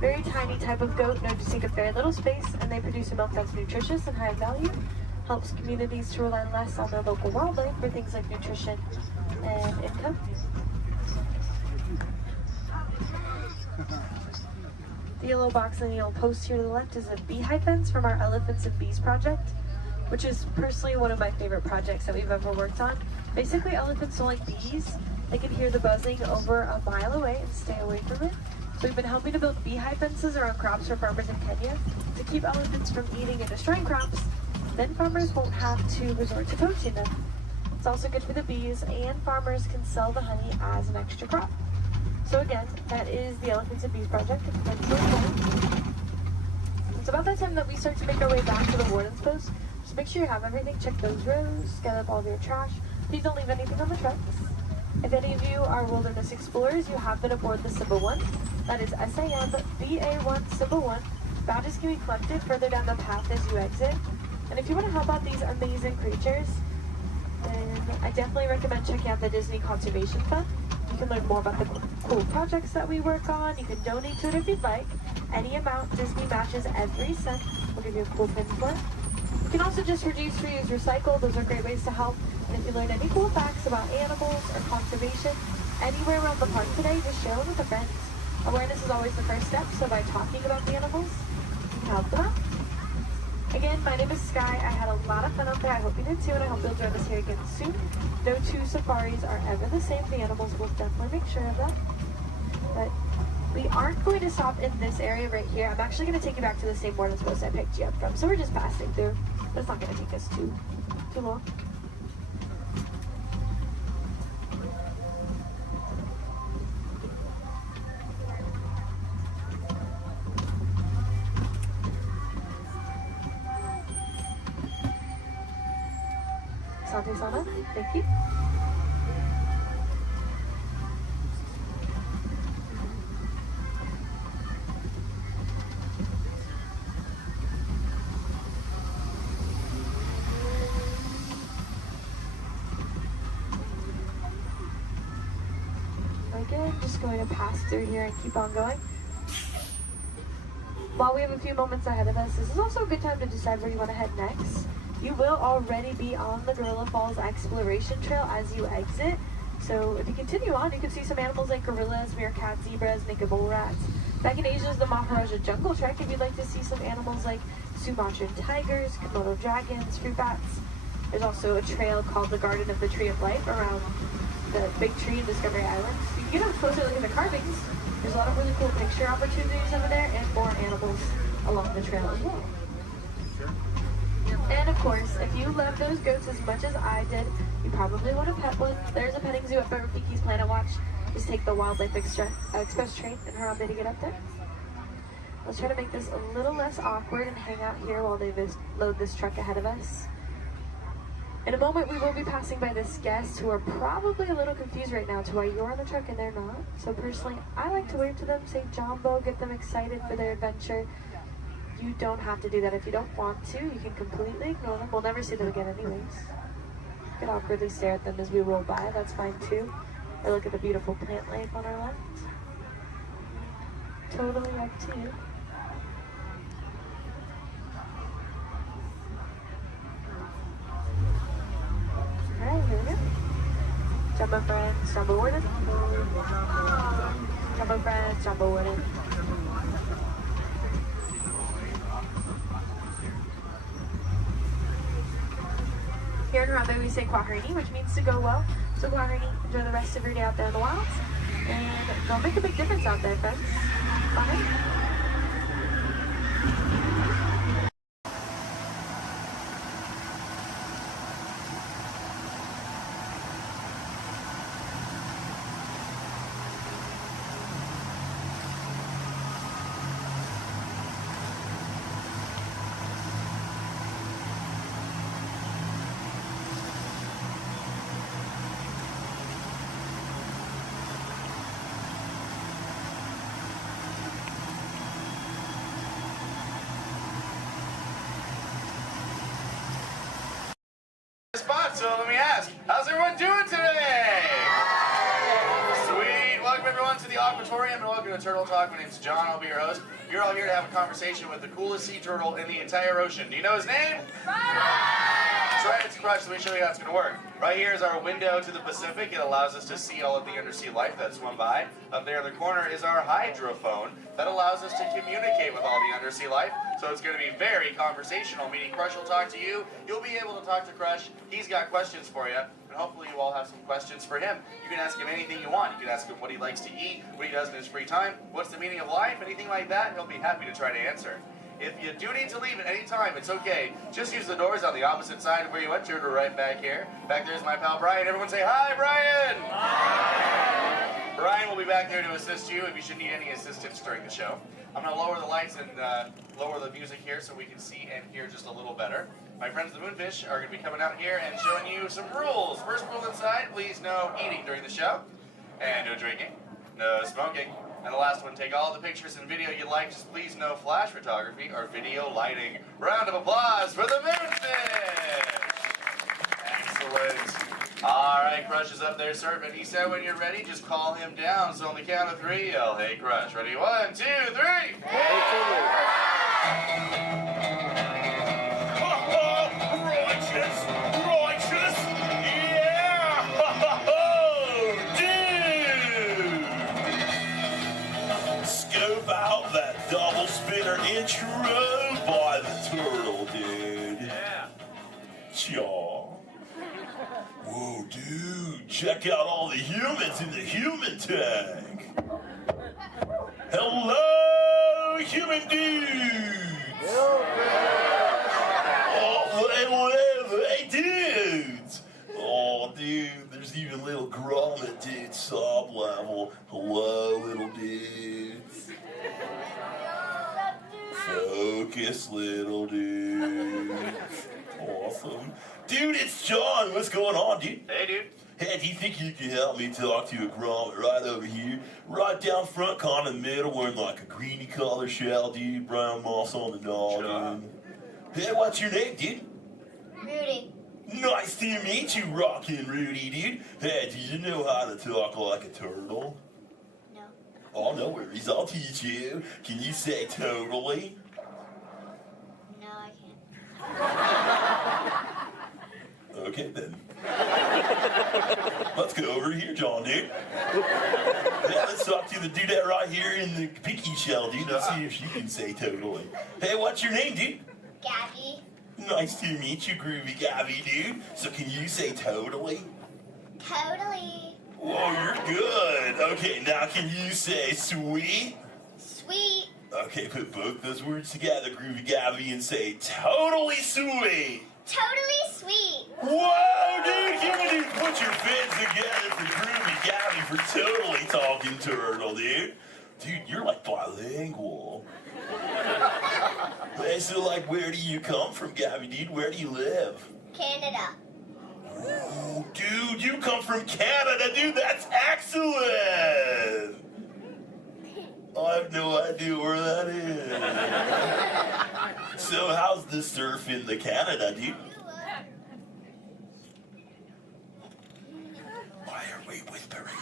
Very tiny type of goat known to take up very little space, and they produce a milk that's nutritious and high value. Helps communities to rely less on their local wildlife for things like nutrition and income. The yellow box and the yellow post here to the left is a beehive fence from our Elephants and Bees project, which is personally one of my favorite projects that we've ever worked on. Basically, elephants don't like bees. They can hear the buzzing over a mile away and stay away from it. So we've been helping to build beehive fences around crops for farmers in Kenya to keep elephants from eating and destroying crops. Then farmers won't have to resort to poaching them. It's also good for the bees, and farmers can sell the honey as an extra crop. So again, that is the Elephants and Bees project. It's about that time that we start to make our way back to the warden's post. Just make sure you have everything. Check those rows, gather up all of your trash. Please don't leave anything on the trucks. If any of you are wilderness explorers, you have been aboard the Simba 1. That is SAM-BA1 Simba 1. Badges can be collected further down the path as you exit. And if you want to help out these amazing creatures, then I definitely recommend checking out the Disney Conservation Fund. You can learn more about the cool projects that we work on. You can donate to it if you'd like. Any amount Disney matches every cent. We'll give you a cool pin for it. You can also just reduce, reuse, recycle. Those are great ways to help. And if you learn any cool facts about animals or conservation anywhere around the park today, just share them with a friend. Awareness is always the first step, so by talking about the animals, you can help them out. Again, my name is Sky. I had a lot of fun out there. I hope you did too, and I hope you'll join us here again soon. No two safaris are ever the same. The animals will definitely make sure of that. But we aren't going to stop in this area right here. I'm actually going to take you back to the same warden's post I picked you up from. So we're just passing through, but it's not going to take us too long. Sana, thank you. Again, just going to pass through here and keep on going. While we have a few moments ahead of us, this is also a good time to decide where you want to head next. You will already be on the Gorilla Falls exploration trail as you exit. So if you continue on, you can see some animals like gorillas, meerkats, zebras, naked bull rats. Back in Asia is the Maharaja Jungle Trek if you'd like to see some animals like Sumatran tigers, Komodo dragons, fruit bats. There's also a trail called the Garden of the Tree of Life around the big tree in Discovery Island. So you can get a closer look at the carvings. There's a lot of really cool picture opportunities over there and more animals along the trail as well. And of course, if you love those goats as much as I did, you probably want to pet one. There's a petting zoo at Rafiki's Planet Watch. Just take the Wildlife Express train and hurry on to get up there. Let's try to make this a little less awkward and hang out here while they load this truck ahead of us. In a moment, we will be passing by this guest who are probably a little confused right now to why you're on the truck and they're not. So personally, I like to wave to them, say Jumbo, get them excited for their adventure. You don't have to do that if you don't want to. You can completely ignore them. We'll never see them again anyways. You can awkwardly stare at them as we roll by. That's fine too. Or look at the beautiful plant life on our left. Totally up to you. Jumbo friends, Jumbo Warden. Jumbo friends, Jumbo Warden. Here in Harambe we say Kwaherini, which means to go well. So Kwaherini, enjoy the rest of your day out there in the wilds. And go make a big difference out there, friends. Bye. Spot, so let me ask, how's everyone doing today? Sweet. Welcome everyone to the Aquatorium and welcome to Turtle Talk. My name's John, I'll be your host. You're all here to have a conversation with the coolest sea turtle in the entire ocean. Do you know his name? That's right, it's Crush. Let me show you how it's going to work. Right here is our window to the Pacific. It allows us to see all of the undersea life that swim by. Up there in the corner is our hydrophone that allows us to communicate with all the undersea life. So it's going to be very conversational, meaning Crush will talk to you. You'll be able to talk to Crush. He's got questions for you. And hopefully you all have some questions for him. You can ask him anything you want. You can ask him what he likes to eat, what he does in his free time, what's the meaning of life, anything like that. He'll be happy to try to answer. If you do need to leave at any time, it's okay. Just use the doors on the opposite side of where you entered or right back here. Back there's my pal Brian. Everyone say hi, Brian! Hi! Brian will be back there to assist you if you should need any assistance during the show. I'm going to lower the lights and lower the music here so we can see and hear just a little better. My friends the Moonfish are going to be coming out here and showing you some rules. First rule inside, please no eating during the show. And no drinking. No smoking. And the last one, take all the pictures and video you like, just please no flash photography or video lighting. Round of applause for the Moonfish! Excellent. All right, Crush is up there serving. He said when you're ready, just call him down. So on the count of three, yell, hey Crush. Ready? 1, 2, 3! Righteous! Righteous! Yeah! Dude! Scope out that double spinner intro by the turtle, dude. Yeah. Jaw. Whoa, dude. Check out all the humans in the human tank. Hello, human dudes. Oh, hey, dudes. Oh, dude, there's even little grommet dude sub level. Hello, little dudes. Focus, little dudes. Awesome. Dude, it's John. What's going on, dude? Hey, dude. Hey, do you think you can help me talk to a grommet right over here? Right down front, kind of in the middle, wearing like a greeny color shell, dude. Brown moss on the nose, dude. Hey, what's your name, dude? Rudy. Nice to meet you, Rockin' Rudy, dude. Hey, do you know how to talk like a turtle? No. Oh, no worries. I'll teach you. Can you say totally? No, I can't. Okay, then. Let's go over here, John, dude. Yeah, let's talk to the dudette right here in the pinky shell, dude. Let's see if she can say totally. Hey, what's your name, dude? Gabby. Nice to meet you, Groovy Gabby, dude. So can you say totally? Totally. Whoa, you're good. Okay, now can you say sweet? Sweet. Okay, put both those words together, Groovy Gabby, and say totally sweet. Totally sweet. Whoa, dude, human dude, put your fins together for Groovy Gabby for totally talking turtle, dude. Dude, you're like bilingual. Hey, so like, where do you come from, Gabby, dude? Where do you live? Canada. Ooh, dude, you come from Canada, dude. That's excellent. I have no idea where that is. So how's the surf in the Canada, dude? Why are we whispering?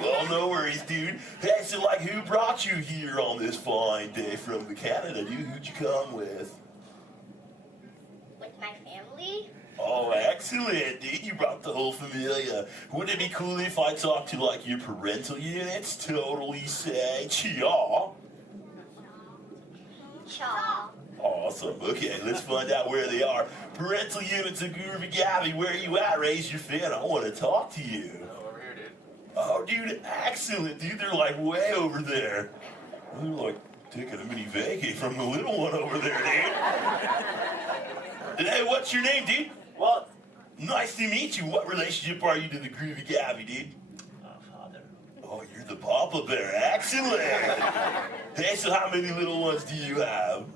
Well, no worries, dude. Hey, so like, who brought you here on this fine day from the Canada, dude? Who'd you come with? With my family. Oh, excellent, dude. You brought the whole familia. Wouldn't it be cool if I talked to, like, your parental units? Totally say, chia. Cha. Awesome. Okay, let's find out where they are. Parental units of Groovy Gabby, where are you at? Raise your fan. I want to talk to you. Over here, dude. Oh, dude, excellent, dude. They're like way over there. They're like taking a mini vacay from the little one over there, dude. Hey, what's your name, dude? Walt. Nice to meet you. What relationship are you to the Groovy Gabby, dude? Father. Oh, you're the Papa Bear. Excellent. Hey, so how many little ones do you have?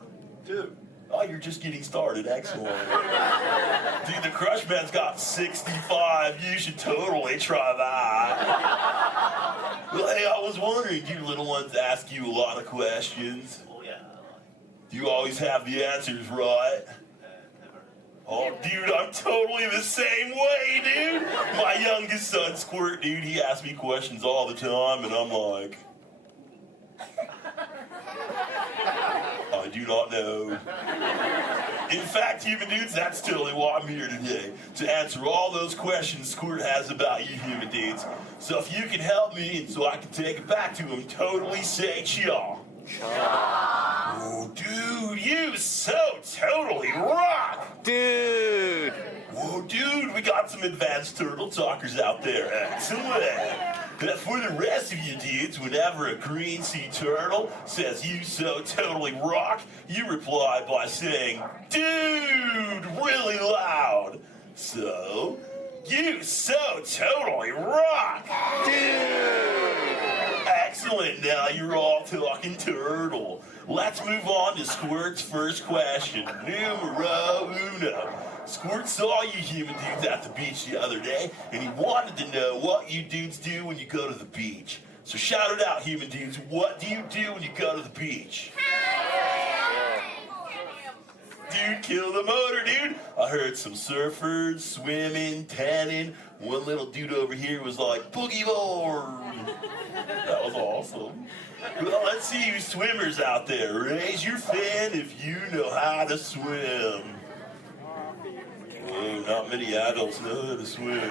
2. Oh, you're just getting started. Excellent. Dude, the Crush Man's got 65. You should totally try that. Well, hey, I was wondering, do your little ones ask you a lot of questions? Oh, yeah. Do you always have the answers right? Never. Oh, dude, I'm totally the same way, dude. My youngest son, Squirt, dude, he asks me questions all the time, and I'm like, I do not know. In fact, human dudes, that's totally why I'm here today, to answer all those questions Squirt has about you human dudes. So if you can help me, and so I can take it back to him, totally say cha. Oh, dude, you so totally rock! Dude! Whoa, dude, we got some advanced turtle talkers out there. Excellent. But for the rest of you dudes, whenever a green sea turtle says you so totally rock, you reply by saying, dude, really loud. So, you so totally rock. Dude! Excellent, now you're all talking turtle. Let's move on to Squirt's first question. Numero uno. Squirt saw you human dudes at the beach the other day, and he wanted to know what you dudes do when you go to the beach. So shout it out, human dudes. What do you do when you go to the beach? Dude, kill the motor, dude. I heard some surfers, swimming, tanning. One little dude over here was like, boogie board. That was awesome. Well, let's see you swimmers out there. Raise your fin if you know how to swim. Oh, not many adults know how to swim.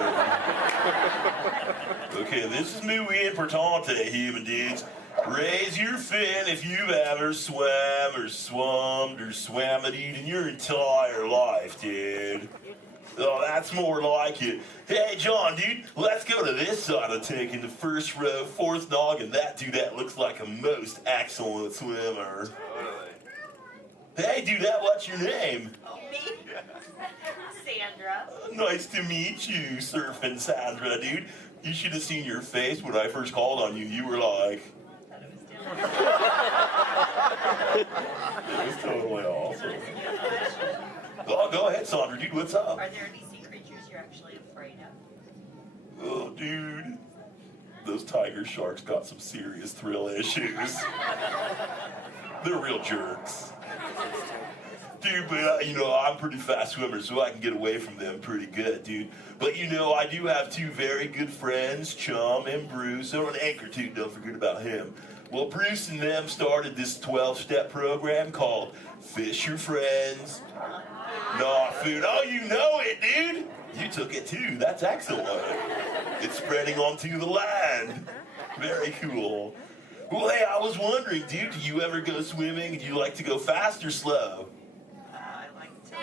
Okay, this is muy importante, human dudes. Raise your fin if you've ever swam or swummed or swam it in your entire life, dude. Oh, that's more like it. Hey, John, dude, let's go to this side of the tank in the first row, fourth noggin. That dude, that looks like a most excellent swimmer. Hey, dude, what's your name? Me? Sandra. Nice to meet you, Surfing Sandra, dude. You should have seen your face when I first called on you. You were like... It was totally awesome. Oh, go ahead, Sandra, dude, what's up? Are there any sea creatures you're actually afraid of? Oh, dude. Those tiger sharks got some serious thrill issues. They're real jerks. Dude, but, I'm pretty fast swimmer, so I can get away from them pretty good, dude. But, I do have 2 very good friends, Chum and Bruce. Oh, and Anchor, too. Don't forget about him. Well, Bruce and them started this 12-step program called Fish Your Friends, Not Food. Oh, you know it, dude. You took it, too. That's excellent. It's spreading onto the land. Very cool. Well, hey, I was wondering, dude, do you ever go swimming? Do you like to go fast or slow? I like to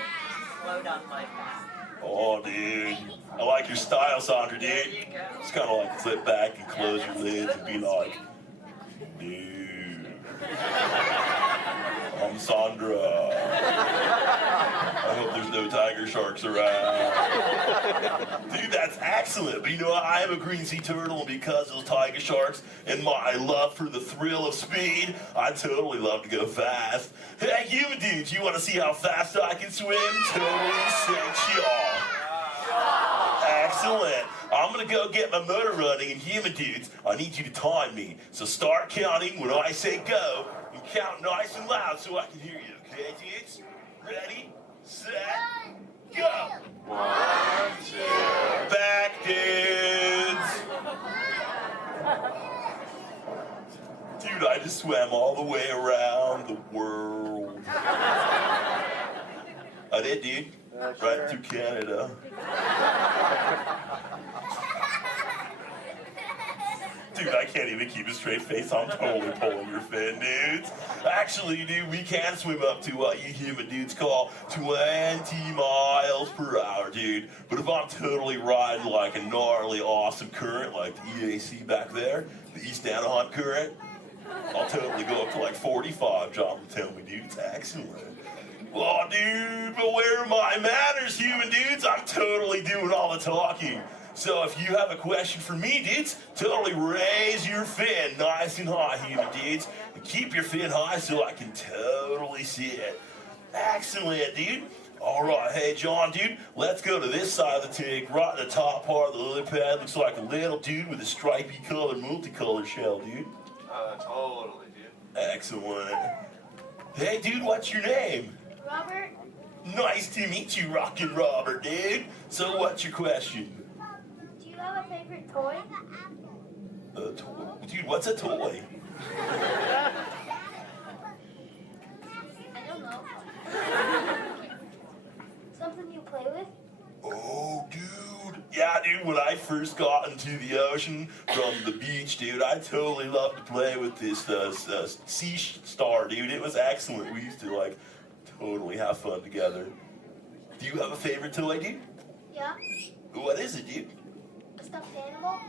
slow down my path. Oh, dude. I like your style, Sandra, dude. There you go. It's kind of like flip back and close your lids and be like, dude. I'm Sandra. I hope there's no tiger sharks around. Dude, that's excellent. But I am a green sea turtle, and because of those tiger sharks and my love for the thrill of speed, I totally love to go fast. Hey, you dudes, you want to see how fast I can swim? Totally say y'all. Excellent. I'm going to go get my motor running, and human dudes, I need you to time me. So start counting when I say go, and count nice and loud so I can hear you, okay, dudes? Ready, set, go. 1, 2. Back, dudes. Dude, I just swam all the way around the world. I did, dude. Right to Canada. Dude, I can't even keep a straight face. I'm totally pulling your fin, dudes. Actually, dude, we can swim up to what you human dudes call 20 miles per hour, dude. But if I'm totally riding like a gnarly, awesome current, like the EAC back there, the East Anaheim current, I'll totally go up to like 45, John will tell me, dude. It's excellent. Oh, dude, but where are my manners, human dudes? I'm totally doing all the talking. So if you have a question for me, dudes, totally raise your fin nice and high, human dudes. And keep your fin high so I can totally see it. Excellent, dude. All right, hey, John, dude, let's go to this side of the tank. Right in the top part of the lily pad looks like a little dude with a stripy color, multicolored shell, dude. Totally, dude. Excellent. Hey, dude, what's your name? Robert? Nice to meet you, Rockin' Robert, dude. So what's your question? Do you have a favorite toy? A toy? Dude, what's a toy? I don't know. Something you play with? Oh, dude. Yeah, dude, when I first got into the ocean from the beach, dude, I totally loved to play with this sea star, dude. It was excellent. We used to, like, totally have fun together. Do you have a favorite toy, dude? Yeah. What is it, dude? A stuffed animal?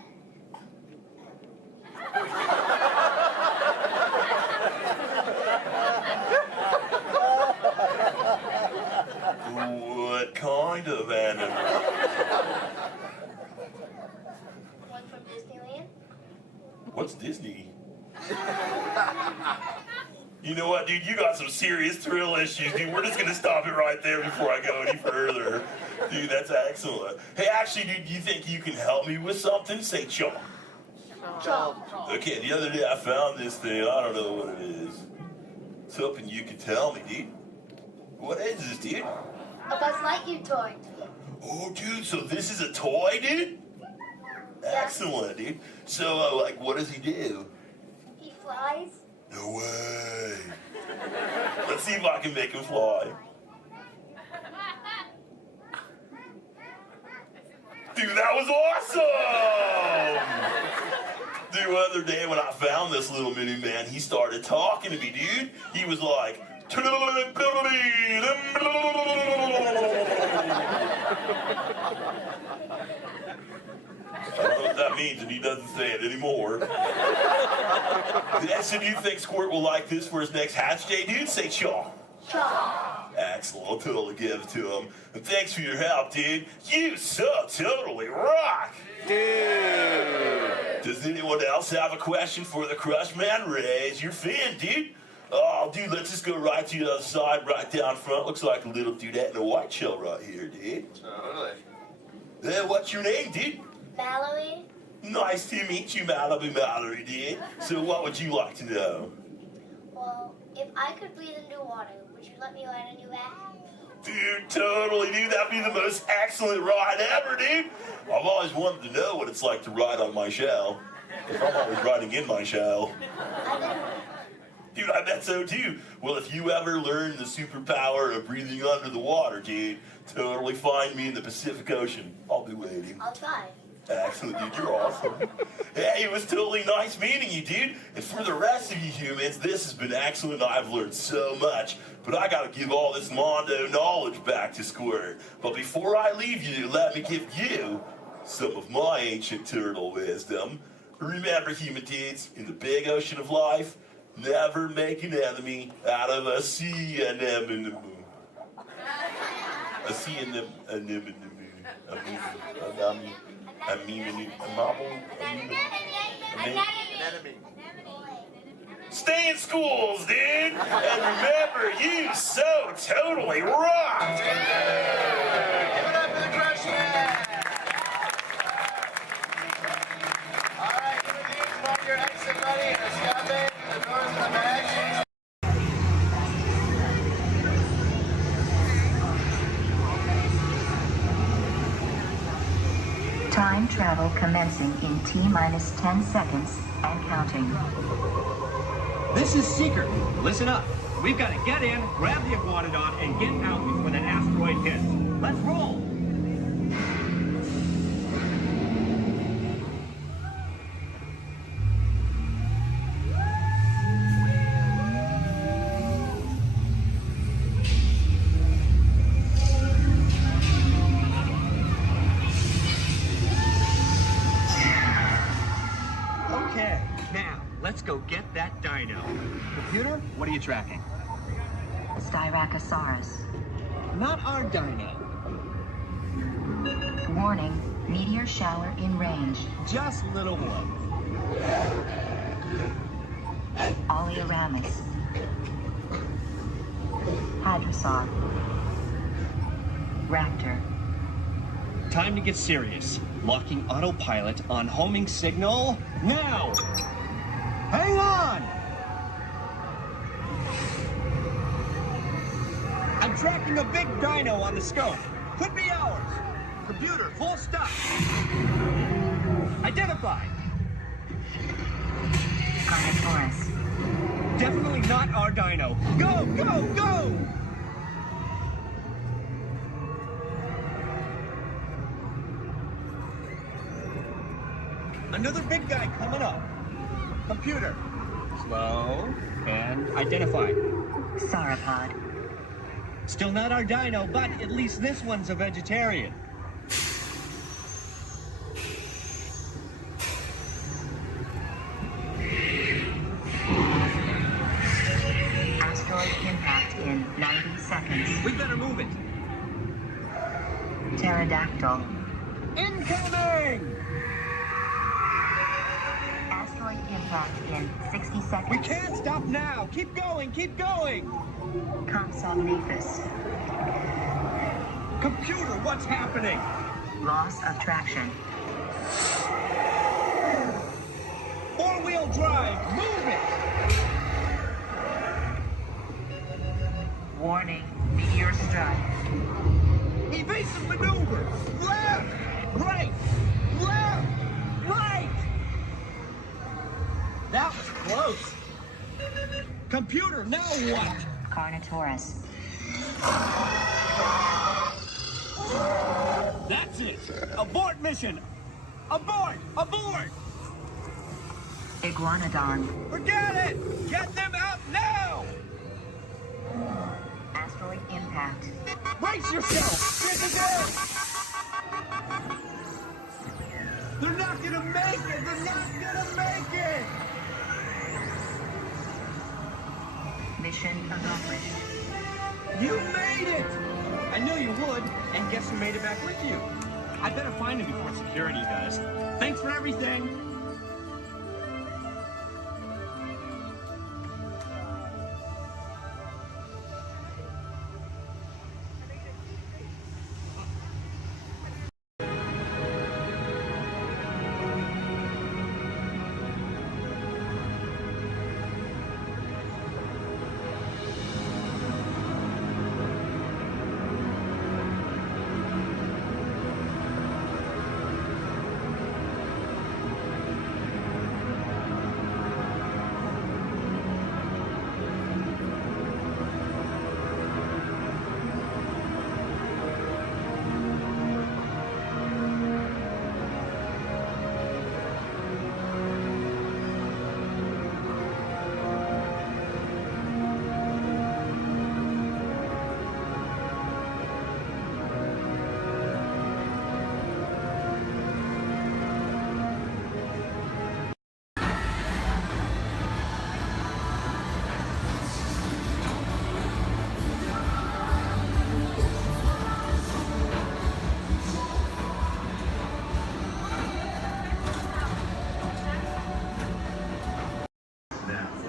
What kind of animal? One from Disneyland? What's Disney? You know what, dude? You got some serious thrill issues, dude. We're just gonna stop it right there before I go any further. Dude, that's excellent. Hey, actually, dude, do you think you can help me with something? Say chalk. Chalk. Okay, the other day I found this thing. I don't know what it is. It's hoping you can tell me, dude. What is this, dude? A Buzz Lightyear toy. Oh, dude, so this is a toy, dude? Excellent, dude. So, like, what does he do? He flies. No way. Let's see if I can make him fly. Dude, that was awesome! Dude, the other day when I found this little mini man, he started talking to me, dude. He was like, I don't know what that means, and he doesn't say it anymore. So do you think Squirt will like this for his next hatch day, dude? Say chaw. Chaw. Excellent, I'll totally give it to him. And thanks for your help, dude. You so totally rock. Dude. Does anyone else have a question for the Crush Man? Raise your fin, dude. Oh, dude, let's just go right to the other side, right down front. Looks like a little dudette in a white shell right here, dude. Totally. What's your name, dude? Mallory. Nice to meet you, Malibu Mallory, dude. So what would you like to know? Well, if I could breathe into water, would you let me ride on your back? Dude, totally, dude. That'd be the most excellent ride ever, dude. I've always wanted to know what it's like to ride on my shell. If I'm always riding in my shell. Dude, I bet so too. Well, if you ever learn the superpower of breathing under the water, dude, totally find me in the Pacific Ocean. I'll be waiting. I'll try. Excellent, dude. You're awesome. Hey, it was totally nice meeting you, dude. And for the rest of you humans, this has been excellent. I've learned so much. But I gotta give all this Mondo knowledge back to Squirt. But before I leave you, let me give you some of my ancient turtle wisdom. Remember, human dudes, in the big ocean of life, never make an enemy out of a sea anemone. A sea anemone. Stay in schools, dude! And remember, you so totally rocked! Give it up for the Crush Man! Alright, human beings, while your exit ready, escape, the doors in the back. Time travel commencing in T-minus 10 seconds and counting. This is Seeker. Listen up. We've got to get in, grab the iguanodon, and get out before that asteroid hits. Let's roll! Okay, now, let's go get that dino. Computer, what are you tracking? Styracosaurus. Not our dino. Warning, meteor shower in range. Just little one. Oleoramus. Hadrosaur. Raptor. Time to get serious. Locking autopilot on homing signal now! Hang on! I'm tracking a big dino on the scope. Could be ours. Computer, full stop. Identified. Carnotaurus. Definitely not our dino. Go, go, go! Another big guy coming up. Computer. Slow and identified. Sauropod. Still not our dino, but at least this one's a vegetarian. Asteroid impact in 90 seconds. We better move it. Pterodactyl. Incoming! Asteroid impact in 60 seconds. We can't stop now. Keep going, keep going. Compsognathus. Computer, what's happening? Loss of traction. Four-wheel drive, move it! Warning, meteor strike. Evasive maneuver! Left! Right! Left! Right! That was close. Computer, now what? Carnotaurus. That's it! Abort mission! Abort! Abort! Iguanodon. Forget it! Get them out now! Asteroid impact. Brace yourself! This is it! They're not gonna make it! They're not gonna make it! Mission accomplished. You made it! I knew you would, and guess who made it back with you? I better find him before security does. Thanks for everything!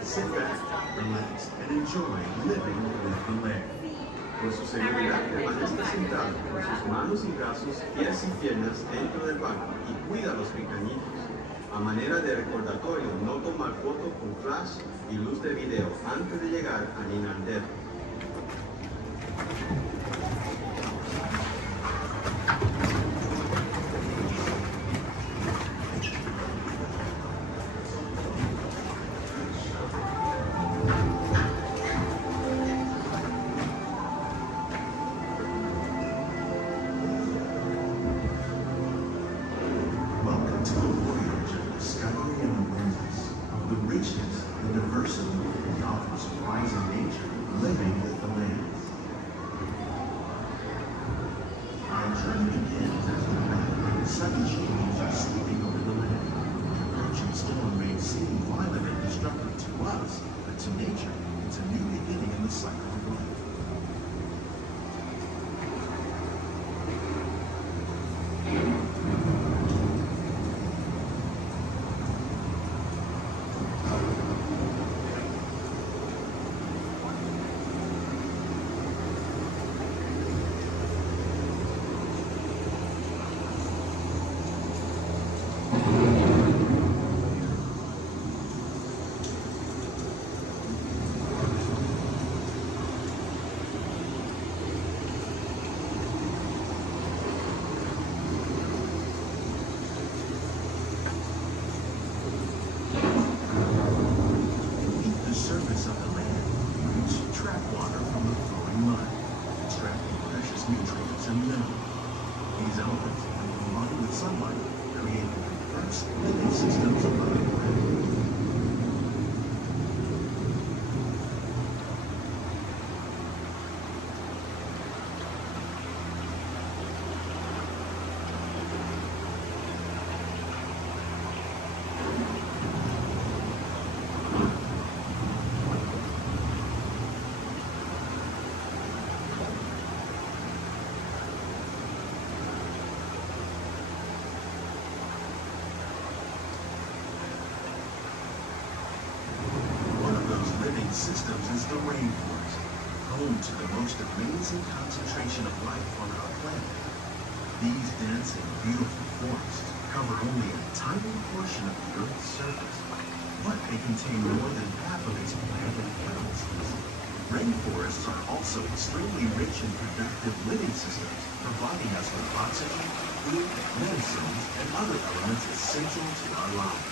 Sit back, relax, and enjoy living with the land. Por su seguridad, permanezca sentado con sus manos y brazos, pies y piernas dentro del banco y cuida a los pequeñitos. A manera de recordatorio, no tomar foto con flash y luz de video antes de llegar a Ninandero. to nature, it's a new beginning in the cycle of life. Systems is the rainforest, home to the most amazing concentration of life on our planet. These dense and beautiful forests cover only a tiny portion of the Earth's surface, but they contain more than half of its plant and animal species. Rainforests are also extremely rich in productive living systems, providing us with oxygen, food, medicines, and other elements essential to our lives.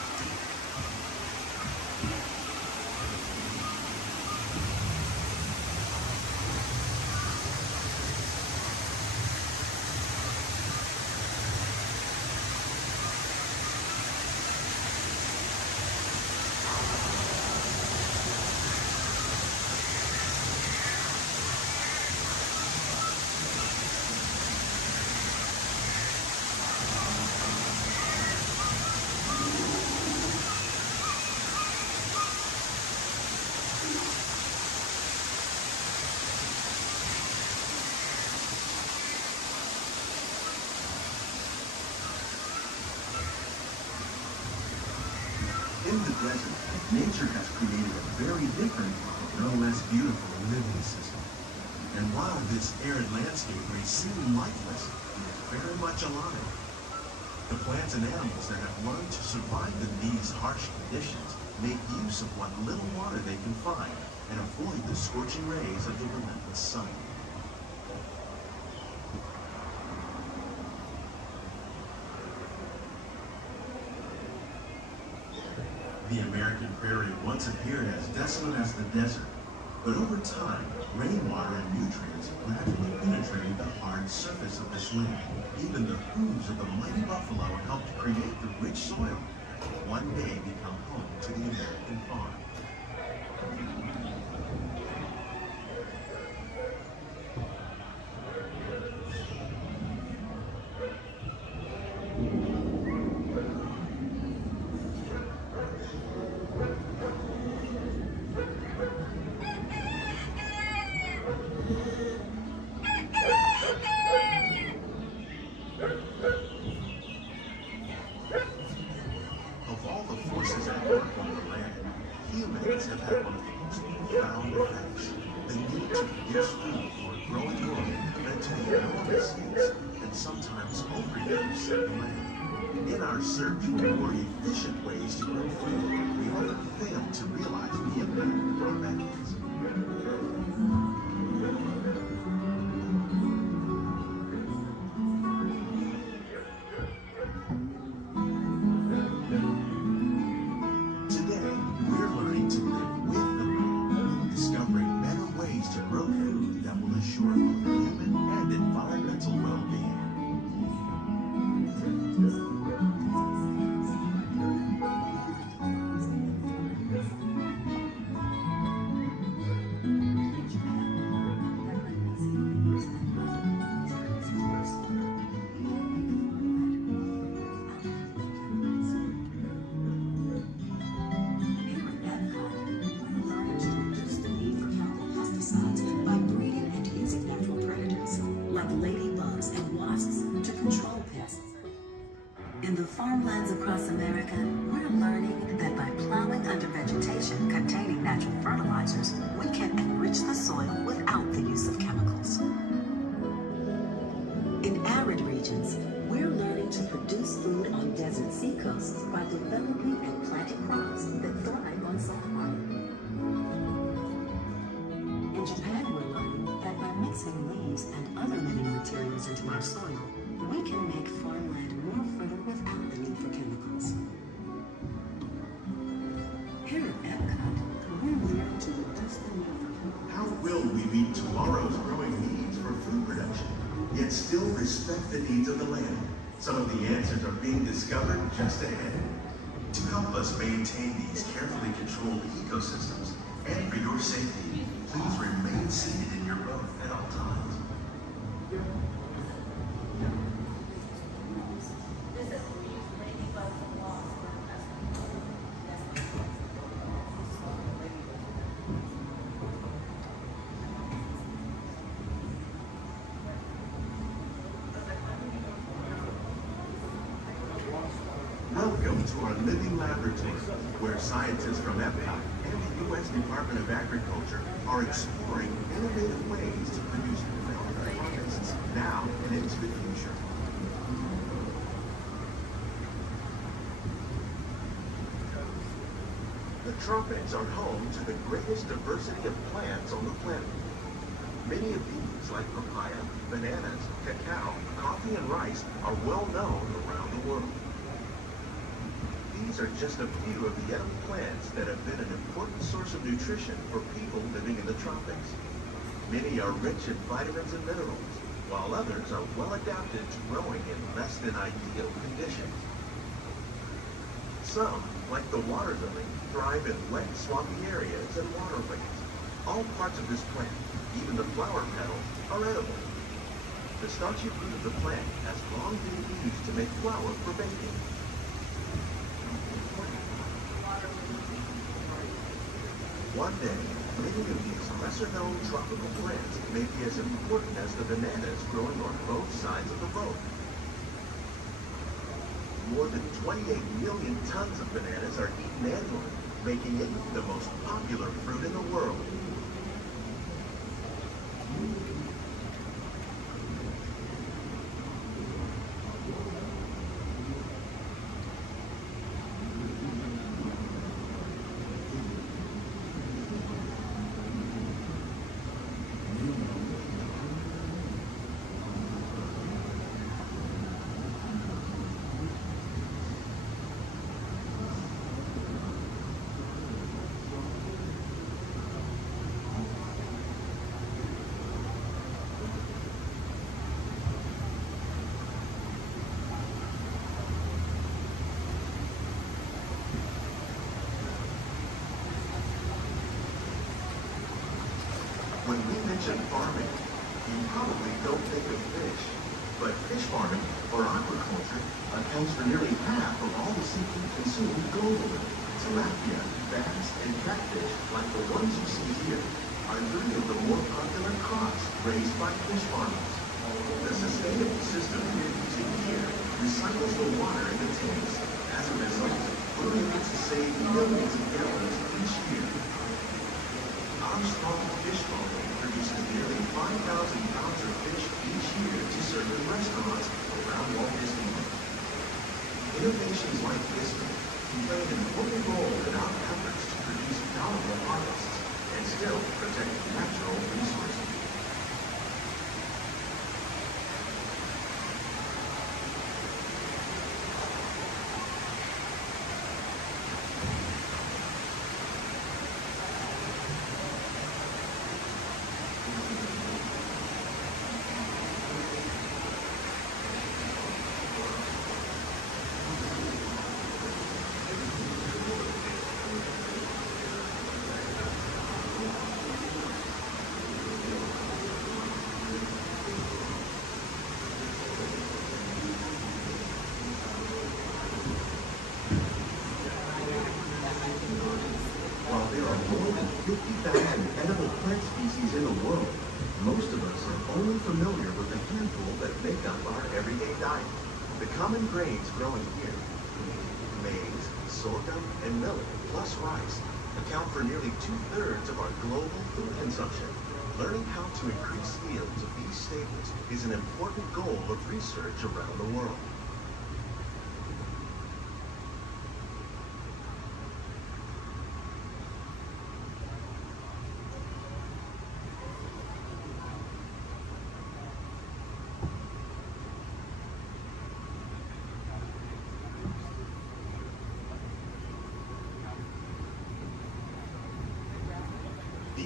In the desert, nature has created a very different, no less beautiful living system. And while this arid landscape may seem lifeless, it is very much alive. The plants and animals that have learned to survive in these harsh conditions make use of what little water they can find and avoid the scorching rays of the relentless sun. The American prairie once appeared as desolate as the desert, but over time, rainwater and nutrients gradually penetrated the hard surface of this land. Even the hooves of the mighty buffalo helped create the rich soil that would one day become home to the American farm. In our search for more efficient ways to grow food, we often fail to realize the impact of our methods. Today, we're learning to live with the land, discovering better ways to grow food that will assure both human and environmental well-being. into our soil, we can make farmland more fertile without the need for chemicals. Here at Epcot, we're there to just the middle. How will we meet tomorrow's growing needs for food production, yet still respect the needs of the land? Some of the answers are being discovered just ahead. To help us maintain these carefully controlled ecosystems, and for your safety, please remain seated in your boat at all times. Welcome to our living laboratory, where scientists from Epcot and the U.S. Department of Agriculture are exploring innovative ways to produce relevant harvests now and into the future. The tropics are home to the greatest diversity of plants on the planet. Many of these, like papaya, bananas, cacao, coffee, and rice, are well known around the world. These are just a few of the edible plants that have been an important source of nutrition for people living in the tropics. Many are rich in vitamins and minerals, while others are well adapted to growing in less than ideal conditions. Some, like the water lily, thrive in wet, swampy areas and waterways. All parts of this plant, even the flower petals, are edible. The starchy fruit of the plant has long been used to make flour for baking. One day, many of these lesser-known tropical plants may be as important as the bananas growing on both sides of the boat. More than 28 million tons of bananas are eaten annually, making it the most popular fruit in the world. When we mention farming, you probably don't think of fish. But fish farming, or aquaculture, accounts for nearly half of all the seafood consumed globally. Tilapia, bass, and catfish, like the ones you see here, are three of the more popular crops raised by fish farmers. The sustainable system we're using here recycles the water in the tanks. As a result, we're able to save millions of gallons each year. Armstrong Fish Farming produces nearly 5,000 pounds of fish each year to serve in restaurants around Walt Disneyland. Innovations like this can play an important role in our efforts to produce bountiful harvests and still protect natural resources. While there are more than 50,000 edible plant species in the world, most of us are only familiar with the handful that make up our everyday diet. The common grains growing here, maize, sorghum, and millet, plus rice, account for nearly 2/3 of our global food consumption. Learning how to increase yields of these staples is an important goal of research around the world.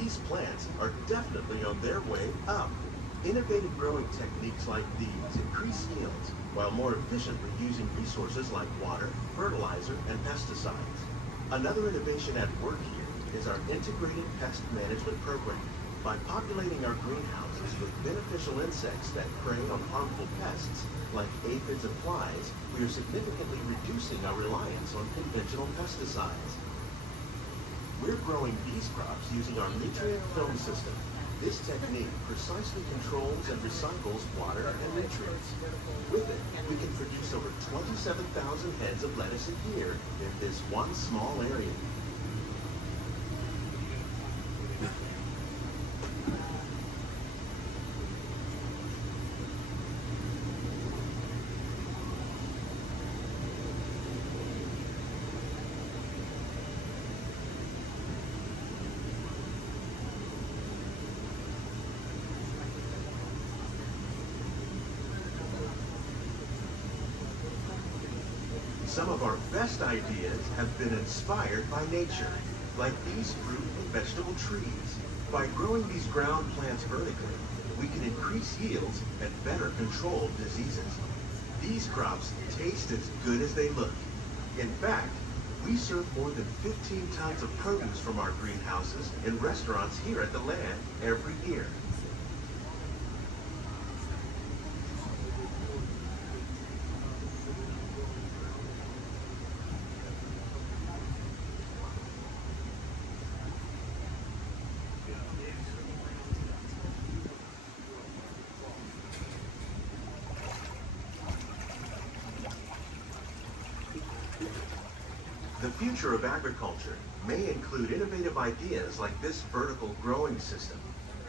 these plants are definitely on their way up. Innovative growing techniques like these increase yields while more efficiently using resources like water, fertilizer, and pesticides. Another innovation at work here is our integrated pest management program. By populating our greenhouses with beneficial insects that prey on harmful pests, like aphids and flies, we are significantly reducing our reliance on conventional pesticides. We're growing these crops using our nutrient film system. This technique precisely controls and recycles water and nutrients. With it, we can produce over 27,000 heads of lettuce a year in this one small area. Some of our best ideas have been inspired by nature, like these fruit and vegetable trees. By growing these ground plants vertically, we can increase yields and better control diseases. These crops taste as good as they look. In fact, we serve more than 15 tons of produce from our greenhouses in restaurants here at the land every year. The future of agriculture may include innovative ideas like this vertical growing system.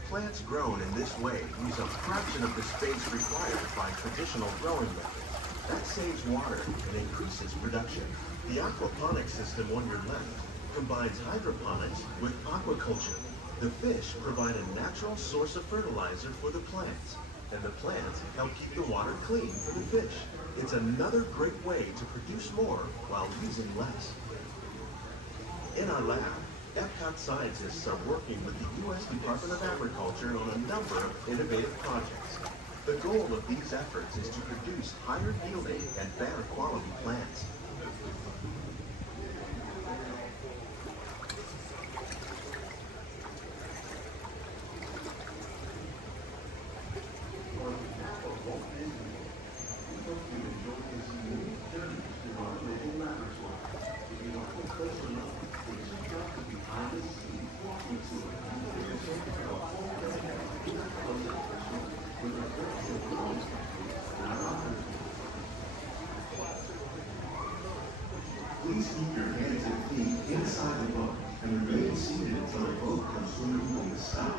Plants grown in this way use a fraction of the space required by traditional growing methods. That saves water and increases production. The aquaponics system on your left combines hydroponics with aquaculture. The fish provide a natural source of fertilizer for the plants, and the plants help keep the water clean for the fish. It's another great way to produce more while using less. In our lab, Epcot scientists are working with the U.S. Department of Agriculture on a number of innovative projects. The goal of these efforts is to produce higher yielding and better quality plants. Please keep your hands and feet inside the boat and remain seated until the boat comes swimming on the side.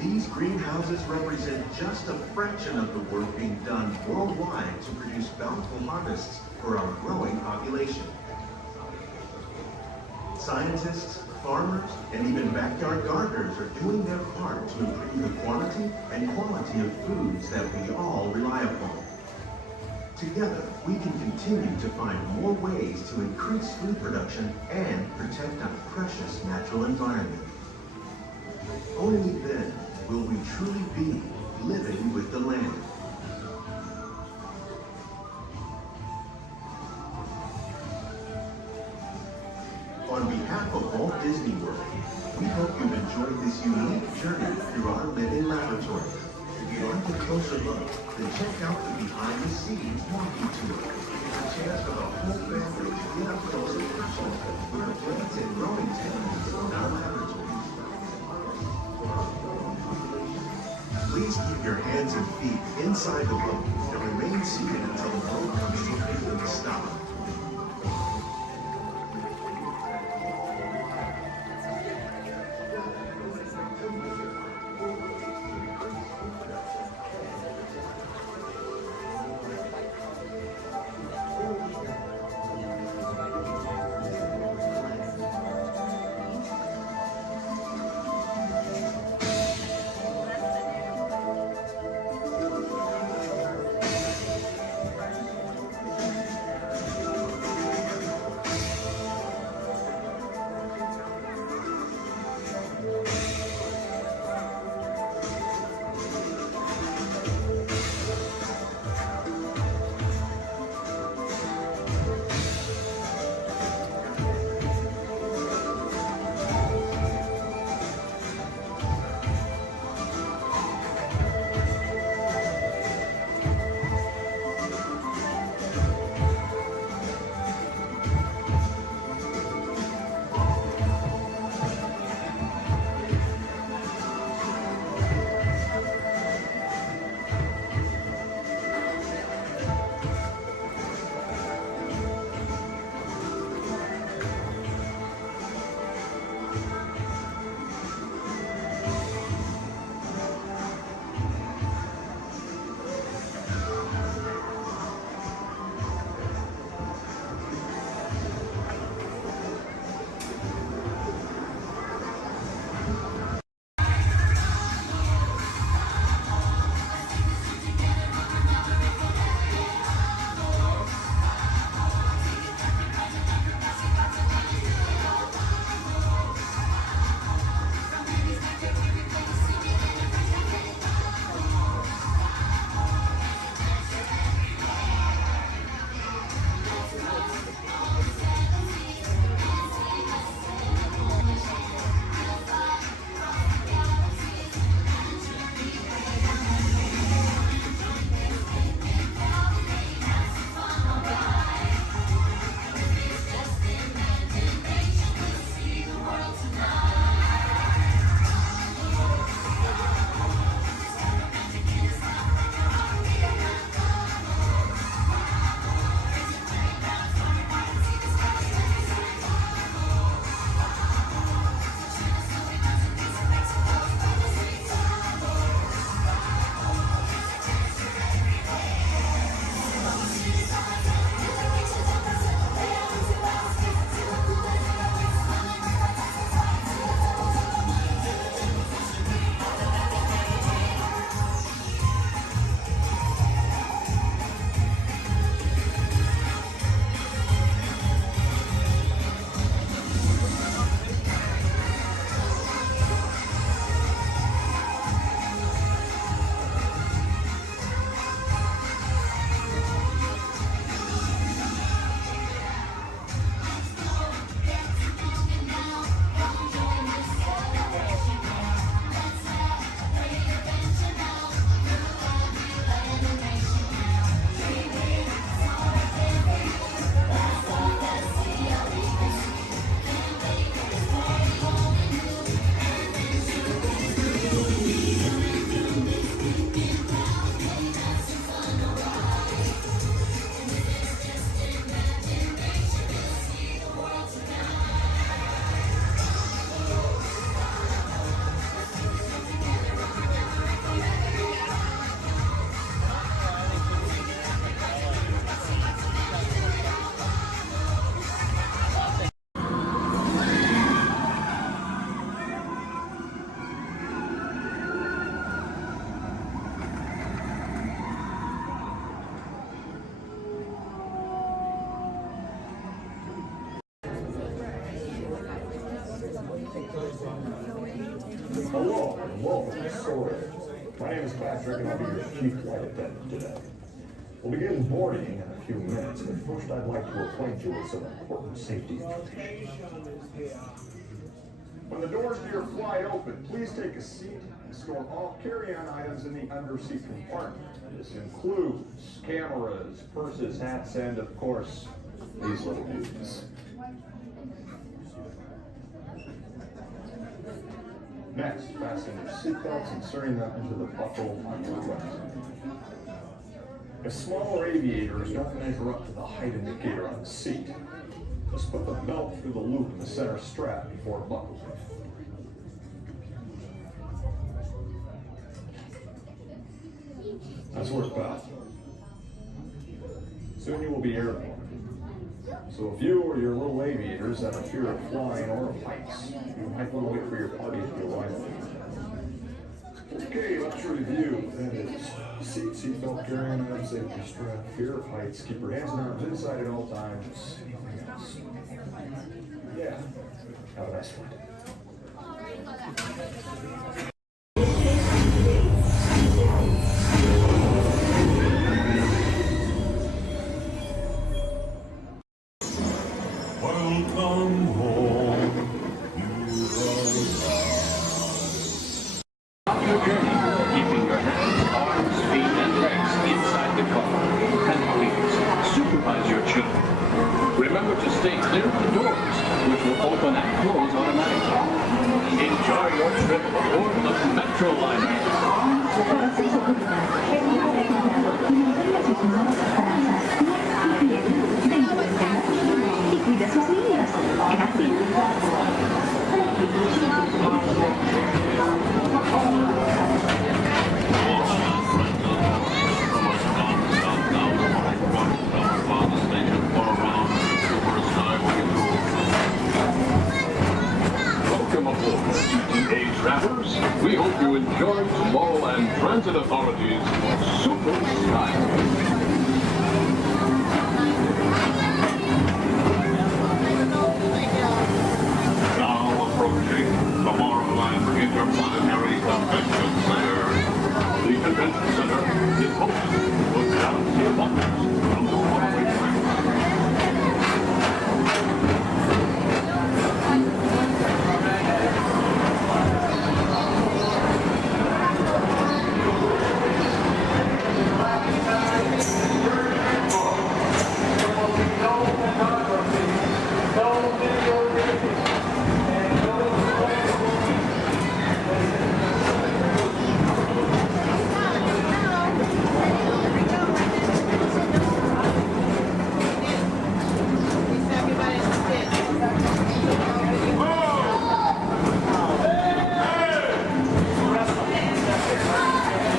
These greenhouses represent just a fraction of the work being done worldwide to produce bountiful harvests for our growing population. Scientists, farmers, and even backyard gardeners are doing their part to improve the quantity and quality of foods that we all rely upon. Together, we can continue to find more ways to increase food production and protect our precious natural environment. Only then will we truly be living with the land. On behalf of Walt Disney World, we hope you've enjoyed this unique journey through our living laboratory. If you'd like a closer look, then check out the behind-the-scenes walking tour. It's a chance for the whole family to get up close and personal with the plants and growing techniques in our laboratories. Please keep your hands and feet inside the boat and remain seated until the boat comes to a complete stop. name is Patrick, and I'll be your chief flight attendant today. We'll begin boarding in a few minutes, but first I'd like to acquaint you with some important safety information. When the doors to your flight open, please take a seat and store all carry-on items in the underseat compartment. This includes cameras, purses, hats, and of course, these little beauties. Next, fasten your seatbelts, inserting them into the buckle on your right. If smaller aviators don't measure up to the height indicator on the seat, just put the belt through the loop in the center strap before buckling. That's work, pal. Soon you will be airborne. So if you or your little aviators have a fear of flying or of heights, you might want to wait for your party to arrive. Okay, let's review. That is seatbelt, carry-on items, safety strap, fear of heights, keep your hands and arms inside at all times. Anything else? Yeah. Have a nice flight. Welcome home, Your journey, keeping your hands, arms, feet, and legs inside the car. And please, supervise your children. Remember to stay clear of the doors, which will open and close automatically. Enjoy your trip aboard the Metro Liner. Y cuida a sus niños. Gracias. Welcome aboard, TTA travelers. We hope you enjoy Tomorrowland Transit Authority's Super Skyway. Now approaching Tomorrowland Interplanetary Convention Center. The convention center is home to a galaxy of wonders from the following tracks.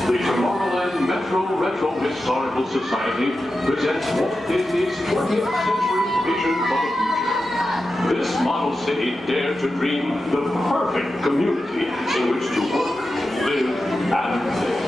The Tomorrowland Metro Retro Historical Society presents Walt Disney's 20th Century Vision for the Future. This model city dared to dream the perfect community in which to work, live, and play.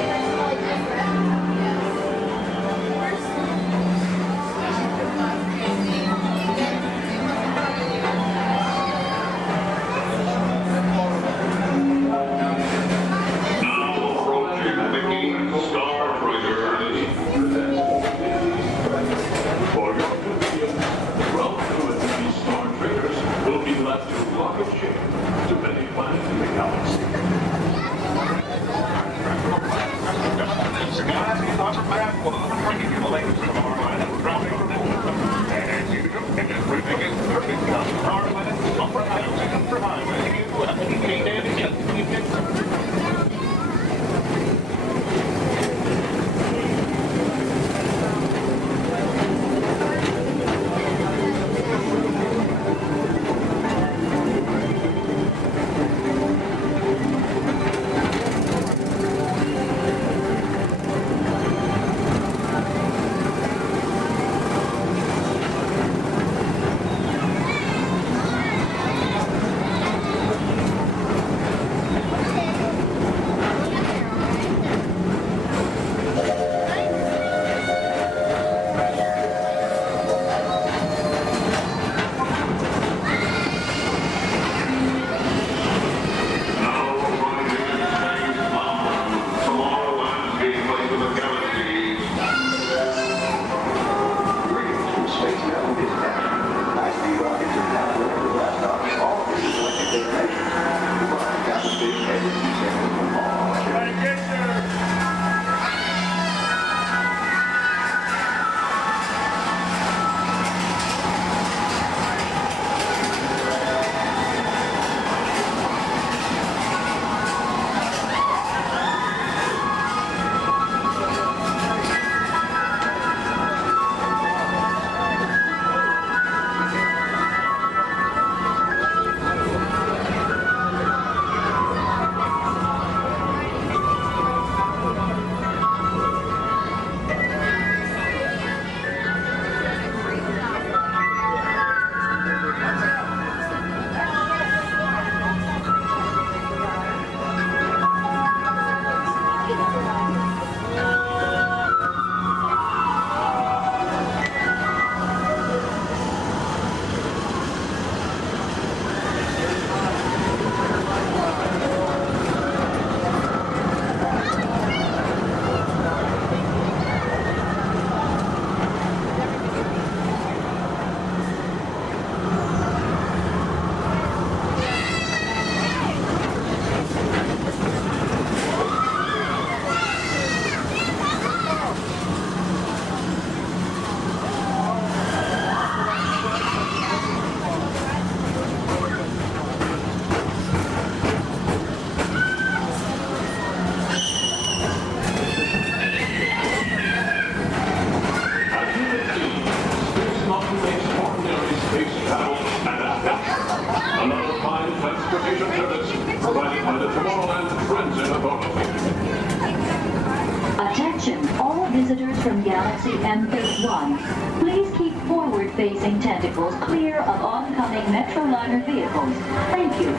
visitors from Galaxy M31, please keep forward-facing tentacles clear of oncoming Metroliner vehicles. Thank you.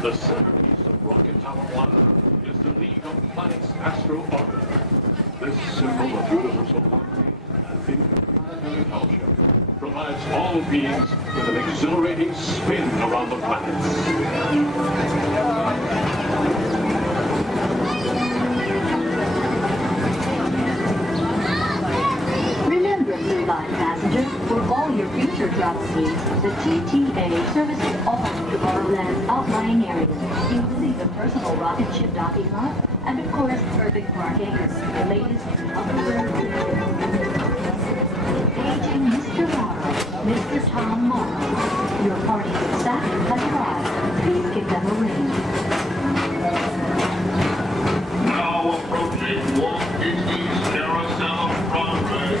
The centerpiece of Rocket Tower 1 is the League of Planets Astro Orbit. This symbol of universal harmony and interplanetary culture provides all beings with an exhilarating spin around the planets. Remember, Blue Line passengers, for all your future travel needs, the TTA services all of Tomorrowland's outlying areas, including the personal rocket ship docking lot, and of course, perfect parking, the latest upgrade. Aging Mr. Morrow, Mr. Tom Morrow. Your party with staff has arrived. Please give them a ring. Now approaching Walt Disney's Carousel of Progress.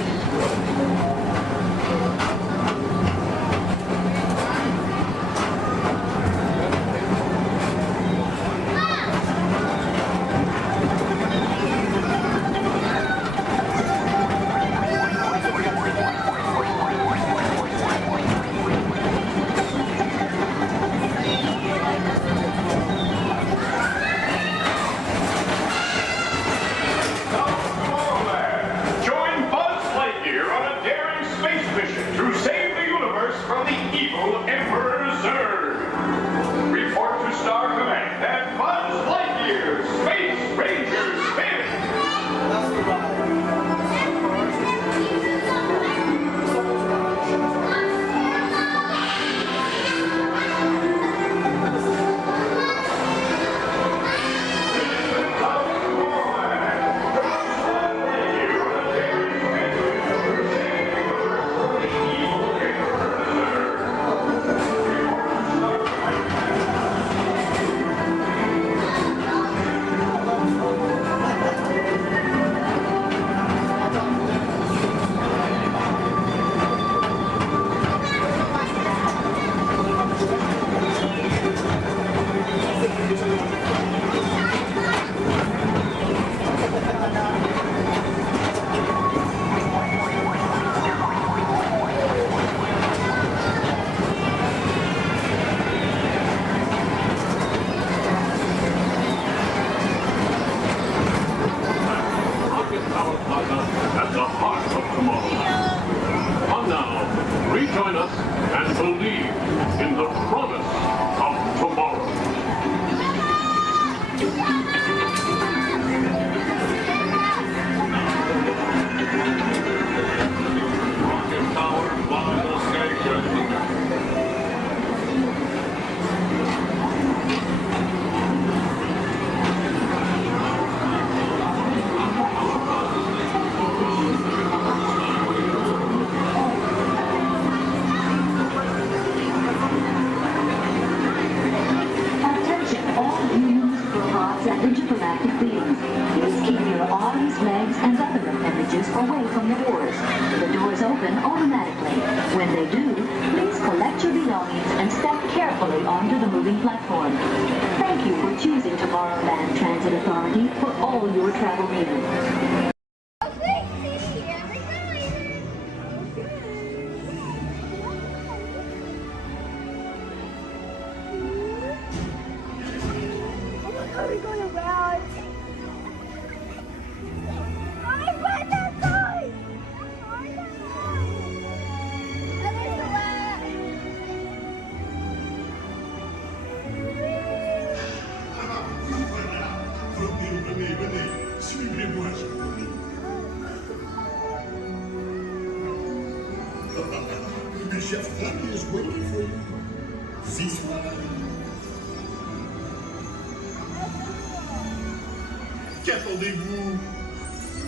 Qu'attendez-vous?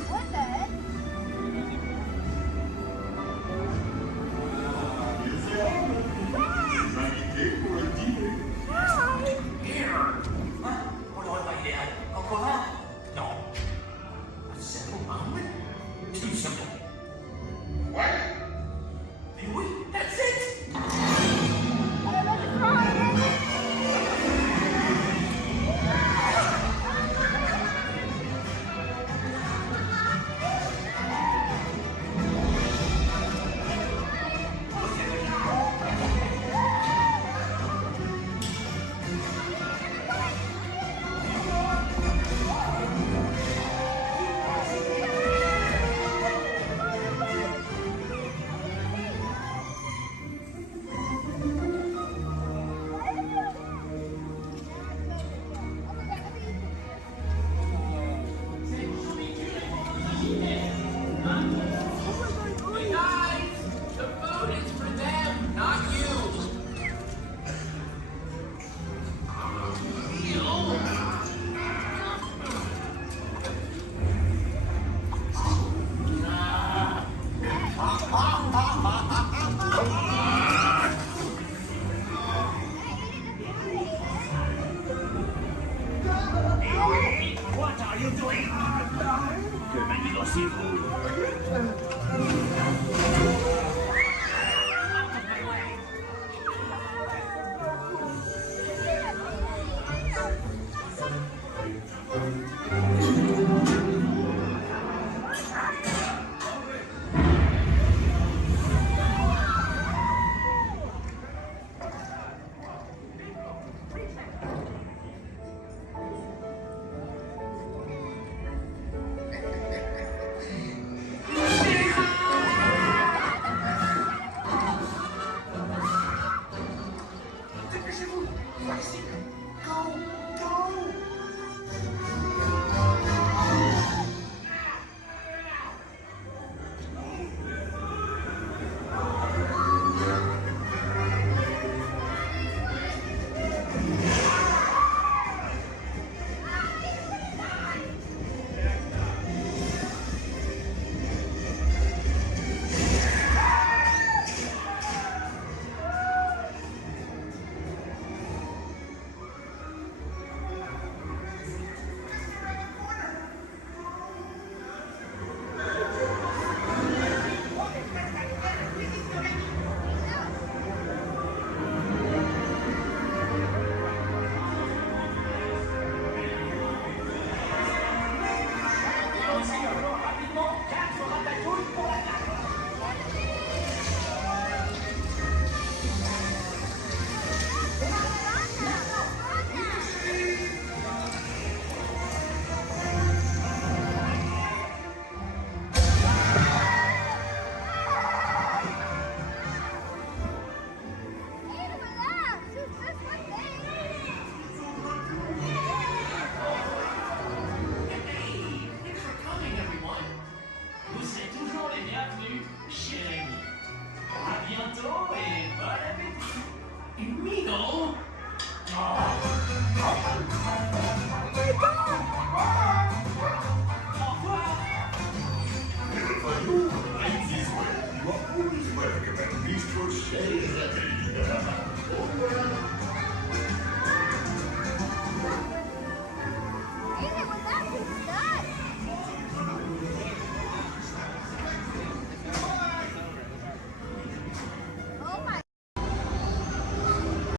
What the heck? Invité pour le dîner. On aurait pas idéal. Encore un? Non. A simple moment. Too simple. What? Mais oui, that's it! What are you doing? Que magnifique-vous? Dépêchez-vous. Par ici. Go, go.